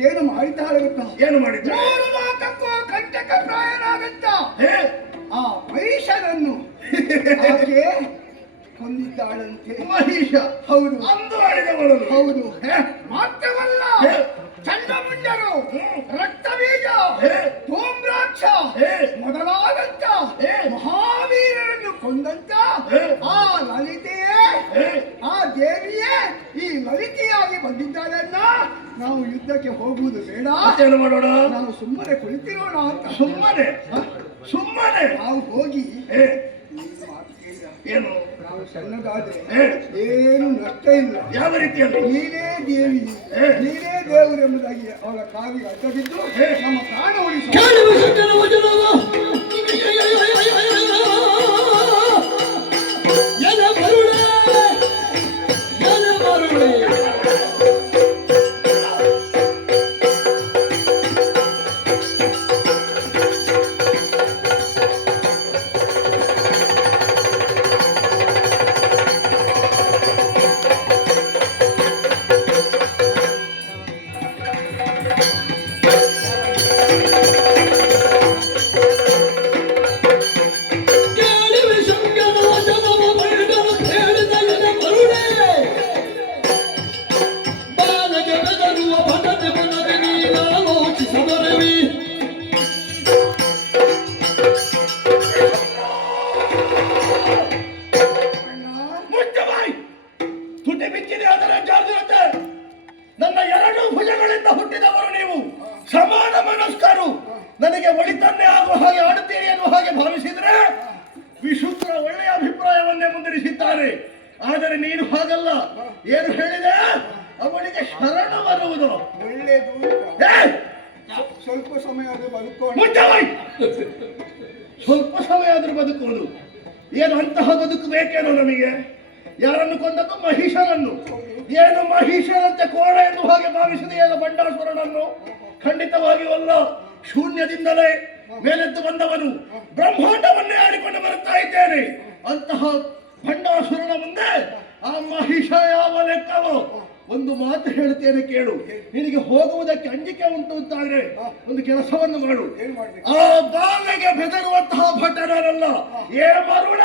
ಏನು ಮಾಡಿದ್ದಾಳೆ ಗೊತ್ತಾ? ಏನು ಮಾಡಿದ್ದಾಳೆ? 3 ಲೋಕಕ್ಕೂ ಕಂಟಕ ಪ್ರಾಯನಾಗಂತ ಆ ಮಹಿಷನನ್ನು ಆಕೆ ಕೊಂದಿದ್ದಾಳಂತೆ. ಮಹಿಷ? ಹೌದು. ಅಂದು ಆಡಿದವಳು? ಹೌದು. ಮಾತ್ರವಲ್ಲ, ಚಂಡಮುಂಡರು, ರಕ್ತಬೀಜ, ಧೂಮ್ರಾಕ್ಷ ಮೊದಲಾದಂತ ಮಹಾವೀರರನ್ನು ಕೊಂದಂತ ಆ ಲಲಿತೆಯೇ, ಆ ದೇವಿಯೇ ಈ ಲಲಿತೆಯಾಗಿ ಬಂದಿದ್ದಾಳನ್ನ ನಾವು ಯುದ್ಧಕ್ಕೆ ಹೋಗುವುದು ಬೇಡ, ಏನು ಮಾಡೋಣ? ನಾವು ಸುಮ್ಮನೆ ಕುಳಿತಿರೋಣ ಅಂತ. ಸುಮ್ಮನೆ ನಾವು ಹೋಗಿ ಏನು ನಾವು ಸಣ್ಣದಾದ್ರೆ ಏನು ನಷ್ಟ ಇಲ್ಲ. ಯಾವ ರೀತಿಯಲ್ಲಿ? ನೀನೇ ದೇವಿ, ನೀನೇ ದೇವರು ಎಂಬುದಾಗಿ ಅವಳ ಕಾವಿಗೆ ಅಡ್ಡ ಬಿದ್ದು ನಮ್ಮ ಪ್ರಾಣ ಉಳಿಸುವ. ನನ್ನ 2 ಭುಜಗಳಿಂದ ಹುಟ್ಟಿದವರು ನೀವು, ಸಮಾನ ಮನಸ್ಕರು. ನನಗೆ ಒಳಿತನ್ನೇ ಆಗುವ ಹಾಗೆ ಆಡುತ್ತೀರಿ ಎನ್ನುವ ಹಾಗೆ ಭಾವಿಸಿದ್ರೆ ವಿಶುದ್ಧ ಒಳ್ಳೆಯ ಅಭಿಪ್ರಾಯವನ್ನೇ ಮುಂದಿರಿಸಿದ್ದಾರೆ. ಆದರೆ ನೀನು ಹಾಗಲ್ಲ. ಏನು ಹೇಳಿದೆ? ಅವಳಿಗೆ ಶರಣ ಬರುವುದು ಒಳ್ಳೆಯದು. ಸ್ವಲ್ಪ ಸಮಯ ಆದ್ರೂ ಬದುಕೋಣ. ಸ್ವಲ್ಪ ಸಮಯ ಆದ್ರೂ ಬದುಕುವುದು ಏನು? ಅಂತಹ ಬದುಕು ಬೇಕೇನೋ ನಮಗೆ? ಯಾರನ್ನು ಕೊಂದದ್ದು? ಮಹಿಷನನ್ನು. ಏನು ಮಹಿಷನಂತೆ ಕೋಣ ಎಂದು ಹಾಗೆ ಭಾವಿಸಿದೆಯಲ್ಲ ಬಂಡಾಸುರನನ್ನು? ಖಂಡಿತವಾಗಿಯೂ ಅಲ್ಲ. ಶೂನ್ಯದಿಂದಲೇ ಮೇಲೆದ್ದು ಬಂದವನು, ಬ್ರಹ್ಮಾಂಡವನ್ನೇ ಆಡಿಕೊಂಡು ಬರುತ್ತಾ ಇದ್ದೇನೆ. ಅಂತಹ ಭಂಡಾಸುರನ ಮುಂದೆ ಆ ಮಹಿಷ ಯಾವ ಲೆಕ್ಕವೋ? ಒಂದು ಮಾತು ಹೇಳ್ತೇನೆ ಕೇಳು. ನಿನಗೆ ಹೋಗುವುದಕ್ಕೆ ಅಂಜಿಕೆ ಉಂಟು ಅಂತಾದ್ರೆ ಒಂದು ಕೆಲಸವನ್ನು ಮಾಡು. ಆ ಬಾಲೆಗೆ ಬೆದರುವಂತಹ ಭಟರಲ್ಲ. ಏ ಮರುಳ,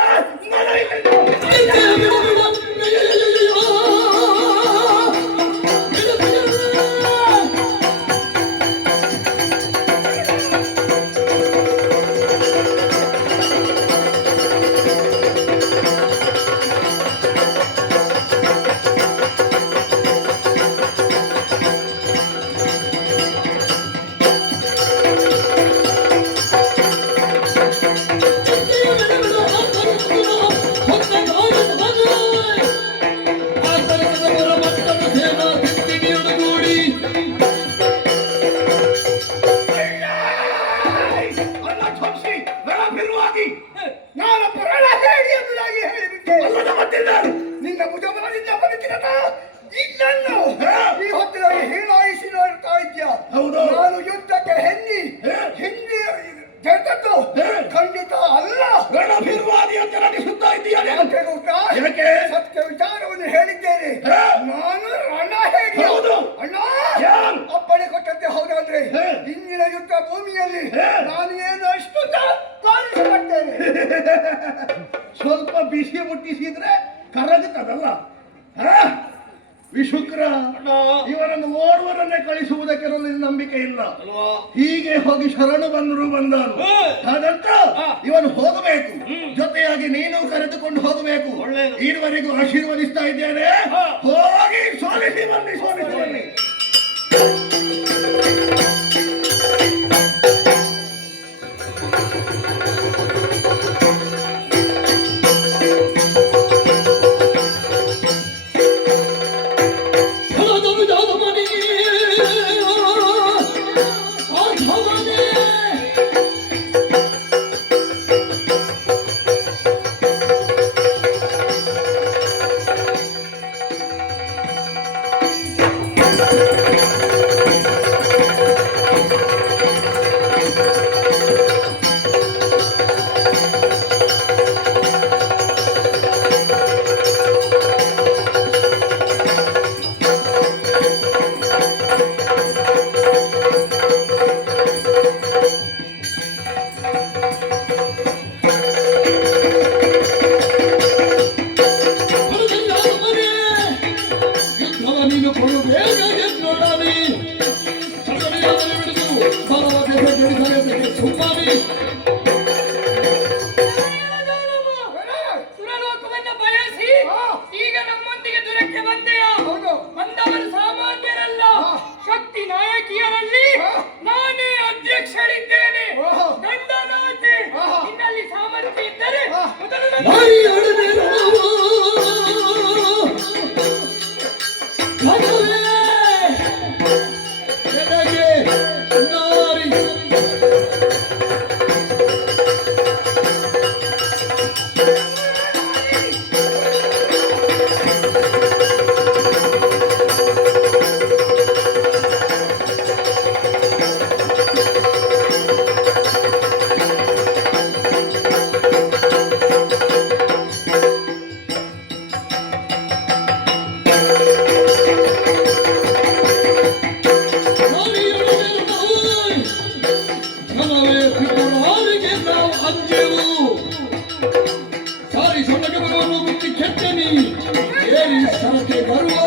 ನಿನ್ನ ಭುಜಬಲದಿಂದ ಬದುಕಿದ ಇನ್ನನ್ನು ಈ ಹೊತ್ತಿನಲ್ಲಿ ಹೀನಾಯಿಸಿ ನೋಡ್ತಾ ಇದ್ಯ. ನಾನು ಯುದ್ಧಕ್ಕೆ ಹಿಂದಿ ಜಗತ್ತು ಖಂಡಿತ ಅಲ್ಲ. ರಣಭಿರ್ವಾದಿ ಅಂತ ನಟಿಸುತ್ತಾ ಇದ್ದೀಯಾನೆ. ಸತ್ಯ ವಿಚಾರವನ್ನು ಹೇಳಿದ್ದೇನೆ. ನಾನು ರಣ ಹೇಳಿ ಅಣ್ಣ ಅಪ್ಪಣೆ ಕೊಟ್ಟಂತೆ ಹೌದಾದ್ರೆ ಇಂದಿನ ಯುದ್ಧ ಭೂಮಿಯಲ್ಲಿ ನಾನು ಏನು ಅಷ್ಟು ತೋರಿಸಿಕೊಡ್ತೇನೆ. ಸ್ವಲ್ಪ ಬಿಸಿ ಮುಟ್ಟಿಸಿದ್ರೆ ಕರಗುತ್ತದಲ್ಲ. ವಿಶುಕ್ರ, ಇವರನ್ನು ಓರ್ವರನ್ನೇ ಕಳಿಸುವುದಕ್ಕೆ ನನ್ನ ನಂಬಿಕೆ ಇಲ್ಲ. ಹೀಗೆ ಹೋಗಿ ಶರಣು ಬಂದನು. ಹಾಗಂತ ಇವನು ಹೋಗಬೇಕು, ಜೊತೆಯಾಗಿ ನೀನು ಕರೆದುಕೊಂಡು ಹೋಗಬೇಕು. ಇದುವರೆಗೂ ಆಶೀರ್ವದಿಸ್ತಾ ಇದ್ದೇನೆ. ಹೋಗಿ ಸೋಲಿಸಿ ಬನ್ನಿ.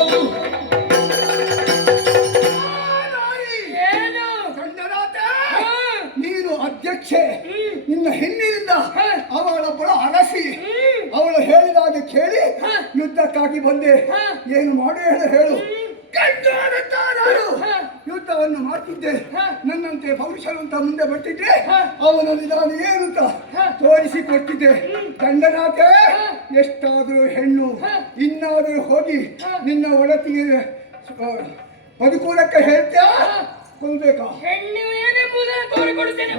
ಏನು? ನೀನು ಅಧ್ಯಕ್ಷೆ, ನಿನ್ನ ಹೆಣ್ಣಿನಿಂದ ಅವಳೊಬ್ಬಳ ಅರಸಿ, ಅವಳು ಹೇಳಿದಾಗ ಕೇಳಿ ಯುದ್ಧಕ್ಕಾಗಿ ಬಂದೆ. ಏನು ಮಾಡು ಹೇಳು. ನಾನು ಯುದ್ಧವನ್ನು ಮಾಡ್ತಿದ್ದೆ. ನನ್ನಂತೆ ಭವಿಷ್ಯವಂತ ಮುಂದೆ ಬರ್ತಿದ್ರೆ ಅವನಲ್ಲಿ ನಾನು ಏನು ಅಂತ ತೋರಿಸಿಕೊಟ್ಟಿದ್ದೆ. ದಂಡನಾಥ, ಎಷ್ಟಾದರೂ ಹೆಣ್ಣು, ಇನ್ನಾದರೂ ಹೋಗಿ ನಿನ್ನ ಒಡತಿಗೆ ಬದುಕುವುದಕ್ಕೆ ಹೇಳ್ತೀಯಾ, ಕೊಲ್ಬೇಕಾ? ಹೆಣ್ಣು ಏನೆಂಬುದನ್ನು ತೋರಿಕೊಡುತ್ತೇನೆ.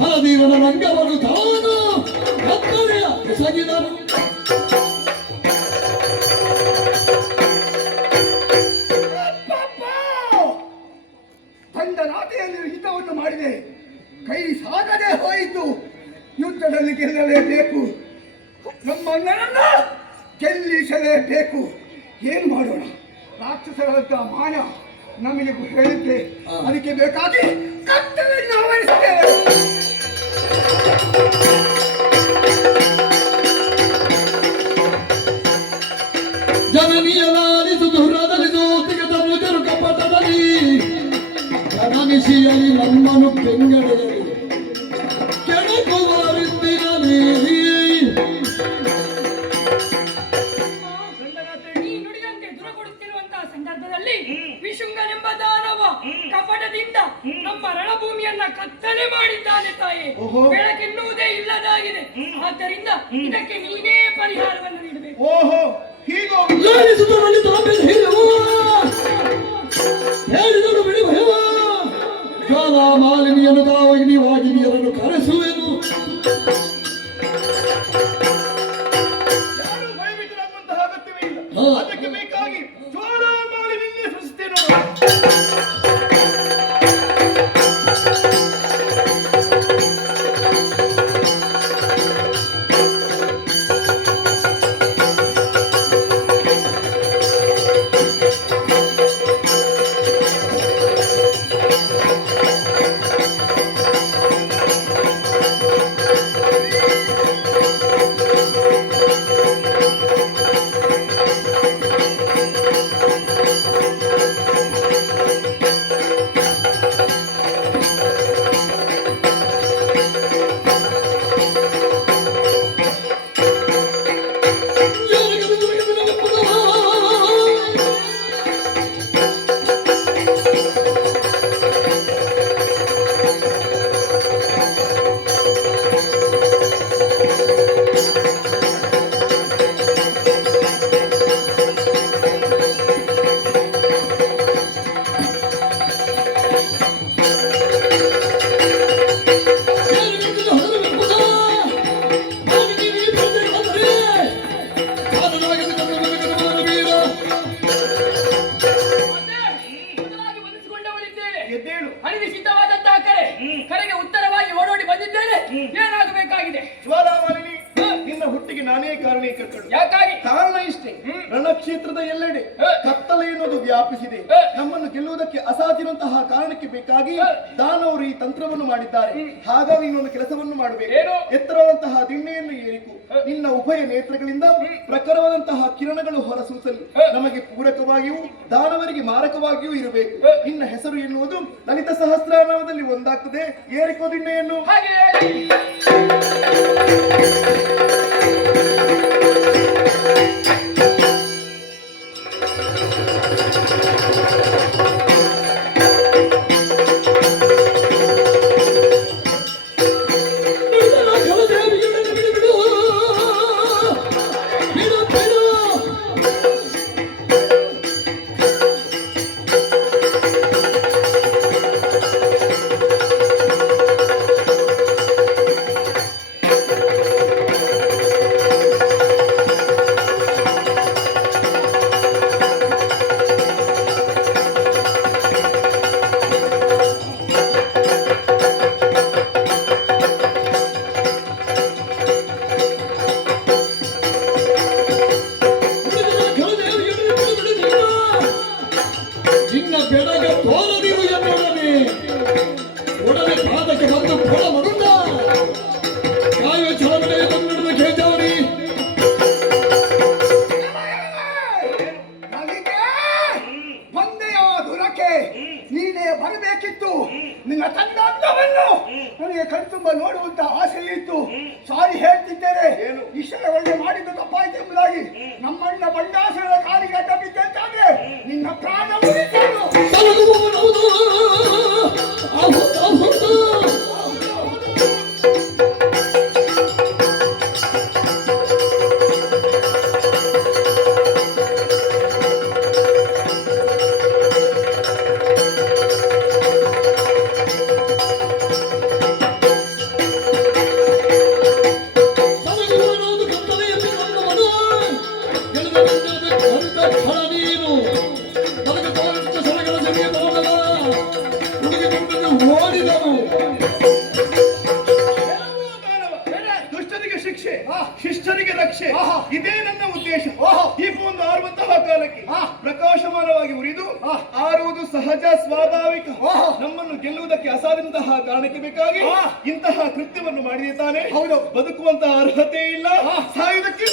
ಫಲದೀವನ ರಂಗವನ್ನು ತಾನು ಕತ್ತಲೆಯ ಎಸಗಿದನು. ದಂಡನಾಥೆಯಲ್ಲಿ ಯುದ್ಧವನ್ನು ಮಾಡಿದೆ, ಕೈ ಸಾಗದೆ ಹೋಯಿತು. ಯುದ್ಧದಲ್ಲಿ ಗೆಲ್ಲಲೇಬೇಕು, ನಮ್ಮ ಅಣ್ಣನನ್ನ ಗೆಲ್ಲಿಸಲೇಬೇಕು. ಏನು ಮಾಡೋಣ? ರಾಕ್ಷಸರಂತ ಮಾನ ನಮಗೆ ಹೇಳಿದ್ದೆ, ಅದಕ್ಕೆ ಬೇಕಾಗಿ ಕರ್ತವ್ಯವನ್ನು ಆವರಿಸುತ್ತೇವೆ. ಜನನಿಯಲಾಲಿಸು ದುರ್ರದಲಿದು ತಿಗದನ್ನು ಜರು ಕಪಟದಲ್ಲಿ ಜನನಿಸಿಯಲಿ ನಮ್ಮನು ಬೆಂಗಡೆಯಲಿ ಕೆಣಕುವರಿದ್ದಿರಲಿ. ನೀ ನುಡಿದಂತೆ ದೂರ ಕೊಡುತ್ತಿರುವಂತಹ ಸಂದರ್ಭದಲ್ಲಿ ವಿಶುಂಗನೆಂಬ ದಾನವ ಕಪಟದಿಂದ ನಮ್ಮ ರಣಭೂಮಿಯನ್ನ ಕತ್ತಲೆ ಮಾಡಿದ್ದಾನೆ ತಾಯಿ. ಬೆಳಕೆನ್ನುವುದೇ ಇಲ್ಲದಾಗಿದೆ. ಆದ್ದರಿಂದ ಇದಕ್ಕೆ ನೀನೇ ಪರಿಹಾರವನ್ನು ನೀಡಬೇಕು. ಓಹೋ, ಹೀಗೋ ಲಾಲಿಸುತ್ತರಲ್ಲಿ ತಾಂಬೆದು ಹಿರಿಯುವ ಹೇಳಿದನು ಬಿಡಿ ಭಯವ ಕಾಲ ಮಾಲಿನಿಯನ್ನು ತಾವಗಿನಿವಾಗಿನಿಯರನ್ನು ಕರೆಸುವೆನು. ಯಾರು ಭಯಭೀತರಾಗುವಂತಹ ಅಗತ್ಯವೇ ಇಲ್ಲ. ಹಾ. ಅದಕ್ಕೆ ಬೇಕಾಗಿ ಜ್ವಾಲಾಮಾಲಿನಿಯನ್ನೇ ಸೃಷ್ಟಿಸ್ತೇನೆ ನೋಡು. ಎದ್ದೇಳು. ಹರಿದು ಸಿದ್ಧವಾದಂತಹ ಕರೆಗೆ ಉತ್ತರವಾಗಿ ಓಡೋಡಿ ಬಂದಿದ್ದೇನೆ. ಏನಾಗಬೇಕಾಗಿದೆ? ಜ್ವಾಲಾಮಾಲಿನಿ, ನಿನ್ನ ಹುಟ್ಟಿಗೆ ನಾನೇ ಕಾರಣೀಕರ್ತಳು. ಯಾಕಾಗಿ? ಕಾರಣ ಇಷ್ಟೇ, ರಣಕ್ಷೇತ್ರದ ಎಲ್ಲೆಡೆ ಕತ್ತಲೆ ಎನ್ನುವುದು ವ್ಯಾಪಿಸಿದೆ. ನಮ್ಮನ್ನು ಗೆಲ್ಲುವುದಕ್ಕೆ ಅಸಾಧ್ಯವಂತಹ ಕಾರಣಕ್ಕೆ ಬೇಕಾಗಿ ದಾನವರು ಈ ತಂತ್ರವನ್ನು ಮಾಡಿದ್ದಾರೆ. ಹಾಗಾಗಿ ಇನ್ನೊಂದು ಕೆಲಸವನ್ನು ಮಾಡಬೇಕು. ಏನು? ಎತ್ತರವಾದಂತಹ ದಿಣ್ಣೆಯನ್ನು ಏರಿಕು. ನಿನ್ನ ಉಭಯ ನೇತ್ರಗಳಿಂದ ಪ್ರಖರವಾದಂತಹ ಕಿರಣಗಳು ಹೊರಸೂಸಲಿ. ನಮಗೆ ಪೂರಕವಾಗಿಯೂ ದಾನವರಿಗೆ ಮಾರಕವಾಗಿಯೂ ಇರಬೇಕು. ನಿನ್ನ ಹೆಸರು ಎನ್ನುವುದು ಲಲಿತ ಸಹಸ್ರನಾಮದಲ್ಲಿ ಒಂದಾಗ್ತದೆ. ಏರಿಕೋ ದಿಣ್ಣೆಯನ್ನು. ಹಾಗೆ ನಿನ್ನ ಬೆಡಗ ತೋರದಿರು ಎನ್ನೊಡನೆ ಒಡನೆ ಪಾದಕ್ಕೆ ಬಂದು ಫಲ ಮರುಂಡ ಕಾಯ ಚಾಲನೆ ಕನ್ನಡದ ಕೇಜಾರಿ ಬಂದೆಯ ದುರಕ್ಕೆ ನೀನೇ ಬರಬೇಕಿತ್ತು. ನಿನ್ನ ತಂಡವನ್ನು ನನಗೆ ಕಣ್ತುಂಬ ನೋಡುವಂತ ಆಸೆ ಇತ್ತು. ಸಾರಿ ಹೇಳ್ತಿದ್ದೇನೆ, ಇಷ್ಟರವರೆಗೆ ಮಾಡಿದ್ದು ತಪ್ಪಾಯ್ತು ಎಂಬುದಾಗಿ. ನಮ್ಮಣ್ಣ ಬಂಡಾಸುರರ ಕಾಲಿಗೆ ಅಡ್ಡ ಬಿದ್ದಂತಾದ್ರೆ ನಿನ್ನ ಪ್ರಾಣ ಉಳಿಸಲು ದುಷ್ಟರಿಗೆ ಶಿಕ್ಷೆ, ಶಿಷ್ಟರಿಗೆ ರಕ್ಷೆ, ಇದೇ ನನ್ನ ಉದ್ದೇಶ. ಈ ಒಂದು ಆರುವಂತಹ ಕಾಲಕ್ಕೆ ಪ್ರಕಾಶಮಾನವಾಗಿ ಉರಿದು ಆರುವುದು ಸಹಜ ಸ್ವಾಭಾವಿಕ. ನಮ್ಮನ್ನು ಗೆಲ್ಲುವುದಕ್ಕೆ ಅಸಾಧ್ಯಂತಹ ಕಾರಣಕ್ಕೆ ಬೇಕಾಗಿ ಇಂತಹ ಕೃತ್ಯವನ್ನು ಮಾಡಿದ್ದಾನೆ. ಹೌದು, ಬದುಕುವಂತಹ ಅರ್ಹತೆ ಇಲ್ಲ, ಸಾಯುವುದಕ್ಕೆ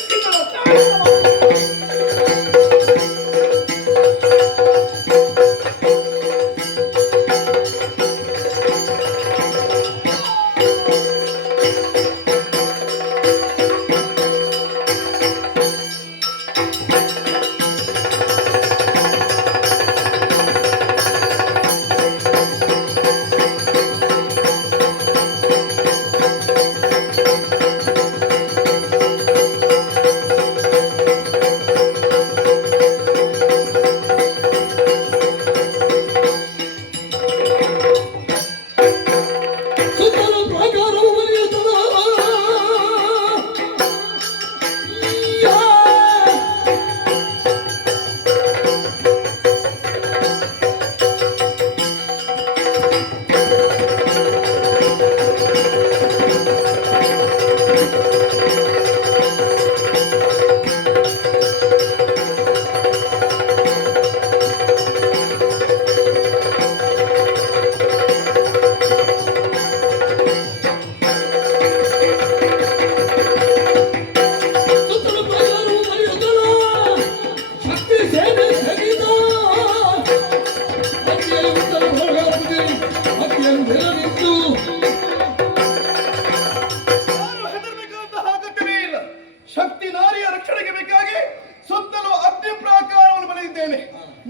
ಶಕ್ತಿ ನಾರಿಯ ರಕ್ಷಣೆಗೆ ಬೇಕಾಗಿ ಸುತ್ತಲೂ ಅಗ್ನಿ ಪ್ರಾಕಾರವನ್ನು ಬರೆದಿದ್ದೇನೆ.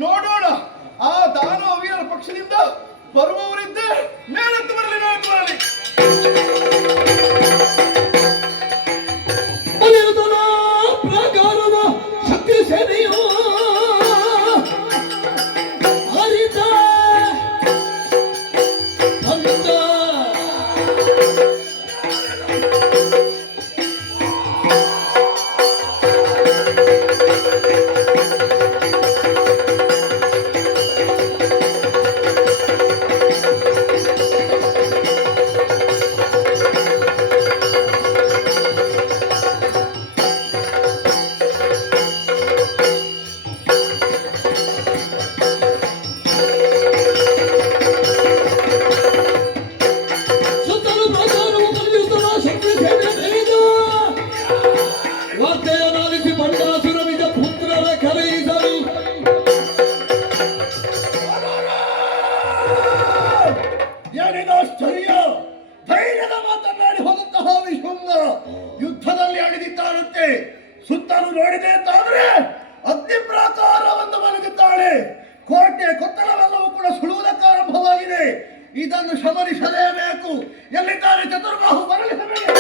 ನೋಡೋಣ ಆ ದಾನವ ವೀರರ ಪಕ್ಷದಿಂದ ಬರುವವರಿದ್ದೇ ಮೇಲೆತ್ತು ಬರಲಿ, ಮೇಲೆತ್ತು ಬರಲಿ. ಪ್ರಾಕಾರವ ಶಕ್ತಿ ಸೇನೆಯೋ ಹರಿತ ಧೈರ್ಯದ ಮಾತನಾಡಿ ಹೋದಂತಹ ವಿಶ್ವಂಗ ಯುದ್ಧದಲ್ಲಿ ಅಣಿದಿದ್ದಾರಂತೆ. ಸುತ್ತಲೂ ನೋಡಿದೆ ಅಂತಾದ್ರೆ ಅಗ್ನಿ ಪ್ರಾಕಾರವನ್ನು ಮಲಗಿದ್ದಾಳೆ. ಕೋಟೆ ಕೊತ್ತಲವೆಲ್ಲವೂ ಕೂಡ ಸುಡುವುದಕ್ಕೆ ಆರಂಭವಾಗಿದೆ. ಇದನ್ನು ಶಮನಿಸಲೇಬೇಕು. ಎಲ್ಲಿದ್ದಾರೆ ಚತುರ್ಬಾಹು, ಬರಲಿಸಬೇಕು.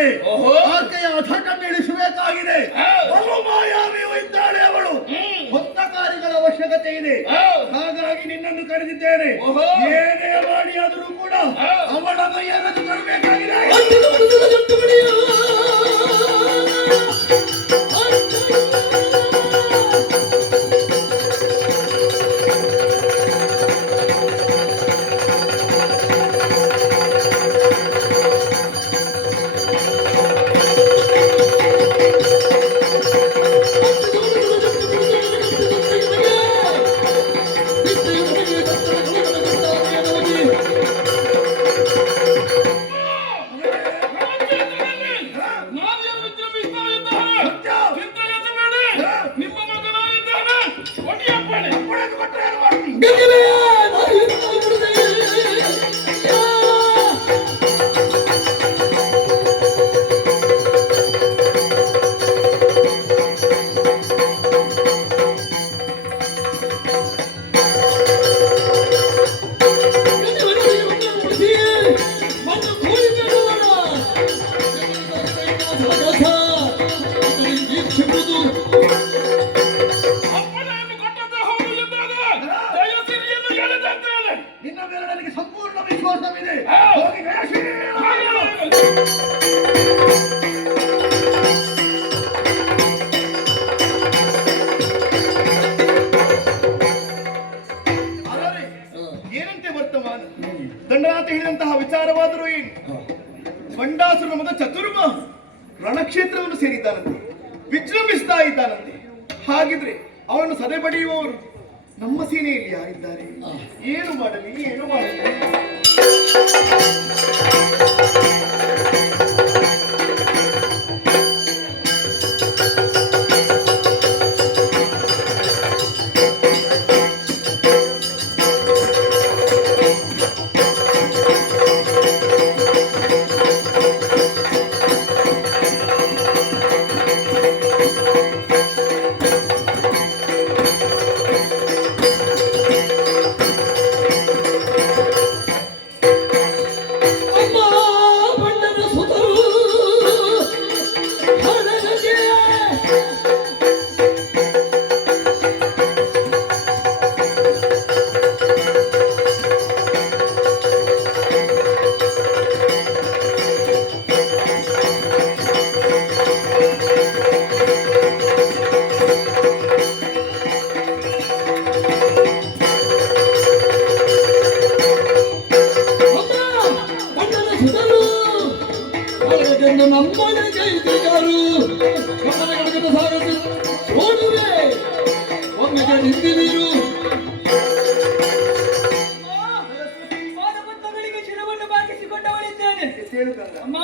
ಇದ್ದಾಳಂತೆ. ಆಕೆಯ ಹಠವನ್ನು ಇಳಿಸಬೇಕಾಗಿದೆ. ಬಹು ಮಾಯಾವಿಯೂ ಇದ್ದಾಳೆ ಅವಳು. ಹೊತ್ತ ಕಾರ್ಯಗಳ ಅವಶ್ಯಕತೆ ಇದೆ. ಹಾಗಾಗಿ ನಿನ್ನನ್ನು ಕರೆದಿದ್ದೇನೆ. ಏನೇ ಮಾಡಿ ಆದರೂ ಕೂಡ ಅವಳ ಮೈಯನ್ನು ತರಬೇಕಾಗಿದೆ. ನಿನ್ನ ಮೇಲೆ ನನಗೆ ಸಂಪೂರ್ಣ ವಿಶ್ವಾಸವಿದೆ. ಹೋಗಿ ಏನಂತೆ ವರ್ತಮಾನ? ದಂಡನಾಥ ಹೇಳಿದಂತಹ ವಿಚಾರವಾದರೂ ಏನು? ಬಂಡಾಸುರ ಮಗ ಚತುರ್ಮ ರಣಕ್ಷೇತ್ರವನ್ನು ಸೇರಿದ್ದಾನಂತೆ, ವಿಜೃಂಭಿಸ್ತಾ ಇದ್ದಾನಂತೆ. ಹಾಗಿದ್ರೆ ಅವನನ್ನು ಸದೆ ಬಡಿಯುವವರು ನಮ್ಮ ಸೇನೆಯಲ್ಲಿ ಯಾರಿದ್ದಾರೆ? ಏನು ಮಾಡಲಿ, ಏನು ಮಾಡಲಿ? ಅಮ್ಮ,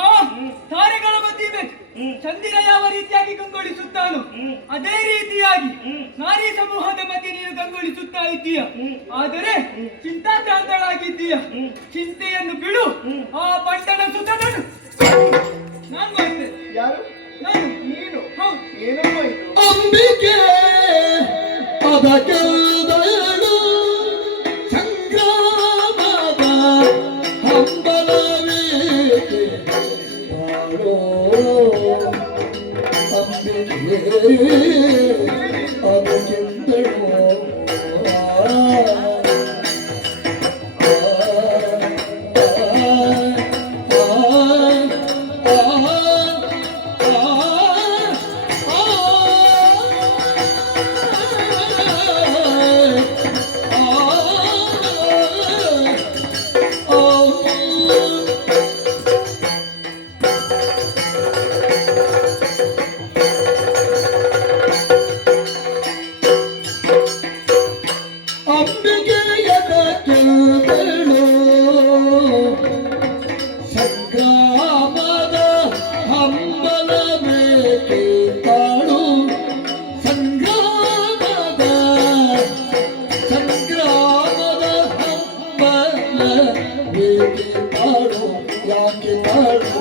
ತಾರೆಗಳ ಮಧ್ಯೆ ಚಂದಿರ ಯಾವ ರೀತಿಯಾಗಿ ಕಂಗೊಳಿಸುತ್ತಾನೋ ಅದೇ ರೀತಿಯಾಗಿ ನಾರಿ ಸಮೂಹದ ಮಧ್ಯೆ ನೀನು ಕಂಗೊಳಿಸುತ್ತಾ ಇದ್ದೀಯ. ಆದರೆ ಚಿಂತಾಕ್ರಾಂತಳಾಗಿದ್ದೀಯ. ಚಿಂತೆಯನ್ನು ಬಿಡು. ಆ ಬಂಡನ ಸುತನನ್ನು ನಾನು ಮಾಡ್ತೇನೆ. ಯಾರು? ನಾನು. ನೀನು? ಹೌದು. ಏನಮ್ಮ ಇದು? ಅಂಬಿಕೆ ಅದಕ್ಕೆಲ್ದಯಳು ಸಂಗ್ರಾಮದ ಹಂಬಲವೇಕೆ ಬಾಳೋ ಅಂಬಿಕೆ ಅದಕ್ಕೆಂದಳು ಸಂಗ್ರಾಮದ ಹಂಬಲವೇಕೆ ತಾಳು ಸಂಗ್ರಾಮದ ಹಂಬಲವೇಕೆ ತಾಳು ಯಾಕೆ ತಾಳು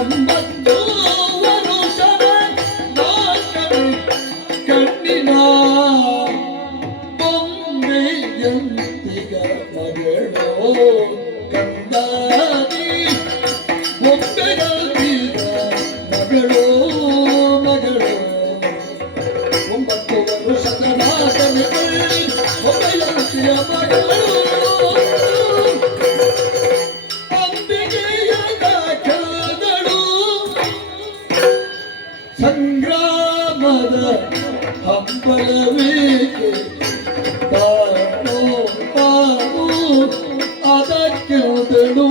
ಒಂಬತ್ತು ವರುಷದ ನಾಲ್ಕನೇ ಕಣ್ಣಿನ ಬೊಂಬೆಯಂತಿಗ ಮಗಳೋ ಕಂದಾದಿ ಬೊಂಬೆಯಂತಿಗ ಮಗಳೋ ಮಗಳೋ 9 ವರುಷದ ನಾಲ್ಕನೇ ಕಣ್ಣಿ ಬೊಂಬೆಯಂತಿಯ ಮಗಳೋ ಸಂಗ್ರಾಮದ ಹಂಬಲವೇಕೆ ತಾನು ತಾನು ಅದಕ್ಕೆದಳು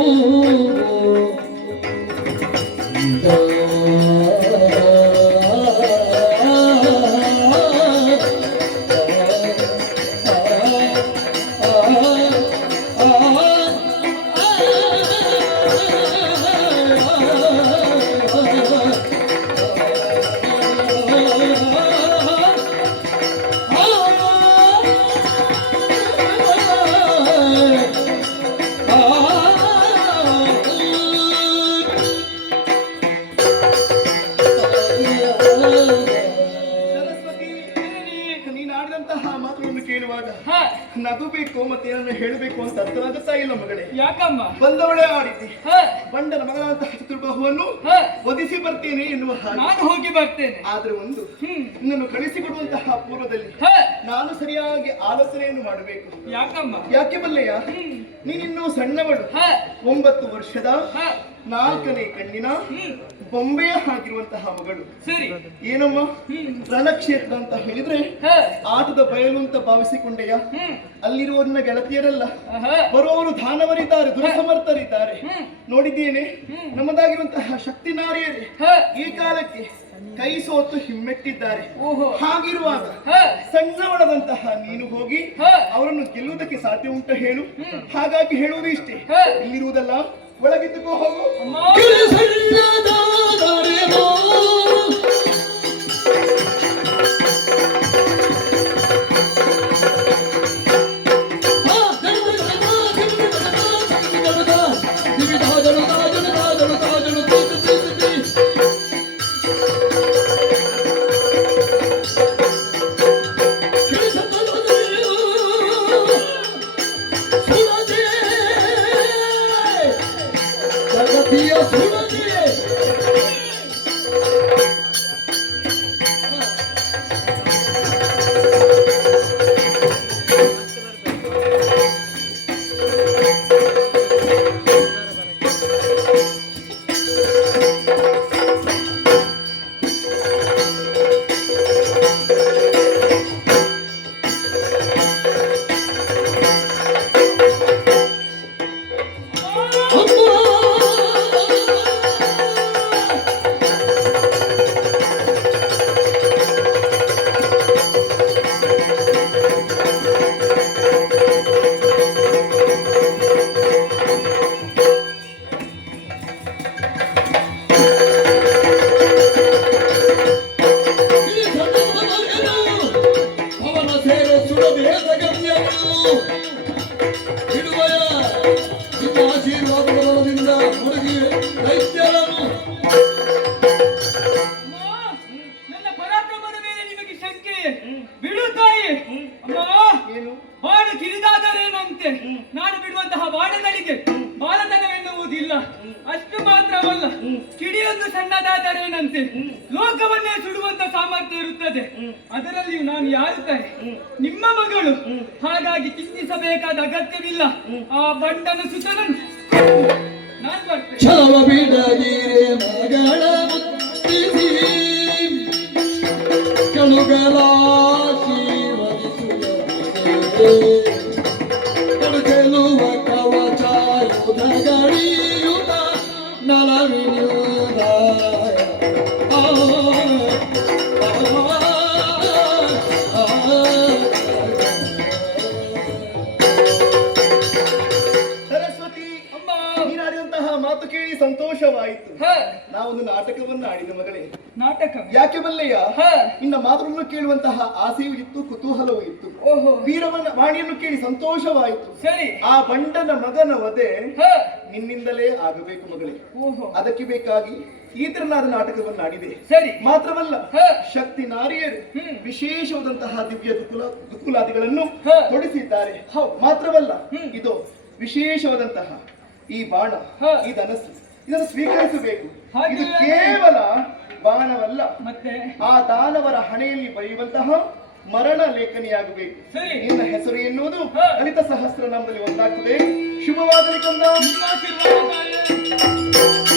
ಸರಸ್ವತಿ, ನೀನು ಆಡಿದಂತಹ ಮಾತುಗಳನ್ನು ಕೇಳುವಾಗ ನಗಬೇಕು ಮತ್ತೆ ಏನನ್ನು ಹೇಳಬೇಕು ಅಂತ ಅರ್ಥವಾಗುತ್ತಾ ಇಲ್ಲ ಮಗಳೇ. ಯಾಕಮ್ಮ? ಬಂದವಳೇ ಆಡಿದ್ದಿ. ಹ, ಬಂಡನ ಮಗನಂತಹ ಚತುರ್ಬಾಹುವನ್ನು ಹ, ವಧಿಸಿ ಬರ್ತೇನೆ ಎನ್ನುವ ಹಾಗೆ. ನಾನು ಹೋಗಿ ಬರ್ತೇನೆ. ಆದ್ರೆ ಒಂದು ನಿನ್ನನ್ನು ಕಳಿಸಿಕೊಡುವಂತಹ ಪೂರ್ವದಲ್ಲಿ ಹ, ನಾನು ಸರಿಯಾಗಿ ಆಲೋಚನೆಯನ್ನು ಮಾಡಬೇಕು. ಯಾಕಮ್ಮ? ಯಾಕೆ ಬಲ್ಲೆಯ? ನೀನಿನ್ನೂ ಸಣ್ಣವಳು. ಹ, 9 ವರ್ಷದ ಹ, 4ನೇ ಕಣ್ಣಿನ ಬೊಂಬೆಯ ಹಾಕಿರುವಂತಹ ಮಗಳು. ಸರಿ. ಏನಮ್ಮ ರಣಕ್ಷೇತ್ರ ಅಂತ ಹೇಳಿದ್ರೆ ಹ, ಆಟದ ಬಯಲು ಅಂತ ಭಾವಿಸಿಕೊಂಡೆಯ? ಅಲ್ಲಿರುವವರನ್ನ ಗೆಳತಿಯರಲ್ಲ, ಹ, ಬರುವವರು ದಾನವರಿದ್ದಾರೆ, ದುರಸಮರ್ಥರಿದ್ದಾರೆ. ನೋಡಿದ್ದೇನೆ, ನಮ್ಮದಾಗಿರುವಂತಹ ಶಕ್ತಿ ನಾರಿಯರೇ ಹ, ಈ ಕಾಲಕ್ಕೆ ಕೈ ಸೋತು ಹಿಮ್ಮೆಟ್ಟಿದ್ದಾರೆ. ಓಹೋ. ಹಾಗಿರುವಾಗ ಹ, ಸಣ್ಣವಳದಂತಹ ನೀನು ಹೋಗಿ ಹ, ಅವರನ್ನು ಗೆಲ್ಲುವುದಕ್ಕೆ ಸಾಧ್ಯ ಉಂಟ ಹೇಳು? ಹಾಗಾಗಿ ಹೇಳುವುದು ಇಷ್ಟೇ, ಹ. ಇಲ್ಲಿರುವುದಲ್ಲ, ಒಳಗಿದ್ದಕ್ಕೂ ಹೋಗು. ಅಮ್ಮ. ಜಗತಿಯ ಸುಡತಿ ಅವನ ಸೇರೆ ಸುಡದೆ ಜಗತ್ಯನು ಇಡುವಯ ನಿಮ್ಮ ಆಶೀರ್ವಾದದ ಬಲದಿಂದ ಹುಡುಗಿ ದೈತ್ಯರನ್ನು ಅಮ್ಮ, ನನ್ನ ಪರಾಕ್ರಮದ ಮೇಲೆ ನಿಮಗೆ ಶಂಕೆ ಬಿಡು ತಾಯಿ. ಅಮ್ಮ, ಏನು? ಬಾಣ ಕಿರಿದಾದರೇನಂತೆ ನಾನು ಬಿಡುವಂತಹ ಬಾಣಗಳಿಗೆ ಬಾಲತನವೆನ್ನುವುದಿಲ್ಲ. ಅಷ್ಟು ಮಾತ್ರವಲ್ಲ, ಕಿಡಿಯೊಂದು ಸಣ್ಣದಾದರೇನಂತೆ ಲೋಕವನ್ನೇ ಸುಡುವಂತ ಸಾಮರ್ಥ್ಯ ಇರುತ್ತದೆ. ಅದರಲ್ಲಿಯೂ ನಾನು ಯಾರು ತಾಯಿ? ನಿಮ್ಮ ಮಗಳು. ಹಾಗಾಗಿ ಚಿಂತಿಸಬೇಕಾದ ಅಗತ್ಯವಿಲ್ಲ. ಆ ಬಂಡನ ಸುತನನ್ನು ನಾನು ಬರ್ತೇನೆ. ಛಲವ ಬಿಡದಿರೆ ಮಗಳ ಮುತ್ತಿಸಿ ಕಳುಗಲಾಶೀರ್ವದಿಸುವ ಗೆಲ್ಲುವ ಕವಚ ಯುಧಗಳಿಯುತ ನಲವಿನುದ ಸರಸ್ವತಿ, ಅಮ್ಮ, ನೀನಾಡಿದಂತಹ ಮಾತು ಕೇಳಿ ಸಂತೋಷವಾಯಿತು. ಹ, ನಾವೊಂದು ನಾಟಕವನ್ನು ಆಡಿದ ಮಗಳೇ. ನಾಟಕ. ಯಾಕೆ ಬಲ್ಲೆಯ? ಹ, ನಿನ್ನ ಮಾತುಗಳನ್ನು ಕೇಳುವಂತಹ ಆಸೆಯೂ ಇತ್ತು, ಕುತೂಹಲವೂ ಇತ್ತು. ಓಹೋ, ವೀರವನ್ನ ವಾಣಿಯನ್ನು ಕೇಳಿ ಸಂತೋಷವಾಯಿತು. ಸರಿ. ಆ ಬಂಡನ ಮಗನ ವಧೆ ಹ, ನಿನ್ನಿಂದಲೇ ಆಗಬೇಕು ಮಗಳೇ. ಓಹೋ, ಅದಕ್ಕೆ ಬೇಕಾಗಿ ಈ ತರನಾದ ನಾಟಕವನ್ನು ಆಡಿದೆ. ಸರಿ. ಮಾತ್ರವಲ್ಲ, ಹ, ಶಕ್ತಿ ನಾರಿಯರು ಹ್ಮ್. ವಿಶೇಷವಾದಂತಹ ದಿವ್ಯ ದುಕುಲಾದಿಗಳನ್ನು ಹ. ತೊಡಿಸಿದ್ದಾರೆ. ಹೌದು. ಮಾತ್ರವಲ್ಲ, ಹ್ಮ್. ಇದು ವಿಶೇಷವಾದಂತಹ ಈ ಬಾಣ, ಹ. ಈ ಧನಸ್ಸು, ಇದನ್ನು ಸ್ವೀಕರಿಸಬೇಕು. ಹಾಗೆ ಇದು ಕೇವಲ ಬಾಣವಲ್ಲ, ಮತ್ತೆ ಆ ದಾನವರ ಹಣೆಯಲ್ಲಿ ಬರೆಯುವಂತಹ ಮರಣ ಲೇಖನಿಯಾಗಬೇಕು. ಸರಿ. ನಿನ್ನ ಹೆಸರು ಎನ್ನುವುದು ಹ. ಲಲಿತ ಸಹಸ್ರನಾಮದಲ್ಲಿ ಒಂದಾಗ್ತದೆ. ಶುಭವಾಗಲಿ ಕಂದ. ನಿಮ್ಮ ಆಶೀರ್ವಾದ ತಾಯೇ.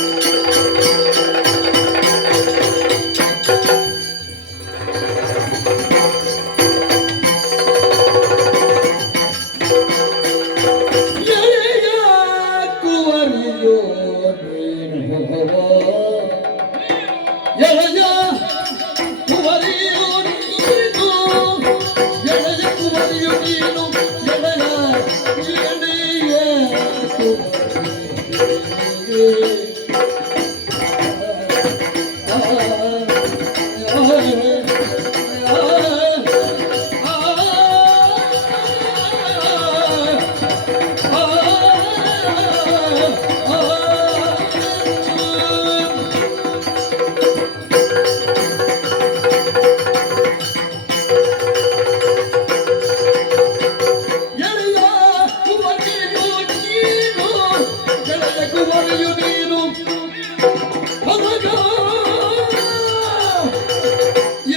ಎಳೆಯ ಕುವರಿಯೋ ನೀನು, ಎಳೆಯ ಕುವರಿಯೋ ನೀನು, ಎಳೆಯ ಕುವರಿಯೋ ನೀನು, ಎಳೆಯ ಎಳೆಯ ಕುವರಿಯೋ. ಎಳೆಯ ಕುವರಿಯೋ ನೀನು, ಎಳೆಯ ಕುವರಿಯೋ ನೀನು, ಅನಗ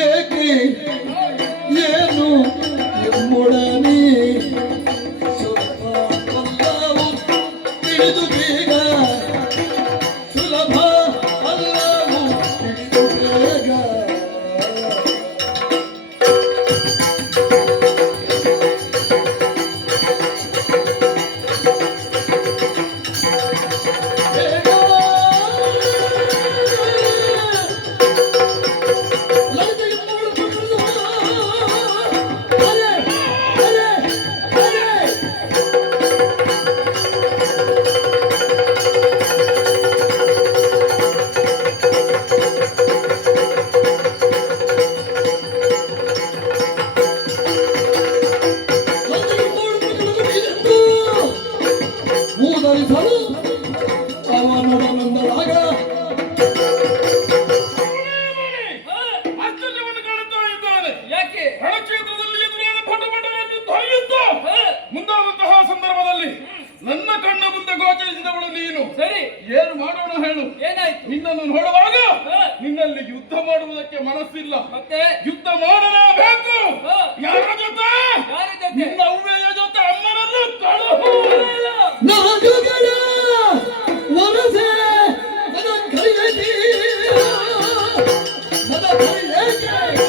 ಏಕೆ ಏನು ಎಮ್ಮೊಡನೆ ಸುಲಭ ಅಲ್ಲವು ತಿಳಿದು ಬೇಗ, ಸುಲಭ ಅಲ್ಲವು ತಿಳಿದು ಬೇಗ. ಮೂದಲಿಸಲು ಅವನೊಡನೊಂದರಾಗ ಆಶ್ಚರ್ಯವನ್ನು ಕಾಣುತ್ತಾ ಇದ್ದಾನೆ. ಯಾಕೆ? ರಣಕ್ಷೇತ್ರದಲ್ಲಿ ಎದುರಾದ ಪಟಪಟವೆಂದು ಯುದ್ಧ ಮುಂದಾದಂತಹ ಸಂದರ್ಭದಲ್ಲಿ ನನ್ನ ಕಣ್ಣ ಮುಂದೆ ಗೋಚರಿಸಿದವಳು ನೀನು. ಸರಿ. ಏನು ಮಾಡೋಣ ಹೇಳು? ಏನಾಯ್ತು? ನಿನ್ನನ್ನು ನೋಡುವಾಗ ಹ. ನಿನ್ನಲ್ಲಿ ಯುದ್ಧ ಮಾಡುವುದಕ್ಕೆ ಮನಸ್ಸಿಲ್ಲ. ಮತ್ತೆ ಯುದ್ಧ ಮಾಡಲೇಬೇಕು. ಹ. ಯಾರ ಜೊತೆ? ಯಾರ ಜೊತೆ? ನಿನ್ನ ಅವ್ವೆಯ ಜೊತೆ. ಅಮ್ಮನನ್ನು ಕಳುಹು. ನಾಡುಗಳ ವರಸೆ ನನ್ನ ಕೈಯಲ್ಲಿ, ನನ್ನ ಕೈಯಲ್ಲಿ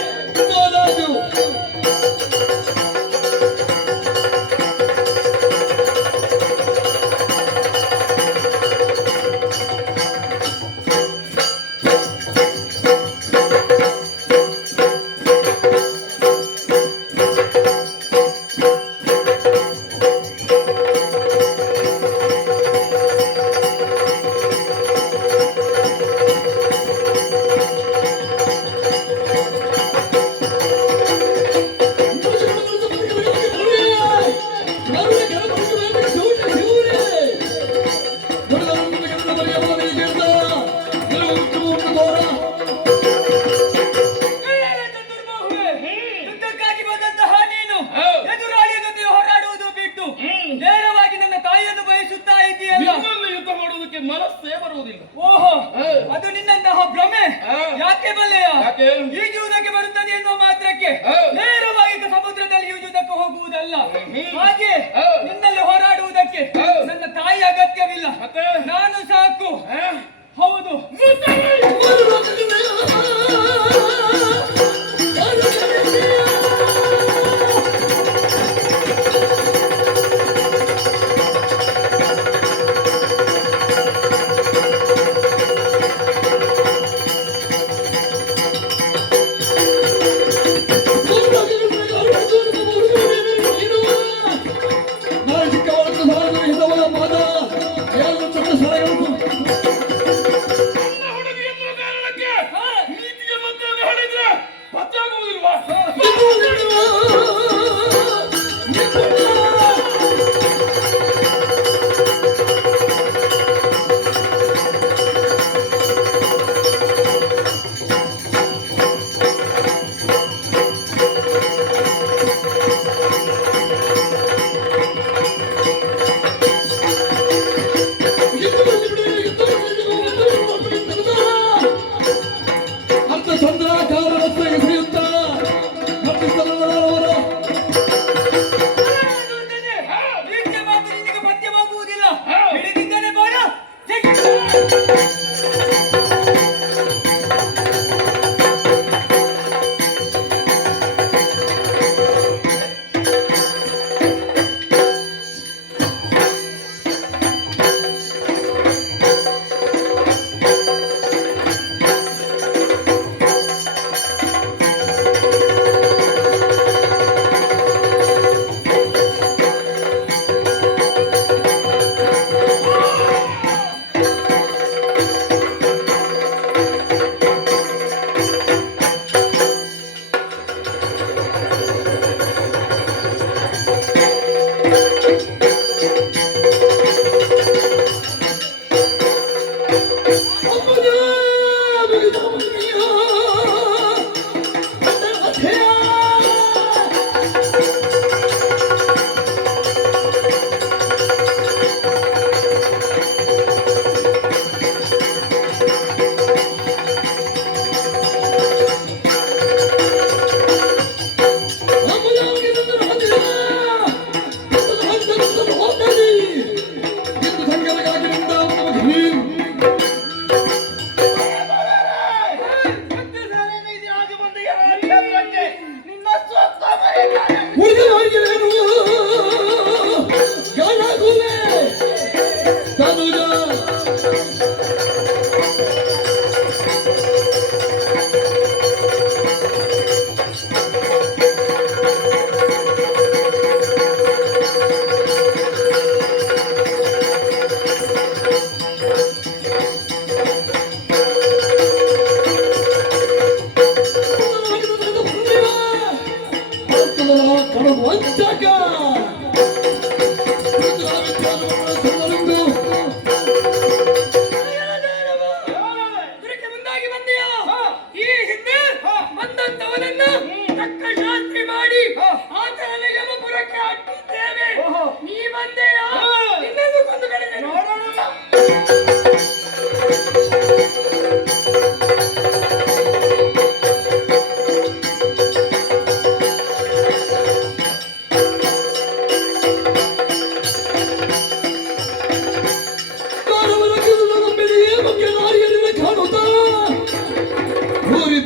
ನಾನಾದು. ಚತುರ್ಬಾಹುವೆ, ಯುದ್ಧಕ್ಕಾಗಿ ಬಂದಂತಹ ನೀನು ಎದುರಾಳಿಯ ಜೊತೆ ಹೋರಾಡುವುದು ಬಿಟ್ಟು ನೇರವಾಗಿ ನನ್ನ ತಾಯಿಯನ್ನು ಬಯಸುತ್ತಾ ಇದೆಯಲ್ಲ. ನಿನ್ನಲ್ಲಿ ಯುದ್ಧ ಮಾಡುವುದಕ್ಕೆ ಮನಸ್ಸೇ ಬರುವುದಿಲ್ಲ. ಓಹೋ, ಅದು ನಿನ್ನಂತಹ ಭ್ರಮೆ. ಹ. ಯಾಕೆ ಬಲ್ಲೆಯ? ಯಾಕೆ? ಈಜುವುದಕ್ಕೆ ಬರುತ್ತದೆ ಎನ್ನುವ ಮಾತ್ರಕ್ಕೆ ಹ. ನೇರವಾಗಿ ಸಮುದ್ರದಲ್ಲಿ ಈಜುವುದಕ್ಕೆ ಹೋಗುವುದಲ್ಲ. ಹಾಗೆ ಹ. ನಿನ್ನಲ್ಲಿ ಹೋರಾಡುವುದಕ್ಕೆ ಹ. ನನ್ನ ತಾಯಿ ಅಗತ್ಯವಿಲ್ಲ. ಮತ್ತೆ? ನಾನು ಸಾಕು. ಹ? ಹೌದು. ಅವನನ್ನ ತಕ್ಕ ಶಾಸ್ತಿ ಮಾಡಿ ಆತನನ್ನು ಯಮಪುರಕ್ಕೆ ಅಟ್ಟಿದ್ದೇವೆ. ನೀ ಬಂದೆಯ ಇನ್ನೊಂದು ಕೊಂದು ಕಡೆ ನೋಡೋಣ.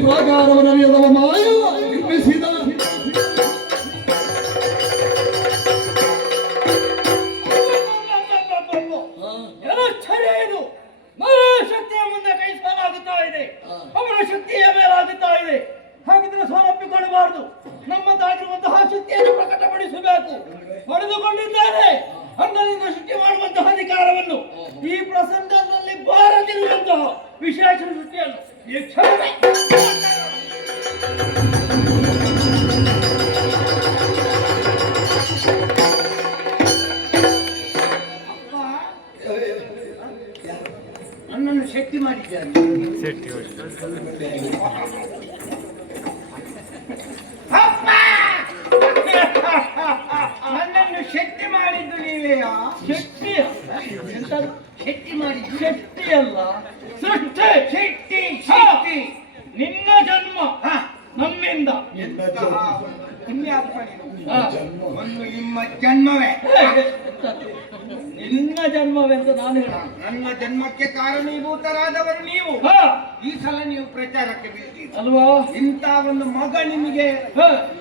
ಪ್ರಾಕಾರವನವಿಯದವ ಮಾಯ ನಿರ್ಮಿಸಿದ ಇದು ಶಕ್ತಿಯ ಮುಂದೆ ಕೈ ಸಾಲಾಗುತ್ತಾ ಇದೆ, ಅವರ ಶಕ್ತಿಯ ಮೇಲಾಗುತ್ತಾ ಇದೆ. ಹಾಗಿದ್ರೆ ಸೋಲಪ್ಪಿಕೊಳ್ಳಬಾರದು. ನಮ್ಮದಾಗಿರುವಂತಹ ಶಕ್ತಿಯನ್ನು ಪ್ರಕಟಪಡಿಸಬೇಕು. ಪಡೆದುಕೊಂಡಿದ್ದೇನೆ ಅಂಗದಿಂದ ಸೃಷ್ಟಿ ಮಾಡುವಂತಹ ಅಧಿಕಾರವನ್ನು. ಈ ಪ್ರಸಂಗದಲ್ಲಿ ಬಾರದಿರುವಂತಹ ವಿಶೇಷ ಸೃಷ್ಟಿಯನ್ನು ಈ ಕ್ಷಣವೇ ನನ್ನನ್ನು ಶಕ್ತಿ ಮಾಡಿದ್ದಾರೆ. ನನ್ನನ್ನು ಶಕ್ತಿ ಮಾಡಿದ್ದು ನೀವೆಯಾ? ಶಕ್ತಿ ಶಕ್ತಿ ಮಾಡಿದ್ದು ಶಕ್ತಿ ಅಲ್ಲ, ಸೃಷ್ಟಿ. ಶಕ್ತಿ ಶಕ್ತಿ ನಿನ್ನ ಜನ್ಮ ನಮ್ಮಿಂದ ಒಂದು ನಿಮ್ಮ ಜನ್ಮವೇ. ನಿನ್ನ ಜನ್ಮವೆಂದು ನಾನು ಹೇಳ. ನನ್ನ ಜನ್ಮಕ್ಕೆ ಕಾರಣೀಭೂತರಾದವರು ನೀವು. ಈ ಸಲ ನೀವು ಪ್ರಚಾರಕ್ಕೆ ಬೀಳ್ತೀರಿ ಅಲ್ವಾ? ಇಂಥ ಒಂದು ಮಗ ನಿಮಗೆ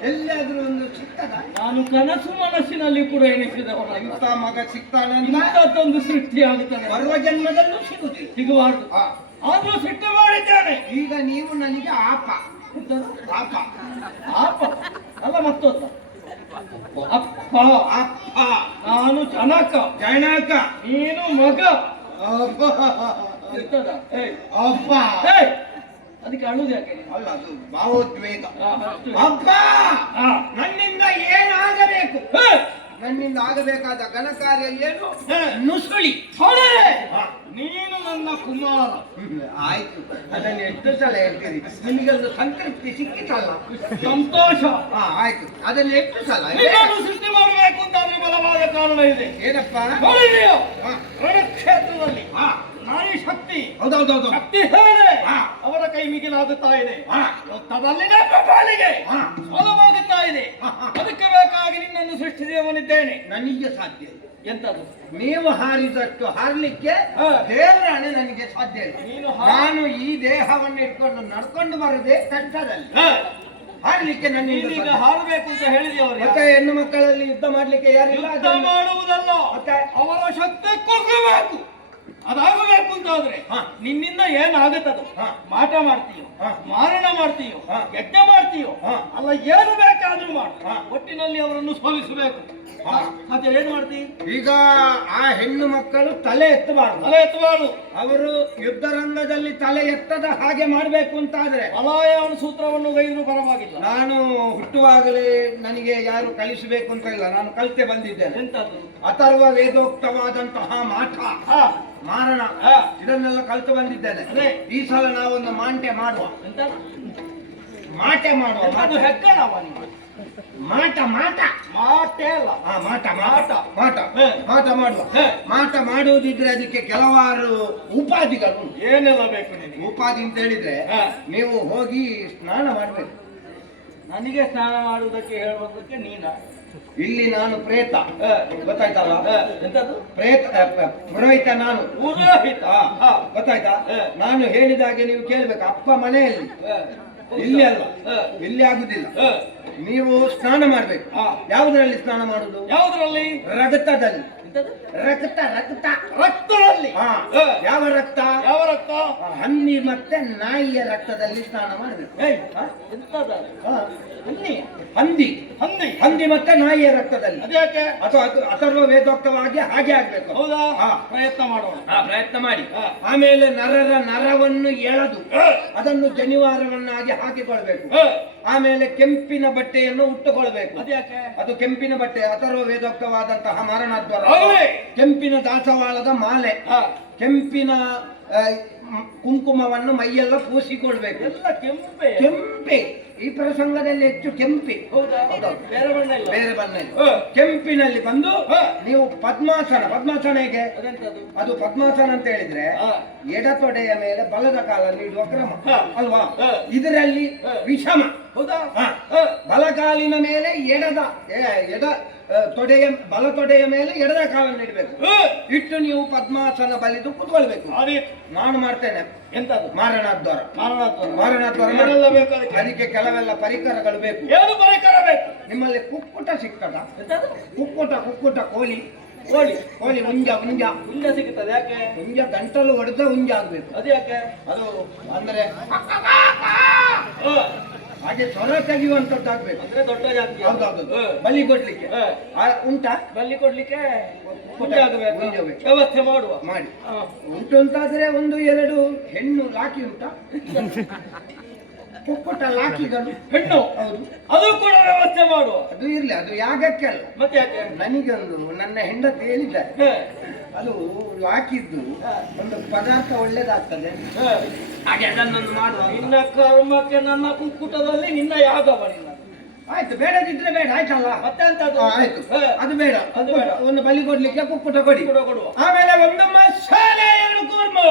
ಎಲ್ಲಾದ್ರೂ ಒಂದು ಸಿಗ್ತದ? ನಾನು ಕನಸು ಮನಸ್ಸಿನಲ್ಲಿ ಕೂಡ ಎಣಿಸಿದವನ. ಇಂಥ ಮಗ ಸಿಗ್ತಾನೆ ಅಂತ ಇಂಥದ್ದೊಂದು ಸೃಷ್ಟಿ ಆಗುತ್ತದೆ. ಬರುವ ಜನ್ಮದಲ್ಲೂ ಸಿಗುದಿಲ್ಲ. ಸಿಗಬಾರ್ದು. ಆದ್ರೂ ಸಿಟ್ಟು ಮಾಡಿದ್ದೇನೆ. ಈಗ ನೀವು ನನಗೆ ಆಪ ಆಪ ಆಪ ಅಲ್ಲ, ಮತ್ತೊಂದ ಅಪ್ಪ. ಅಪ್ಪ ನಾನು ಜನಕ. ಜನಕ ನೀನು ಮಗ. ಅಪ್ಪ ಇರ್ತದ? ಅಪ್ಪ ಅದಕ್ಕೆ ಅಳುದು ಯಾಕೆ? ಅಲ್ಲ, ಅದು ಭಾವೋದ್ವೇಗ. ಅಷ್ಟು. ಅಪ್ಪ ನನ್ನಿಂದ ಏನಾಗಬೇಕು? ನನ್ನಿಂದ ಆಗಬೇಕಾದ ಘನಕಾರ್ಯ ಏನು? ನುಸುಳಿ. ನೀನು ನನ್ನ ಕುಮಾರ. ಆಯ್ತು, ಅದನ್ನು ಎಷ್ಟು ಸಲ ಹೇಳ್ತೀರಿ? ನಿಮಗೊಂದು ಸಂತೃಪ್ತಿ ಸಿಕ್ಕಿತಲ್ಲ? ಸಂತೋಷ. ಆಯ್ತು, ಅದನ್ನು ಎಷ್ಟು ಸಲ ನಿನ್ನನ್ನು ಸೃಷ್ಟಿ ಮಾಡಬೇಕು ಅಂತಾದ್ರೆ ಬಲವಾದ ಕಾರಣ ಇದೆ. ಏನಪ್ಪ? ನೋಡಿದೆಯೋ ರಣಕ್ಷೇತ್ರದಲ್ಲಿ ನಾರಿ ಶಕ್ತಿ. ಹೌದೌದೌದು. ಶಕ್ತಿ ಹೇಳಿ ಅವರ ಕೈ ಮಿಗಿಲಾಗುತ್ತಾ ಇದೆ. ತದಲ್ಲಿನ ಪ್ರಬಲಿಗೆ ಸೋಲವಾಗುತ್ತಾ ಇದೆ. ಅದಕ್ಕೆ ಬೇಕಾಗಿ ನಿನ್ನನ್ನು ಸೃಷ್ಟಿಸಿದವನಿದ್ದೇನೆ. ನನಗೆ ಸಾಧ್ಯ ಇಲ್ಲ. ಎಂತದು? ನೀವು ಹಾರಿದಷ್ಟು ಹಾರಲಿಕ್ಕೆ ದೇವರಾಣೆ ನನಗೆ ಸಾಧ್ಯ ಇಲ್ಲ. ನಾನು ಈ ದೇಹವನ್ನು ಇಟ್ಕೊಂಡು ನಡ್ಕೊಂಡು ಬರದೆ ಕಷ್ಟದಲ್ಲಿ ಹಾರಲಿಕ್ಕೆ ನೀನೀಗ ಹಾರಬೇಕು ಅಂತ ಹೇಳಿದೆಯವರು. ಮತ್ತೆ ಹೆಣ್ಣು ಮಕ್ಕಳಲ್ಲಿ ಯುದ್ಧ ಮಾಡ್ಲಿಕ್ಕೆ ಯಾರಿಲ್ಲ. ಯುದ್ಧ ಮಾಡುವುದಲ್ಲ, ಅವರ ಶಕ್ತಿ ಕುಗ್ಗಬೇಕು. ಅದಾಗಬೇಕು ಅಂತಾದ್ರೆ ನಿನ್ನಿಂದ ಏನಾಗುತ್ತದು? ಮಾಟ ಮಾಡ್ತೀಯೋ, ಮಾರಣ ಮಾಡ್ತೀಯೋ, ಯಜ್ಞ ಮಾಡ್ತೀಯೋ, ಅಲ್ಲ ಏನು ಬೇಕಾದ್ರೂ ಮಾಡು. ಒಟ್ಟಿನಲ್ಲಿ ಅವರನ್ನು ಸೋಲಿಸಬೇಕು. ಮತ್ತೆ ಏನ್ ಮಾಡ್ತೀವಿ? ಈಗ ಆ ಹೆಣ್ಣು ಮಕ್ಕಳು ತಲೆ ಎತ್ತಬಾರ್ದು. ತಲೆ ಎತ್ತಬಾರ್ದು. ಅವರು ಯುದ್ಧ ರಂಗದಲ್ಲಿ ತಲೆ ಎತ್ತದ ಹಾಗೆ ಮಾಡ್ಬೇಕು ಅಂತಾದ್ರೆ ಅಲಾಯನ ಸೂತ್ರವನ್ನು ಗೈರು ಪರವಾಗಿಲ್ಲ. ನಾನು ಹುಟ್ಟುವಾಗಲೇ ನನಗೆ ಯಾರು ಕಲಿಸಬೇಕು ಅಂತ ಇಲ್ಲ, ನಾನು ಕಲಿತೆ ಬಂದಿದ್ದೇನೆ. ಎಂತದ್ದು? ಅಥರ್ವ ವೇದೋಕ್ತವಾದಂತಹ ಮಾಠ, ಮಾರಣ, ಇದನ್ನೆಲ್ಲ ಕಲಿತು ಬಂದಿದ್ದೇನೆ. ಈ ಸಲ ನಾವೊಂದು ಮಾಂಟೆ ಮಾಡುವ. ಎಂತ ಮಾಟೆ ಮಾಡುವ. ಅದು ಹೆಕ್ಕಣವ ನೀವು. ಮಾಟ ಮಾಟ ಮಾಟೆ ಅಲ್ಲ, ಮಾಟ ಮಾಟ ಮಾಟ ಮಾಟ ಮಾಡುವ. ಮಾಟ ಮಾಡುವುದಿದ್ರೆ ಅದಕ್ಕೆ ಕೆಲವಾರು ಉಪಾಧಿಗಳು. ಏನೆಲ್ಲ ಬೇಕು ನಿನಗೆ? ಉಪಾಧಿ ಅಂತ ಹೇಳಿದ್ರೆ ನೀವು ಹೋಗಿ ಸ್ನಾನ ಮಾಡ್ಬೇಕು. ನನಗೆ ಸ್ನಾನ ಮಾಡುವುದಕ್ಕೆ ಹೇಳುವುದಕ್ಕೆ ನೀನ? ಇಲ್ಲಿ ನಾನು ಪ್ರೇತ, ಗೊತ್ತಾಯ್ತಲ್ಲ? ಎಂತದ್ದು? ಪ್ರೇತ ಪುರೋಹಿತ ನಾನು. ಪುರೋಹಿತ. ಗೊತ್ತಾಯ್ತಾ? ನಾನು ಹೇಳಿದಾಗೆ ನೀವು ಕೇಳ್ಬೇಕು. ಅಪ್ಪ ಮನೆಯಲ್ಲಿ, ಇಲ್ಲಿ ಅಲ್ಲ, ಇಲ್ಲಿ ಆಗುದಿಲ್ಲ. ನೀವು ಸ್ನಾನ ಮಾಡ್ಬೇಕು. ಯಾವುದರಲ್ಲಿ ಸ್ನಾನ ಮಾಡುದು? ಯಾವುದರಲ್ಲಿ? ರಕ್ತದಲ್ಲಿ. ರಕ್ತ ರಕ್ತ ರಕ್ತದಲ್ಲಿ. ಯಾವ ರಕ್ತ? ಯಾವ ರಕ್ತ? ಹಂದಿ ಮತ್ತೆ ನಾಯಿಯ ರಕ್ತದಲ್ಲಿ ಸ್ನಾನ ಮಾಡಬೇಕು. ಎಂತದ? ಹಂದಿ ಹಂದಿ ಹಂದಿ ಹಂದಿ ಮತ್ತೆ ನಾಯಿಯ ರಕ್ತದಲ್ಲಿ. ಅದ್ಯಾಕೆ? ಅಥವಾ ಅಥರ್ವ ವೇದೋಕ್ತವಾಗಿ ಹಾಗೆ ಆಗ್ಬೇಕು. ಹೌದಾ? ಪ್ರಯತ್ನ ಮಾಡೋಣ. ಪ್ರಯತ್ನ ಮಾಡಿ. ಆಮೇಲೆ ನರರ ನರವನ್ನು ಎಳೆದು ಅದನ್ನು ಜನಿವಾರವನ್ನಾಗಿ ಹಾಕಿಕೊಳ್ಬೇಕು. ಆಮೇಲೆ ಕೆಂಪಿನ ಬಟ್ಟೆಯನ್ನು ಉಟ್ಟುಕೊಳ್ಬೇಕು. ಅದ್ಯಾಕೆ? ಅದು ಕೆಂಪಿನ ಬಟ್ಟೆ ಅಥರ್ವ ವೇದೋಕ್ತವಾದಂತಹ ಮಾರಣಾದ್ವಾರ, ಕೆಂಪಿನ ದಾಸವಾಳದ ಮಾಲೆ, ಕೆಂಪಿನ ಕುಂಕುಮವನ್ನು ಮೈಯೆಲ್ಲ ಪೂಸಿಕೊಳ್ಬೇಕು. ಎಲ್ಲ ಕೆಂಪೆ ಕೆಂಪೆ ಈ ಪ್ರಸಂಗದಲ್ಲಿ ಹೆಚ್ಚು ಕೆಂಪೆ. ಹೌದಾ? ಬೇರೆ ಬಣ್ಣ ಇಲ್ಲ. ಬೇರೆ ಬಣ್ಣ ಇಲ್ಲ. ಕೆಂಪಿನಲ್ಲಿ ಬಂದು ನೀವು ಪದ್ಮಾಸನ ಹೇಗೆ ಅದೆಂತದು? ಅದು ಪದ್ಮಾಸನ ಅಂತ ಹೇಳಿದ್ರೆ ಎಡತೊಡೆಯ ಮೇಲೆ ಬಲದ ಕಾಲ ನೀಡುವ ಕ್ರಮ ಅಲ್ವಾ? ಇದರಲ್ಲಿ ವಿಷಮ. ಹೌದಾ? ಬಲಕಾಲಿನ ಮೇಲೆ ಎಡ ತೊಡೆಯ ಬಲ ತೊಡೆಯ ಮೇಲೆ ಎಡದ ಕಾಲನ್ನು ಇಡಬೇಕು. ಇಟ್ಟು ನೀವು ಪದ್ಮಾಸನ ಬಲಿದು ಕೂತ್ಕೊಳ್ಬೇಕು. ನಾನು ಮಾಡ್ತೇನೆ. ಎಂತದು? ಮಾರಣಾದ್ವಾರ. ಏನೆಲ್ಲ ಬೇಕು ಅದಕ್ಕೆ? ಅದಕ್ಕೆ ಕೆಲವೆಲ್ಲ ಪರಿಕರಗಳು ಬೇಕು. ಏನು ಪರಿಕರ ಬೇಕು? ನಿಮ್ಮಲ್ಲಿ ಕುಕ್ಕುಟ ಸಿಗ್ತದ? ಎಂತದು? ಕುಕ್ಕುಟ ಕೋಳಿ ಹುಂಜ ಹುಂಜ ಸಿಗುತ್ತದೆ. ಯಾಕೆ? ಹುಂಜ ಗಂಟಲು ಹೊಡೆದ ಹುಂಜ ಆಗ್ಬೇಕು. ಅದು ಯಾಕೆ? ಅದು ಅಂದ್ರೆ ಹಾಗೆ ಸ್ವರ ತೆಗೆಯುವಂತದ್ದಾಗ್ಬೇಕು. ಅಂದ್ರೆ ದೊಡ್ಡ ಜಾತಿ. ಹೌದೌದು. ಬಲಿ ಕೊಡ್ಲಿಕ್ಕೆ ಉಂಟಾ? ಬಲಿ ಕೊಡ್ಲಿಕ್ಕೆ ಹುಂಜ ಆಗಬೇಕು. ಹುಂಜ ಬೇಕು. ವ್ಯವಸ್ಥೆ ಮಾಡುವ. ಮಾಡಿ. ಉಂಟು ಅಂತಾದ್ರೆ 1-2 ಹೆಣ್ಣು ಲಾಕಿ ಉಂಟಾ? ಕುಕ್ಕುಟ ಲಾಕಿಗಳು ಹೆಣ್ಣು. ಹೌದು. ಅದು ಕೂಡ ವ್ಯವಸ್ಥೆ ಮಾಡುವ. ಅದು ಇರ್ಲಿ, ಅದು ಯಾಗಕ್ಕೆಲ್ಲ. ಮತ್ತೆ ಯಾಕೆ? ನನಗೊಂದು ನನ್ನ ಹೆಂಡತಿ ಹೇಳಿದ್ದಾರೆ, ಅದು ಲಾಕಿದ್ದು ಒಂದು ಪದಾರ್ಥ ಒಳ್ಳೇದಾಗ್ತದೆ, ಹಾಗೆ ಅದನ್ನೊಂದು ಮಾಡುವ. ನಿನ್ನ ಕರ್ಮಕ್ಕೆ ನನ್ನ ಕುಕ್ಕುಟದಲ್ಲಿ ನಿನ್ನ ಯಾಗವ. ನಿನ್ನ ಆಯ್ತು, ಬೇಡದಿದ್ರೆ ಬೇಡ, ಆಯ್ತಲ್ಲ? ಮತ್ತೆ ಅಂತದ್ದು? ಆಯ್ತು, ಅದು ಬೇಡ. ಅದು ಬೇಡ. ಒಂದು ಬಲಿ ಕೊಡ್ಲಿಕ್ಕೆ ಕುಕ್ಕುಟ ಕೊಡಿ. ಕೊಡುವ. ಆಮೇಲೆ ಒಂದು ಮಸಾಲೆ 2 ಕೂರ್ಮು.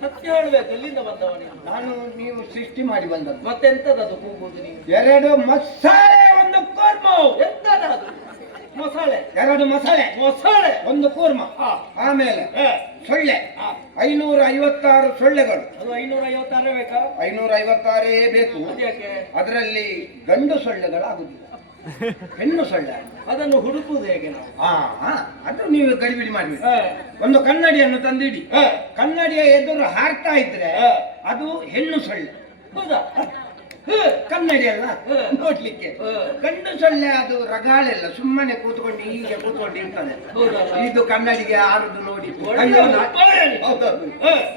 ಸತ್ಯ ಹೇಳ್ಬೇಕು. ಎಲ್ಲಿಂದ ಬಂದವ ನೀನು? ನಾನು ನೀವು ಸೃಷ್ಟಿ ಮಾಡಿ ಬಂದದ್ದು. ಮತ್ತೆಂತದದು ಕೂಗುದು ನೀವು? 2 ಮಸಾಲೆ 1 ಕೂರ್ಮು. ಎಂತದದು? ಮಸಾಲೆ. 2 ಮಸಾಲೆ, 1 ಕೂರ್ಮ. ಆಮೇಲೆ ಸೊಳ್ಳೆ 556 ಸೊಳ್ಳೆಗಳು. ಅದು 556 ಬೇಕಾ? 556 ಬೇಕು. ಯಾಕೆ? ಅದರಲ್ಲಿ ಗಂಡು ಸೊಳ್ಳೆಗಳಾಗುದಿಲ್ಲ, ಹೆಣ್ಣು ಸೊಳ್ಳೆ. ಅದನ್ನು ಹುಡುಕುವುದು ಹೇಗೆ ನಾವು? ಅದು ನೀವು ಗಡಿಬಿಡಿ ಮಾಡ್ಬೇಕು. ಒಂದು ಕನ್ನಡಿಯನ್ನು ತಂದಿಡಿ. ಕನ್ನಡಿಯ ಎದುರು ಹಾರ್ತಾ ಇದ್ರೆ ಅದು ಹೆಣ್ಣು ಸೊಳ್ಳೆ. ಹೌದಾ? ಕನ್ನಡಿ ಅಲ್ಲ ನೋಡ್ಲಿಕ್ಕೆ. ಗಂಡು ಸೊಳ್ಳೆ ಅದು ರಗಾಳೆಲ್ಲ, ಸುಮ್ಮನೆ ಕೂತ್ಕೊಂಡಿರ್ತದೆ. ಇದು ಕನ್ನಡಿಗೆ ಆರುದು ನೋಡಿ. ಹೌದೌದು.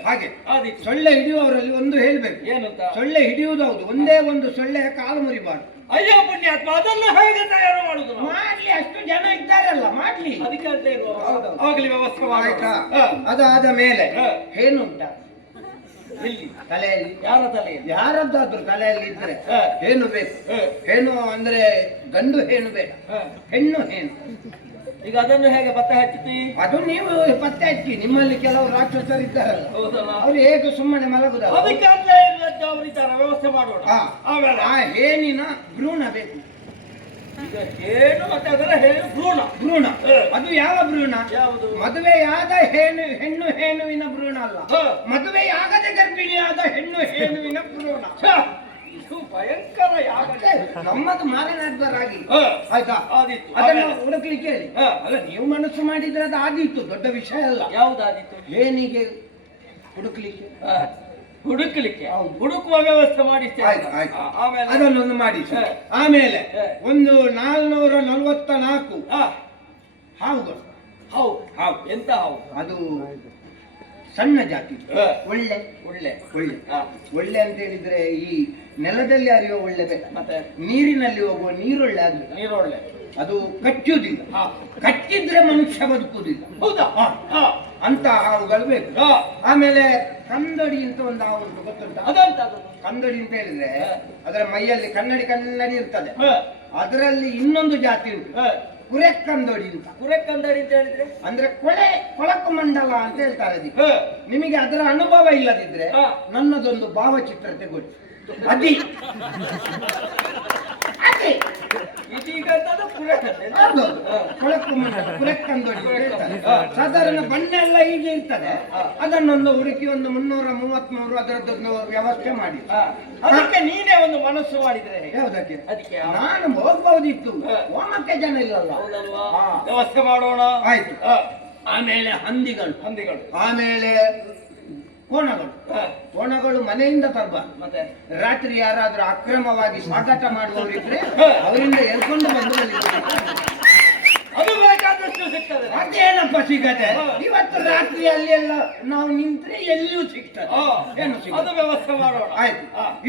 ಹಾಗೆ ಸೊಳ್ಳೆ ಹಿಡಿಯುವವರಲ್ಲಿ ಒಂದು ಹೇಳ್ಬೇಕು. ಏನಂತ? ಸೊಳ್ಳೆ ಹಿಡಿಯುವುದು ಹೌದು, ಒಂದೇ ಒಂದು ಸೊಳ್ಳೆಯ ಕಾಲು ಮುರಿಬಾರ್ದು. ಅಯ್ಯೋ ಪುಣ್ಯಾತ್ಮ, ಅದನ್ನು ಹೇಗೆ ತಯಾರು ಮಾಡುದು? ಮಾಡ್ಲಿ, ಅಷ್ಟು ಜನ ಇದ್ದಾರಲ್ಲ, ಮಾಡ್ಲಿ. ಅದಕ್ಕೆ ಅಂತ ಇರುವ ಹೌದೌದು. ಆಗ್ಲಿ ವ್ಯವಸ್ಥೆ ಆಯ್ತಾ? ಆಯ್ತಾ? ಅದಾದ ಮೇಲೆ ಹೇನುಂಟ ಎಲ್ಲಿ? ತಲೆಯಲ್ಲಿ. ಯಾರ ತಲೆಯಲ್ಲಿ? ಯಾರದ್ದಾದ್ರೂ ತಲೆಯಲ್ಲಿ ಇದ್ರೆ ಹೇನು ಬೇಕು. ಹೇನು ಅಂದ್ರೆ ಗಂಡು ಹೇನು ಬೇಡ, ಹೆಣ್ಣು ಹೇನು. ಈಗ ಅದನ್ನು ಹೇಗೆ ಪತ್ತೆ ಹಚ್ಚುತ್ತಿ? ಅದು ನೀವು ಪತ್ತೆ ಹಚ್ಚಿ. ನಿಮ್ಮಲ್ಲಿ ಕೆಲವು ರಾಕ್ಷಸರು ಇದ್ದಾರಲ್ಲ, ಹೌದಲ್ಲ? ಅವ್ರು ಹೇಗೆ ಸುಮ್ಮನೆ ಮಲಗುದಲ್ಲ. ಅದಕ್ಕೆ ಅಂದ್ರೆ ಅವರಿದ್ದಾರೆ, ವ್ಯವಸ್ಥೆ ಮಾಡೋಣ. ಆಮೇಲೆ ಆ ಹೇನಿನ ಭ್ರೂಣ ಬೇಕು. ಈಗ ಹೇನು ಮತ್ತೆ ಅದರ ಹೇನು ಭ್ರೂಣ. ಅದು ಯಾವ ಭ್ರೂಣ? ಯಾವುದು? ಮದುವೆಯಾದ ಹೆಣ್ಣು ಹೇನುವಿನ ಭ್ರೂಣ ಅಲ್ಲ, ಮದುವೆಯಾಗದೆ ಗರ್ಭಿಣಿಯಾದ ಹೆಣ್ಣು ಹೇನುವಿನ ಭ್ರೂಣ. ಇದು ಭಯಂಕರ ಯಾಗ. ನಮ್ಮದು ಮಾರಣಾದ್ವರಾಗಿ ಆಯ್ತಾ? ಆದಿತ್ತು. ಅದನ್ನು ಹುಡುಕ್ಲಿಕ್ಕೆ ಹೇಳಿ. ಅಲ್ಲ, ನೀವು ಮನಸ್ಸು ಮಾಡಿದ್ರೆ ಅದು ಆದೀತು, ದೊಡ್ಡ ವಿಷಯ ಅಲ್ಲ. ಯಾವುದಾದಿತ್ತು? ಹೇನಿಗೆ ಹುಡುಕ್ಲಿಕ್ಕೆ. ಹುಡುಕ್ಲಿಕ್ಕೆ ಹುಡುಕುವ ವ್ಯವಸ್ಥೆ ಮಾಡಿಸ್ತೇವೆ. ಆಮೇಲೆ ಅದನ್ನೊಂದು ಮಾಡಿ. ಆಮೇಲೆ ಒಂದು 444 ಹಾವುಗಳು. ಹಾವು ಎಂತ ಹಾವು? ಅದು ಸಣ್ಣ ಜಾತಿ. ಒಳ್ಳೆ ಒಳ್ಳೆ ಅಂತ ಹೇಳಿದ್ರೆ ಈ ನೆಲದಲ್ಲಿ ಹರಿಯುವ ಒಳ್ಳೆ ಬೇಡ, ಮತ್ತೆ ನೀರಿನಲ್ಲಿ ಹೋಗುವ ನೀರೊಳ್ಳೆ. ಅದು ನೀರೊಳ್ಳೆ. ಅದು ಕಚ್ಚುವುದಿಲ್ಲ, ಕಚ್ಚಿದ್ರೆ ಮನುಷ್ಯ ಬದುಕುವುದಿಲ್ಲ. ಹೌದಾ? ಅಂತ ಹಾವುಗಳು ಬೇಕು. ಆಮೇಲೆ ಕಂದಡಿ ಅಂತ ಒಂದು ಹಾವು ಉಂಟು, ಗೊತ್ತುಂಟ? ಅದಂತ ಕಂದಡಿ ಅಂತ ಹೇಳಿದ್ರೆ ಅದರ ಮೈಯಲ್ಲಿ ಕನ್ನಡಿ ಇರ್ತದೆ. ಅದರಲ್ಲಿ ಇನ್ನೊಂದು ಜಾತಿ ಉಂಟು, ಕುರೆಕ್ಕಂದಡಿ ಅಂತ. ಕುರೆಕ್ಕಂದಡಿ ಅಂತ ಹೇಳಿದ್ರೆ ಅಂದ್ರೆ ಕೊಳಕು ಮಂಡಲ ಅಂತ ಹೇಳ್ತಾರೆ ಅದಕ್ಕೆ. ನಿಮಗೆ ಅದರ ಅನುಭವ ಇಲ್ಲದಿದ್ರೆ ನನ್ನದೊಂದು ಭಾವಚಿತ್ರ ತೆಗೊಳ್ಳಿ. ಸಾಧಾರಣ ಬಣ್ಣ ಎಲ್ಲ ಹೀಗೆ ಇರ್ತದೆ. ಅದನ್ನೊಂದು ಹುಡುಕಿ ಒಂದು 333 ಅದರದ್ದೊಂದು ವ್ಯವಸ್ಥೆ ಮಾಡಿ. ಅದಕ್ಕೆ ನೀನೇ ಒಂದು ಮನಸ್ಸು ಮಾಡಿದ್ರೆ ಯಾವುದಕ್ಕೆ? ಅದಕ್ಕೆ ನಾನು ಹೋಗ್ಬಹುದಿತ್ತು, ಹೋಮಕ್ಕೆ ಜನ ಇಲ್ಲಲ್ಲ. ವ್ಯವಸ್ಥೆ ಮಾಡೋಣ. ಆಯ್ತು. ಆಮೇಲೆ ಹಂದಿಗಳು, ಆಮೇಲೆ ಕೋಣಗಳು ಮನೆಯಿಂದ ತರಬಾರ್ದು. ಮತ್ತೆ ರಾತ್ರಿ ಯಾರಾದ್ರೂ ಅಕ್ರಮವಾಗಿ ಸ್ವಾಗತ ಮಾಡುವವರಿದ್ರೆ ಅವರಿಂದ ಎಳ್ಕೊಂಡು ಬಂದು ಅದು ಬೇಕಾದಷ್ಟು ಸಿಗ್ತದೆ. ಅದೇನಪ್ಪ ಸಿಗತ್ತೆ? ಇವತ್ತು ರಾತ್ರಿ ಅಲ್ಲೆಲ್ಲ ನಾವು ನಿಂತ್ರೆ ಎಲ್ಲಿಯೂ ಸಿಗ್ತದೆ. ಅದು ವ್ಯವಸ್ಥೆ ಮಾಡೋಣ. ಆಯ್ತು.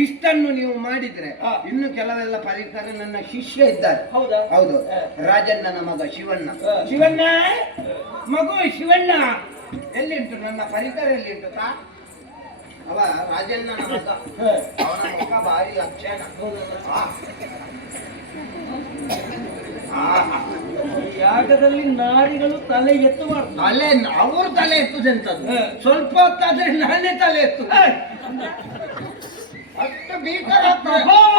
ಇಷ್ಟನ್ನು ನೀವು ಮಾಡಿದ್ರೆ ಇನ್ನು ಕೆಲವೆಲ್ಲ ಪರಿಕರ ನನ್ನ ಶಿಷ್ಯ ಇದ್ದಾರೆ. ಹೌದಾ? ಹೌದು. ರಾಜಣ್ಣನ ಮಗ ಶಿವಣ್ಣ ಮಗು ಶಿವಣ್ಣ ಎಲ್ಲಿ ಉಂಟು? ನನ್ನ ಪರಿಕರ ಎಲ್ಲಿ ಉಂಟು? ಅವ ರಾಜಣ್ಣನ ಮಗ ಅವನ ಮುಖ ಭಾರಿ ಅಕ್ಷಣ ಯಾಗದಲ್ಲಿ ನಾರಿಗಳು ತಲೆ ಎತ್ತಬಾರ್ದು. ತಲೆ ಅವರು ತಲೆ ಎತ್ತುದಂತದ್ದು ಸ್ವಲ್ಪ ಹೊತ್ತಾದ್ರೆ ನಾನೇ ತಲೆ ಎತ್ತು ಅಷ್ಟು ಭೀಕರ ಪ್ರಭಾವ.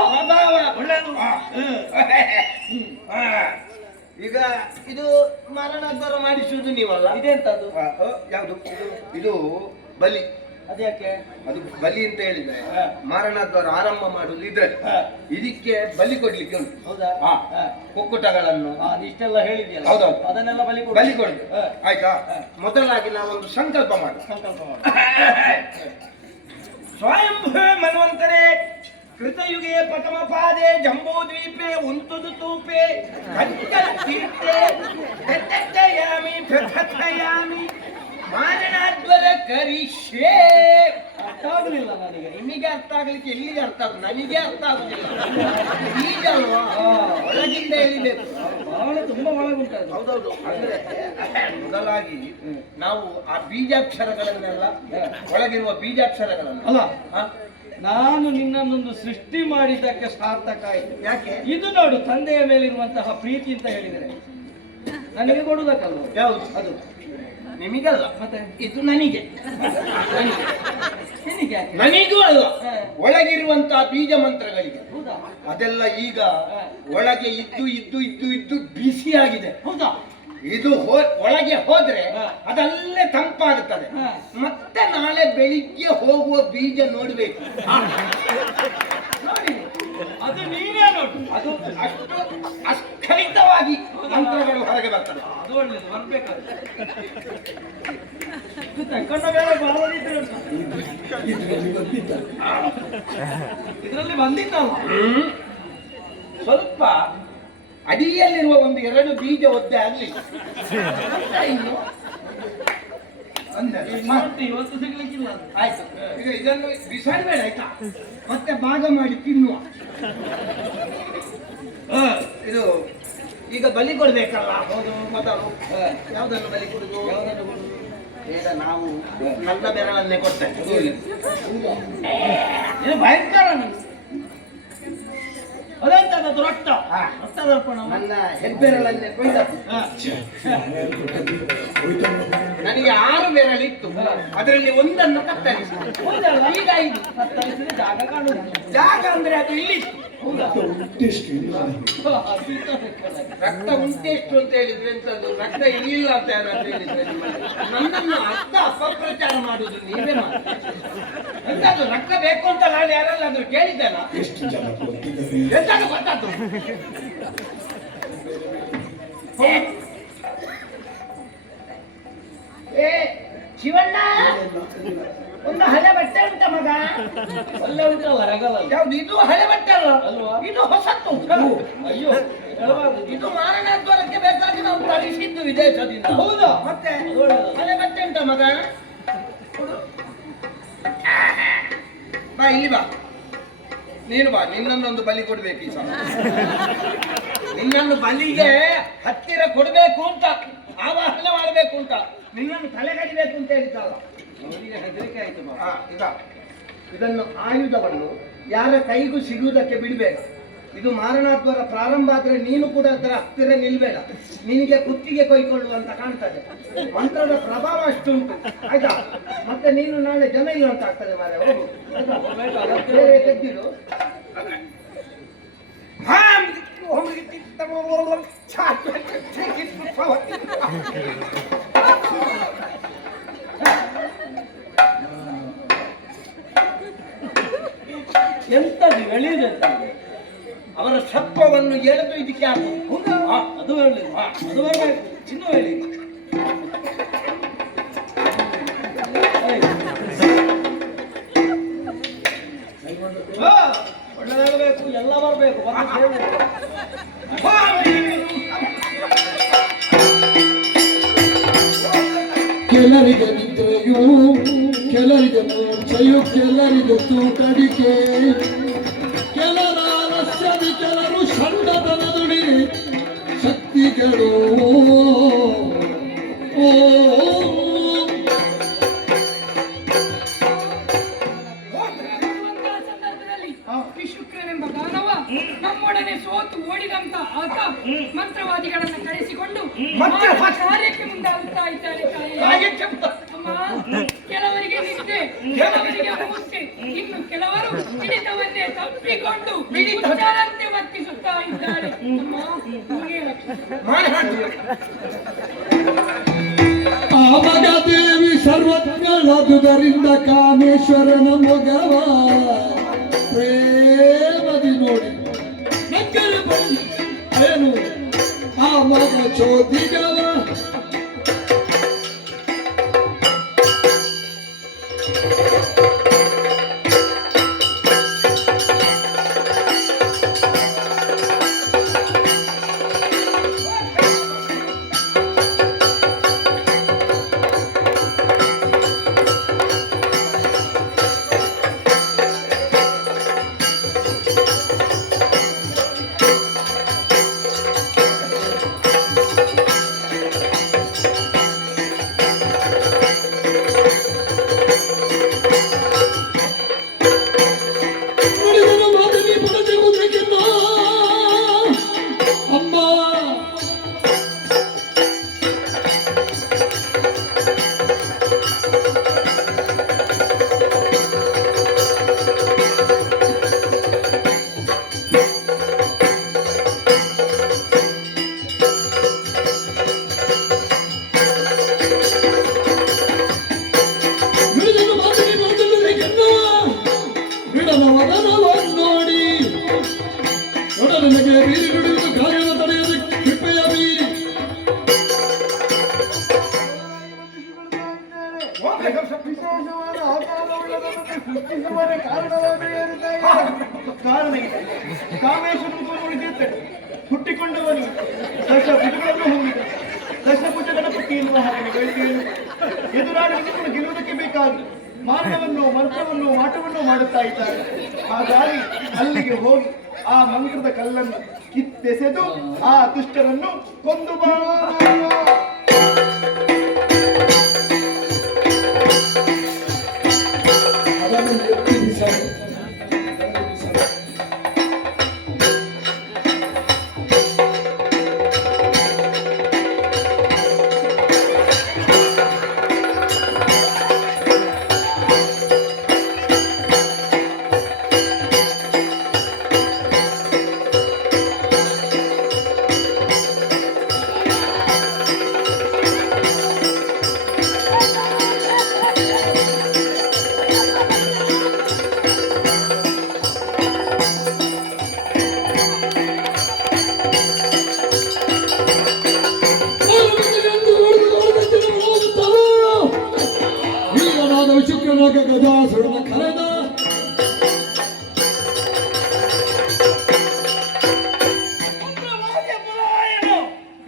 ಈಗ ಇದು ಮರಣೋದ್ಧಾರ ಮಾಡಿಸುವುದು ನೀವಲ್ಲ, ಇದೆಂತದ್ದು? ಯಾವುದು ಇದು ಬಲಿ. ಅದ್ಯಾಕೆ? ಅದು ಬಲಿ ಅಂತ ಹೇಳಿದ್ರೆ ಮಾರಣೋದ್ಧಾರ ಆರಂಭ ಮಾಡುದು ಇದ್ರೆ ಇದಕ್ಕೆ ಬಲಿ ಕೊಡ್ಲಿಕ್ಕೆ ಉಂಟು. ಹೌದಾ? ಕುಕ್ಕುಟಗಳನ್ನು ಇಷ್ಟೆಲ್ಲ ಹೇಳಿದ್ಯಲ್ಲ, ಹೌದೌದು, ಅದನ್ನೆಲ್ಲ ಬಲಿ ಬಲಿ ಕೊಡುದು. ಆಯ್ತಾ? ಮೊದಲಾಗಿ ನಾವೊಂದು ಸಂಕಲ್ಪ ಮಾಡು. ಸಂಕಲ್ಪ ಮಾಡಿ. ಸ್ವಯಂಭೂ ಮನ್ವಂತರೇ ಕೃತಯುಗೆ ಪ್ರಥಮ ಪಾದೆ ಜಂಬೂದ್ವೀಪೆ ಉಂತುದು ತೂಪೆ ಕಂಕಲ ತೀರ್ಥೆ ಪ್ರತ್ಯಕ್ಷಯಾಮಿ ಪ್ರಥಯಾಮಿ ಮಾರಣಾದ್ವರ ಕರಿಷ್ಯೆ. ಅರ್ಥ ಆಗಲಿಲ್ಲ ನನಗೆ. ನಿಮಗೆ ಅರ್ಥ ಆಗ್ಲಿಕ್ಕೆ ಎಲ್ಲಿಗೆ ಅರ್ಥ ಆಗುದು? ನನಗೆ ಅರ್ಥ ಆಗುದಿಲ್ಲ. ಈಗ ಅಲ್ವಾ ಒಳಗಿಂದ ಹೇಳಿಬೇಕು. ಬಹಳ ತುಂಬಾ ಒಳಗುಂಟದು. ಹೌದೌದು. ಅಂದ್ರೆ ಮೊದಲಾಗಿ ನಾವು ಆ ಬೀಜಾಕ್ಷರಗಳನ್ನೆಲ್ಲ ಒಳಗಿರುವ ಬೀಜಾಕ್ಷರಗಳನ್ನು ಅಲ್ಲ, ನಾನು ನಿನ್ನನ್ನೊಂದು ಸೃಷ್ಟಿ ಮಾಡಿದ್ದಕ್ಕೆ ಸಾರ್ಥಕ ಆಯಿತು. ಯಾಕೆ? ಇದು ನೋಡು, ತಂದೆಯ ಮೇಲಿರುವಂತಹ ಪ್ರೀತಿ ಅಂತ ಹೇಳಿದರೆ ನನಗೆ ಕೊಡುವುದಕ್ಕಲ್ವ? ಯಾವುದು? ಅದು ನಿಮಗಲ್ಲ, ಮತ್ತೆ ಇದು ನನಗೆ. ನಿನಗೆ? ನನಗೂ ಅಲ್ಲ, ಒಳಗಿರುವಂತಹ ಬೀಜ ಮಂತ್ರಗಳಿಗೆ. ಹೌದಾ? ಅದೆಲ್ಲ ಈಗ ಒಳಗೆ ಇದ್ದು ಇದ್ದು ಇದ್ದು ಇದ್ದು ಬಿಸಿಯಾಗಿದೆ. ಹೌದಾ? ಇದು ಒಳಗೆ ಹೋದ್ರೆ ಅದಲ್ಲೇ ತಂಪಾಗುತ್ತದೆ. ಮತ್ತೆ ನಾಳೆ ಬೆಳಿಗ್ಗೆ ಹೋಗುವ ಬೀಜ ನೋಡ್ಬೇಕು. ನೋಡಿ, ಅದು ನೀವೇ ನೋಡು. ಅದು ಅಷ್ಟು ಅಸ್ಖಲಿತವಾಗಿ ಮಂತ್ರಗಳು ಹೊರಗೆ ಬರ್ತದೆ. ಅದು ಒಳ್ಳೇದು, ಬರ್ಬೇಕಾದ್ರೆ ತಕೊಂಡ ಮೇಲೆ ಬಾಳದಿದ್ರೆ ಇದರಲ್ಲಿ ಬಂದಿದ್ದಲ್ಲ. ಸ್ವಲ್ಪ ಅಡಿಯಲ್ಲಿರುವ ಒಂದು 2 ಬೀಜ ಒದ್ದೆ ಆಗ್ಲಿ. ಇನ್ನು ಇವತ್ತು ಸಿಗ್ಲಿಕ್ಕಿಲ್ಲ. ಆಯ್ತು, ಈಗ ಇದನ್ನು ಬಿಸಾಡಬೇಡ ಆಯ್ತಾ? ಮತ್ತೆ ಭಾಗ ಮಾಡಿ ತಿನ್ನುವ. ಇದು ಈಗ ಬಲಿ ಕೊಡ್ಬೇಕಲ್ಲ. ಹೌದು. ಮೊದಲು ಯಾವ್ದನ್ನು ಬಲಿ ಕೊಡುದು? ಈಗ ನಾವು ನನ್ನ ಬೆರಳನ್ನೇ ಕೊಡ್ತೇವೆ. ಇದು ಭಯಂಕರ. ಅದೆಂತದ್ದು? ರಕ್ತ ರಕ್ತದರ್ಪಣ. ನನ್ನ ಹೆಬ್ಬೆರಳನ್ನೇ ಕೊಯ್ದದ್ದು. ನನಗೆ 6 ಬೆರಳಿತ್ತು, ಅದರಲ್ಲಿ ಒಂದನ್ನು ಕತ್ತರಿಸಿ. ಈಗ 5 ಕತ್ತರಿಸಿದ್ರೆ ಜಾಗ ಕಾಣುದು. ಜಾಗ ಅಂದ್ರೆ ಅದು ಇಲ್ಲಿ ರಕ್ತ ಉಂಟೆಷ್ಟು ಅಂತ ಹೇಳಿದ್ರೆ ಎಂತದ್ದು? ರಕ್ತ ಇರಲಿಲ್ಲ ಅಂತ ಯಾರಾದ್ರೂ ಹೇಳಿದ್ರೆ ನನ್ನನ್ನು ಅರ್ಥ ಅಪಪ್ರಚಾರ ಮಾಡುದು ನೀವೇ ಮಾಡಿ. ಎಂತದ್ದು ರಕ್ತ ಬೇಕು ಅಂತ ನಾನು ಯಾರಲ್ಲಾದ್ರೂ ಕೇಳಿದ್ದೇನ? ಎಂತದ್ದು ಗೊತ್ತಾದ್ದು? ಏ ಶಿವಣ್ಣ, ಒಂದು ಹಳೆ ಬಟ್ಟೆ ಉಂಟ ಮಗ? ಒಳ್ಳೆ ಉಂಟಲ್ಲ ರಗಲ. ಯಾವ್ದು ಇದು? ಹಳೆ ಬಟ್ಟೆ ಅಲ್ಲ ಅಲ್ವಾ? ಇದು ಹೊಸತ್ತು. ಅಯ್ಯೋ, ಹೇಳಬಾರ್ದು. ಇದು ಮಾರಣಾದ್ವಾರಕ್ಕೆ ಬೇಕಾಗಿ ನಾವು ತರಿಸಿದ್ದು ವಿದೇಶದಿಂದ. ಹೌದಾ? ಮತ್ತೆ ಒಳ್ಳೆದು. ಹಳೆ ಬಟ್ಟೆ ಉಂಟ ಮಗ? ಕೊಡು. ಬಾ ಇಲ್ಲಿ ಬಾ, ನೀನು ಬಾ. ನಿನ್ನನ್ನೊಂದು ಬಲಿ ಕೊಡ್ಬೇಕು ಈ ಸಲ. ನಿನ್ನನ್ನು ಬಲಿಗೆ ಹತ್ತಿರ ಕೊಡ್ಬೇಕು ಅಂತ, ಆವಾಹನೆ ಮಾಡಬೇಕು ಅಂತ, ನಿನ್ನನ್ನು ತಲೆ ಕಡಿಬೇಕು ಅಂತ ಹೇಳಿದ್ದಲ್ಲ. ಅವರಿಗೆ ಹೆದರಿಕೆ ಆಯ್ತು. ಈಗ ಇದನ್ನು ಆಯುಧವನ್ನು ಯಾರ ಕೈಗೂ ಸಿಗುವುದಕ್ಕೆ ಬಿಡಬೇಡ. ಇದು ಮಾರಣಾದ್ವಾರ ಪ್ರಾರಂಭ ಆದ್ರೆ ನೀನು ಕೂಡ ಅದರ ಹತ್ತಿರ ನಿಲ್ಬೇಡ. ನಿನಗೆ ಕುತ್ತಿಗೆ ಕೊಯ್ಕೊಳ್ಳುವಂತ ಕಾಣ್ತದೆ. ಮಂತ್ರದ ಪ್ರಭಾವ ಅಷ್ಟುಂಟು, ಆಯ್ತಾ? ಮತ್ತೆ ನೀನು ನಾಳೆ ಜನ ಇಲ್ಲ ಅಂತ ಆಗ್ತದೆ ಮಾರೆ. ಹೋಗು, ಬೇರೆ ತೆಗ್ದಿರು. ಎಂತದ್ದು ಎಳೆಯುದಂತ? ಅವರ ಸತ್ವವನ್ನು ಎಳೆದು ಇದಕ್ಕೆ ಹಾಕು. ಅದು ಒಳ್ಳೆದು. ಅದು ಬರ್ಬೇಕು. ಚಿನ್ನ ಹೇಳಿ. ಒಳ್ಳೆದಾಗಬೇಕು, ಎಲ್ಲ ಬರಬೇಕು. ಕೆಲರಿಗೆ ನಿದ್ರೆಯು, ಕೆಲರಿಗೆ ಮೂರ್ಛೆಯು, ಕೆಲರಿಗೆ ತೂಕಡಿಕೆ, ಕೆಲರ ಆಲಸ್ಯದಿ, ಕೆಲರು ಷಂಡತನ ದುಡಿ ಶಕ್ತಿಗಳು. ವಿಶುಕ್ರನೆಂಬ ದಾನವ ನಮ್ಮೊಡನೆ ಸೋತು ಓಡಿದಂತ ಆತ ಮಂತ್ರವಾದಿಗಳನ್ನ ಕರೆಸಿಕೊಂಡು ಆ ಕಾರ್ಯಕ್ಕೆ ಮುಂದಾಗುತ್ತಾ ಇದ್ದಾರೆ ಅಮ್ಮ, ಕೆಲವರಿಗೆ ನಿದ್ದೆ, ಕೆಲವರಿಗೆ ಮೂರ್ಛೆ, ಇನ್ನು ಕೆಲವರು ಹಿಡಿತವನ್ನೇ ತಪ್ಪಿಕೊಂಡು ಹುಚ್ಚರಂತೆ ವರ್ತಿಸುತ್ತಾ ಇದ್ದಾರೆ. ಅಮ್ಮ, ನೀನೇ ರಕ್ಷಿಸು. ದೇವಿ ಸರ್ವಜ್ಞಳಾದುದರಿಂದ ಕಾಮೇಶ್ವರನ ಮೊಗವ ಪ್ರೇಮದಿ ನೋಡಿ ನಕ್ಕರೆ ಬಂದು ಏನು ಆ ಮಗ ಚೋದಿಗವ ಕಾರಣ ಇದೆ. ಕಾಮೇಶ್ವರನ ಉಳಿದಿರ್ತಾರೆ ಹುಟ್ಟಿಕೊಂಡವನು ದಶಭುಜಗಳನ್ನು ಹೊಂದಿದ ದಶಭುಜ ಗಣಪತಿ ಎನ್ನುವ ಹಾಗೆ ಗಳಿಕೆಯನ್ನು ಎದುರಾಳಿಗಳನ್ನು ಗೆಲ್ಲುವುದಕ್ಕೆ ಬೇಕಾಗಿ ಮಾರ್ಗವನ್ನು ಮಂತ್ರವನ್ನು ಮಾಟವನ್ನು ಮಾಡುತ್ತಾ ಇದ್ದಾರೆ. ಹಾಗಾಗಿ ಅಲ್ಲಿಗೆ ಹೋಗಿ ಆ ಮಂತ್ರದ ಕಲ್ಲನ್ನು ಕಿತ್ತೆಸೆದು ಆ ದುಷ್ಟರನ್ನು ಕೊಂದು ಬಾ. ಗಜಾಸುರನ ಕರೆದ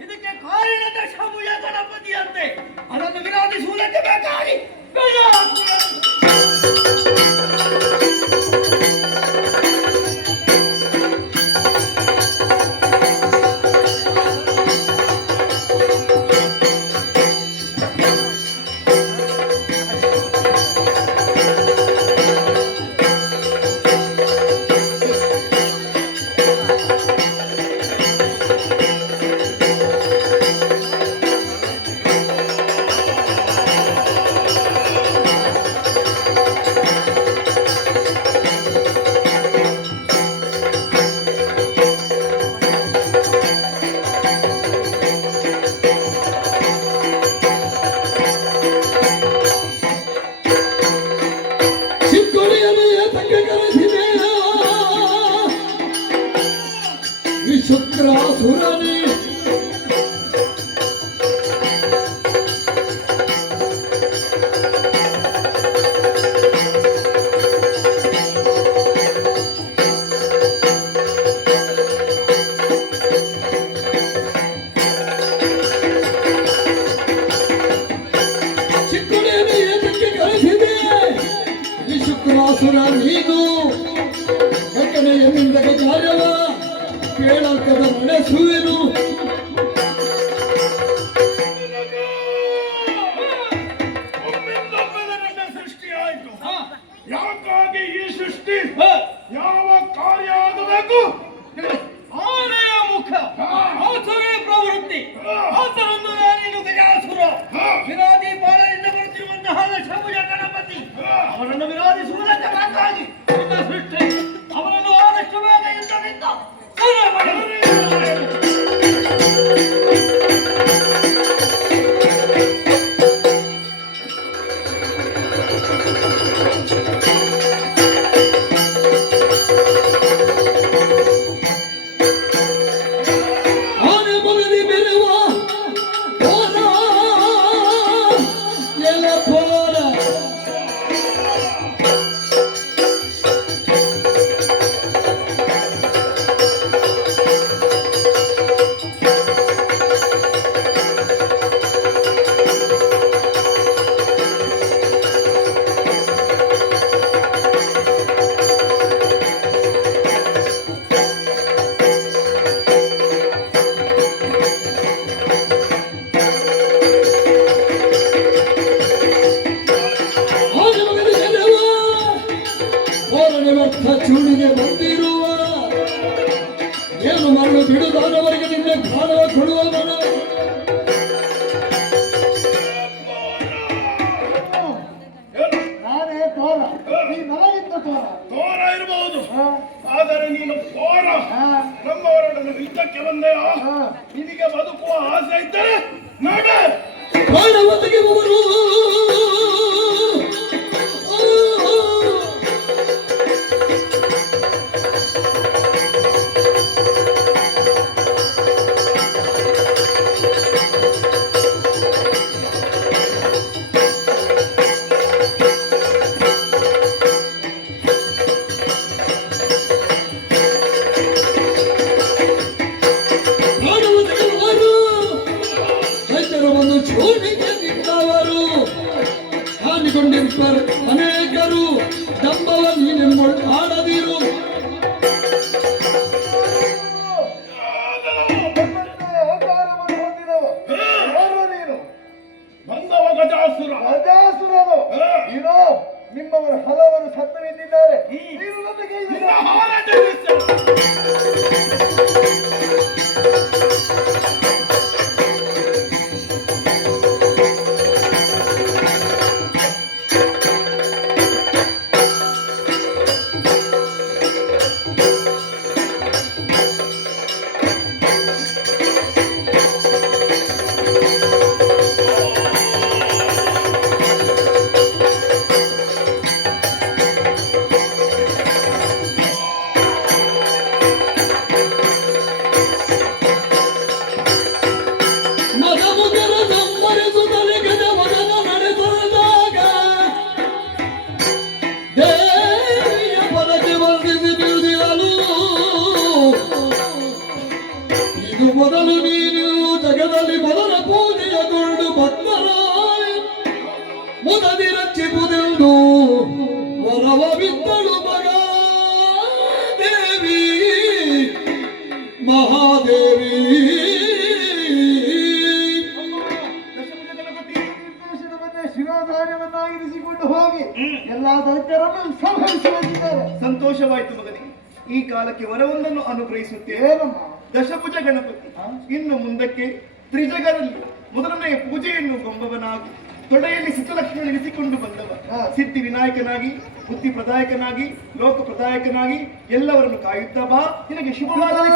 ಇದಕ್ಕೆ ಕಾರಣ ದಶಭುಜ ಗಣಪತಿಯಂತೆ ಅದನ್ನು ವಿರೋಧಿಸುವುದಕ್ಕೆ ಬೇಕಾಗಿ ಶುಕ್ರಾಸುರನೇ ಚಿಕ್ಕುಡಿಯನ್ನು ಏತಕ್ಕೆ ಕಳಿಸಿದೆ ಈ ಶುಕ್ರಾಸುರ ನೀನು ಯಾಕನೆ ಎನ್ನಿಂದ ಕಾರ್ಯವ ಕೇಳಕ್ಕದ ನಡೆಸುವೆನು ಸೃಷ್ಟಿ ಆಯ್ತು ಯಾಕಾಗಿ ಈ ಸೃಷ್ಟಿ ಯಾವ ತೋರಣ ವ್ಯರ್ಥ ಚೂಡಿಗೆ ಬಂದಿರುವ ಏನು ಮರಳು ಬಿಡುದಾದವರಿಗೆ ನಿನ್ನೆ ಕಾಣುವ ಕೊಡುವವನು ನಾನೇ ತೋರ ನೀ ನನಗಿಂತ ತೋರ ತೋರ ಇರಬಹುದು ಆದರೆ ನೀನು ತೋರ ನಮ್ಮವರನ್ನು ಯುದ್ಧಕ್ಕೆ ಬಂದೆಯ ನಿನಗೆ ಬದುಕುವ ಆಸೆ ಇದ್ದರೆ ನಡ ಪ್ರಾಣ ಒದಗಿರುವವರು ಹಾನಿಕೊಂಡಿರ್ತಾರೆ ಅನೇಕರು ಡಂಬವ ನೀನೆಂಬಳು ಆಡದಿರು ಅಹಂಕಾರವನ್ನು ಹೊಂದಿದವ ಯಾರು ನೀನು ಬಂದವ ಗಜಾಸುರ ಅಜಾಸುರನು ನೀನು ನಿಮ್ಮವರು ಹಲವರು ಸತ್ತು ಬಿದ್ದಿದ್ದಾರೆ ನೀನು ನನಗೆ ನಿನ್ನ ಹಾರ ಜಯಿಸು. ಮದಮುಗರ ಸಂಬರಿಸುತ್ತಲೇ ಗಜವದನ ನಡೆದಾಗ ದೇವಿಯ ಪದಕ್ಕೆ ವರ್ಧಿಸಿ ತಿಳಿದಿರಲು ಇದು ಮೊದಲು ನೀನು ಜಗದಲ್ಲಿ ಮೊದಲ ಪೂಜೆಯಗೊಂಡು ಭಕ್ತರಾಯ ಮುದದಿ ರಚಿಪುದೆಂದು ವರವ ಬಿದ್ದಳು ಮಗ ದೇವಿ ಮಹಾದೇವಿ ನಿರ್ದೇಶನ ಬಂದ ಶಿರೋಧಾರ್ಯವನ್ನಾಗಿರಿಸಿಕೊಂಡು ಹೋಗಿ ಎಲ್ಲಾ ದೈತ್ಯರನ್ನು ಸಂಹರಿಸಿದ್ದಾರೆ. ಸಂತೋಷವಾಯಿತು ಮಗನಿಗೆ. ಈ ಕಾಲಕ್ಕೆ ವರವೊಂದನ್ನು ಅನುಗ್ರಹಿಸುತ್ತೇವೆ. ಏನಮ್ಮ ದಶಭುಜ ಗಣಪತಿ ಇನ್ನು ಮುಂದಕ್ಕೆ ತ್ರಿಜಗದಲ್ಲಿ ಮೊದಲನೆಯ ಪೂಜೆಯನ್ನು ಗೊಂಬವನಾಗಿ ತೊಡೆಯಲ್ಲಿ ಸಿದ್ಧಲಕ್ಷ್ಮಿ ಇರಿಸಿಕೊಂಡು ಬಂದವ ಸಿದ್ಧಿ ವಿನಾಯಕನಾಗಿ ಬುದ್ಧಿ ಪ್ರದಾಯಕನಾಗಿ ಲೋಕ ಪ್ರದಾಯಕನಾಗಿ ಎಲ್ಲವರನ್ನು ಕಾಯುತ್ತಾ ಬಾ. ನಿನಗೆ ಶುಭವಾಗಲಿ.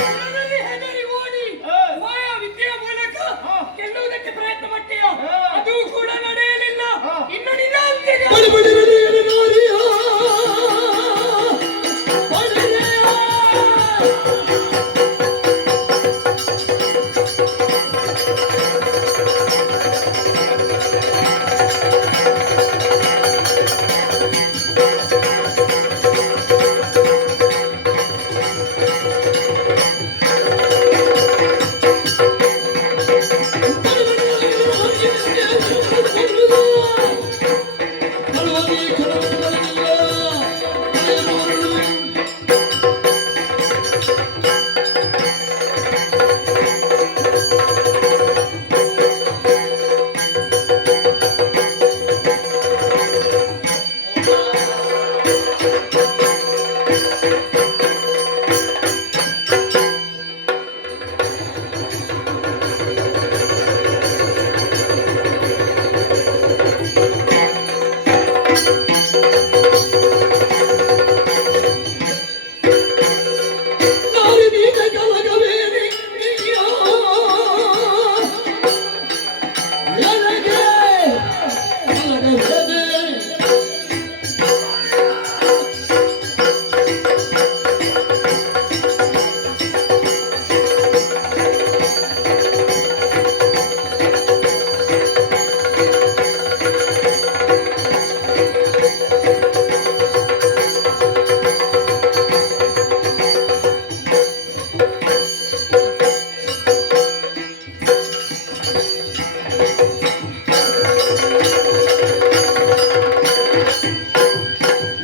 ನನ್ನಲ್ಲಿ ಹೆದರಿ ಓಡಿ ಮಾಯಾ ವಿದ್ಯೆಯ ಮೂಲಕ ಗೆಲ್ಲುವುದಕ್ಕೆ ಪ್ರಯತ್ನ ಪಟ್ಟೆಯ ಅದು ಕೂಡ ನಡೆಯಲಿಲ್ಲ. ಇನ್ನು ನಿನ್ನ ಅಂತ್ಯಕ್ಕೆ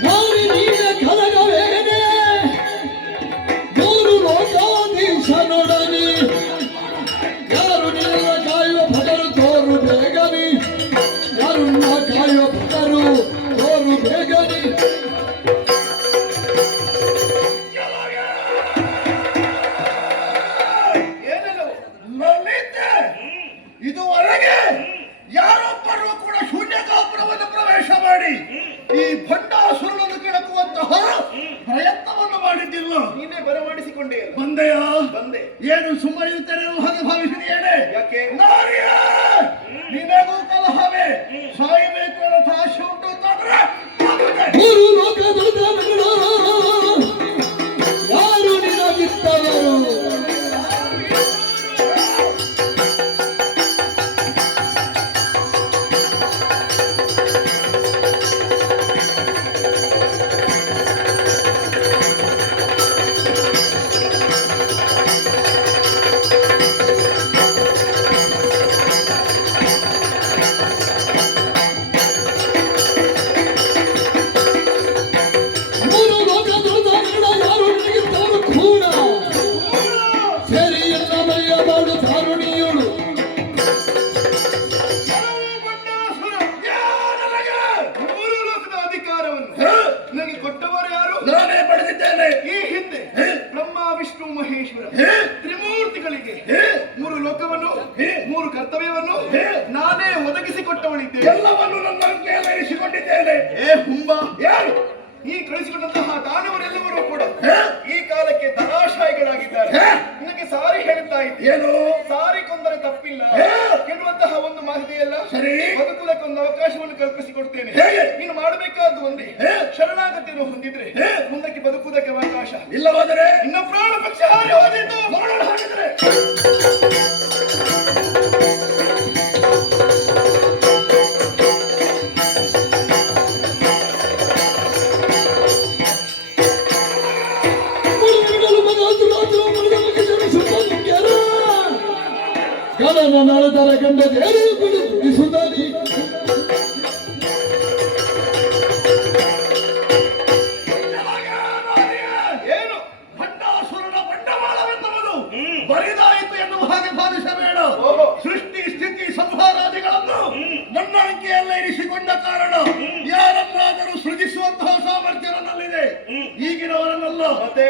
ಯಾರು ನೀನ ಕನಗವೇನೆ ಮೂರು ಲೋಕಾಧೀಶನೊಡನೆ ಯಾರು ನಿನ್ನ ಕಾಯುವ ಭಟರು ತೋರು ಬೇಗನೆ ಯಾರು ನಿನ್ನ ಕಾಯುವ ಭಟರು ತೋರು ಬೇಗನೆ ಲಲಿತೆ, ಇದುವರೆಗೆ ಯಾರೊಬ್ಬರೂ ಕೂಡ ಶೂನ್ಯಕಾಪುರವನ್ನು ಪ್ರವೇಶ ಮಾಡಿ ಈ ಭಂಡಾಸುರನನ್ನು ಕೆಣಕುವಂತಹ ಪ್ರಯತ್ನವನ್ನು ಮಾಡಿದ್ದಿಲ್ಲ. ನೀನೇ ಬರಮಾಡಿಸಿಕೊಂಡೇ ಬಂದೆಯ ಬಂದೆ. ಏನು ಸುಮ್ಮನೆ ಇರ್ತೇನೆ ಹಾಗೆ ಭಾವಿಸಿದೆಯೇನೆ? ಯಾಕೆ? ನಾರಿಯ ನಿನಗೂ ಕಲಹವೇ ಸಾಯಬೇಕು ಅನ್ನೋ ಆಶೆ ಉಂಟು ಅಂತಂದ್ರೆ ಮೂರು ಲೋಕದ ಜನಗಳು ಯಾರು ನಿನಗಿತ್ತವರು ಮೂರು ಲೋಕದ ಜನಗಳು ಯಾರು ನಿನಗಿತ್ತವರು ಕೂಡ ಸರಿಯನ್ನ ಮೈಯ ಮಾಡು ಧಾರುಣಿಯೋಳು ಮೂರು ಲೋಕದ ಅಧಿಕಾರವನ್ನು ನನಗೆ ಕೊಟ್ಟವರು ಯಾರು? ನಾನೇ ಪಡೆದಿದ್ದೇನೆ. ಈ ಹಿಂದೆ ಬ್ರಹ್ಮ ವಿಷ್ಣು ಮಹೇಶ್ವರ ತ್ರಿಮೂರ್ತಿಗಳಿಗೆ ಮೂರು ಲೋಕವನ್ನು ಮೂರು ಕರ್ತವ್ಯವನ್ನು ನಾನೇ ಒದಗಿಸಿಕೊಟ್ಟವಳಿದ್ದೆ. ಎಲ್ಲವನ್ನು ನನ್ನ ಅಂಕೆಯಲ್ಲಿ ಇರಿಸಿಕೊಂಡಿದ್ದೇನೆ. ಹುಂಬ ಯಾರು? ಈ ಕಳಿಸಿಕೊಂಡಂತಹ ದಾನವರೆಲ್ಲರೂ ಕೂಡ ಈ ಕಾಲಕ್ಕೆ ಧನಾಶಾಯಿಗಳಾಗಿದ್ದಾರೆ. ನಿನಗೆ ಸಾರಿ ಹೇಳುತ್ತಾ ಇದ್ದೆ. ಏನು ಸಾರಿ ಕೊಂದರೆ ತಪ್ಪಿಲ್ಲ ಎನ್ನುವಂತಹ ಒಂದು ಮಾಹಿತಿಯಲ್ಲ. ಸರಿ, ಬದುಕುವುದಕ್ಕೊಂದು ಅವಕಾಶವನ್ನು ಕಲ್ಪಿಸಿಕೊಡ್ತೇನೆ. ನೀನು ಮಾಡಬೇಕಾದ್ದು ಒಂದೇ, ಶರಣಾಗತಿಯನ್ನು ಹೊಂದಿದ್ರೆ ಮುಂದಕ್ಕೆ ಬದುಕುವುದಕ್ಕೆ ಅವಕಾಶ. ಇಲ್ಲವಾದರೆ ಇನ್ನ ಪ್ರಾಣ ಪಕ್ಷ ಹಾರಿ ಹೋದಿದ್ದು ನೋಡೋಣ. ಹಾಗಿದ್ರೆ ಗಣನ ನಡೆದರ ಗಂಡ ದೇರು ಬಿಡು ಬಿಡಿಸುತ್ತಾನೆ ಏನು ಭಂಡಾಸುರನ ಬಂಡವಾಳವೆನ್ನುವುದು ಬರಿದಾಯಿತು ಎನ್ನುವ ಹಾಗೆ ಭಾವಿಸಬೇಡ. ಸೃಷ್ಟಿ ಸ್ಥಿತಿ ಸಂಹಾರಾದಿಗಳನ್ನು ನನ್ನ ಅಂಕೆಯಲ್ಲ ಇರಿಸಿಕೊಂಡ ಕಾರಣ ಯಾರನ್ನಾದರೂ ಸೃಜಿಸುವಂತಹ ಸಾಮರ್ಥ್ಯ ನನ್ನಲ್ಲಿದೆ. ಈಗಿನವರನ್ನಲ್ಲ,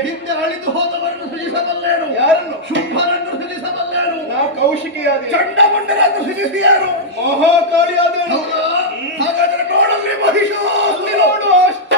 ಹಿಂದೆ ಅಳಿದು ಹೋದವರನ್ನು ಸೃಜಿಸಬಲ್ಲೇನು? ಯಾರನ್ನು? ಶುಂಭರನ್ನು ಸೃಜಿಸಬಲ್ಲೇನು? ಕೌಶಿಕಿಯಾದ ಚಂಡಮಂಡಲನ್ನು ಸೃಜಿಸಿಯಾರು? ಮಹಾಕಾಳಿಯಾದೇನು? ಹಾಗಾದರೆ ನೋಡಲ್ಲಿ ಮಹಿಷ ಅಲ್ಲಿ ನೋಡು ಅಷ್ಟೇ.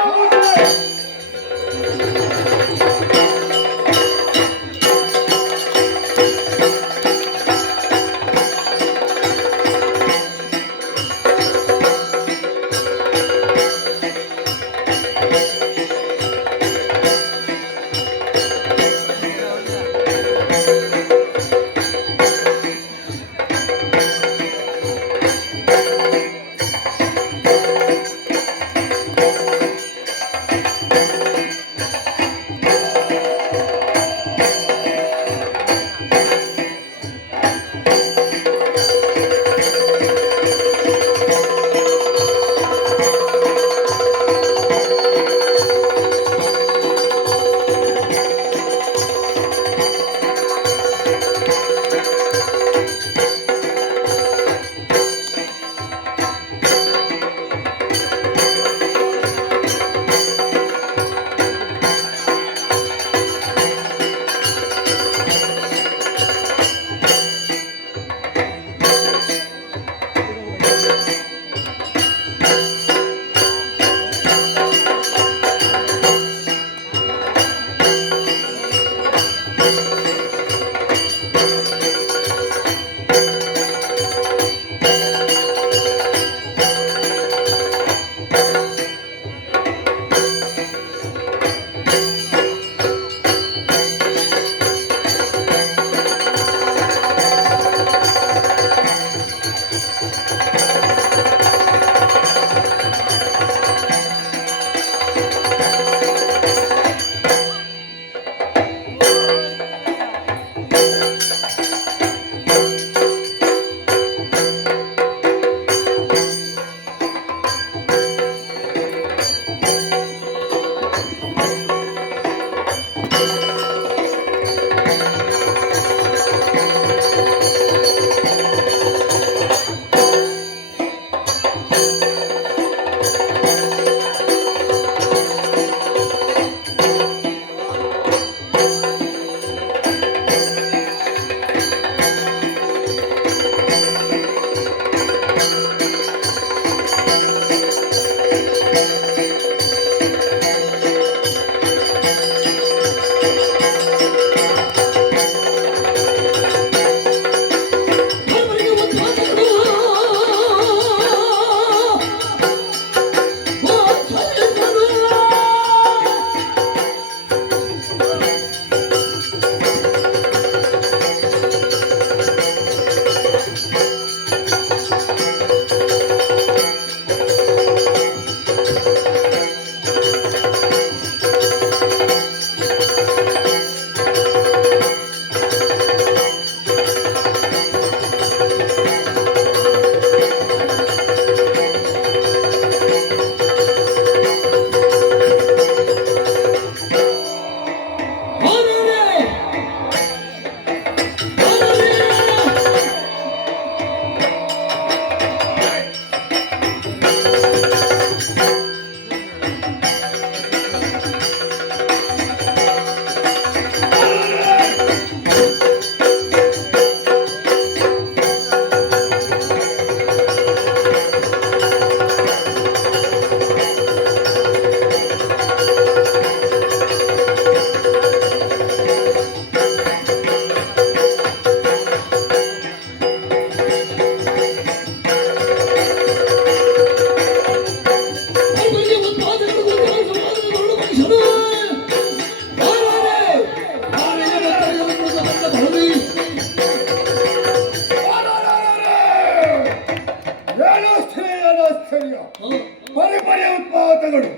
ಆಶ್ಚರ್ಯ, ಪರಿಪರ್ಯ ಉತ್ಪಾತಗಳು,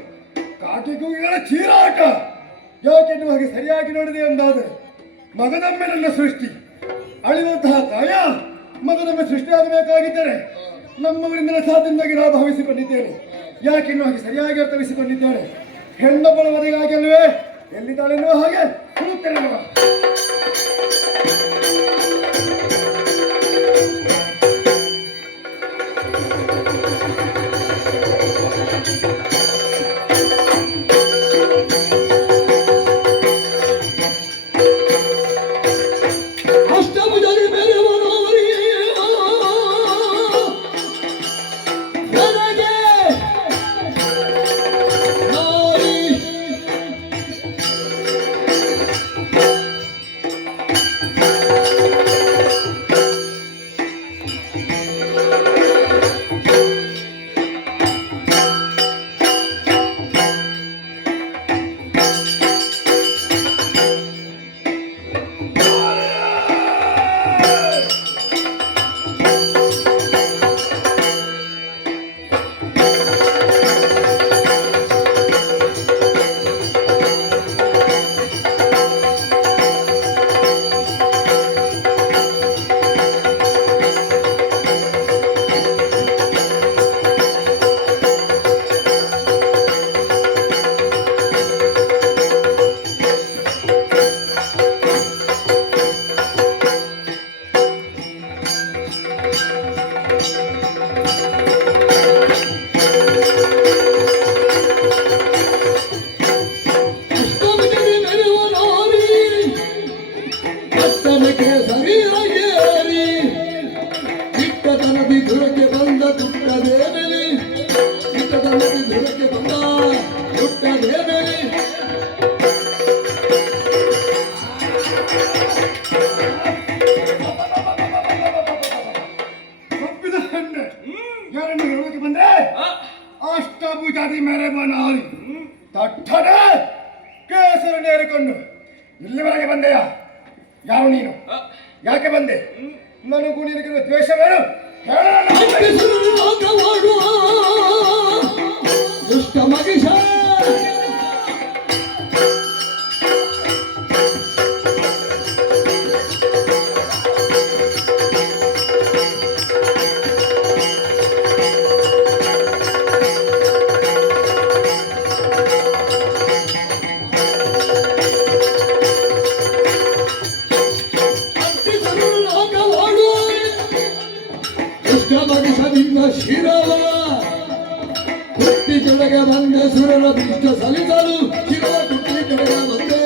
ಕಾಕಿಗುಗಳ ಚೀರಾಟ. ಯಾಕೆನ್ನುವ ಹಾಗೆ ಸರಿಯಾಗಿ ನೋಡಿದೆ ಎಂದಾದರೆ ಮಗನೊಮ್ಮೆ ನನ್ನ ಸೃಷ್ಟಿ ಅಳಿಯುವಂತಹ ಕಾಯ ಮಗನೊಮ್ಮೆ ಸೃಷ್ಟಿಯಾಗಬೇಕಾಗಿದ್ದರೆ ನಮ್ಮವರಿಂದ ಸಾಧನೆಯಾಗಿ ನಾನು ಭಾವಿಸಿಕೊಂಡಿದ್ದೇನೆ. ಯಾಕೆನ್ನುವ ಹಾಗೆ ಸರಿಯಾಗಿ ಅರ್ಥವಿಸಿಕೊಂಡಿದ್ದೇನೆ. ಹೆಣ್ಣೊಬ್ಬಳ ಮದುವೆಗಾಗಿ ಅಲ್ವೇ ಎಲ್ಲಿದ್ದಾಳೆನ್ನುವ ಹಾಗೆ ಹುಡುಕ್ತೇನೆ ಮಗ. ಅಷ್ಟಭುಜರಿ ಮೆರೆವನವರಿ ನನಗೆ ನಾರಿ ಅಷ್ಟಭುಜರಿ ಮೆರೆವನವರಿ ಪಟ್ಟಣಕ್ಕೆ ಶರೀರ ಏರಿ ಇಟ್ಟತನದಿ ಧುರಕ್ಕೆ ಬಂದ ದುಟ್ಟದೇನಲಿ ಇಟ್ಟತನದಿ ಧುರಕ್ಕೆ ಬಂದ ದುಟ್ಟದೇನಲಿ ತಪ್ಪಿದ ಹೆಣ್ಣೆ ಯಾರನ್ನು ಹೇಳೋಕೆ ಬಂದ್ರೆ ಅಷ್ಟಭುಜಾದಿ ಮೆರೆವನಾರಿ ತಟ್ಟನೆ ಕೇಸರು ನೇರಿಕೊಂಡು ಇಲ್ಲಿವರೆಗೆ ಬಂದೆಯಾ? ಯಾರು ನೀನು? ಯಾಕೆ ಬಂದೆ? ನನಗೂ ನಿನಗಿರುವ ದ್ವೇಷವೇನು? ಹೇಳಲ್ಲ. ಹೆಸರು ಲೋಕವಾಡುವ ದುಷ್ಟ ಮಗಿಷ ಹೆಸರು ಲೋಕವಾಡುವ ದುಷ್ಟ ಮಗಿಷದಿಂದ ಶಿರವ ಕುಟ್ಟಿ ಕೆಳಗೆ ಬಂದೆ ಸುರರ ಬಿಷ್ಟ ಸಲಿಸಲು ಶಿರವ ಕುಟ್ಟಿ ಕೆಳಗೆ ಬಂದೆ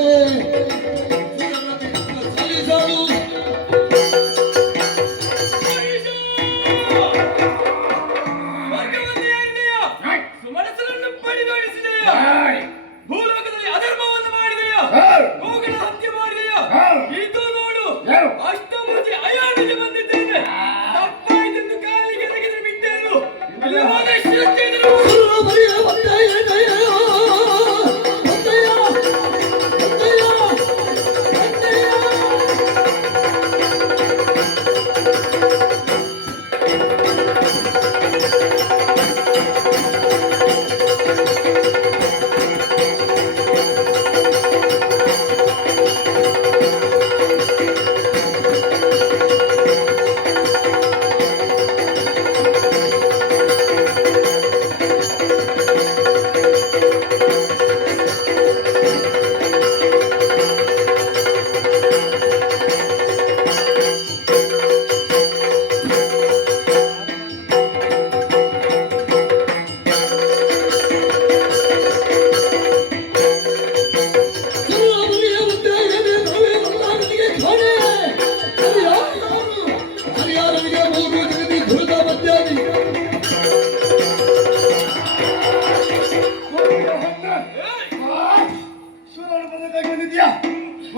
ಸುರರ ಬಿಷ್ಟ ಸಲಿಸಲು ಸುಮನಸರನ್ನು ಪಡಿದೋಡಿಸಿದೆಯಾ? ಭೂಲೋಕದಲ್ಲಿ ಅಧರ್ಮವನ್ನು ಮಾಡಿದೆಯಾ? ಗೋಗಳ ಹತ್ಯೆ ಮಾಡಿದೆಯಾ? ಇದು ನೋಡು, ಯಾರು? ಅಷ್ಟಭುಜಿ ಅಯಾನಿಗೆ ಬಂದಿದ್ದೇನೆ. ತಪ್ಪಾಯ್ತೆಂದು ಕಾಲಿಗೆ ತೆಗೆದು ಬಿಟ್ಟೇನು. ಅಲ್ಲಿ ಹೋದ ಶಿರಚ್ಛೇದನ ಸುರರ ಬರಿಯ ಬಂದೆ ಏನಯ್ಯ ಬಂದೆಯ ಬಂದೆಯ ಬಂದೆಯ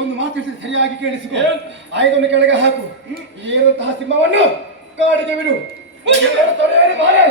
ಒಂದು ಮಾತು ಸರಿಯಾಗಿ ಕೇಳಿಸಿಕೊ. ಆಯುಧವನ್ನು ಕೆಳಗೆ ಹಾಕು. ಏರಂತಹ ಸಿಂಹವನ್ನು ಕಾಡಿಗೆ ಬಿಡು. ತೊಡೆಯಲ್ಲಿ ಬಾರೆ.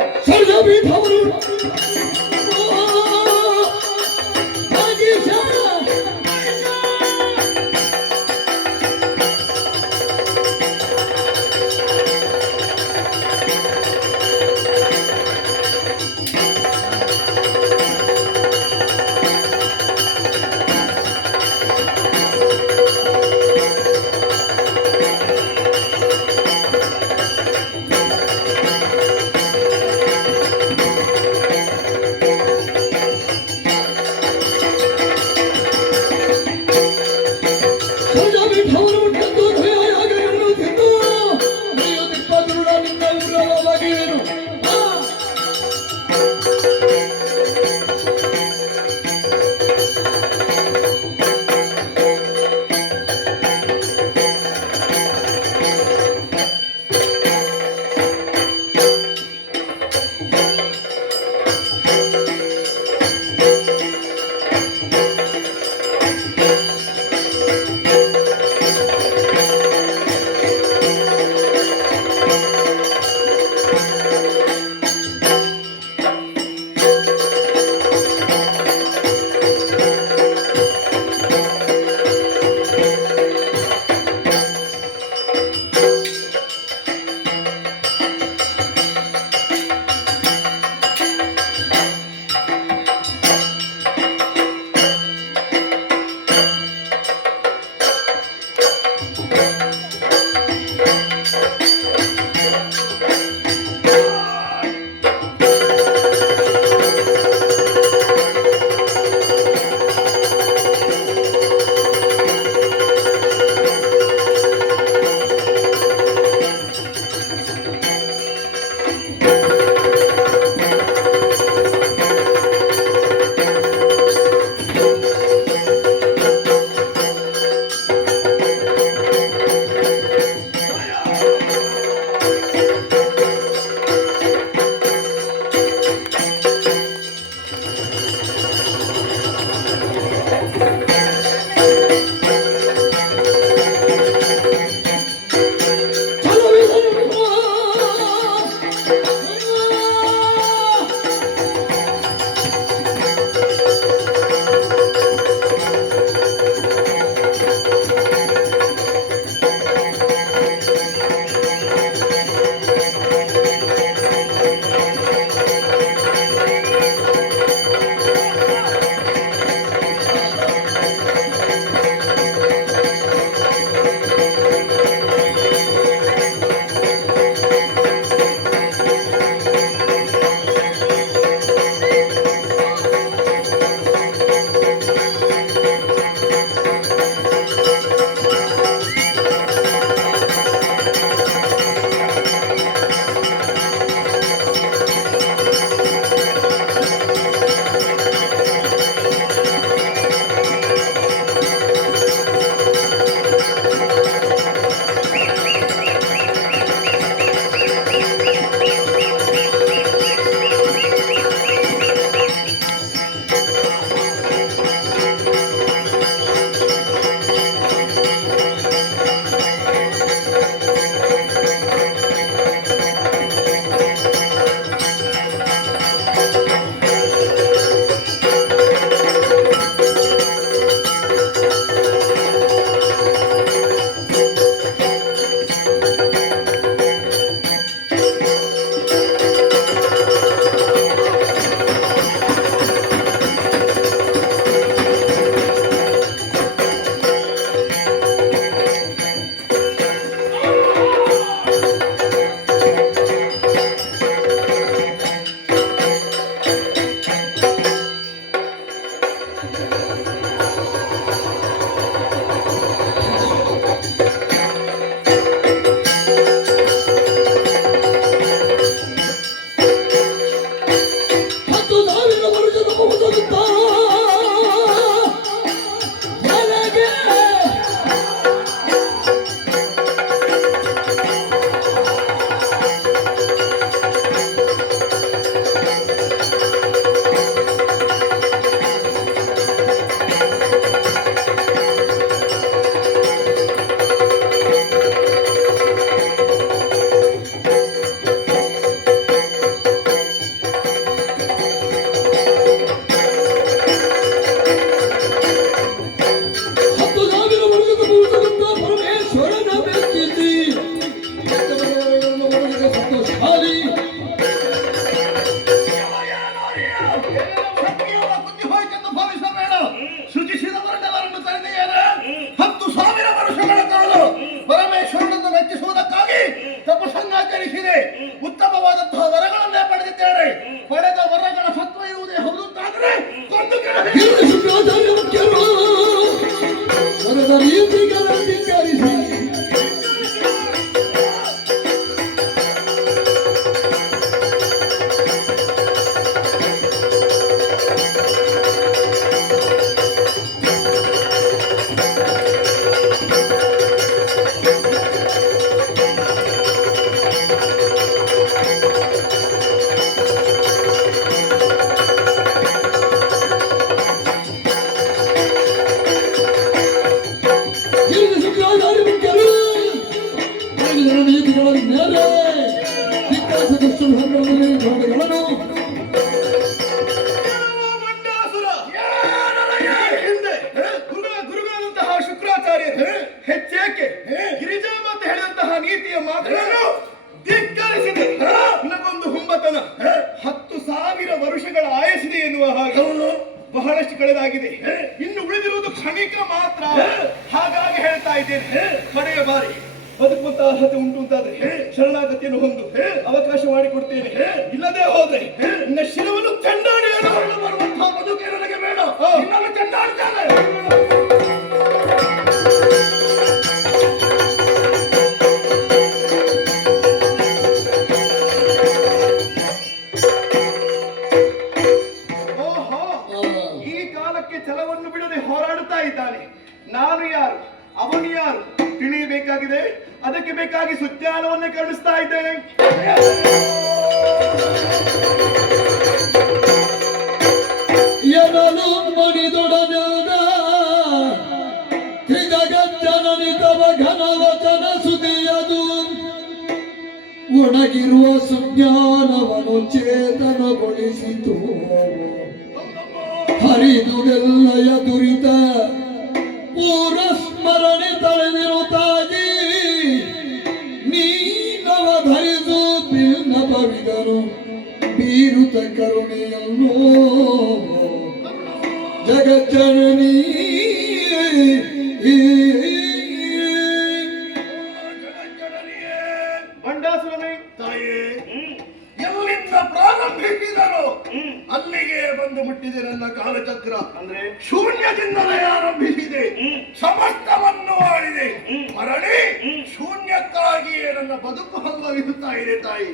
ಉತ್ತಮವಾದಂತಹ ವರಗಳನ್ನೇ ಪಡೆದಿದ್ದೇನೆ. ಪಡೆದ ವರಗಳ ಸತ್ವ ಇರುವುದೇ ಹೌದು ಅಂತಾದ್ರೆ ಕೊಂದು ಗುರುಗಳಂತಹ ಶುಕ್ರಾಚಾರ್ಯರು ಹೆಚ್ಚೇಕೆ ಗಿರಿಜಾ ಮತ್ತು ಹೇಳಿದಂತಹ ನೀತಿಯ ಮಾತುಗಳನ್ನು ಧಿಕ್ಕರಿಸಿದೆ. ನನಗೊಂದು ಹುಂಬತನ 10,000 ವರುಷಗಳ ಆಯಸ್ಸಿದೆ ಎನ್ನುವ ಹಾಗೆ ಬಹಳಷ್ಟು ಕಳೆದಾಗಿದೆ. ಇನ್ನು ಉಳಿದಿರುವುದು ಕ್ಷಣಿಕ ಮಾತ್ರ. ಹಾಗಾಗಿ ಹೇಳ್ತಾ ಇದ್ದೇನೆ, ಕಡೆಯ ಬಾರಿ ಬದುಕುವಂತ ಅರ್ಹತೆ ಉಂಟು ಅಂತಾದ್ರೆ ಶರಣಾಗತಿಯನ್ನು ಹೊಂದು ಅವಕಾಶ ಮಾಡಿಕೊಡ್ತೇನೆ. ಇಲ್ಲದೆ ಹೋದ್ರೆ ನಿನ್ನ ಶಿರವನ್ನು ಚೆಂಡಾಡಿ ಬರುವಂತಹ ಬದುಕೆ ನನಗೆ ಬೇಡ. ಇನ್ನೊಮ್ಮೆ ಚೆಂಡಾಡ್ತಾನೆ. ಈ ಕಾಲಕ್ಕೆ ಛಲವನ್ನು ಬಿಡದೆ ಹೋರಾಡುತ್ತಾ ಇದ್ದಾನೆ. ನಾನು ಯಾರು, ಅವನು ಯಾರು ತಿಳಿಯಬೇಕಾಗಿದೆ. ಅದಕ್ಕೆ ಬೇಕಾಗಿ ಸುಜ್ಞಾನವನ್ನೇ ಕರುಣಿಸ್ತಾ ಇದ್ದೇನೆ. ಎನಲು ಮಣಿದೊಡನೆಲ್ದ ತ್ರಿಜಗಜ್ಜನನಿತವ ಘನವಚನ ಸುದಿಯದು ಒಣಗಿರುವ ಸುಜ್ಞಾನವನ್ನು ಚೇತನಗೊಳಿಸಿತು. ಹರಿದುಗೆಲ್ಲಯ ದುರಿತ ಪೂರ್ವಸ್ಮರಣೆ ತಳೆದಿರುತ್ತಾಗಿ ನೀನವ ಧರಿಸು ಭಿನ್ನಪವಿದರು ಬೀರುತ ಕರುಣೆಯನ್ನು ಜಗಜ್ಜನನಿ ಮಂಡಾಸುರನೇ ತಾಯೇ, ಎಲ್ಲಿಂದ ಪ್ರಾರಂಭಿಸಿದರು ಅಲ್ಲಿಗೆ ಬಂದು ಮುಟ್ಟಿದೆ ನನ್ನ ಕಾಲಚಕ್ರ. ಅಂದ್ರೆ ಶೂನ್ಯದಿಂದಲೇ ಆರಂಭಿಸಿದೆ, ಸಮಸ್ತವನ್ನು ಆಳಿದೆ. ಮರಳಿ ಶೂನ್ಯಕ್ಕಾಗಿಯೇ ನನ್ನ ಬದುಕು ಹಂಬಲಿಸುತ್ತಾ ಇದೆ ತಾಯಿ.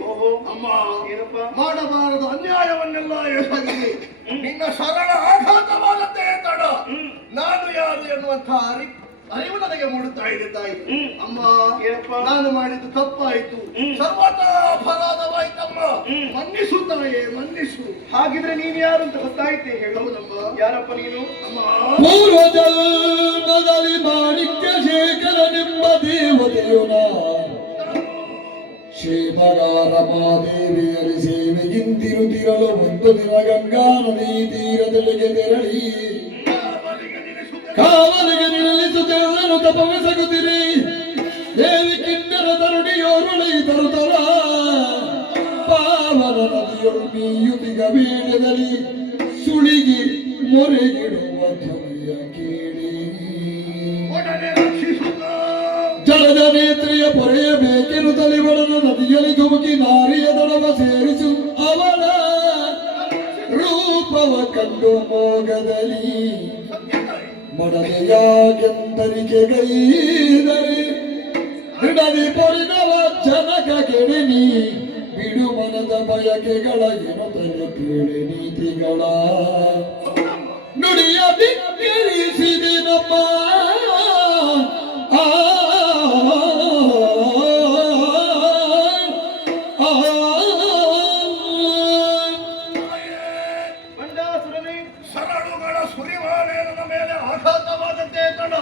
ಅಮ್ಮ, ಏನಪ್ಪ ಮಾಡಬಾರದು ಅನ್ಯಾಯವನ್ನೆಲ್ಲ ಎಸಗಿದೆ. ನಿನ್ನ ಸರಳ ಆಘಾತವಾದದ್ದೇ ತಡ. ನಾನು ಯಾರು ಎನ್ನುವಂತಹ ಅರಿವು ನನಗೆ ಮೂಡುತ್ತಾ ಇದೆ ತಾಯಿ. ಅಮ್ಮ, ನಾನು ಮಾಡಿದ್ದು ತಪ್ಪಾಯಿತು, ಸರ್ವತಾ ಅಪರಾಧವಾಯ್ತಮ್ಮ. ಮನ್ನಿಸು ತಾಯೇ, ಮನ್ನಿಸು. ಹಾಗಿದ್ರೆ ನೀನು ಯಾರು ಅಂತ ಗೊತ್ತಾಯ್ತೆ. ಹೇಳುವುದಮ್ಮ, ಯಾರಪ್ಪ ನೀನು? ಅಮ್ಮ, ಪೂರ್ವ ಜನ್ಮದಲ್ಲಿ ಮಾಣಿಕ್ಯ ಶೇಖರನೆಂಬ ದೇವತೆಯುನ ಕ್ಷೇಮಗಾರ ಮಾದೇವಿಯರಿ ಸೇವೆಗಿಂತಿರುತ್ತಿರಲು ಒಂದು ದಿನ ಗಂಗಾ ನದಿ ತೀರದೆಡೆಗೆ ತೆರಳಿ ಕಾವಲಿಗೆ ನಿಲ್ಲಿಸುತ್ತೇವನು ತಪವೆಸಗುತ್ತಿರಿ. ದೇವಿ ಕಿನ್ನರ ತರುಣಿಯೋರುಳಿ ತರುತರ ಪಾವನ ನದಿಯೊಳು ಮೀಯುತಿಗ ಬೇಡದಲ್ಲಿ ಸುಳಿಗಿ ಮೊರೆಗಿಡುವ ಧ್ವನಿಯ ಕೇಳಿ ಒಡನೆ ರಕ್ಷಿಸುತ್ತ ಜಲದ ನೇತ್ರಿಯ ಪೊರೆಯಬೇಕೆನು ತಲಿಬಡದ ನದಿಯಲ್ಲಿ ಧುಮುಕಿ ನಾರಿಯ ದಡವ ಸೇರಿಸು ಅವಳ ರೂಪವ ಕಂಡು ಮೋಗದಲ್ಲಿ ಮಡದೆಯಾಗೆಂದರಿಗೆ ಗೈದರೆ ಹಿಡದಿ ಪೊರಿನವ ಜನಕ ಕೆಡಿನಿ ಬಿಡು ಮನದ ಬಯಕೆಗಳ ಎನುತಲೆ ಕೇಳಿ ನೀತಿಗಳ ನುಡಿಯ ಧಿಕ್ಕರಿಸಿದೆ ನಮ್ಮ ಮಂಡಾಸುರನೇ, ಸರಳುಗಳ ಸುರಿಮಾಲೆ ನನ್ನ ಮೇಲೆ ಆಘಾತವಾದದ್ದೇ ತಡ.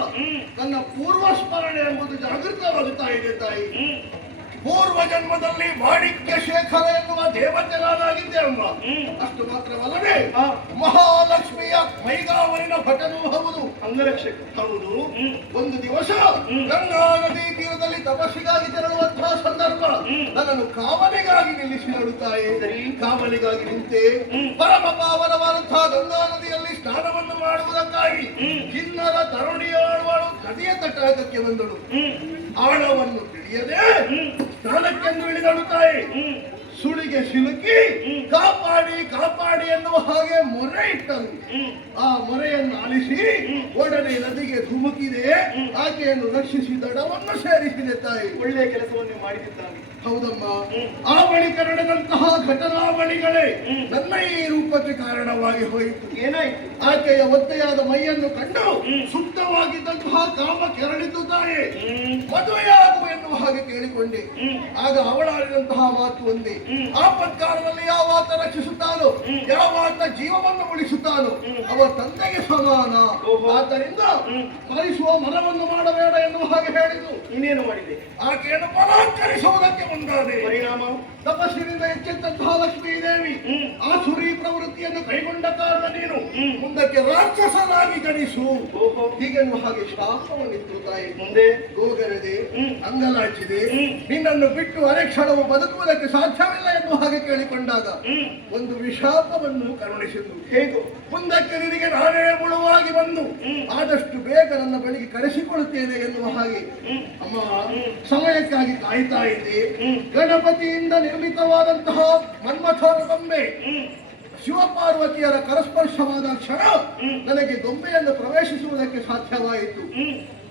ನನ್ನ ಪೂರ್ವ ಸ್ಮರಣೆ ಎಂಬುದು ಜಾಗೃತವಾಗುತ್ತಾ ಇದೆ ತಾಯಿ. ಪೂರ್ವ ಜನ್ಮದಲ್ಲಿ ಮಾಣಿಕ್ಯ ಶೇಖರ ಎನ್ನುವ ದೇವತೆನಾಗಿದ್ದೆ ಅಮ್ಮ. ಅಷ್ಟು ಮಾತ್ರವಲ್ಲದೆ ಮಹಾಲಕ್ಷ್ಮಿಯ ಮೈಗಾವಲಿನ ಭಟನೂ ಹೌದು, ಅಂಗರಕ್ಷಕ ಹೌದು. ಒಂದು ದಿವಸ ಗಂಗಾ ನದಿ ತೀರದಲ್ಲಿ ತಪಸ್ಸಿಗಾಗಿ ತೆರಳುವಂತಹ ಸಂದರ್ಭ ನನ್ನನ್ನು ಕಾವಲಿಗಾಗಿ ನಿಲ್ಲಿಸಿ ನೋಡುತ್ತಾಯಿ. ಕಾವಲಿಗಾಗಿ ನಿಂತೆ ಪರಮ ಪಾವನವಾದಂತಹ ಗಂಗಾ ನದಿಯಲ್ಲಿ ಸ್ನಾನವನ್ನು ಮಾಡುವುದಕ್ಕಾಗಿ ಕಿನ್ನರ ತರುಣಿಯಾಳುವಳು ನದಿಯ ತಟಾಕಕ್ಕೆ ಬಂದಳು. ಆಳವನ್ನು ತಿಳಿಯದೆ ಸ್ನಾನಕ್ಕೆಂದು ಇಳಿದಳು ತಾಯಿ. ಸುಳಿಗೆ ಸಿಲುಕಿ ಕಾಪಾಡಿ ಕಾಪಾಡಿ ಎನ್ನುವ ಹಾಗೆ ಮೊರೆ ಇಟ್ಟರು. ಆ ಮೊರೆಯನ್ನು ಆಲಿಸಿ ಒಡನೆ ನದಿಗೆ ಧುಮುಕಿದೆ. ಆಕೆಯನ್ನು ರಕ್ಷಿಸಿ ದಡವನ್ನು ಸೇರಿಸಿದೆ ತಾಯಿ. ಒಳ್ಳೆಯ ಕೆಲಸವನ್ನು ಮಾಡಿದ್ದಾನೆ. ಹೌದಮ್ಮ, ಆ ಬಳಿಕ ನಡೆದಂತಹ ಘಟನಾವಳಿಗಳೇ ನನ್ನ ಈ ರೂಪಕ್ಕೆ ಕಾರಣವಾಗಿ ಹೋಯಿತು. ಏನಾಯ್ತು? ಆಕೆಯ ಒತ್ತೆಯಾದ ಮೈಯನ್ನು ಕಂಡು ಸುತ್ತವಾಗಿದ್ದಂತಹ ಕಾಮ ಕೆರಳಿದ್ದು ತಾಯಿ. ಮದುವೆಯಾಗು ಎನ್ನುವ ಹಾಗೆ ಕೇಳಿಕೊಂಡೆ. ಆಗ ಅವಳಾಡಿದಂತಹ ಮಾತು ಒಂದೇ, ಆಪತ್ಕಾಲದಲ್ಲಿ ಯಾವಾತ ರಕ್ಷಿಸುತ್ತಾನೋ, ಯಾವಾತ ಜೀವವನ್ನು ಉಳಿಸುತ್ತಾನೋ ಅವ ತಂದೆಗೆ ಸಮಾನ. ಆದ್ದರಿಂದ ಮರಿಸುವ ಮರವನ್ನು ಮಾಡಬೇಡ ಎನ್ನುವ ಹಾಗೆ ಹೇಳಿದ್ದು. ಇನ್ನೇನು ಮಾಡಿದೆ? ಆಕೆಯನ್ನು ಬಲಾತ್ಕರಿಸುವುದಕ್ಕೆ ಮುಂದಾದೆ. ಪರಿಣಾಮ ತಪಸ್ಸಿನಿಂದ ಎಚ್ಚೆತ್ತಂತಹ ಲಕ್ಷ್ಮೀ ದೇವಿ ಆಸುರಿ ಪ್ರವೃತ್ತಿಯನ್ನು ಕೈಗೊಂಡ ಕಾರಣ ನೀನು ಮುಂದಕ್ಕೆ ರಾಕ್ಷಸನಾಗಿ ಜನಿಸು ಹೀಗೆನ್ನುವ ಹಾಗೆ ಶಾಪವನ್ನಿತ್ತು ತಾಯಿ. ಮುಂದೆ ಗೋಗರೆದೆ, ಅಂಗಲಾಚಿದೆ, ನಿನ್ನನ್ನು ಬಿಟ್ಟು ಅರೆಕ್ಷಣವು ಬದುಕುವುದಕ್ಕೆ ಸಾಧ್ಯವಿಲ್ಲ ಎನ್ನುವ ಹಾಗೆ ಕೇಳಿಕೊಂಡಾಗ ಒಂದು ವಿಶಾಪವನ್ನು ಕರುಣಿಸಿದ್ದು. ಹೇಗೋ ಮುಂದಕ್ಕೆ ನಿನಗೆ ನಾನೇ ಮುಳುವಾಗಿ ಬಂದು ಆದಷ್ಟು ಬೇಗ ನನ್ನ ಬಳಿಗೆ ಕರೆಸಿಕೊಳ್ಳುತ್ತೇನೆ ಎನ್ನುವ ಹಾಗೆ ಅಮ್ಮ ಸಮಯಕ್ಕಾಗಿ ಕಾಯ್ತಾ ಇದ್ದೆ. ಗಣಪತಿಯಿಂದ ನಿರ್ಮಿತವಾದಂತಹ ಮನ್ಮಥನ ಗೊಂಬೆ ಶಿವಪಾರ್ವತಿಯರ ಕರಸ್ಪರ್ಶವಾದ ಕ್ಷಣ ನನಗೆ ಗೊಂಬೆಯನ್ನು ಪ್ರವೇಶಿಸುವುದಕ್ಕೆ ಸಾಧ್ಯವಾಯಿತು.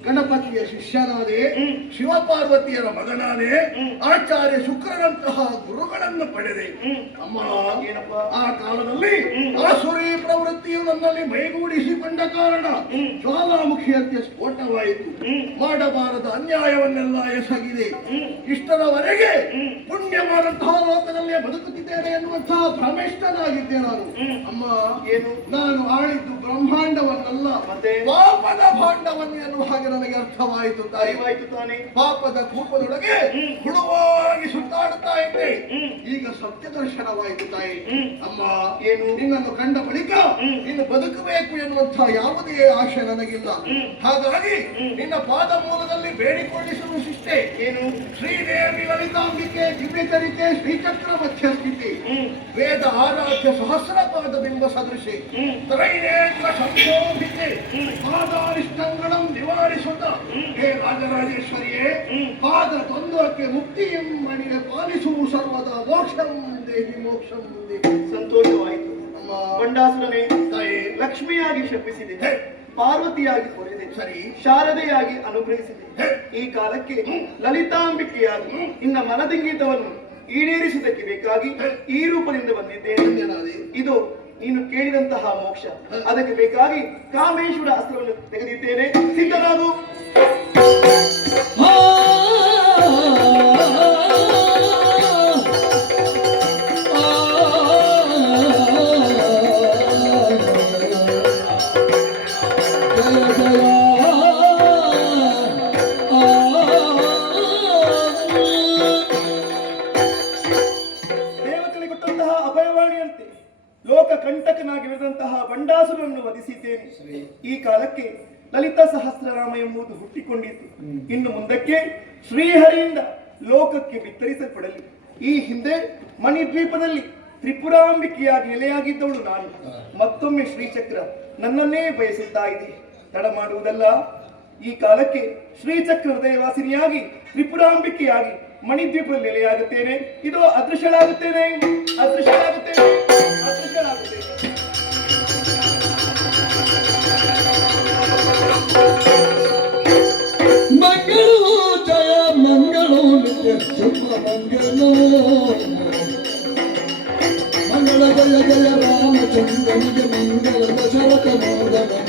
ಗಣಪತಿಯ ಶಿಷ್ಯನಾದೆ, ಶಿವಪಾರ್ವತಿಯರ ಮಗನಾದೆ, ಆಚಾರ್ಯ ಶುಕ್ರನಂತಹ ಗುರುಗಳನ್ನು ಪಡೆದೆ. ಅಮ್ಮ ಏನಪ್ಪ, ಆ ಕಾಲದಲ್ಲಿ ಆಸುರಿ ಪ್ರವೃತ್ತಿಯು ನನ್ನಲ್ಲಿ ಮೈಗೂಡಿಸಿಕೊಂಡ ಕಾರಣ ಜ್ವಾಲಾಮುಖಿಯಂತೆ ಸ್ಫೋಟವಾಯಿತು. ಮಾಡಬಾರದ ಅನ್ಯಾಯವನ್ನೆಲ್ಲ ಎಸಗಿದೆ. ಇಷ್ಟರವರೆಗೆ ಪುಣ್ಯವಾದಂತಹ ಲೋಕದಲ್ಲೇ ಬದುಕುತ್ತಿದ್ದೇನೆ ಎನ್ನುವಂತಹ ಭ್ರಮಿಷ್ಠನಾಗಿದ್ದೆ ನಾನು. ಅಮ್ಮ ಏನು, ನಾನು ಆಳಿದ್ದು ಬ್ರಹ್ಮಾಂಡವನ್ನಲ್ಲ, ಮತ್ತೆ ಪಾಪದ ಭಾಂಡವನ್ನು ಎನ್ನುವ ಹಾಗೆ ನನಗೆ ಅರ್ಥವಾಯಿತು. ತಾಯಿವಾಯಿತು ತಾನೆ. ಪಾಪದ ಕೂಪದೊಳಗೆ ಹುಡುವಾಗಿ ಸುತ್ತಾಡುತ್ತಾ ಇದ್ದೆ. ಈಗ ಸತ್ಯ ದರ್ಶನವಾಯಿತು ತಾಯಿ. ಅಮ್ಮ ಏನು, ನಿನ್ನನ್ನು ಕಂಡ ಬಳಿಕ ನೀನು ಬದುಕಬೇಕು ಎನ್ನುವಂತಹ ಯಾವುದೇ ಆಶೆ ನನಗಿಲ್ಲ. ಹಾಗಾಗಿ ನಿನ್ನ ಪಾದ ಮೂಲದಲ್ಲಿ ಬೇಡಿಕೊಳ್ಳಿಸಲು ಶಿಷ್ಟೆ ಏನು, ಶ್ರೀದೇವಿ ಲಲಿತಾಂಬಿಕೆ ದಿವ್ಯಚರಿತೆ ಶ್ರೀಚಕ್ರ ಮಧ್ಯಸ್ಥಿತಿ ವೇದ ಆರಾಧ್ಯ ಸಹಸ್ರಪಾದ ಬಿಂಬ ಸದೃಶಿ ತ್ರೈನೇತ್ರ ಸಂಶೋಭಿತೆ ಪಾದಾರಿಷ್ಟಂಗಳಂ ನಿವಾರಿಸುತ್ತ ಹೇ ರಾಜರಾಜೇಶ್ವರಿಯೇ, ಪಾದ ತೊಂದರಕ್ಕೆ ಮುಕ್ತಿಯಂ ಮಣಿಗೆ ಪಾಲಿಸುವು ಸರ್ವದ ಮೋಕ್ಷಂ ದೇಹಿ ಮೋಕ್ಷಂ ದೇಹಿ. ಸಂತೋಷವಾಯಿತು ಅಮ್ಮ. ಬಂಡಾಸುರನೇ ತಾಯಿ, ಲಕ್ಷ್ಮಿಯಾಗಿ ಶಪಿಸಿದೆ, ಪಾರ್ವತಿಯಾಗಿ ಕೊರೆದೆ, ಸರಿ ಶಾರದೆಯಾಗಿ ಅನುಗ್ರಹಿಸಿದೆ. ಈ ಕಾಲಕ್ಕೆ ಲಲಿತಾಂಬಿಕೆಯಾಗಿ ನಿನ್ನ ಮನದಿಂಗಿತವನ್ನು ಈಡೇರಿಸುವುದಕ್ಕೆ ಬೇಕಾಗಿ ಈ ರೂಪದಿಂದ ಬಂದಿದ್ದೇನೆ. ಇದು ನೀನು ಕೇಳಿದಂತಹ ಮೋಕ್ಷ. ಅದಕ್ಕೆ ಬೇಕಾಗಿ ಕಾಮೇಶ್ವರ ಅಸ್ತ್ರವನ್ನು ತೆಗೆದಿದ್ದೇನೆ, ಸಿದ್ಧರಾಗು. ದೇವತೆಗೆ ಕೊಟ್ಟಂತಹ ಅಭಯವಾಣಿಯಂತೆ ಲೋಕ ಕಂಟಕನಾಗಿರುವಂತಹ ಬಂಡಾಸುರನ್ನು ವಧಿಸಿದ್ದೇನೆ. ಈ ಕಾಲಕ್ಕೆ ಲಲಿತಾ ಸಹಸ್ರನಾಮ ಎಂಬುದು ಹುಟ್ಟಿಕೊಂಡಿತು. ಇನ್ನು ಮುಂದಕ್ಕೆ ಶ್ರೀಹರಿಯಿಂದ ಲೋಕಕ್ಕೆ ಬಿತ್ತರಿಸಲ್ಪಡಲಿ. ಈ ಹಿಂದೆ ಮಣಿದ್ವೀಪದಲ್ಲಿ ತ್ರಿಪುರಾಂಬಿಕೆಯಾಗಿ ನೆಲೆಯಾಗಿದ್ದವಳು ನಾನು. ಮತ್ತೊಮ್ಮೆ ಶ್ರೀಚಕ್ರ ನನ್ನನ್ನೇ ಬಯಸುತ್ತಾ ಇದೆ. ತಡ ಮಾಡುವುದಲ್ಲ. ಈ ಕಾಲಕ್ಕೆ ಶ್ರೀಚಕ್ರ ಹೃದಯವಾಸಿನಿಯಾಗಿ ತ್ರಿಪುರಾಂಬಿಕೆಯಾಗಿ ಮಣಿದ್ವೀಪದಲ್ಲಿ ನೆಲೆಯಾಗುತ್ತೇನೆ. ಇದು ಅದೃಶ್ಯಳಾಗುತ್ತೇನೆ, ಅದೃಶ್ಯಳಾಗುತ್ತೇನೆ, ಅದೃಶ್ಯಳಾಗುತ್ತೇನೆ. ಮಂಗಳೂ ಜಯ ಮಂಗಳೂ ನಿತ್ಯ ಶುಭ ಮಂಗಳೂ ಮಂಗಳ ಜಯ ಜಯ ರಾಮಚಂದ್ರನಿಗೆ ಮಂಗಳ ದಶರಥ ಮೋದನೆ